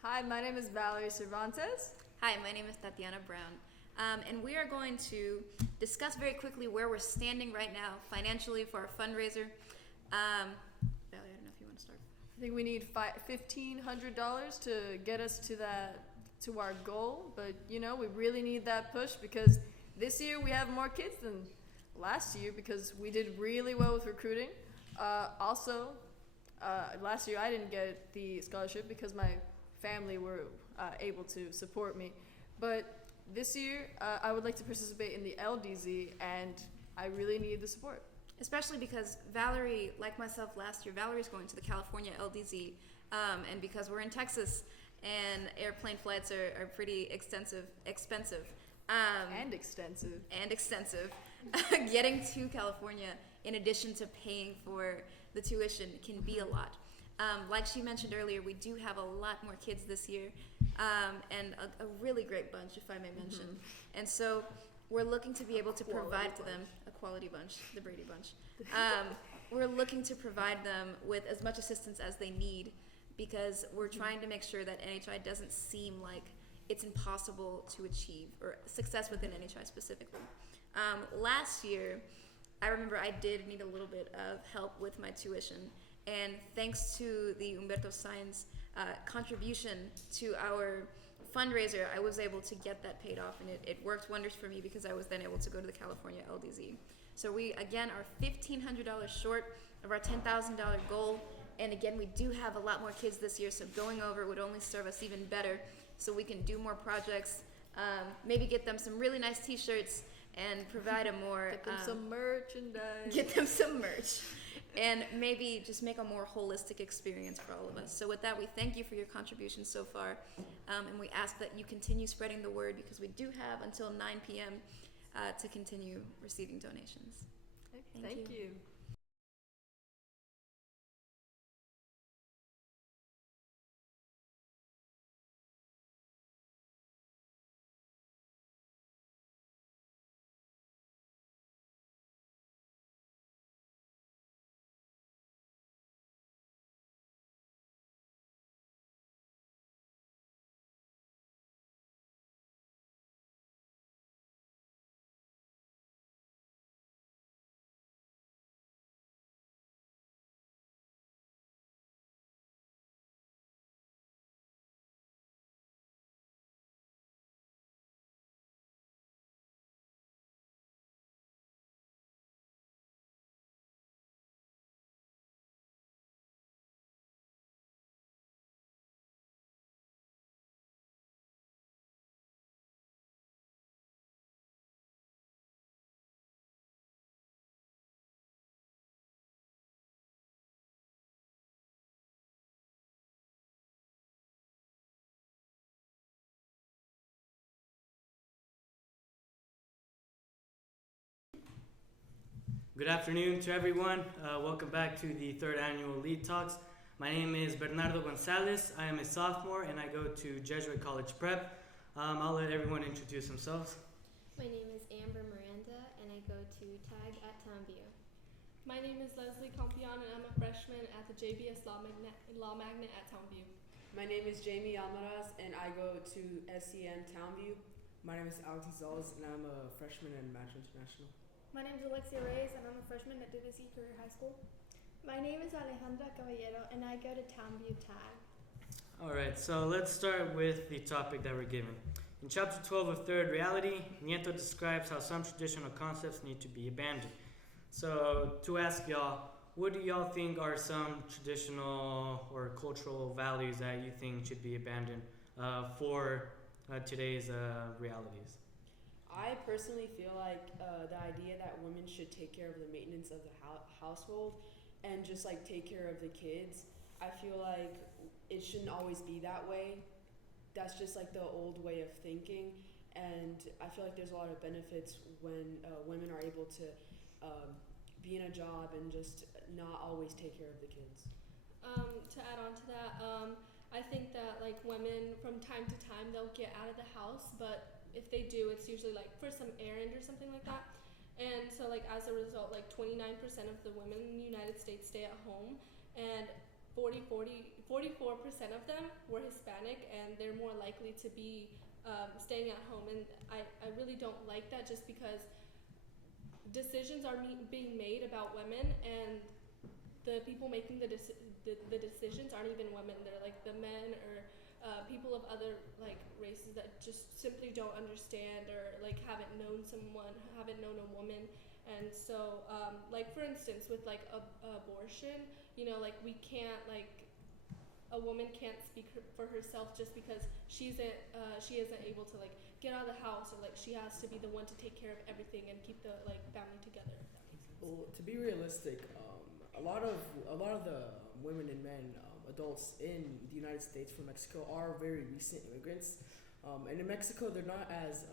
Hi, my name is Valerie Cervantes. Hi, my name is Tatiana Brown. And we are going to discuss very quickly where we're standing right now financially for our fundraiser. Valerie, I don't know if you want to start. I think we need $1,500 to get us to our goal, but you know, we really need that push because this year we have more kids than last year because we did really well with recruiting. Also, last year I didn't get the scholarship because my family were able to support me, but this year I would like to participate in the LDZ and I really need the support. Especially because Valerie, like myself last year, Valerie's going to the California LDZ, and because we're in Texas and airplane flights are pretty expensive. And extensive. Getting to California, in addition to paying for the tuition, can be a lot. Like she mentioned earlier, we do have a lot more kids this year, and a really great bunch, if I may mention. And so we're looking to be able to provide to them a quality bunch, the Brady bunch. We're looking to provide them with as much assistance as they need because we're trying to make sure that NHI doesn't seem like it's impossible to achieve or success within NHI specifically. Last year, I remember I did need a little bit of help with my tuition, and thanks to the Humberto Sainz contribution to our fundraiser, I was able to get that paid off, and it worked wonders for me because I was then able to go to the California LDZ. So we, again, are $1,500 short of our $10,000 goal, and again, we do have a lot more kids this year, so going over would only serve us even better so we can do more projects, maybe get them some really nice t-shirts, and provide a more... Get them some merchandise. Get them some merch. And maybe just make a more holistic experience for all of us. So with that, we thank you for your contributions so far, and we ask that you continue spreading the word because we do have until 9 p.m. To continue receiving donations. Thank you. Good afternoon to everyone. Welcome back to the third annual LEAD Talks. My name is Bernardo Gonzalez. I am a sophomore and I go to Jesuit College Prep. I'll let everyone introduce themselves. My name is Amber Miranda and I go to TAG at Townview. My name is Leslie Campion and I'm a freshman at the JBS Law Magnet at Townview. My name is Jamie Almaraz and I go to SCN Townview. My name is Alex Gonzalez and I'm a freshman at Manchester International. My name is Alexia Reyes and I'm a freshman at Divisie Career High School. My name is Alejandra Caballero and I go to Townview TAG. Alright, so let's start with the topic that we're given. In chapter 12 of Third Reality, Nieto describes how some traditional concepts need to be abandoned. So to ask y'all, what do y'all think are some traditional or cultural values that you think should be abandoned for today's realities? I personally feel like the idea that women should take care of the maintenance of the household and just like take care of the kids, I feel like it shouldn't always be that way. That's just like the old way of thinking, and I feel like there's a lot of benefits when women are able to be in a job and just not always take care of the kids. To add on to that, I think that like women from time to time they'll get out of the house, but if they do, it's usually like for some errand or something like that. And so like as a result, like 29% of the women in the United States stay at home, and 44% of them were Hispanic, and they're more likely to be staying at home. And I really don't like that, just because decisions are being made about women, and the people making the decisions aren't even women. They're like the men or people of other like races that just simply don't understand, or like haven't known a woman. And so like for instance with like abortion, like we can't, like a woman can't speak for herself just because she isn't able to like get out of the house, or like she has to be the one to take care of everything and keep the like family together, if that makes sense. Well, to be realistic, a lot of the women and men, adults in the United States from Mexico are very recent immigrants, and in Mexico there's not as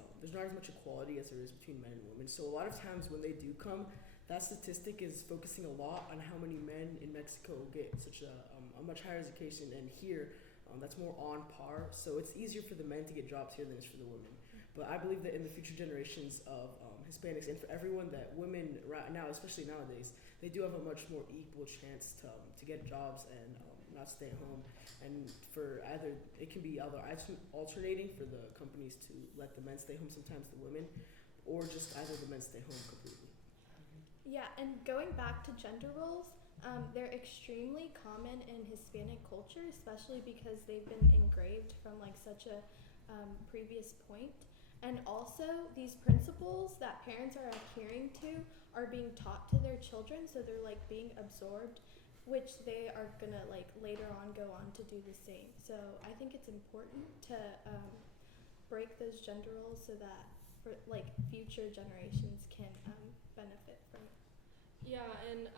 much equality as there is between men and women. So a lot of times when they do come, that statistic is focusing a lot on how many men in Mexico get such a much higher education, and here that's more on par. So it's easier for the men to get jobs here than it is for the women. But I believe that in the future generations of Hispanics, and for everyone, that women right now, especially nowadays, they do have a much more equal chance to get jobs and not stay at home. And for either, it can be either alternating for the companies to let the men stay home, sometimes the women, or just either the men stay home completely. Yeah, and going back to gender roles, they're extremely common in Hispanic culture, especially because they've been engraved from like such a previous point. And also, these principles that parents are adhering to are being taught to their children, so they're like being absorbed, which they are gonna like later on go on to do the same. So I think it's important to break those gender roles so that for like future generations can benefit from it. Yeah, and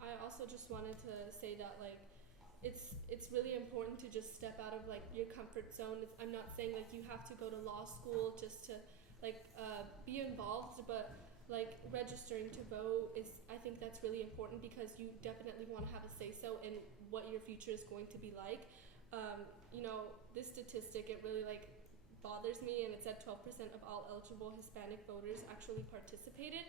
I also just wanted to say that like it's really important to just step out of like your comfort zone. I'm not saying like you have to go to law school just to like be involved, but like registering to vote I think that's really important, because you definitely want to have a say so in what your future is going to be like. This statistic, it really like bothers me, and it said 12% of all eligible Hispanic voters actually participated.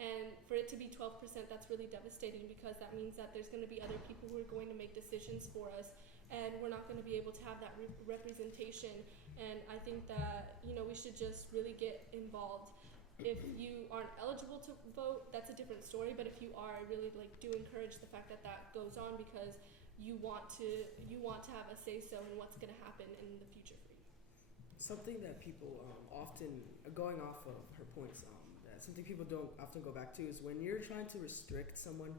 And for it to be 12%, that's really devastating, because that means that there's going to be other people who are going to make decisions for us, and we're not going to be able to have that representation. And I think that, we should just really get involved. If you aren't eligible to vote, that's a different story, but if you are, I really like do encourage the fact that that goes on, because you want to have a say so in what's going to happen in the future for you. Something that people often, going off of her points, something people don't often go back to is when you're trying to restrict someone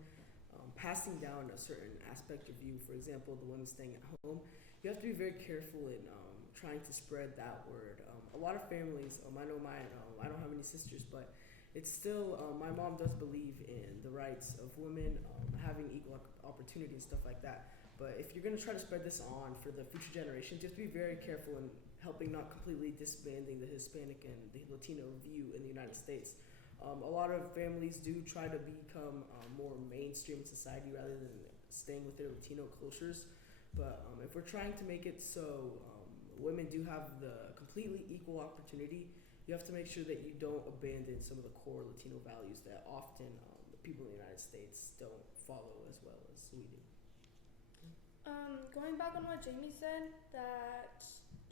passing down a certain aspect of you, for example, the women staying at home, you have to be very careful in trying to spread that word. A lot of families, I know mine, I don't have any sisters, but it's still, my mom does believe in the rights of women having equal opportunity and stuff like that. But if you're going to try to spread this on for the future generations, you have to be very careful in helping not completely disbanding the Hispanic and the Latino view in the United States. A lot of families do try to become more mainstream in society rather than staying with their Latino cultures. But if we're trying to make it so women do have the completely equal opportunity, you have to make sure that you don't abandon some of the core Latino values that often the people in the United States don't follow as well as we do. Going back on what Jamie said, that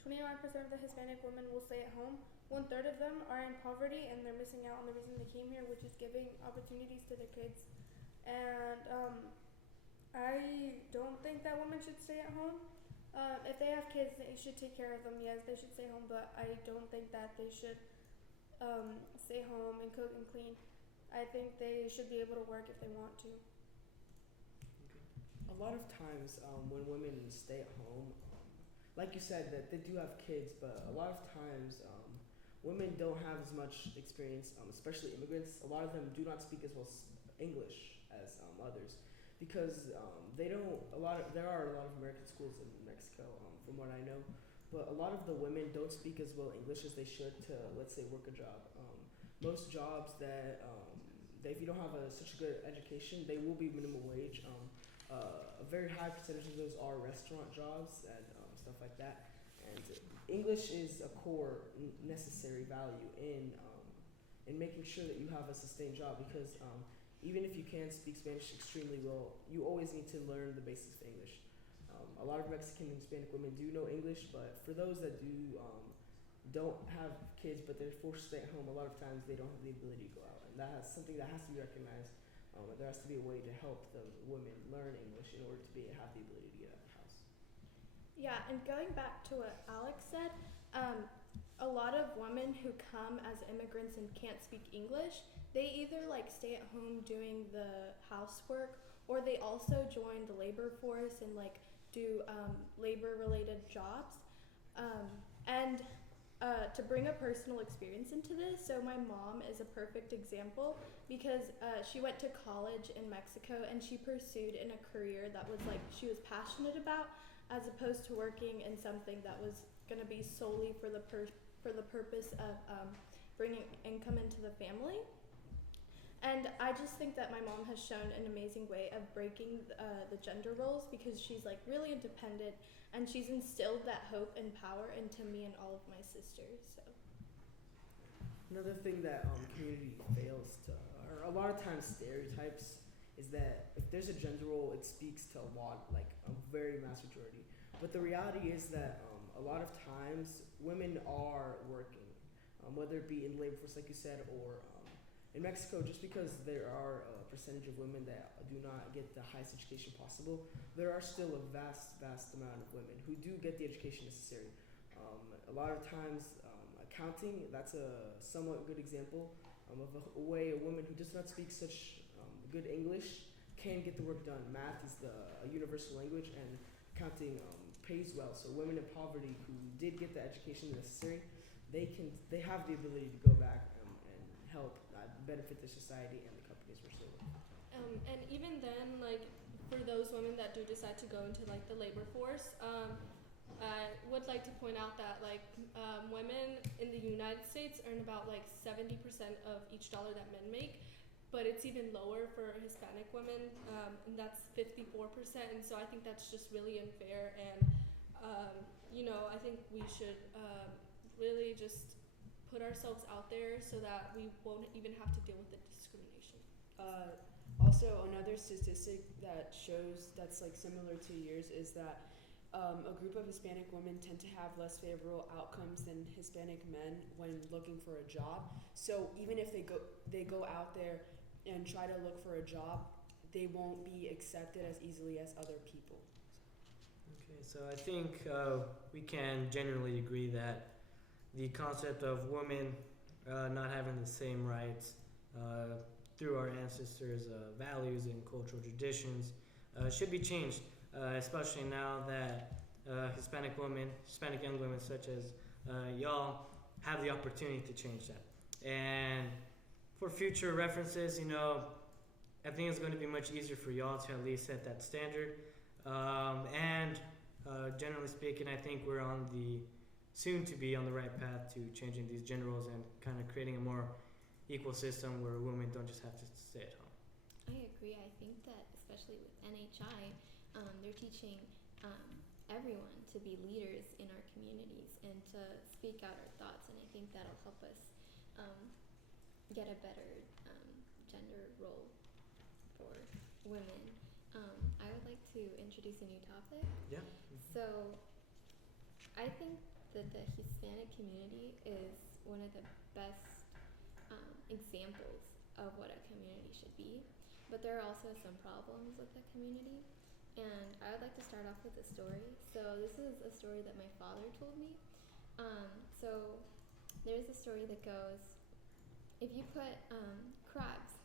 29% of the Hispanic women will stay at home. 1/3 of them are in poverty, and they're missing out on the reason they came here, which is giving opportunities to their kids. And I don't think that women should stay at home. If they have kids, they should take care of them. Yes, they should stay home, but I don't think that they should stay home and cook and clean. I think they should be able to work if they want to. A lot of times when women stay at home, like you said, that they do have kids, but a lot of times women don't have as much experience, especially immigrants. A lot of them do not speak as well English as others, because there are a lot of American schools in Mexico, from what I know, but a lot of the women don't speak as well English as they should to, let's say, work a job. Most jobs that if you don't have such a good education, they will be minimum wage. A very high percentage of those are restaurant jobs and stuff like that. And English is a core necessary value in making sure that you have a sustained job, because even if you can speak Spanish extremely well, you always need to learn the basics of English. a lot of Mexican and Hispanic women do know English, but for those that don't have kids but they're forced to stay at home, a lot of times they don't have the ability to go out, and that's something that has to be recognized. There has to be a way to help the women learn English in order to have the ability to get out of the house. Yeah, and going back to what Alex said, a lot of women who come as immigrants and can't speak English, they either like stay at home doing the housework, or they also join the labor force and like do labor-related jobs. And to bring a personal experience into this, so my mom is a perfect example because she went to college in Mexico and she pursued in a career that was like she was passionate about, as opposed to working in something that was going to be solely for the purpose of bringing income into the family. And I just think that my mom has shown an amazing way of breaking the gender roles, because she's like really independent and she's instilled that hope and power into me and all of my sisters. So another thing that community fails to, or a lot of times stereotypes, is that if there's a gender role, it speaks to a lot, like a very mass majority. But the reality is that a lot of times women are working, whether it be in labor force, like you said, or in Mexico, just because there are a percentage of women that do not get the highest education possible, there are still a vast amount of women who do get the education necessary. A lot of times, accounting, that's a somewhat good example of a way a woman who does not speak such good English can get the work done. Math is a universal language, and accounting pays well. So women in poverty who did get the education necessary, they have the ability to go back and help benefit the society and the companies we're still with. And even then, like for those women that do decide to go into like the labor force, I would like to point out that like women in the United States earn about like 70% of each dollar that men make, but it's even lower for Hispanic women, and that's 54%. And so I think that's just really unfair. And I think we should really just put ourselves out there so that we won't even have to deal with the discrimination. Also, another statistic that shows that's like similar to yours is that a group of Hispanic women tend to have less favorable outcomes than Hispanic men when looking for a job. So even if they go out there and try to look for a job, they won't be accepted as easily as other people. Okay, so I think we can generally agree that the concept of women not having the same rights through our ancestors' values and cultural traditions should be changed, especially now that Hispanic young women such as y'all have the opportunity to change that. And for future references, I think it's going to be much easier for y'all to at least set that standard. And generally speaking, I think we're soon to be on the right path to changing these gender roles and kind of creating a more equal system where women don't just have to stay at home. I agree. I think that especially with NHI, they're teaching everyone to be leaders in our communities and to speak out our thoughts, and I think that'll help us get a better gender role for women. I would like to introduce a new topic. Yeah. So I think that the Hispanic community is one of the best examples of what a community should be, but there are also some problems with the community, and I would like to start off with a story. So this is a story that my father told me. So there's a story that goes, if you put crabs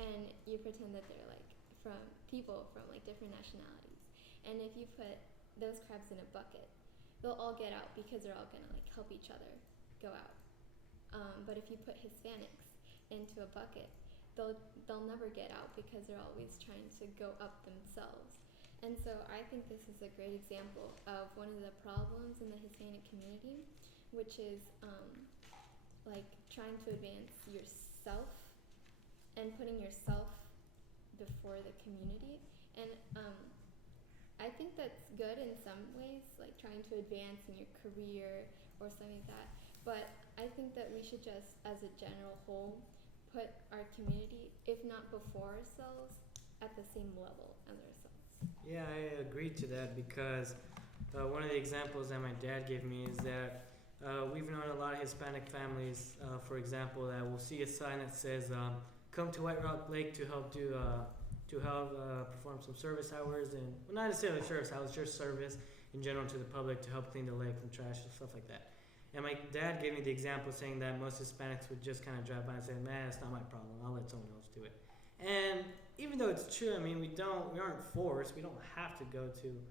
and you pretend that they're like from people from like different nationalities, and if you put those crabs in a bucket, they'll all get out because they're all gonna like help each other go out. But if you put Hispanics into a bucket, they'll never get out because they're always trying to go up themselves. And so I think this is a great example of one of the problems in the Hispanic community, which is like trying to advance yourself and putting yourself before the community. And I think that's good in some ways, like trying to advance in your career or something like that. But I think that we should just, as a general whole, put our community, if not before ourselves, at the same level as ourselves. Yeah, I agree to that because one of the examples that my dad gave me is that we've known a lot of Hispanic families, for example, that will see a sign that says, "Come to White Rock Lake to help perform some service hours," and well, not necessarily service hours, just service in general to the public to help clean the lake from trash and stuff like that. And my dad gave me the example saying that most Hispanics would just kind of drive by and say, "Man, it's not my problem. I'll let someone else do it." And even though it's true, I mean, we aren't forced. We don't have to go to,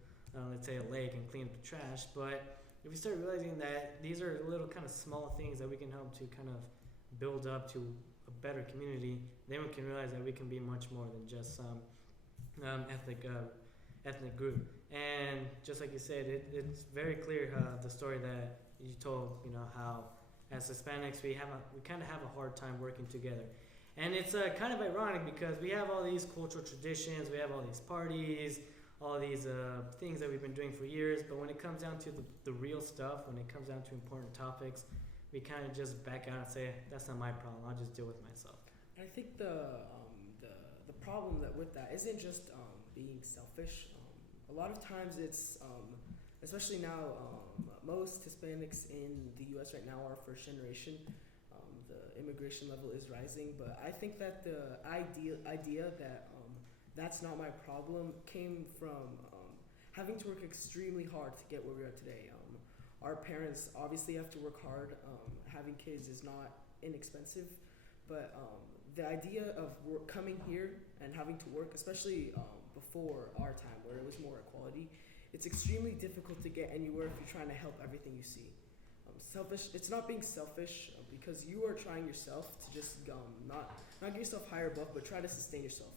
let's say, a lake and clean up the trash. But if we start realizing that these are little kind of small things that we can help to kind of build up to a better community, then we can realize that we can be much more than just some ethnic group. And just like you said, it's very clear the story that you told. You know how as Hispanics we kind of have a hard time working together. And it's kind of ironic because we have all these cultural traditions, we have all these parties, all these things that we've been doing for years, but when it comes down to the real stuff, when it comes down to important topics, we kind of just back out and say, "That's not my problem, I'll just deal with myself." And I think the problem that with that isn't just being selfish. A lot of times it's, especially now, most Hispanics in the U.S. right now are first generation. The immigration level is rising, but I think that the idea that that's not my problem came from having to work extremely hard to get where we are today. Our parents obviously have to work hard. Having kids is not inexpensive, but the idea of coming here and having to work, especially before our time where it was more equality, it's extremely difficult to get anywhere if you're trying to help everything you see. It's not being selfish because you are trying yourself to just not get yourself higher above, but try to sustain yourself.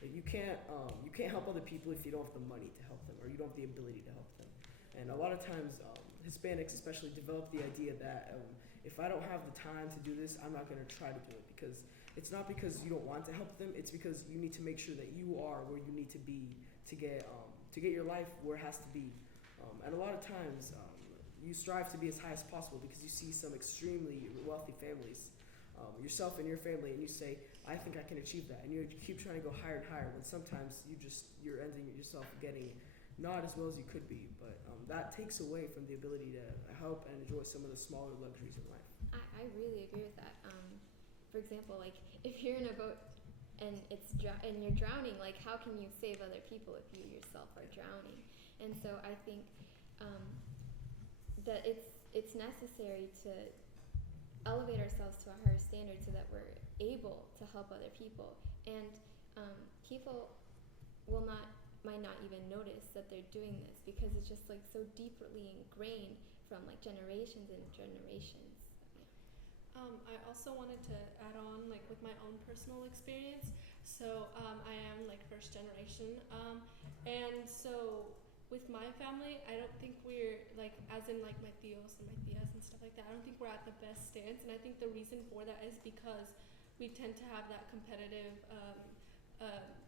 Like you can't help other people if you don't have the money to help them or you don't have the ability to help them. And a lot of times Hispanics especially develop the idea that if I don't have the time to do this, I'm not going to try to do it, because it's not because you don't want to help them, it's because you need to make sure that you are where you need to be to get your life where it has to be. And a lot of times you strive to be as high as possible because you see some extremely wealthy families, yourself and your family, and you say, "I think I can achieve that," and you keep trying to go higher and higher when sometimes you're ending yourself getting not as well as you could be. But that takes away from the ability to help and enjoy some of the smaller luxuries in life. I really agree with that. For example, like if you're in a boat and and you're drowning, like how can you save other people if you yourself are drowning? And so I think that it's necessary to elevate ourselves to a higher standard so that we're able to help other people. And people might not even notice that they're doing this because it's just like so deeply ingrained from like generations and generations. I also wanted to add on like with my own personal experience. So I am like first generation, and so with my family, I don't think we're like, as in like my tios and my tias and stuff like that, I don't think we're at the best stance. And I think the reason for that is because we tend to have that competitive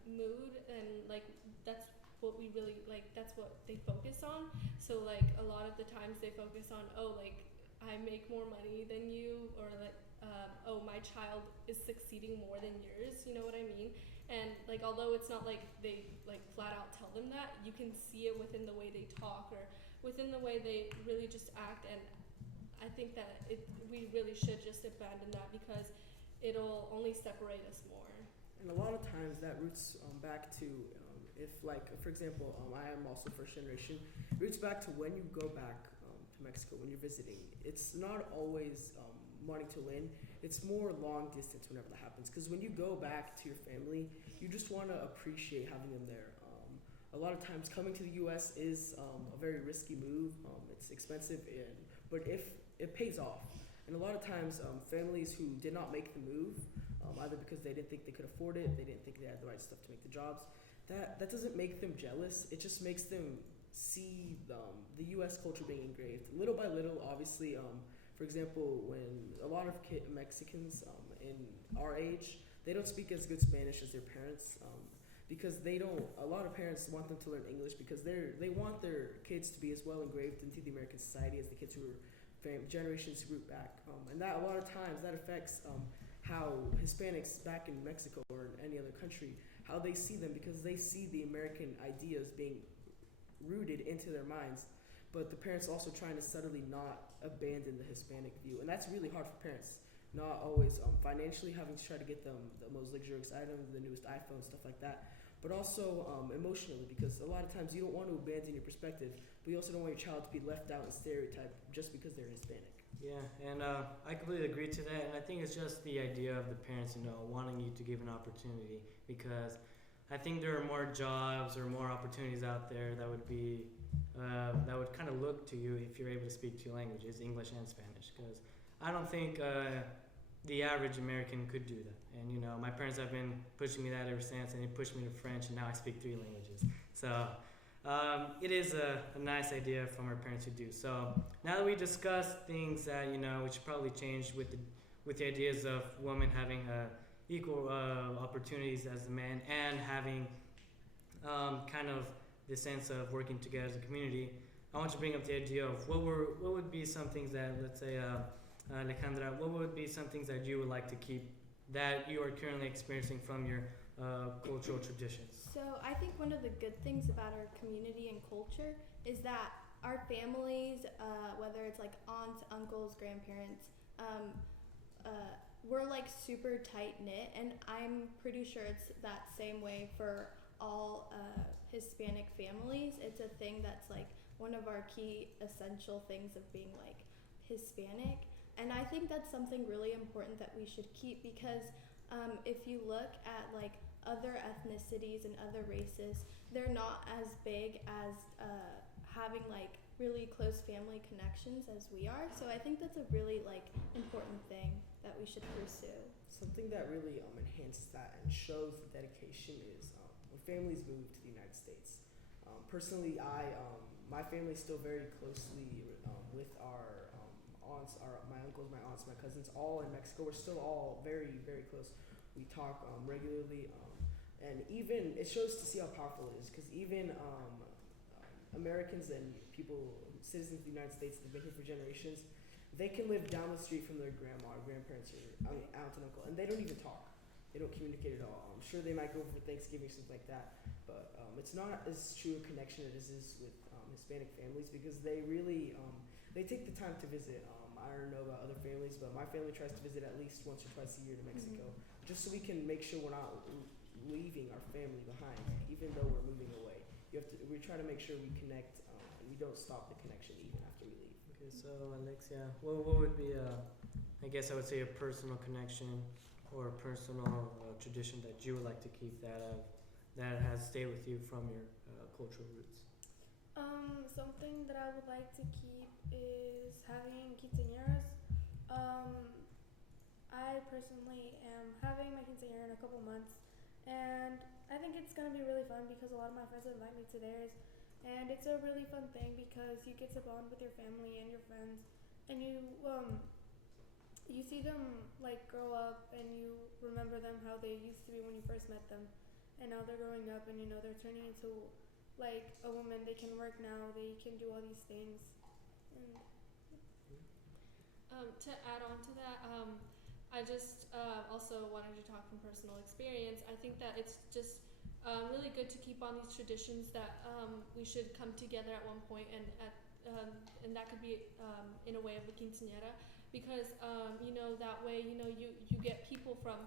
mood, and like that's what we really like, that's what they focus on. So like a lot of the times they focus on, oh, like I make more money than you, or like oh, my child is succeeding more than yours, you know what I mean? And like although it's not like they like flat out tell them that, you can see it within the way they talk or within the way they really just act. And I think that we really should just abandon that because it'll only separate us more. And a lot of times that roots back to if like for example I am also first generation, it roots back to when you go back to Mexico when you're visiting. It's not always wanting to win. It's more long distance whenever that happens, because when you go back to your family, you just want to appreciate having them there. A lot of times coming to the U.S. is a very risky move. It's expensive, but if it pays off. And a lot of times families who did not make the move, either because they didn't think they could afford it, they didn't think they had the right stuff to make the jobs, that doesn't make them jealous. It just makes them see the U.S. culture being engraved little by little. Obviously, for example, when a lot of Mexicans in our age, they don't speak as good Spanish as their parents, because a lot of parents want them to learn English because they want their kids to be as well engraved into the American society as the kids who were generations root back. And that a lot of times that affects how Hispanics back in Mexico or in any other country, how they see them, because they see the American ideas being rooted into their minds, but the parents also trying to subtly not abandon the Hispanic view, and that's really hard for parents. Not always financially having to try to get them the most luxurious items, the newest iPhone, stuff like that, but also emotionally, because a lot of times you don't want to abandon your perspective, but you also don't want your child to be left out and stereotyped just because they're Hispanic. Yeah, and I completely agree to that, and I think it's just the idea of the parents, wanting you to give an opportunity, because I think there are more jobs or more opportunities out there that would be that would kind of look to you if you're able to speak two languages, English and Spanish, because I don't think the average American could do that. And my parents have been pushing me that ever since, and they pushed me to French, and now I speak 3 languages. So it is a nice idea from our parents who do. So now that we discussed things that we should probably change with the ideas of women having equal opportunities as the man, and having kind of the sense of working together as a community, I want to bring up the idea of what would be some things that, let's say, Alejandra, what would be some things that you would like to keep that you are currently experiencing from your cultural traditions? So I think one of the good things about our community and culture is that our families, whether it's like aunts, uncles, grandparents, we're like super tight knit, and I'm pretty sure it's that same way for all Hispanic families. It's a thing that's like one of our key essential things of being like Hispanic, and I think that's something really important that we should keep, because if you look at like other ethnicities and other races, they're not as big as having like really close family connections as we are. So I think that's a really like important thing that we should pursue. Something that really enhances that and shows the dedication is when families move to the United States. Personally, my family is still very closely with our aunts, my uncles, my aunts, my cousins, all in Mexico. We're still all very, very close. We talk regularly, and even it shows to see how powerful it is, because even Americans and people, citizens of the United States that have been here for generations, they can live down the street from their grandma or grandparents or aunt and uncle, and they don't even talk. They don't communicate at all. I'm sure they might go over for Thanksgiving, something like that, but it's not as true a connection as it is with Hispanic families, because they really they take the time to visit. I don't know about other families, but my family tries to visit at least once or twice a year to Mexico, just so we can make sure we're not leaving our family behind, even though we're moving away. We try to make sure we connect, and we don't stop the connection even after we leave. Okay, so Alexia, what would be I guess I would say a personal connection or a personal tradition that you would like to keep that has stayed with you from your cultural roots? Something that I would like to keep is having quinceañeras. I personally am having my quinceañera in a couple months, and I think it's gonna be really fun because a lot of my friends invite me to theirs, and it's a really fun thing because you get to bond with your family and your friends, and you see them like grow up, and you remember them how they used to be when you first met them, and now they're growing up, and they're turning into like a woman. They can work now, they can do all these things. And to add on to that, I just also wanted to talk from personal experience. I think that it's just really good to keep on these traditions that we should come together at one point, and that could be in a way of the quinceañera, because that way you get people from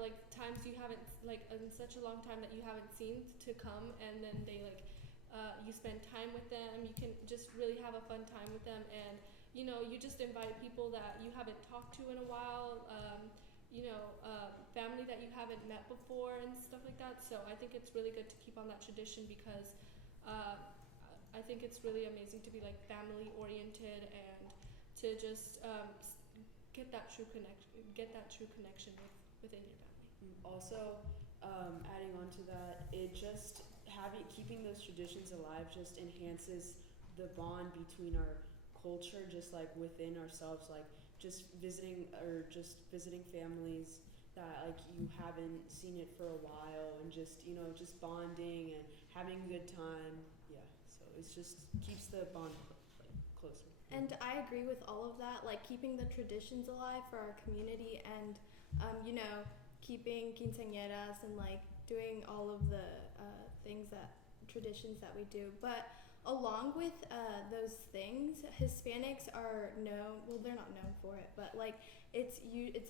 like times you haven't, like in such a long time that you haven't seen, to come, and then they like you spend time with them. You can just really have a fun time with them, and you just invite people that you haven't talked to in a while, family that you haven't met before and stuff like that. So I think it's really good to keep on that tradition, because I think it's really amazing to be like family oriented, and to just get that true connection within your family. Also, adding on to that, it just keeping those traditions alive just enhances the bond between our culture, just like within ourselves, like just visiting families that like you haven't seen it for a while, and just just bonding and having a good time. Yeah, so it's just keeps the bond closer. And I agree with all of that, like keeping the traditions alive for our community and, you know, keeping quinceañeras and like doing all of the things that traditions that we do. But along with those things, Hispanics are known. Well, they're not known for it, but like it's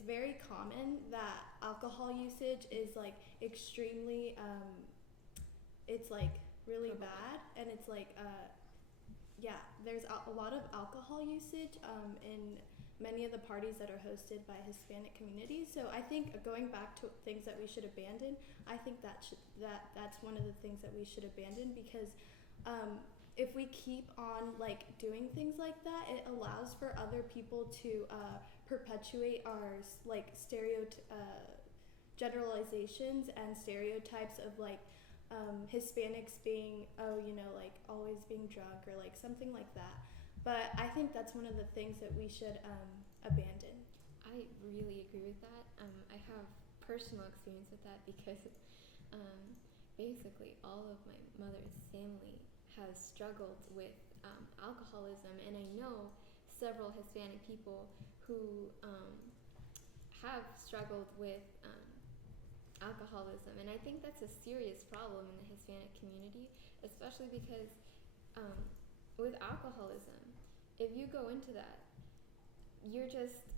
very common that alcohol usage is like extremely. It's like really bad, and it's like yeah, there's a lot of alcohol usage in many of the parties that are hosted by Hispanic communities. So I think going back to things that we should abandon, I think that's one of the things that we should abandon because if we keep on like doing things like that, it allows for other people to perpetuate our like generalizations and stereotypes of like Hispanics being, oh, you know, like always being drunk or like something like that. But I think that's one of the things that we should abandon. I really agree with that. I have personal experience with that because basically all of my mother's family has struggled with alcoholism, and I know several Hispanic people who have struggled with alcoholism, and I think that's a serious problem in the Hispanic community, especially because with alcoholism, if you go into that, you're just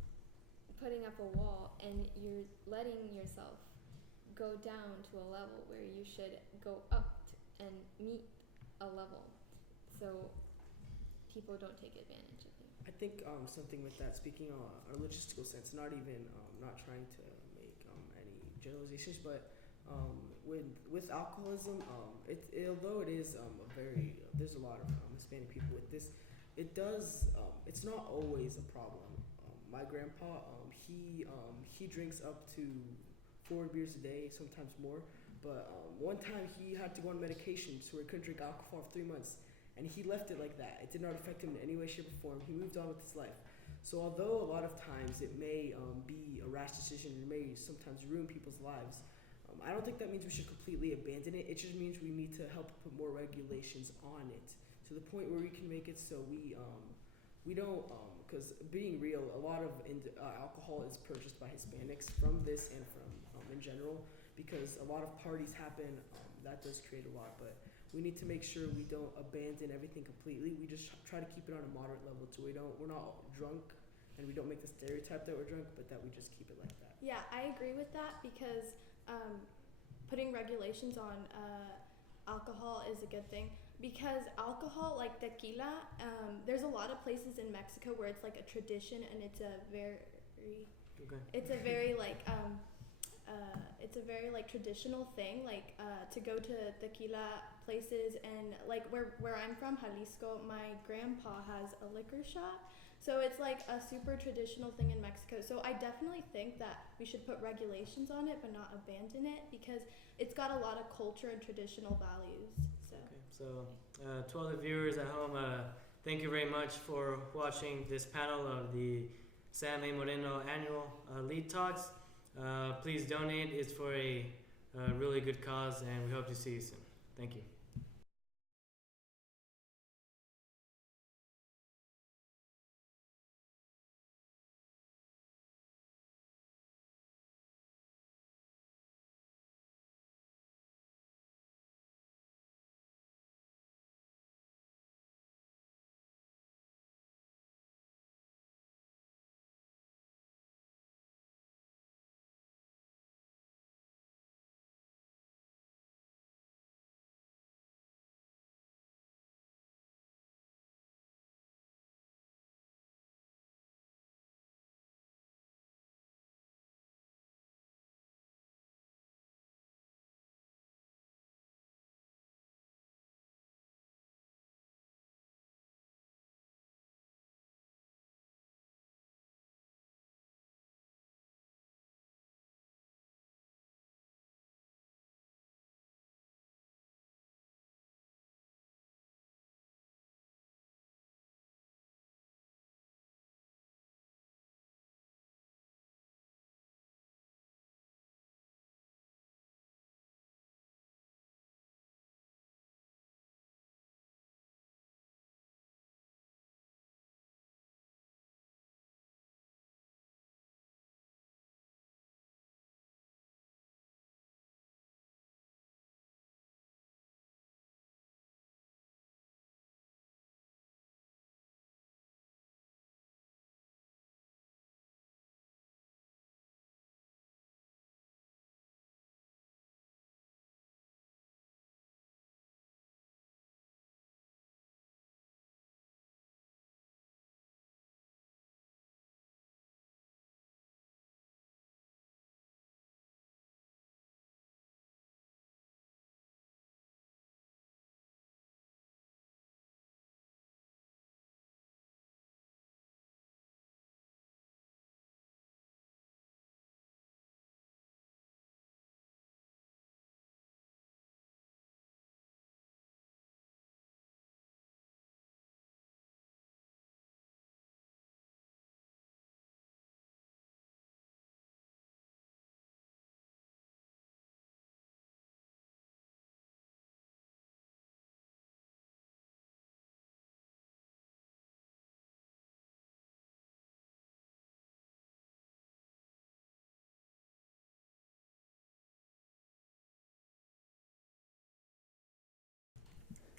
putting up a wall and you're letting yourself go down to a level where you should go up and meet a level, so people don't take advantage of it. I think something with that, speaking on a logistical sense, not even not trying to make any generalizations, but with alcoholism, although it is a very there's a lot of Hispanic people with this, it does it's not always a problem. My grandpa, he drinks up to 4 beers a day, sometimes more. But one time he had to go on medication, so he couldn't drink alcohol for 3 months. And he left it like that. It did not affect him in any way, shape, or form. He moved on with his life. So although a lot of times it may be a rash decision, it may sometimes ruin people's lives, I don't think that means we should completely abandon it. It just means we need to help put more regulations on it to the point where we can make it so we don't, because being real, a lot of alcohol is purchased by Hispanics from this and from in general, because a lot of parties happen. That does create a lot, but we need to make sure we don't abandon everything completely. We just try to keep it on a moderate level, so we're not drunk, and we don't make the stereotype that we're drunk, but that we just keep it like that. Yeah, I agree with that because putting regulations on alcohol is a good thing. Because alcohol, like tequila, there's a lot of places in Mexico where it's like a tradition, and it's a very like traditional thing, like to go to tequila places. And like where I'm from, Jalisco, my grandpa has a liquor shop, so it's like a super traditional thing in Mexico. So I definitely think that we should put regulations on it but not abandon it, because it's got a lot of culture and traditional values. So to all the viewers at home, thank you very much for watching this panel of the Sam A. Moreno annual LEAD Talks. Please donate. It's for a really good cause, and we hope to see you soon. Thank you.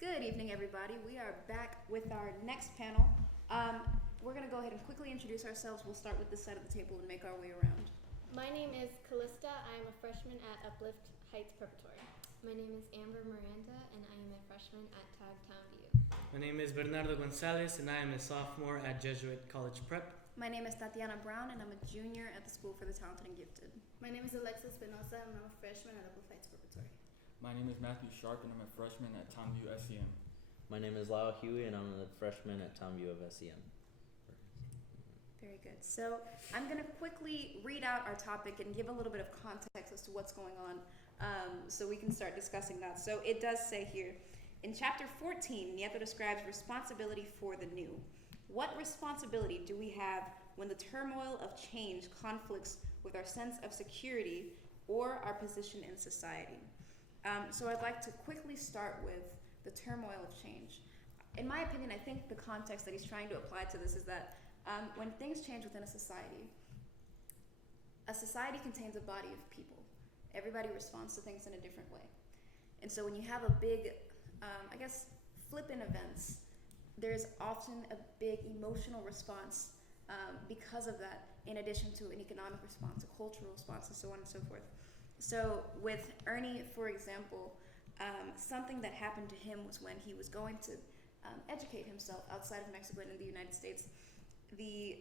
Good evening, everybody. We are back with our next panel. We're going to go ahead and quickly introduce ourselves. We'll start with this side of the table and make our way around. My name is Callista. I am a freshman at Uplift Heights Preparatory. My name is Amber Miranda, and I am a freshman at TAG Townview. My name is Bernardo Gonzalez, and I am a sophomore at Jesuit College Prep. My name is Tatiana Brown, and I'm a junior at the School for the Talented and Gifted. My name is Alexis Espinosa, and I'm a freshman at Uplift Heights Preparatory. My name is Matthew Sharp, and I'm a freshman at Townview SEM. My name is Lau Huey, and I'm a freshman at Townview of SEM. Very good. So I'm going to quickly read out our topic and give a little bit of context as to what's going on, so we can start discussing that. So it does say here, in chapter 14, Nieto describes responsibility for the new. What responsibility do we have when the turmoil of change conflicts with our sense of security or our position in society? So I'd like to quickly start with the turmoil of change. In my opinion, I think the context that he's trying to apply to this is that when things change within a society contains a body of people. Everybody responds to things in a different way. And so when you have a big, flip in events, there's often a big emotional response because of that, in addition to an economic response, a cultural response, and so on and so forth. So with Ernie, for example, something that happened to him was when he was going to educate himself outside of Mexico and in the United States. The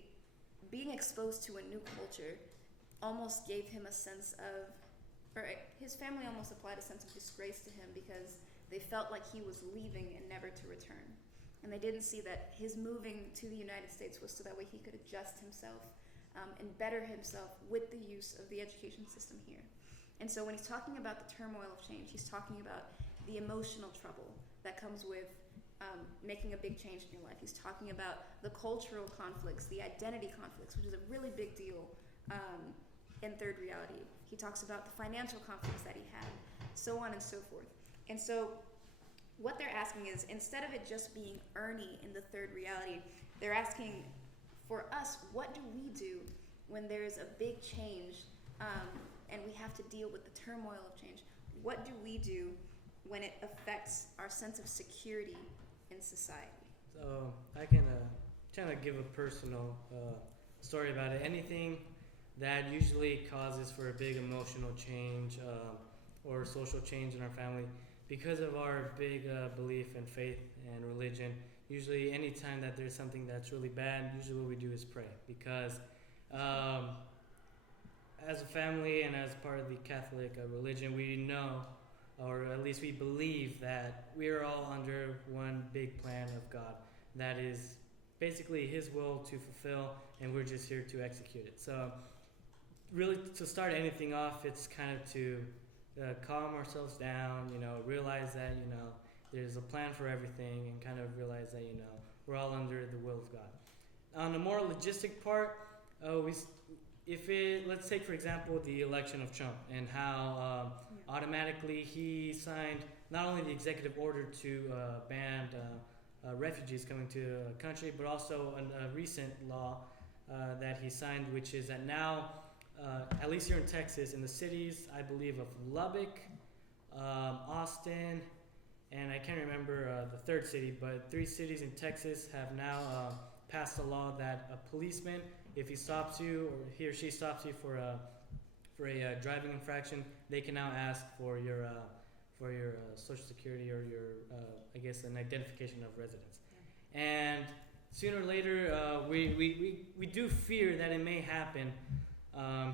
being exposed to a new culture almost gave him a sense of, or his family almost applied a sense of disgrace to him because they felt like he was leaving and never to return. And they didn't see that his moving to the United States was so that way he could adjust himself and better himself with the use of the education system here. And so when he's talking about the turmoil of change, he's talking about the emotional trouble that comes with making a big change in your life. He's talking about the cultural conflicts, the identity conflicts, which is a really big deal in Third Reality. He talks about the financial conflicts that he had, so on and so forth. And so what they're asking is, instead of it just being Ernie in the Third Reality, they're asking for us, what do we do when there's a big change and we have to deal with the turmoil of change? What do we do when it affects our sense of security in society? So I can kind of give a personal story about it. Anything that usually causes for a big emotional change or social change in our family, because of our big belief in faith and religion, usually anytime that there's something that's really bad, usually what we do is pray. Because as a family and as part of the Catholic religion, we know, or at least we believe, that we are all under one big plan of God that is basically His will to fulfill, and we're just here to execute it. So really, to start anything off, it's kind of to calm ourselves down, realize that, there's a plan for everything, and kind of realize that, we're all under the will of God. On the more logistic part, let's take, for example, the election of Trump and how automatically he signed not only the executive order to ban refugees coming to a country, but also a recent law that he signed, which is that now, at least here in Texas, in the cities, I believe, of Lubbock, Austin, and I can't remember the third city, but 3 cities in Texas have now passed a law that a policeman, if he stops you or he or she stops you for a driving infraction, they can now ask for your social security or your an identification of residence. Yeah. And sooner or later, we do fear that it may happen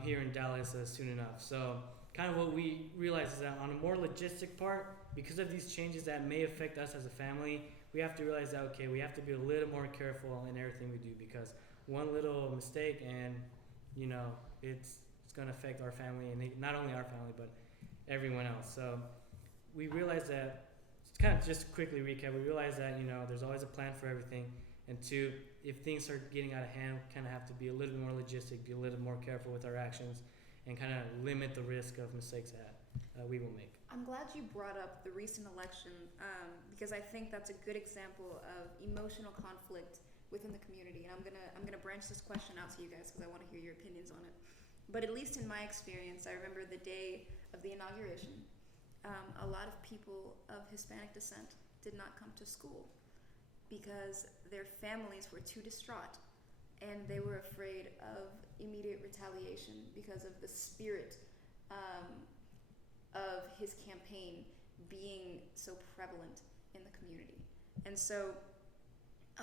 here in Dallas soon enough. So kind of what we realize is that on a more logistic part, because of these changes that may affect us as a family, we have to realize that, okay, we have to be a little more careful in everything we do, because one little mistake and, it's going to affect our family, and not only our family, but everyone else. So we realize that, kind of just quickly recap, we realize that, there's always a plan for everything. And 2, if things start getting out of hand, we kind of have to be a little bit more logistic, be a little more careful with our actions, and kind of limit the risk of mistakes that we will make. I'm glad you brought up the recent election because I think that's a good example of emotional conflict within the community. And I'm gonna branch this question out to you guys because I want to hear your opinions on it. But at least in my experience, I remember the day of the inauguration. A lot of people of Hispanic descent did not come to school because their families were too distraught and they were afraid of immediate retaliation because of the spirit of his campaign being so prevalent in the community. And so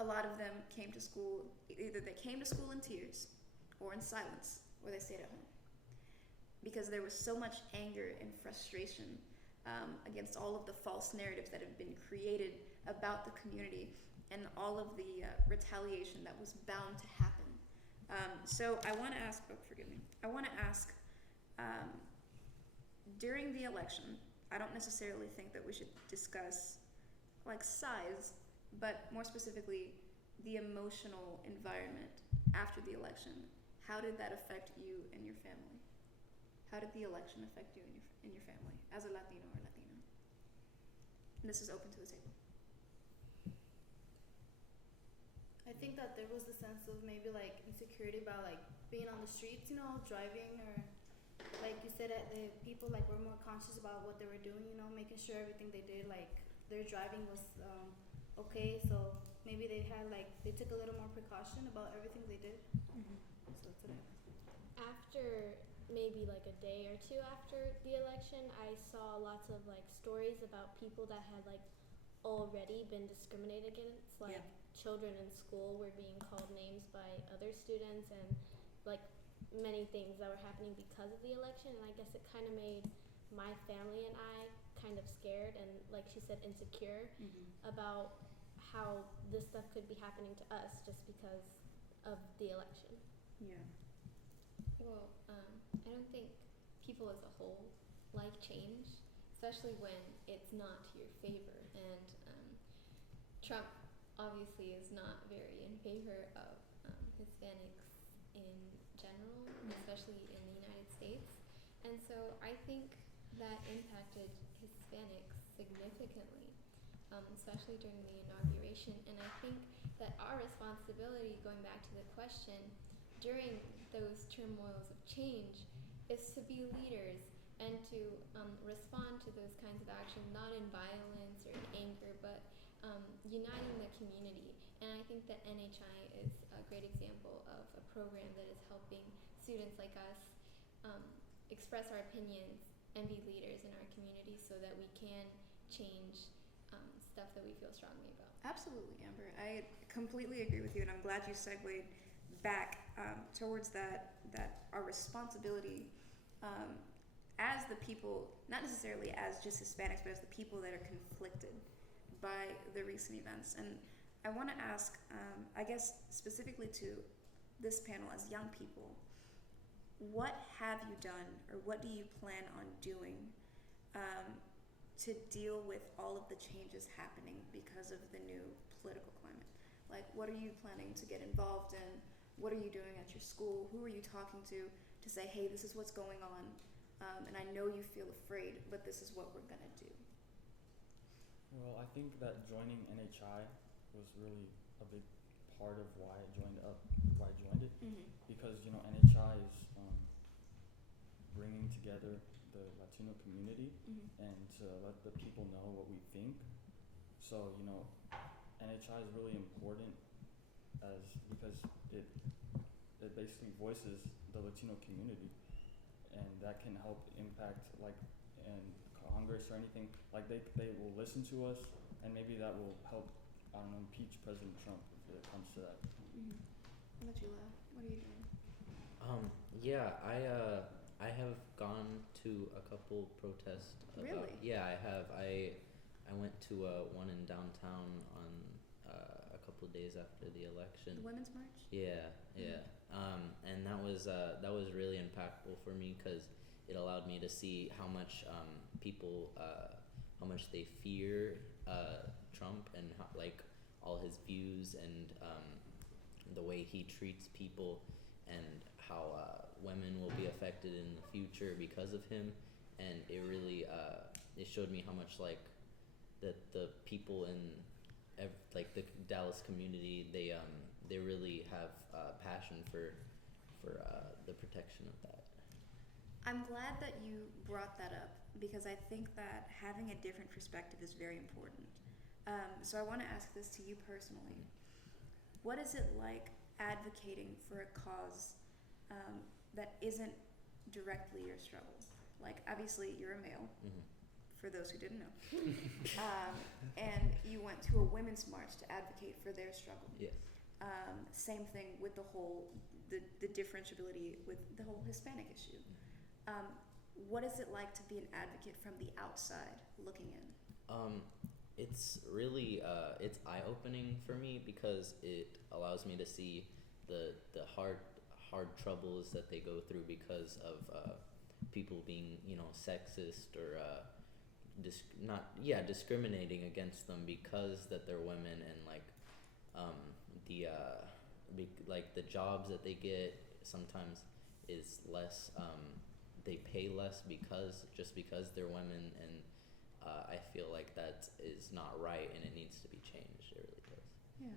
a lot of them came to school, either they came to school in tears or in silence, or they stayed at home. Because there was so much anger and frustration against all of the false narratives that have been created about the community and all of the retaliation that was bound to happen. So I want to ask, during the election, I don't necessarily think that we should discuss like size, but more specifically, the emotional environment after the election. How did that affect you and your family? How did the election affect you and your family as a Latino or Latina? And this is open to the table. I think that there was a sense of maybe like insecurity about like being on the streets, you know, driving, or like you said, the people like were more conscious about what they were doing, you know, making sure everything they did, like their driving was okay. So maybe they took a little more precaution about everything they did. So that's it. After maybe like a day or two after the election, I saw lots of like stories about people that had like already been discriminated against, like children in school were being called names by other students, and like many things that were happening because of the election. And I guess it kind of made my family and I kind of scared and, like she said, insecure about how this stuff could be happening to us just because of the election. Yeah. Well, I don't think people as a whole like change, especially when it's not to your favor. And Trump obviously is not very in favor of Hispanics in general, especially in the United States. And so I think that impacted Hispanics significantly, especially during the inauguration. And I think that our responsibility, going back to the question, during those turmoils of change is to be leaders and to respond to those kinds of action, not in violence or in anger, but uniting the community. And I think that NHI is a great example of a program that is helping students like us express our opinions and be leaders in our community so that we can change stuff that we feel strongly about. Absolutely, Amber. I completely agree with you, and I'm glad you segued back towards that our responsibility as the people, not necessarily as just Hispanics, but as the people that are conflicted by the recent events. And I want to ask, I guess specifically to this panel as young people, what have you done or what do you plan on doing to deal with all of the changes happening because of the new political climate? Like, what are you planning to get involved in? What are you doing at your school? Who are you talking to say, hey, this is what's going on, and I know you feel afraid, but this is what we're gonna do? Well, I think that joining NHI was really a big part of why I joined it, because NHI is bringing together the Latino community and to let the people know what we think. So NHI is really important because it basically voices the Latino community, and that can help impact like in Congress or anything. Like they will listen to us, and maybe that will help, I don't know, impeach President Trump if it comes to that. How about you, Leo? What are you doing? I have gone to a couple protests. Really? Yeah, I have. I went to one in downtown on a couple days after the election. The Women's March? Yeah. And that was really impactful for me because it allowed me to see how much people, how much they fear Trump and how, like all his views and the way he treats people and how women will be affected in the future because of him. And it really it showed me how much like the people in like the Dallas community, they really have passion for the protection of that. I'm glad that you brought that up because I think that having a different perspective is very important. So I want to ask this to you personally. What is it like advocating for a cause that isn't directly your struggle? Like, obviously, you're a male, for those who didn't know. And you went to a women's march to advocate for their struggle. Yes. Same thing with the differentiability with the whole Hispanic issue. What is it like to be an advocate from the outside looking in? It's really it's eye-opening for me because it allows me to see the hard troubles that they go through because of people being, you know, sexist or discriminating against them because that they're women, and like the jobs that they get sometimes is less, they pay less because they're women, and I feel like that is not right and it needs to be changed. It really does. Yeah.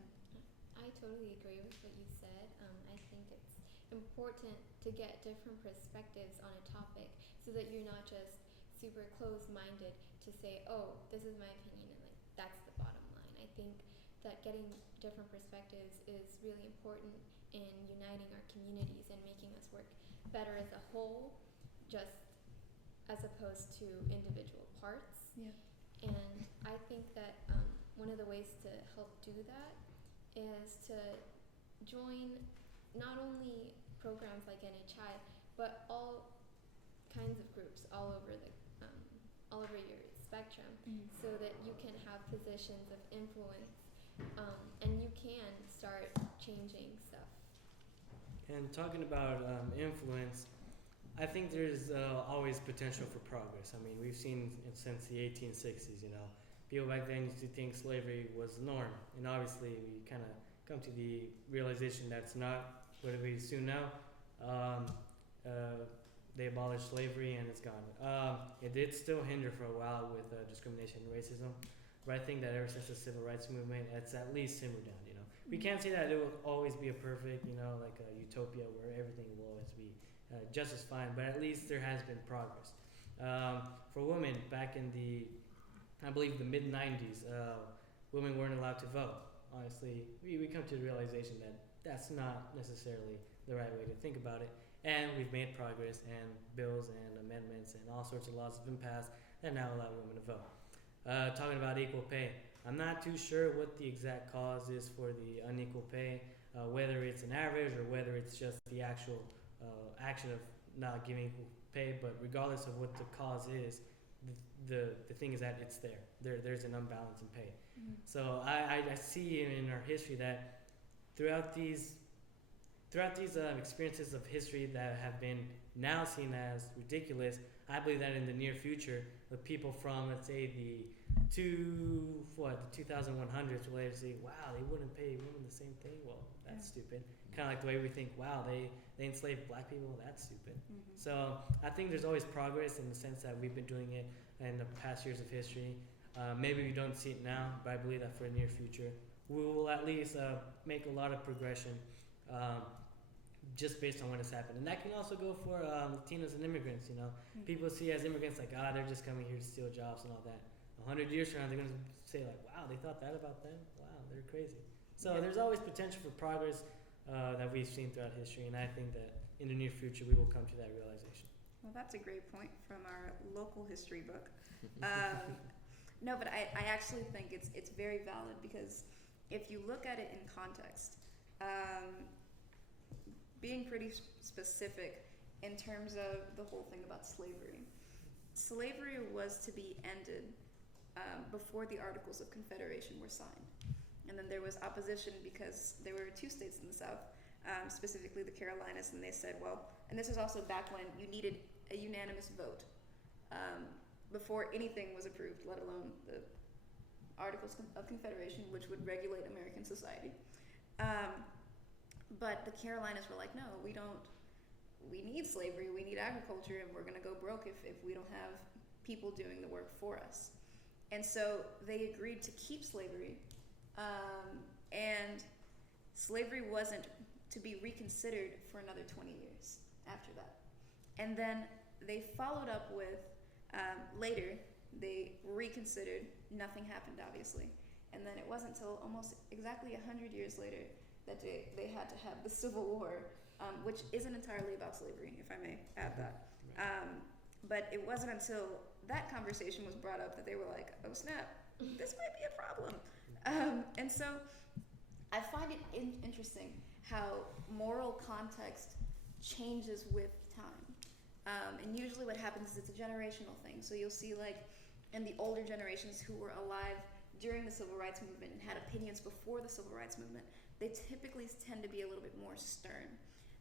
I totally agree with what you said. I think it's important to get different perspectives on a topic so that you're not just super closed-minded to say, oh, this is my opinion and like that's the bottom line. I think that getting different perspectives is really important in uniting our communities and making us work better as a whole, just as opposed to individual parts. Yeah. And I think that one of the ways to help do that is to join not only programs like NHI, but all kinds of groups all over your spectrum, so that you can have positions of influence, and you can start changing stuff. And talking about influence, I think there's always potential for progress. I mean, we've seen it since the 1860s, you know. People back then used to think slavery was the norm, and obviously we kind of come to the realization that's not what we assume now. They abolished slavery and it's gone. It did still hinder for a while with discrimination and racism, but I think that ever since the civil rights movement, it's at least simmered down, you know. We can't say that it will always be a perfect, you know, like a utopia where everything will always be just as fine, but at least there has been progress. For women, back in I believe the mid-90s, women weren't allowed to vote. Honestly, we come to the realization that that's not necessarily the right way to think about it. And we've made progress, and bills and amendments and all sorts of laws have been passed that now allow women to vote. Talking about equal pay, I'm not too sure what the exact cause is for the unequal pay, whether it's an average or whether it's just the actual action of not giving equal pay, but regardless of what the cause is, the thing is that it's there's an imbalance in pay. So I see in our history that throughout these experiences of history that have been now seen as ridiculous, I believe that in the near future, the people from, let's say, the 2100s will later say, wow, they wouldn't pay women the same thing? Well, that's stupid. Kind of like the way we think, wow, they enslaved black people? That's stupid. So I think there's always progress in the sense that we've been doing it in the past years of history. Maybe we don't see it now, but I believe that for the near future, we will at least make a lot of progression just based on what has happened. And that can also go for Latinos and immigrants, you know. People see as immigrants like, they're just coming here to steal jobs and all that. 100 years from now, they're going to say like, wow, they thought that about them? Wow, they're crazy. So there's always potential for progress that we've seen throughout history, and I think that in the near future we will come to that realization. Well, that's a great point from our local history book. No, but I actually think it's very valid, because if you look at it in context, being pretty specific in terms of the whole thing about slavery. Slavery was to be ended before the Articles of Confederation were signed. And then there was opposition because there were two states in the South, specifically the Carolinas, and they said, well, and this was also back when you needed a unanimous vote before anything was approved, let alone the Articles of Confederation, which would regulate American society. But the Carolinas were like, no, we need slavery, we need agriculture, and we're gonna go broke if we don't have people doing the work for us. And so they agreed to keep slavery, and slavery wasn't to be reconsidered for another 20 years after that. And then they followed up with, later, they reconsidered, nothing happened obviously. And then it wasn't until almost exactly 100 years later that they had to have the Civil War, which isn't entirely about slavery, if I may add that. But it wasn't until that conversation was brought up that they were like, oh snap, this might be a problem. And so I find it interesting how moral context changes with time. And usually what happens is it's a generational thing. So you'll see like in the older generations who were alive during the Civil Rights Movement and had opinions before the Civil Rights Movement, they typically tend to be a little bit more stern.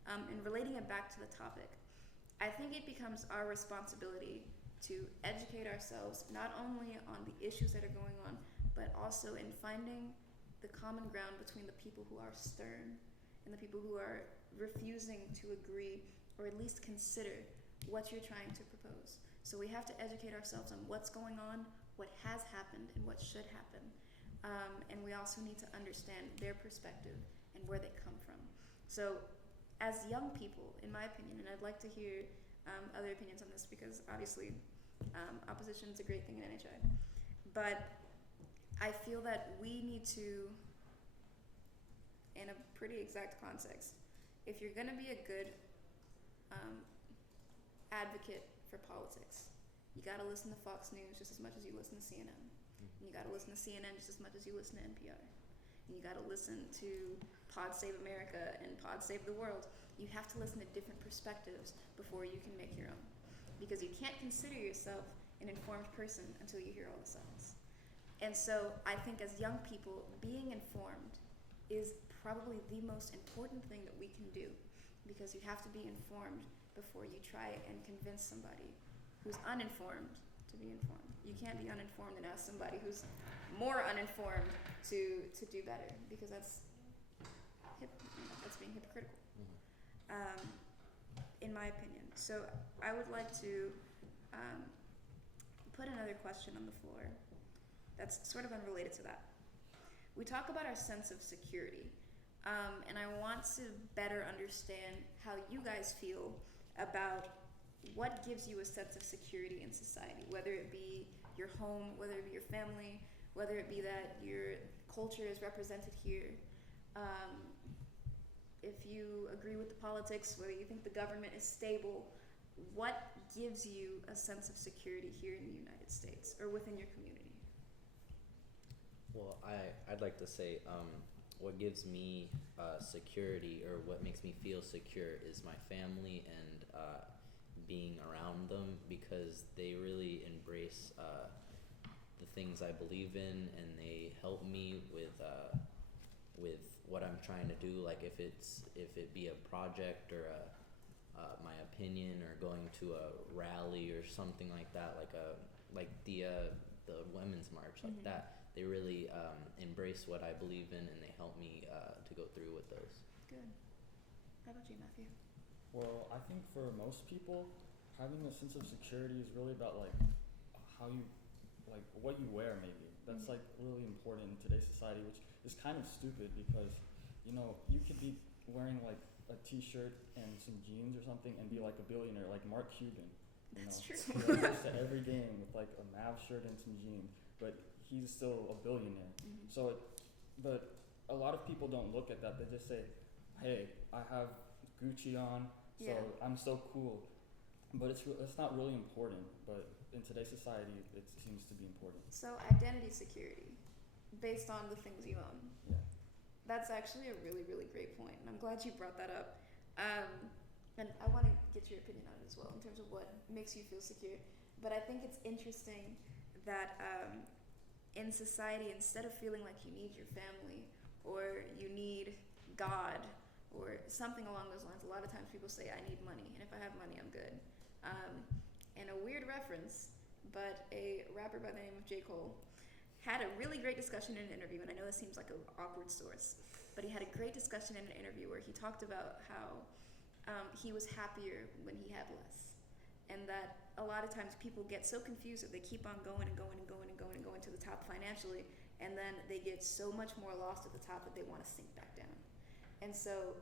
And relating it back to the topic, I think it becomes our responsibility to educate ourselves not only on the issues that are going on, but also in finding the common ground between the people who are stern and the people who are refusing to agree or at least consider what you're trying to propose. So we have to educate ourselves on what's going on, what has happened, and what should happen. And we also need to understand their perspective and where they come from. So as young people, in my opinion, and I'd like to hear other opinions on this because obviously opposition is a great thing in NHI, but I feel that we need to, in a pretty exact context, if you're going to be a good advocate for politics, you got to listen to Fox News just as much as you listen to CNN. And you got to listen to CNN just as much as you listen to NPR. And you got to listen to Pod Save America and Pod Save the World. You have to listen to different perspectives before you can make your own. Because you can't consider yourself an informed person until you hear all the sides. And so I think as young people, being informed is probably the most important thing that we can do. Because you have to be informed before you try and convince somebody who's uninformed to be informed. You can't be uninformed and ask somebody who's more uninformed to do better, because that's being hypocritical, in my opinion. So I would like to put another question on the floor that's sort of unrelated to that. We talk about our sense of security, and I want to better understand how you guys feel about what gives you a sense of security in society, whether it be your home, whether it be your family, whether it be that your culture is represented here. If you agree with the politics, whether you think the government is stable, what gives you a sense of security here in the United States or within your community? Well, I'd like to say what gives me security, or what makes me feel secure, is my family and being around them, because they really embrace the things I believe in, and they help me with what I'm trying to do. Like if it be a project or my opinion, or going to a rally or something like that, like the women's march, like that. They really embrace what I believe in, and they help me to go through with those. Good. How about you, Matthew? Well, I think for most people, having a sense of security is really about like how you, like what you wear maybe. That's like really important in today's society, which is kind of stupid because, you know, you could be wearing like a t-shirt and some jeans or something and be like a billionaire, like Mark Cuban. That's true. He goes to every game with like a Mavs shirt and some jeans, but he's still a billionaire. So, but a lot of people don't look at that. They just say, hey, I have Gucci on, so I'm so cool. But it's not really important, but in today's society, it seems to be important. So identity security, based on the things you own. Yeah. That's actually a really, really great point, and I'm glad you brought that up. And I want to get your opinion on it as well, in terms of what makes you feel secure. But I think it's interesting that in society, instead of feeling like you need your family, or you need God, or something along those lines, a lot of times people say, I need money, and if I have money, I'm good. And a weird reference, but a rapper by the name of J. Cole had a really great discussion in an interview, and I know this seems like an awkward source, but he had a great discussion in an interview where he talked about how he was happier when he had less. And that a lot of times people get so confused that they keep on going and going and going and going and going to the top financially, and then they get so much more lost at the top that they want to sink back down. And so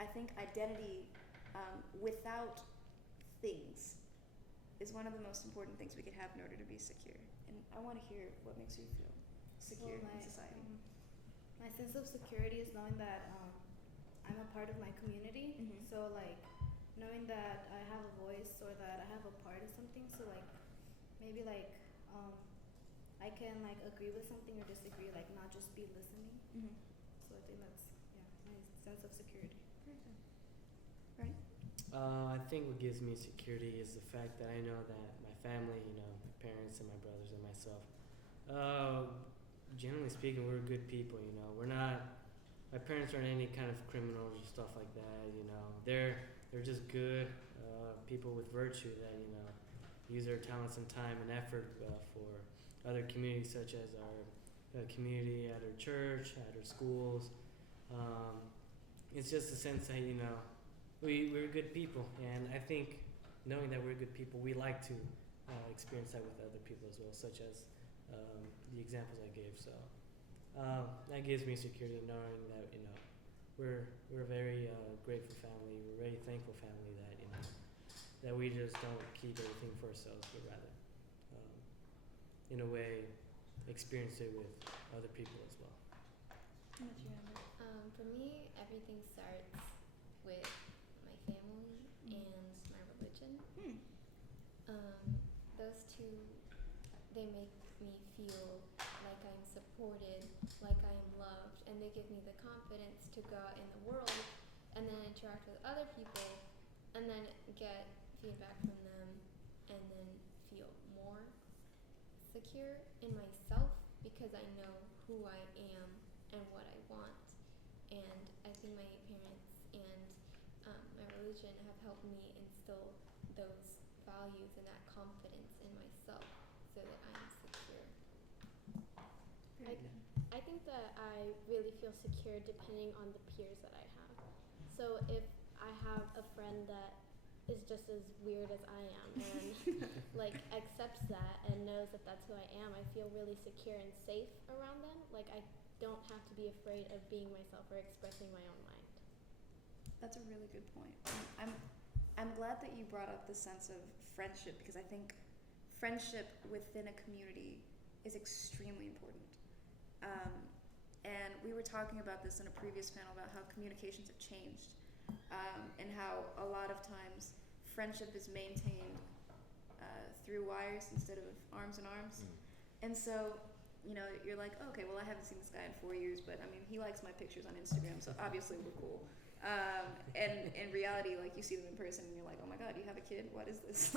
I think identity without things is one of the most important things we could have in order to be secure. And I want to hear what makes you feel secure Well, in society? my sense of security is knowing that I'm a part of my community. Mhm. So like knowing that I have a voice or that I have a part of something. So like maybe like I can like agree with something or disagree, like not just be listening. Mhm. So I think that's my sense of security. Very good. Right? I think what gives me security is the fact that I know that my family, you know, my parents and my brothers and myself, generally speaking, we're good people. You know, we're not. My parents aren't any kind of criminals or stuff like that. You know, they're just good people with virtue that use their talents and time and effort for other communities, such as our community at our church, at our schools. It's just a sense that we're good people, and I think knowing that we're good people, we like to experience that with other people as well, such as the examples I gave. So that gives me security, knowing that we're a very grateful family. We're a very thankful family that that we just don't keep everything for ourselves, but rather, in a way, experience it with other people as well. What's your number? For me, everything starts with my family and my religion. Those two, they make me feel like I'm supported, like I am loved, and they give me the confidence to go out in the world and then interact with other people and then get feedback from them and then feel more secure in myself because I know who I am and what I want. And I think my parents and my religion have helped me instill those values and that confidence in myself so that I am secure. Very good. I think that I really feel secure depending on the peers that I have. So if I have a friend that is just as weird as I am and like accepts that and knows that that's who I am, I feel really secure and safe around them. Like I don't have to be afraid of being myself or expressing my own mind. That's a really good point. I'm glad that you brought up the sense of friendship, because I think friendship within a community is extremely important. And we were talking about this in a previous panel about how communications have changed, and how a lot of times friendship is maintained through wires instead of arms and arms. And so, you're like, okay, well, I haven't seen this guy in 4 years, but I mean, he likes my pictures on Instagram, so obviously we're cool. And in reality, like, you see them in person and you're like, oh my God, you have a kid? What is this?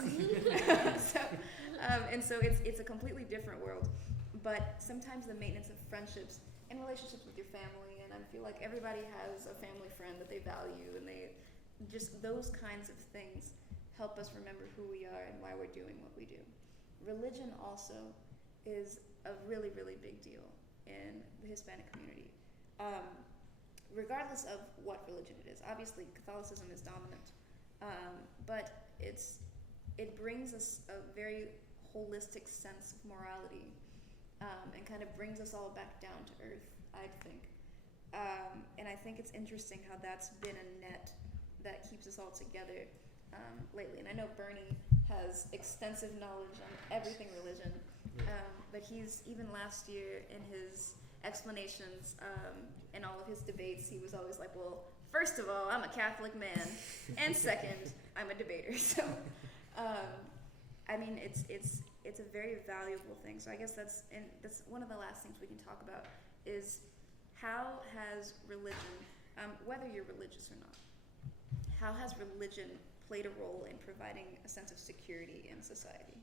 And so it's a completely different world. But sometimes the maintenance of friendships and relationships with your family, and I feel like everybody has a family friend that they value, and they just, those kinds of things help us remember who we are and why we're doing what we do. Religion also is a really, really big deal in the Hispanic community. Regardless of what religion it is. Obviously, Catholicism is dominant, but it brings us a very holistic sense of morality, and kind of brings us all back down to earth, I think. And I think it's interesting how that's been a net that keeps us all together lately. And I know Bernie has extensive knowledge on everything religion, but he's, even last year in his explanations in all of his debates, he was always like, well, first of all, I'm a Catholic man, and second, I'm a debater. So, I mean, it's a very valuable thing. So I guess that's one of the last things we can talk about is how has religion, whether you're religious or not, how has religion played a role in providing a sense of security in society?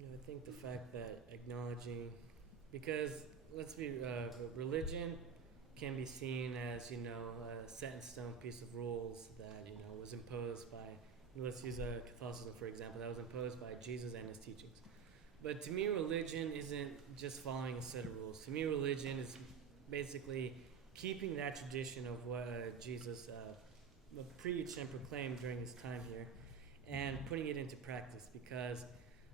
I think the fact that acknowledging, because let's be, religion can be seen as, a set in stone piece of rules that, was imposed by, let's use Catholicism for example, that was imposed by Jesus and his teachings. But to me, religion isn't just following a set of rules. To me, religion is basically keeping that tradition of what Jesus preached and proclaimed during his time here and putting it into practice, because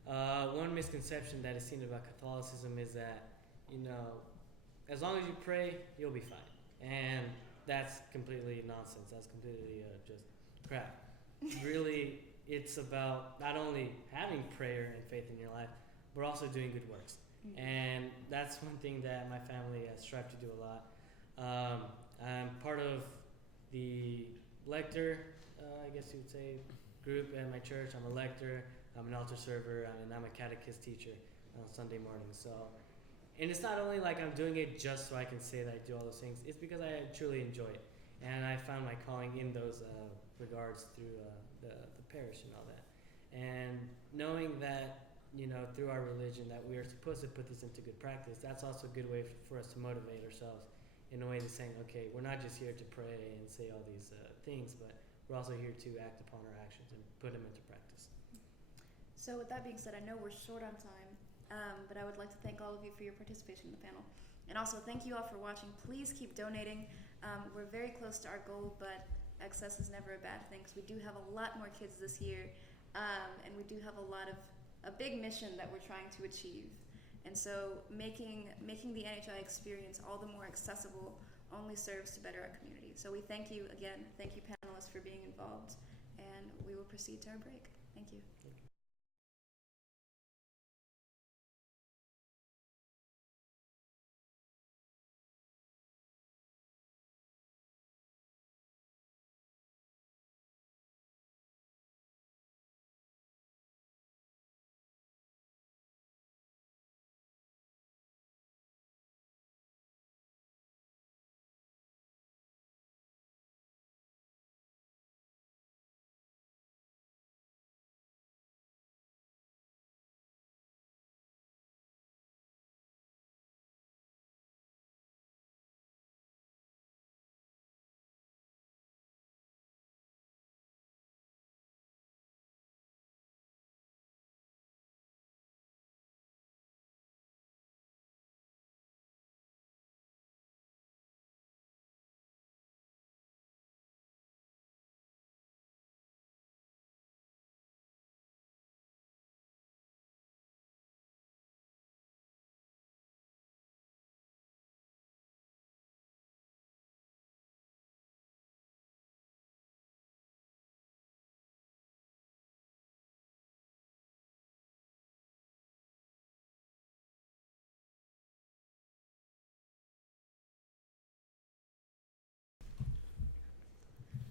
one misconception that is seen about Catholicism is that, as long as you pray, you'll be fine. And that's completely nonsense. That's completely just crap. Really, it's about not only having prayer and faith in your life, but also doing good works. And that's one thing that my family has strived to do a lot. I'm part of the lector, I guess you would say, group at my church. I'm a lector, I'm an altar server, and I'm a catechist teacher on Sunday mornings. So, and it's not only like I'm doing it just so I can say that I do all those things. It's because I truly enjoy it, and I found my calling in those regards through the parish and all that. And knowing that, through our religion, that we are supposed to put this into good practice, that's also a good way for us to motivate ourselves in a way to saying, okay, we're not just here to pray and say all these things, but we're also here to act upon our actions and put them into practice. So with that being said, I know we're short on time, but I would like to thank all of you for your participation in the panel. And also thank you all for watching. Please keep donating. We're very close to our goal, but excess is never a bad thing, because we do have a lot more kids this year, and we do have a big mission that we're trying to achieve. And so making the NHI experience all the more accessible only serves to better our community. So we thank you again. Thank you, panelists, for being involved, and we will proceed to our break. Thank you.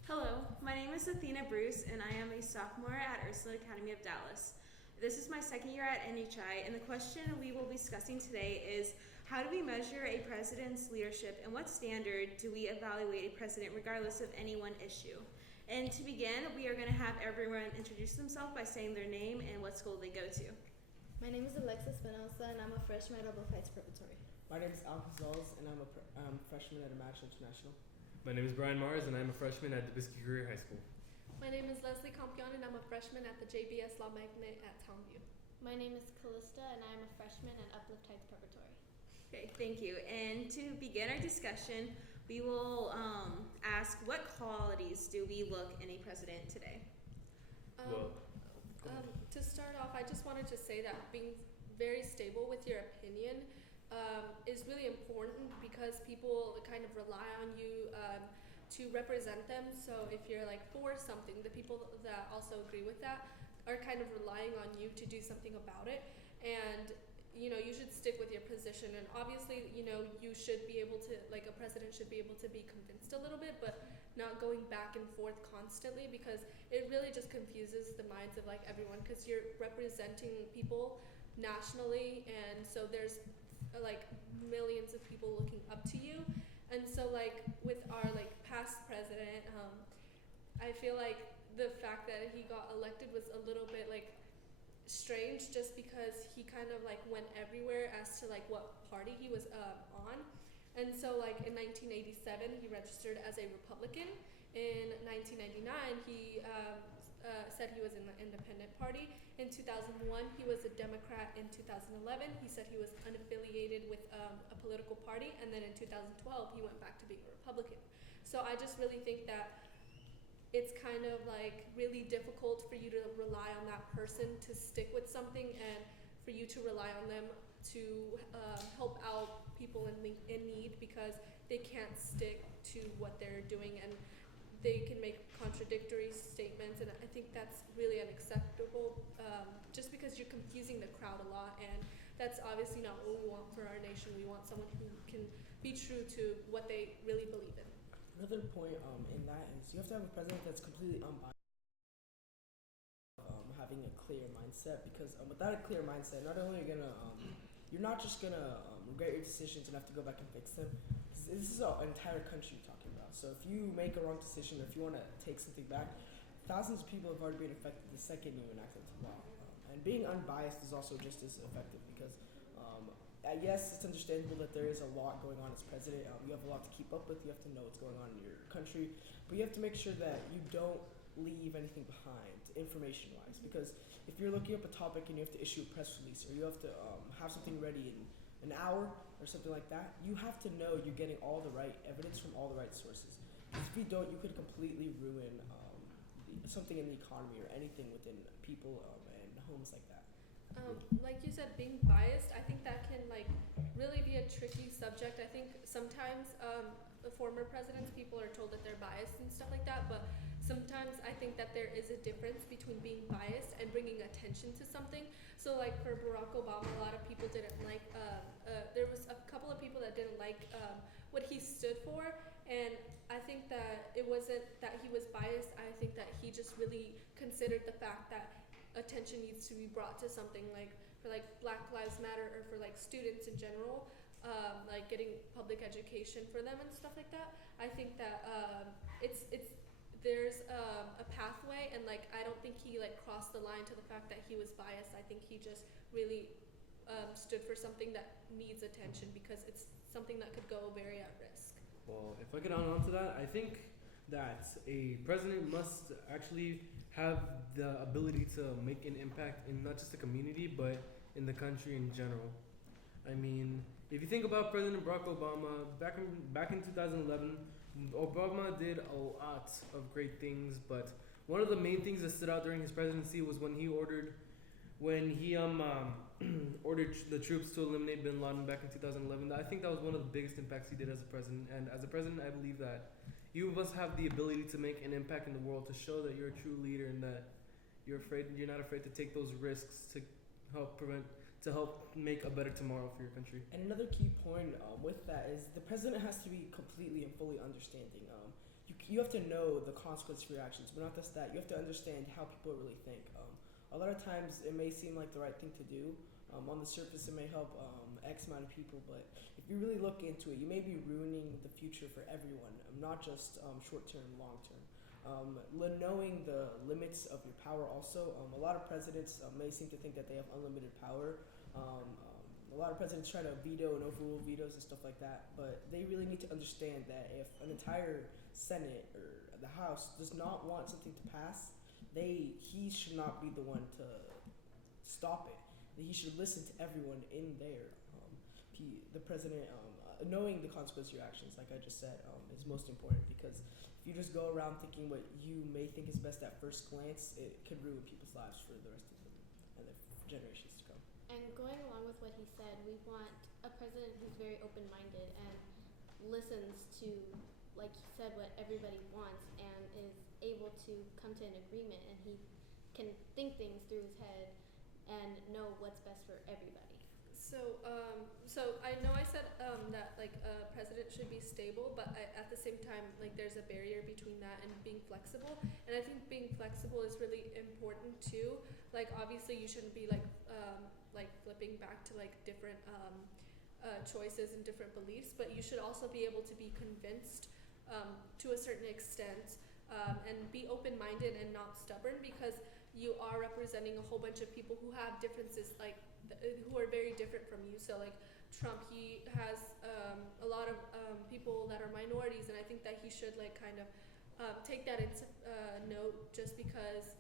Hello, my name is Athena Bruce, and I am a sophomore at Ursula Academy of Dallas. This is my second year at NHI, and the question we will be discussing today is, how do we measure a president's leadership, and what standard do we evaluate a president regardless of any one issue? And to begin, we are going to have everyone introduce themselves by saying their name and what school they go to. My name is Alexis Espinosa, and I'm a freshman at Both Heights Preparatory. My name is Al Gonzalez, and I'm a freshman at Imagine International. My name is Brian Mars, and I'm a freshman at Dubisky Career High School. My name is Leslie Campion, and I'm a freshman at the JBS Law Magnet at Townview. My name is Callista, and I'm a freshman at Uplift Heights Preparatory. Okay, thank you. And to begin our discussion, we will ask, what qualities do we look in a president today? To start off, I just wanted to say that being very stable with your opinion is really important, because people kind of rely on you to represent them. So if you're like for something, the people that also agree with that are kind of relying on you to do something about it. And you should stick with your position. And obviously, you should be able to, like, a president should be able to be convinced a little bit, but not going back and forth constantly, because it really just confuses the minds of like everyone, because you're representing people nationally, and so there's like millions of people looking up to you. And so like with our like past president, I feel like the fact that he got elected was a little bit like strange, just because he kind of like went everywhere as to like what party he was on. And so like in 1987 he registered as a Republican. In 1999 he said he was in the Independent Party. In 2001 he was a Democrat. In 2011 he said he was unaffiliated with a political party, and then in 2012 he went back to being a Republican. So I just really think that it's kind of like really difficult for you to rely on that person to stick with something, and for you to rely on them to help out people in need, because they can't stick to what they're doing, and they can make contradictory statements. And I think that's really unacceptable, just because you're confusing the crowd a lot. And that's obviously not what we want for our nation. We want someone who can be true to what they really believe in. Another point in that is you have to have a president that's completely unbiased, having a clear mindset, because without a clear mindset, not only are you gonna you're not just gonna regret your decisions and have to go back and fix them. This is an entire country you're talking about. So if you make a wrong decision, or if you want to take something back, thousands of people have already been affected the second you enact into law. And being unbiased is also just as effective, because yes, it's understandable that there is a lot going on as president. You have a lot to keep up with. You have to know what's going on in your country, but you have to make sure that you don't leave anything behind information-wise. Because if you're looking up a topic and you have to issue a press release, or you have to have something ready in an hour or something like that, you have to know you're getting all the right evidence from all the right sources. Because if you don't, you could completely ruin something in the economy or anything within people and homes like that. Like you said, being biased, I think that can like really be a tricky subject. I think sometimes the former presidents, people are told that they're biased and stuff like that, but sometimes I think that there is a difference between being biased and bringing attention to something. So like for Barack Obama, a lot of people didn't like, there was a couple of people that didn't like what he stood for, and I think that it wasn't that he was biased. I think that he just really considered the fact that attention needs to be brought to something, like for like Black Lives Matter, or for like students in general, like getting public education for them and stuff like that. I think that there's a pathway, and like I don't think he like crossed the line to the fact that he was biased. I think he just really stood for something that needs attention, because it's something that could go very at risk. Well, if I could add on to that, I think that a president must actually have the ability to make an impact in not just the community, but in the country in general. I mean, if you think about President Barack Obama, back in 2011, Obama did a lot of great things, but one of the main things that stood out during his presidency was when he ordered the troops to eliminate bin Laden back in 2011. I think that was one of the biggest impacts he did as a president. And as a president, I believe that you must have the ability to make an impact in the world, to show that you're a true leader and that you're not afraid to take those risks to help make a better tomorrow for your country. And another key point with that is the president has to be completely and fully understanding. You have to know the consequence for your actions, but not just that. You have to understand how people really think. A lot of times it may seem like the right thing to do. On the surface, it may help X amount of people, but if you really look into it, you may be ruining the future for everyone, not just short-term, long-term. Knowing the limits of your power also. A lot of presidents may seem to think that they have unlimited power. A lot of presidents try to veto and overrule vetoes and stuff like that, but they really need to understand that if an entire Senate or the House does not want something to pass, he should not be the one to stop it. He should listen to everyone in there. The president, knowing the consequence of your actions, like I just said, is most important, because if you just go around thinking what you may think is best at first glance, it could ruin people's lives for the rest of them and the generations to come. And going along with what he said, we want a president who's very open-minded and listens to, like he said, what everybody wants, and is able to come to an agreement, and he can think things through his head and know what's best for everybody. So I know I said that like a president should be stable, but at the same time, like there's a barrier between that and being flexible. And I think being flexible is really important too. Like obviously you shouldn't be like flipping back to like different choices and different beliefs, but you should also be able to be convinced to a certain extent, and be open-minded and not stubborn, because you are representing a whole bunch of people who have differences, like who are very different from you. So like Trump, he has a lot of people that are minorities, and I think that he should like kind of take that into note, just because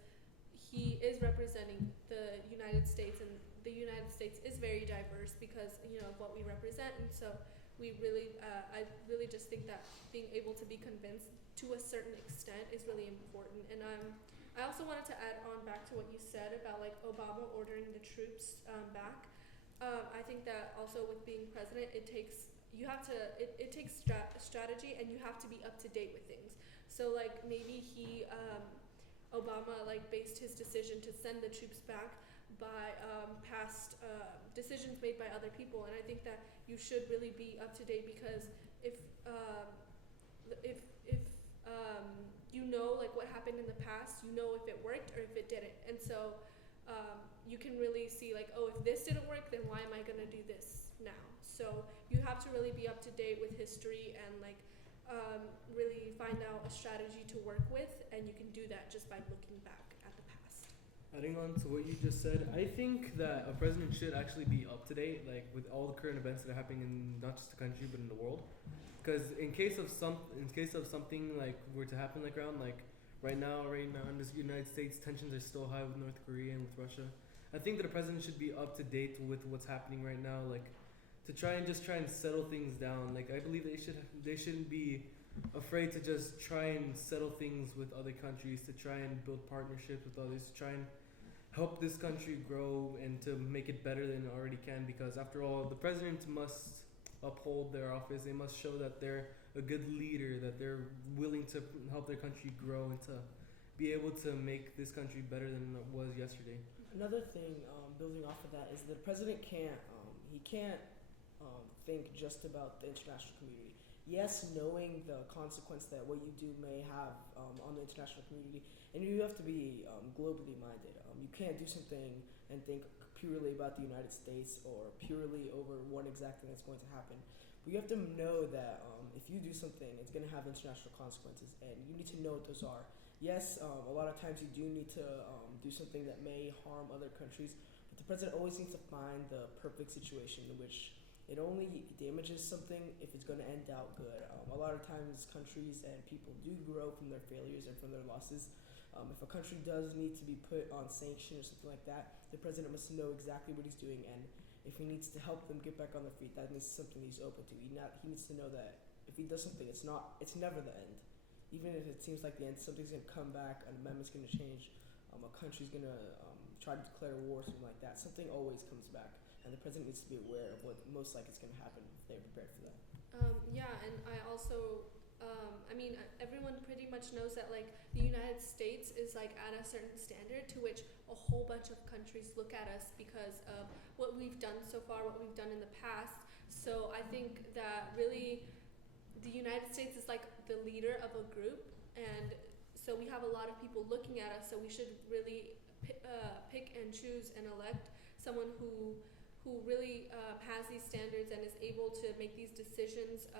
he is representing the United States, and the United States is very diverse because of what we represent. And so we really, I really just think that being able to be convinced to a certain extent is really important. And I also wanted to add on back to what you said about like Obama ordering the troops back. I think that also with being president, it takes strategy, and you have to be up to date with things. So like maybe Obama like based his decision to send the troops back by past decisions made by other people, and I think that you should really be up to date, because if you know like what happened in the past, you know if it worked or if it didn't, and so you can really see like, oh, if this didn't work, then why am I gonna do this now? So you have to really be up to date with history and like really find out a strategy to work with, and you can do that just by looking back at the past. Adding on to what you just said, I think that a president should actually be up to date, like with all the current events that are happening in not just the country but in the world. Because in case of something like were to happen like around like right now in the United States, tensions are still high with North Korea and with Russia. I think that the president should be up to date with what's happening right now, like to try and settle things down. Like I believe they shouldn't be afraid to just try and settle things with other countries, to try and build partnerships with others, to try and help this country grow and to make it better than it already can. Because after all, the president must uphold their office. They must show that they're a good leader, that they're willing to help their country grow and to be able to make this country better than it was yesterday. Another thing, building off of that, is that the president can't think just about the international community. Yes, knowing the consequence that what you do may have on the international community, and you have to be globally minded. You can't do something and think purely about the United States or purely over one exact thing that's going to happen. But you have to know that if you do something, it's going to have international consequences, and you need to know what those are. Yes, a lot of times you do need to do something that may harm other countries, but the president always needs to find the perfect situation in which it only damages something if it's going to end out good. A lot of times countries and people do grow from their failures and from their losses. If a country does need to be put on sanction or something like that, the president must know exactly what he's doing, and if he needs to help them get back on their feet, that is something he's open to. He needs to know that if he does something, it's never the end. Even if it seems like the end, something's going to come back, an amendment's going to change, a country's going to try to declare war, something like that. Something always comes back, and the president needs to be aware of what most likely is going to happen if they're prepared for that. Yeah, and I also, everyone pretty much knows that like the United States is like at a certain standard to which a whole bunch of countries look at us because of what we've done so far, what we've done in the past. So I think that really the United States is like the leader of a group, and so we have a lot of people looking at us, so we should really pick and choose and elect someone who really has these standards and is able to make these decisions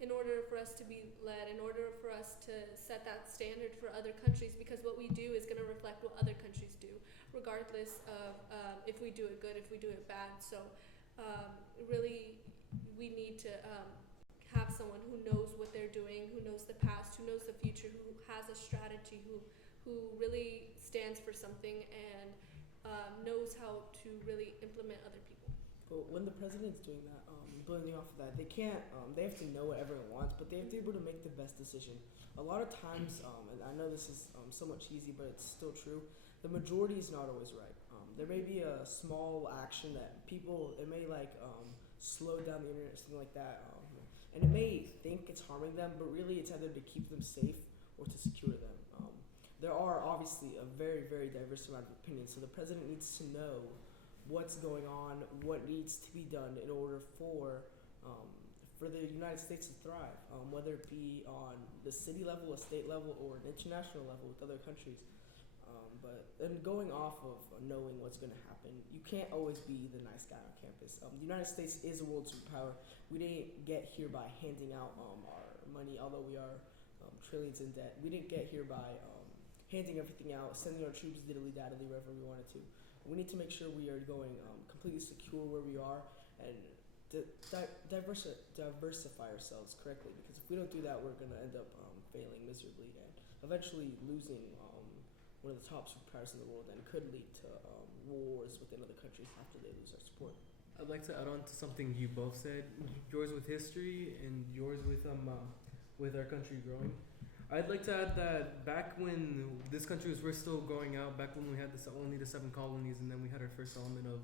in order for us to be led, in order for us to set that standard for other countries, because what we do is going to reflect what other countries do, regardless of if we do it good, if we do it bad. So really we need to have someone who knows what they're doing, who knows the past, who knows the future, who has a strategy, who really stands for something and knows how to really implement other people. But when the president's doing that, building off of that, they can't. They have to know what everyone wants, but they have to be able to make the best decision. A lot of times, and I know this is somewhat cheesy, but it's still true. The majority is not always right. There may be a small action that it may like slow down the internet or something like that, and it may think it's harming them, but really it's either to keep them safe or to secure them. There are obviously a very, very diverse amount of opinions, so the president needs to know what's going on, what needs to be done in order for the United States to thrive, whether it be on the city level, a state level, or an international level with other countries. But then going off of knowing what's going to happen, you can't always be the nice guy on campus. The United States is a world superpower. We didn't get here by handing out our money, although we are trillions in debt. We didn't get here by handing everything out, sending our troops diddly-daddly wherever we wanted to. We need to make sure we are going completely secure where we are and diversify ourselves correctly, because if we don't do that, we're going to end up failing miserably and eventually losing one of the top superpowers in the world, and could lead to wars within other countries after they lose our support. I'd like to add on to something you both said, yours with history and yours with our country growing. I'd like to add that back when this country was first still growing out, back when we had only the 7 colonies, and then we had our first settlement of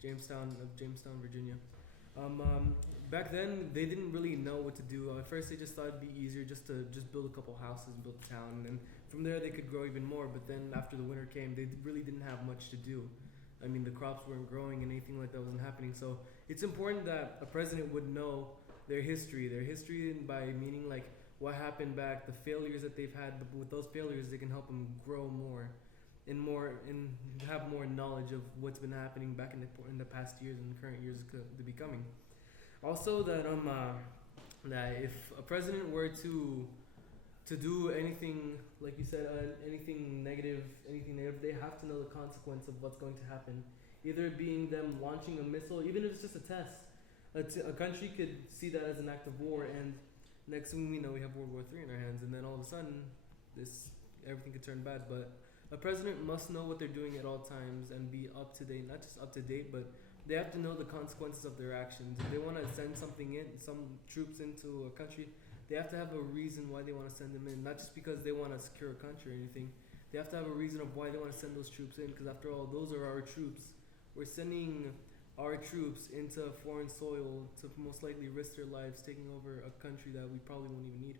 Jamestown, Virginia. Back then, they didn't really know what to do. At first, they just thought it'd be easier just to build a couple houses and build a town, and then from there they could grow even more. But then after the winter came, they really didn't have much to do. I mean, the crops weren't growing and anything like that wasn't happening. So it's important that a president would know their history. Their history, and by meaning like what happened back, the failures that they've had. With those failures, they can help them grow more, and have more knowledge of what's been happening back in the past years and the current years to be coming. Also, that if a president were to do anything, like you said, anything negative, they have to know the consequence of what's going to happen. Either it being them launching a missile, even if it's just a test. A country could see that as an act of war, and next thing we know, we have World War III in our hands, and then all of a sudden, everything could turn bad. But a president must know what they're doing at all times and be up to date. Not just up to date, but they have to know the consequences of their actions. If they want to send some troops into a country, they have to have a reason why they want to send them in. Not just because they want to secure a country or anything. They have to have a reason of why they want to send those troops in. Because after all, those are our troops. We're sending our troops into foreign soil to most likely risk their lives taking over a country that we probably won't even need.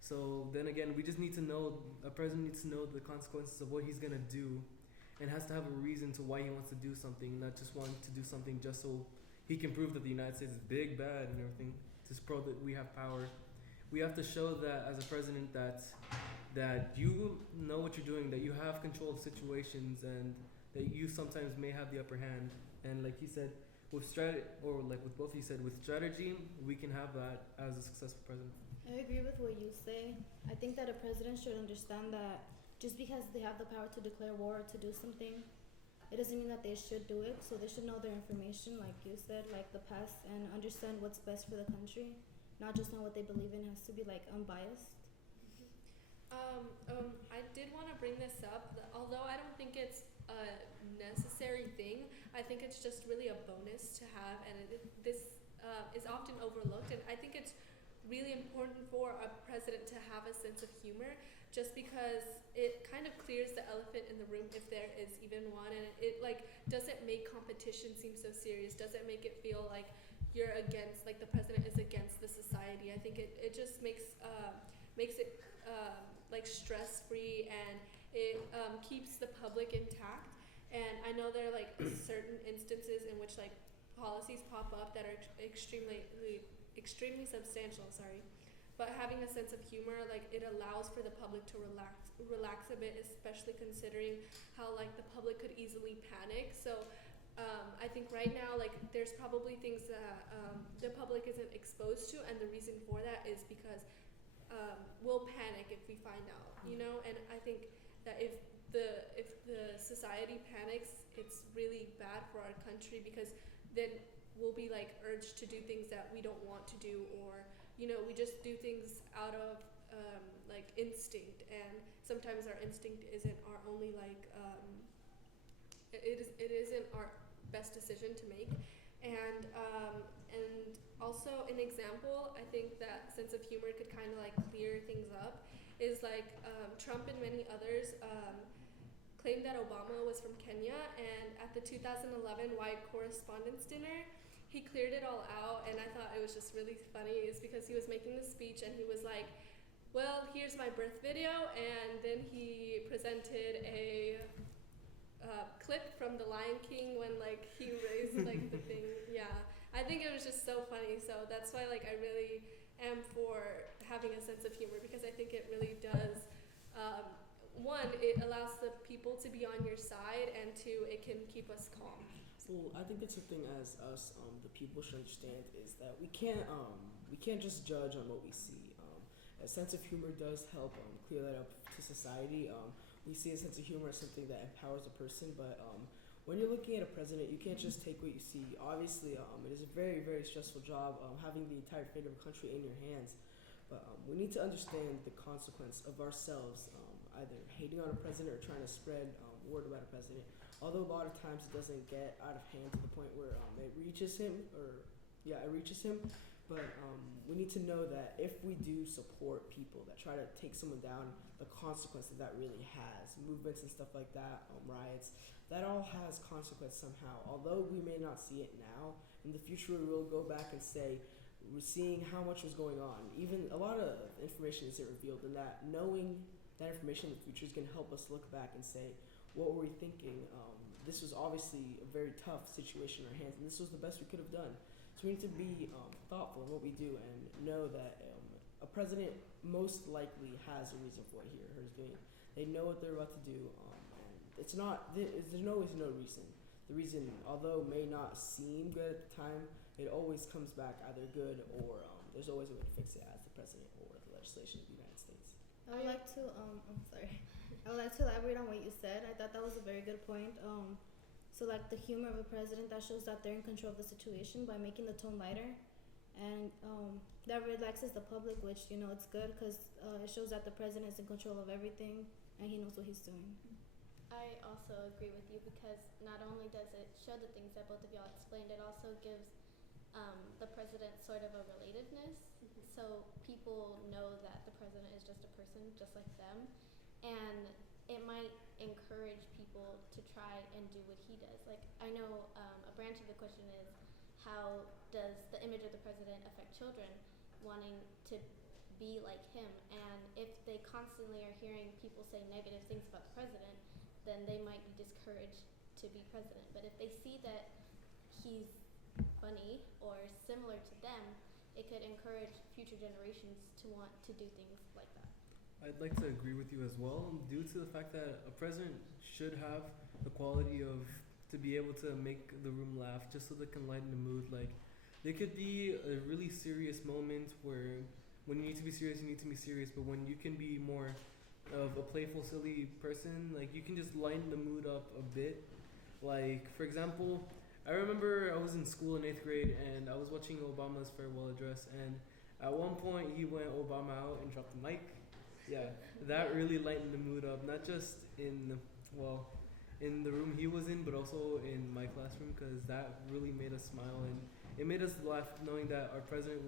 So then again, we just need to know, a president needs to know the consequences of what he's going to do, and has to have a reason to why he wants to do something, not just wanting to do something just so he can prove that the United States is big, bad, and everything, just prove that we have power. We have to show that as a president that you know what you're doing, that you have control of situations, and that you sometimes may have the upper hand. And like he said, with strategy, or like with both of you said, with strategy, we can have that as a successful president. I agree with what you say. I think that a president should understand that just because they have the power to declare war or to do something, it doesn't mean that they should do it. So they should know their information, like you said, like the past, and understand what's best for the country, not just know what they believe in. It has to be like unbiased. I did want to bring this up, although I don't think it's a necessary thing. I think it's just really a bonus to have, and this is often overlooked. And I think it's really important for a president to have a sense of humor, just because it kind of clears the elephant in the room if there is even one, and it like doesn't make competition seem so serious, doesn't make it feel like you're against, like the president is against the society. I think it just makes it like stress free, and it keeps the public intact. And I know there are like certain instances in which like policies pop up that are extremely substantial, but having a sense of humor, like it allows for the public to relax a bit, especially considering how like the public could easily panic. So I think right now, like there's probably things that the public isn't exposed to, and the reason for that is because we'll panic if we find out, you know. And I think that if the society panics, it's really bad for our country, because then we'll be like urged to do things that we don't want to do, or you know, we just do things out of like instinct, and sometimes our instinct isn't our only like it isn't our best decision to make. And also an example, I think that sense of humor could kind of like clear things up, is like Trump and many others claimed that Obama was from Kenya, and at the 2011 White Correspondents' Dinner, he cleared it all out. And I thought it was just really funny, is because he was making the speech and he was like, well, here's my birth video, and then he presented a clip from The Lion King when like he raised like the thing. Yeah, I think it was just so funny. So that's why like I really am for having a sense of humor, because I think it really does, one, it allows the people to be on your side, and two, it can keep us calm. Well, I think that's the thing as us, the people should understand, is that we can't just judge on what we see. A sense of humor does help clear that up to society. We see a sense of humor as something that empowers a person, but when you're looking at a president, you can't just take what you see. Obviously, it is a very, very stressful job having the entire fate of a country in your hands, but we need to understand the consequence of ourselves either hating on a president or trying to spread word about a president. Although a lot of times it doesn't get out of hand to the point where it reaches him, but we need to know that if we do support people that try to take someone down, the consequence that really has, movements and stuff like that, riots, that all has consequence somehow. Although we may not see it now, in the future we will go back and say, we're seeing how much was going on. Even a lot of information isn't revealed, and that knowing that information in the future is going to help us look back and say, what were we thinking? this was obviously a very tough situation in our hands, and this was the best we could have done. So we need to be thoughtful in what we do and know that a president most likely has a reason for what he or her is doing. They know what they're about to do, and it's not. There's always no reason. The reason, although may not seem good at the time, it always comes back either good or there's always a way to fix it as the president or the legislation of the United States. I would like to I'm sorry. I would like to elaborate on what you said. I thought that was a very good point. So like the humor of a president, that shows that they're in control of the situation by making the tone lighter, and that relaxes the public, which it's good because it shows that the president is in control of everything and he knows what he's doing. I also agree with you because not only does it show the things that both of y'all explained, it also gives the president sort of a relatedness. So people know that the president is just a person, just like them, and it might encourage people to try and do what he does. Like I know a branch of the question is, how does the image of the president affect children wanting to be like him? And if they constantly are hearing people say negative things about the president, then they might be discouraged to be president. But if they see that he's funny or similar to them, it could encourage future generations to want to do things like that. I'd like to agree with you as well, due to the fact that a president should have the quality of to be able to make the room laugh, just so they can lighten the mood. Like, there could be a really serious moment where when you need to be serious, you need to be serious, but when you can be more of a playful, silly person, like you can just lighten the mood up a bit. Like, for example, I remember I was in school in 8th grade and I was watching Obama's farewell address, and at one point he went Obama out and dropped the mic. Yeah, that really lightened the mood up, not just in the room he was in, but also in my classroom, because that really made us smile and it made us laugh, knowing that our president,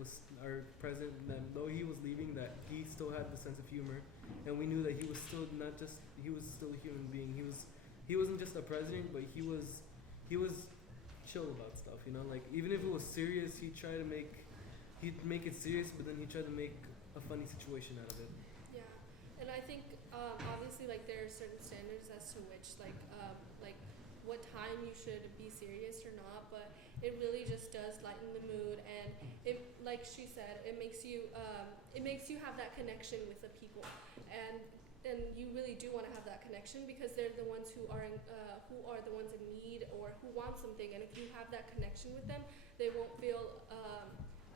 that though he was leaving, that he still had the sense of humor, and we knew that he was still he was still a human being. He wasn't just a president, but he was chill about stuff, like even if it was serious, he'd make it serious, but then he tried to make a funny situation out of it. Yeah, and I think obviously like there are certain standards as to which like what time you should be serious or not, but it really just does lighten the mood, and it, like she said, it makes you have that connection with the people, and you really do want to have that connection because they're the ones who are the ones in need or who want something, and if you have that connection with them, they won't feel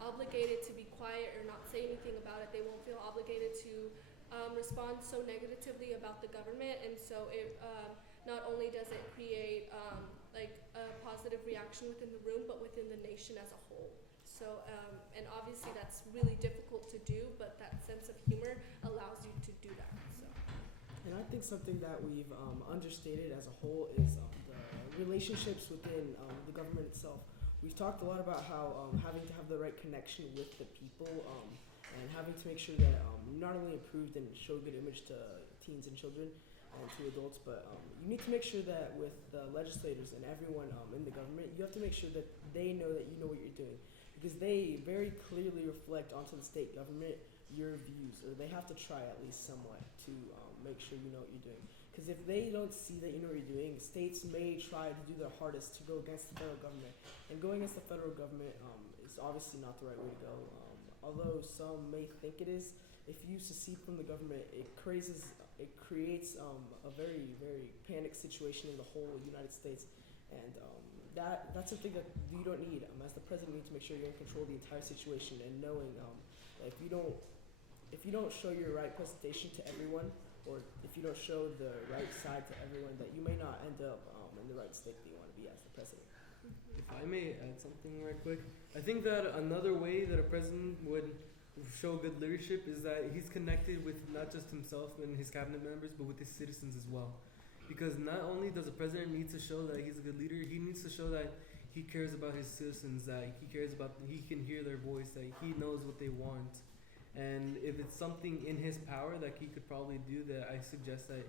obligated to be quiet or not say anything about it. They won't feel obligated to respond so negatively about the government, and so it not only does it create like a positive reaction within the room, but within the nation as a whole. So and obviously that's really difficult to do, but that sense of humor allows you to do that. So. And I think something that we've understated as a whole is the relationships within the government itself. We've talked a lot about how having to have the right connection with the people and having to make sure that not only improved and show a good image to teens and children and to adults, but you need to make sure that with the legislators and everyone in the government, you have to make sure that they know that you know what you're doing, because they very clearly reflect onto the state government your views, or they have to try at least somewhat to make sure you know what you're doing. Because if they don't see that you know what you're doing, states may try to do their hardest to go against the federal government. And going against the federal government is obviously not the right way to go. Although some may think it is, if you secede from the government, it creates a very, very panicked situation in the whole United States. And that's something that you don't need. As the president, you need to make sure you're in control of the entire situation, and knowing that if you don't show your right presentation to everyone, or if you don't show the right side to everyone, that you may not end up in the right state that you want to be as the president. If I may add something right quick, I think that another way that a president would show good leadership is that he's connected with not just himself and his cabinet members, but with his citizens as well. Because not only does the president need to show that he's a good leader, he needs to show that he cares about his citizens, that he can hear their voice, that he knows what they want. And if it's something in his power that he could probably do, that I suggest that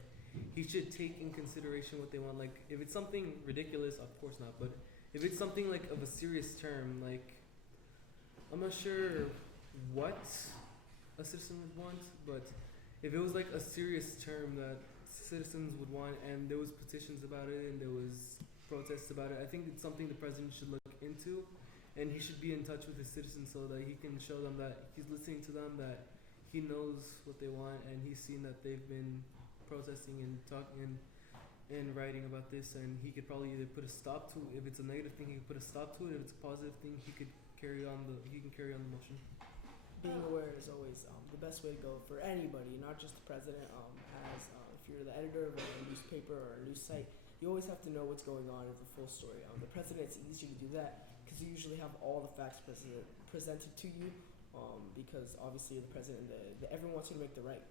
he should take in consideration what they want. Like, if it's something ridiculous, of course not, but if it's something like of a serious term, like, I'm not sure what a citizen would want, but if it was like a serious term that citizens would want, and there was petitions about it, and there was protests about it. I think it's something the president should look into, and he should be in touch with his citizens so that he can show them that he's listening to them, that he knows what they want, and he's seen that they've been protesting and talking and writing about this, and he could probably either put a stop to. If it's a negative thing, he could put a stop to it. If it's a positive thing, he can carry on the motion. Being aware is always the best way to go for anybody, not just the president. If you're the editor of a newspaper or a news site, you always have to know what's going on in the full story. The president, it's easy to do that because you usually have all the facts presented to you. Because obviously the president, everyone wants you to make the right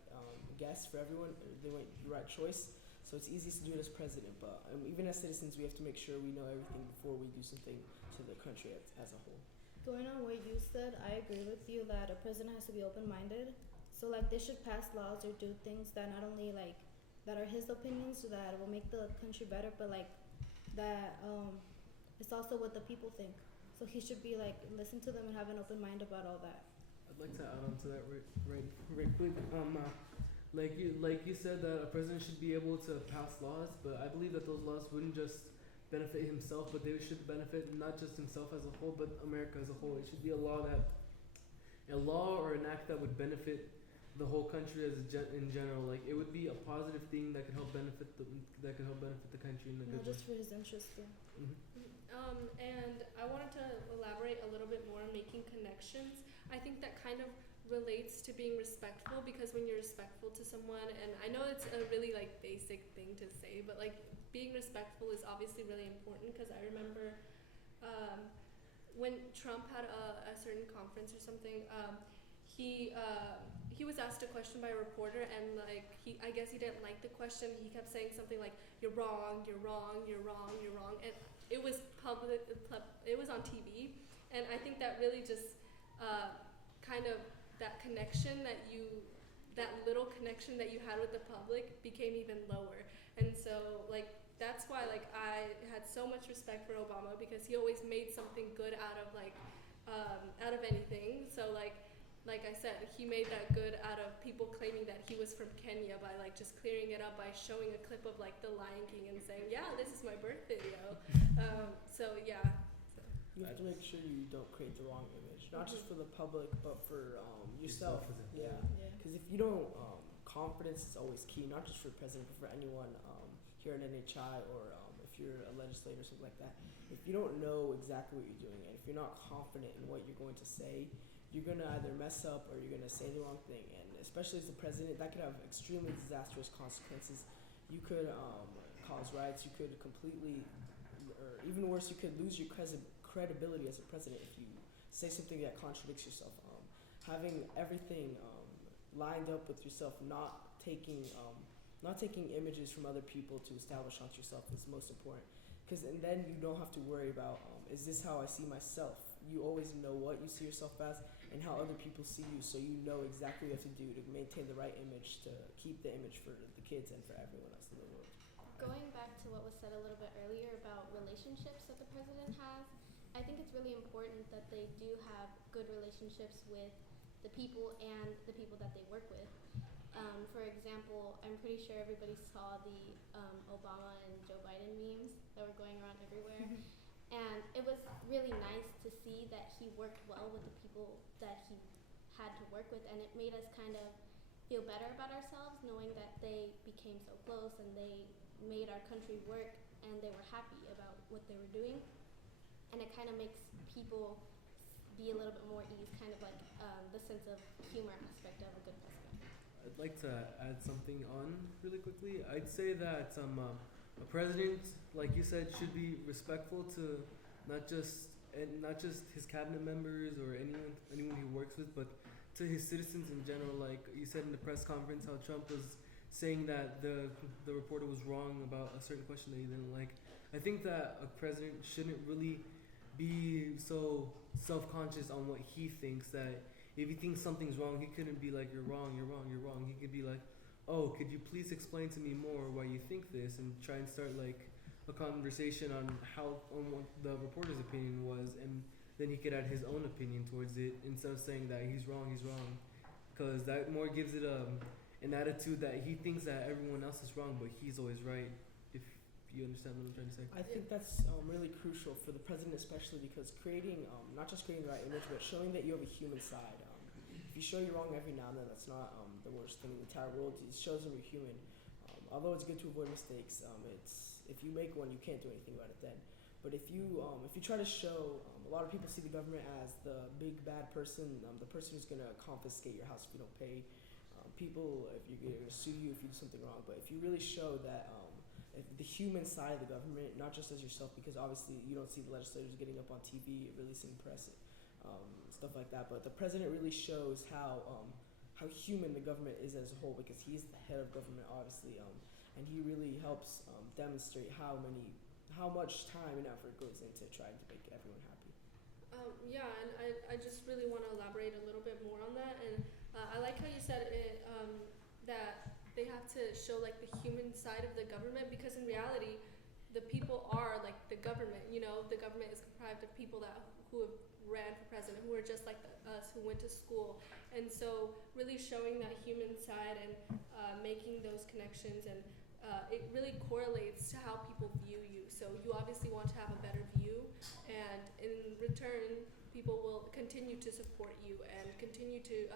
guess for everyone, the right choice. So it's easiest to do it as president, but even as citizens, we have to make sure we know everything before we do something to the country as a whole. Going on what you said, I agree with you that a president has to be open-minded. So like they should pass laws or do things that not only like that are his opinions so that will make the country better, but like that it's also what the people think. So he should be like listen to them and have an open mind about all that. I'd like to add on to that right quick. Like you said that a president should be able to pass laws, but I believe that those laws wouldn't just benefit himself, but they should benefit not just himself as a whole, but America as a whole. It should be a law or an act that would benefit the whole country in general. Like it would be a positive thing that could help benefit the country in a Not good just way. for his interest, yeah. And I wanted to elaborate a little bit more on making connections. I think that kind of relates to being respectful, because when you're respectful to someone, and I know it's a really like basic thing to say, but like being respectful is obviously really important, because I remember when Trump had a certain conference or something, he was asked a question by a reporter, and like I guess he didn't like the question. He kept saying something like "you're wrong, you're wrong, you're wrong, you're wrong," and it was public. It was on TV, and I think that really just kind of that little connection that you had with the public became even lower. And so like that's why like I had so much respect for Obama, because he always made something good out of anything. So like I said, he made that good out of people claiming that he was from Kenya by like just clearing it up by showing a clip of like The Lion King and saying, yeah, this is my birth video. So yeah. You have to make sure you don't create the wrong image, not just for the public, but for yourself. Yeah. Because if you don't, confidence is always key, not just for the president, but for anyone here at NHI, or if you're a legislator or something like that. If you don't know exactly what you're doing, and if you're not confident in what you're going to say, you're going to either mess up or you're going to say the wrong thing. And especially as the president, that could have extremely disastrous consequences. You could cause riots, you could completely, or even worse, you could lose your credibility as a president if you say something that contradicts yourself. Having everything lined up with yourself, not taking images from other people to establish onto yourself is most important. And then you don't have to worry about is this how I see myself? You always know what you see yourself as and how other people see you, so you know exactly what to do to maintain the right image, to keep the image for the kids and for everyone else in the world. Going back to what was said a little bit earlier about relationships that the president has, I think it's really important that they do have good relationships with the people and the people that they work with. For example, I'm pretty sure everybody saw the Obama and Joe Biden memes that were going around everywhere. And it was really nice to see that he worked well with the people that he had to work with, and it made us kind of feel better about ourselves, knowing that they became so close and they made our country work and they were happy about what they were doing. And it kind of makes people be a little bit more ease, kind of like the sense of humor aspect of a good president. I'd like to add something on really quickly. I'd say that a president, like you said, should be respectful to not just his cabinet members or anyone he works with, but to his citizens in general. Like you said in the press conference, how Trump was saying that the reporter was wrong about a certain question that he didn't like. I think that a president shouldn't really be so self-conscious on what he thinks, that if he thinks something's wrong, he couldn't be like, you're wrong, you're wrong, you're wrong. He could be like, oh, could you please explain to me more why you think this, and try and start like a conversation on what the reporter's opinion was, and then he could add his own opinion towards it instead of saying that he's wrong, because that more gives it an attitude that he thinks that everyone else is wrong, but he's always right. you understand what I'm trying to say. I think that's really crucial for the president, especially because creating, not just creating the right image, but showing that you have a human side. If you show you're wrong every now and then, that's not the worst thing in the entire world. It shows them you're human. Although it's good to avoid mistakes, it's if you make one, you can't do anything about it then. But if you try to show, a lot of people see the government as the big bad person, the person who's gonna confiscate your house if you don't pay. People, if you're gonna sue you if you do something wrong. But if you really show that if the human side of the government, not just as yourself, because obviously you don't see the legislators getting up on TV, releasing press, stuff like that. But the president really shows how human the government is as a whole, because he's the head of government, obviously, and he really helps demonstrate how much time and effort goes into trying to make everyone happy. Yeah, and I just really want to elaborate a little bit more on that. And I like how you said it, that they have to show like the human side of the government, because in reality, the people are like the government. You know, the government is comprised of people who have ran for president, who are just like us, who went to school. And so really showing that human side and making those connections, and it really correlates to how people view you. So you obviously want to have a better view, and in return, people will continue to support you and continue to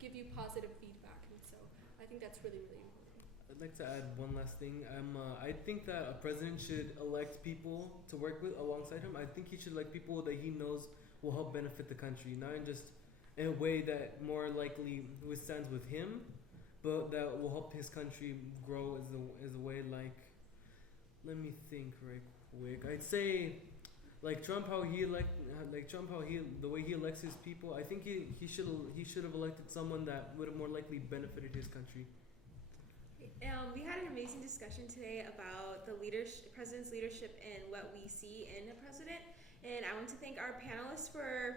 give you positive feedback. And so I think that's really, really important. I'd like to add one last thing. I think that a president should elect people to work with alongside him. I think he should elect people that he knows will help benefit the country, not just in a way that more likely withstands with him, but that will help his country grow as a way like, let me think right quick. I'd say like Trump, the way he elects his people. I think he should have elected someone that would have more likely benefited his country. We had an amazing discussion today about the president's leadership and what we see in a president. And I want to thank our panelists for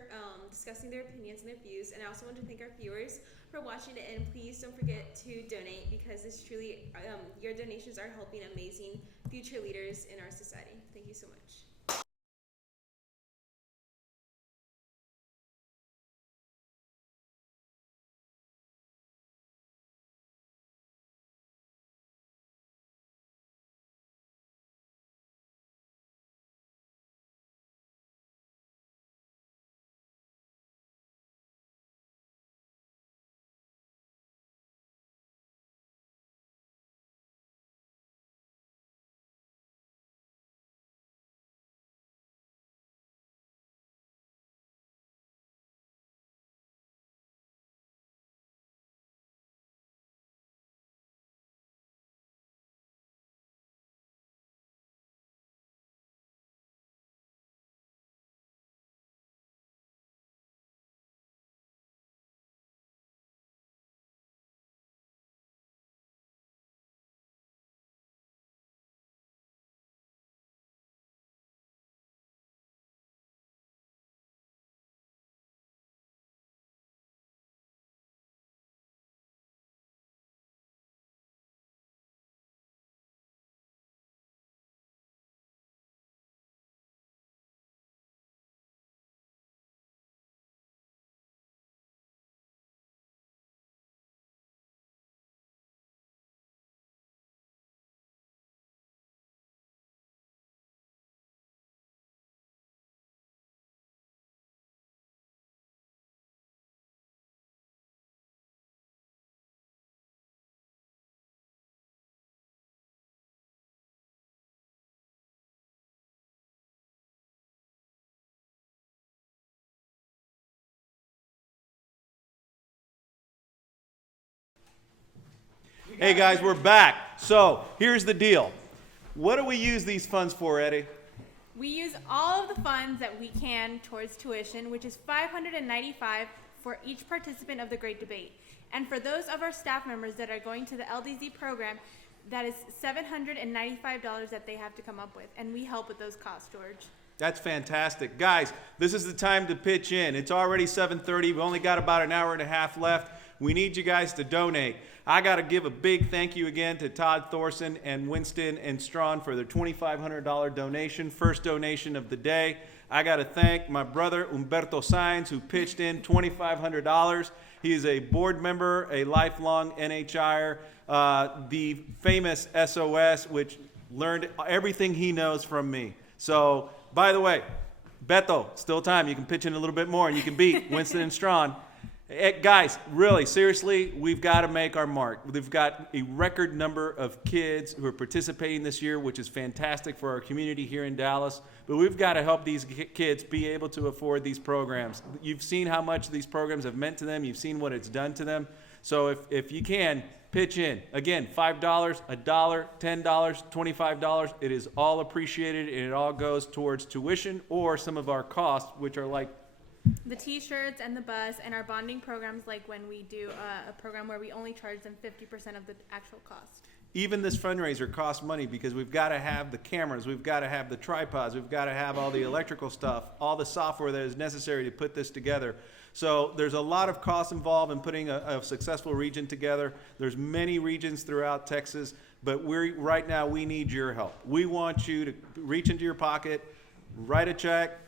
discussing their opinions and their views. And I also want to thank our viewers for watching it. And please don't forget to donate, because this truly, your donations are helping amazing future leaders in our society. Thank you so much. Hey guys, we're back. So here's the deal. What do we use these funds for, Eddie? We use all of the funds that we can towards tuition, which is $595 for each participant of the Great Debate. And for those of our staff members that are going to the LDZ program, that is $795 that they have to come up with. And we help with those costs, George. That's fantastic. Guys, this is the time to pitch in. It's already 7:30. We've only got about an hour and a half left. We need you guys to donate. I got to give a big thank you again to Todd Thorson and Winston and Strawn for their $2,500 donation, first donation of the day. I got to thank my brother Humberto Sainz, who pitched in $2,500. He is a board member, a lifelong NHIer, the famous SOS, which learned everything he knows from me. So, by the way, Beto, still time. You can pitch in a little bit more and you can beat Winston and Strawn. Guys, really, seriously, we've got to make our mark. We've got a record number of kids who are participating this year, which is fantastic for our community here in Dallas. But we've got to help these kids be able to afford these programs. You've seen how much these programs have meant to them. You've seen what it's done to them. So if you can, pitch in. Again, $5, $1, $10, $25. It is all appreciated, and it all goes towards tuition or some of our costs, which are like the t-shirts and the bus and our bonding programs, like when we do a program where we only charge them 50% of the actual cost. Even this fundraiser costs money because we've got to have the cameras, we've got to have the tripods, we've got to have all the electrical stuff, all the software that is necessary to put this together. So there's a lot of costs involved in putting a successful region together. There's many regions throughout Texas, but right now we need your help. We want you to reach into your pocket, write a check,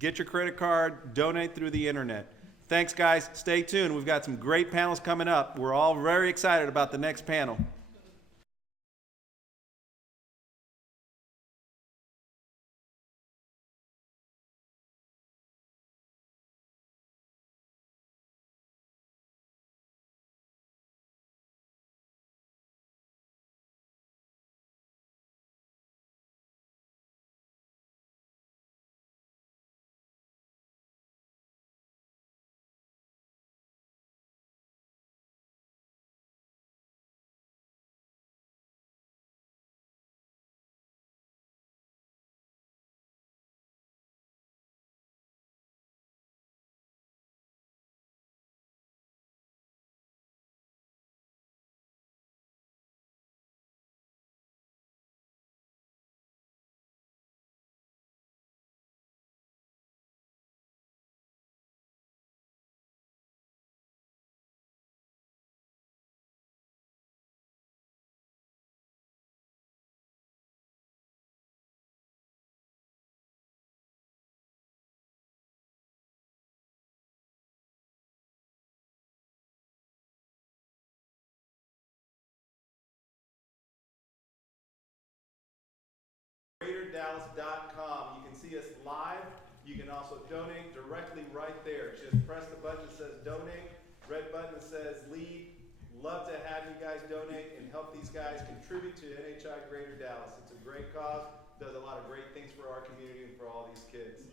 get your credit card, donate through the internet. Thanks, guys. Stay tuned. We've got some great panels coming up. We're all very excited about the next panel. GreaterDallas.com. You can see us live. You can also donate directly right there. Just press the button that says donate, red button that says lead. Love to have you guys donate and help these guys contribute to NHI Greater Dallas. It's a great cause, does a lot of great things for our community and for all these kids.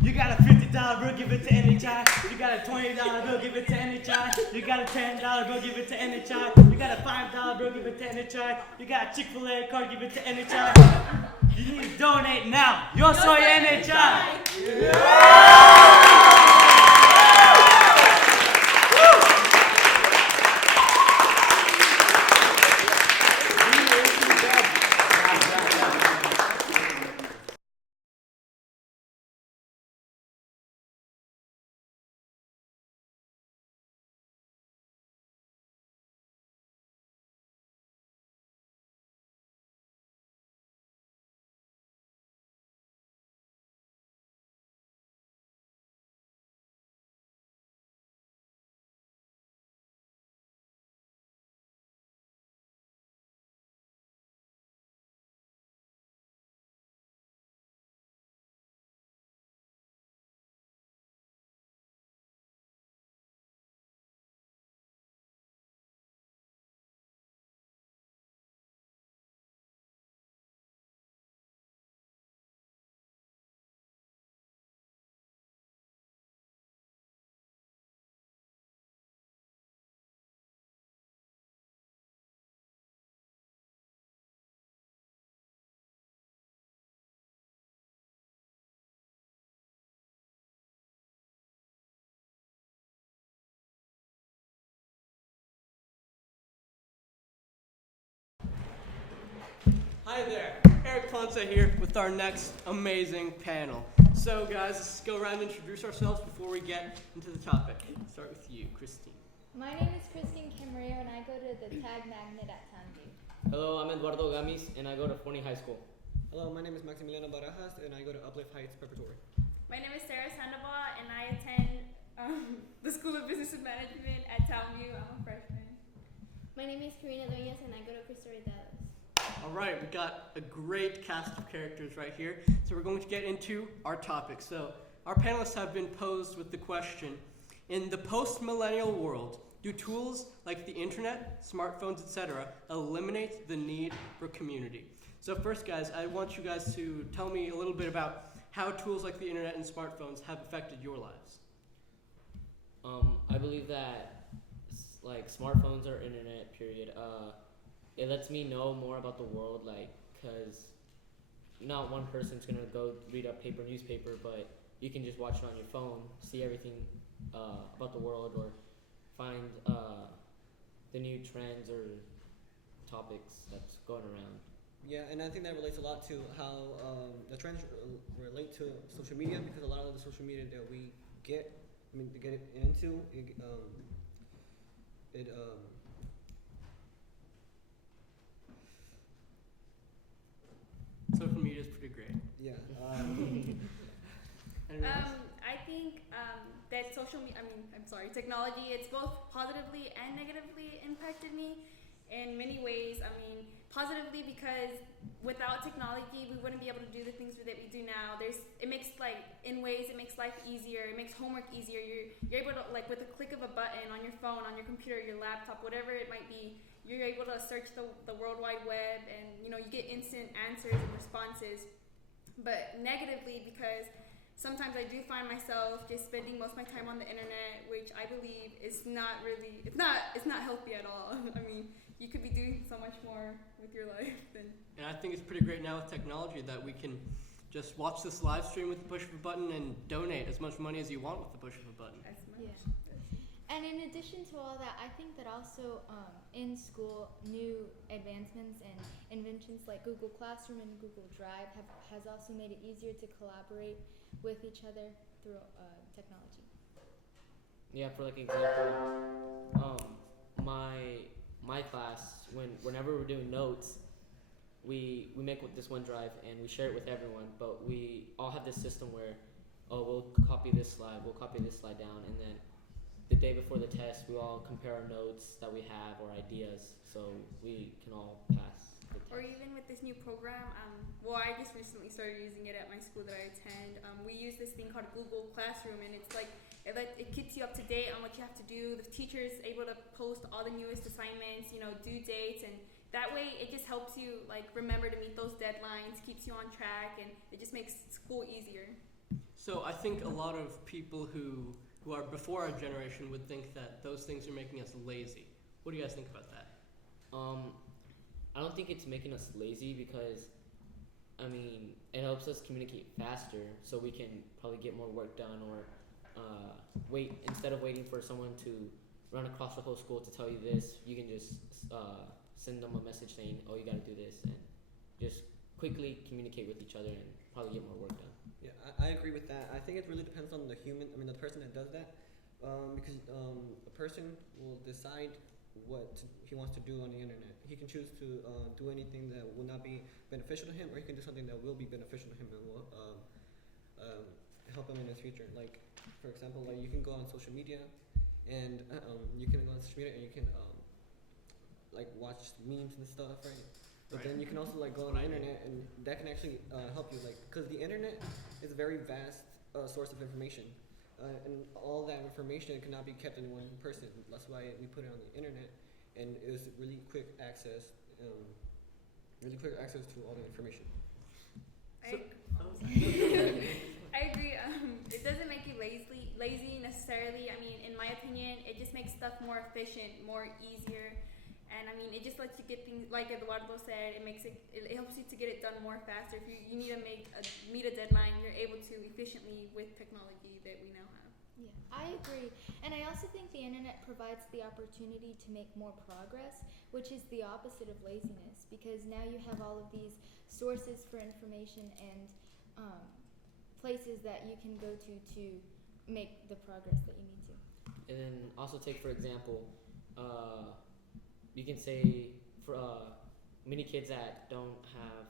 You got a $50 bill, give it to NHI. You got a $20 bill, give it to NHI. You got a $10 bill, give it to NHI. You got a $5 bill, give it to NHI. You got a Chick-fil-A card, give it to NHI. You need to donate now. Yo soy NHI. Hi there, Eric Ponce here with our next amazing panel. So guys, let's go around and introduce ourselves before we get into the topic. Start with you, Christine. My name is Christine Camarillo and I go to the Tag Magnet at Tangi. Hello, I'm Eduardo Gamis and I go to Forney High School. Hello, my name is Maximiliano Barajas and I go to Uplift Heights Preparatory. My name is Sarah Sandoval and I attend the School of Business and Management at Townview. I'm a freshman. My name is Karina Dueñas and I go to Cristo Rey Dallas. All right, we got a great cast of characters right here. So we're going to get into our topic. So our panelists have been posed with the question, in the post-millennial world, do tools like the internet, smartphones, etc. eliminate the need for community? So first, guys, I want you guys to tell me a little bit about how tools like the internet and smartphones have affected your lives. I believe that like smartphones or internet period, it lets me know more about the world, like, cause not one person's gonna go read a newspaper, but you can just watch it on your phone, see everything about the world, or find the new trends or topics that's going around. Yeah, and I think that relates a lot to how the trends relate to social media, because a lot of the social media that we get, to get into, Social media is pretty great. Yeah. I think that technology, it's both positively and negatively impacted me in many ways. I mean, positively because without technology, we wouldn't be able to do the things that we do now. It makes life easier. It makes homework easier. You're able to, like, with a click of a button on your phone, on your computer, your laptop, whatever it might be, you're able to search the World Wide Web, and you get instant answers and responses. But negatively, because sometimes I do find myself just spending most of my time on the internet, which I believe is not really, it's not healthy at all. I mean, you could be doing so much more with your life than. And I think it's pretty great now with technology that we can just watch this live stream with the push of a button and donate as much money as you want with the push of a button. Yeah. And in addition to all that, I think that also in school, new advancements and inventions like Google Classroom and Google Drive has also made it easier to collaborate with each other through technology. Yeah, for like example, my class, whenever we're doing notes, we make this OneDrive and we share it with everyone, but we all have this system where, we'll copy this slide down, and then the day before the test, we all compare our notes that we have or ideas, so we can all pass the test. Or even with this new program, I just recently started using it at my school that I attend. We use this thing called Google Classroom, and it's like it keeps you up to date on what you have to do. The teacher's able to post all the newest assignments, due dates, and that way it just helps you remember to meet those deadlines, keeps you on track, and it just makes school easier. So I think a lot of people who are before our generation would think that those things are making us lazy. What do you guys think about that? I don't think it's making us lazy because, it helps us communicate faster, so we can probably get more work done, or instead of waiting for someone to run across the whole school to tell you this, you can just send them a message saying, you gotta do this, and just quickly communicate with each other and probably get more work done. Yeah, I agree with that. I think it really depends on the person that does that, because a person will decide what he wants to do on the internet. He can choose to do anything that will not be beneficial to him, or he can do something that will be beneficial to him and will help him in his future. Like, for example, you can go on social media, and you can watch memes and stuff, right? But then you can also go on the internet, and that can actually help you, because the internet is a very vast source of information, and all that information cannot be kept in one person. That's why we put it on the internet, and it was really quick access to all the information. I agree. It doesn't make you lazy necessarily. In my opinion, it just makes stuff more efficient, more easier. And it just lets you get things, like Eduardo said, it helps you to get it done more faster. If you need to meet a deadline, you're able to efficiently with technology that we now have. Yeah, I agree. And I also think the internet provides the opportunity to make more progress, which is the opposite of laziness, because now you have all of these sources for information and places that you can go to make the progress that you need to. And then also take, for example, you can say for many kids that don't have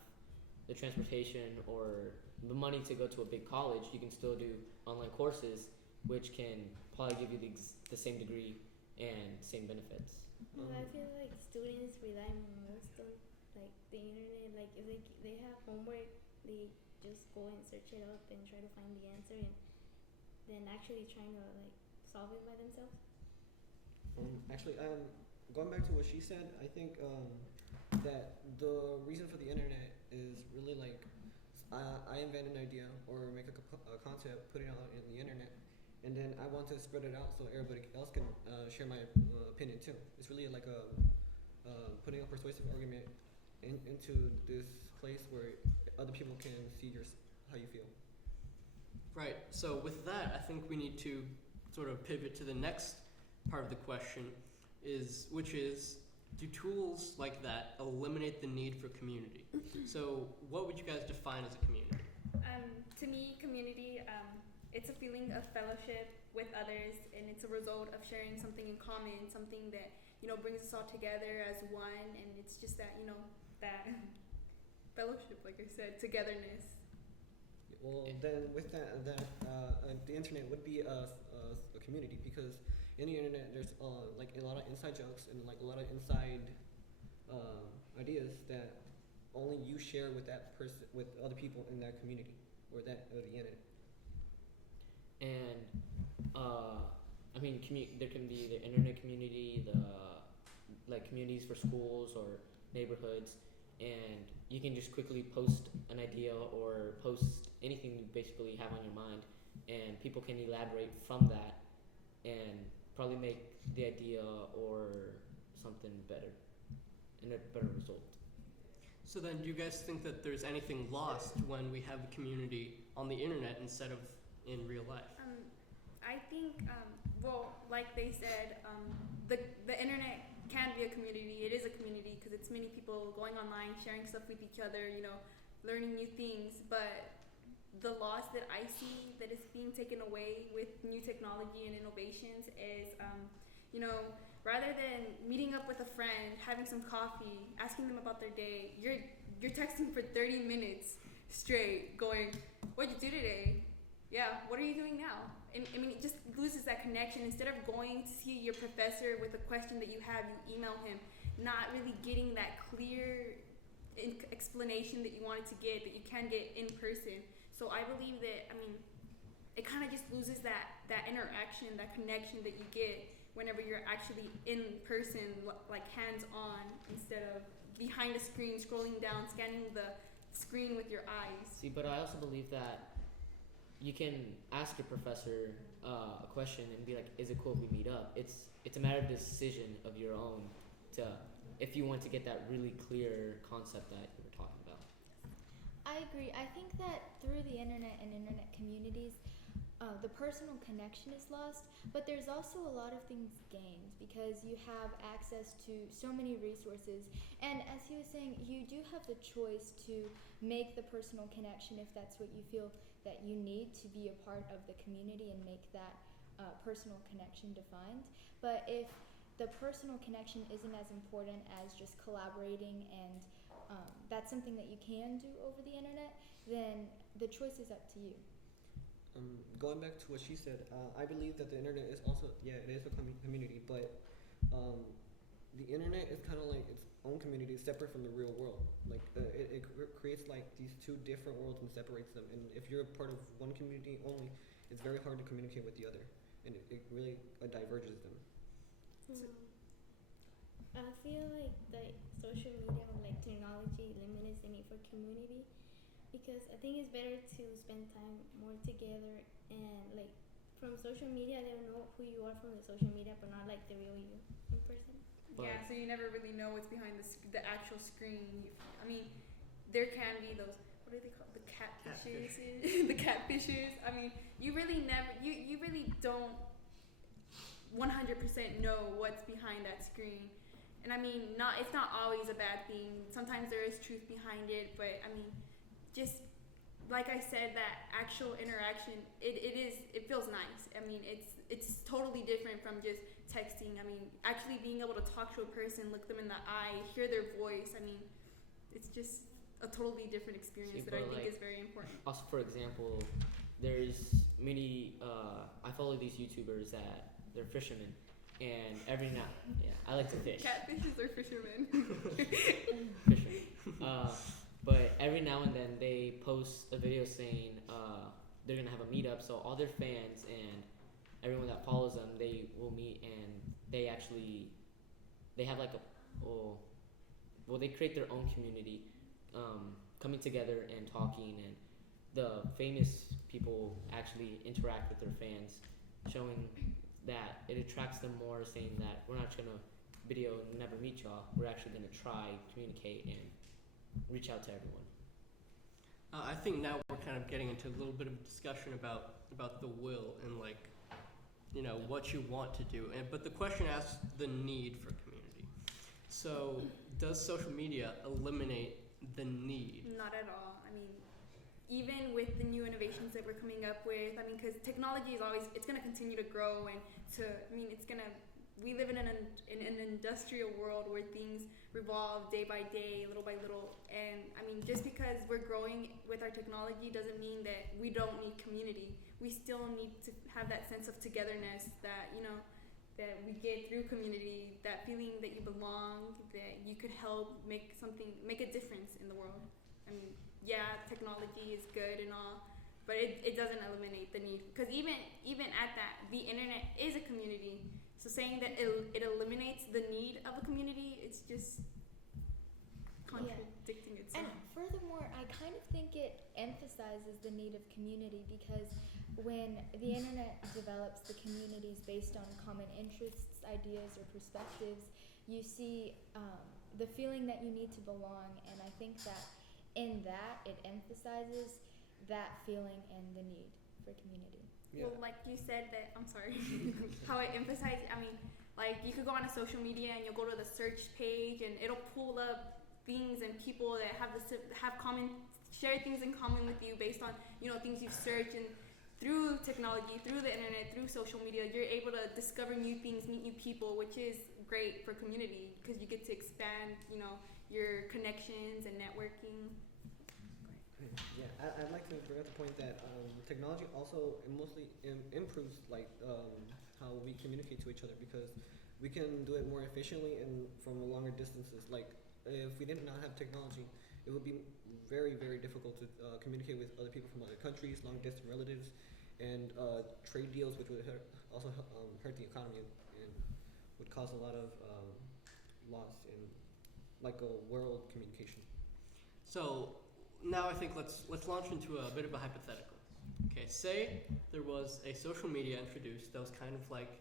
the transportation or the money to go to a big college, you can still do online courses which can probably give you the same degree and same benefits. Well, I feel like students rely most on like the internet. Like if they have homework, they just go and search it up and try to find the answer, and then actually trying to like solve it by themselves. Going back to what she said, I think that the reason for the internet is really like I invent an idea or make a concept, put it out in the internet, and then I want to spread it out so everybody else can share my opinion too. It's really like putting a persuasive argument into this place where other people can see how you feel. Right. So with that, I think we need to sort of pivot to the next part of the question, which is, do tools like that eliminate the need for community? So what would you guys define as a community? To me, community, it's a feeling of fellowship with others, and it's a result of sharing something in common, something that, brings us all together as one, and it's just that, that fellowship, like I said, togetherness. Well, then with that, the internet would be a community, because in the internet there's like a lot of inside jokes and like a lot of inside ideas that only you share with that person, with other people in that community or the internet. And I mean, there can be the internet community, like communities for schools or neighborhoods, and you can just quickly post an idea or post anything you basically have on your mind, and people can elaborate from that and probably make the idea or something better and a better result. So then, do you guys think that there's anything lost when we have a community on the internet instead of in real life? I think, like they said, the internet can be a community. It is a community because it's many people going online, sharing stuff with each other, learning new things. But the loss that I see that is being taken away with new technology and innovations is, rather than meeting up with a friend, having some coffee, asking them about their day, you're texting for 30 minutes straight, going, "What'd you do today? Yeah, what are you doing now?" And I mean, it just loses that connection. Instead of going to see your professor with a question that you have, you email him, not really getting that clear explanation that you wanted to get, that you can get in person. So I believe that, it kind of just loses that interaction, that connection that you get whenever you're actually in person, like hands-on, instead of behind a screen, scrolling down, scanning the screen with your eyes. See, but I also believe that you can ask your professor a question and be like, "Is it cool if we meet up?" It's a matter of decision of your own if you want to get that really clear concept that you were talking about. I agree. I think that through the internet and internet communities, the personal connection is lost, but there's also a lot of things gained because you have access to so many resources. And as he was saying, you do have the choice to make the personal connection if that's what you feel that you need to be a part of the community and make that personal connection defined. But if the personal connection isn't as important as just collaborating and that's something that you can do over the internet, then the choice is up to you. Going back to what she said, I believe that the internet is also, it is a community, but the internet is kind of like its own community, separate from the real world. Like it creates like these two different worlds and separates them. And if you're a part of one community only, it's very hard to communicate with the other, and it really diverges them. I feel like social media and like technology eliminates the need for community, because I think it's better to spend time more together, and like from social media they'll know who you are from the social media, but not like the real you in person. Yeah, so you never really know what's behind the actual screen. There can be those, what are they called? The catfishes. The catfishes. You really don't 100% know what's behind that screen. And it's not always a bad thing. Sometimes there is truth behind it, but just like I said, that actual interaction, it feels nice. It's totally different from just texting. Actually being able to talk to a person, look them in the eye, hear their voice. It's just a totally different experience that I think is very important. Also, for example, there's many I follow these YouTubers that they're fishermen, and every now I like to fish. Catfishes or fishermen? Fishermen. But every now and then they post a video saying they're gonna have a meetup, so all their fans and everyone that follows them, they will meet, and they have like they create their own community, coming together and talking, and the famous people actually interact with their fans, showing that it attracts them more, saying that we're not just gonna video and never meet y'all, we're actually gonna try, communicate, and reach out to everyone. I think now we're kind of getting into a little bit of discussion about the will and like, you know, what you want to do. But the question asks the need for community. So does social media eliminate the need? Not at all. I mean, even with the new innovations that we're coming up with, I mean, because technology is always, it's going to continue to grow, and we live in an industrial world where things revolve day by day, little by little, and I mean, just because we're growing with our technology doesn't mean that we don't need community. We still need to have that sense of togetherness that, you know, that we get through community, that feeling that you belong, that you could help make a difference in the world. I mean, yeah, technology is good and all, but it doesn't eliminate the need, because even at that, the internet is a community. So saying that it eliminates the need of a community, it's just contradicting itself. And furthermore, I kind of think it emphasizes the need of community, because when the internet develops the communities based on common interests, ideas, or perspectives, you see the feeling that you need to belong, and I think that in that it emphasizes that feeling and the need for community. Yeah. Well, like you said that, I'm sorry, how it emphasizes, I mean, like you could go on a social media and you'll go to the search page and it'll pull up things and people that share things in common with you based on, you know, things you've searched. And through technology, through the internet, through social media, you're able to discover new things, meet new people, which is great for community because you get to expand, you know, your connections and networking. Yeah, I'd like to bring up the point that technology also mostly improves like how we communicate to each other, because we can do it more efficiently and from longer distances. Like if we did not have technology, it would be very, very difficult to communicate with other people from other countries, long distance relatives, and trade deals, which would also hurt the economy and would cause a lot of loss in like a world communication. So now I think let's launch into a bit of a hypothetical. Okay, say there was a social media introduced that was kind of like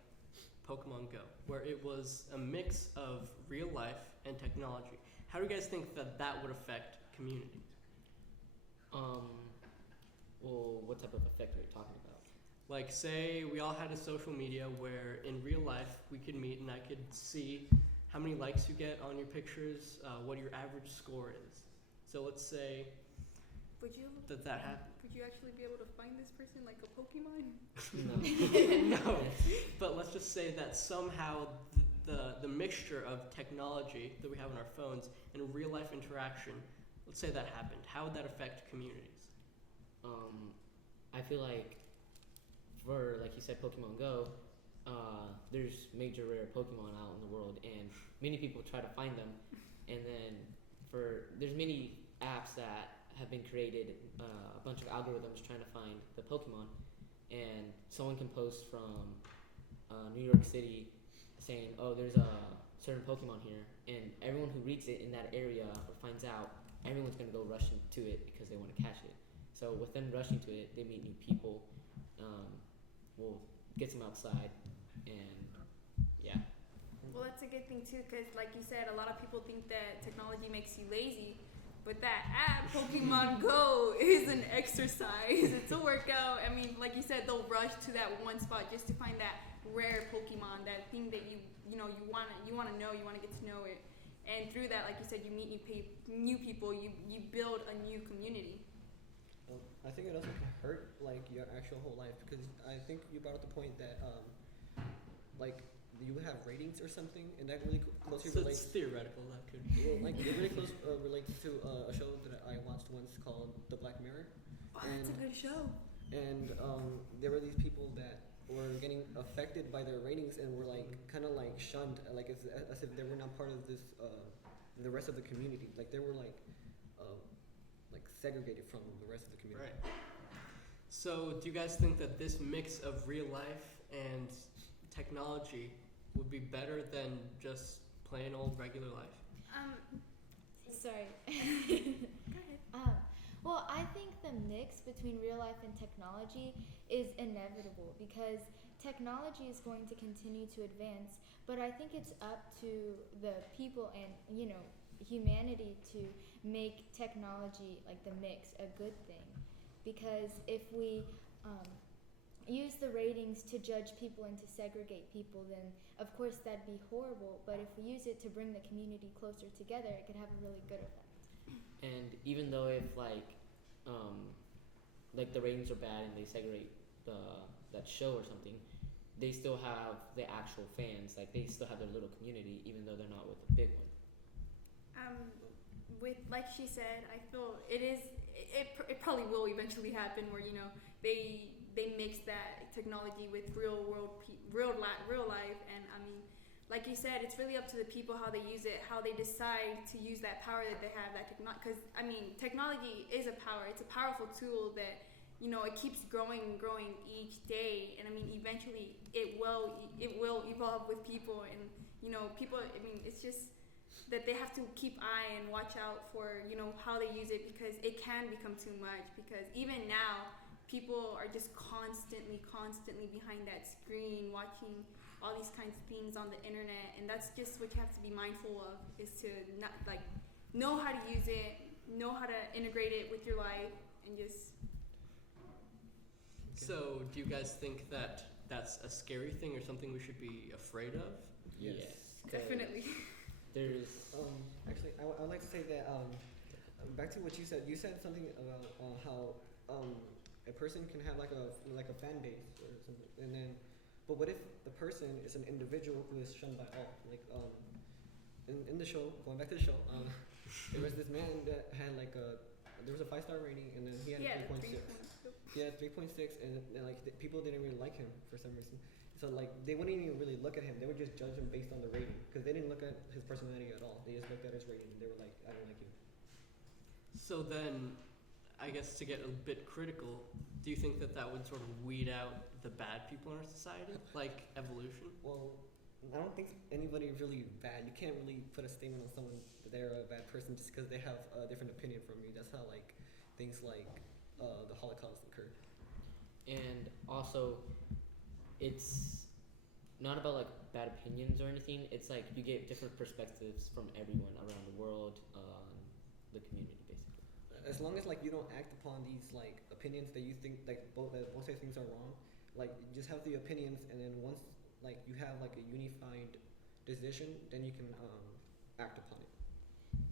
Pokemon Go, where it was a mix of real life and technology. How do you guys think that would affect community? Well, what type of effect are you talking about? Like, say we all had a social media where in real life we could meet and I could see how many likes you get on your pictures, what your average score is. So let's say that happened. Would you actually be able to find this person like a Pokemon? No. No. But let's just say that somehow the mixture of technology that we have on our phones and real life interaction, let's say that happened. How would that affect communities? I feel like for, like you said, Pokemon Go, there's major rare Pokemon out in the world, and many people try to find them. And then there's many apps that have been created, a bunch of algorithms trying to find the Pokemon, and someone can post from New York City saying, oh, there's a certain Pokemon here, and everyone who reads it in that area or finds out, everyone's going to go rush into it because they want to catch it. So with them rushing to it, they meet new people, gets them outside, and yeah. Well, that's a good thing too, because like you said, a lot of people think that technology makes you lazy, but that app, Pokemon Go, is an exercise. It's a workout. I mean, like you said, they'll rush to that one spot just to find that rare Pokemon, that thing that you want to know, you want to get to know it. And through that, like you said, you meet new people, you build a new community. I think it also can hurt like your actual whole life, because I think you brought up the point that like you would have ratings or something, and that really closely relates. It's theoretical. That could. Well, like it really close relates to a show that I watched once called The Black Mirror. Oh, that's a good show. and there were these people that were getting affected by their ratings and were like kind of like shunned, like as if they were not part of this the rest of the community. Like they were like segregated from the rest of the community. Right. So, do you guys think that this mix of real life and technology would be better than just plain old regular life? Sorry. Go ahead. Well, I think the mix between real life and technology is inevitable because technology is going to continue to advance, but I think it's up to the people and, humanity to make technology, like the mix, a good thing. Because if we use the ratings to judge people and to segregate people, then of course that'd be horrible. But if we use it to bring the community closer together, it could have a really good effect. And even though if the ratings are bad and they segregate that show or something, they still have the actual fans. Like they still have their little community, even though they're not with the big one. With like she said, I feel it probably will eventually happen where they mix that technology with real life, and I mean, like you said, it's really up to the people how they use it, how they decide to use that power that they have, that because I mean, technology is a power. It's a powerful tool that it keeps growing and growing each day, and I mean, eventually it will evolve with people, and people. I mean, it's just that they have to keep eye and watch out for how they use it, because it can become too much, because even now people are just constantly behind that screen watching all these kinds of things on the internet, and that's just what you have to be mindful of, is to not know how to use it, know how to integrate it with your life, and just. So do you guys think that that's a scary thing or something we should be afraid of? Yes. Definitely. There's actually, I would like to say that back to what you said. You said something about how a person can have like a fan base or something, and then, but what if the person is an individual who is shunned by all? Like in the show, going back to the show, there was this man that had there was a 5-star rating, and then he had 3.6. He had 3.6, and people didn't really like him for some reason. So they wouldn't even really look at him. They would just judge him based on the rating, because they didn't look at his personality at all. They just looked at his rating, and they were like, I don't like you. So then, I guess to get a bit critical, do you think that would sort of weed out the bad people in our society, like evolution? Well, I don't think anybody really bad. You can't really put a statement on someone that they're a bad person just because they have a different opinion from you. That's how things like the Holocaust occurred. And also, it's not about bad opinions or anything. It's you get different perspectives from everyone around the world, the community, basically. As long as you don't act upon these opinions that you think both these things are wrong, you just have the opinions, and then once you have a unified decision, then you can act upon it.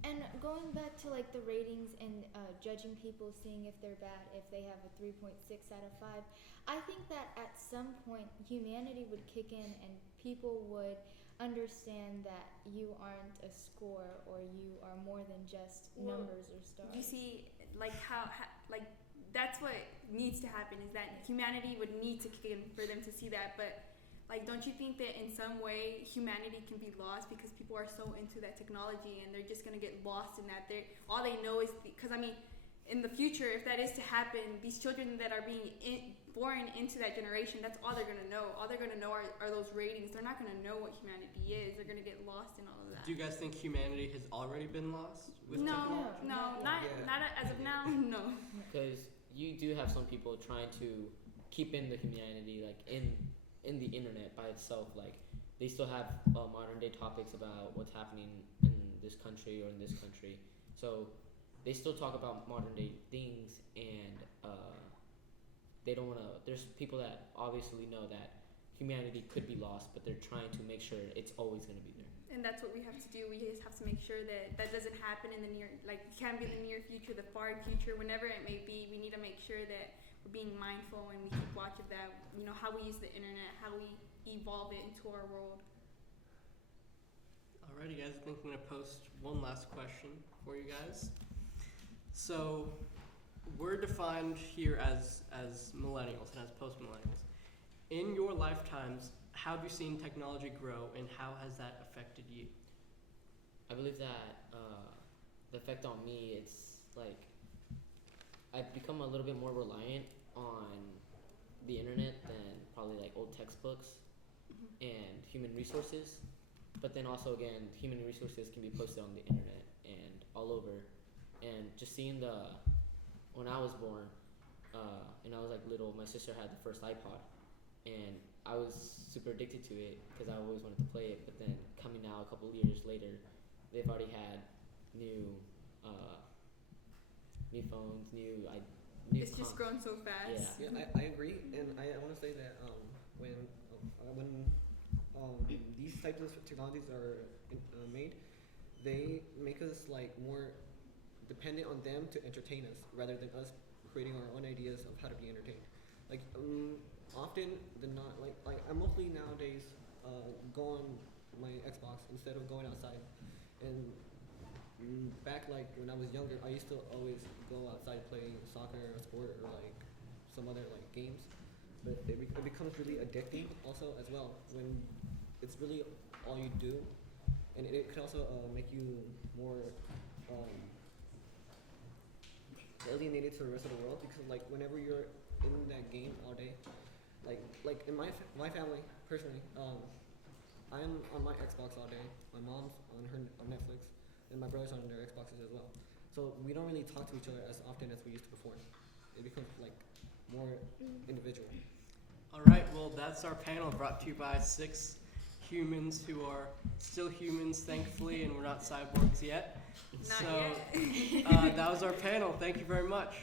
And going back to the ratings and judging people, seeing if they're bad, if they have a 3.6 out of 5, I think that at some point humanity would kick in and people would understand that you aren't a score, or you are more than just numbers or stars. You see, how that's what needs to happen, is that humanity would need to kick in for them to see that, but don't you think that in some way humanity can be lost because people are so into that technology and they're just going to get lost in that? All they know is, because I mean, in the future, if that is to happen, these children that are being born into that generation, that's all they're going to know. All they're going to know are those ratings. They're not going to know what humanity is. They're going to get lost in all of that. Do you guys think humanity has already been lost with technology? No, not as of now. No. Because you do have some people trying to keep in the humanity, in the internet by itself. They still have modern day topics about what's happening in this country or in this country, so they still talk about modern day things, and they don't want to. There's people that obviously know that humanity could be lost, but they're trying to make sure it's always going to be there. And that's what we have to do. We just have to make sure that doesn't happen in the near, it can be the near future, the far future, whenever it may be. We need to make sure that we're being mindful and we keep watch of that, how we use the internet, how we evolve it into our world. Alrighty guys, I think I'm going to post one last question for you guys. So, we're defined here as millennials and as post millennials. In your lifetimes, how have you seen technology grow, and how has that affected you? I believe that the effect on me, it's like I've become a little bit more reliant on the internet than probably like old textbooks and human resources. But then also again, human resources can be posted on the internet and all over. And just seeing when I was born, and I was like little, my sister had the first iPod, and I was super addicted to it because I always wanted to play it. But then coming now a couple years later, they've already had new new phones, new. It's just grown so fast. Yeah, I agree, and I want to say that when these types of technologies are made, they make us like more dependent on them to entertain us rather than us creating our own ideas of how to be entertained. Like often than not, like I mostly nowadays go on my Xbox instead of going outside. And back like when I was younger, I used to always go outside play soccer or sport or like some other like games. But it becomes really addicting also as well when it's really all you do, and it can also make you more alienated to the rest of the world because like whenever you're in that game all day, like in my family personally, I'm on my Xbox all day. My mom's on Netflix, and my brother's on their Xboxes as well. So we don't really talk to each other as often as we used to before. It becomes like more individual. All right, well, that's our panel brought to you by 6 humans who are still humans, thankfully, and we're not cyborgs yet. That was our panel. Thank you very much.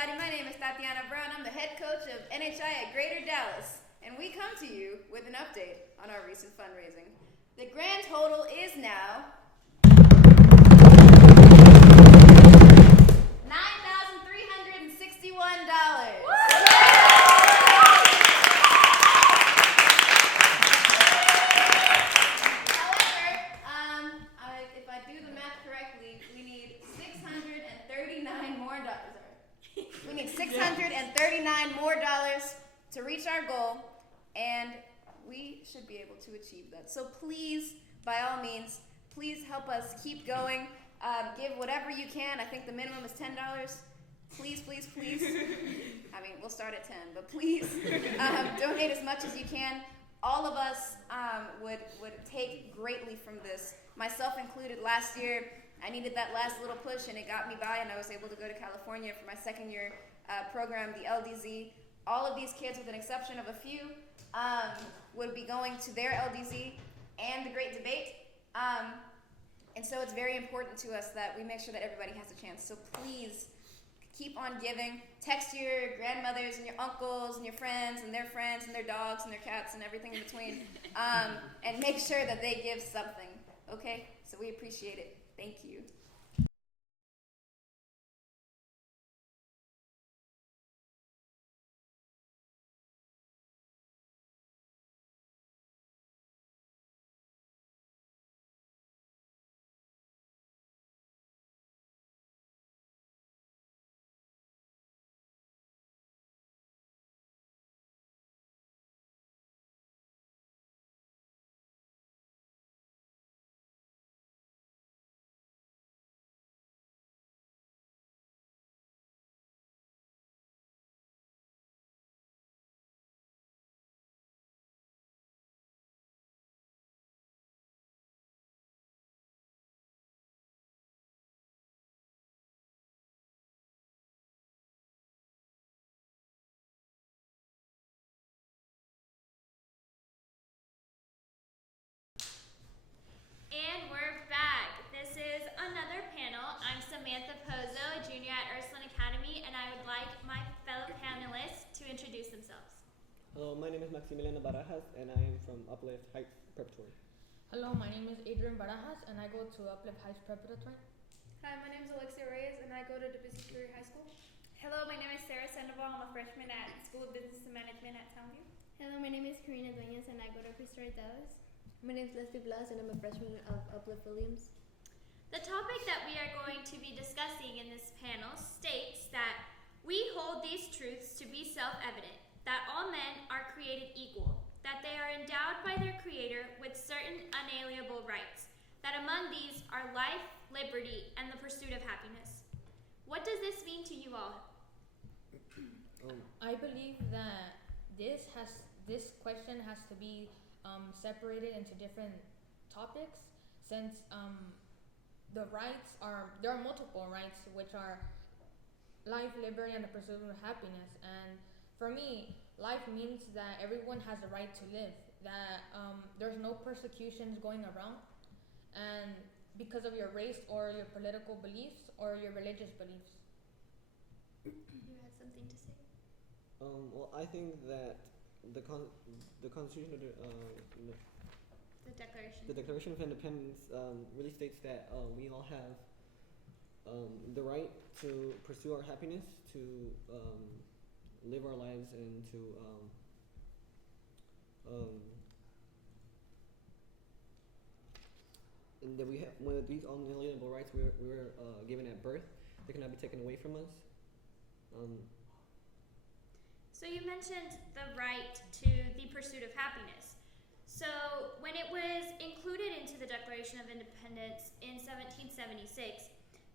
everybody. My name is Tatiana Brown. I'm the head coach of NHI at Greater Dallas, and we come to you with an update on our recent fundraising. The grand total is now $9,361. If I do the math correctly, we need 639 more dollars. We need 639 more dollars to reach our goal, and we should be able to achieve that. So please, by all means, please help us keep going. Give whatever you can. I think the minimum is $10. Please, please, please. I mean, we'll start at 10, but please donate as much as you can. All of us would take greatly from this, myself included. Last year, I needed that last little push, and it got me by, and I was able to go to California for my second year program, the LDZ. All of these kids, with an exception of a few, would be going to their LDZ and the Great Debate. And so it's very important to us that we make sure that everybody has a chance. So please, keep on giving. Text your grandmothers and your uncles and your friends and their dogs and their cats and everything in between, and make sure that they give something, okay? So we appreciate it. Thank you. And we're back. This is another panel. I'm Samantha Pozo, a junior at Ursuline Academy, and I would like my fellow panelists to introduce themselves. Hello, my name is Maximiliano Barajas, and I am from Uplift Heights Preparatory. Hello, my name is Adrian Barajas, and I go to Uplift Heights Preparatory. Hi, my name is Alexia Reyes, and I go to Division Curie High School. Hello, my name is Sarah Sandoval. I'm a freshman at School of Business and Management at Townview. Hello, my name is Karina Duenas, and I go to Christopher Dallas. My name is Leslie Blas, and I'm a freshman of Uplift Williams. The topic that we are going to be discussing in this panel states that we hold these truths to be self-evident, that all men are created equal, that they are endowed by their Creator with certain unalienable rights, that among these are life, liberty, and the pursuit of happiness. What does this mean to you all? I believe that this question has to be separated into different topics, since there are multiple rights, which are life, liberty, and the pursuit of happiness. And for me, life means that everyone has the right to live, that there's no persecutions going around, and because of your race or your political beliefs or your religious beliefs. You had something to say? Well, I think that the Constitution of the Declaration of Independence really states that we all have the right to pursue our happiness, to live our lives, and to and that we have one of these unalienable rights we were given at birth. They cannot be taken away from us. So you mentioned the right to the pursuit of happiness. So when it was included into the Declaration of Independence in 1776,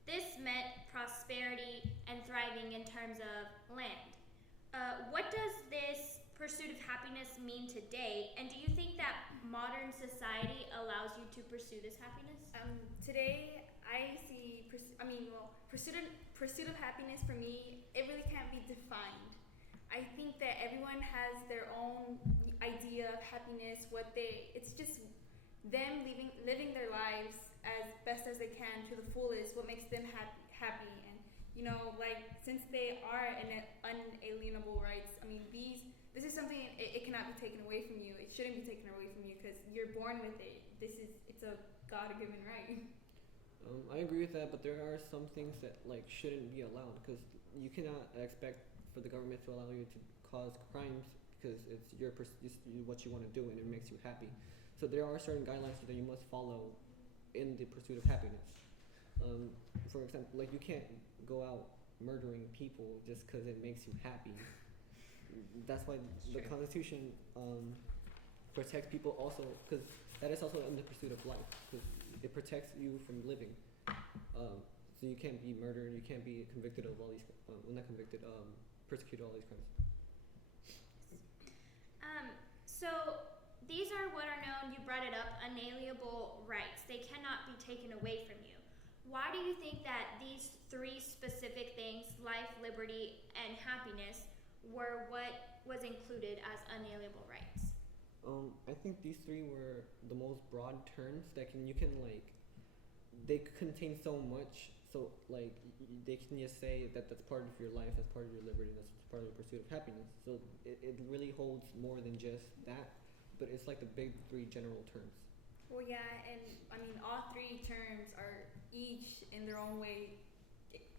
this meant prosperity and thriving in terms of land. What does this pursuit of happiness mean today, and do you think that modern society allows you to pursue this happiness? Today, I see, pursuit of happiness for me, it really can't be defined. I think that everyone has their own idea of happiness, it's just them living their lives as best as they can to the fullest, what makes them happy. And like since they are unalienable rights, I mean this is something it cannot be taken away from you. It shouldn't be taken away from you because you're born with it. It's a God-given right. I agree with that, but there are some things that like shouldn't be allowed because you cannot expect for the government to allow you to cause crimes because it's what you want to do and it makes you happy. So there are certain guidelines that you must follow in the pursuit of happiness. For example, like you can't go out murdering people just because it makes you happy. That's why the Constitution protects people also because that is also in the pursuit of life because it protects you from living. So you can't be murdered, you can't be convicted of all these, not convicted, persecuted all these crimes. So these are what are known, you brought it up, unalienable rights. They cannot be taken away from you. Why do you think that these three specific things, life, liberty, and happiness, were what was included as unalienable rights? I think these three were the most broad terms that you can like, they contain so much. So like they can just say that that's part of your life, that's part of your liberty, that's part of your pursuit of happiness. So it really holds more than just that, but it's like the big three general terms. Well, yeah, and I mean all three terms are each in their own way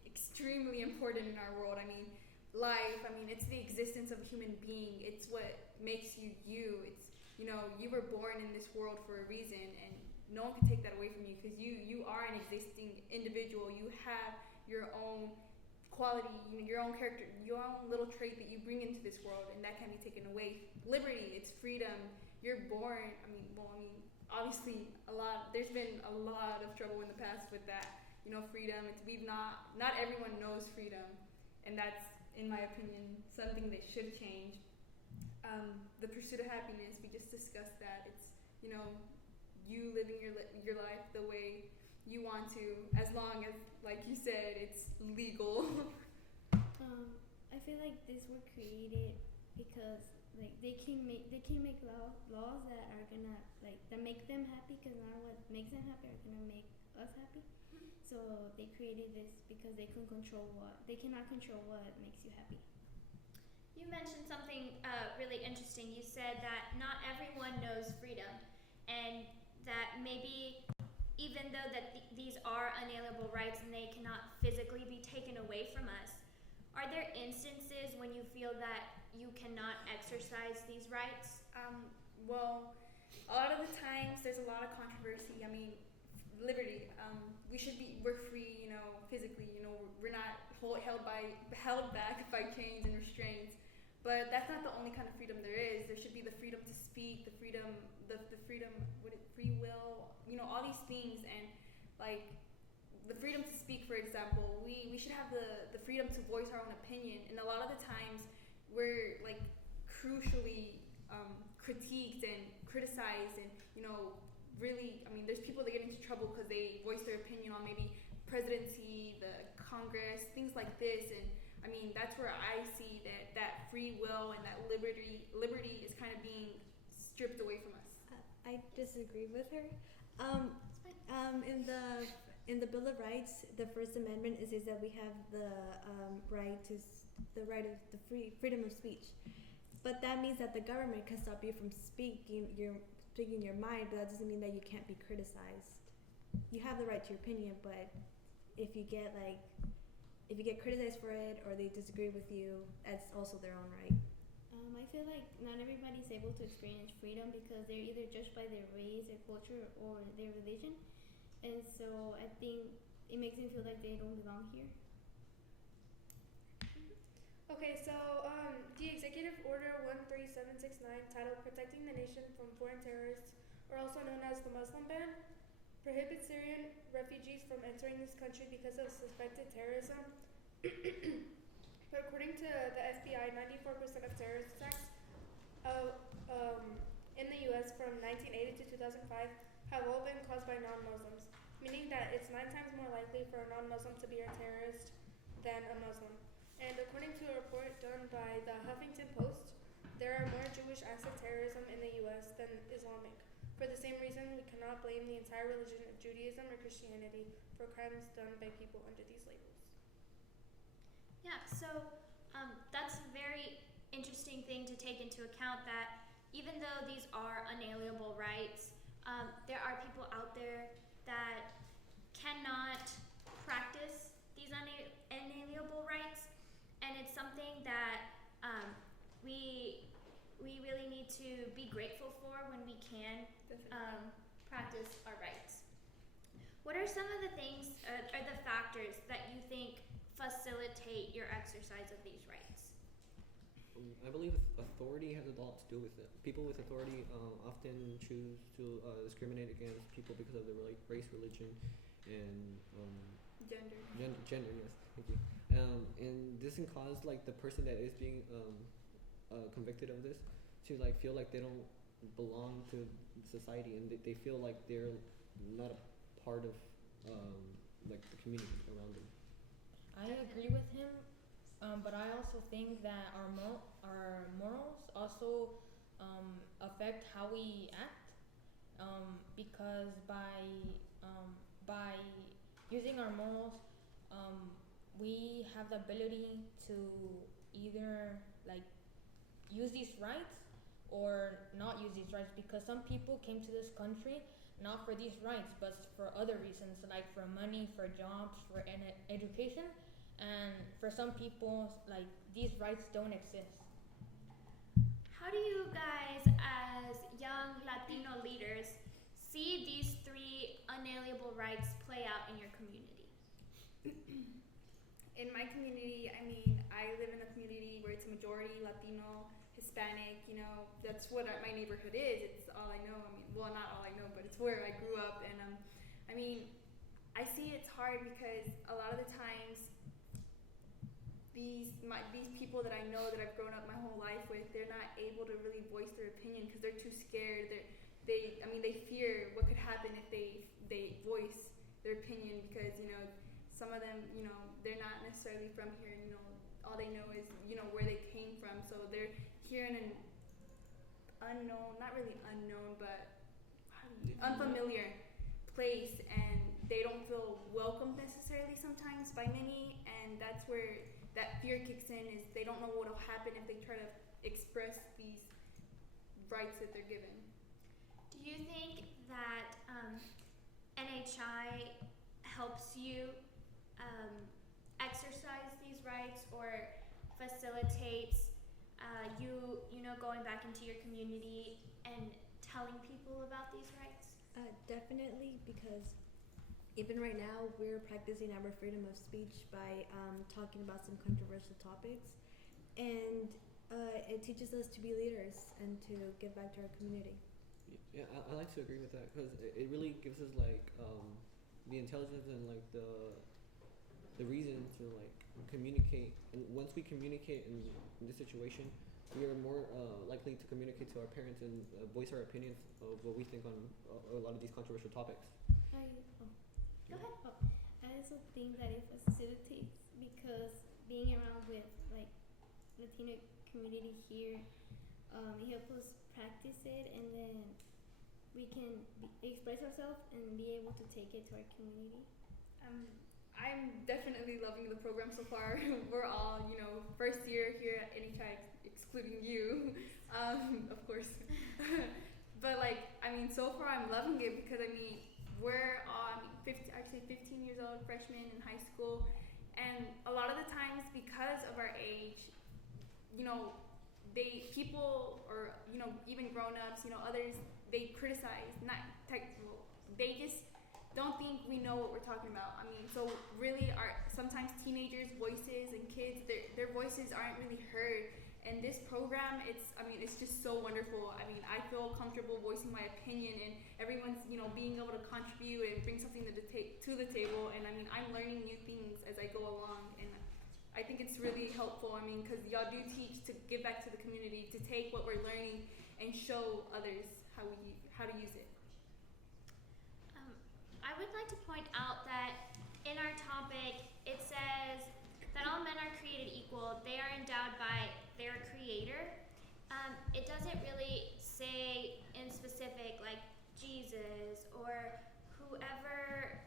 extremely important in our world. I mean, life, I mean, it's the existence of a human being. It's what makes you you. It's, you were born in this world for a reason, and no one can take that away from you because you are an existing individual. You have your own quality, your own character, your own little trait that you bring into this world, and that can't be taken away. Liberty, it's freedom. You're born, obviously there's been a lot of trouble in the past with that. Freedom, not everyone knows freedom, and that's, in my opinion, something that should change. The pursuit of happiness, we just discussed that. It's, you living your life the way you want to, as long as, like you said, it's legal. I feel like these were created because like they can make laws that are gonna that make them happy because not what makes them happy are gonna make us happy. So they created this because they cannot control what makes you happy. You mentioned something really interesting. You said that not everyone knows freedom, and that maybe even though that these are unalienable rights and they cannot physically be taken away from us, are there instances when you feel that you cannot exercise these rights? Well, a lot of the times there's a lot of controversy. I mean, liberty. We're free, physically. We're not held back by chains and restraints. But that's not the only kind of freedom there is. There should be the freedom to speak, the freedom, free will, all these things. And like the freedom to speak, for example, we should have the freedom to voice our own opinion. And a lot of the times we're like crucially critiqued and criticized, and really, there's people that get into trouble because they voice their opinion on maybe presidency, the Congress, things like this. And that's where I see that free will and that liberty is kind of being stripped away from us. I disagree with her. In the Bill of Rights, the First Amendment says that we have the right of the freedom of speech, but that means that the government can stop you from speaking your mind, but that doesn't mean that you can't be criticized. You have the right to your opinion, but if you get criticized for it or they disagree with you, that's also their own right. I feel like not everybody's able to experience freedom because they're either judged by their race, their culture, or their religion, and so I think it makes them feel like they don't belong here. Okay, so the Executive Order 13769, titled Protecting the Nation from Foreign Terrorists, or also known as the Muslim Ban, prohibits Syrian refugees from entering this country because of suspected terrorism. But according to the FBI, 94% of terrorist attacks in the U.S. from 1980 to 2005 have all been caused by non-Muslims, meaning that it's 9 times more likely for a non-Muslim to be a terrorist than a Muslim. And according to a report done by the Huffington Post, there are more Jewish acts of terrorism in the U.S. than Islamic. For the same reason, we cannot blame the entire religion of Judaism or Christianity for crimes done by people under these labels. Yeah, so that's a very interesting thing to take into account that even though these are unalienable rights, there are people out there that cannot practice these unalienable rights, and it's something that we really need to be grateful for when we can practice our rights. What are some of the things or the factors that you think facilitate your exercise of these rights? I believe authority has a lot to do with it. People with authority often choose to discriminate against people because of their race, religion, and Gender. Gender, yes, thank you. And this can cause like the person that is being convicted of this to like feel like they don't belong to society, and they feel like they're not a part of like the community around them. I agree with him, but I also think that our morals also affect how we act, because by using our morals, we have the ability to either like use these rights or not use these rights, because some people came to this country not for these rights but for other reasons, like for money, for jobs, for education, and for some people like these rights don't exist. How do you guys, as young Latino leaders, see these three unalienable rights play out in your community? In my community, I mean, I live in a community where it's a majority Latino, Hispanic, you know, that's what my neighborhood is. It's all I know. I mean, well, not all I know, but it's where I grew up. And I mean, I see it's hard because a lot of the times these people that I know that I've grown up my whole life with, they're not able to really voice their opinion because they're too scared. They fear what could happen if they voice their opinion, because, you know, some of them, you know, they're not necessarily from here, you know, all they know is, you know, where they came from. So they're here in an unknown, not really unknown, but unfamiliar place, and they don't feel welcomed necessarily sometimes by many, and that's where that fear kicks in, is they don't know what will happen if they try to express these rights that they're given. Do you think that NHI helps you exercise these rights, or facilitates you know, going back into your community and telling people about these rights? Definitely, because even right now we're practicing our freedom of speech by talking about some controversial topics, and it teaches us to be leaders and to give back to our community. Yeah, I like to agree with that, because it really gives us like the intelligence and like the reason to like communicate. And once we communicate in this situation, we are more likely to communicate to our parents and voice our opinions of what we think on a lot of these controversial topics. Go ahead. I also think that it facilitates, because being around with like Latino community here, it helps us practice it, and then we can express ourselves and be able to take it to our community. I'm definitely loving the program so far. We're all, you know, first year here at NHI, excluding you, of course. But like, I mean, so far I'm loving it, because I mean, we're all 15 years old, freshmen in high school, and a lot of the times, because of our age, you know, people, or, you know, even grown-ups, you know, others, they criticize, they just don't think we know what we're talking about. I mean, so really, sometimes teenagers' voices and kids, their voices aren't really heard. And this program, it's just so wonderful. I mean, I feel comfortable voicing my opinion, and everyone's, you know, being able to contribute and bring something to the table. And I mean, I'm learning new things as I go along, and I think it's really helpful. I mean, because y'all do teach to give back to the community, to take what we're learning and show others how to use it. I would like to point out that in our topic, it says that all men are created equal. They are endowed by their creator. It doesn't really say in specific, like Jesus or whoever,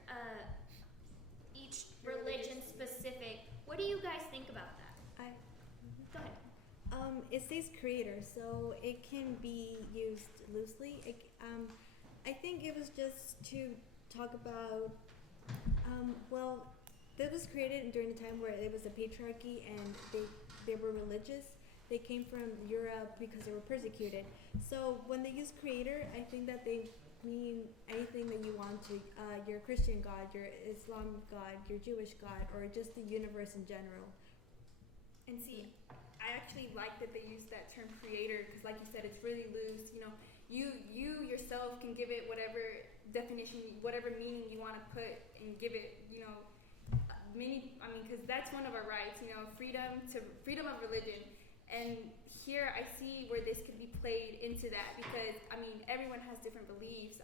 each religion specific What do you guys think about that? Go ahead. It says creator, so it can be used loosely. I think it was just to talk about, well, that was created during a time where it was a patriarchy and they were religious. They came from Europe because they were persecuted. So when they use creator, I think that they mean anything that you want to, your Christian God, your Islam God, your Jewish God, or just the universe in general. And see, I actually like that they use that term creator because, like you said, it's really loose. You know, you yourself can give it whatever definition, whatever meaning you want to put and give it. You know, because that's one of our rights. You know, freedom of religion. And here I see where this could be played into that because everyone has different beliefs.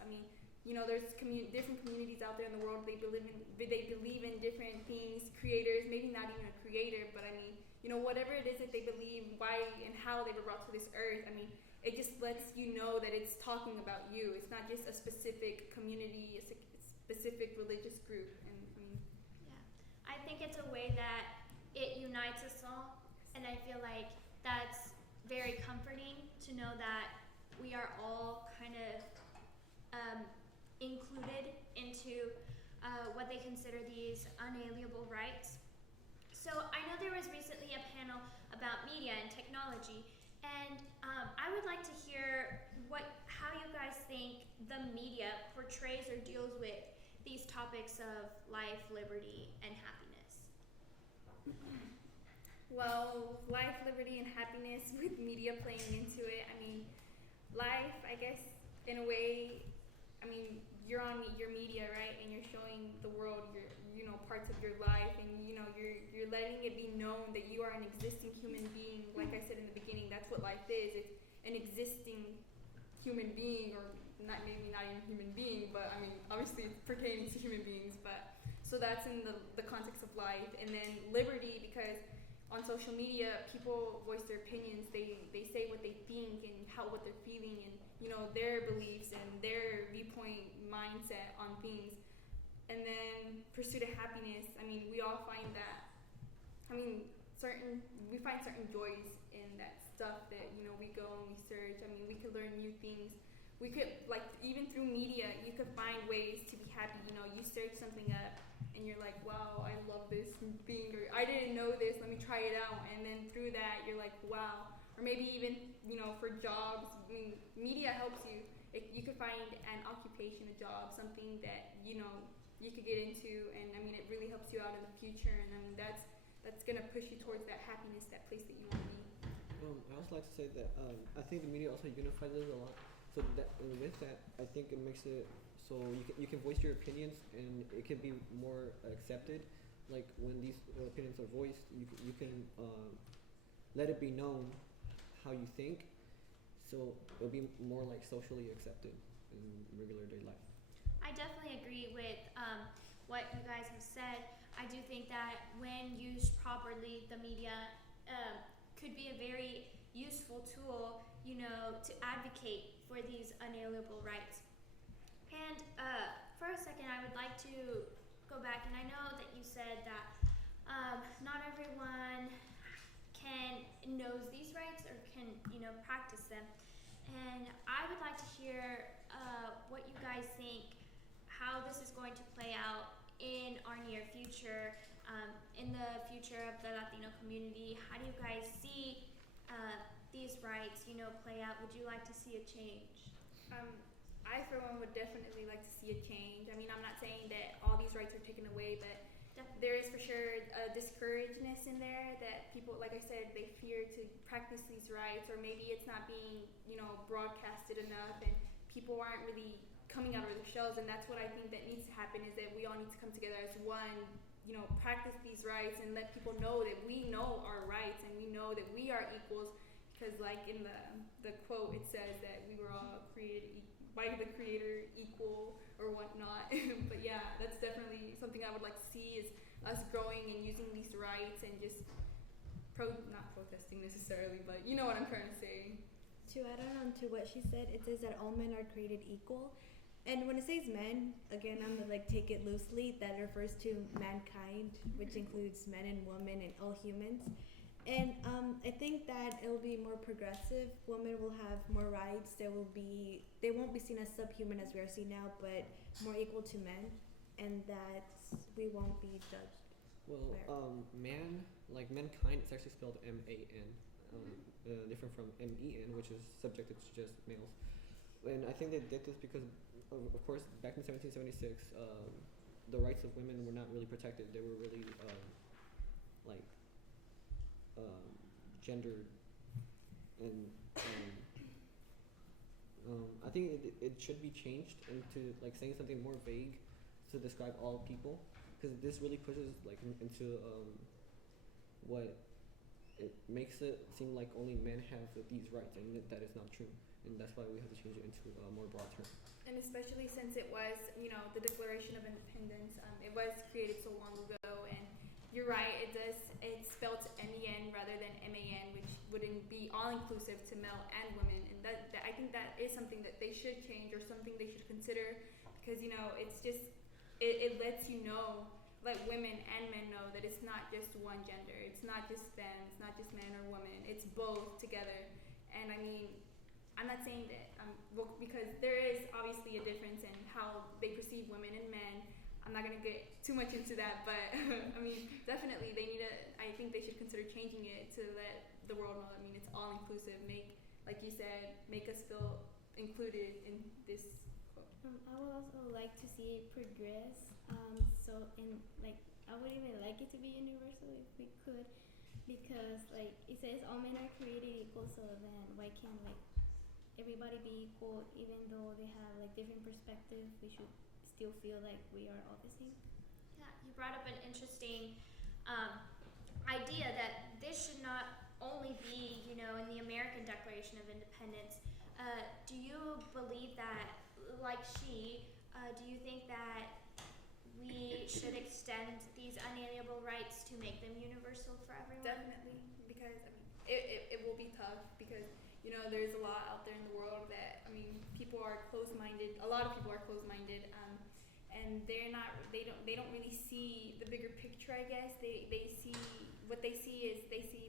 There's different communities out there in the world. They believe in different things, creators, maybe not even a creator, but whatever it is that they believe, why and how they were brought to this earth. It just lets you know that it's talking about you. It's not just a specific community, a specific religious group. Yeah, I think it's a way that it unites us all, and I feel like that's very comforting to know that we are all kind of included into what they consider these unalienable rights. So I know there was recently a panel about media and technology, and I would like to hear how you guys think the media portrays or deals with these topics of life, liberty, and happiness. Well, life, liberty, and happiness with media playing into it. Life, I guess, in a way, you're on your media, right? And you're showing the world your, parts of your life, and you're letting it be known that you are an existing human being. Like I said in the beginning, that's what life is. It's an existing human being, or maybe not even human being, but obviously it's pertaining to human beings. But so that's in the context of life, and then liberty because on social media, people voice their opinions. They say what they think and what they're feeling, and their beliefs and their viewpoint mindset on things. And then pursuit of happiness. We all find that. We find certain joys in that stuff that we go and we search. We could learn new things. We could even through media, you could find ways to be happy. You search something up and you're like, wow, I love this thing, or I didn't know this, let me try it out. And then through that, you're like, wow. Or maybe even, for jobs, media helps you. You could find an occupation, a job, something that, you could get into, and it really helps you out in the future, and that's gonna push you towards that happiness, that place that you want to be. I also like to say that I think the media also unifies us a lot. So that with that, I think it makes it so you can voice your opinions and it can be more accepted. Like when these opinions are voiced, you can let it be known how you think. So it'll be more like socially accepted in regular day life. I definitely agree with what you guys have said. I do think that when used properly, the media could be a very useful tool, to advocate for these unalienable rights. And for a second, I would like to go back, and I know that you said that not everyone knows these rights or can, practice them. And I would like to hear what you guys think, how this is going to play out in our near future, in the future of the Latino community. How do you guys see these rights, play out? Would you like to see a change? I, for one, would definitely like to see a change. I'm not saying that all these rights are taken away, but there is for sure a discouragedness in there that people, like I said, they fear to practice these rights, or maybe it's not being, broadcasted enough, and people aren't really coming out of their shells. And that's what I think that needs to happen, is that we all need to come together as one, practice these rights and let people know that we know our rights and we know that we are equals. Because like in the quote, it says that we were all created by the Creator, equal or whatnot. But yeah, that's definitely something I would like to see, is us growing and using these rights and just not protesting necessarily, but you know what I'm trying to say. To add on to what she said, it says that all men are created equal. And when it says men, again, I'm gonna like take it loosely. That refers to mankind, which includes men and women and all humans. And I think that it'll be more progressive. Women will have more rights. They won't be seen as subhuman as we are seen now, but more equal to men, and that we won't be judged. Well, man, like mankind, it's actually spelled M-A-N, different from M-E-N, which is subjected to just males. And I think they did this because, of course, back in 1776, the rights of women were not really protected. They were really like gendered, and I think it should be changed into like saying something more vague to describe all people, because this really pushes like into what it makes it seem like only men have these rights, and that is not true, and that's why we have to change it into a more broad term. And especially since it was, the Declaration of Independence, it was created so long ago, and you're right, it's spelled M-E-N rather than M-A-N, which wouldn't be all-inclusive to male and women, and that I think that is something that they should change, or something they should consider, because, it's just, it lets you know, let women and men know that it's not just one gender, it's not just them, it's not just man or woman, it's both together. And I mean, I'm not saying that, because there is obviously a difference in how they perceive women and men. I'm not gonna get too much into that, but I mean, definitely I think they should consider changing it to let the world know. I mean, it's all inclusive. Like you said, make us feel included in this. I would also like to see it progress. I would even like it to be universal if we could, because like it says all men are created equal. So then why can't like everybody be equal, even though they have like different perspectives? We should still feel like we are all the same. Yeah, you brought up an interesting idea that this should not only be, in the American Declaration of Independence. Do you believe that, like do you think that we should extend these unalienable rights to make them universal for everyone? Definitely, because I mean, it will be tough, because there's a lot out there in the world that, I mean, people are closed-minded. A lot of people are closed-minded, and they don't really see the bigger picture. I guess they see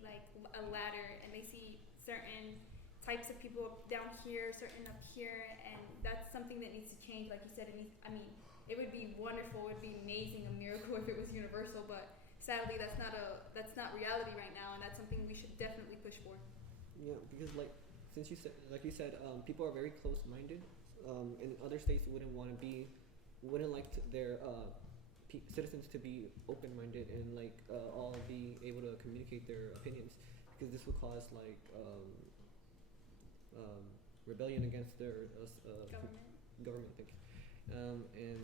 like a ladder, and they see certain types of people down here, certain up here, and that's something that needs to change. Like you said, it would be wonderful, it would be amazing, a miracle if it was universal, but sadly that's not reality right now, and that's something we should definitely push for. Yeah, because since you said, people are very close-minded. In other states, wouldn't like their citizens to be open-minded and all be able to communicate their opinions, because this would cause rebellion against their government. And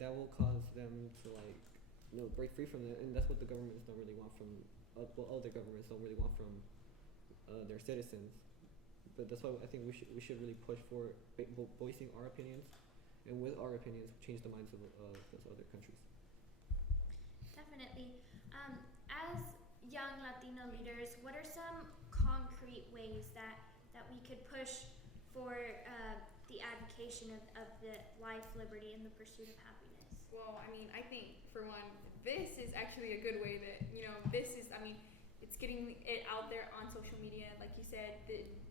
that will cause them to break free from it, and that's what the governments don't really want from. Other governments don't really want from their citizens. But that's why I think we should really push for voicing our opinions, and with our opinions, change the minds of those other countries. Definitely. As young Latino leaders, what are some concrete ways that we could push for the advocacy of the life, liberty, and the pursuit of happiness? Well, I mean, I think for one, this is actually a good way that it's getting it out there on social media. Like you said,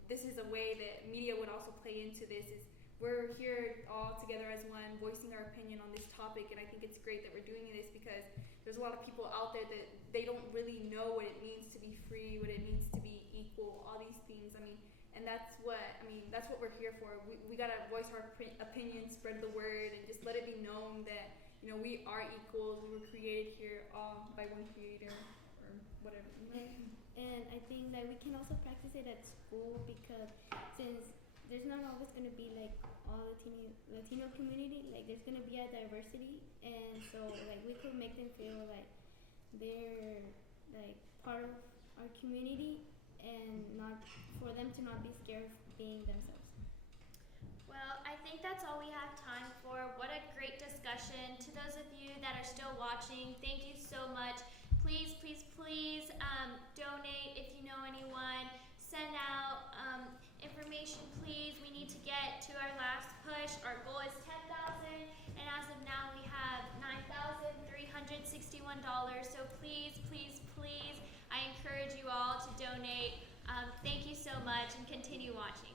this is a way that media would also play into this. Is we're here all together as one, voicing our opinion on this topic, and I think it's great that we're doing this, because there's a lot of people out there that they don't really know what it means to be free, what it means to be equal, all these things. And that's what we're here for. We gotta voice our opinions, spread the word, and just let it be known that we are equals. We were created here all by one creator, or whatever. And I think that we can also practice it at school, because since there's not always going to be all Latino community, there's going to be a diversity, and so we could make them feel like they're part of our community, and not for them to not be scared of being themselves. Well, I think that's all we have time for. What a great discussion. To those of you that are still watching, thank you so much. Please, please, please donate if you know anyone. Send out information, please. We need to get to our last push. Our goal is 10 So please, please, please, I encourage you all to donate. Thank you so much and continue watching.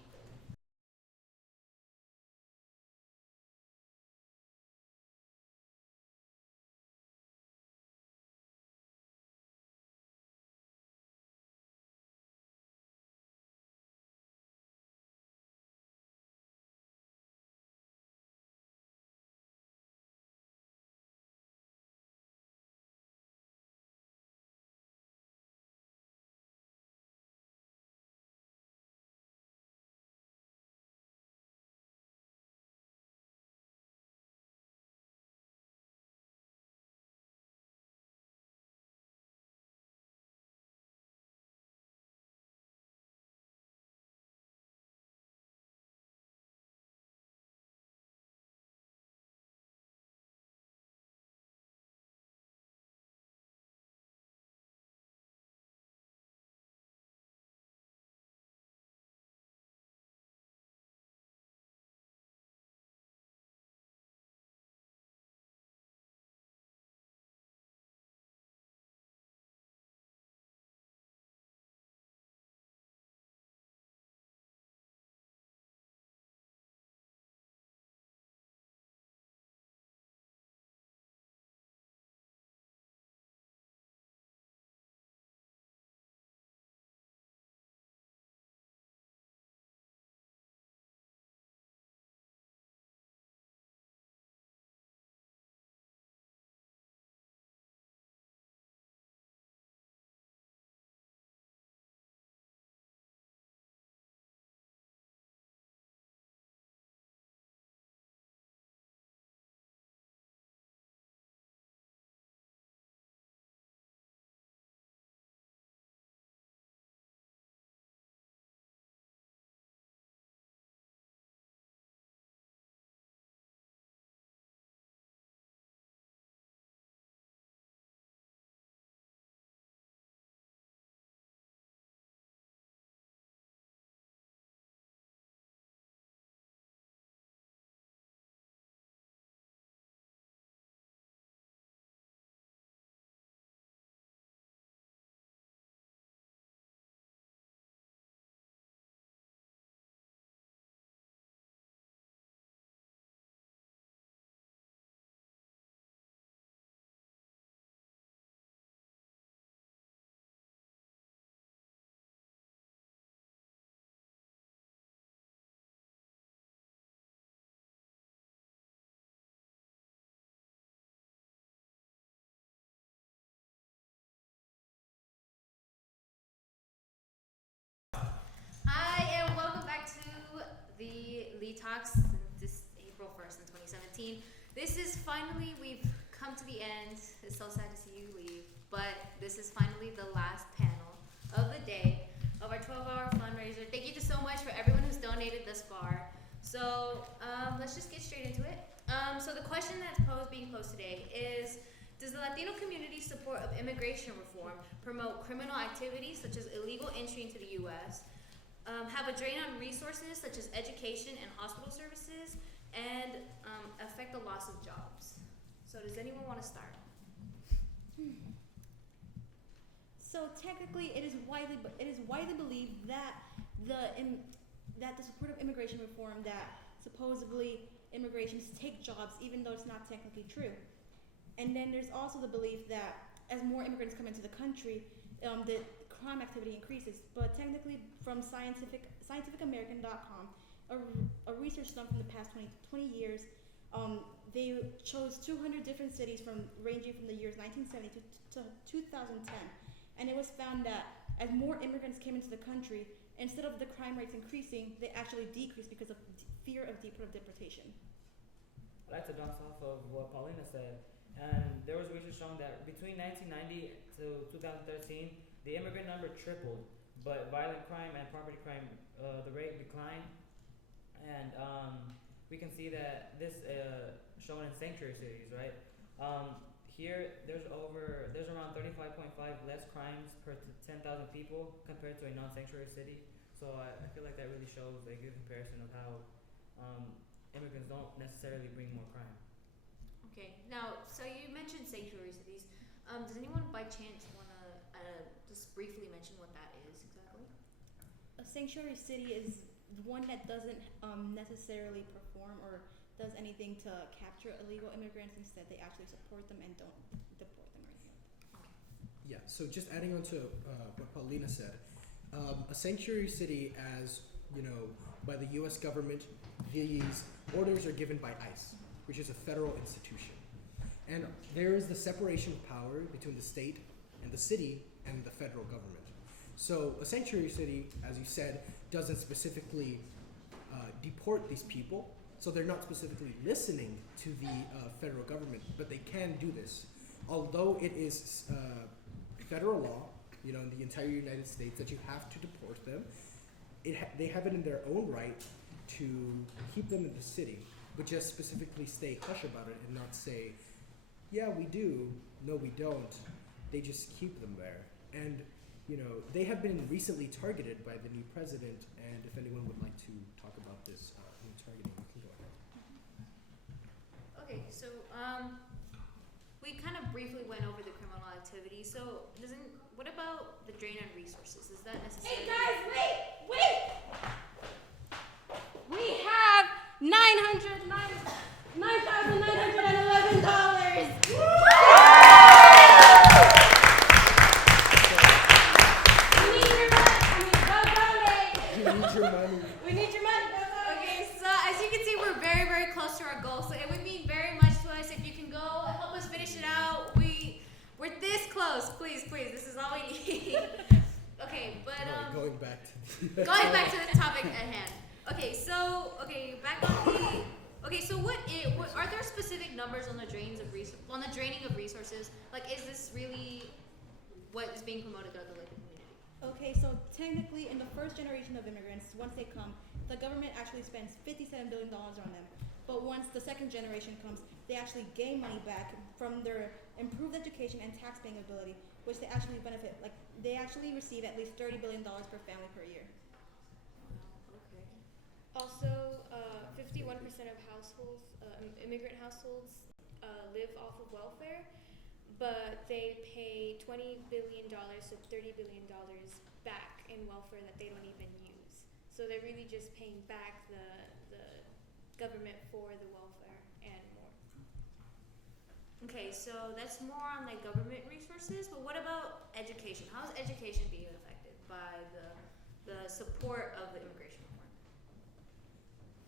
Hi, and welcome back to the Lee Talks this April 1st in 2017. This is finally, we've come to the end. It's so sad to see you leave, but this is finally the last panel of the day of our 12-hour fundraiser. Thank you so much for everyone who's donated thus far. So let's just get straight into it. So the question that's being posed today is, does the Latino community's support of immigration reform promote criminal activities such as illegal entry into the U.S., have a drain on resources such as education and hospital services, and affect the loss of jobs? So does anyone want to start? So technically, it is widely believed that that the support of immigration reform, that supposedly immigrations take jobs, even though it's not technically true. And then there's also the belief that as more immigrants come into the country, the crime activity increases. But technically, from scientificamerican.com, a research done from the past 20 years, they chose 200 different cities ranging from the years 1970 to 2010. And it was found that as more immigrants came into the country, instead of the crime rates increasing, they actually decreased because of fear of deportation. I'd like to bounce off of what Paulina said. And there was research showing that between 1990 to 2013, the immigrant number tripled, but violent crime and property crime, the rate declined. And we can see that this shown in sanctuary cities, right? Here, there's around 35.5 less crimes per 10,000 people compared to a non-sanctuary city. So I feel like that really shows a good comparison of how immigrants don't necessarily bring more crime. Okay, now, so you mentioned sanctuary cities. Does anyone by chance want to just briefly mention what that is exactly? A sanctuary city is one that doesn't necessarily perform or does anything to capture illegal immigrants. Instead, they actually support them and don't deport them or anything like that. Yeah, so just adding on to what Paulina said, a sanctuary city, as you know, by the U.S. government, these orders are given by ICE, which is a federal institution. And there is the separation of power between the state and the city and the federal government. So a sanctuary city, as you said, doesn't specifically deport these people. So they're not specifically listening to the federal government, but they can do this. Although it is federal law, you know, in the entire United States, that you have to deport them, they have it in their own right to keep them in the city, but just specifically stay hush about it and not say, yeah, we do, no, we don't. They just keep them there. And, you know, they have been recently targeted by the new president, and if anyone would like to talk about this new targeting, you can go ahead. Okay, so we kind of briefly went over the criminal activity. So what about the drain on resources? Is that necessary? Hey guys, wait! We have We need your money. Okay, so as you can see, we're very, very close to our goal. So it would mean very much to us if you can go help us finish it out. We're this close. Please, this is all we need. Okay, but going back to the topic at hand. Back on the. Okay, so what are there specific numbers on the draining of resources? Like, is this really what is being promoted throughout the local community? Okay, so technically, in the first generation of immigrants, once they come, the government actually spends $57 billion on them. But once the second generation comes, they actually gain money back from their improved education and tax-paying ability, which they actually benefit. Like, they actually receive at least $30 billion per family per year. Okay. Also, 51% of households, immigrant households, live off of welfare, but they pay $20 billion to $30 billion back in welfare that they don't even use. So they're really just paying back the government for the welfare and more. Okay, so that's more on like government resources, but what about education? How is education being affected by the support of the immigration reform?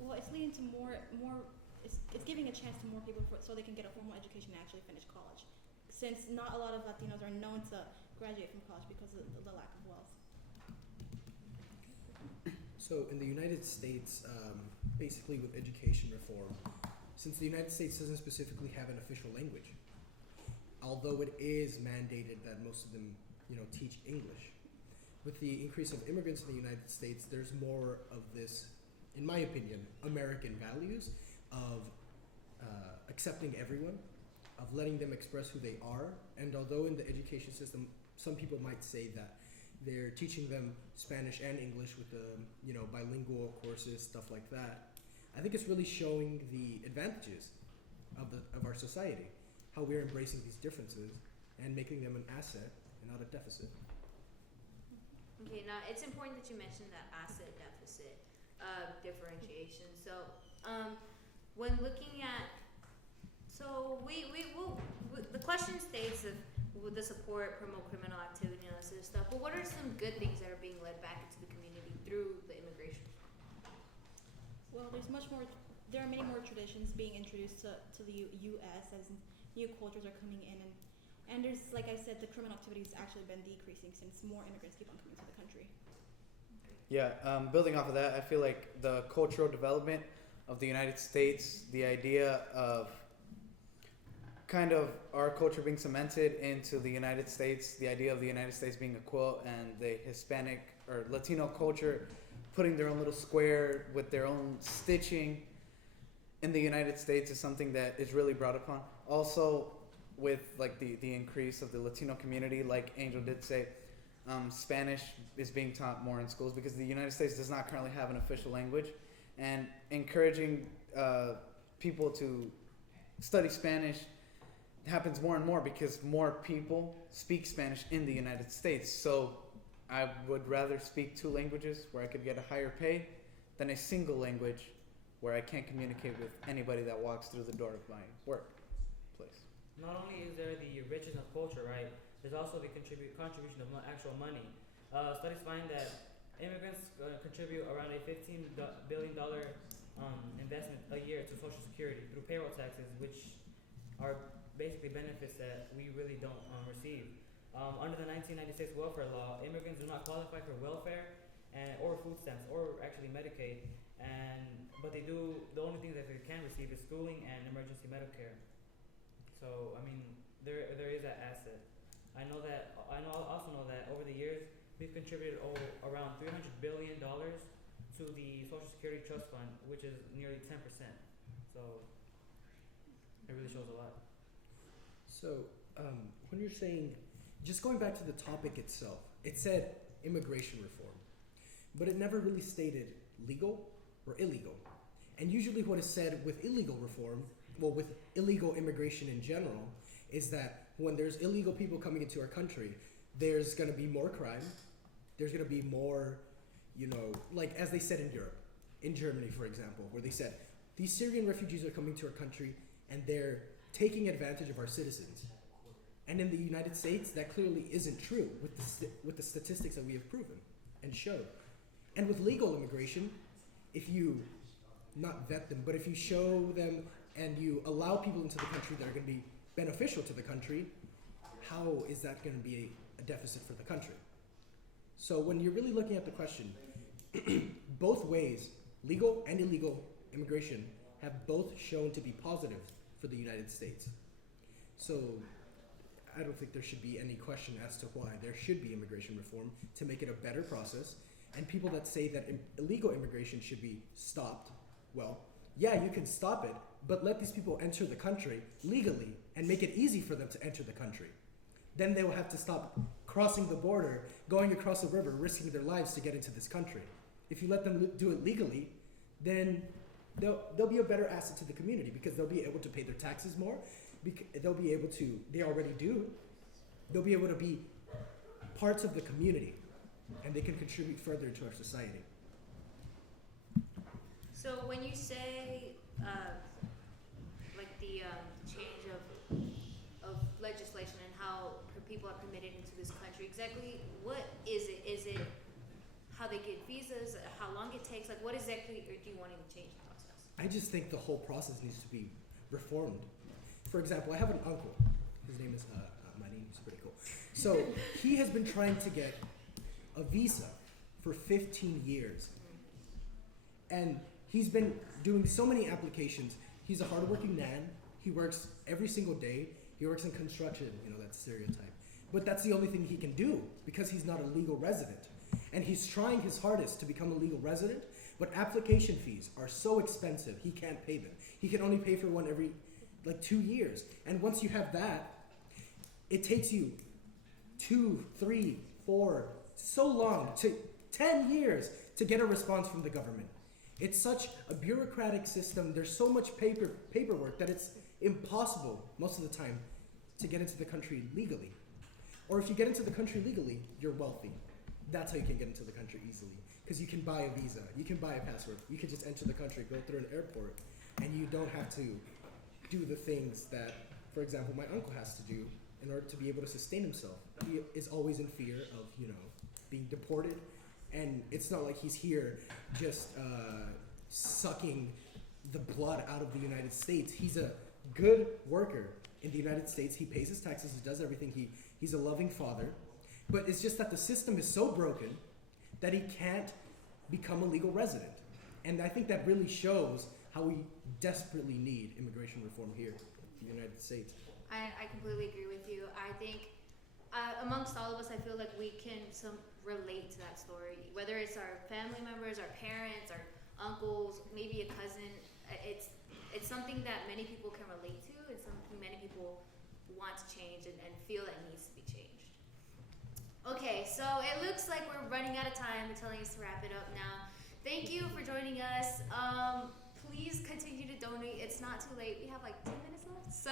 Well, it's leading to more. It's giving a chance to more people so they can get a formal education and actually finish college. Since not a lot of Latinos are known to graduate from college because of the lack of wealth. So in the United States, basically with education reform, since the United States doesn't specifically have an official language, although it is mandated that most of them, you know, teach English, with the increase of immigrants in the United States, there's more of this, in my opinion, American values of accepting everyone, of letting them express who they are. And although in the education system, some people might say that they're teaching them Spanish and English with the, you know, bilingual courses, stuff like that, I think it's really showing the advantages of our society, how we're embracing these differences and making them an asset and not a deficit. Okay, now it's important that you mentioned that asset deficit differentiation. So, when looking at, the question states if would the support promote criminal activity and all this other stuff, but what are some good things that are being led back into the community through the immigration? Well, there are many more traditions being introduced to the U.S. as new cultures are coming in, and there's, like I said, the criminal activity has actually been decreasing since more immigrants keep on coming to the country. Yeah, building off of that, I feel like the cultural development of the United States, the idea of kind of our culture being cemented into the United States, the idea of the United States being a quilt, and the Hispanic or Latino culture putting their own little square with their own stitching in the United States is something that is really brought upon. Also, with like the increase of the Latino community, like Angel did say, Spanish is being taught more in schools because the United States does not currently have an official language, and encouraging people to study Spanish happens more and more because more people speak Spanish in the United States. So I would rather speak 2 languages where I could get a higher pay than a single language where I can't communicate with anybody that walks through the door of my workplace. Not only is there the richness of culture, right? There's also the contribution of actual money. Studies find that immigrants contribute around a $15 billion investment a year to Social Security through payroll taxes, which are basically benefits that we really don't receive. Under the 1996 welfare law, immigrants do not qualify for welfare or food stamps or actually Medicaid, but they do. The only thing that they can receive is schooling and emergency medical care. So I mean, there is that asset. I also know that over the years we've contributed around $300 billion to the Social Security Trust Fund, which is nearly 10%. So it really shows a lot. So when you're saying, just going back to the topic itself, it said immigration reform, but it never really stated legal or illegal. And usually what is said with illegal reform, well, with illegal immigration in general, is that when there's illegal people coming into our country, there's going to be more crime. There's going to be more, like as they said in Europe, in Germany, for example, where they said, these Syrian refugees are coming to our country and they're taking advantage of our citizens. And in the United States, that clearly isn't true with the statistics that we have proven and showed. And with legal immigration, if you not vet them, but if you show them and you allow people into the country that are going to be beneficial to the country, how is that going to be a deficit for the country? So when you're really looking at the question, both ways, legal and illegal immigration, have both shown to be positive for the United States. So I don't think there should be any question as to why there should be immigration reform to make it a better process. And people that say that illegal immigration should be stopped, well, yeah, you can stop it, but let these people enter the country legally and make it easy for them to enter the country. Then they will have to stop crossing the border, going across the river, risking their lives to get into this country. If you let them do it legally, then they'll be a better asset to the community because they'll be able to pay their taxes more. They'll be able to, they already do, they'll be able to be parts of the community and they can contribute further to our society. So when you say like the change of legislation and how people are permitted into this country, exactly what is it? Is it how they get visas, how long it takes? Like what exactly do you want to change the process? I just think the whole process needs to be reformed. For example, I have an uncle. His name is Marin. He's pretty cool. So he has been trying to get a visa for 15 years. And he's been doing so many applications. He's a hardworking man. He works every single day. He works in construction, that stereotype. But that's the only thing he can do because he's not a legal resident. And he's trying his hardest to become a legal resident, but application fees are so expensive, he can't pay them. He can only pay for one every 2 years. And once you have that, it takes you 2, 3, 4, so long, to 10 years to get a response from the government. It's such a bureaucratic system. There's so much paperwork that it's impossible most of the time to get into the country legally. Or if you get into the country legally, you're wealthy. That's how you can get into the country easily. Because you can buy a visa, you can buy a passport, you can just enter the country, go through an airport, and you don't have to do the things that, for example, my uncle has to do in order to be able to sustain himself. He is always in fear of, being deported. And it's not like he's here just sucking the blood out of the United States. He's a good worker in the United States. He pays his taxes. He does everything. He's a loving father. But it's just that the system is so broken that he can't become a legal resident. And I think that really shows how we desperately need immigration reform here in the United States. I completely agree with you. I think amongst all of us, I feel like we can relate to that story. Whether it's our family members, our parents, our uncles, maybe a cousin, it's something that many people can relate to. It's something many people want to change and feel that needs to be changed. Okay, so it looks like we're running out of time. They're telling us to wrap it up now. Thank you for joining us. please continue to donate. It's not too late. We have like 10 minutes left, so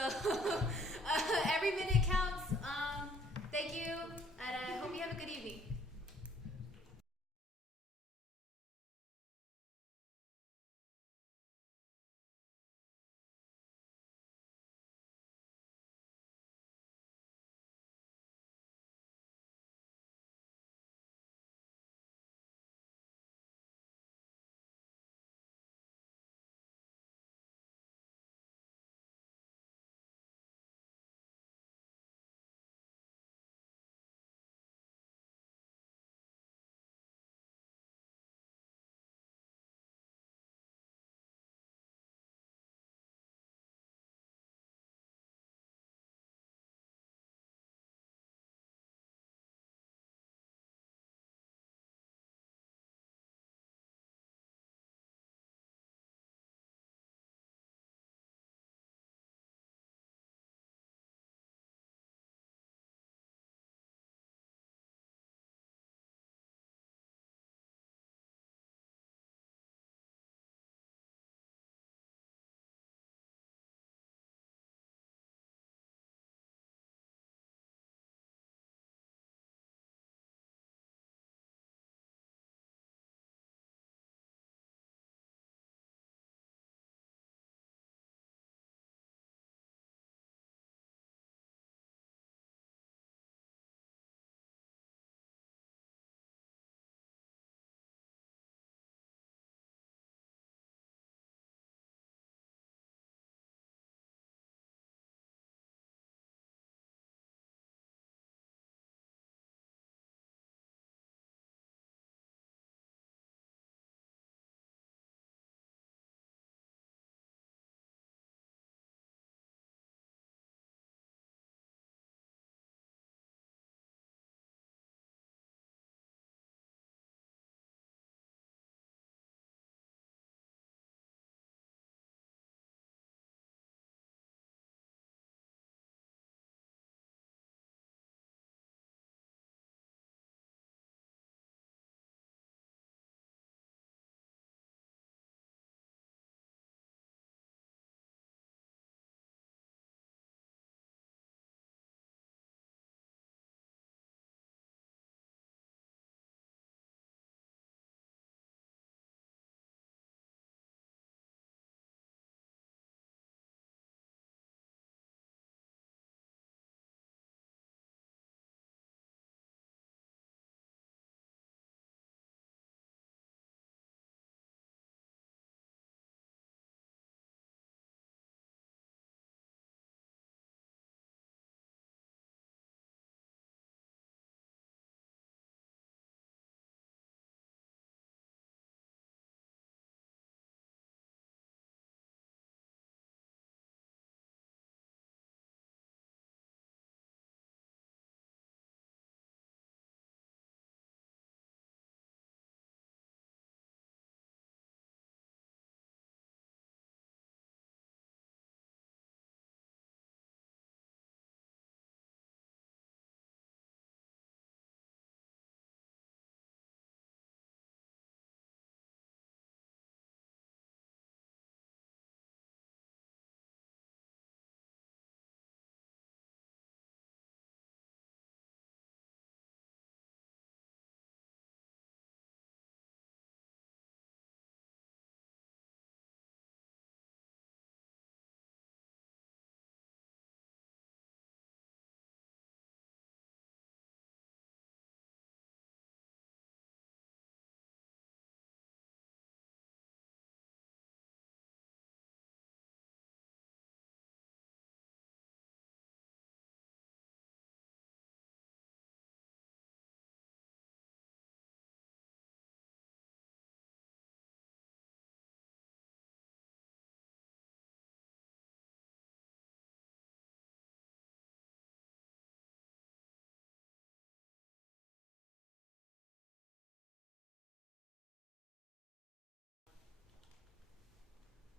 every minute counts. Thank you, and I hope you have a good evening.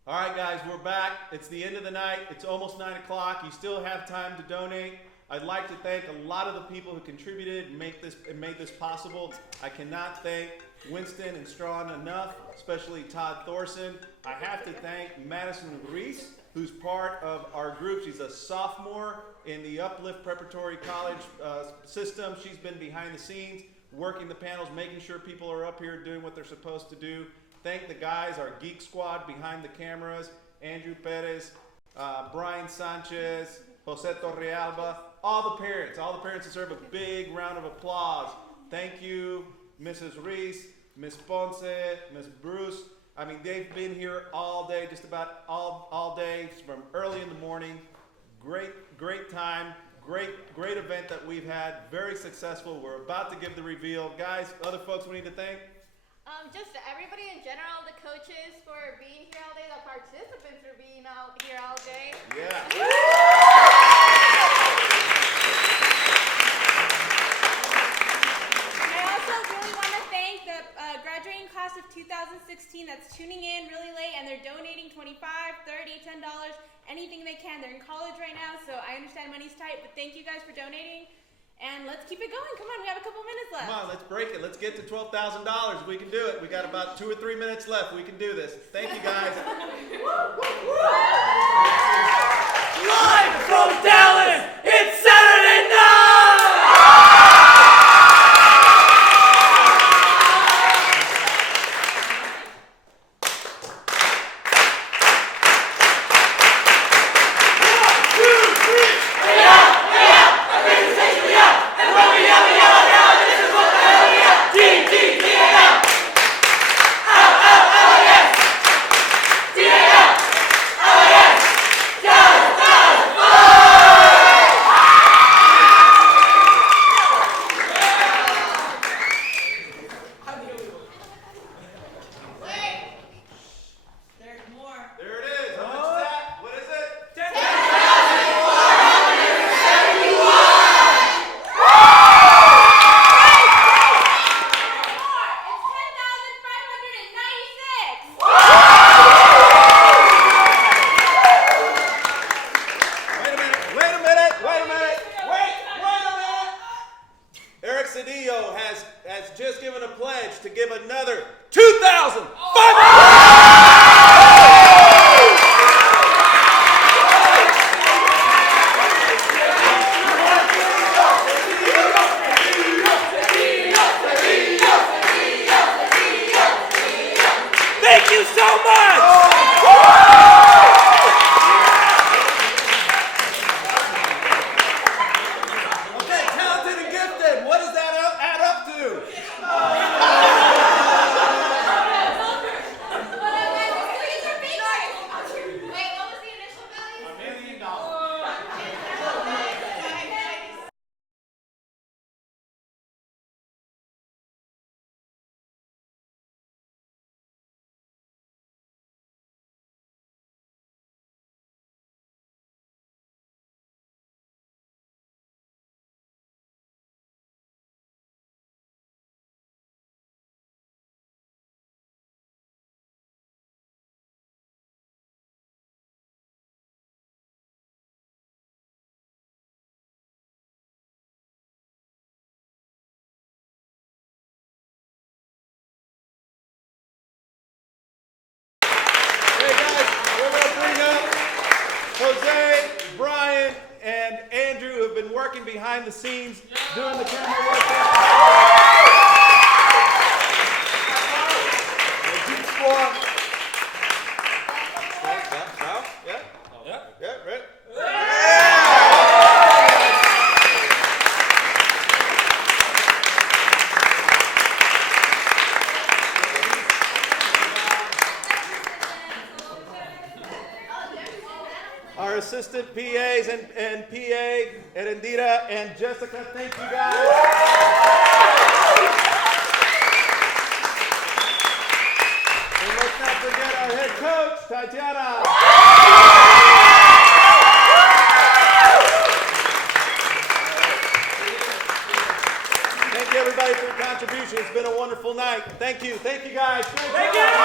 All right, guys, we're back. It's the end of the night. It's almost 9 o'clock. You still have time to donate. I'd like to thank a lot of the people who contributed and made this possible. I cannot thank Winston and Strawn enough, especially Todd Thorson. I have to thank Madison Reese, who's part of our group. She's a sophomore in the Uplift Preparatory College system. She's been behind the scenes, working the panels, making sure people are up here doing what they're supposed to do. Thank the guys, our Geek Squad behind the cameras, Andrew Perez, Brian Sanchez, Jose Torrealba, all the parents deserve a big round of applause. Thank you, Mrs. Reese, Miss Ponce, Miss Bruce. I mean, they've been here all day, just about all day, from early in the morning. Great time, great event that we've had, very successful. We're about to give the reveal. Guys, other folks we need to thank? Just everybody in general, the coaches for being here all day, the participants for being out here all day. Yeah. I also really want to thank the graduating class of 2016 that's tuning in really late and they're donating $25, $30, $10, anything they can. They're in college right now, so I understand money's tight, but thank you guys for donating. And let's keep it going. Come on, we have a couple minutes left. Come on, let's break it. Let's get to $12,000. We can do it. We got about 2 or 3 minutes left. We can do this. Thank you, guys. Live from Dallas, it's Saturday night! Jose, Brian, and Andrew have been working behind the scenes, doing the camera work. Our assistant PAs and PA, Erendira and Jessica, thank you guys. And let's not forget our head coach, Tatiana. Thank you everybody for your contribution. It's been a wonderful night. Thank you guys. Thank you.